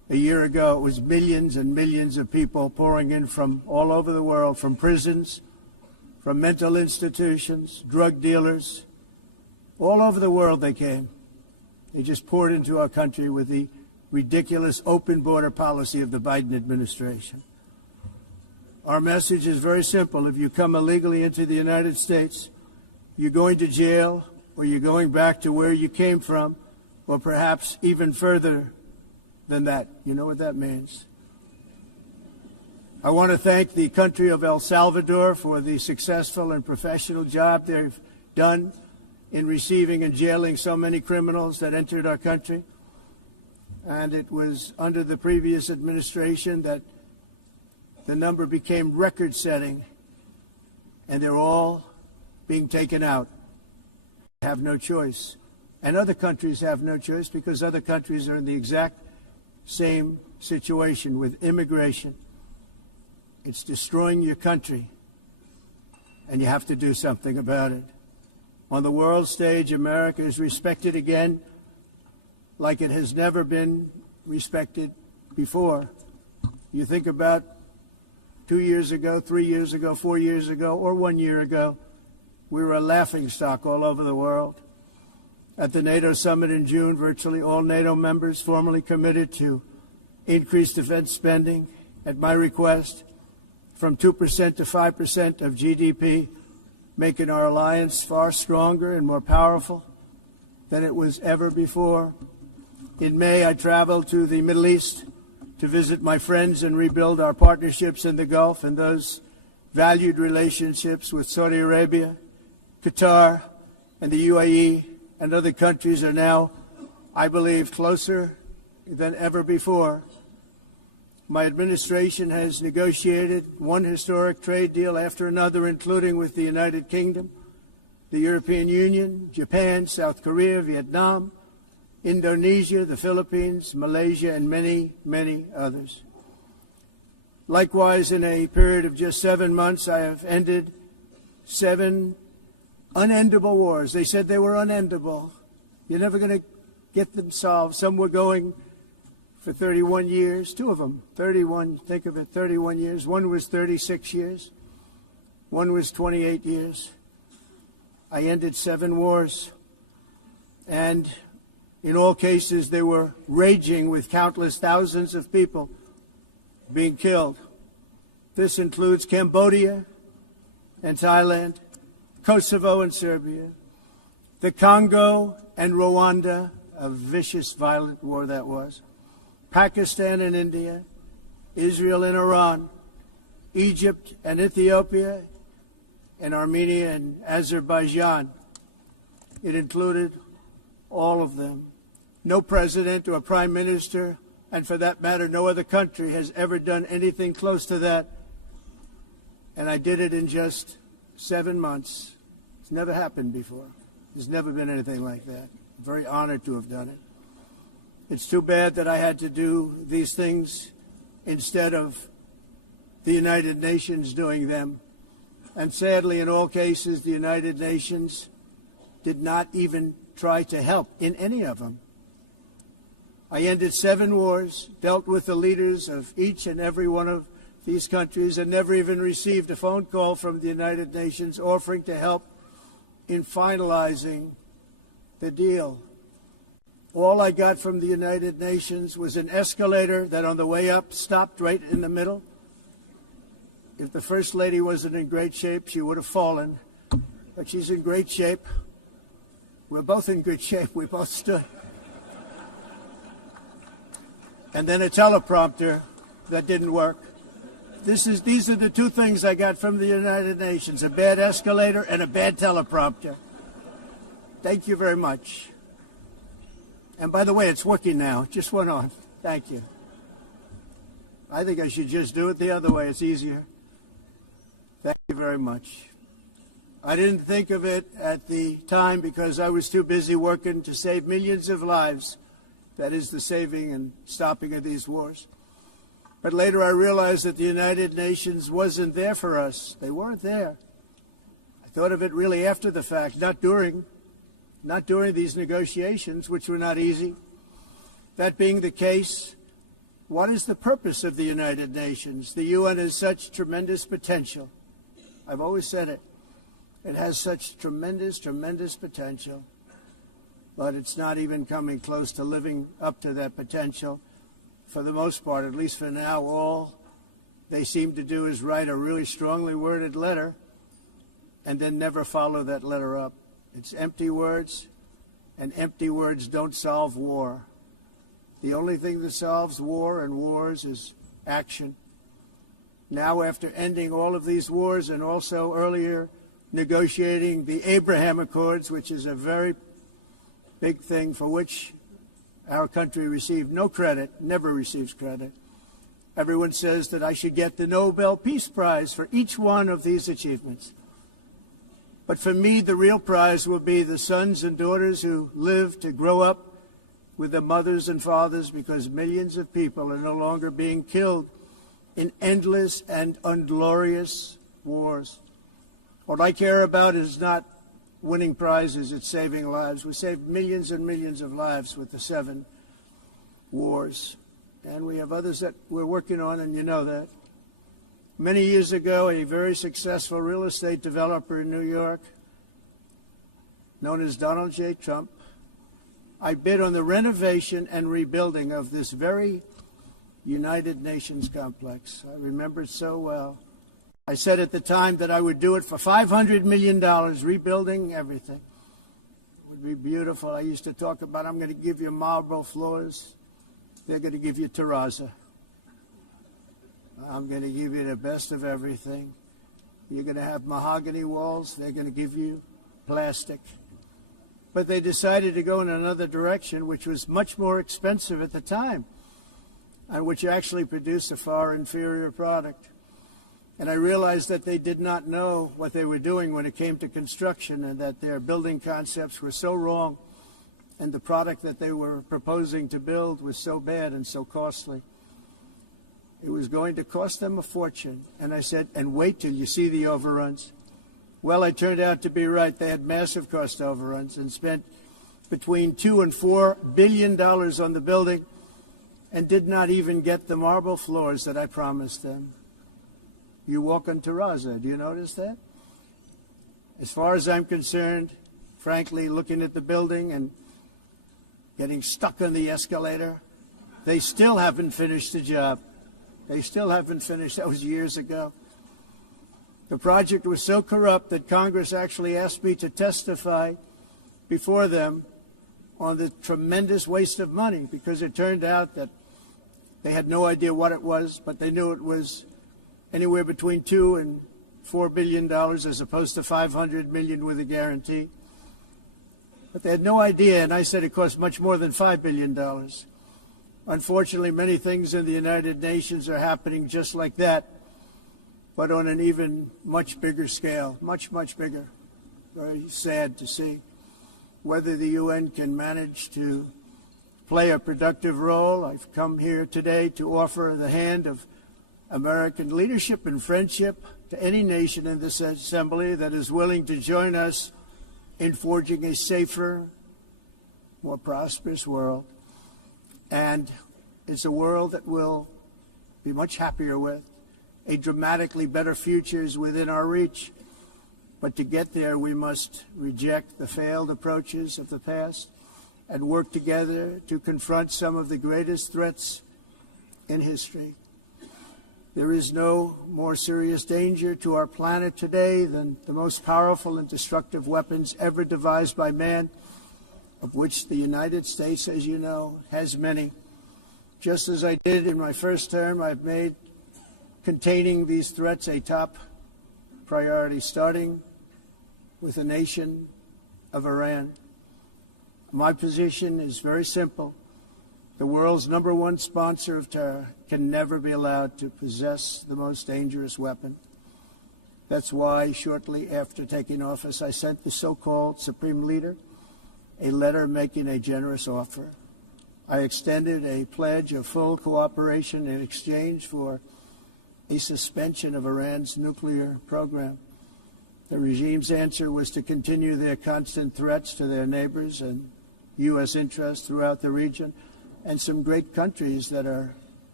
A year ago, it was millions and millions of people pouring in from all over the world, from prisons, from mental institutions, drug dealers. All over the world they came. They just poured into our country with the ridiculous open border policy of the Biden administration. Our message is very simple. If you come illegally into the United States, you're going to jail, or you're going back to where you came from, or perhaps even further than that. You know what that means. I want to thank the country of El Salvador for the successful and professional job they've done in receiving and jailing so many criminals that entered our country. And it was under the previous administration that the number became record-setting, and they're all being taken out. They have no choice. And other countries have no choice because other countries are in the exact same situation with immigration. It's destroying your country, and you have to do something about it. On the world stage, America is respected again like it has never been respected before. You think about 2 years ago, 3 years ago, 4 years ago, or 1 year ago, we were a laughingstock all over the world. At the NATO summit in June, virtually all NATO members formally committed to increase defense spending at my request from 2% to 5% of GDP, making our alliance far stronger and more powerful than it was ever before. In May, I traveled to the Middle East to visit my friends and rebuild our partnerships in the Gulf and those valued relationships with Saudi Arabia, Qatar, and the UAE and other countries are now, I believe, closer than ever before. My administration has negotiated one historic trade deal after another, including with the United Kingdom, the European Union, Japan, South Korea, Vietnam, Indonesia, the Philippines, Malaysia, and many, many others. Likewise, in a period of just 7 months, I have ended 7 unendable wars. They said they were unendable. You're never going to get them solved. Some were going for 31 years, 2 of them, 31, think of it, 31 years. One was 36 years. One was 28 years. I ended 7 wars. And in all cases, they were raging with countless thousands of people being killed. This includes Cambodia and Thailand, Kosovo and Serbia, the Congo and Rwanda, a vicious, violent war that was, Pakistan and India, Israel and Iran, Egypt and Ethiopia, and Armenia and Azerbaijan. It included all of them. No president or prime minister, and for that matter, no other country has ever done anything close to that. And I did it in just 7 months. It's never happened before. There's never been anything like that. I'm very honored to have done it. It's too bad that I had to do these things instead of the United Nations doing them. And sadly, in all cases, the United Nations did not even try to help in any of them. I ended 7 wars, dealt with the leaders of each and every one of these countries, and never even received a phone call from the United Nations offering to help in finalizing the deal. All I got from the United Nations was an escalator that on the way up stopped right in the middle. If the First Lady wasn't in great shape, she would have fallen. But she's in great shape. We're both in good shape. We both stood. And then a teleprompter that didn't work. These are the 2 things I got from the United Nations, a bad escalator and a bad teleprompter. Thank you very much. And by the way, it's working now. It just went on. Thank you. I think I should just do it the other way. It's easier. Thank you very much. I didn't think of it at the time because I was too busy working to save millions of lives. That is the saving and stopping of these wars. But later I realized that the United Nations wasn't there for us. They weren't there. I thought of it really after the fact, not during these negotiations, which were not easy. That being the case, What is the purpose of the United Nations? The UN has such tremendous potential. I've always said it. It has such tremendous, tremendous potential, but it's not even coming close to living up to that potential. For the most part, at least for now, all they seem to do is write a really strongly worded letter and then never follow that letter up. It's empty words, and empty words don't solve war. The only thing that solves war and wars is action. Now, after ending all of these wars and also earlier negotiating the Abraham Accords, which is a very big thing for which our country received no credit, never receives credit. Everyone says that I should get the Nobel Peace Prize for each one of these achievements. But for me, the real prize will be the sons and daughters who live to grow up with their mothers and fathers, because millions of people are no longer being killed in endless and unglorious wars. What I care about is not winning prizes, it's saving lives. We saved millions and millions of lives with the 7 wars. And we have others that we're working on, and you know that. Many years ago, a very successful real estate developer in New York, known as Donald J. Trump, I bid on the renovation and rebuilding of this very United Nations complex. I remember it so well. I said at the time that I would do it for $500 million, rebuilding everything. It would be beautiful. I used to talk about, I'm going to give you marble floors. They're going to give you terrazzo. I'm going to give you the best of everything. You're going to have mahogany walls. They're going to give you plastic. But they decided to go in another direction, which was much more expensive at the time, and which actually produced a far inferior product. And I realized that they did not know what they were doing when it came to construction, and that their building concepts were so wrong, and the product that they were proposing to build was so bad and so costly. It was going to cost them a fortune. And I said, and wait till you see the overruns. Well, I turned out to be right. They had massive cost overruns and spent between $2 and $4 billion on the building and did not even get the marble floors that I promised them. You walk on terrazzo. Do you notice that? As far as I'm concerned, frankly, looking at the building and getting stuck on the escalator, they still haven't finished the job. They still haven't finished. That was years ago. The project was so corrupt that Congress actually asked me to testify before them on the tremendous waste of money, because it turned out that they had no idea what it was, but they knew it was anywhere between $2 and $4 billion as opposed to $500 million with a guarantee. But they had no idea, and I said it cost much more than $5 billion. Unfortunately, many things in the United Nations are happening just like that, but on an even much bigger scale, much, much bigger. Very sad to see. Whether the UN can manage to play a productive role, I've come here today to offer the hand of American leadership and friendship to any nation in this assembly that is willing to join us in forging a safer, more prosperous world. And it's a world that we'll be much happier with. A dramatically better future is within our reach. But to get there, we must reject the failed approaches of the past and work together to confront some of the greatest threats in history. There is no more serious danger to our planet today than the most powerful and destructive weapons ever devised by man, of which the United States, as you know, has many. Just as I did in my first term, I've made containing these threats a top priority, starting with the nation of Iran. My position is very simple. The world's #1 sponsor of terror can never be allowed to possess the most dangerous weapon. That's why shortly after taking office, I sent the so-called Supreme Leader a letter making a generous offer. I extended a pledge of full cooperation in exchange for a suspension of Iran's nuclear program. The regime's answer was to continue their constant threats to their neighbors and U.S. interests throughout the region, and some great countries that are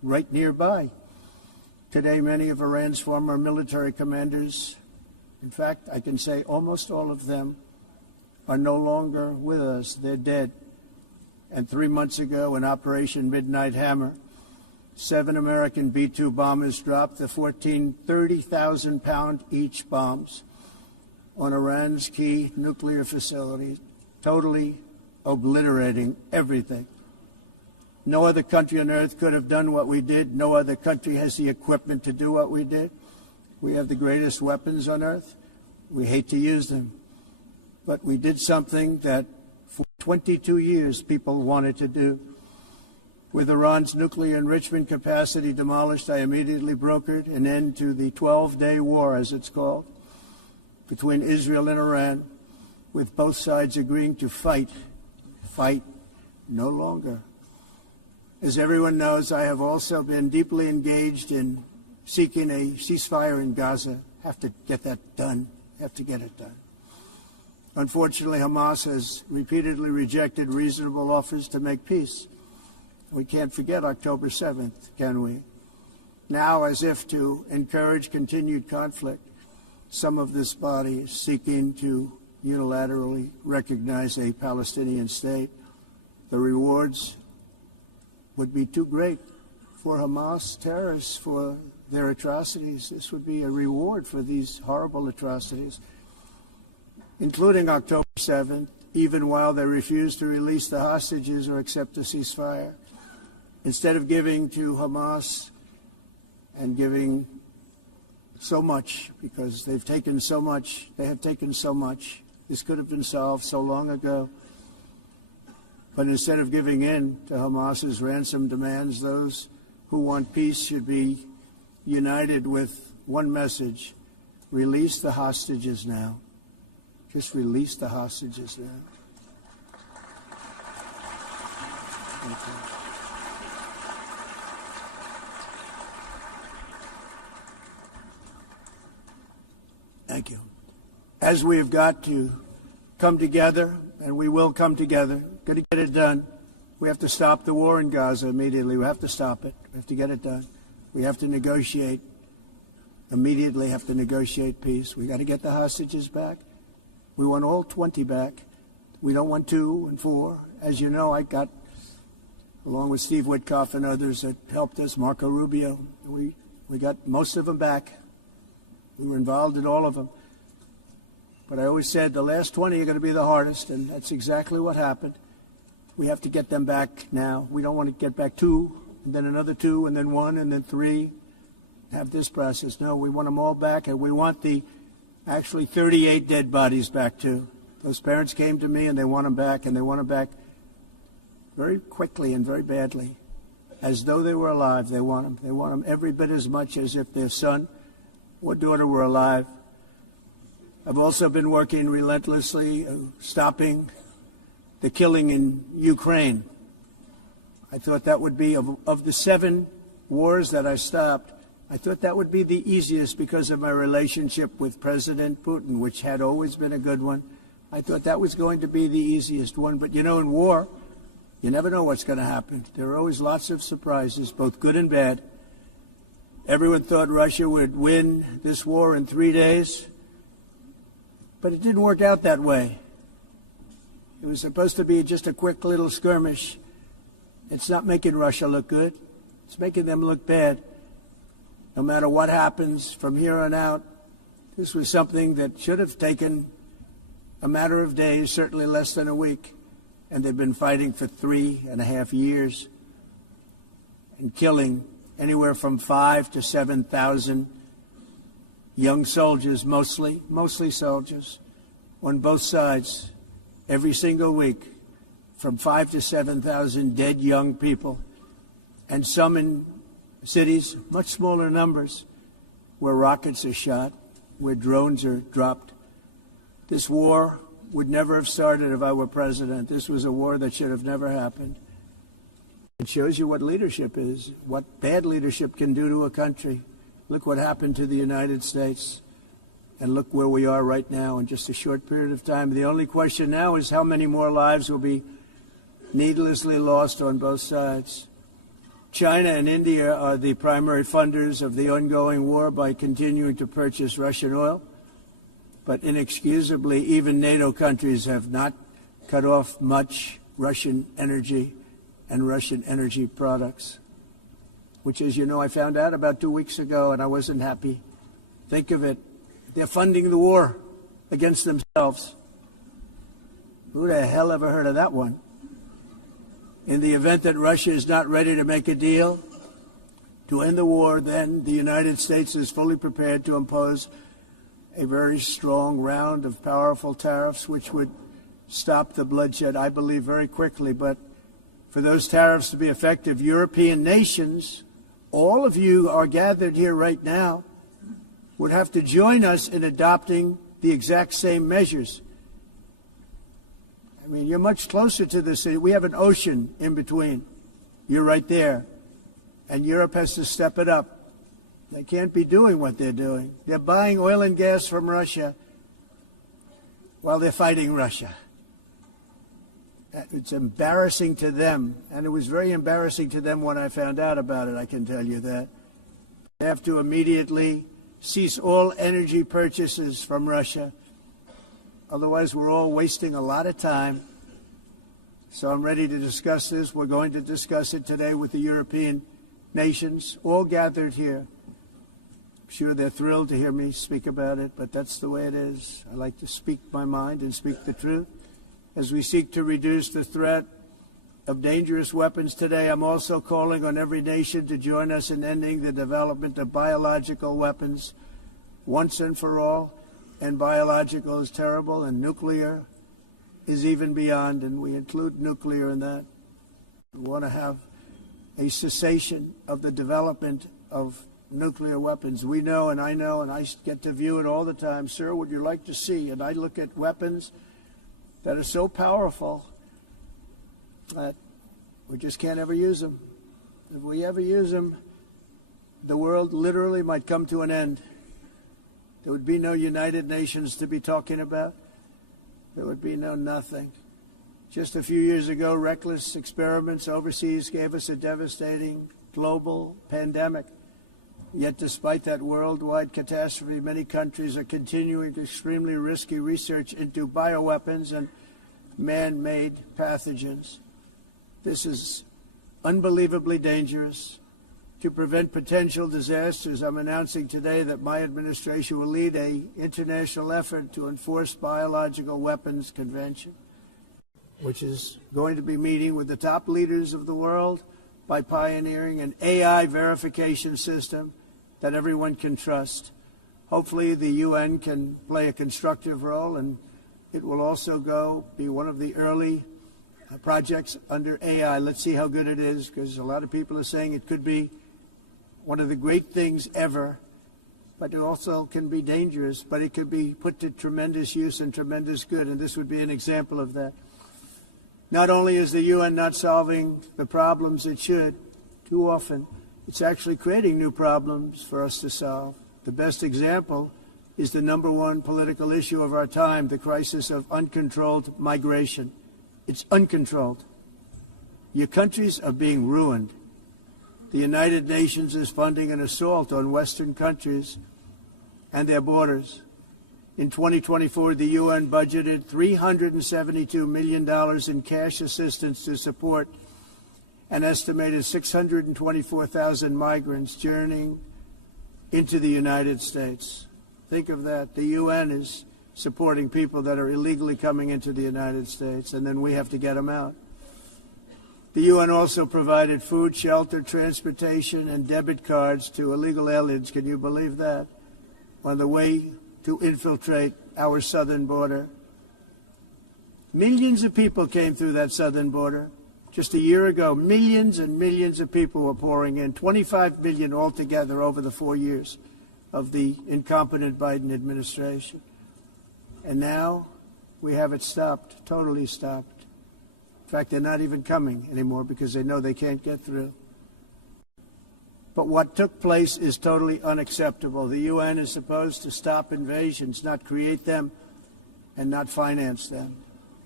right nearby. Today, many of Iran's former military commanders, in fact, I can say almost all of them, are no longer with us. They're dead. And 3 months ago, in Operation Midnight Hammer, 7 American B-2 bombers dropped the 14 30,000-pound each bombs on Iran's key nuclear facilities, totally obliterating everything. No other country on earth could have done what we did. No other country has the equipment to do what we did. We have the greatest weapons on earth. We hate to use them. But we did something that for 22 years people wanted to do. With Iran's nuclear enrichment capacity demolished, I immediately brokered an end to the 12-day war, as it's called, between Israel and Iran, with both sides agreeing to fight no longer. As everyone knows, I have also been deeply engaged in seeking a ceasefire in Gaza. Have to get that done. Have to get it done. Unfortunately, Hamas has repeatedly rejected reasonable offers to make peace. We can't forget October 7th, can we? Now, as if to encourage continued conflict, some of this body is seeking to unilaterally recognize a Palestinian state. The rewards would be too great for Hamas terrorists for their atrocities. This would be a reward for these horrible atrocities, including October 7th, even while they refuse to release the hostages or accept a ceasefire. Instead of giving to Hamas and giving so much, because they've taken so much, they have taken so much. This could have been solved so long ago. But instead of giving in to Hamas's ransom demands, those who want peace should be united with one message: release the hostages now. Just release the hostages now. Thank you. Thank you. As we have got to come together, and we will come together, got to get it done. We have to stop the war in Gaza immediately. We have to stop it. We have to get it done. We have to negotiate. Immediately have to negotiate peace. We got to get the hostages back. We want all 20 back. We don't want 2 and 4. As you know, I got, along with Steve Witkoff and others that helped us, Marco Rubio, we got most of them back. We were involved in all of them. But I always said the last 20 are going to be the hardest, and that's exactly what happened. We have to get them back now. We don't want to get back 2, and then another 2, and then 1, and then 3. Have this process. No, we want them all back, and we want the actually 38 dead bodies back too. Those parents came to me, and they want them back, and they want them back very quickly and very badly, as though they were alive. They want them. They want them every bit as much as if their son or daughter were alive. I've also been working relentlessly, stopping the killing in Ukraine. I thought that would be, of the 7 wars that I stopped, I thought that would be the easiest because of my relationship with President Putin, which had always been a good one. I thought that was going to be the easiest one. But, you know, in war, you never know what's going to happen. There are always lots of surprises, both good and bad. Everyone thought Russia would win this war in 3 days, but it didn't work out that way. It was supposed to be just a quick little skirmish. It's not making Russia look good. It's making them look bad. No matter what happens from here on out, this was something that should have taken a matter of days, certainly less than a week. And they've been fighting for 3.5 years and killing anywhere from 5,000 to 7,000 young soldiers, mostly soldiers, on both sides, every single week, from 5,000 to 7,000 dead young people, and some in cities, much smaller numbers, where rockets are shot, where drones are dropped. This war would never have started if I were president. This was a war that should have never happened. It shows you what leadership is, what bad leadership can do to a country. Look what happened to the United States, and look where we are right now in just a short period of time. The only question now is how many more lives will be needlessly lost on both sides. China and India are the primary funders of the ongoing war by continuing to purchase Russian oil. But inexcusably, even NATO countries have not cut off much Russian energy and Russian energy products, which, as you know, I found out about 2 weeks ago, and I wasn't happy. Think of it. They're funding the war against themselves. Who the hell ever heard of that one? In the event that Russia is not ready to make a deal to end the war, then the United States is fully prepared to impose a very strong round of powerful tariffs, which would stop the bloodshed, I believe, very quickly. But for those tariffs to be effective, European nations, all of you are gathered here right now, would have to join us in adopting the exact same measures. I mean, you're much closer to the city. We have an ocean in between. You're right there. And Europe has to step it up. They can't be doing what they're doing. They're buying oil and gas from Russia while they're fighting Russia. It's embarrassing to them, and it was very embarrassing to them when I found out about it, I can tell you that. They have to immediately cease all energy purchases from Russia. Otherwise, we're all wasting a lot of time. So I'm ready to discuss this. We're going to discuss it today with the European nations, all gathered here. I'm sure they're thrilled to hear me speak about it, but that's the way it is. I like to speak my mind and speak the truth. As we seek to reduce the threat of dangerous weapons today, I'm also calling on every nation to join us in ending the development of biological weapons once and for all. And biological is terrible, and nuclear is even beyond, and we include nuclear in that. We want to have a cessation of the development of nuclear weapons. We know, and I get to view it all the time. Sir, would you like to see? And I look at weapons that are so powerful that we just can't ever use them. If we ever use them, the world literally might come to an end. There would be no United Nations to be talking about. There would be no nothing. Just a few years ago, reckless experiments overseas gave us a devastating global pandemic. Yet despite that worldwide catastrophe, many countries are continuing extremely risky research into bioweapons and man-made pathogens. This is unbelievably dangerous. To prevent potential disasters, I'm announcing today that my administration will lead an international effort to enforce biological weapons convention, which is going to be meeting with the top leaders of the world by pioneering an AI verification system that everyone can trust. Hopefully the UN can play a constructive role, and it will also be one of the early projects under AI. Let's see how good it is, because a lot of people are saying it could be one of the great things ever, but it also can be dangerous, but it could be put to tremendous use and tremendous good, and this would be an example of that. Not only is the UN not solving the problems it should, too often, it's actually creating new problems for us to solve. The best example is the number one political issue of our time, the crisis of uncontrolled migration. It's uncontrolled. Your countries are being ruined. The United Nations is funding an assault on Western countries and their borders. In 2024, the UN budgeted $372 million in cash assistance to support an estimated 624,000 migrants journeying into the United States. Think of that. The UN is supporting people that are illegally coming into the United States, and then we have to get them out. The UN also provided food, shelter, transportation, and debit cards to illegal aliens. Can you believe that? On the way to infiltrate our southern border. Millions of people came through that southern border. Just a year ago, millions and millions of people were pouring in, 25 million altogether over the 4 years of the incompetent Biden administration. And now we have it stopped, totally stopped. In fact, they're not even coming anymore because they know they can't get through. But what took place is totally unacceptable. The UN is supposed to stop invasions, not create them and not finance them.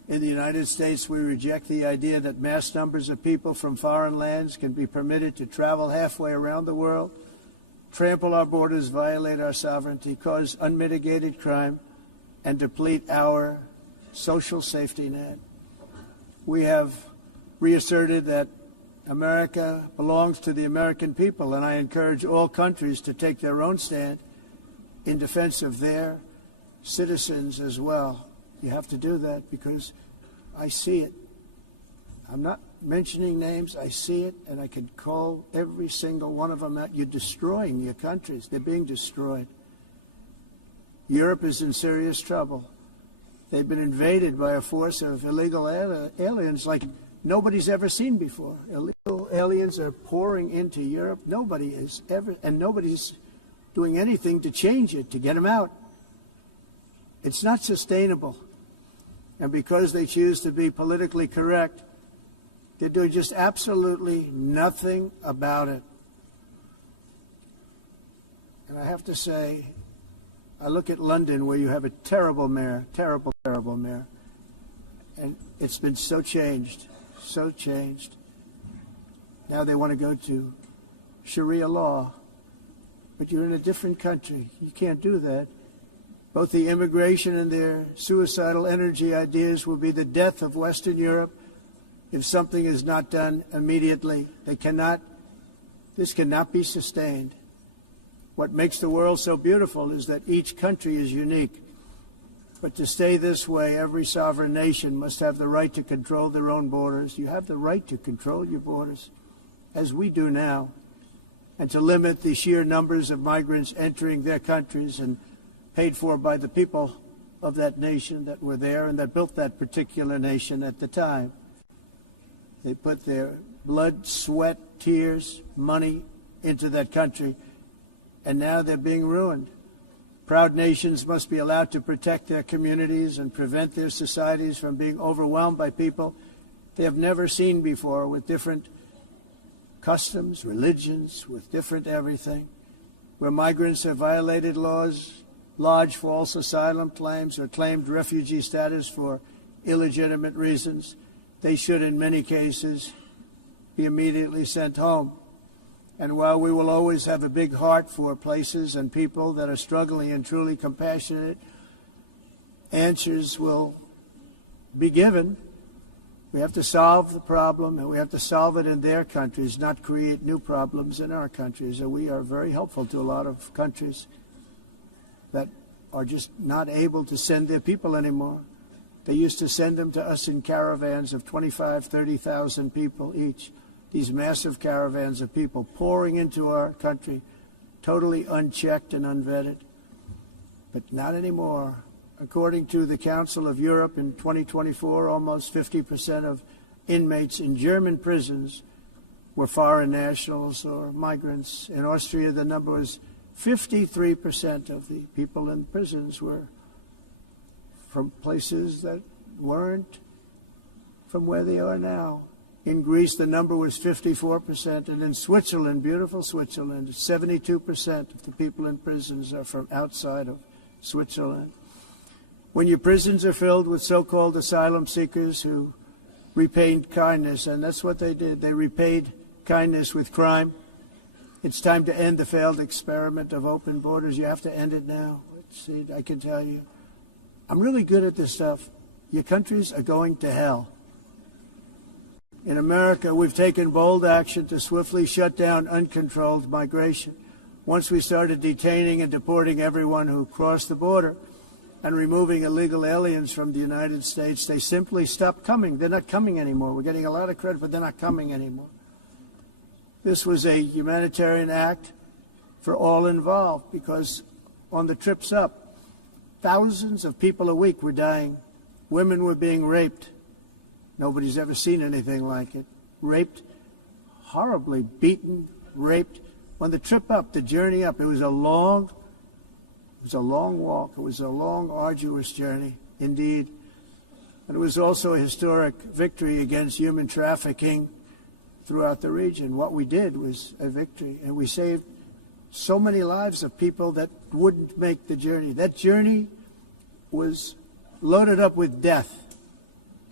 In the United States, we reject the idea that mass numbers of people from foreign lands can be permitted to travel halfway around the world, trample our borders, violate our sovereignty, cause unmitigated crime, and deplete our social safety net. We have reasserted that America belongs to the American people, and I encourage all countries to take their own stand in defense of their citizens as well. You have to do that because I see it. I'm not mentioning names. I see it, and I can call every single one of them out. You're destroying your countries. They're being destroyed. Europe is in serious trouble. They've been invaded by a force of illegal aliens like nobody's ever seen before. Illegal aliens are pouring into Europe. Nobody is ever, and nobody's doing anything to change it, to get them out. It's not sustainable. And because they choose to be politically correct, they're doing just absolutely nothing about it. And I have to say, I look at London where you have a terrible mayor, terrible mayor. And it's been so changed, so changed. Now they want to go to Sharia law. But you're in a different country. You can't do that. Both the immigration and their suicidal energy ideas will be the death of Western Europe if something is not done immediately. This cannot be sustained. What makes the world so beautiful is that each country is unique. But to stay this way, every sovereign nation must have the right to control their own borders. You have the right to control your borders, as we do now, and to limit the sheer numbers of migrants entering their countries and paid for by the people of that nation that were there and that built that particular nation at the time. They put their blood, sweat, tears, money into that country, and now they're being ruined. Proud nations must be allowed to protect their communities and prevent their societies from being overwhelmed by people they have never seen before, with different customs, religions, with different everything. Where migrants have violated laws, lodged false asylum claims, or claimed refugee status for illegitimate reasons, they should, in many cases, be immediately sent home. And while we will always have a big heart for places and people that are struggling and truly compassionate, answers will be given. We have to solve the problem, and we have to solve it in their countries, not create new problems in our countries. And we are very helpful to a lot of countries that are just not able to send their people anymore. They used to send them to us in caravans of 25,000, 30,000 people each. These massive caravans of people pouring into our country, totally unchecked and unvetted. But not anymore. According to the Council of Europe in 2024, almost 50% of inmates in German prisons were foreign nationals or migrants. In Austria, the number was 53% of the people in prisons were from places that weren't from where they are now. In Greece, the number was 54%, and in Switzerland, beautiful Switzerland, 72% of the people in prisons are from outside of Switzerland. When your prisons are filled with so-called asylum seekers who repaid kindness, and that's what they did, they repaid kindness with crime, it's time to end the failed experiment of open borders. You have to end it now. See, I can tell you, I'm really good at this stuff. Your countries are going to hell. In America, we've taken bold action to swiftly shut down uncontrolled migration. Once we started detaining and deporting everyone who crossed the border and removing illegal aliens from the United States, they simply stopped coming. They're not coming anymore. We're getting a lot of credit, but they're not coming anymore. This was a humanitarian act for all involved, because on the trips up, thousands of people a week were dying. Women were being raped. Nobody's ever seen anything like it. Raped, horribly beaten, raped. On the trip up, the journey up, it was a long walk. It was a long, arduous journey, indeed. And it was also a historic victory against human trafficking throughout the region. What we did was a victory, and we saved so many lives of people that wouldn't make the journey. That journey was loaded up with death.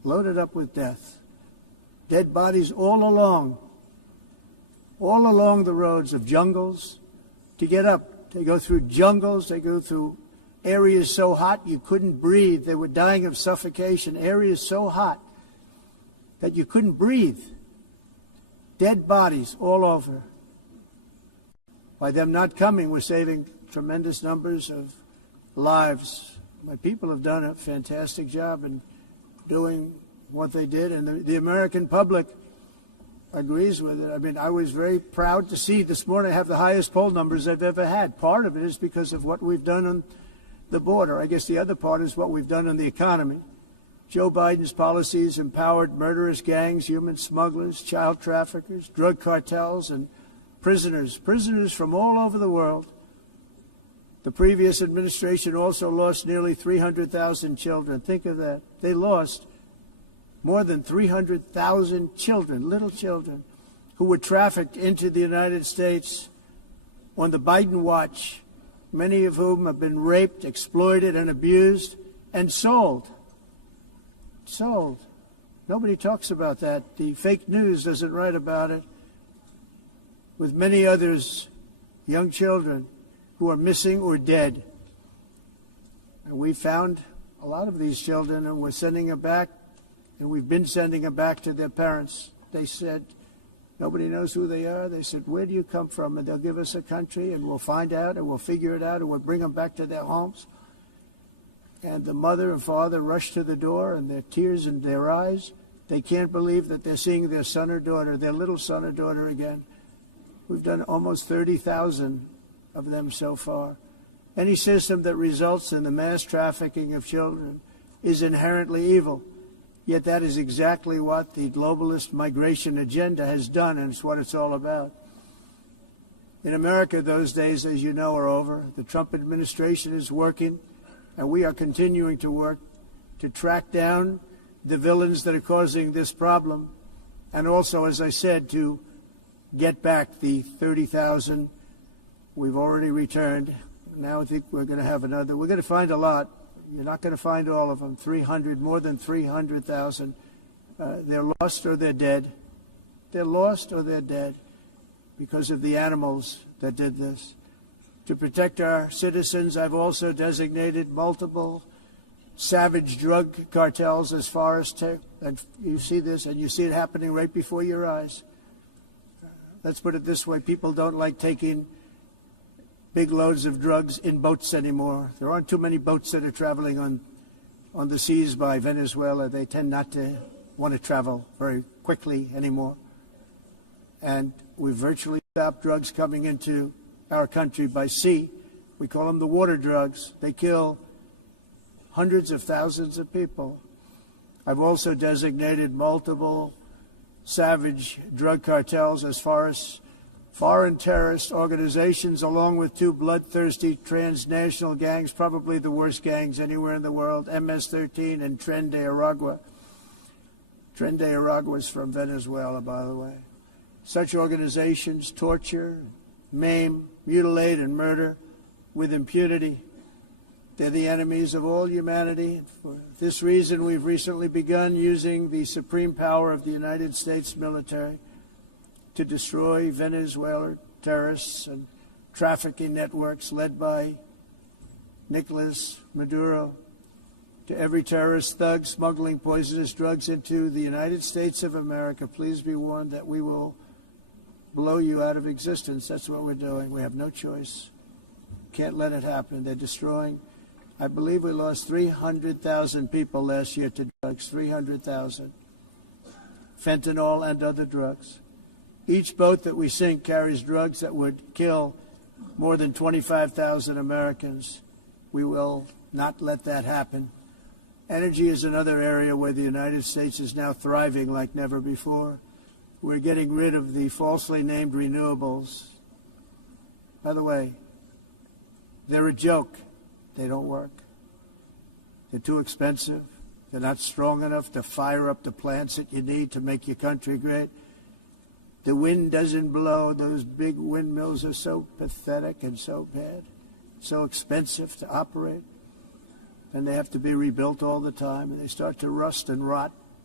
loaded up with death. Dead bodies all along the roads of jungles to get up. They go through jungles, they go through areas so hot you couldn't breathe. They were dying of suffocation, areas so hot that you couldn't breathe. Dead bodies all over. By them not coming, we're saving tremendous numbers of lives. My people have done a fantastic job in doing what they did, and the American public agrees with it. I mean, I was very proud to see this morning I have the highest poll numbers I've ever had. Part of it is because of what we've done on the border. I guess the other part is what we've done on the economy. Joe Biden's policies empowered murderous gangs, human smugglers, child traffickers, drug cartels, and prisoners from all over the world. The previous administration also lost nearly 300,000 children. Think of that. They lost more than 300,000 children, little children, who were trafficked into the United States on the Biden watch, many of whom have been raped, exploited, and abused, and sold. Sold. Nobody talks about that. The fake news doesn't write about it. With many others, young children who are missing or dead. And we found a lot of these children, and we're sending them back, and we've been sending them back to their parents. They said, nobody knows who they are. They said, where do you come from? And they'll give us a country, and we'll find out, and we'll figure it out, and we'll bring them back to their homes. And the mother and father rush to the door, and their tears in their eyes. They can't believe that they're seeing their son or daughter, their little son or daughter again. We've done almost 30,000 of them so far. Any system that results in the mass trafficking of children is inherently evil. Yet that is exactly what the globalist migration agenda has done, and it's what it's all about. In America, those days, as you know, are over. The Trump administration is working, and we are continuing to work to track down the villains that are causing this problem, and also, as I said, to get back the 30,000 we've already returned. Now I think we're going to have another. We're going to find a lot. You're not going to find all of them. 300, more than 300,000. They're lost or they're dead. They're lost or they're dead because of the animals that did this. To protect our citizens, I've also designated multiple savage drug cartels as far as and you see this, and you see it happening right before your eyes. Let's put it this way. People don't like taking big loads of drugs in boats anymore. There aren't too many boats that are traveling on the seas by Venezuela. They tend not to want to travel very quickly anymore. And we've virtually stopped drugs coming into our country by sea. We call them the water drugs. They kill hundreds of thousands of people. I've also designated multiple savage drug cartels as far as foreign terrorist organizations, along with two bloodthirsty transnational gangs, probably the worst gangs anywhere in the world, MS-13 and Tren de Aragua. Tren de Aragua is from Venezuela, by the way. Such organizations torture, maim, mutilate, and murder with impunity. They're the enemies of all humanity. For this reason, we've recently begun using the supreme power of the United States military to destroy Venezuelan terrorists and trafficking networks led by Nicolas Maduro. To every terrorist thug smuggling poisonous drugs into the United States of America, please be warned that we will blow you out of existence. That's what we're doing. We have no choice. Can't let it happen. They're destroying. I believe we lost 300,000 people last year to drugs, 300,000. Fentanyl and other drugs. Each boat that we sink carries drugs that would kill more than 25,000 Americans. We will not let that happen. Energy is another area where the United States is now thriving like never before. We're getting rid of the falsely named renewables. By the way, they're a joke. They don't work. They're too expensive. They're not strong enough to fire up the plants that you need to make your country great. The wind doesn't blow. Those big windmills are so pathetic and so bad, so expensive to operate. And they have to be rebuilt all the time, and they start to rust and rot.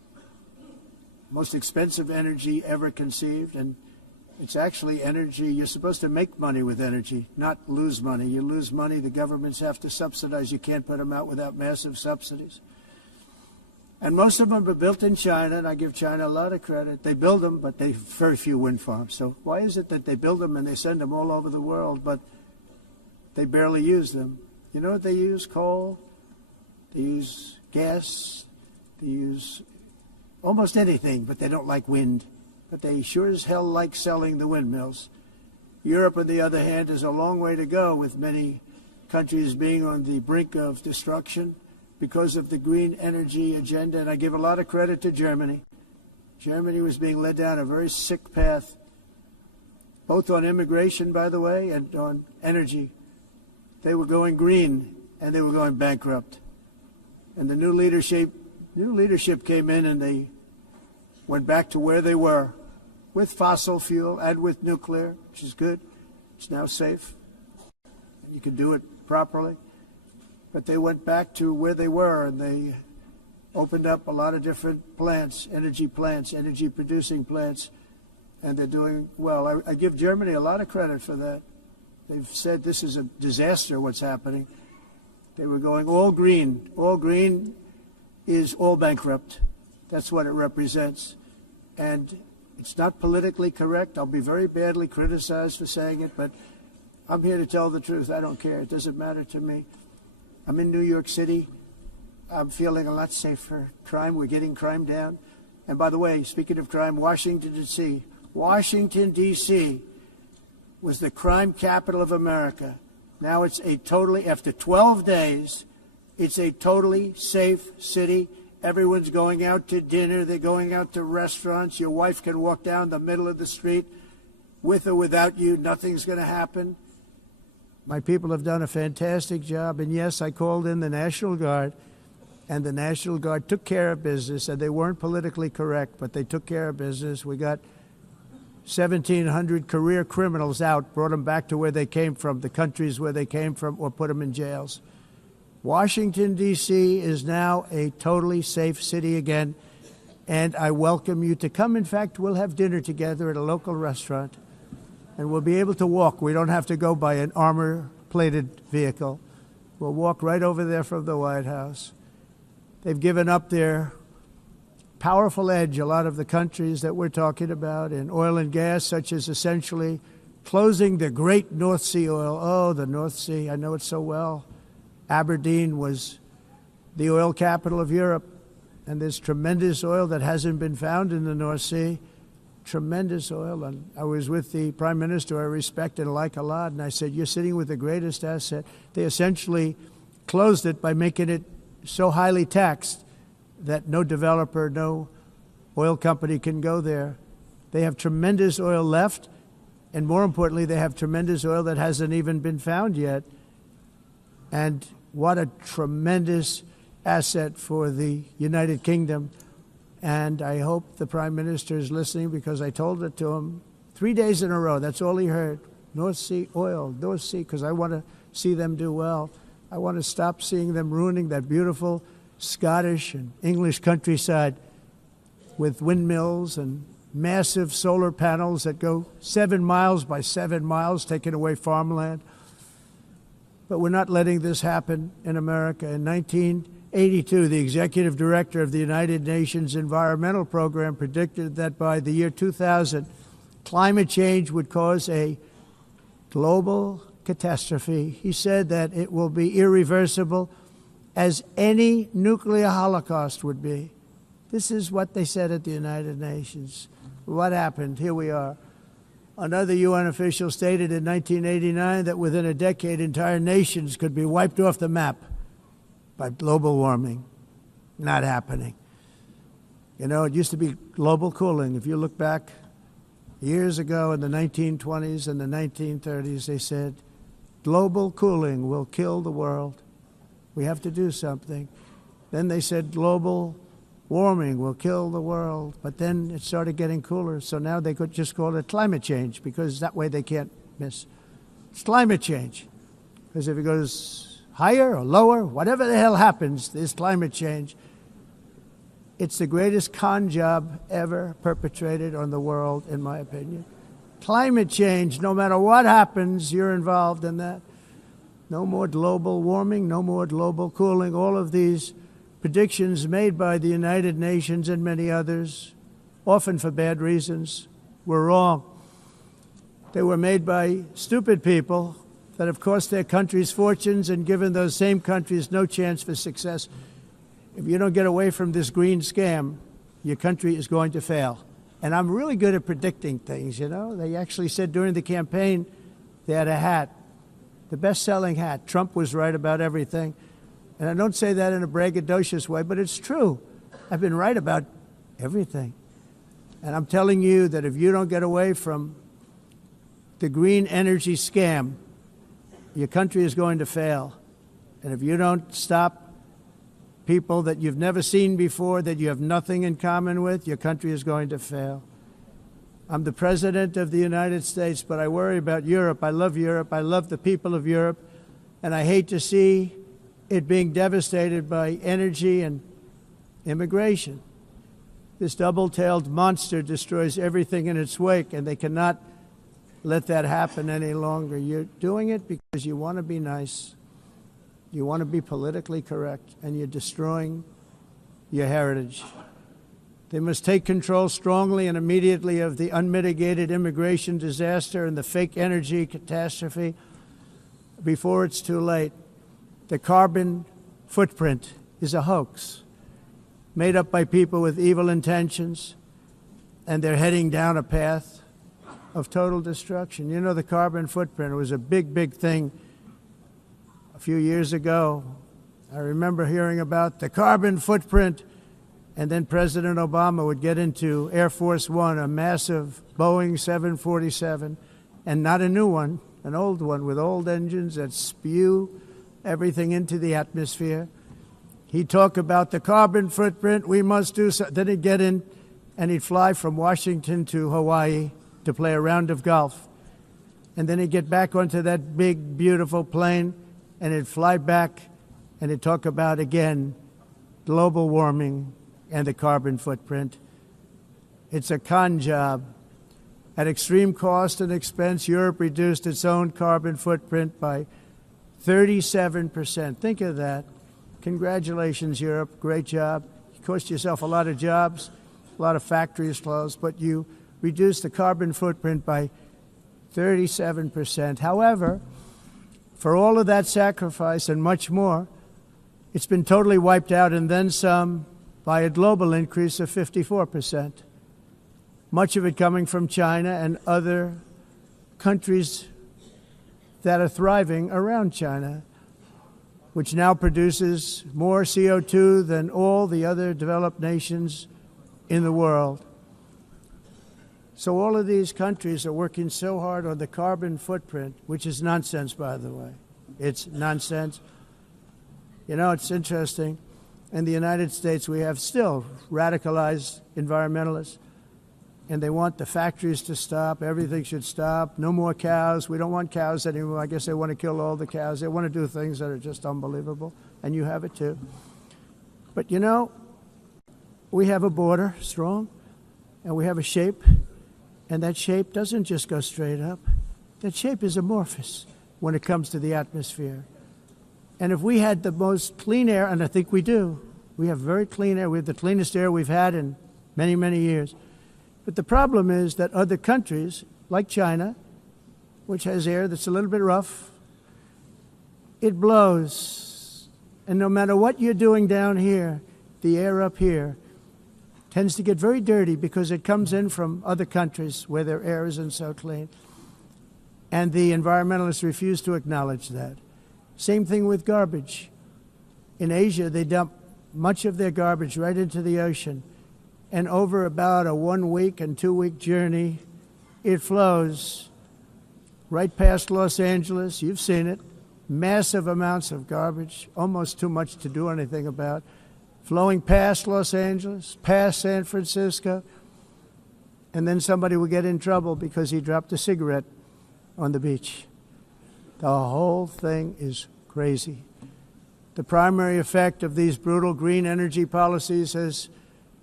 most expensive energy ever conceived, and it's actually energy. You're supposed to make money with energy, not lose money. You lose money, the governments have to subsidize. You can't put them out without massive subsidies. And most of them are built in China, and I give China a lot of credit. They build them, but they have very few wind farms. So why is it that they build them and they send them all over the world, but they barely use them? You know what they use? Coal. They use gas. They use almost anything, but they don't like wind. But they sure as hell like selling the windmills. Europe, on the other hand, is a long way to go, with many countries being on the brink of destruction because of the green energy agenda. And I give a lot of credit to Germany. Germany was being led down a very sick path, both on immigration, by the way, and on energy. They were going green, and they were going bankrupt. And the new leadership came in, and they went back to where they were, with fossil fuel and with nuclear, which is good. It's now safe. You can do it properly. But they went back to where they were, and they opened up a lot of different plants, energy-producing plants, and they're doing well. I give Germany a lot of credit for that. They've said this is a disaster, what's happening. They were going all green. All green is all bankrupt. That's what it represents. And it's not politically correct. I'll be very badly criticized for saying it, but I'm here to tell the truth. I don't care. It doesn't matter to me. I'm in New York City. I'm feeling a lot safer. We're getting crime down. And by the way, speaking of crime, Washington, D.C. was the crime capital of America. Now it's after 12 days, it's a totally safe city. Everyone's going out to dinner. They're going out to restaurants. Your wife can walk down the middle of the street with or without you. Nothing's going to happen. My people have done a fantastic job. And yes, I called in the National Guard, and the National Guard took care of business, and they weren't politically correct, but they took care of business. We got 1,700 career criminals out, brought them back to where they came from, the countries where they came from, or put them in jails. Washington, D.C. is now a totally safe city again, and I welcome you to come. In fact, we'll have dinner together at a local restaurant, and we'll be able to walk. We don't have to go by an armor-plated vehicle. We'll walk right over there from the White House. They've given up their powerful edge, a lot of the countries that we're talking about, in oil and gas, such as essentially closing the great North Sea oil. Oh, the North Sea, I know it so well. Aberdeen was the oil capital of Europe, and there's tremendous oil that hasn't been found in the North Sea. Tremendous oil. And I was with the Prime Minister I respect and like a lot, and I said, you're sitting with the greatest asset. They essentially closed it by making it so highly taxed that no developer, no oil company can go there. They have tremendous oil left, and more importantly, they have tremendous oil that hasn't even been found yet. And what a tremendous asset for the United Kingdom. And I hope the Prime Minister is listening, because I told it to him 3 days in a row. That's all he heard. North Sea oil, North Sea, because I want to see them do well. I want to stop seeing them ruining that beautiful Scottish and English countryside with windmills and massive solar panels that go 7 miles by 7 miles, taking away farmland. But we're not letting this happen in America. In 1982, the executive director of the United Nations Environmental Program predicted that by the year 2000, climate change would cause a global catastrophe. He said that it will be irreversible, as any nuclear holocaust would be. This is what they said at the United Nations. What happened? Here we are. Another UN official stated in 1989 that within a decade, entire nations could be wiped off the map by global warming. Not happening. You know, it used to be global cooling. If you look back years ago in the 1920s and the 1930s, they said, global cooling will kill the world. We have to do something. Then they said global warming will kill the world. But then it started getting cooler, so now they could just call it climate change, because that way they can't miss. It's climate change. Because if it goes higher or lower, whatever the hell happens, there's climate change. It's the greatest con job ever perpetrated on the world, in my opinion. Climate change, no matter what happens, you're involved in that. No more global warming, no more global cooling. All of these predictions made by the United Nations and many others, often for bad reasons, were wrong. They were made by stupid people that have cost their countries fortunes and given those same countries no chance for success. If you don't get away from this green scam, your country is going to fail. And I'm really good at predicting things, you know. They actually said during the campaign they had a hat, the best-selling hat. Trump was right about everything. And I don't say that in a braggadocious way, but it's true. I've been right about everything. And I'm telling you that if you don't get away from the green energy scam, your country is going to fail. And if you don't stop people that you've never seen before, that you have nothing in common with, your country is going to fail. I'm the President of the United States, but I worry about Europe. I love Europe. I love the people of Europe. And I hate to see it being devastated by energy and immigration. This double-tailed monster destroys everything in its wake, and they cannot let that happen any longer. You're doing it because you want to be nice. You want to be politically correct, and you're destroying your heritage. They must take control strongly and immediately of the unmitigated immigration disaster and the fake energy catastrophe before it's too late. The carbon footprint is a hoax made up by people with evil intentions, and they're heading down a path of total destruction. You know, the carbon footprint was a big, big thing a few years ago. I remember hearing about the carbon footprint, and then President Obama would get into Air Force One, a massive Boeing 747, and not a new one, an old one with old engines that spew everything into the atmosphere. He'd talk about the carbon footprint, we must do so. Then he'd get in and he'd fly from Washington to Hawaii to play a round of golf. And then he'd get back onto that big, beautiful plane and he'd fly back and he'd talk about, again, global warming and the carbon footprint. It's a con job. At extreme cost and expense, Europe reduced its own carbon footprint by 37%. Think of that. Congratulations, Europe. Great job. You cost yourself a lot of jobs, a lot of factories closed, but you reduced the carbon footprint by 37%. However, for all of that sacrifice and much more, it's been totally wiped out and then some by a global increase of 54%. Much of it coming from China and other countries that are thriving around China, which now produces more CO2 than all the other developed nations in the world. So all of these countries are working so hard on the carbon footprint, which is nonsense, by the way. It's nonsense. You know, it's interesting. In the United States, we have still radicalized environmentalists, and they want the factories to stop. Everything should stop. No more cows. We don't want cows anymore. I guess they want to kill all the cows. They want to do things that are just unbelievable, and you have it too. But you know, we have a border, strong, and we have a shape, and that shape doesn't just go straight up. That shape is amorphous when it comes to the atmosphere. And if we had the most clean air, and I think we do, we have very clean air. We have the cleanest air we've had in many, many years. But the problem is that other countries, like China, which has air that's a little bit rough, it blows. And no matter what you're doing down here, the air up here tends to get very dirty because it comes in from other countries where their air isn't so clean. And the environmentalists refuse to acknowledge that. Same thing with garbage. In Asia, they dump much of their garbage right into the ocean. And over about a 1 week and 2 week journey, it flows right past Los Angeles. You've seen it. Massive amounts of garbage, almost too much to do anything about, flowing past Los Angeles, past San Francisco, and then somebody will get in trouble because he dropped a cigarette on the beach. The whole thing is crazy. The primary effect of these brutal green energy policies has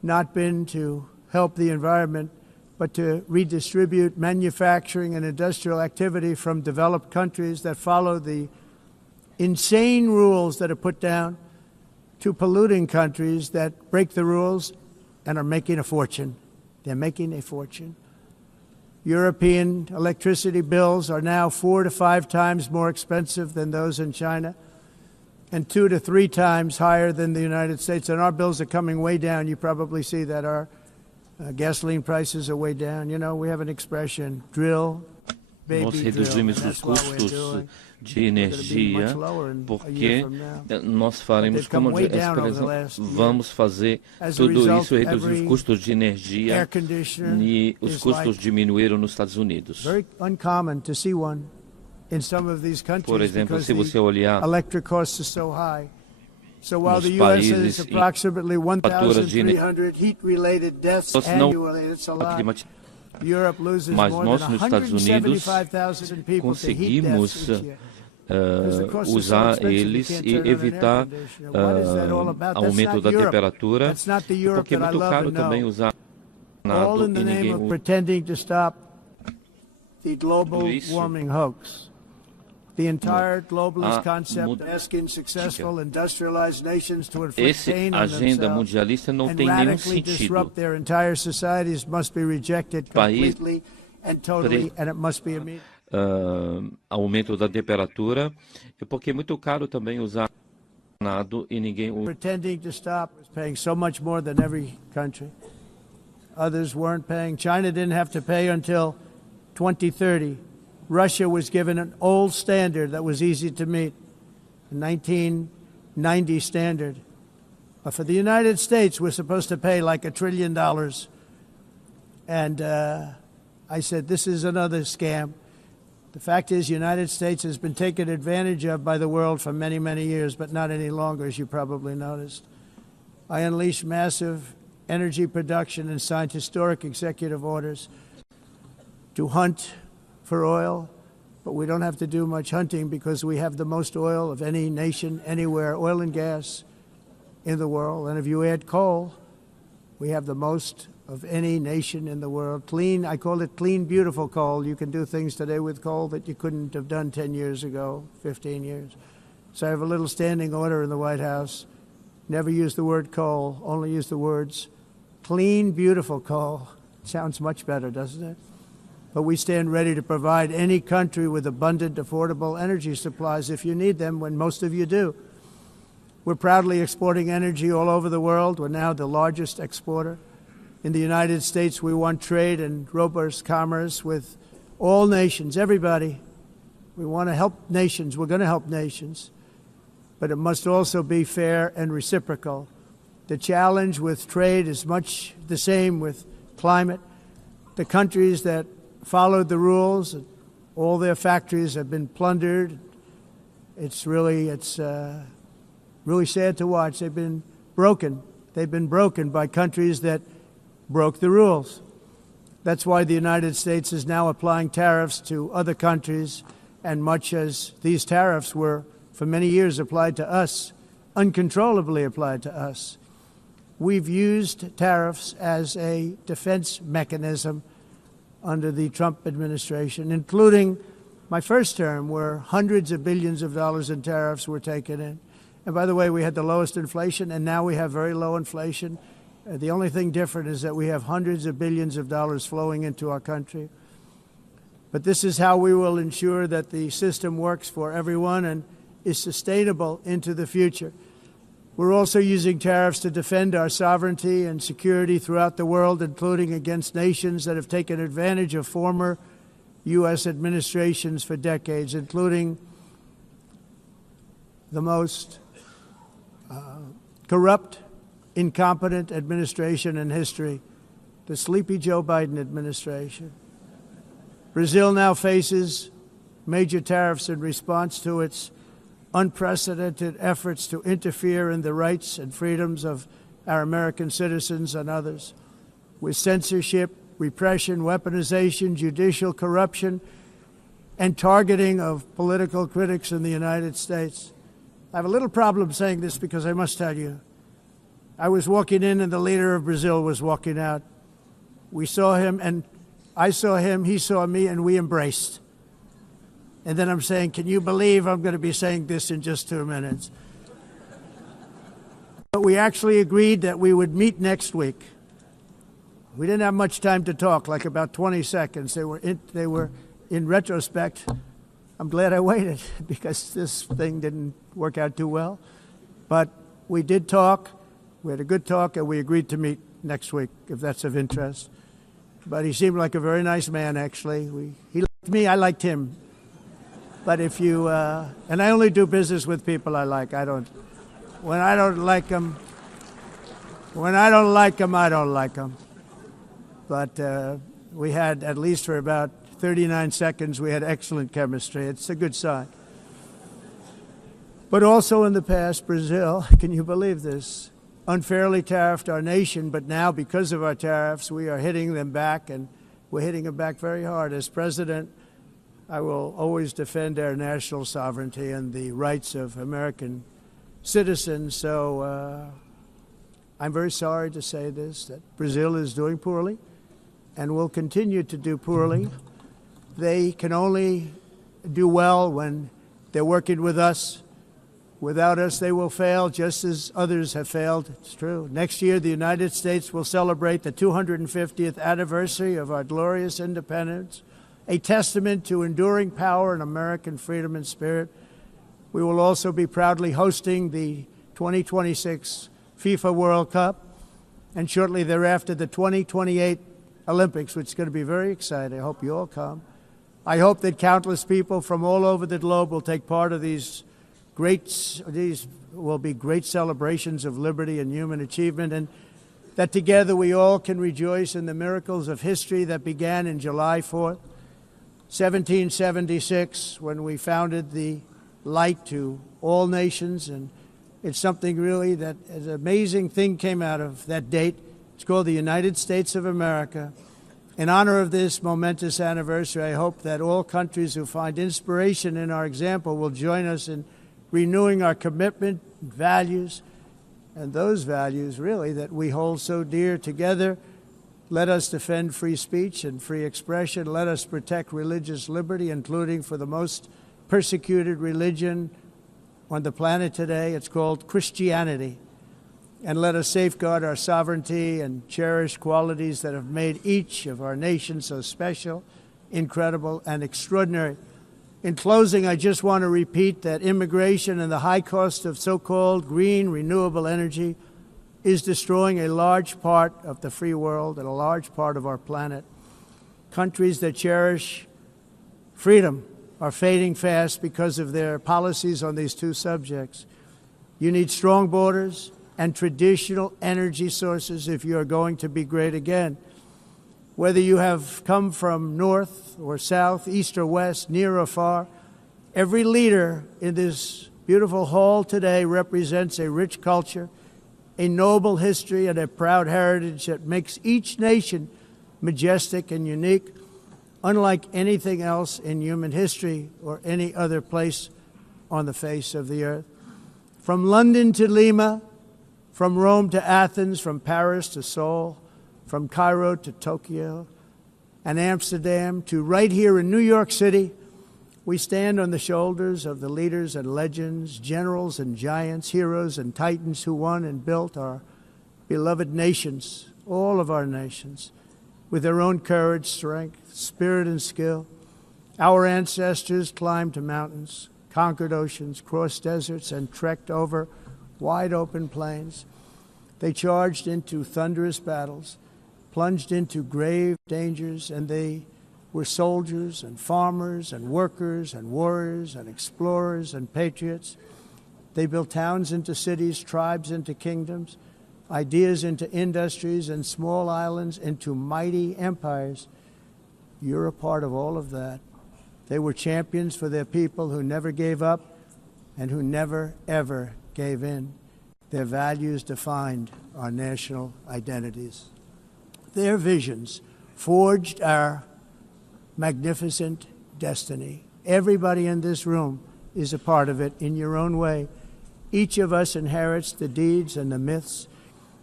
not been to help the environment, but to redistribute manufacturing and industrial activity from developed countries that follow the insane rules that are put down to polluting countries that break the rules and are making a fortune. They're making a fortune. European electricity bills are now 4 to 5 times more expensive than those in China, and 2 to 3 times higher than the United States. And our bills are coming way down. You probably see that our gasoline prices are way down. You know, we have an expression, drill, baby, nós reduzimos os custos de energia porque nós faremos, como vamos fazer tudo isso, reduzir os custos de energia e os custos diminuíram nos Estados Unidos. Por exemplo, se você olhar nos países em faturas de energia mas nós nos Estados Unidos conseguimos usar eles e evitar aumento da temperatura, porque é muito caro também usar nada e ninguém usa isso. The entire globalist concept of asking successful industrialized nations to inflict pain on themselves and radically disrupt their entire societies must be rejected completely and totally, and it must be immediate. Aumento da temperatura, porque é muito caro também usar nada e ninguém usa. Pretending to stop is paying so much more than every country. Others weren't paying. China didn't have to pay until 2030. Russia was given an old standard that was easy to meet, a 1990 standard. But for the United States, we're supposed to pay like $1 trillion. And I said, this is another scam. The fact is, the United States has been taken advantage of by the world for many, many years, but not any longer, as you probably noticed. I unleashed massive energy production and signed historic executive orders to hunt for oil, but we don't have to do much hunting because we have the most oil of any nation anywhere, oil and gas in the world. And if you add coal, we have the most of any nation in the world. Clean, I call it clean, beautiful coal. You can do things today with coal that you couldn't have done 10 years ago, 15 years. So I have a little standing order in the White House. Never use the word coal, only use the words clean, beautiful coal. Sounds much better, doesn't it? But we stand ready to provide any country with abundant, affordable energy supplies if you need them, when most of you do. We're proudly exporting energy all over the world. We're now the largest exporter. In the United States, we want trade and robust commerce with all nations, everybody. We want to help nations. We're going to help nations. But it must also be fair and reciprocal. The challenge with trade is much the same with climate. The countries that followed the rules, all their factories have been plundered. It's really sad to watch. They've been broken. They've been broken by countries that broke the rules. That's why the United States is now applying tariffs to other countries, and much as these tariffs were for many years applied to us, uncontrollably applied to us. We've used tariffs as a defense mechanism under the Trump administration, including my first term, where hundreds of billions of dollars in tariffs were taken in. And by the way, we had the lowest inflation, and now we have very low inflation. The only thing different is that we have hundreds of billions of dollars flowing into our country. But this is how we will ensure that the system works for everyone and is sustainable into the future. We're also using tariffs to defend our sovereignty and security throughout the world, including against nations that have taken advantage of former U.S. administrations for decades, including the most corrupt, incompetent administration in history, the sleepy Joe Biden administration. Brazil now faces major tariffs in response to its unprecedented efforts to interfere in the rights and freedoms of our American citizens and others, with censorship, repression, weaponization, judicial corruption, and targeting of political critics in the United States. I have a little problem saying this because I must tell you, I was walking in and the leader of Brazil was walking out. We saw him and I saw him, he saw me, and we embraced. And then I'm saying, can you believe I'm going to be saying this in just 2 minutes? But we actually agreed that we would meet next week. We didn't have much time to talk, like about 20 seconds. They were in retrospect, I'm glad I waited because this thing didn't work out too well. But we did talk. We had a good talk, and we agreed to meet next week, if that's of interest. But he seemed like a very nice man, actually. He liked me, I liked him. But if you, and I only do business with people I like. When I don't like them, I don't like them. But we had, at least for about 39 seconds, we had excellent chemistry. It's a good sign. But also in the past, Brazil, can you believe this, unfairly tariffed our nation, but now because of our tariffs, we are hitting them back, and we're hitting them back very hard. As president, I will always defend our national sovereignty and the rights of American citizens. So I'm very sorry to say this, that Brazil is doing poorly and will continue to do poorly. They can only do well when they're working with us. Without us, they will fail, just as others have failed. It's true. Next year, the United States will celebrate the 250th anniversary of our glorious independence, a testament to enduring power and American freedom and spirit. We will also be proudly hosting the 2026 FIFA World Cup, and shortly thereafter, the 2028 Olympics, which is going to be very exciting. I hope you all come. I hope that countless people from all over the globe will take part of these will be great celebrations of liberty and human achievement, and that together we all can rejoice in the miracles of history that began in July 4th, 1776, when we founded the light to all nations. And it's something really that an amazing thing came out of that date. It's called the United States of America. In honor of this momentous anniversary, I hope that all countries who find inspiration in our example will join us in renewing our commitment, values, and those values, really, that we hold so dear together. Let us defend free speech and free expression. Let us protect religious liberty, including for the most persecuted religion on the planet today. It's called Christianity. And let us safeguard our sovereignty and cherish qualities that have made each of our nations so special, incredible, and extraordinary. In closing, I just want to repeat that immigration and the high cost of so-called green renewable energy is destroying a large part of the free world and a large part of our planet. Countries that cherish freedom are fading fast because of their policies on these two subjects. You need strong borders and traditional energy sources if you are going to be great again. Whether you have come from north or south, east or west, near or far, every leader in this beautiful hall today represents a rich culture, a noble history, and a proud heritage that makes each nation majestic and unique, unlike anything else in human history or any other place on the face of the earth. From London to Lima, from Rome to Athens, from Paris to Seoul, from Cairo to Tokyo and Amsterdam to right here in New York City, we stand on the shoulders of the leaders and legends, generals and giants, heroes and titans who won and built our beloved nations, all of our nations, with their own courage, strength, spirit, and skill. Our ancestors climbed mountains, conquered oceans, crossed deserts, and trekked over wide open plains. They charged into thunderous battles, plunged into grave dangers, and they were soldiers and farmers and workers and warriors and explorers and patriots. They built towns into cities, tribes into kingdoms, ideas into industries, and small islands into mighty empires. You're a part of all of that. They were champions for their people who never gave up and who never, ever gave in. Their values defined our national identities. Their visions forged our magnificent destiny. Everybody in this room is a part of it in your own way. Each of us inherits the deeds and the myths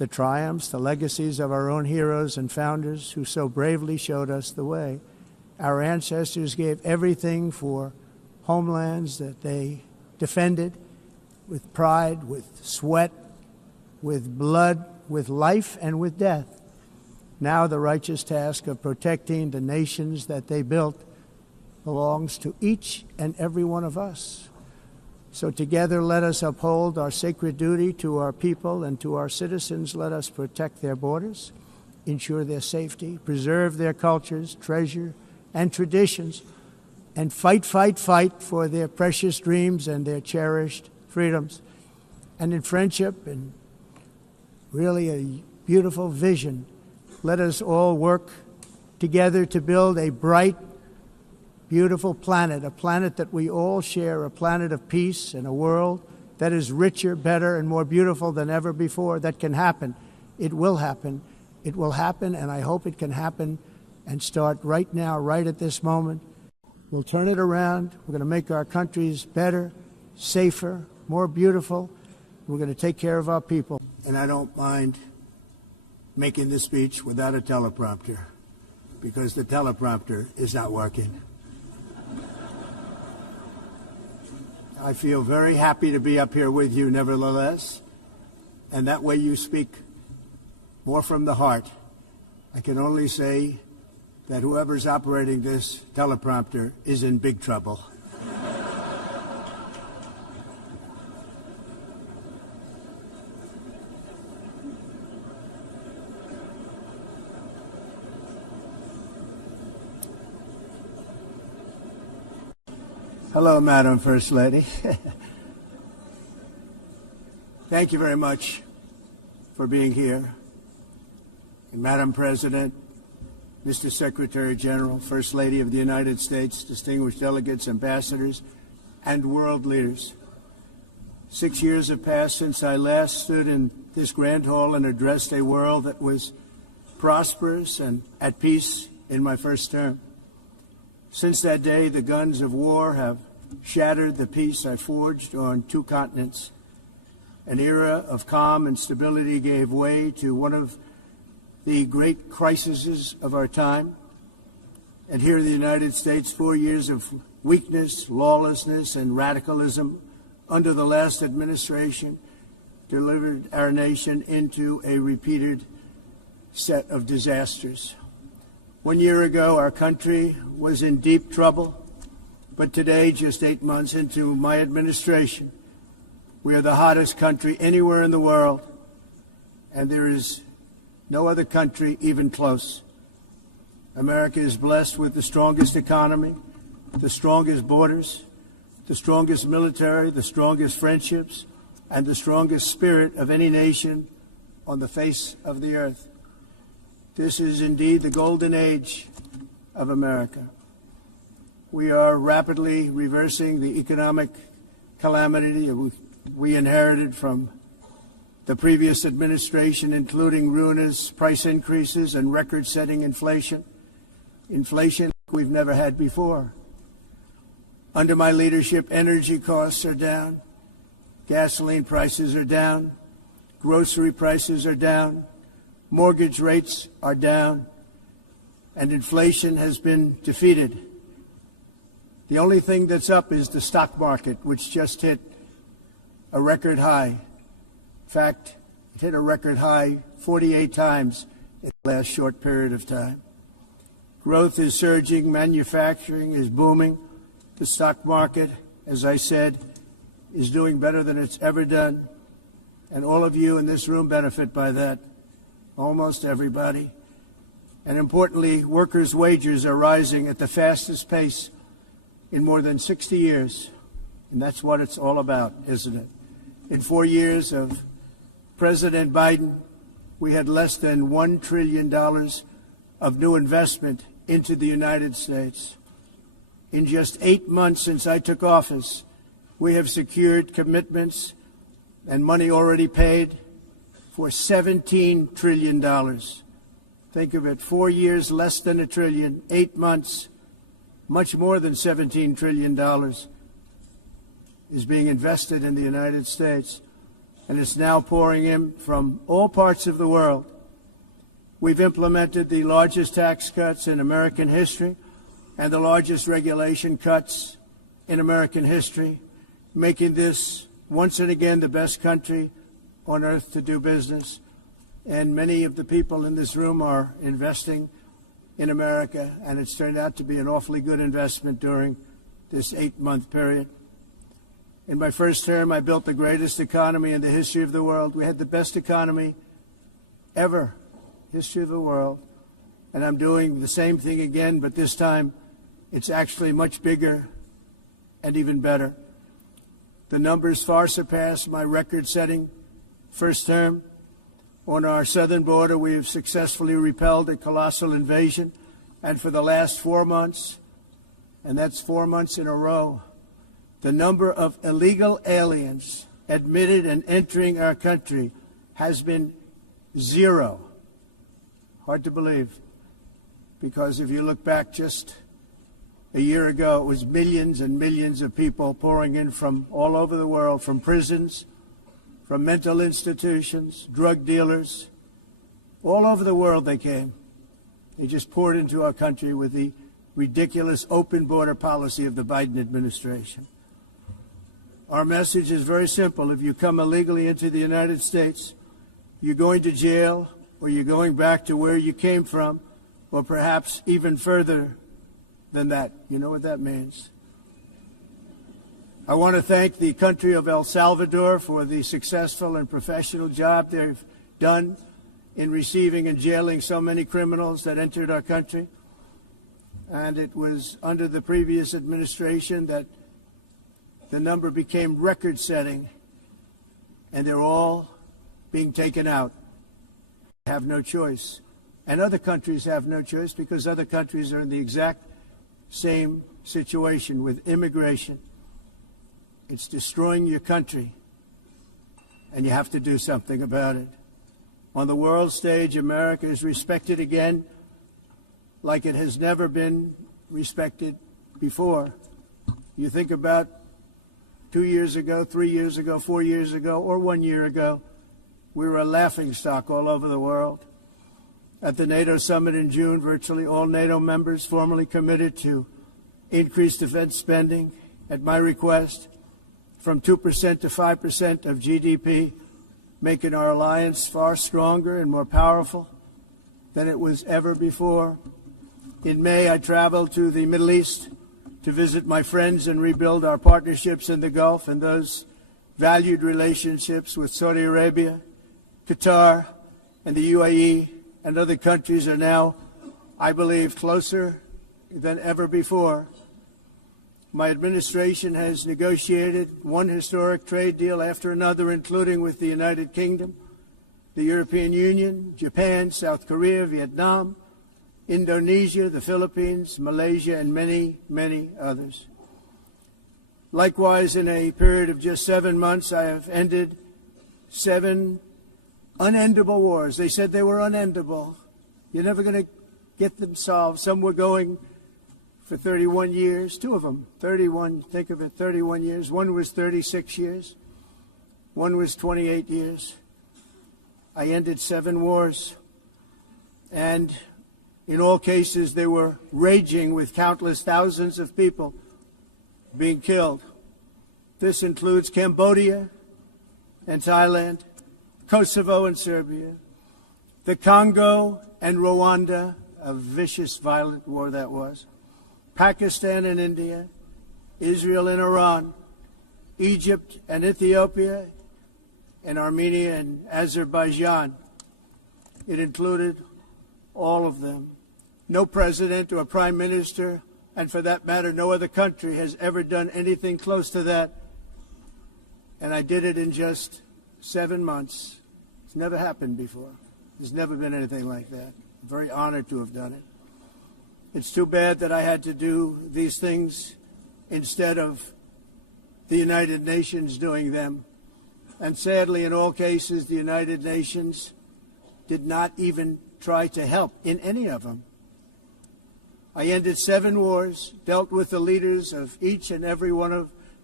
the triumphs, the legacies of our own heroes and founders who so bravely showed us the way. Our ancestors gave everything for homelands that they defended with pride, with sweat, with blood, with life, and with death. Now the righteous task of protecting the nations that they built belongs to each and every one of us. So together let us uphold our sacred duty to our people and to our citizens. Let us protect their borders, ensure their safety, preserve their cultures, treasure, and traditions, and fight for their precious dreams and their cherished freedoms. And in friendship and really a beautiful vision, let us all work together to build a bright, beautiful planet, a planet that we all share, a planet of peace and a world that is richer, better, and more beautiful than ever before. That can happen. It will happen. It will happen, and I hope it can happen and start right now, right at this moment. We'll turn it around. We're going to make our countries better, safer, more beautiful. We're going to take care of our people. And I don't mind making this speech without a teleprompter, because the teleprompter is not working. I feel very happy to be up here with you, nevertheless, and that way you speak more from the heart. I can only say that whoever's operating this teleprompter is in big trouble. Hello, Madam First Lady. Thank you very much for being here. And Madam President, Mr. Secretary General, First Lady of the United States, distinguished delegates, ambassadors, and world leaders. 6 years have passed since I last stood in this grand hall and addressed a world that was prosperous and at peace in my first term. Since that day, the guns of war have shattered the peace I forged on 2 continents. An era of calm and stability gave way to one of the great crises of our time. And here in the United States, 4 years of weakness, lawlessness, and radicalism under the last administration delivered our nation into a repeated set of disasters. 1 year ago, our country was in deep trouble, but today, just 8 months into my administration, we are the hottest country anywhere in the world, and there is no other country even close. America is blessed with the strongest economy, the strongest borders, the strongest military, the strongest friendships, and the strongest spirit of any nation on the face of the earth. This is indeed the golden age of America. We are rapidly reversing the economic calamity we inherited from the previous administration, including ruinous price increases and record-setting inflation we've never had before. Under my leadership, energy costs are down, gasoline prices are down, grocery prices are down, mortgage rates are down, and inflation has been defeated. The only thing that's up is the stock market, which just hit a record high. In fact, it hit a record high 48 times in the last short period of time. Growth is surging, manufacturing is booming. The stock market, as I said, is doing better than it's ever done, and all of you in this room benefit by that. Almost everybody. And importantly, workers' wages are rising at the fastest pace in more than 60 years. And that's what it's all about, isn't it? In 4 years of President Biden, we had less than $1 trillion of new investment into the United States. In just 8 months since I took office, we have secured commitments and money already paid for $17 trillion. Think of it, 4 years, less than $1 trillion, 8 months, much more than $17 trillion is being invested in the United States. and it's now pouring in from all parts of the world. We've implemented the largest tax cuts in American history and the largest regulation cuts in American history, making this once and again the best country on earth to do business. And many of the people in this room are investing in America, and it's turned out to be an awfully good investment during this 8-month period. In my first term, I built the greatest economy in the history of the world. We had the best economy ever, history of the world. And I'm doing the same thing again, but this time it's actually much bigger and even better. The numbers far surpass my record-setting first term. On our southern border, we have successfully repelled a colossal invasion. And for the last 4 months, and that's 4 months in a row, the number of illegal aliens admitted and entering our country has been 0. Hard to believe, because if you look back just a year ago, it was millions and millions of people pouring in from all over the world, from prisons, from mental institutions, drug dealers. All over the world they came. They just poured into our country with the ridiculous open border policy of the Biden administration. Our message is very simple. If you come illegally into the United States, you're going to jail, or you're going back to where you came from, or perhaps even further than that. You know what that means. I want to thank the country of El Salvador for the successful and professional job they've done in receiving and jailing so many criminals that entered our country. And it was under the previous administration that the number became record-setting, and they're all being taken out. They have no choice. And other countries have no choice, because other countries are in the exact same situation with immigration. It's destroying your country, and you have to do something about it. On the world stage, America is respected again like it has never been respected before. You think about 2 years ago, 3 years ago, 4 years ago, or 1 year ago, we were a laughingstock all over the world. At the NATO summit in June, virtually all NATO members formally committed to increase defense spending at my request from 2% to 5% of GDP, making our alliance far stronger and more powerful than it was ever before. In May, I traveled to the Middle East to visit my friends and rebuild our partnerships in the Gulf and those valued relationships with Saudi Arabia, Qatar, and the UAE, and other countries are now, I believe, closer than ever before. My administration has negotiated one historic trade deal after another, including with the United Kingdom, the European Union, Japan, South Korea, Vietnam, Indonesia, the Philippines, Malaysia, and many, many others. Likewise, in a period of just 7 months, I have ended 7 unendable wars. They said they were unendable. You're never going to get them solved. Some were going for 31 years, 2 of them, 31, think of it, 31 years. One was 36 years. One was 28 years. I ended 7 wars. And in all cases, they were raging with countless thousands of people being killed. This includes Cambodia and Thailand, Kosovo and Serbia, the Congo and Rwanda, a vicious, violent war that was, Pakistan and India, Israel and Iran, Egypt and Ethiopia, and Armenia and Azerbaijan. It included all of them. No president or prime minister, and for that matter, no other country has ever done anything close to that. And I did it in just 7 months. It's never happened before. There's never been anything like that. I'm very honored to have done it. It's too bad that I had to do these things instead of the United Nations doing them. And sadly, in all cases, the United Nations did not even try to help in any of them. I ended 7 wars, dealt with the leaders of each and every one of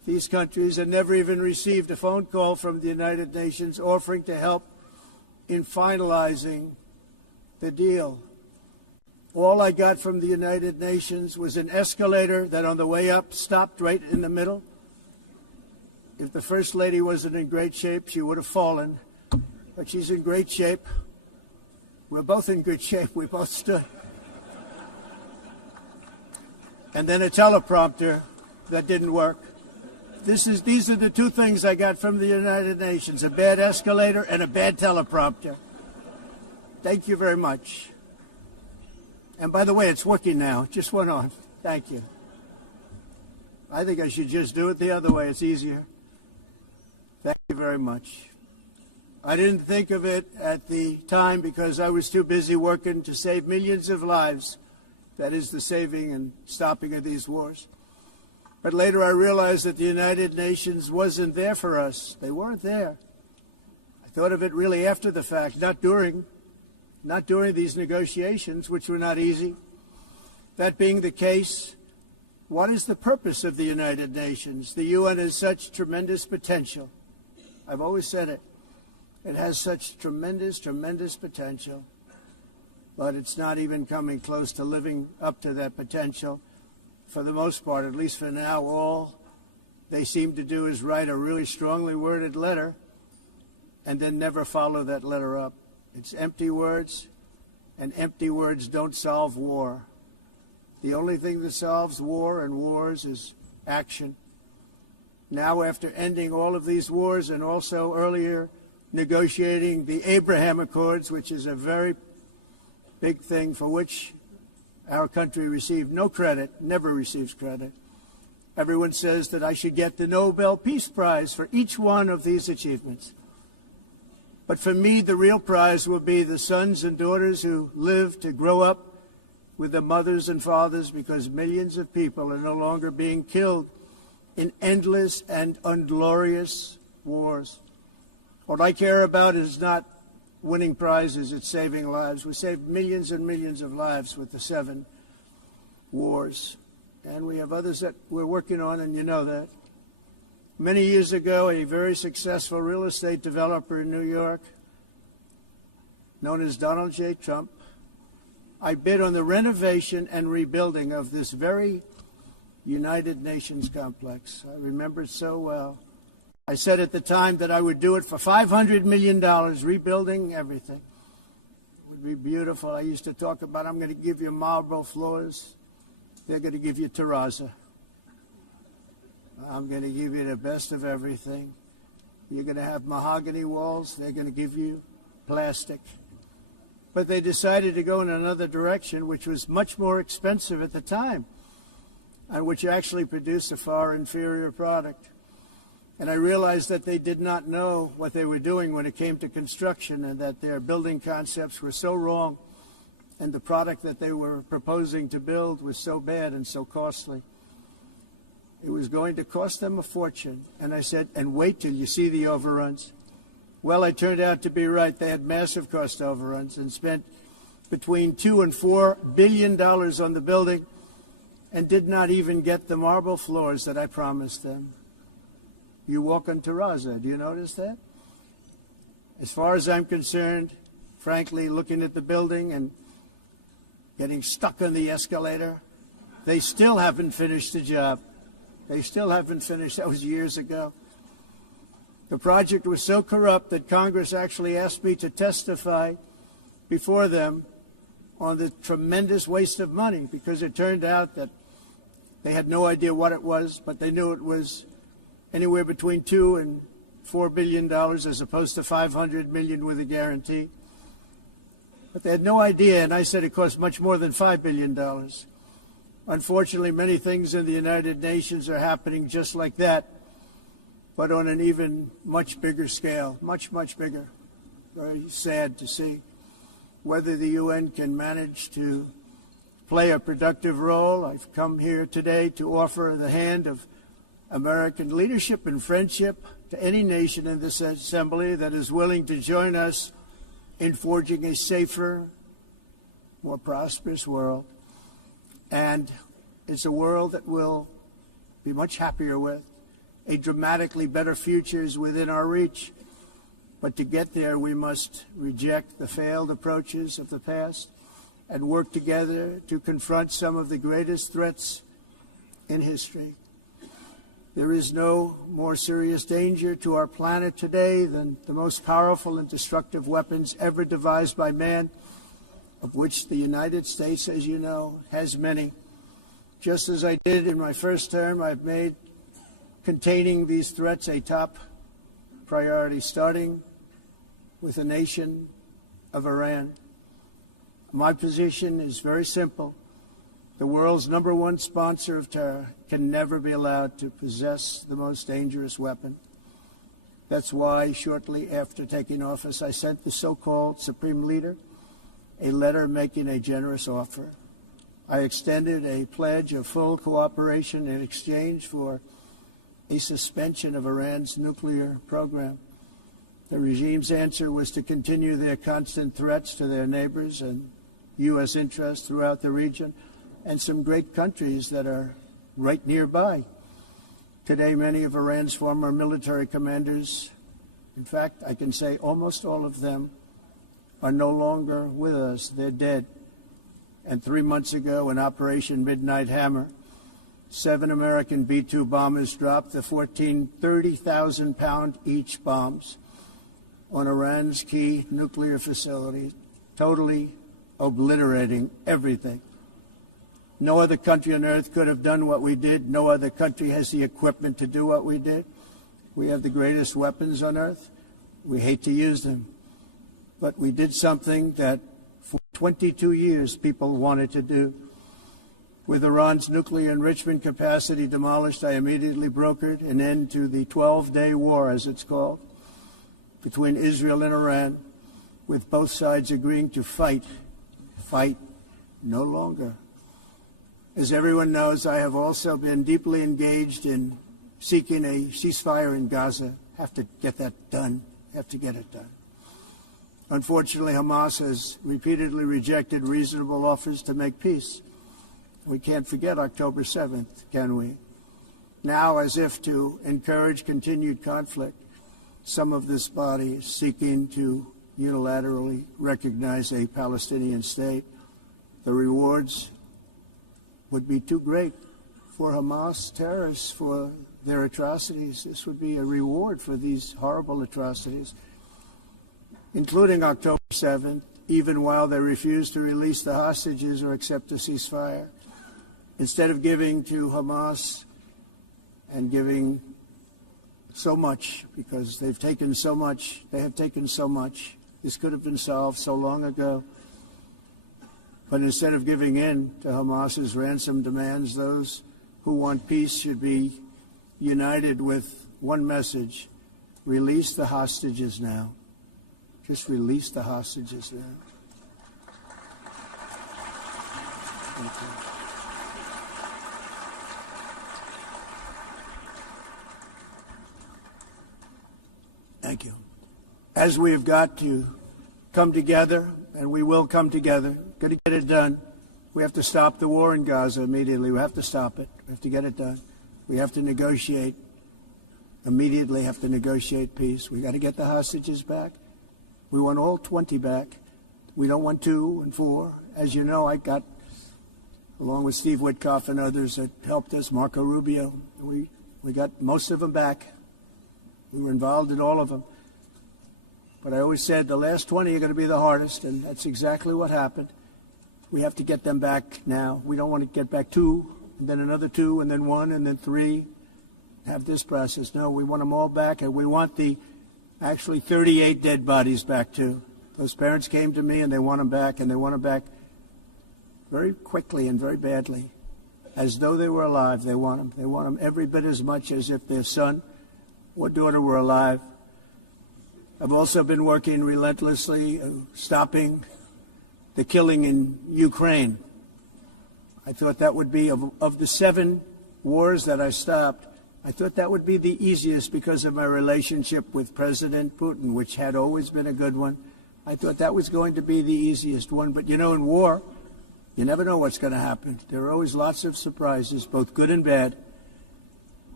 these countries and never even received a phone call from the United Nations offering to help in finalizing the deal. All I got from the United Nations was an escalator that on the way up stopped right in the middle. If the First Lady wasn't in great shape, she would have fallen. But she's in great shape. We're both in good shape. We both stood. And then a teleprompter that didn't work. These are the two things I got from the United Nations, a bad escalator and a bad teleprompter. Thank you very much. And by the way, it's working now. It just went on. Thank you. I think I should just do it the other way. It's easier. Thank you very much. I didn't think of it at the time because I was too busy working to save millions of lives. That is the saving and stopping of these wars. But later I realized that the United Nations wasn't there for us. They weren't there. I thought of it really after the fact, not during these negotiations, which were not easy. That being the case, what is the purpose of the United Nations? The UN has such tremendous potential. I've always said it. It has such tremendous, tremendous potential, but it's not even coming close to living up to that potential. For the most part, at least for now, all they seem to do is write a really strongly worded letter and then never follow that letter up. It's empty words, and empty words don't solve war. The only thing that solves war and wars is action. Now, after ending all of these wars and also earlier negotiating the Abraham Accords, which is a very big thing for which our country received no credit, never receives credit. Everyone says that I should get the Nobel Peace Prize for each one of these achievements. But for me, the real prize will be the sons and daughters who live to grow up with the mothers and fathers, because millions of people are no longer being killed in endless and unglorious wars. What I care about is not winning prizes, it's saving lives. We saved millions and millions of lives with the 7 wars. And we have others that we're working on, and you know that. Many years ago, a very successful real estate developer in New York, known as Donald J. Trump, I bid on the renovation and rebuilding of this very United Nations complex. I remember it so well. I said at the time that I would do it for $500 million, rebuilding everything. It would be beautiful. I used to talk about, I'm going to give you marble floors. They're going to give you terrazzo. I'm going to give you the best of everything. You're going to have mahogany walls. They're going to give you plastic. But they decided to go in another direction, which was much more expensive at the time, and which actually produced a far inferior product. And I realized that they did not know what they were doing when it came to construction, and that their building concepts were so wrong, and the product that they were proposing to build was so bad and so costly. It was going to cost them a fortune. And I said, and wait till you see the overruns. Well, I turned out to be right. They had massive cost overruns and spent between $2 and $4 billion on the building and did not even get the marble floors that I promised them. You walk on terrazzo. Do you notice that? As far as I'm concerned, frankly, looking at the building and getting stuck on the escalator, they still haven't finished the job. They still haven't finished. That was years ago. The project was so corrupt that Congress actually asked me to testify before them on the tremendous waste of money, because it turned out that they had no idea what it was, but they knew it was anywhere between $2 and $4 billion as opposed to $500 million with a guarantee. But they had no idea, and I said it cost much more than $5 billion. Unfortunately, many things in the United Nations are happening just like that, but on an even much bigger scale, much, much bigger. Very sad to see. Whether the UN can manage to play a productive role, I've come here today to offer the hand of American leadership and friendship to any nation in this assembly that is willing to join us in forging a safer, more prosperous world. And it's a world that we'll be much happier with. A dramatically better future is within our reach. But to get there, we must reject the failed approaches of the past and work together to confront some of the greatest threats in history. There is no more serious danger to our planet today than the most powerful and destructive weapons ever devised by man, of which the United States, as you know, has many. Just as I did in my first term, I've made containing these threats a top priority, starting with the nation of Iran. My position is very simple. The world's #1 sponsor of terror can never be allowed to possess the most dangerous weapon. That's why, shortly after taking office, I sent the so-called Supreme Leader a letter making a generous offer. I extended a pledge of full cooperation in exchange for a suspension of Iran's nuclear program. The regime's answer was to continue their constant threats to their neighbors and U.S. interests throughout the region and some great countries that are right nearby. Today, many of Iran's former military commanders, in fact, I can say almost all of them, are no longer with us. They're dead. And 3 months ago, in Operation Midnight Hammer, 7 American B-2 bombers dropped the 14 30,000-pound each bombs on Iran's key nuclear facilities, totally obliterating everything. No other country on earth could have done what we did. No other country has the equipment to do what we did. We have the greatest weapons on earth. We hate to use them. But we did something that for 22 years people wanted to do. With Iran's nuclear enrichment capacity demolished, I immediately brokered an end to the 12-day war, as it's called, between Israel and Iran, with both sides agreeing to fight no longer. As everyone knows, I have also been deeply engaged in seeking a ceasefire in Gaza. Have to get that done. Have to get it done. Unfortunately, Hamas has repeatedly rejected reasonable offers to make peace. We can't forget October 7th, can we? Now, as if to encourage continued conflict, some of this body is seeking to unilaterally recognize a Palestinian state. The rewards would be too great for Hamas terrorists for their atrocities. This would be a reward for these horrible atrocities, including October 7th, even while they refuse to release the hostages or accept a ceasefire. Instead of giving to Hamas and giving so much, because they've taken so much, they have taken so much. This could have been solved so long ago. But instead of giving in to Hamas's ransom demands, those who want peace should be united with one message: release the hostages now. Just release the hostages now. Thank you. Thank you. As we have got to come together, and we will come together, got to get it done. We have to stop the war in Gaza immediately. We have to stop it. We have to get it done. We have to negotiate. Immediately have to negotiate peace. We got to get the hostages back. We want all 20 back. We don't want 2 and 4. As you know, I got, along with Steve Witkoff and others that helped us, Marco Rubio, we got most of them back. We were involved in all of them. But I always said the last 20 are going to be the hardest, and that's exactly what happened. We have to get them back now. We don't want to get back 2, and then another 2, and then 1, and then 3. Have this process. No, we want them all back, and we want the actually 38 dead bodies back too. Those parents came to me, and they want them back, and they want them back very quickly and very badly, as though they were alive. They want them. They want them every bit as much as if their son or daughter were alive. I've also been working relentlessly, stopping the killing in Ukraine. I thought that would be, of the 7 wars that I stopped, I thought that would be the easiest because of my relationship with President Putin, which had always been a good one. I thought that was going to be the easiest one. But, you know, in war, you never know what's going to happen. There are always lots of surprises, both good and bad.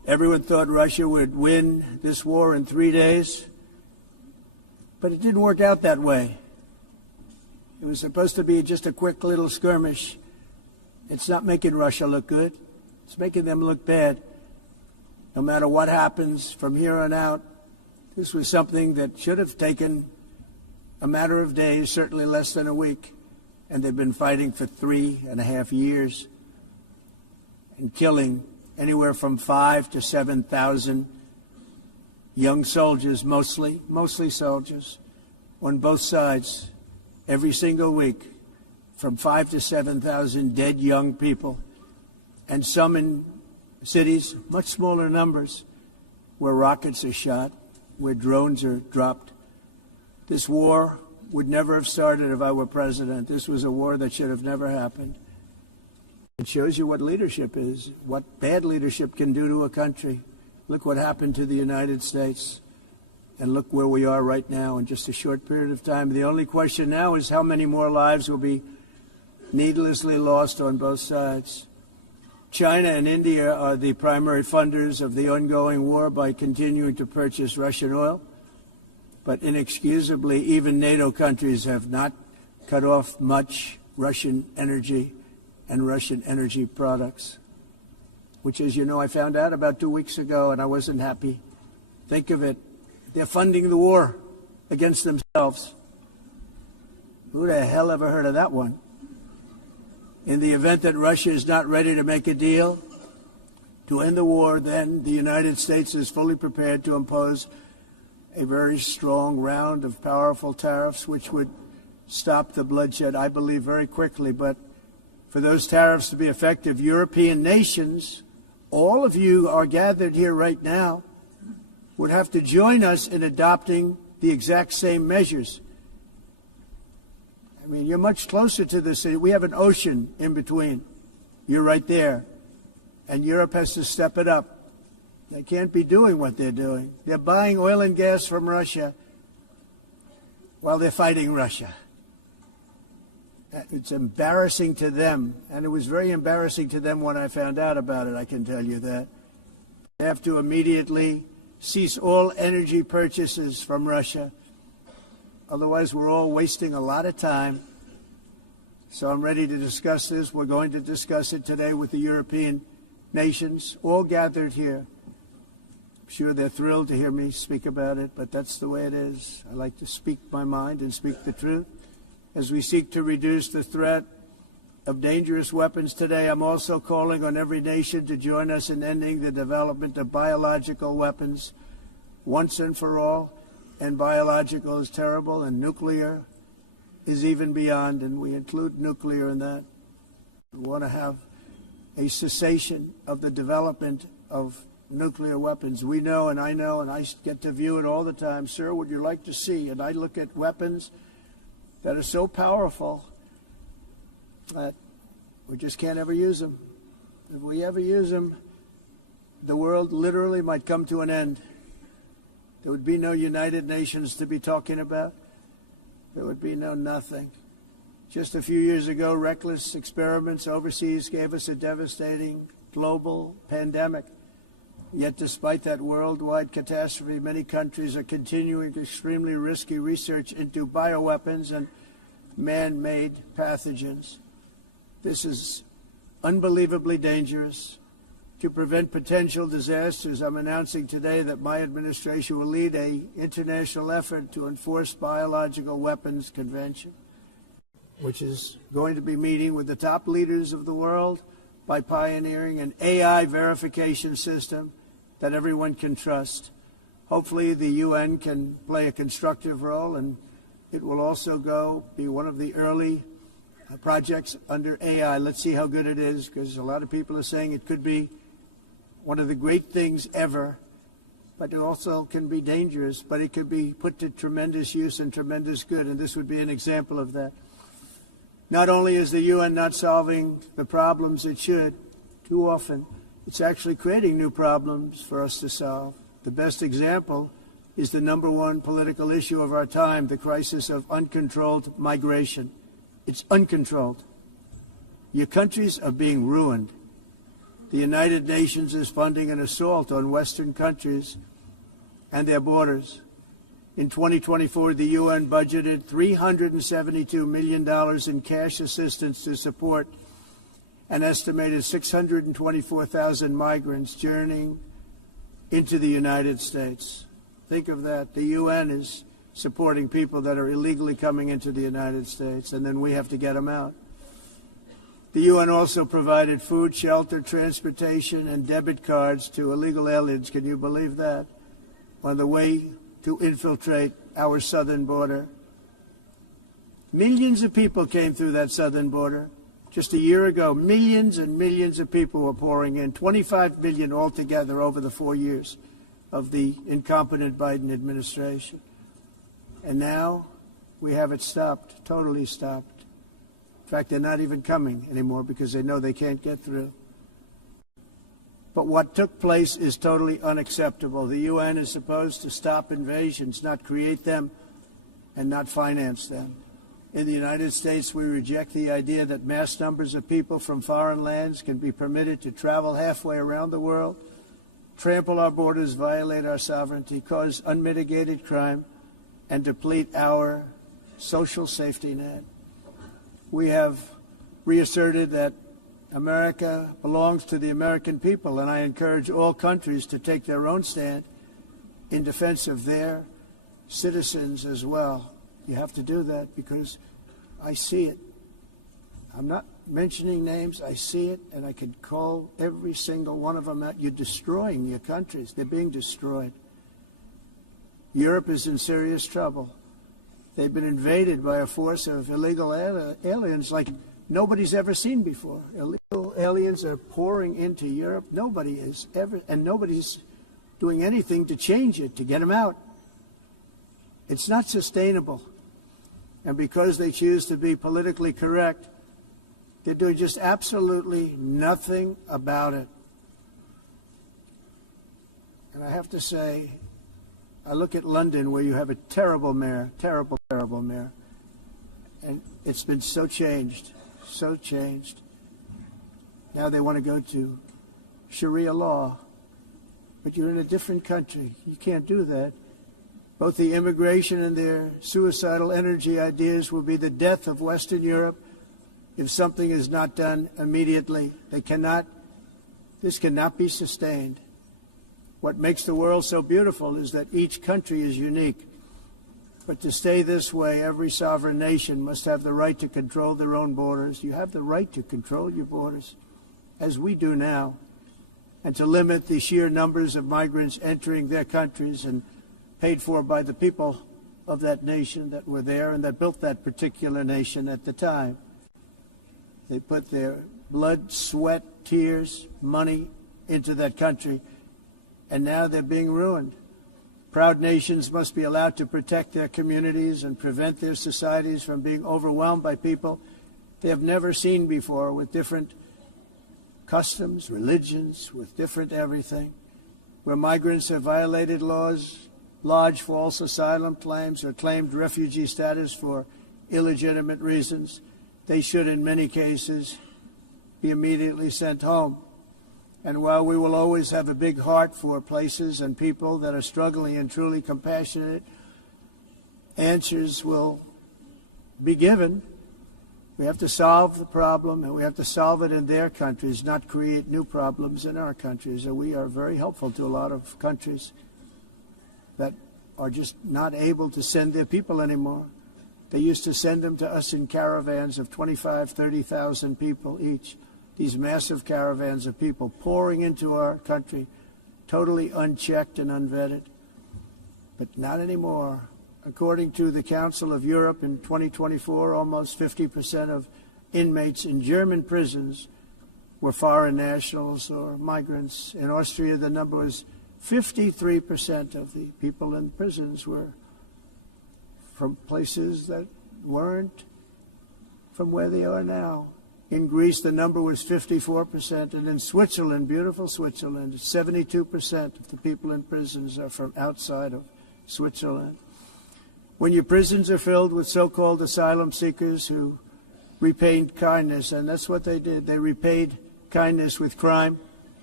Everyone thought Russia would win this war in 3 days, but it didn't work out that way. It was supposed to be just a quick little skirmish. It's not making Russia look good. It's making them look bad. No matter what happens from here on out, this was something that should have taken a matter of days, certainly less than a week. And they've been fighting for 3.5 years and killing anywhere from 5,000 to 7,000 young soldiers, mostly soldiers, on both sides, every single week, from 5,000 to 7,000 dead young people, and some in cities, much smaller numbers, where rockets are shot, where drones are dropped. This war would never have started if I were president. This was a war that should have never happened. It shows you what leadership is, what bad leadership can do to a country. Look what happened to the United States, and look where we are right now in just a short period of time. The only question now is how many more lives will be needlessly lost on both sides. China and India are the primary funders of the ongoing war by continuing to purchase Russian oil. But inexcusably, even NATO countries have not cut off much Russian energy and Russian energy products, which, as you know, I found out about 2 weeks ago, and I wasn't happy. Think of it. They're funding the war against themselves. Who the hell ever heard of that one? In the event that Russia is not ready to make a deal to end the war, then the United States is fully prepared to impose a very strong round of powerful tariffs, which would stop the bloodshed, I believe, very quickly. But for those tariffs to be effective, European nations, all of you are gathered here right now, would have to join us in adopting the exact same measures. I mean, you're much closer to the city. We have an ocean in between. You're right there. And Europe has to step it up. They can't be doing what they're doing. They're buying oil and gas from Russia while they're fighting Russia. It's embarrassing to them, and it was very embarrassing to them when I found out about it, I can tell you that. They have to immediately cease all energy purchases from Russia. Otherwise, we're all wasting a lot of time. So I'm ready to discuss this. We're going to discuss it today with the European nations, all gathered here. I'm sure they're thrilled to hear me speak about it, but that's the way it is. I like to speak my mind and speak the truth. As we seek to reduce the threat of dangerous weapons today, I'm also calling on every nation to join us in ending the development of biological weapons once and for all. And biological is terrible, and nuclear is even beyond, and we include nuclear in that. We want to have a cessation of the development of nuclear weapons. We know, and I get to view it all the time. Sir, would you like to see? And I look at weapons that are so powerful that we just can't ever use them. If we ever use them, the world literally might come to an end. There would be no United Nations to be talking about. There would be no nothing. Just a few years ago, reckless experiments overseas gave us a devastating global pandemic. Yet despite that worldwide catastrophe, many countries are continuing extremely risky research into bioweapons and man-made pathogens. This is unbelievably dangerous. To prevent potential disasters, I'm announcing today that my administration will lead an international effort to enforce biological weapons convention, which is going to be meeting with the top leaders of the world by pioneering an AI verification system that everyone can trust. Hopefully the UN can play a constructive role, and it will also be one of the early projects under AI. Let's see how good it is, because a lot of people are saying it could be one of the great things ever, but it also can be dangerous, but it could be put to tremendous use and tremendous good, and this would be an example of that. Not only is the UN not solving the problems it should, too often, it's actually creating new problems for us to solve. The best example is the number one political issue of our time, the crisis of uncontrolled migration. It's uncontrolled. Your countries are being ruined. The United Nations is funding an assault on Western countries and their borders. In 2024, the UN budgeted $372 million in cash assistance to support an estimated 624,000 migrants journeying into the United States. Think of that. The UN is supporting people that are illegally coming into the United States, and then we have to get them out. The UN also provided food, shelter, transportation, and debit cards to illegal aliens. Can you believe that? On the way to infiltrate our southern border. Millions of people came through that southern border. Just a year ago, millions and millions of people were pouring in, 25 million altogether over the 4 years of the incompetent Biden administration. And now we have it stopped, totally stopped. In fact, they're not even coming anymore because they know they can't get through. But what took place is totally unacceptable. The UN is supposed to stop invasions, not create them and not finance them. In the United States, we reject the idea that mass numbers of people from foreign lands can be permitted to travel halfway around the world, trample our borders, violate our sovereignty, cause unmitigated crime, and deplete our social safety net. We have reasserted that America belongs to the American people, and I encourage all countries to take their own stand in defense of their citizens as well. You have to do that because I see it. I'm not mentioning names. I see it, and I could call every single one of them out. You're destroying your countries. They're being destroyed. Europe is in serious trouble. They've been invaded by a force of illegal aliens like nobody's ever seen before. Illegal aliens are pouring into Europe. Nobody is ever, and nobody's doing anything to change it, to get them out. It's not sustainable. And because they choose to be politically correct, they're doing just absolutely nothing about it. And I have to say, I look at London where you have a terrible mayor, terrible mayor. And it's been so changed, so changed. Now they want to go to Sharia law. But you're in a different country. You can't do that. Both the immigration and their suicidal energy ideas will be the death of Western Europe if something is not done immediately. This cannot be sustained. What makes the world so beautiful is that each country is unique. But to stay this way, every sovereign nation must have the right to control their own borders. You have the right to control your borders, as we do now, and to limit the sheer numbers of migrants entering their countries and paid for by the people of that nation that were there and that built that particular nation at the time. They put their blood, sweat, tears, money into that country, and now they're being ruined. Proud nations must be allowed to protect their communities and prevent their societies from being overwhelmed by people they have never seen before, with different customs, religions, with different everything. Where migrants have violated laws, lodged false asylum claims, or claimed refugee status for illegitimate reasons, they should, in many cases, be immediately sent home. And while we will always have a big heart for places and people that are struggling and truly compassionate, answers will be given. We have to solve the problem, and we have to solve it in their countries, not create new problems in our countries. And we are very helpful to a lot of countries that are just not able to send their people anymore. They used to send them to us in caravans of 25,000, 30,000 people each. These massive caravans of people pouring into our country, totally unchecked and unvetted. But not anymore. According to the Council of Europe in 2024, almost 50% of inmates in German prisons were foreign nationals or migrants. In Austria, the number was 53% of the people in prisons were from places that weren't from where they are now. In Greece, the number was 54%, and in Switzerland, beautiful Switzerland, 72% of the people in prisons are from outside of Switzerland. When your prisons are filled with so-called asylum seekers who repaid kindness, and that's what they did, they repaid kindness with crime,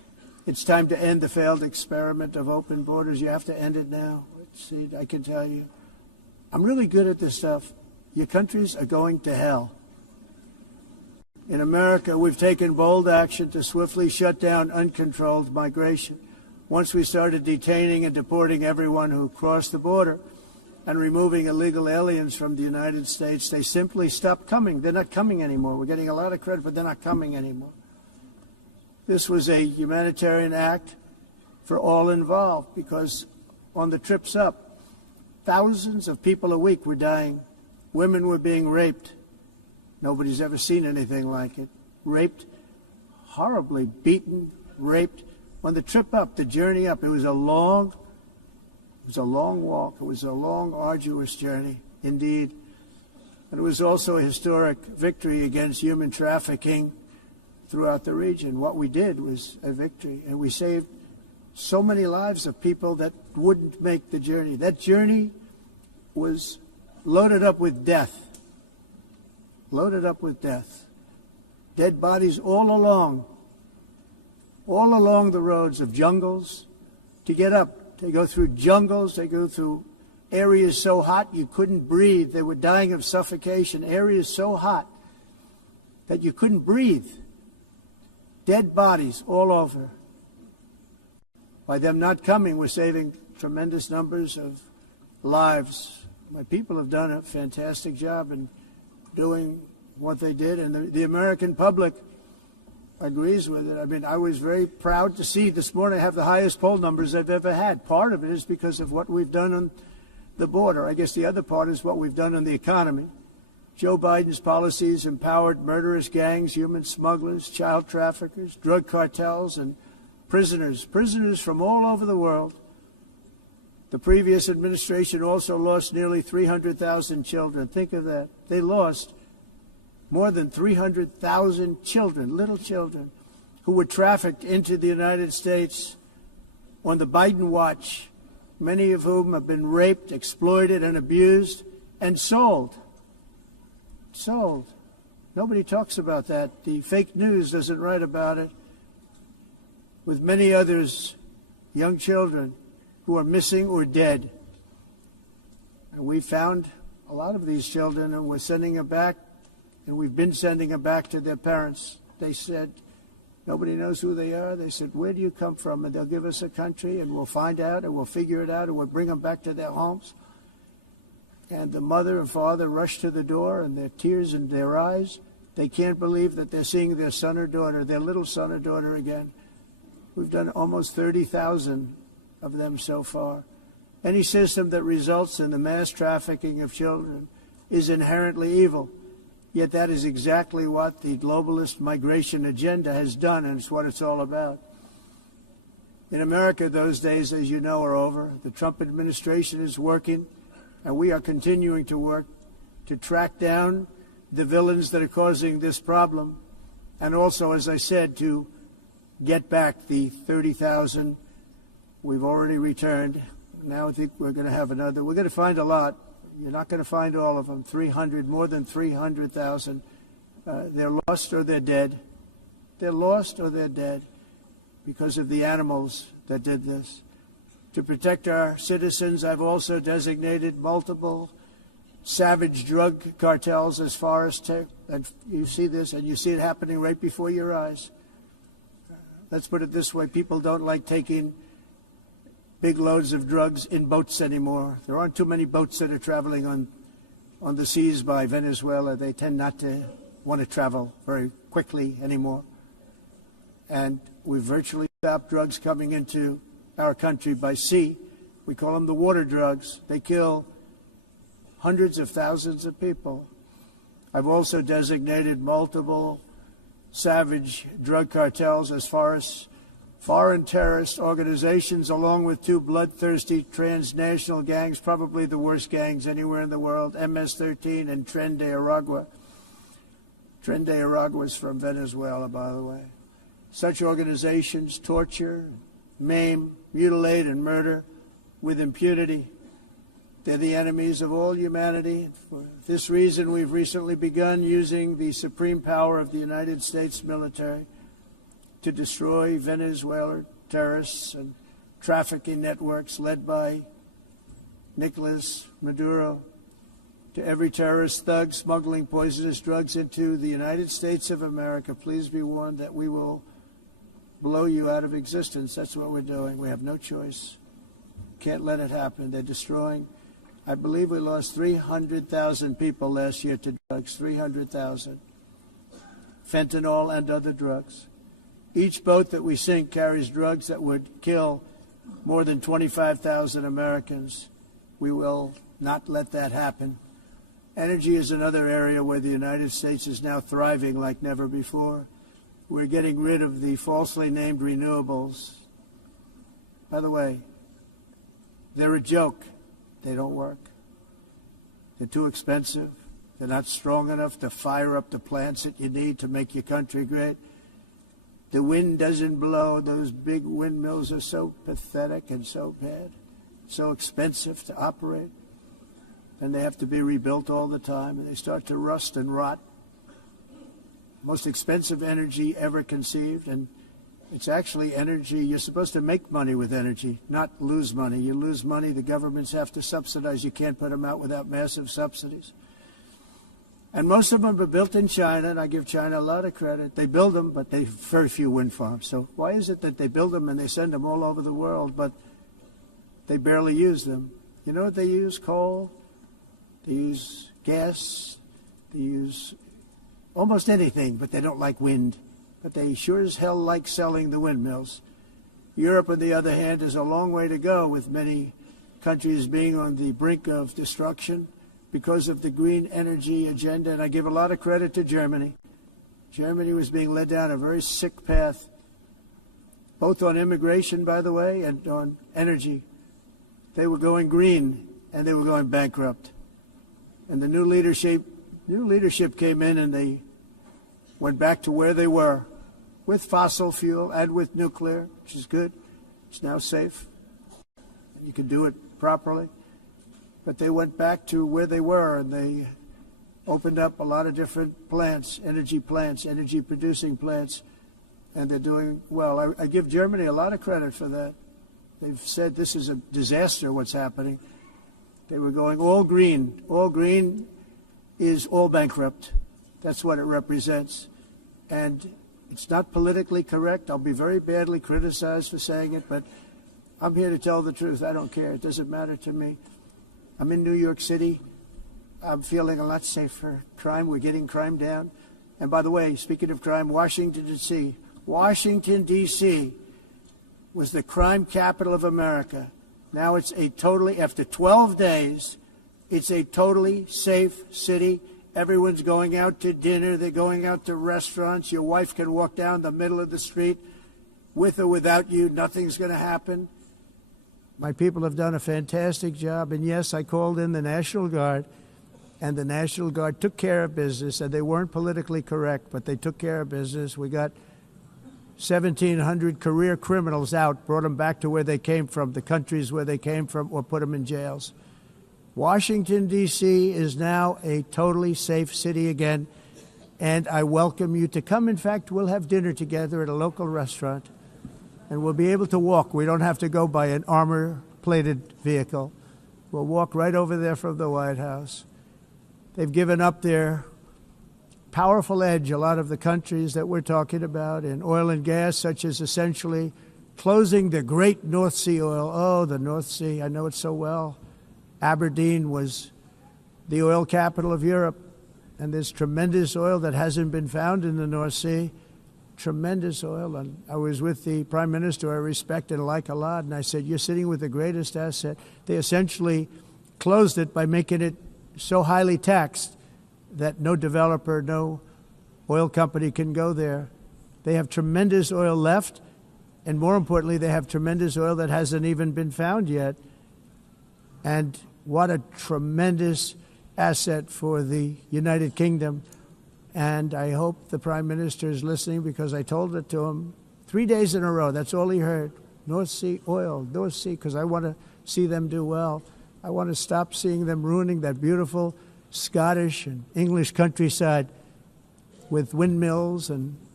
It's time to end the failed experiment of open borders. You have to end it now. See, I can tell you, I'm really good at this stuff. Your countries are going to hell. In America, we've taken bold action to swiftly shut down uncontrolled migration. Once we started detaining and deporting everyone who crossed the border and removing illegal aliens from the United States, they simply stopped coming. They're not coming anymore. We're getting a lot of credit, but they're not coming anymore. This was a humanitarian act for all involved, because on the trips up, thousands of people a week were dying. Women were being raped. Nobody's ever seen anything like it. Raped, horribly beaten, raped. On the trip up, the journey up, it was a long walk. It was a long, arduous journey, indeed. And it was also a historic victory against human trafficking throughout the region. What we did was a victory, and we saved so many lives of people that wouldn't make the journey. That journey was loaded up with death. Loaded up with death. Dead bodies all along the roads of jungles to get up. They go through jungles, they go through areas so hot you couldn't breathe. They were dying of suffocation, areas so hot that you couldn't breathe. Dead bodies all over. By them not coming, we're saving tremendous numbers of lives. My people have done a fantastic job in doing what they did, and the American public agrees with it. I mean, I was very proud to see this morning I have the highest poll numbers I've ever had. Part of it is because of what we've done on the border. I guess the other part is what we've done on the economy. Joe Biden's policies empowered murderous gangs, human smugglers, child traffickers, drug cartels, and prisoners from all over the world. The previous administration also lost nearly 300,000 children. Think of that. They lost more than 300,000 children, little children, who were trafficked into the United States on the Biden watch, many of whom have been raped, exploited, and abused, and sold. Sold. Nobody talks about that. The fake news doesn't write about it. With many others, young children who are missing or dead. And we found a lot of these children, and we're sending them back, and we've been sending them back to their parents. They said, nobody knows who they are. They said, where do you come from? And they'll give us a country, and we'll find out, and we'll figure it out, and we'll bring them back to their homes. And the mother and father rush to the door, and their tears in their eyes. They can't believe that they're seeing their son or daughter, their little son or daughter again. We've done almost 30,000 of them so far. Any system that results in the mass trafficking of children is inherently evil. Yet that is exactly what the globalist migration agenda has done, and it's what it's all about. In America, those days, as you know, are over. The Trump administration is working, and we are continuing to work to track down the villains that are causing this problem, and also, as I said, to get back the 30,000 we've already returned. Now I think we're going to have another. We're going to find a lot. You're not going to find all of them. 300, more than 300,000. They're lost or they're dead. They're lost or they're dead because of the animals that did this. To protect our citizens, I've also designated multiple savage drug cartels as far as and you see this, and you see it happening right before your eyes. Let's put it this way. People don't like taking big loads of drugs in boats anymore. There aren't too many boats that are traveling on the seas by Venezuela. They tend not to want to travel very quickly anymore. And we've virtually stopped drugs coming into our country by sea. We call them the water drugs. They kill hundreds of thousands of people. I've also designated multiple savage drug cartels as far as foreign terrorist organizations, along with two bloodthirsty transnational gangs, probably the worst gangs anywhere in the world, MS-13 and Tren de Aragua. Tren de Aragua is from Venezuela, by the way. Such organizations torture, maim, mutilate, and murder with impunity. They're the enemies of all humanity. For this reason, we've recently begun using the supreme power of the United States military to destroy Venezuela terrorists and trafficking networks led by Nicolas Maduro, to every terrorist thug smuggling poisonous drugs into the United States of America, please be warned that we will blow you out of existence. That's what we're doing. We have no choice. Can't let it happen. They're destroying. I believe we lost 300,000 people last year to drugs, 300,000. Fentanyl and other drugs. Each boat that we sink carries drugs that would kill more than 25,000 Americans. We will not let that happen. Energy is another area where the United States is now thriving like never before. We're getting rid of the falsely named renewables. By the way, they're a joke. They don't work. They're too expensive. They're not strong enough to fire up the plants that you need to make your country great. The wind doesn't blow. Those big windmills are so pathetic and so bad, so expensive to operate. And they have to be rebuilt all the time, and they start to rust and rot. Most expensive energy ever conceived, and it's actually energy. You're supposed to make money with energy, not lose money. You lose money, the governments have to subsidize. You can't put them out without massive subsidies. And most of them are built in China, and I give China a lot of credit. They build them, but they have very few wind farms. So why is it that they build them and they send them all over the world, but they barely use them? You know what they use? Coal. They use gas. They use almost anything, but they don't like wind. But they sure as hell like selling the windmills. Europe, on the other hand, is a long way to go, with many countries being on the brink of destruction because of the green energy agenda. And I give a lot of credit to Germany. Germany was being led down a very sick path, both on immigration, by the way, and on energy. They were going green, and they were going bankrupt. And the new leadership came in, and they went back to where they were, with fossil fuel and with nuclear, which is good. It's now safe. You can do it properly. But they went back to where they were, and they opened up a lot of different plants, energy-producing plants, and they're doing well. I give Germany a lot of credit for that. They've said this is a disaster, what's happening. They were going all green. All green is all bankrupt. That's what it represents. And it's not politically correct. I'll be very badly criticized for saying it, but I'm here to tell the truth. I don't care. It doesn't matter to me. I'm in New York City. I'm feeling a lot safer. Crime, we're getting crime down. And by the way, speaking of crime, Washington, D.C. Washington, D.C. was the crime capital of America. Now it's after 12 days, it's a totally safe city. Everyone's going out to dinner. They're going out to restaurants. Your wife can walk down the middle of the street with or without you. Nothing's going to happen. My people have done a fantastic job. And yes, I called in the National Guard, and the National Guard took care of business, and they weren't politically correct, but they took care of business. We got 1,700 career criminals out, brought them back to where they came from, the countries where they came from, or put them in jails. Washington, D.C. is now a totally safe city again, and I welcome you to come. In fact, we'll have dinner together at a local restaurant, and we'll be able to walk. We don't have to go by an armor-plated vehicle. We'll walk right over there from the White House. They've given up their powerful edge, a lot of the countries that we're talking about, in oil and gas, such as essentially closing the great North Sea oil. Oh, the North Sea, I know it so well. Aberdeen was the oil capital of Europe, and there's tremendous oil that hasn't been found in the North Sea. Tremendous oil. And I was with the Prime Minister I respect and like a lot, and I said, you're sitting with the greatest asset. They essentially closed it by making it so highly taxed that no developer, no oil company can go there. They have tremendous oil left, and more importantly, they have tremendous oil that hasn't even been found yet. And what a tremendous asset for the United Kingdom. And I hope the Prime Minister is listening, because I told it to him 3 days in a row. That's all he heard. North Sea oil, North Sea, because I want to see them do well. I want to stop seeing them ruining that beautiful Scottish and English countryside with windmills and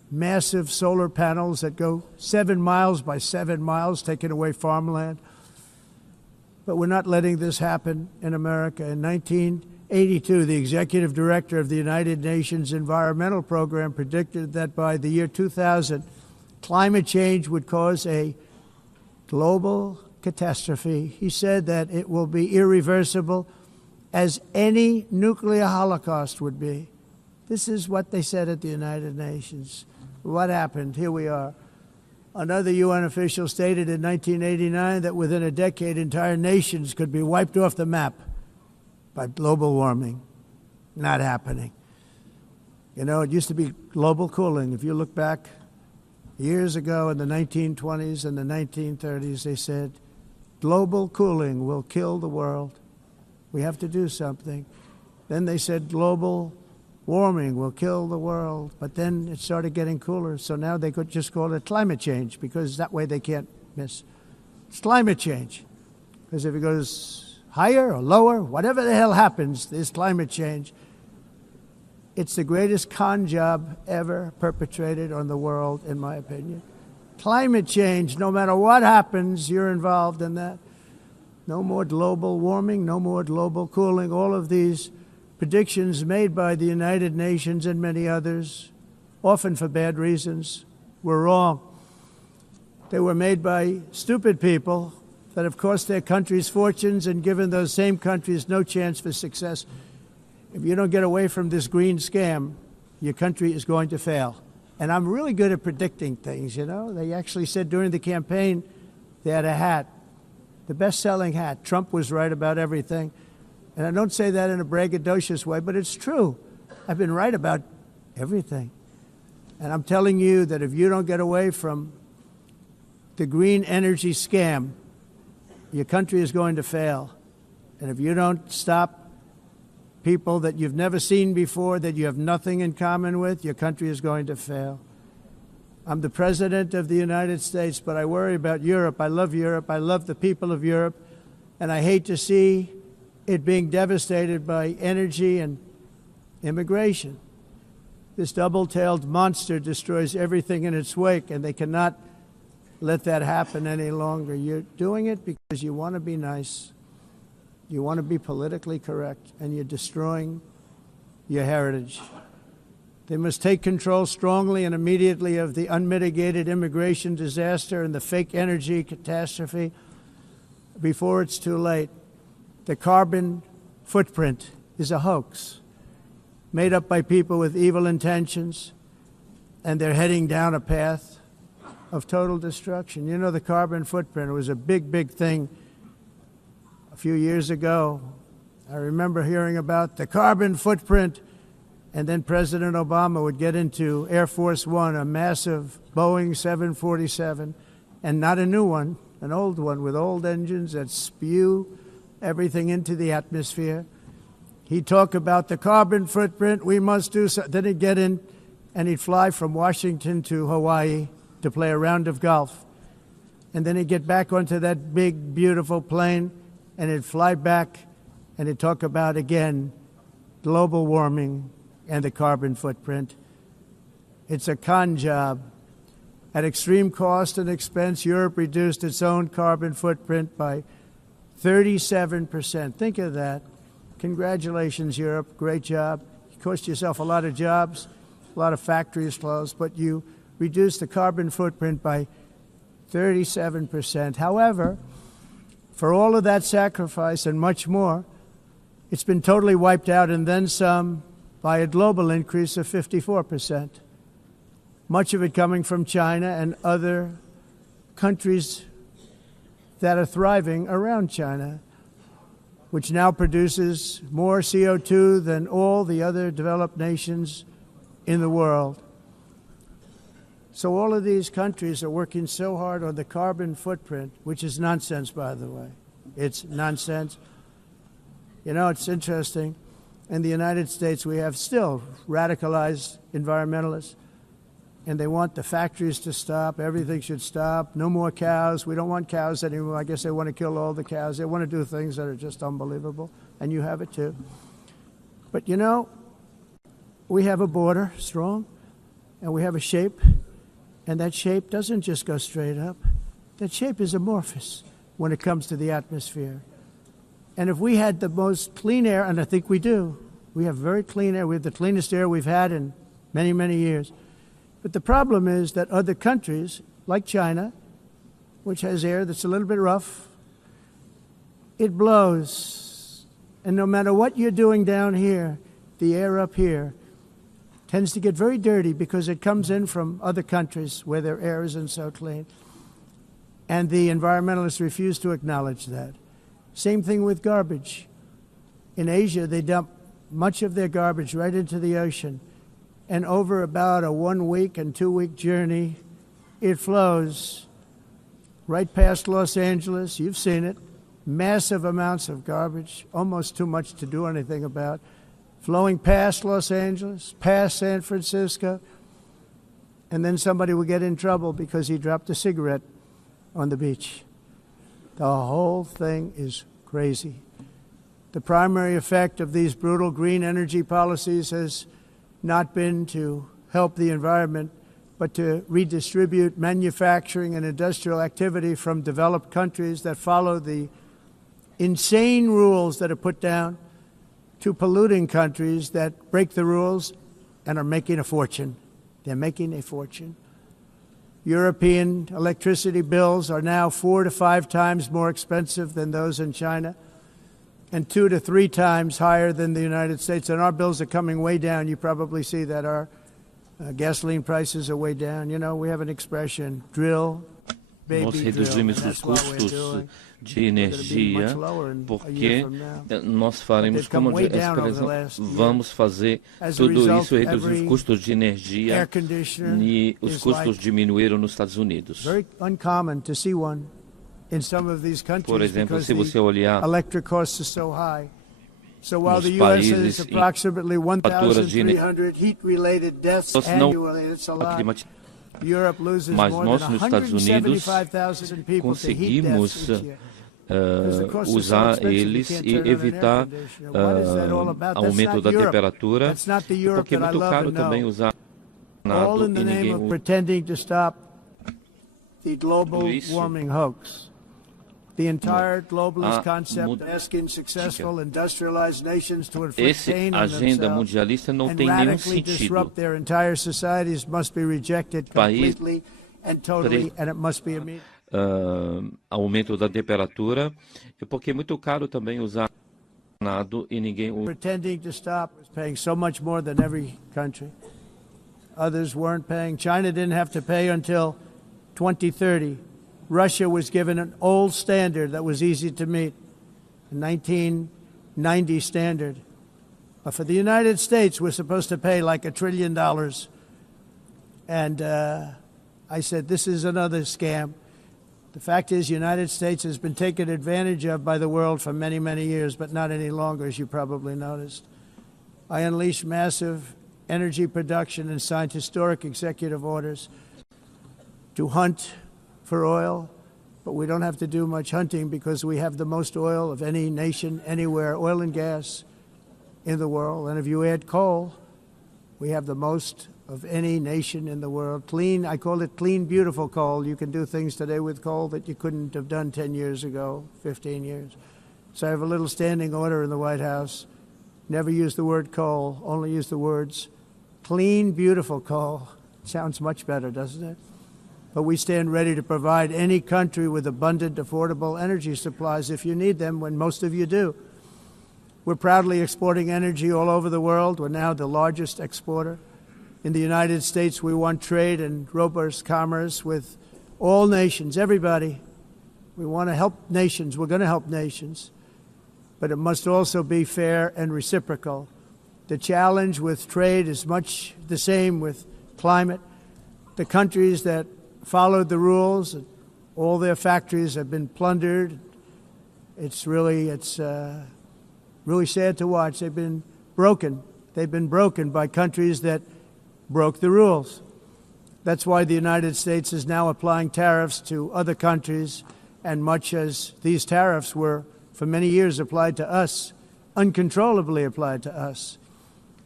massive solar panels that go 7 miles by 7 miles, taking away farmland. But we're not letting this happen in America. In 1982, the executive director of the United Nations Environmental Program predicted that by the year 2000, climate change would cause a global catastrophe. He said that it will be irreversible, as any nuclear holocaust would be. This is what they said at the United Nations. What happened? Here we are. Another UN official stated in 1989 that within a decade, entire nations could be wiped off the map by global warming. Not happening. You know, it used to be global cooling. If you look back years ago in the 1920s and the 1930s, they said, global cooling will kill the world. We have to do something. Then they said global warming will kill the world. But then it started getting cooler. So now they could just call it climate change, because that way they can't miss. It's climate change. Because if it goes higher or lower, whatever the hell happens, there's climate change. It's the greatest con job ever perpetrated on the world, in my opinion. Climate change, no matter what happens, you're involved in that. No more global warming, no more global cooling. All of these predictions made by the United Nations and many others, often for bad reasons, were wrong. They were made by stupid people that have cost their countries fortunes and given those same countries no chance for success. If you don't get away from this green scam, your country is going to fail. And I'm really good at predicting things, you know. They actually said during the campaign they had a hat, the best-selling hat. Trump was right about everything. And I don't say that in a braggadocious way, but it's true. I've been right about everything. And I'm telling you that if you don't get away from the green energy scam, your country is going to fail. And if you don't stop people that you've never seen before, that you have nothing in common with, your country is going to fail. I'm the president of the United States, but I worry about Europe. I love Europe. I love the people of Europe. And I hate to see it being devastated by energy and immigration. This double-tailed monster destroys everything in its wake, and they cannot let that happen any longer. You're doing it because you want to be nice. You want to be politically correct, and you're destroying your heritage. They must take control strongly and immediately of the unmitigated immigration disaster and the fake energy catastrophe before it's too late. The carbon footprint is a hoax made up by people with evil intentions, and they're heading down a path of total destruction. You know, the carbon footprint was a big, big thing a few years ago. I remember hearing about the carbon footprint, and then President Obama would get into Air Force One, a massive Boeing 747, and not a new one, an old one with old engines that spew everything into the atmosphere. He'd talk about the carbon footprint, we must do so. Then he'd get in and he'd fly from Washington to Hawaii to play a round of golf. And then he'd get back onto that big, beautiful plane and he'd fly back and he'd talk about, again, global warming and the carbon footprint. It's a con job. At extreme cost and expense, Europe reduced its own carbon footprint by 37%. Think of that. Congratulations, Europe. Great job. You cost yourself a lot of jobs, a lot of factories closed, but you reduced the carbon footprint by 37%. However, for all of that sacrifice and much more, it's been totally wiped out and then some by a global increase of 54%. Much of it coming from China and other countries that are thriving around China, which now produces more CO2 than all the other developed nations in the world. So all of these countries are working so hard on the carbon footprint, which is nonsense, by the way. It's nonsense. You know, it's interesting. In the United States, we have still radicalized environmentalists, and they want the factories to stop. Everything should stop. No more cows. We don't want cows anymore. I guess they want to kill all the cows. They want to do things that are just unbelievable, and you have it too. But, you know, we have a border, strong, and we have a shape, and that shape doesn't just go straight up. That shape is amorphous when it comes to the atmosphere. And if we had the most clean air, and I think we do, we have very clean air. We have the cleanest air we've had in many, many years. But the problem is that other countries, like China, which has air that's a little bit rough, it blows. And no matter what you're doing down here, the air up here tends to get very dirty because it comes in from other countries where their air isn't so clean. And the environmentalists refuse to acknowledge that. Same thing with garbage. In Asia, they dump much of their garbage right into the ocean. And over about a 1 week and 2 week journey, it flows right past Los Angeles. You've seen it. Massive amounts of garbage, almost too much to do anything about, flowing past Los Angeles, past San Francisco, and then somebody will get in trouble because he dropped a cigarette on the beach. The whole thing is crazy. The primary effect of these brutal green energy policies has not been to help the environment, but to redistribute manufacturing and industrial activity from developed countries that follow the insane rules that are put down to polluting countries that break the rules and are making a fortune. They're making a fortune. European electricity bills are now 4 to 5 times more expensive than those in China, and 2 to 3 times higher than the United States. And our bills are coming way down. You probably see that our gasoline prices are way down. You know, we have an expression, drill, baby, nós reduzimos os custos de energia porque nós faremos como vamos fazer tudo isso, reduzir os custos de energia e os custos diminuíram nos Estados Unidos. Por exemplo, se você olhar nos países em faturas de mas nós nos Estados Unidos conseguimos usar eles e evitar aumento da temperatura, porque é muito caro também usar nada e ninguém usa isso. The entire globalist concept asking successful industrialized nations to inflict pain on themselves and radically disrupt their entire societies must be rejected completely and totally, and it must be immediate. Aumento da temperatura, porque é muito caro também usar nada e ninguém usa. Pretending to stop was paying so much more than every country. Others weren't paying. China didn't have to pay until 2030. Russia was given an old standard that was easy to meet, a 1990 standard. But for the United States, we're supposed to pay like $1 trillion. And I said, this is another scam. The fact is, the United States has been taken advantage of by the world for many, many years, but not any longer, as you probably noticed. I unleashed massive energy production and signed historic executive orders to hunt for oil, but we don't have to do much hunting because we have the most oil of any nation anywhere, oil and gas in the world. And if you add coal, we have the most of any nation in the world. Clean, I call it clean, beautiful coal. You can do things today with coal that you couldn't have done 10 years ago, 15 years. So I have a little standing order in the White House. Never use the word coal, only use the words clean, beautiful coal. Sounds much better, doesn't it? But we stand ready to provide any country with abundant, affordable energy supplies if you need them, when most of you do. We're proudly exporting energy all over the world. We're now the largest exporter. In the United States, we want trade and robust commerce with all nations, everybody. We want to help nations. We're going to help nations. But it must also be fair and reciprocal. The challenge with trade is much the same with climate. The countries that followed the rules, all their factories have been plundered. It's really sad to watch. They've been broken. They've been broken by countries that broke the rules. That's why the United States is now applying tariffs to other countries, and much as these tariffs were for many years applied to us, uncontrollably applied to us.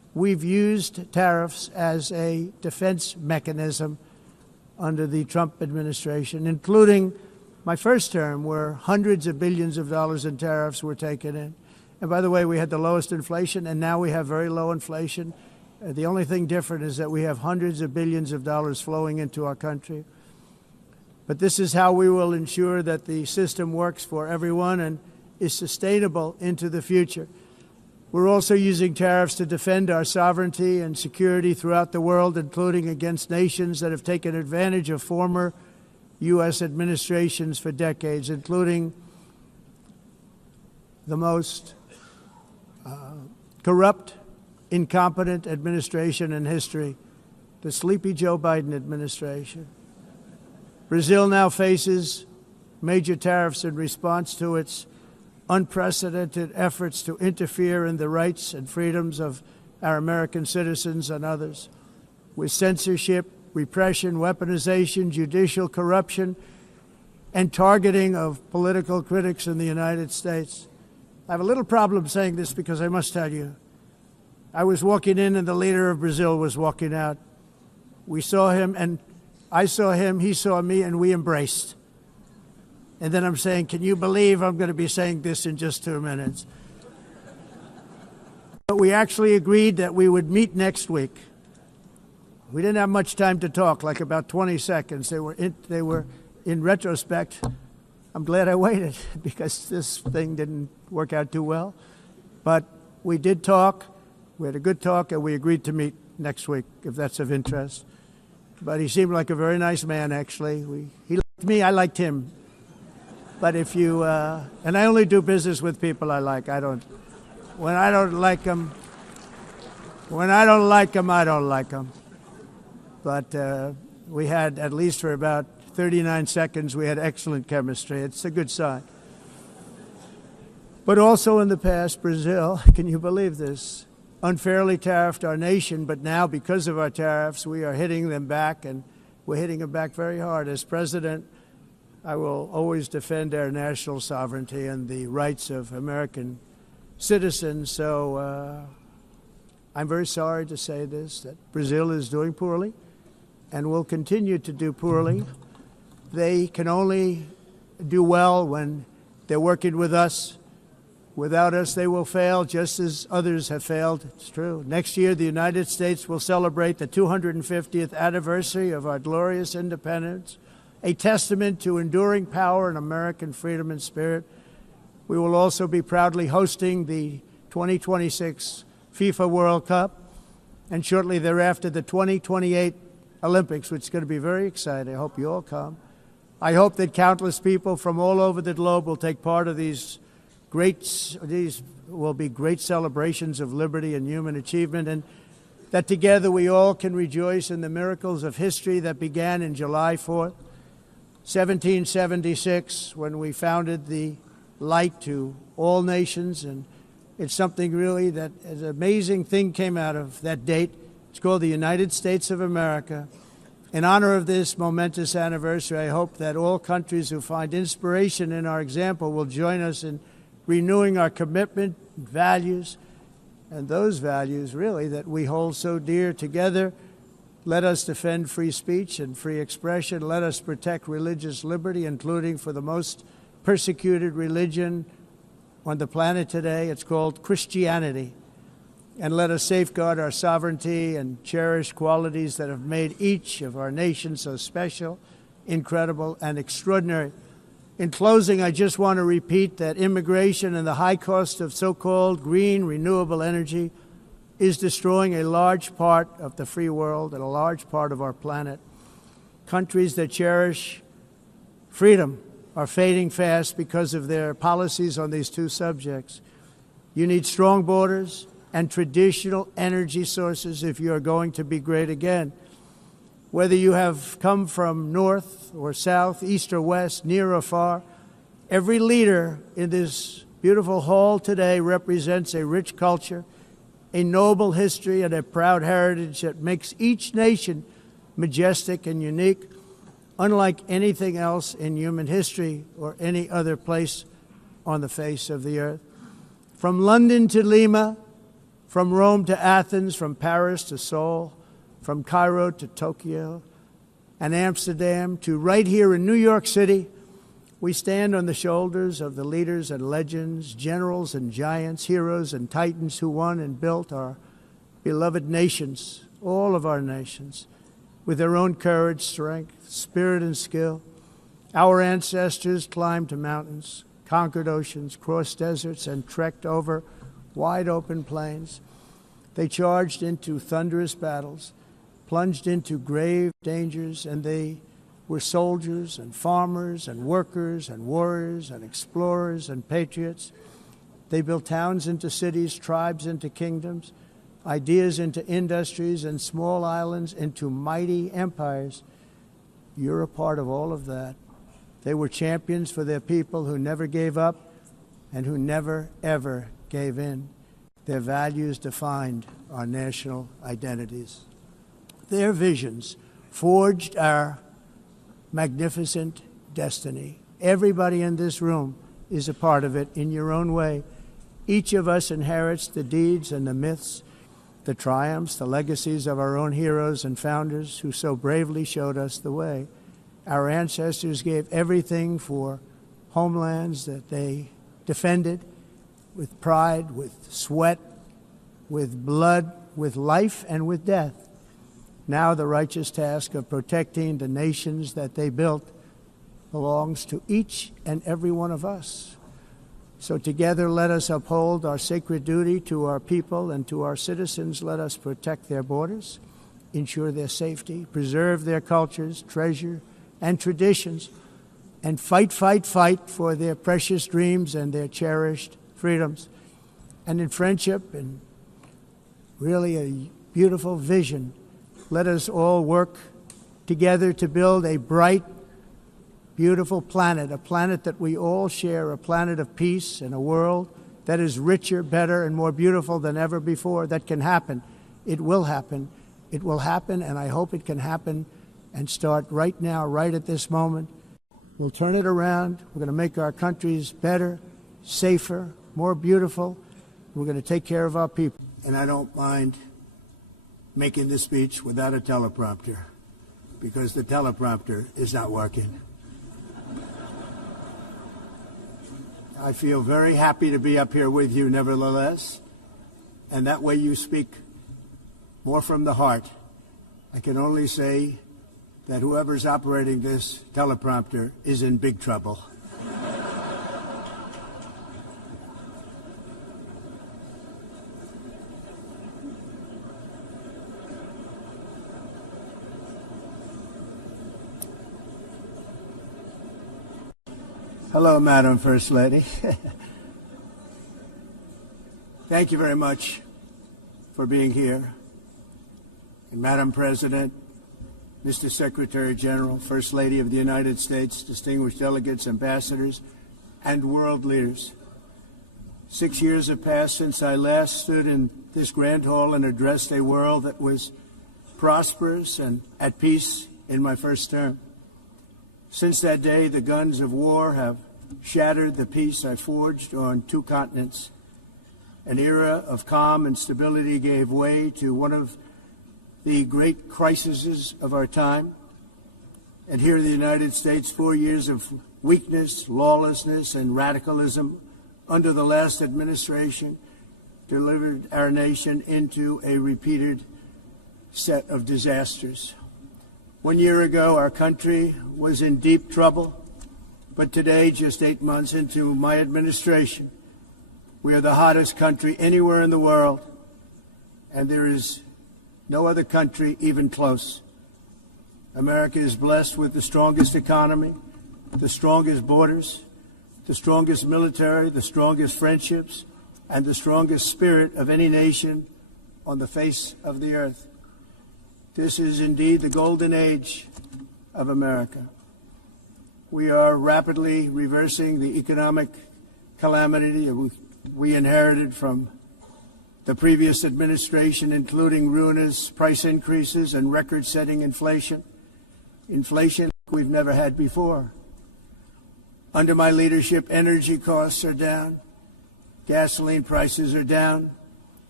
we've used tariffs as a defense mechanism under the Trump administration, including my first term, where hundreds of billions of dollars in tariffs were taken in. And by the way, we had the lowest inflation, and now we have very low inflation. The only thing different is that we have hundreds of billions of dollars flowing into our country. But this is how we will ensure that the system works for everyone and is sustainable into the future. We're also using tariffs to defend our sovereignty and security throughout the world, including against nations that have taken advantage of former U.S. administrations for decades, including the most corrupt, incompetent administration in history, the sleepy Joe Biden administration. Brazil now faces major tariffs in response to its unprecedented efforts to interfere in the rights and freedoms of our American citizens and others, with censorship, repression, weaponization, judicial corruption, and targeting of political critics in the United States. I have a little problem saying this because I must tell you, I was walking in and the leader of Brazil was walking out. We saw him and I saw him, he saw me, and we embraced. And then I'm saying, can you believe I'm going to be saying this in just 2 minutes? But we actually agreed that we would meet next week. We didn't have much time to talk, like about 20 seconds. They were in retrospect, I'm glad I waited because this thing didn't work out too well. But we did talk, we had a good talk, and we agreed to meet next week, if that's of interest. But he seemed like a very nice man, actually. He liked me, I liked him. But if you, and I only do business with people I like. When I don't like them, I don't like them. But we had, at least for about 39 seconds, we had excellent chemistry. It's a good sign. But also in the past, Brazil, can you believe this, unfairly tariffed our nation, but now because of our tariffs, we are hitting them back, and we're hitting them back very hard. As president, I will always defend our national sovereignty and the rights of American citizens. So I'm very sorry to say this, that Brazil is doing poorly and will continue to do poorly. They can only do well when they're working with us. Without us, they will fail, just as others have failed. It's true. Next year, the United States will celebrate the 250th anniversary of our glorious independence, a testament to enduring power and American freedom and spirit. We will also be proudly hosting the 2026 FIFA World Cup, and shortly thereafter, the 2028 Olympics, which is going to be very exciting. I hope you all come. I hope that countless people from all over the globe will take part of these will be great celebrations of liberty and human achievement, and that together we all can rejoice in the miracles of history that began in July 4th, 1776, when we founded the light to all nations. And it's something really that an amazing thing came out of that date. It's called the United States of America. In honor of this momentous anniversary, I hope that all countries who find inspiration in our example will join us in renewing our commitment, values, and those values, really, that we hold so dear together. Let us defend free speech and free expression. Let us protect religious liberty, including for the most persecuted religion on the planet today. It's called Christianity. And let us safeguard our sovereignty and cherish qualities that have made each of our nations so special, incredible, and extraordinary. In closing, I just want to repeat that immigration and the high cost of so-called green renewable energy is destroying a large part of the free world and a large part of our planet. Countries that cherish freedom are fading fast because of their policies on these two subjects. You need strong borders and traditional energy sources if you are going to be great again. Whether you have come from north or south, east or west, near or far, every leader in this beautiful hall today represents a rich culture, a noble history, and a proud heritage that makes each nation majestic and unique, unlike anything else in human history or any other place on the face of the earth. From London to Lima, From Rome to Athens, from Paris to Seoul, from Cairo to Tokyo and Amsterdam to right here in New York City, we stand on the shoulders of the leaders and legends, generals and giants, heroes and titans who won and built our beloved nations, all of our nations, with their own courage, strength, spirit, and skill. Our ancestors climbed mountains, conquered oceans, crossed deserts, and trekked over wide-open plains. They charged into thunderous battles, plunged into grave dangers, and they were soldiers and farmers and workers and warriors and explorers and patriots. They built towns into cities, tribes into kingdoms, ideas into industries, and small islands into mighty empires. You're a part of all of that. They were champions for their people who never gave up and who never, ever gave in. Their values defined our national identities. Their visions forged our magnificent destiny. Everybody in this room is a part of it in your own way. Each of us inherits the deeds and the myths, the triumphs, the legacies of our own heroes and founders who so bravely showed us the way. Our ancestors gave everything for homelands that they defended with pride, with sweat, with blood, with life, and with death. Now the righteous task of protecting the nations that they built belongs to each and every one of us. So together let us uphold our sacred duty to our people and to our citizens. Let us protect their borders, ensure their safety, preserve their cultures, treasure, and traditions, and fight, fight, fight for their precious dreams and their cherished freedoms. And in friendship and really a beautiful vision, let us all work together to build a bright, beautiful planet, a planet that we all share, a planet of peace and a world that is richer, better, and more beautiful than ever before. That can happen. It will happen. It will happen, and I hope it can happen and start right now, right at this moment. We'll turn it around. We're going to make our countries better, safer, more beautiful. We're going to take care of our people. And I don't mind making this speech without a teleprompter, because the teleprompter is not working. I feel very happy to be up here with you, nevertheless, and that way you speak more from the heart. I can only say that whoever's operating this teleprompter is in big trouble. Hello, Madam First Lady. Thank you very much for being here. And Madam President, Mr. Secretary General, First Lady of the United States, distinguished delegates, ambassadors, and world leaders. 6 years have passed since I last stood in this grand hall and addressed a world that was prosperous and at peace in my first term. Since that day, the guns of war have shattered the peace I forged on 2 continents. An era of calm and stability gave way to one of the great crises of our time. And here in the United States, 4 years of weakness, lawlessness, and radicalism under the last administration delivered our nation into a repeated set of disasters. 1 year ago, our country was in deep trouble, but today, just 8 months into my administration, we are the hottest country anywhere in the world, and there is no other country even close. America is blessed with the strongest economy, the strongest borders, the strongest military, the strongest friendships, and the strongest spirit of any nation on the face of the earth. This is indeed the golden age of America. We are rapidly reversing the economic calamity we inherited from the previous administration, including ruinous price increases and record-setting inflation we've never had before. Under my leadership, energy costs are down, gasoline prices are down,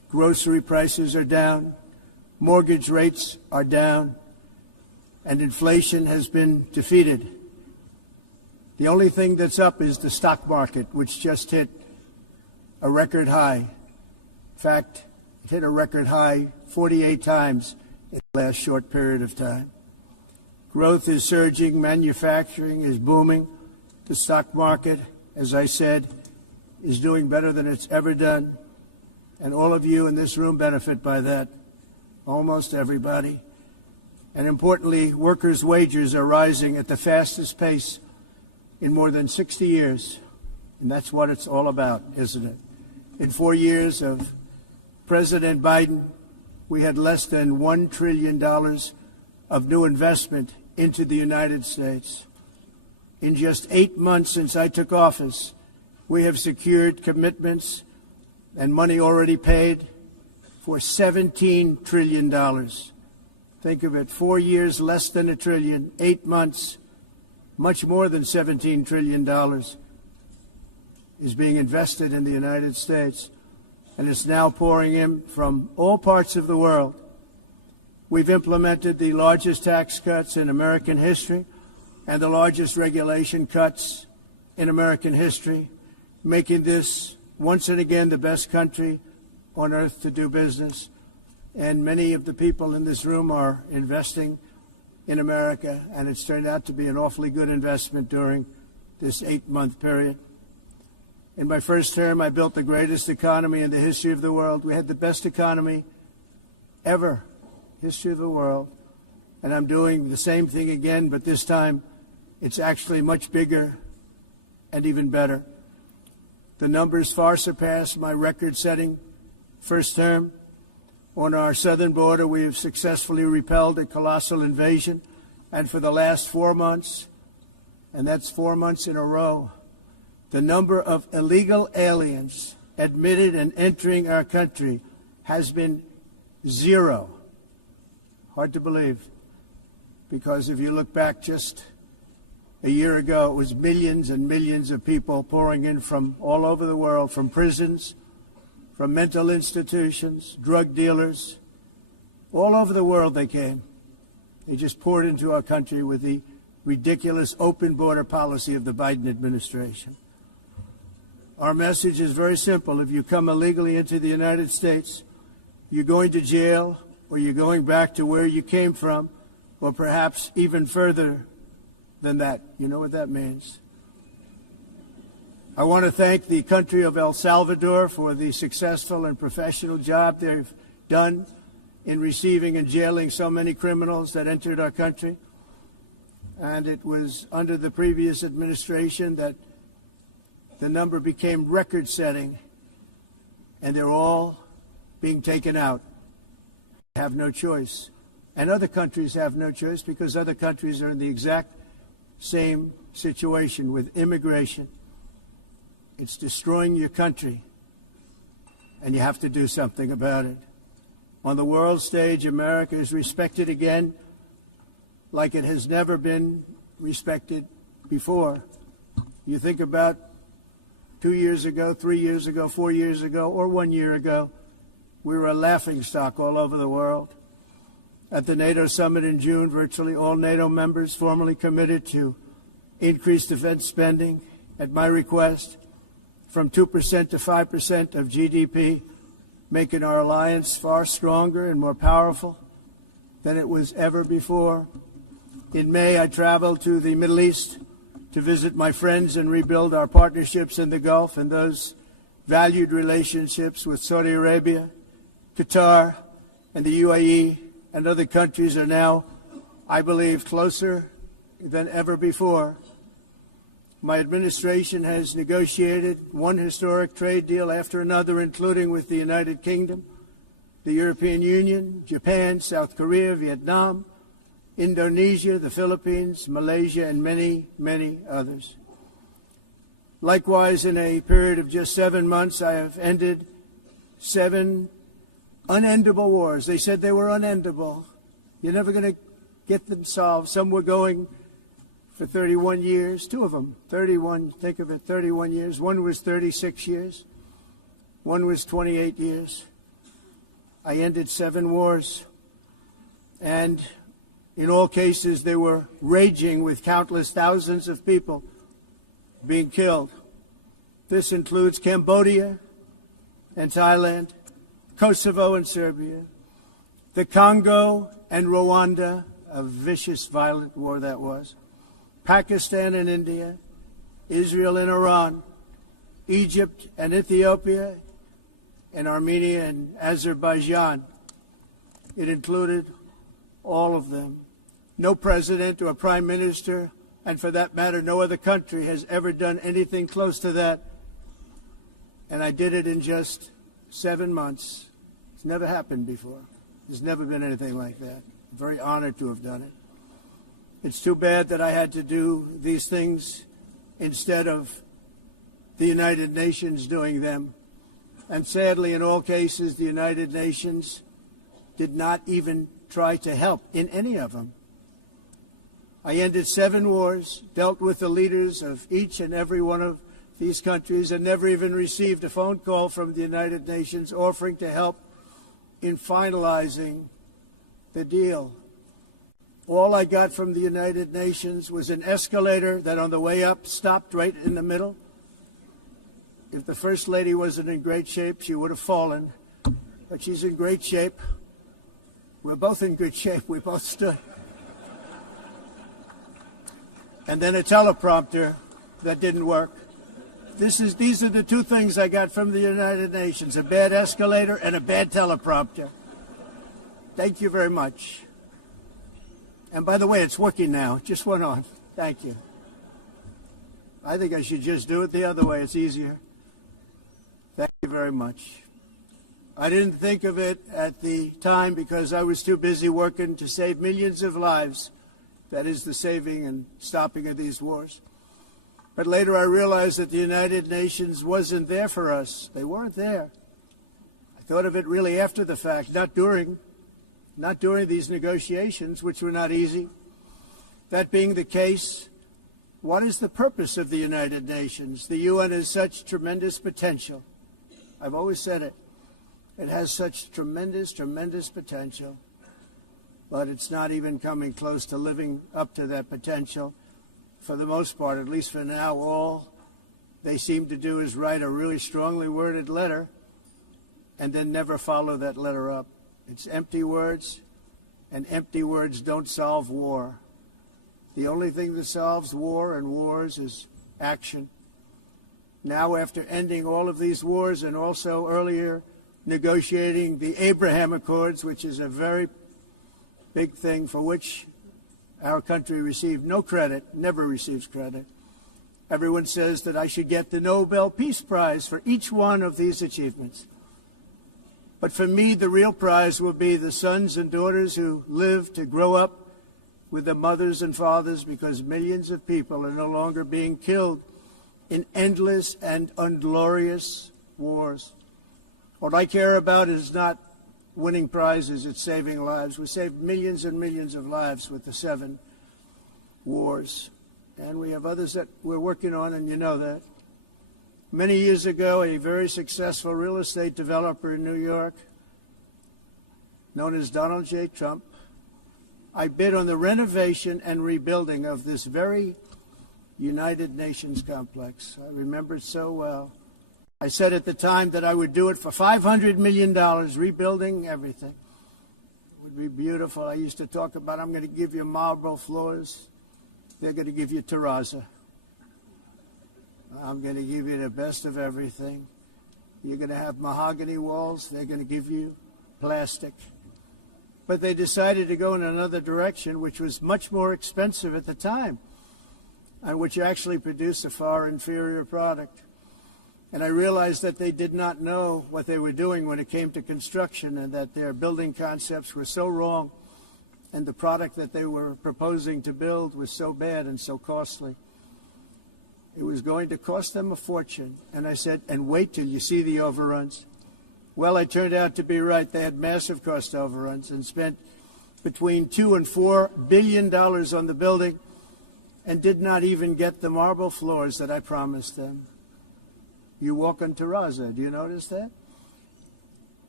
grocery prices are down, mortgage rates are down, and inflation has been defeated. The only thing that's up is the stock market, which just hit a record high. In fact, it hit a record high 48 times in the last short period of time. Growth is surging, manufacturing is booming. The stock market, as I said, is doing better than it's ever done. And all of you in this room benefit by that, almost everybody. And importantly, workers' wages are rising at the fastest pace in more than 60 years. And that's what it's all about, isn't it? In 4 years of President Biden, we had less than $1 trillion of new investment into the United States. In just 8 months since I took office, we have secured commitments and money already paid for $17 trillion. Think of it, 4 years, less than $1 trillion, 8 months, much more than $17 trillion is being invested in the United States, and it's now pouring in from all parts of the world. We've implemented the largest tax cuts in American history and the largest regulation cuts in American history, making this once and again the best country on earth to do business. And many of the people in this room are investing in America, and it's turned out to be an awfully good investment during this 8-month period. In my first term, I built the greatest economy in the history of the world. We had the best economy ever, history of the world. And I'm doing the same thing again, but this time it's actually much bigger and even better. The numbers far surpass my record-setting first term. On our southern border, we have successfully repelled a colossal invasion. And for the last 4 months, and that's 4 months in a row, the number of illegal aliens admitted and entering our country has been 0. Hard to believe, because if you look back just a year ago, it was millions and millions of people pouring in from all over the world, from prisons, from mental institutions, drug dealers. All over the world they came. They just poured into our country with the ridiculous open border policy of the Biden administration. Our message is very simple. If you come illegally into the United States, you're going to jail, or you're going back to where you came from, or perhaps even further than that. You know what that means. I want to thank the country of El Salvador for the successful and professional job they've done in receiving and jailing so many criminals that entered our country. And it was under the previous administration that the number became record-setting, and they're all being taken out. They have no choice. And other countries have no choice, because other countries are in the exact same situation with immigration. It's destroying your country, and you have to do something about it. On the world stage, America is respected again like it has never been respected before. You think about 2 years ago, 3 years ago, 4 years ago, or 1 year ago, we were a laughingstock all over the world. At the NATO summit in June, virtually all NATO members formally committed to increase defense spending, at my request, from 2% to 5% of GDP, making our alliance far stronger and more powerful than it was ever before. In May, I traveled to the Middle East to visit my friends and rebuild our partnerships in the Gulf and those valued relationships with Saudi Arabia, Qatar, and the UAE, and other countries are now, I believe, closer than ever before. My administration has negotiated one historic trade deal after another, including with the United Kingdom, the European Union, Japan, South Korea, Vietnam, Indonesia, the Philippines, Malaysia, and many, many others. Likewise, in a period of just 7 months, I have ended 7 unendable wars. They said they were unendable. You're never going to get them solved. Some were going for 31 years, 2 of them, 31, think of it, 31 years. One was 36 years. One was 28 years. I ended 7 wars, and in all cases they were raging with countless thousands of people being killed. This includes Cambodia and Thailand, Kosovo and Serbia, the Congo and Rwanda, a vicious, violent war that was, Pakistan and India, Israel and Iran, Egypt and Ethiopia, and Armenia and Azerbaijan. It included all of them. No president or prime minister, and for that matter, no other country has ever done anything close to that. And I did it in just 7 months. It's never happened before. There's never been anything like that. I'm very honored to have done it. It's too bad that I had to do these things instead of the United Nations doing them. And sadly, in all cases, the United Nations did not even try to help in any of them. I ended 7 wars, dealt with the leaders of each and every one of these countries, and never even received a phone call from the United Nations offering to help in finalizing the deal. All I got from the United Nations was an escalator that on the way up stopped right in the middle. If the First Lady wasn't in great shape, she would have fallen. But she's in great shape. We're both in good shape. We both stood. And then a teleprompter that didn't work. These are the 2 things I got from the United Nations, a bad escalator and a bad teleprompter. Thank you very much. And by the way, it's working now. It just went on. Thank you. I think I should just do it the other way. It's easier. Thank you very much. I didn't think of it at the time because I was too busy working to save millions of lives. That is the saving and stopping of these wars. But later I realized that the United Nations wasn't there for us. They weren't there. I thought of it really after the fact, not during these negotiations, which were not easy. That being the case, what is the purpose of the United Nations? The UN has such tremendous potential. I've always said it. It has such tremendous, tremendous potential. But it's not even coming close to living up to that potential. For the most part, at least for now, all they seem to do is write a really strongly worded letter and then never follow that letter up. It's empty words, and empty words don't solve war. The only thing that solves war and wars is action. Now, after ending all of these wars and also earlier negotiating the Abraham Accords, which is a very big thing for which our country received no credit, never receives credit. Everyone says that I should get the Nobel Peace Prize for each one of these achievements. But for me, the real prize will be the sons and daughters who live to grow up with the mothers and fathers, because millions of people are no longer being killed in endless and unglorious wars. What I care about is not winning prizes, it's saving lives. We saved millions and millions of lives with the 7 wars. And we have others that we're working on, and you know that. Many years ago, a very successful real estate developer in New York, known as Donald J. Trump, I bid on the renovation and rebuilding of this very United Nations complex. I remember it so well. I said at the time that I would do it for $500 million, rebuilding everything. It would be beautiful. I used to talk about, I'm going to give you marble floors. They're going to give you terrazzo. I'm going to give you the best of everything. You're going to have mahogany walls. They're going to give you plastic. But they decided to go in another direction, which was much more expensive at the time, and which actually produced a far inferior product. And I realized that they did not know what they were doing when it came to construction, and that their building concepts were so wrong, and the product that they were proposing to build was so bad and so costly. It was going to cost them a fortune. And I said, and wait till you see the overruns. Well, I turned out to be right. They had massive cost overruns and spent between $2 and $4 billion on the building and did not even get the marble floors that I promised them. You walk on terrazzo. Do you notice that?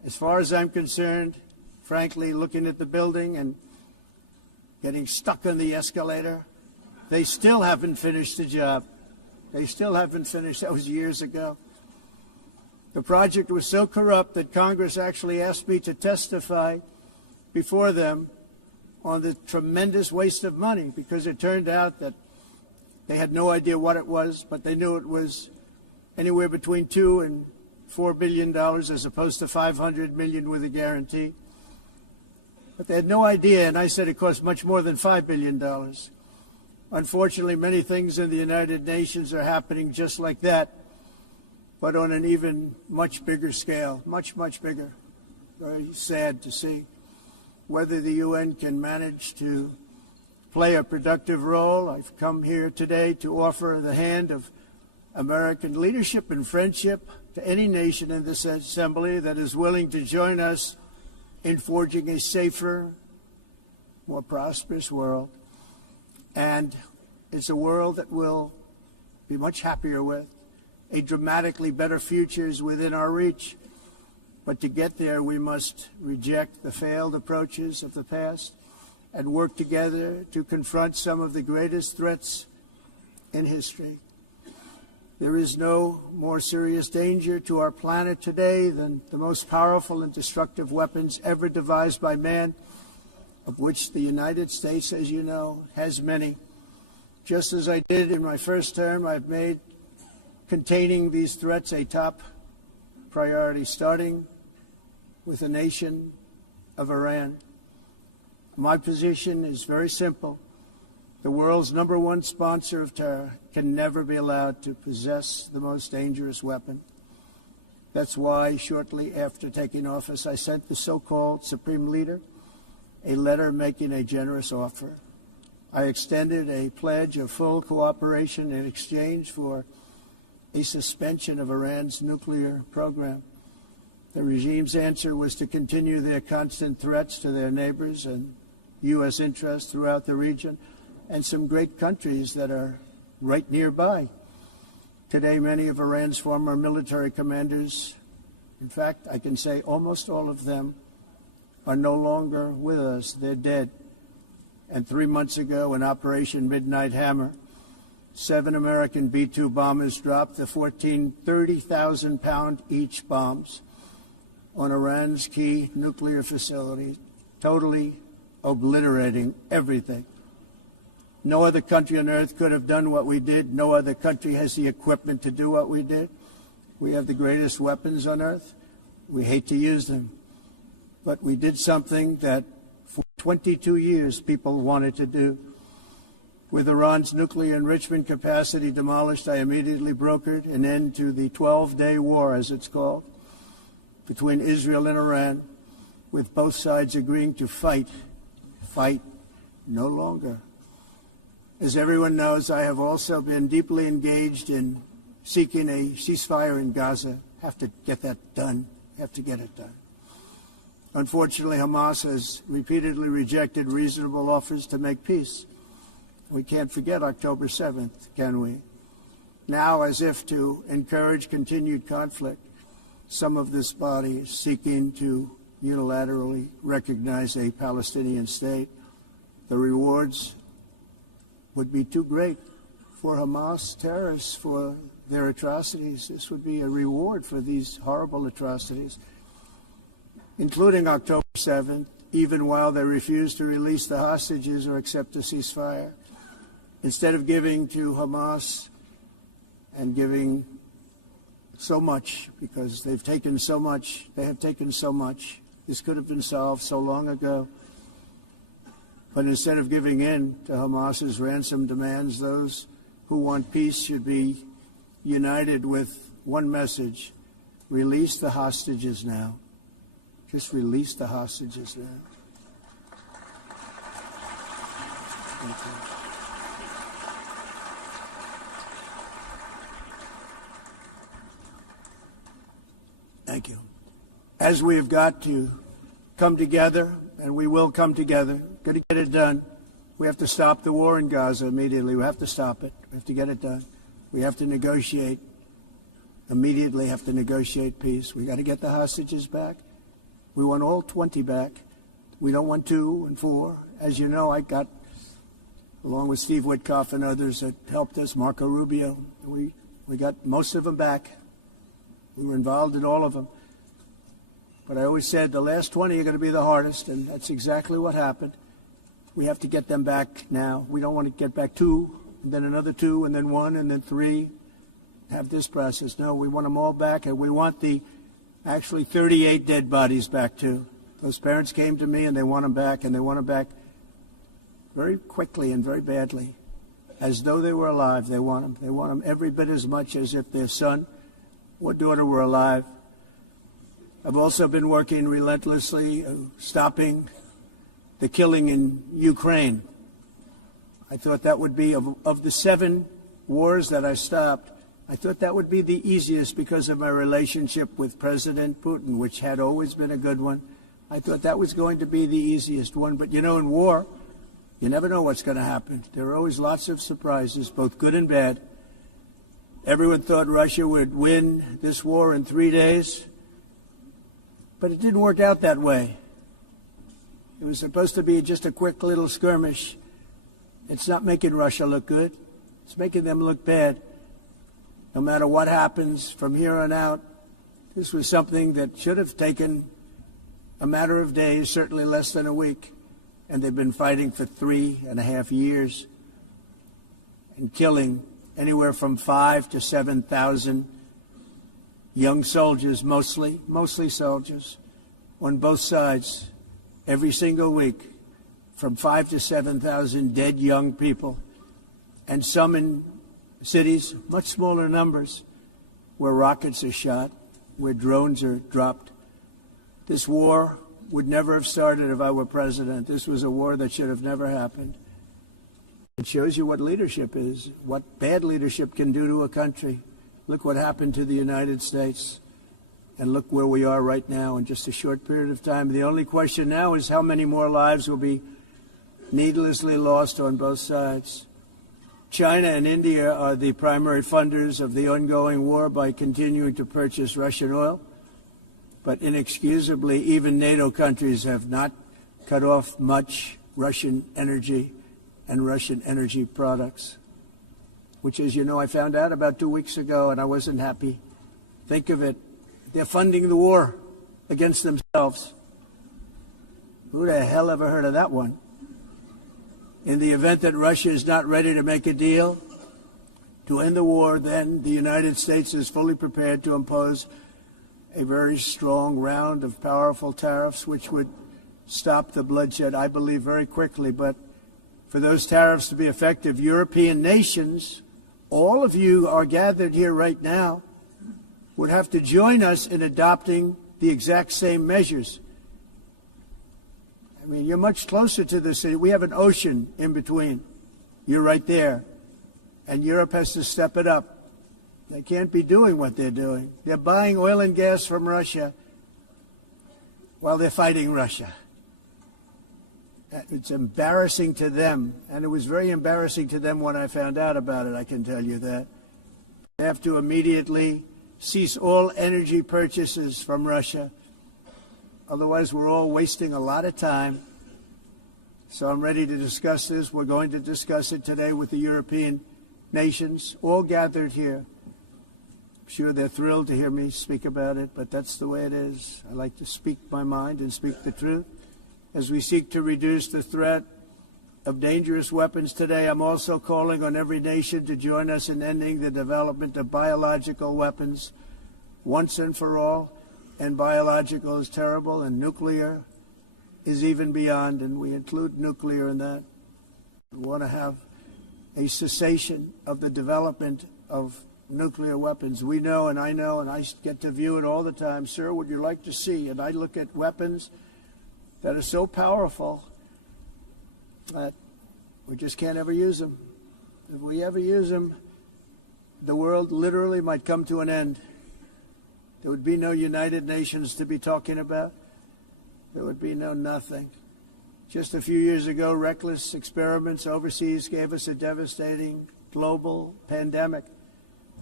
as far as I'm concerned, frankly, looking at the building and getting stuck on the escalator, they still haven't finished the job. They still haven't finished. That was years ago. The project was so corrupt that Congress actually asked me to testify before them on the tremendous waste of money, because it turned out that they had no idea what it was, but they knew it was anywhere between $2 and $4 billion as opposed to $500 million with a guarantee. But they had no idea, and I said it cost much more than $5 billion. Unfortunately, many things in the United Nations are happening just like that, but on an even much bigger scale, much, much bigger. Very sad to see. Whether the UN can manage to play a productive role, I've come here today to offer the hand of American leadership and friendship to any nation in this assembly that is willing to join us in forging a safer, more prosperous world. And it's a world that we'll be much happier with. A dramatically better future is within our reach. But to get there, we must reject the failed approaches of the past and work together to confront some of the greatest threats in history. There is no more serious danger to our planet today than the most powerful and destructive weapons ever devised by man, of which the United States, as you know, has many. Just as I did in my first term, I've made containing these threats a top priority, starting with the nation of Iran. My position is very simple. The world's #1 sponsor of terror can never be allowed to possess the most dangerous weapon. That's why, shortly after taking office, I sent the so-called Supreme Leader a letter making a generous offer. I extended a pledge of full cooperation in exchange for a suspension of Iran's nuclear program. The regime's answer was to continue their constant threats to their neighbors and U.S. interests throughout the region and some great countries that are right nearby. Today, many of Iran's former military commanders, in fact, I can say almost all of them, are no longer with us. They're dead. And 3 months ago, in Operation Midnight Hammer, 7 American B-2 bombers dropped the 14 30,000-pound each bombs on Iran's key nuclear facility, totally obliterating everything. No other country on earth could have done what we did. No other country has the equipment to do what we did. We have the greatest weapons on earth. We hate to use them. But we did something that for 22 years people wanted to do. With Iran's nuclear enrichment capacity demolished, I immediately brokered an end to the 12-day war, as it's called, between Israel and Iran, with both sides agreeing to fight no longer. As everyone knows, I have also been deeply engaged in seeking a ceasefire in Gaza. Have to get that done. Have to get it done. Unfortunately, Hamas has repeatedly rejected reasonable offers to make peace. We can't forget October 7th, can we? Now, as if to encourage continued conflict, some of this body is seeking to unilaterally recognize a Palestinian state. The rewards would be too great for Hamas terrorists for their atrocities. This would be a reward for these horrible atrocities, including October 7th, even while they refuse to release the hostages or accept a ceasefire. Instead of giving to Hamas and giving so much, because they've taken so much, they have taken so much. This could have been solved so long ago. But instead of giving in to Hamas's ransom demands, those who want peace should be united with one message: release the hostages now. Just release the hostages now. Thank you. Thank you. As we have got to come together, and we will come together, got to get it done. We have to stop the war in Gaza immediately. We have to stop it. We have to get it done. We have to negotiate. Immediately have to negotiate peace. We got to get the hostages back. We want all 20 back. We don't want 2 and 4. As you know, I got, along with Steve Witkoff and others that helped us, Marco Rubio, we got most of them back. We were involved in all of them. But I always said the last 20 are going to be the hardest, and that's exactly what happened. We have to get them back now. We don't want to get back 2, and then another 2, and then 1, and then 3. Have this process. No, we want them all back, and we want the actually 38 dead bodies back too. Those parents came to me, and they want them back, and they want them back very quickly and very badly, as though they were alive. They want them. They want them every bit as much as if their son or daughter were alive. I've also been working relentlessly, stopping the killing in Ukraine. I thought that would be, of the 7 wars that I stopped, I thought that would be the easiest because of my relationship with President Putin, which had always been a good one. I thought that was going to be the easiest one. But, you know, in war, you never know what's going to happen. There are always lots of surprises, both good and bad. Everyone thought Russia would win this war in 3 days, but it didn't work out that way. It was supposed to be just a quick little skirmish. It's not making Russia look good. It's making them look bad. No matter what happens from here on out, this was something that should have taken a matter of days, certainly less than a week. And they've been fighting for 3.5 years and killing anywhere from 5,000 to 7,000 young soldiers, mostly soldiers, on both sides, every single week, from 5,000 to 7,000 dead young people, and some in cities, much smaller numbers, where rockets are shot, where drones are dropped. This war would never have started if I were president. This was a war that should have never happened. It shows you what leadership is, what bad leadership can do to a country. Look what happened to the United States, and look where we are right now in just a short period of time. The only question now is how many more lives will be needlessly lost on both sides. China and India are the primary funders of the ongoing war by continuing to purchase Russian oil. But inexcusably, even NATO countries have not cut off much Russian energy and Russian energy products, which, as you know, I found out about 2 weeks ago, and I wasn't happy. Think of it. They're funding the war against themselves. Who the hell ever heard of that one? In the event that Russia is not ready to make a deal to end the war, then the United States is fully prepared to impose a very strong round of powerful tariffs, which would stop the bloodshed, I believe, very quickly. But for those tariffs to be effective, European nations, all of you are gathered here right now, would have to join us in adopting the exact same measures. I mean, you're much closer to the city. We have an ocean in between. You're right there. And Europe has to step it up. They can't be doing what they're doing. They're buying oil and gas from Russia while they're fighting Russia. It's embarrassing to them, and it was very embarrassing to them when I found out about it, I can tell you that. They have to immediately cease all energy purchases from Russia. Otherwise, we're all wasting a lot of time. So I'm ready to discuss this. We're going to discuss it today with the European nations, all gathered here. I'm sure they're thrilled to hear me speak about it, but that's the way it is. I like to speak my mind and speak the truth. As we seek to reduce the threat of dangerous weapons today, I'm also calling on every nation to join us in ending the development of biological weapons once and for all. And biological is terrible, and nuclear is even beyond, and we include nuclear in that. We want to have a cessation of the development of nuclear weapons. We know, and I get to view it all the time. Sir, would you like to see? And I look at weapons that are so powerful that we just can't ever use them. If we ever use them, the world literally might come to an end. There would be no United Nations to be talking about. There would be no nothing. Just a few years ago, reckless experiments overseas gave us a devastating global pandemic.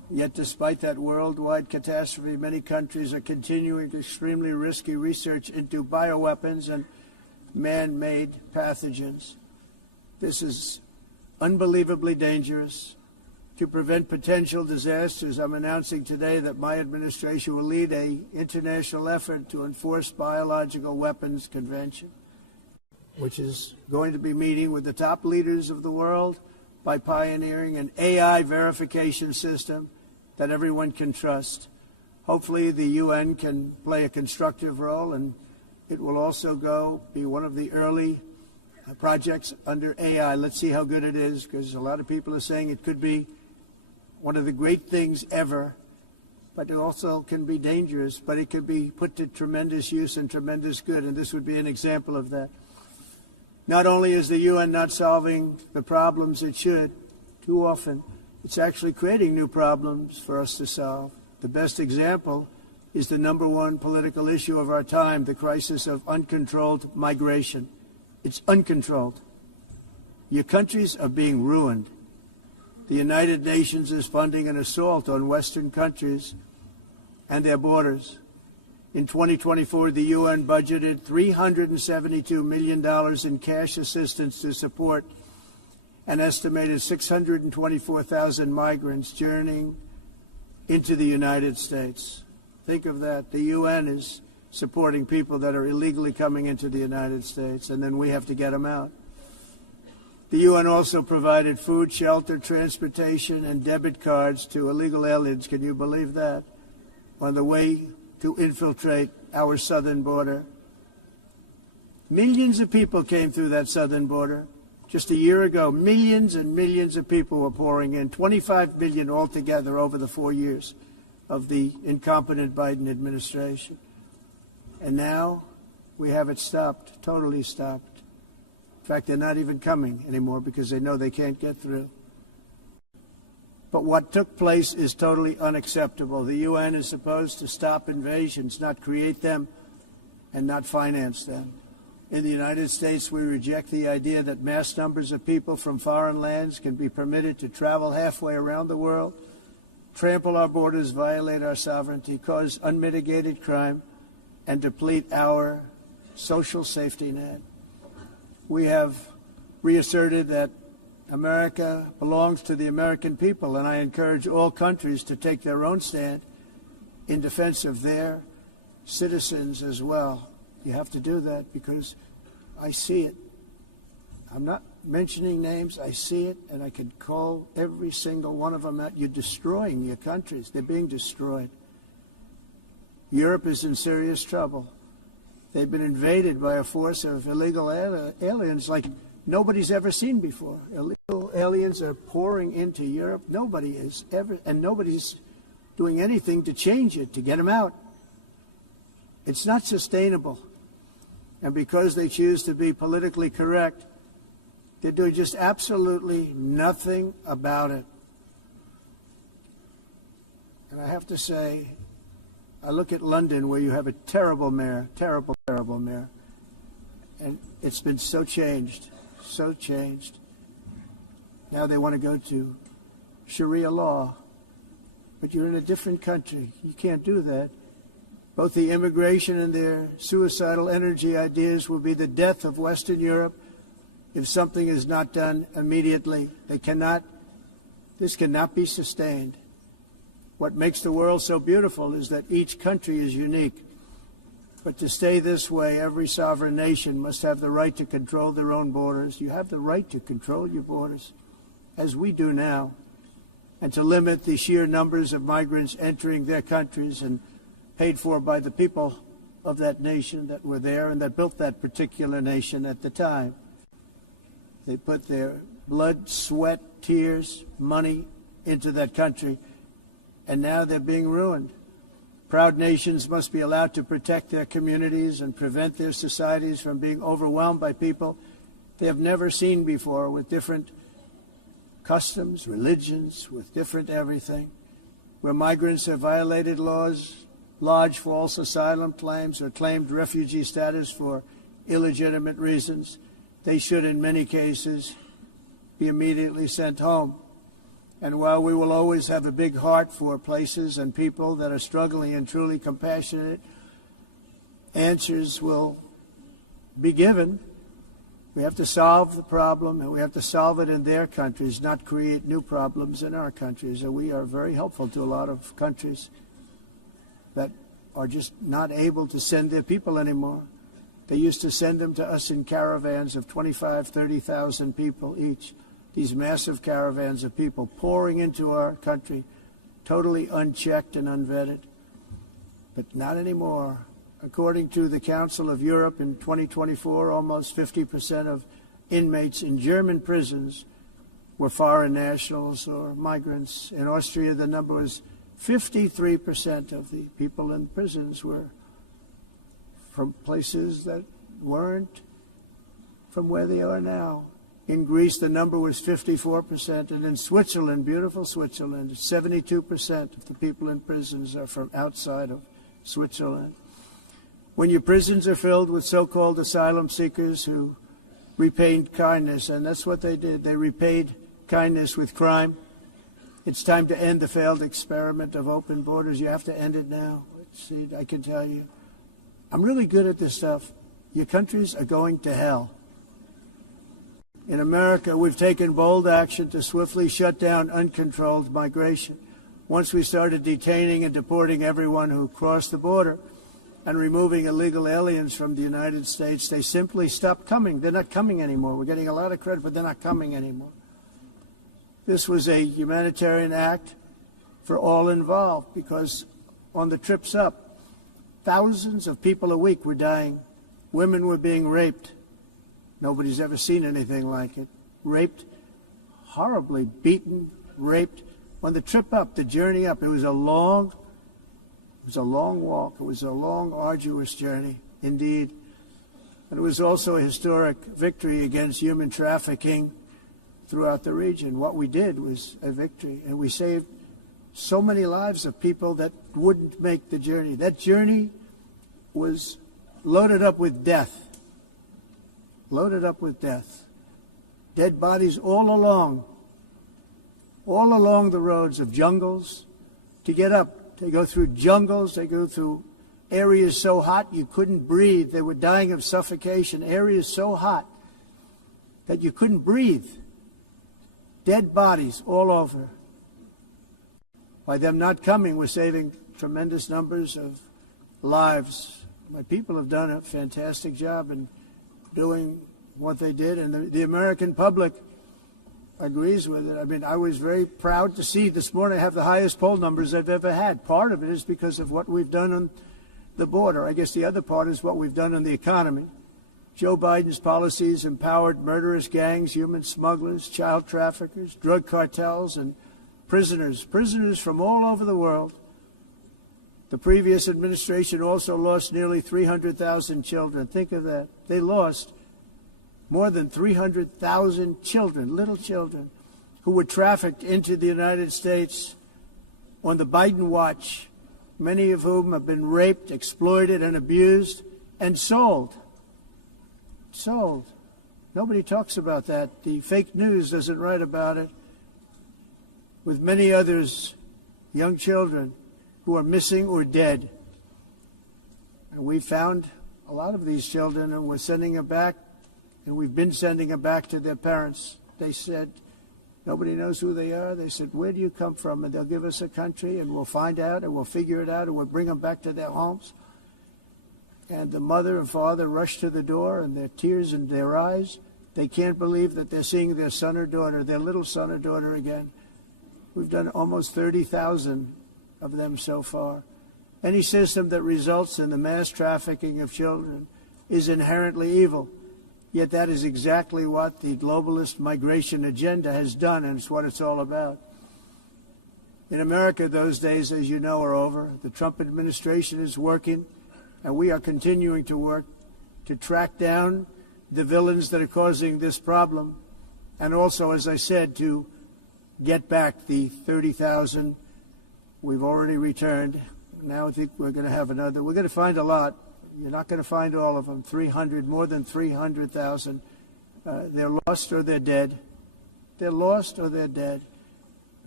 Yet despite that worldwide catastrophe, many countries are continuing extremely risky research into bioweapons and man-made pathogens. This is unbelievably dangerous. To prevent potential disasters, I'm announcing today that my administration will lead an international effort to enforce Biological Weapons Convention, which is going to be meeting with the top leaders of the world by pioneering an AI verification system that everyone can trust. Hopefully the UN can play a constructive role, and it will also be one of the early projects under AI. Let's see how good it is, because a lot of people are saying it could be one of the great things ever, but it also can be dangerous, but it could be put to tremendous use and tremendous good, and this would be an example of that. Not only is the UN not solving the problems it should, too often, it's actually creating new problems for us to solve. The best example is the #1 political issue of our time, the crisis of uncontrolled migration. It's uncontrolled. Your countries are being ruined. The United Nations is funding an assault on Western countries and their borders. In 2024, the UN budgeted $372 million in cash assistance to support an estimated 624,000 migrants journeying into the United States. Think of that. The UN is supporting people that are illegally coming into the United States, and then we have to get them out. The UN also provided food, shelter, transportation, and debit cards to illegal aliens. Can you believe that? On the way to infiltrate our southern border. Millions of people came through that southern border. Just a year ago, millions and millions of people were pouring in, 25 million altogether over the 4 years of the incompetent Biden administration. And now we have it stopped, totally stopped. In fact, they're not even coming anymore because they know they can't get through. But what took place is totally unacceptable. The UN is supposed to stop invasions, not create them and not finance them. In the United States, we reject the idea that mass numbers of people from foreign lands can be permitted to travel halfway around the world, trample our borders, violate our sovereignty, cause unmitigated crime, and deplete our social safety net. We have reasserted that America belongs to the American people, and I encourage all countries to take their own stand in defense of their citizens as well. You have to do that because I see it. I'm not mentioning names. I see it, and I could call every single one of them out. You're destroying your countries. They're being destroyed. Europe is in serious trouble. They've been invaded by a force of illegal aliens like nobody's ever seen before. Illegal aliens are pouring into Europe. Nobody is ever, and nobody's doing anything to change it, to get them out. It's not sustainable. And because they choose to be politically correct, they're doing just absolutely nothing about it. And I have to say, I look at London, where you have a terrible mayor, terrible mayor, and it's been so changed. Now they want to go to Sharia law, but you're in a different country. You can't do that. Both the immigration and their suicidal energy ideas will be the death of Western Europe if something is not done immediately. This cannot be sustained. What makes the world so beautiful is that each country is unique. But to stay this way, every sovereign nation must have the right to control their own borders. You have the right to control your borders, as we do now, and to limit the sheer numbers of migrants entering their countries and paid for by the people of that nation that were there and that built that particular nation at the time. They put their blood, sweat, tears, money into that country, and now they're being ruined. Proud nations must be allowed to protect their communities and prevent their societies from being overwhelmed by people they have never seen before, with different customs, religions, with different everything. Where migrants have violated laws, lodged false asylum claims, or claimed refugee status for illegitimate reasons, they should, in many cases, be immediately sent home. And while we will always have a big heart for places and people that are struggling and truly compassionate, answers will be given. We have to solve the problem, and we have to solve it in their countries, not create new problems in our countries. And we are very helpful to a lot of countries that are just not able to send their people anymore. They used to send them to us in caravans of 25,000, 30,000 people each. These massive caravans of people pouring into our country, totally unchecked and unvetted. But not anymore. According to the Council of Europe in 2024, almost 50% of inmates in German prisons were foreign nationals or migrants. In Austria, the number was 53% of the people in prisons were from places that weren't from where they are now. In Greece, the number was 54%, and in Switzerland, beautiful Switzerland, 72% of the people in prisons are from outside of Switzerland. When your prisons are filled with so-called asylum seekers who repaid kindness, and that's what they did, they repaid kindness with crime, it's time to end the failed experiment of open borders. You have to end it now. See, I can tell you, I'm really good at this stuff. Your countries are going to hell. In America, we've taken bold action to swiftly shut down uncontrolled migration. Once we started detaining and deporting everyone who crossed the border and removing illegal aliens from the United States, they simply stopped coming. They're not coming anymore. We're getting a lot of credit, but they're not coming anymore. This was a humanitarian act for all involved, because on the trips up, thousands of people a week were dying. Women were being raped. Nobody's ever seen anything like it. Raped, horribly beaten, raped. On the trip up, the journey up, it was a long walk. It was a long, arduous journey, indeed. And it was also a historic victory against human trafficking throughout the region. What we did was a victory, and we saved so many lives of people that wouldn't make the journey. That journey was loaded up with death. Loaded up with death. Dead bodies all along the roads of jungles to get up. They go through jungles, they go through areas so hot you couldn't breathe. They were dying of suffocation, areas so hot that you couldn't breathe. Dead bodies all over. By them not coming, we're saving tremendous numbers of lives. My people have done a fantastic job in doing what they did, and the American public agrees with it. I mean, I was very proud to see this morning I have the highest poll numbers I've ever had. Part of it is because of what we've done on the border. I guess the other part is what we've done on the economy. Joe Biden's policies empowered murderous gangs, human smugglers, child traffickers, drug cartels, and prisoners from all over the world. The previous administration also lost nearly 300,000 children. Think of that. They lost more than 300,000 children, little children, who were trafficked into the United States on the Biden watch, many of whom have been raped, exploited, and abused, and sold. Sold. Nobody talks about that. The fake news doesn't write about it. With many others, young children who are missing or dead. And we found a lot of these children, and we're sending them back, and we've been sending them back to their parents. They said, nobody knows who they are. They said, where do you come from? And they'll give us a country, and we'll find out, and we'll figure it out, and we'll bring them back to their homes. And the mother and father rush to the door, and their tears in their eyes. They can't believe that they're seeing their son or daughter, their little son or daughter again. We've done almost 30,000 of them so far. Any system that results in the mass trafficking of children is inherently evil. Yet that is exactly what the globalist migration agenda has done, and it's what it's all about. In America, those days, as you know, are over. The Trump administration is working, and we are continuing to work to track down the villains that are causing this problem, and also, as I said, to get back the 30,000 we've already returned. Now I think we're going to have another. We're going to find a lot. You're not going to find all of them. 300, more than 300,000. They're lost or they're dead. They're lost or they're dead.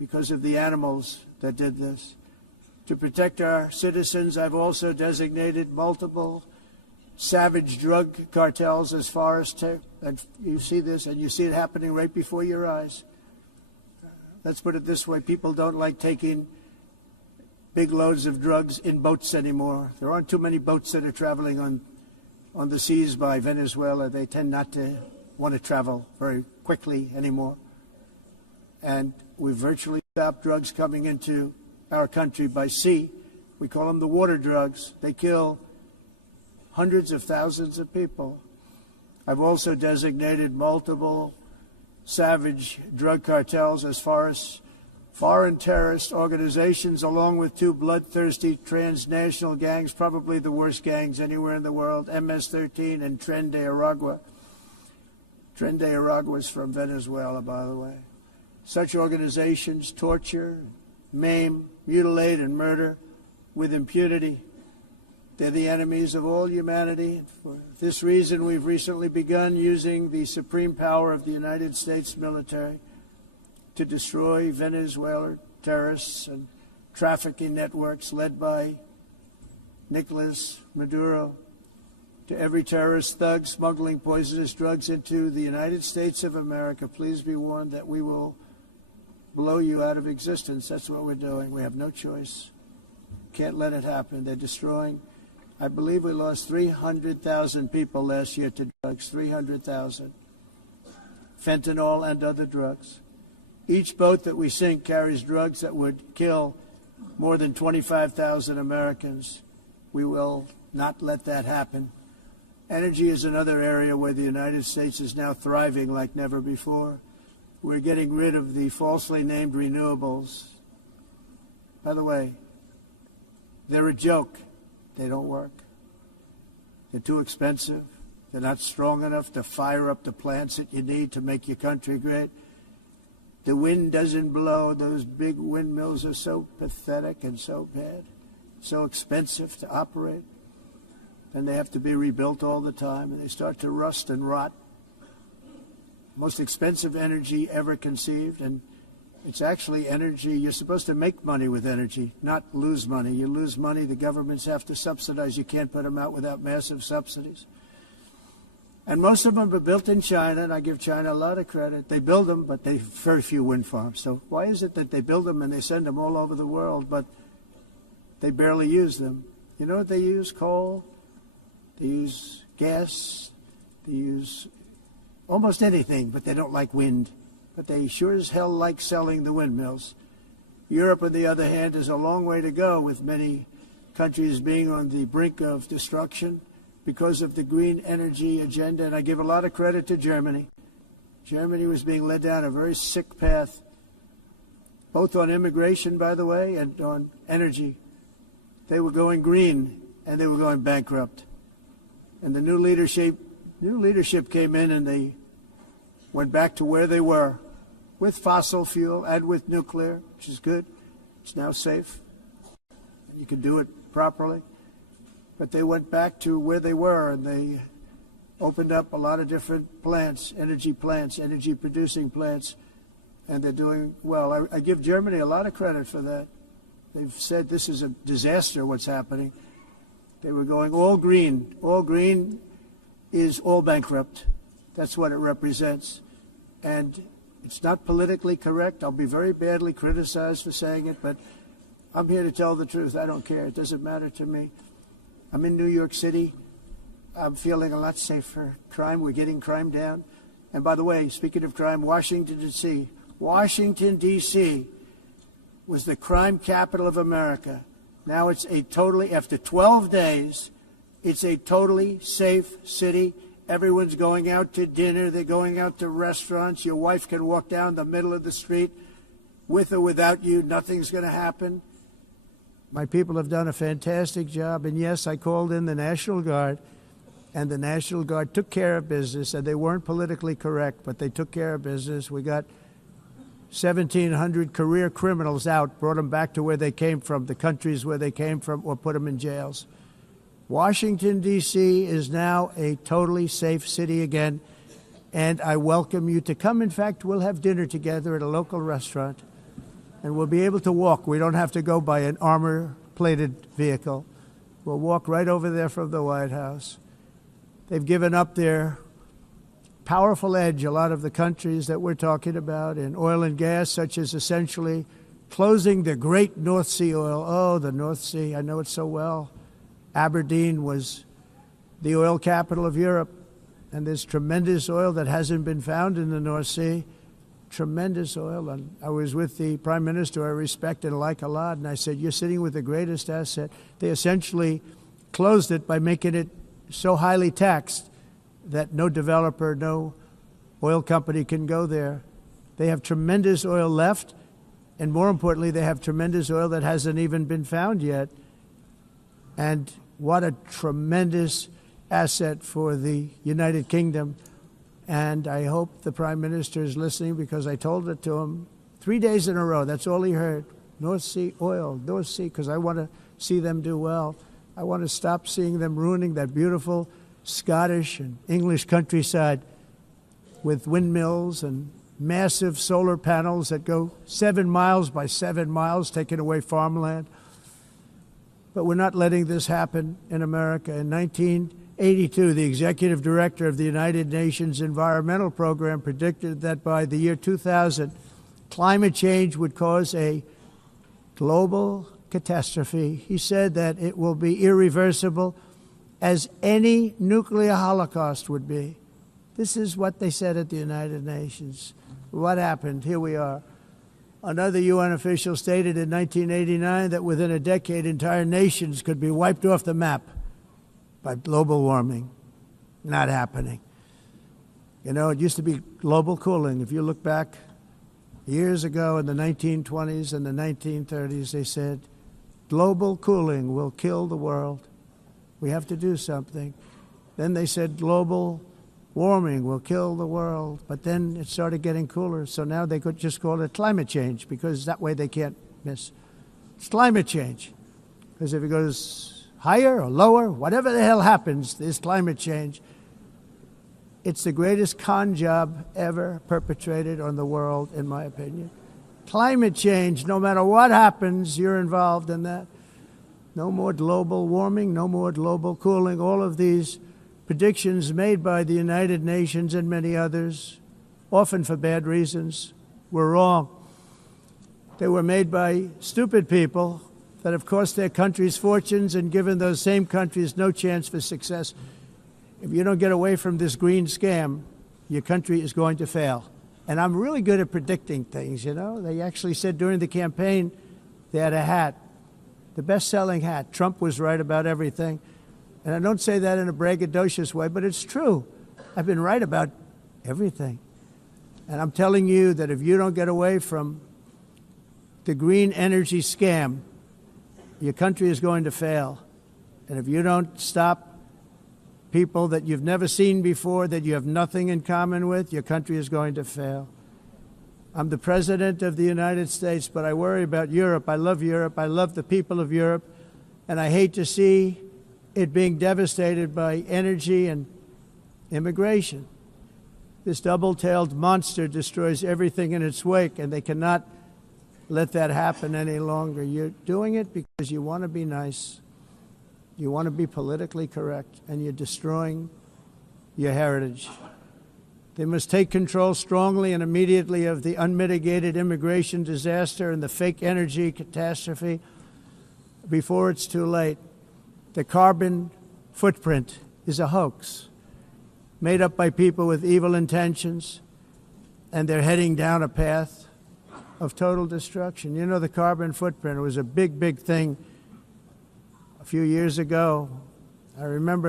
because of the animals that did this. To protect our citizens, I've also designated multiple savage drug cartels as far as and you see this, and you see it happening right before your eyes. Let's put it this way, people don't like taking big loads of drugs in boats anymore. There aren't too many boats that are traveling on the seas by Venezuela. They tend not to want to travel very quickly anymore. And we've virtually stopped drugs coming into our country by sea. We call them the water drugs. They kill hundreds of thousands of people. I've also designated multiple savage drug cartels as far as foreign terrorist organizations, along with two bloodthirsty transnational gangs, probably the worst gangs anywhere in the world, MS-13 and Tren de Aragua. Tren de Aragua is from Venezuela, by the way. Such organizations torture, maim, mutilate, and murder with impunity. They're the enemies of all humanity. For this reason, we've recently begun using the supreme power of the United States military to destroy Venezuelan terrorists and trafficking networks led by Nicolas Maduro. To every terrorist thug smuggling poisonous drugs into the United States of America, please be warned that we will blow you out of existence. That's what we're doing. We have no choice. Can't let it happen. They're destroying. I believe we lost 300,000 people last year to drugs, 300,000. Fentanyl and other drugs. Each boat that we sink carries drugs that would kill more than 25,000 Americans. We will not let that happen. Energy is another area where the United States is now thriving like never before. We're getting rid of the falsely named renewables. By the way, they're a joke. They don't work. They're too expensive. They're not strong enough to fire up the plants that you need to make your country great. The wind doesn't blow. Those big windmills are so pathetic and so bad, so expensive to operate. And they have to be rebuilt all the time, and they start to rust and rot. Most expensive energy ever conceived, and it's actually energy. You're supposed to make money with energy, not lose money. You lose money, the governments have to subsidize. You can't put them out without massive subsidies. And most of them are built in China, and I give China a lot of credit. They build them, but they have very few wind farms. So why is it that they build them and they send them all over the world, but they barely use them? You know what they use? Coal. They use gas. They use almost anything, but they don't like wind. But they sure as hell like selling the windmills. Europe, on the other hand, is a long way to go, with many countries being on the brink of destruction because of the green energy agenda. And I give a lot of credit to Germany. Germany was being led down a very sick path, both on immigration, by the way, and on energy. They were going green, and they were going bankrupt. And the new leadership came in, and they went back to where they were, with fossil fuel and with nuclear, which is good. It's now safe. You can do it properly. But they went back to where they were, and they opened up a lot of different plants, energy-producing plants, and they're doing well. I give Germany a lot of credit for that. They've said this is a disaster, what's happening. They were going all green. All green is all bankrupt. That's what it represents. And it's not politically correct. I'll be very badly criticized for saying it, but I'm here to tell the truth. I don't care. It doesn't matter to me. I'm in New York City. I'm feeling a lot safer. Crime, we're getting crime down. And by the way, speaking of crime, Washington, D.C. Washington, D.C. was the crime capital of America. Now it's after 12 days, it's a totally safe city. Everyone's going out to dinner. They're going out to restaurants. Your wife can walk down the middle of the street with or without you. Nothing's going to happen. My people have done a fantastic job. And yes, I called in the National Guard, and the National Guard took care of business, and they weren't politically correct, but they took care of business. We got 1,700 career criminals out, brought them back to where they came from, the countries where they came from, or put them in jails. Washington, D.C. is now a totally safe city again, and I welcome you to come. In fact, we'll have dinner together at a local restaurant. and we'll be able to walk. We don't have to go by an armor-plated vehicle. We'll walk right over there from the White House. They've given up their powerful edge, a lot of the countries that we're talking about, in oil and gas, such as essentially closing the great North Sea oil. Oh, the North Sea, I know it so well. Aberdeen was the oil capital of Europe, and there's tremendous oil that hasn't been found in the North Sea. Tremendous oil. And I was with the Prime Minister I respect and like a lot, and I said, you're sitting with the greatest asset. They essentially closed it by making it so highly taxed that no developer, no oil company can go there. They have tremendous oil left, and more importantly, they have tremendous oil that hasn't even been found yet. And what a tremendous asset for the United Kingdom. And I hope the Prime Minister is listening, because I told it to him 3 days in a row. That's all he heard. North Sea oil, North Sea, because I want to see them do well. I want to stop seeing them ruining that beautiful Scottish and English countryside with windmills and massive solar panels that go 7 miles by 7 miles, taking away farmland. But we're not letting this happen in America. In 1982, the executive director of the United Nations Environmental Program predicted that by the year 2000, climate change would cause a global catastrophe. He said that it will be irreversible, as any nuclear holocaust would be. This is what they said at the United Nations. What happened? Here we are. Another UN official stated in 1989 that within a decade, entire nations could be wiped off the map by global warming. Not happening. You know, it used to be global cooling. If you look back years ago in the 1920s and the 1930s, they said, global cooling will kill the world. We have to do something. Then they said global warming will kill the world. But then it started getting cooler. So now they could just call it climate change, because that way they can't miss. It's climate change. Because if it goes higher or lower, whatever the hell happens, there's climate change. It's the greatest con job ever perpetrated on the world, in my opinion. Climate change, no matter what happens, you're involved in that. No more global warming, no more global cooling. All of these predictions made by the United Nations and many others, often for bad reasons, were wrong. They were made by stupid people that have cost their countries fortunes and given those same countries no chance for success. If you don't get away from this green scam, your country is going to fail. And I'm really good at predicting things, you know. They actually said during the campaign they had a hat, the best-selling hat. Trump was right about everything. And I don't say that in a braggadocious way, but it's true. I've been right about everything. And I'm telling you that if you don't get away from the green energy scam, your country is going to fail. And if you don't stop people that you've never seen before, that you have nothing in common with, your country is going to fail. I'm the President of the United States, but I worry about Europe. I love Europe. I love the people of Europe. And I hate to see it being devastated by energy and immigration. This double-tailed monster destroys everything in its wake, and they cannot let that happen any longer. You're doing it because you want to be nice. You want to be politically correct, and you're destroying your heritage. They must take control strongly and immediately of the unmitigated immigration disaster and the fake energy catastrophe before it's too late. The carbon footprint is a hoax made up by people with evil intentions, and they're heading down a path of total destruction. You know, the carbon footprint was a big, big thing a few years ago. I remember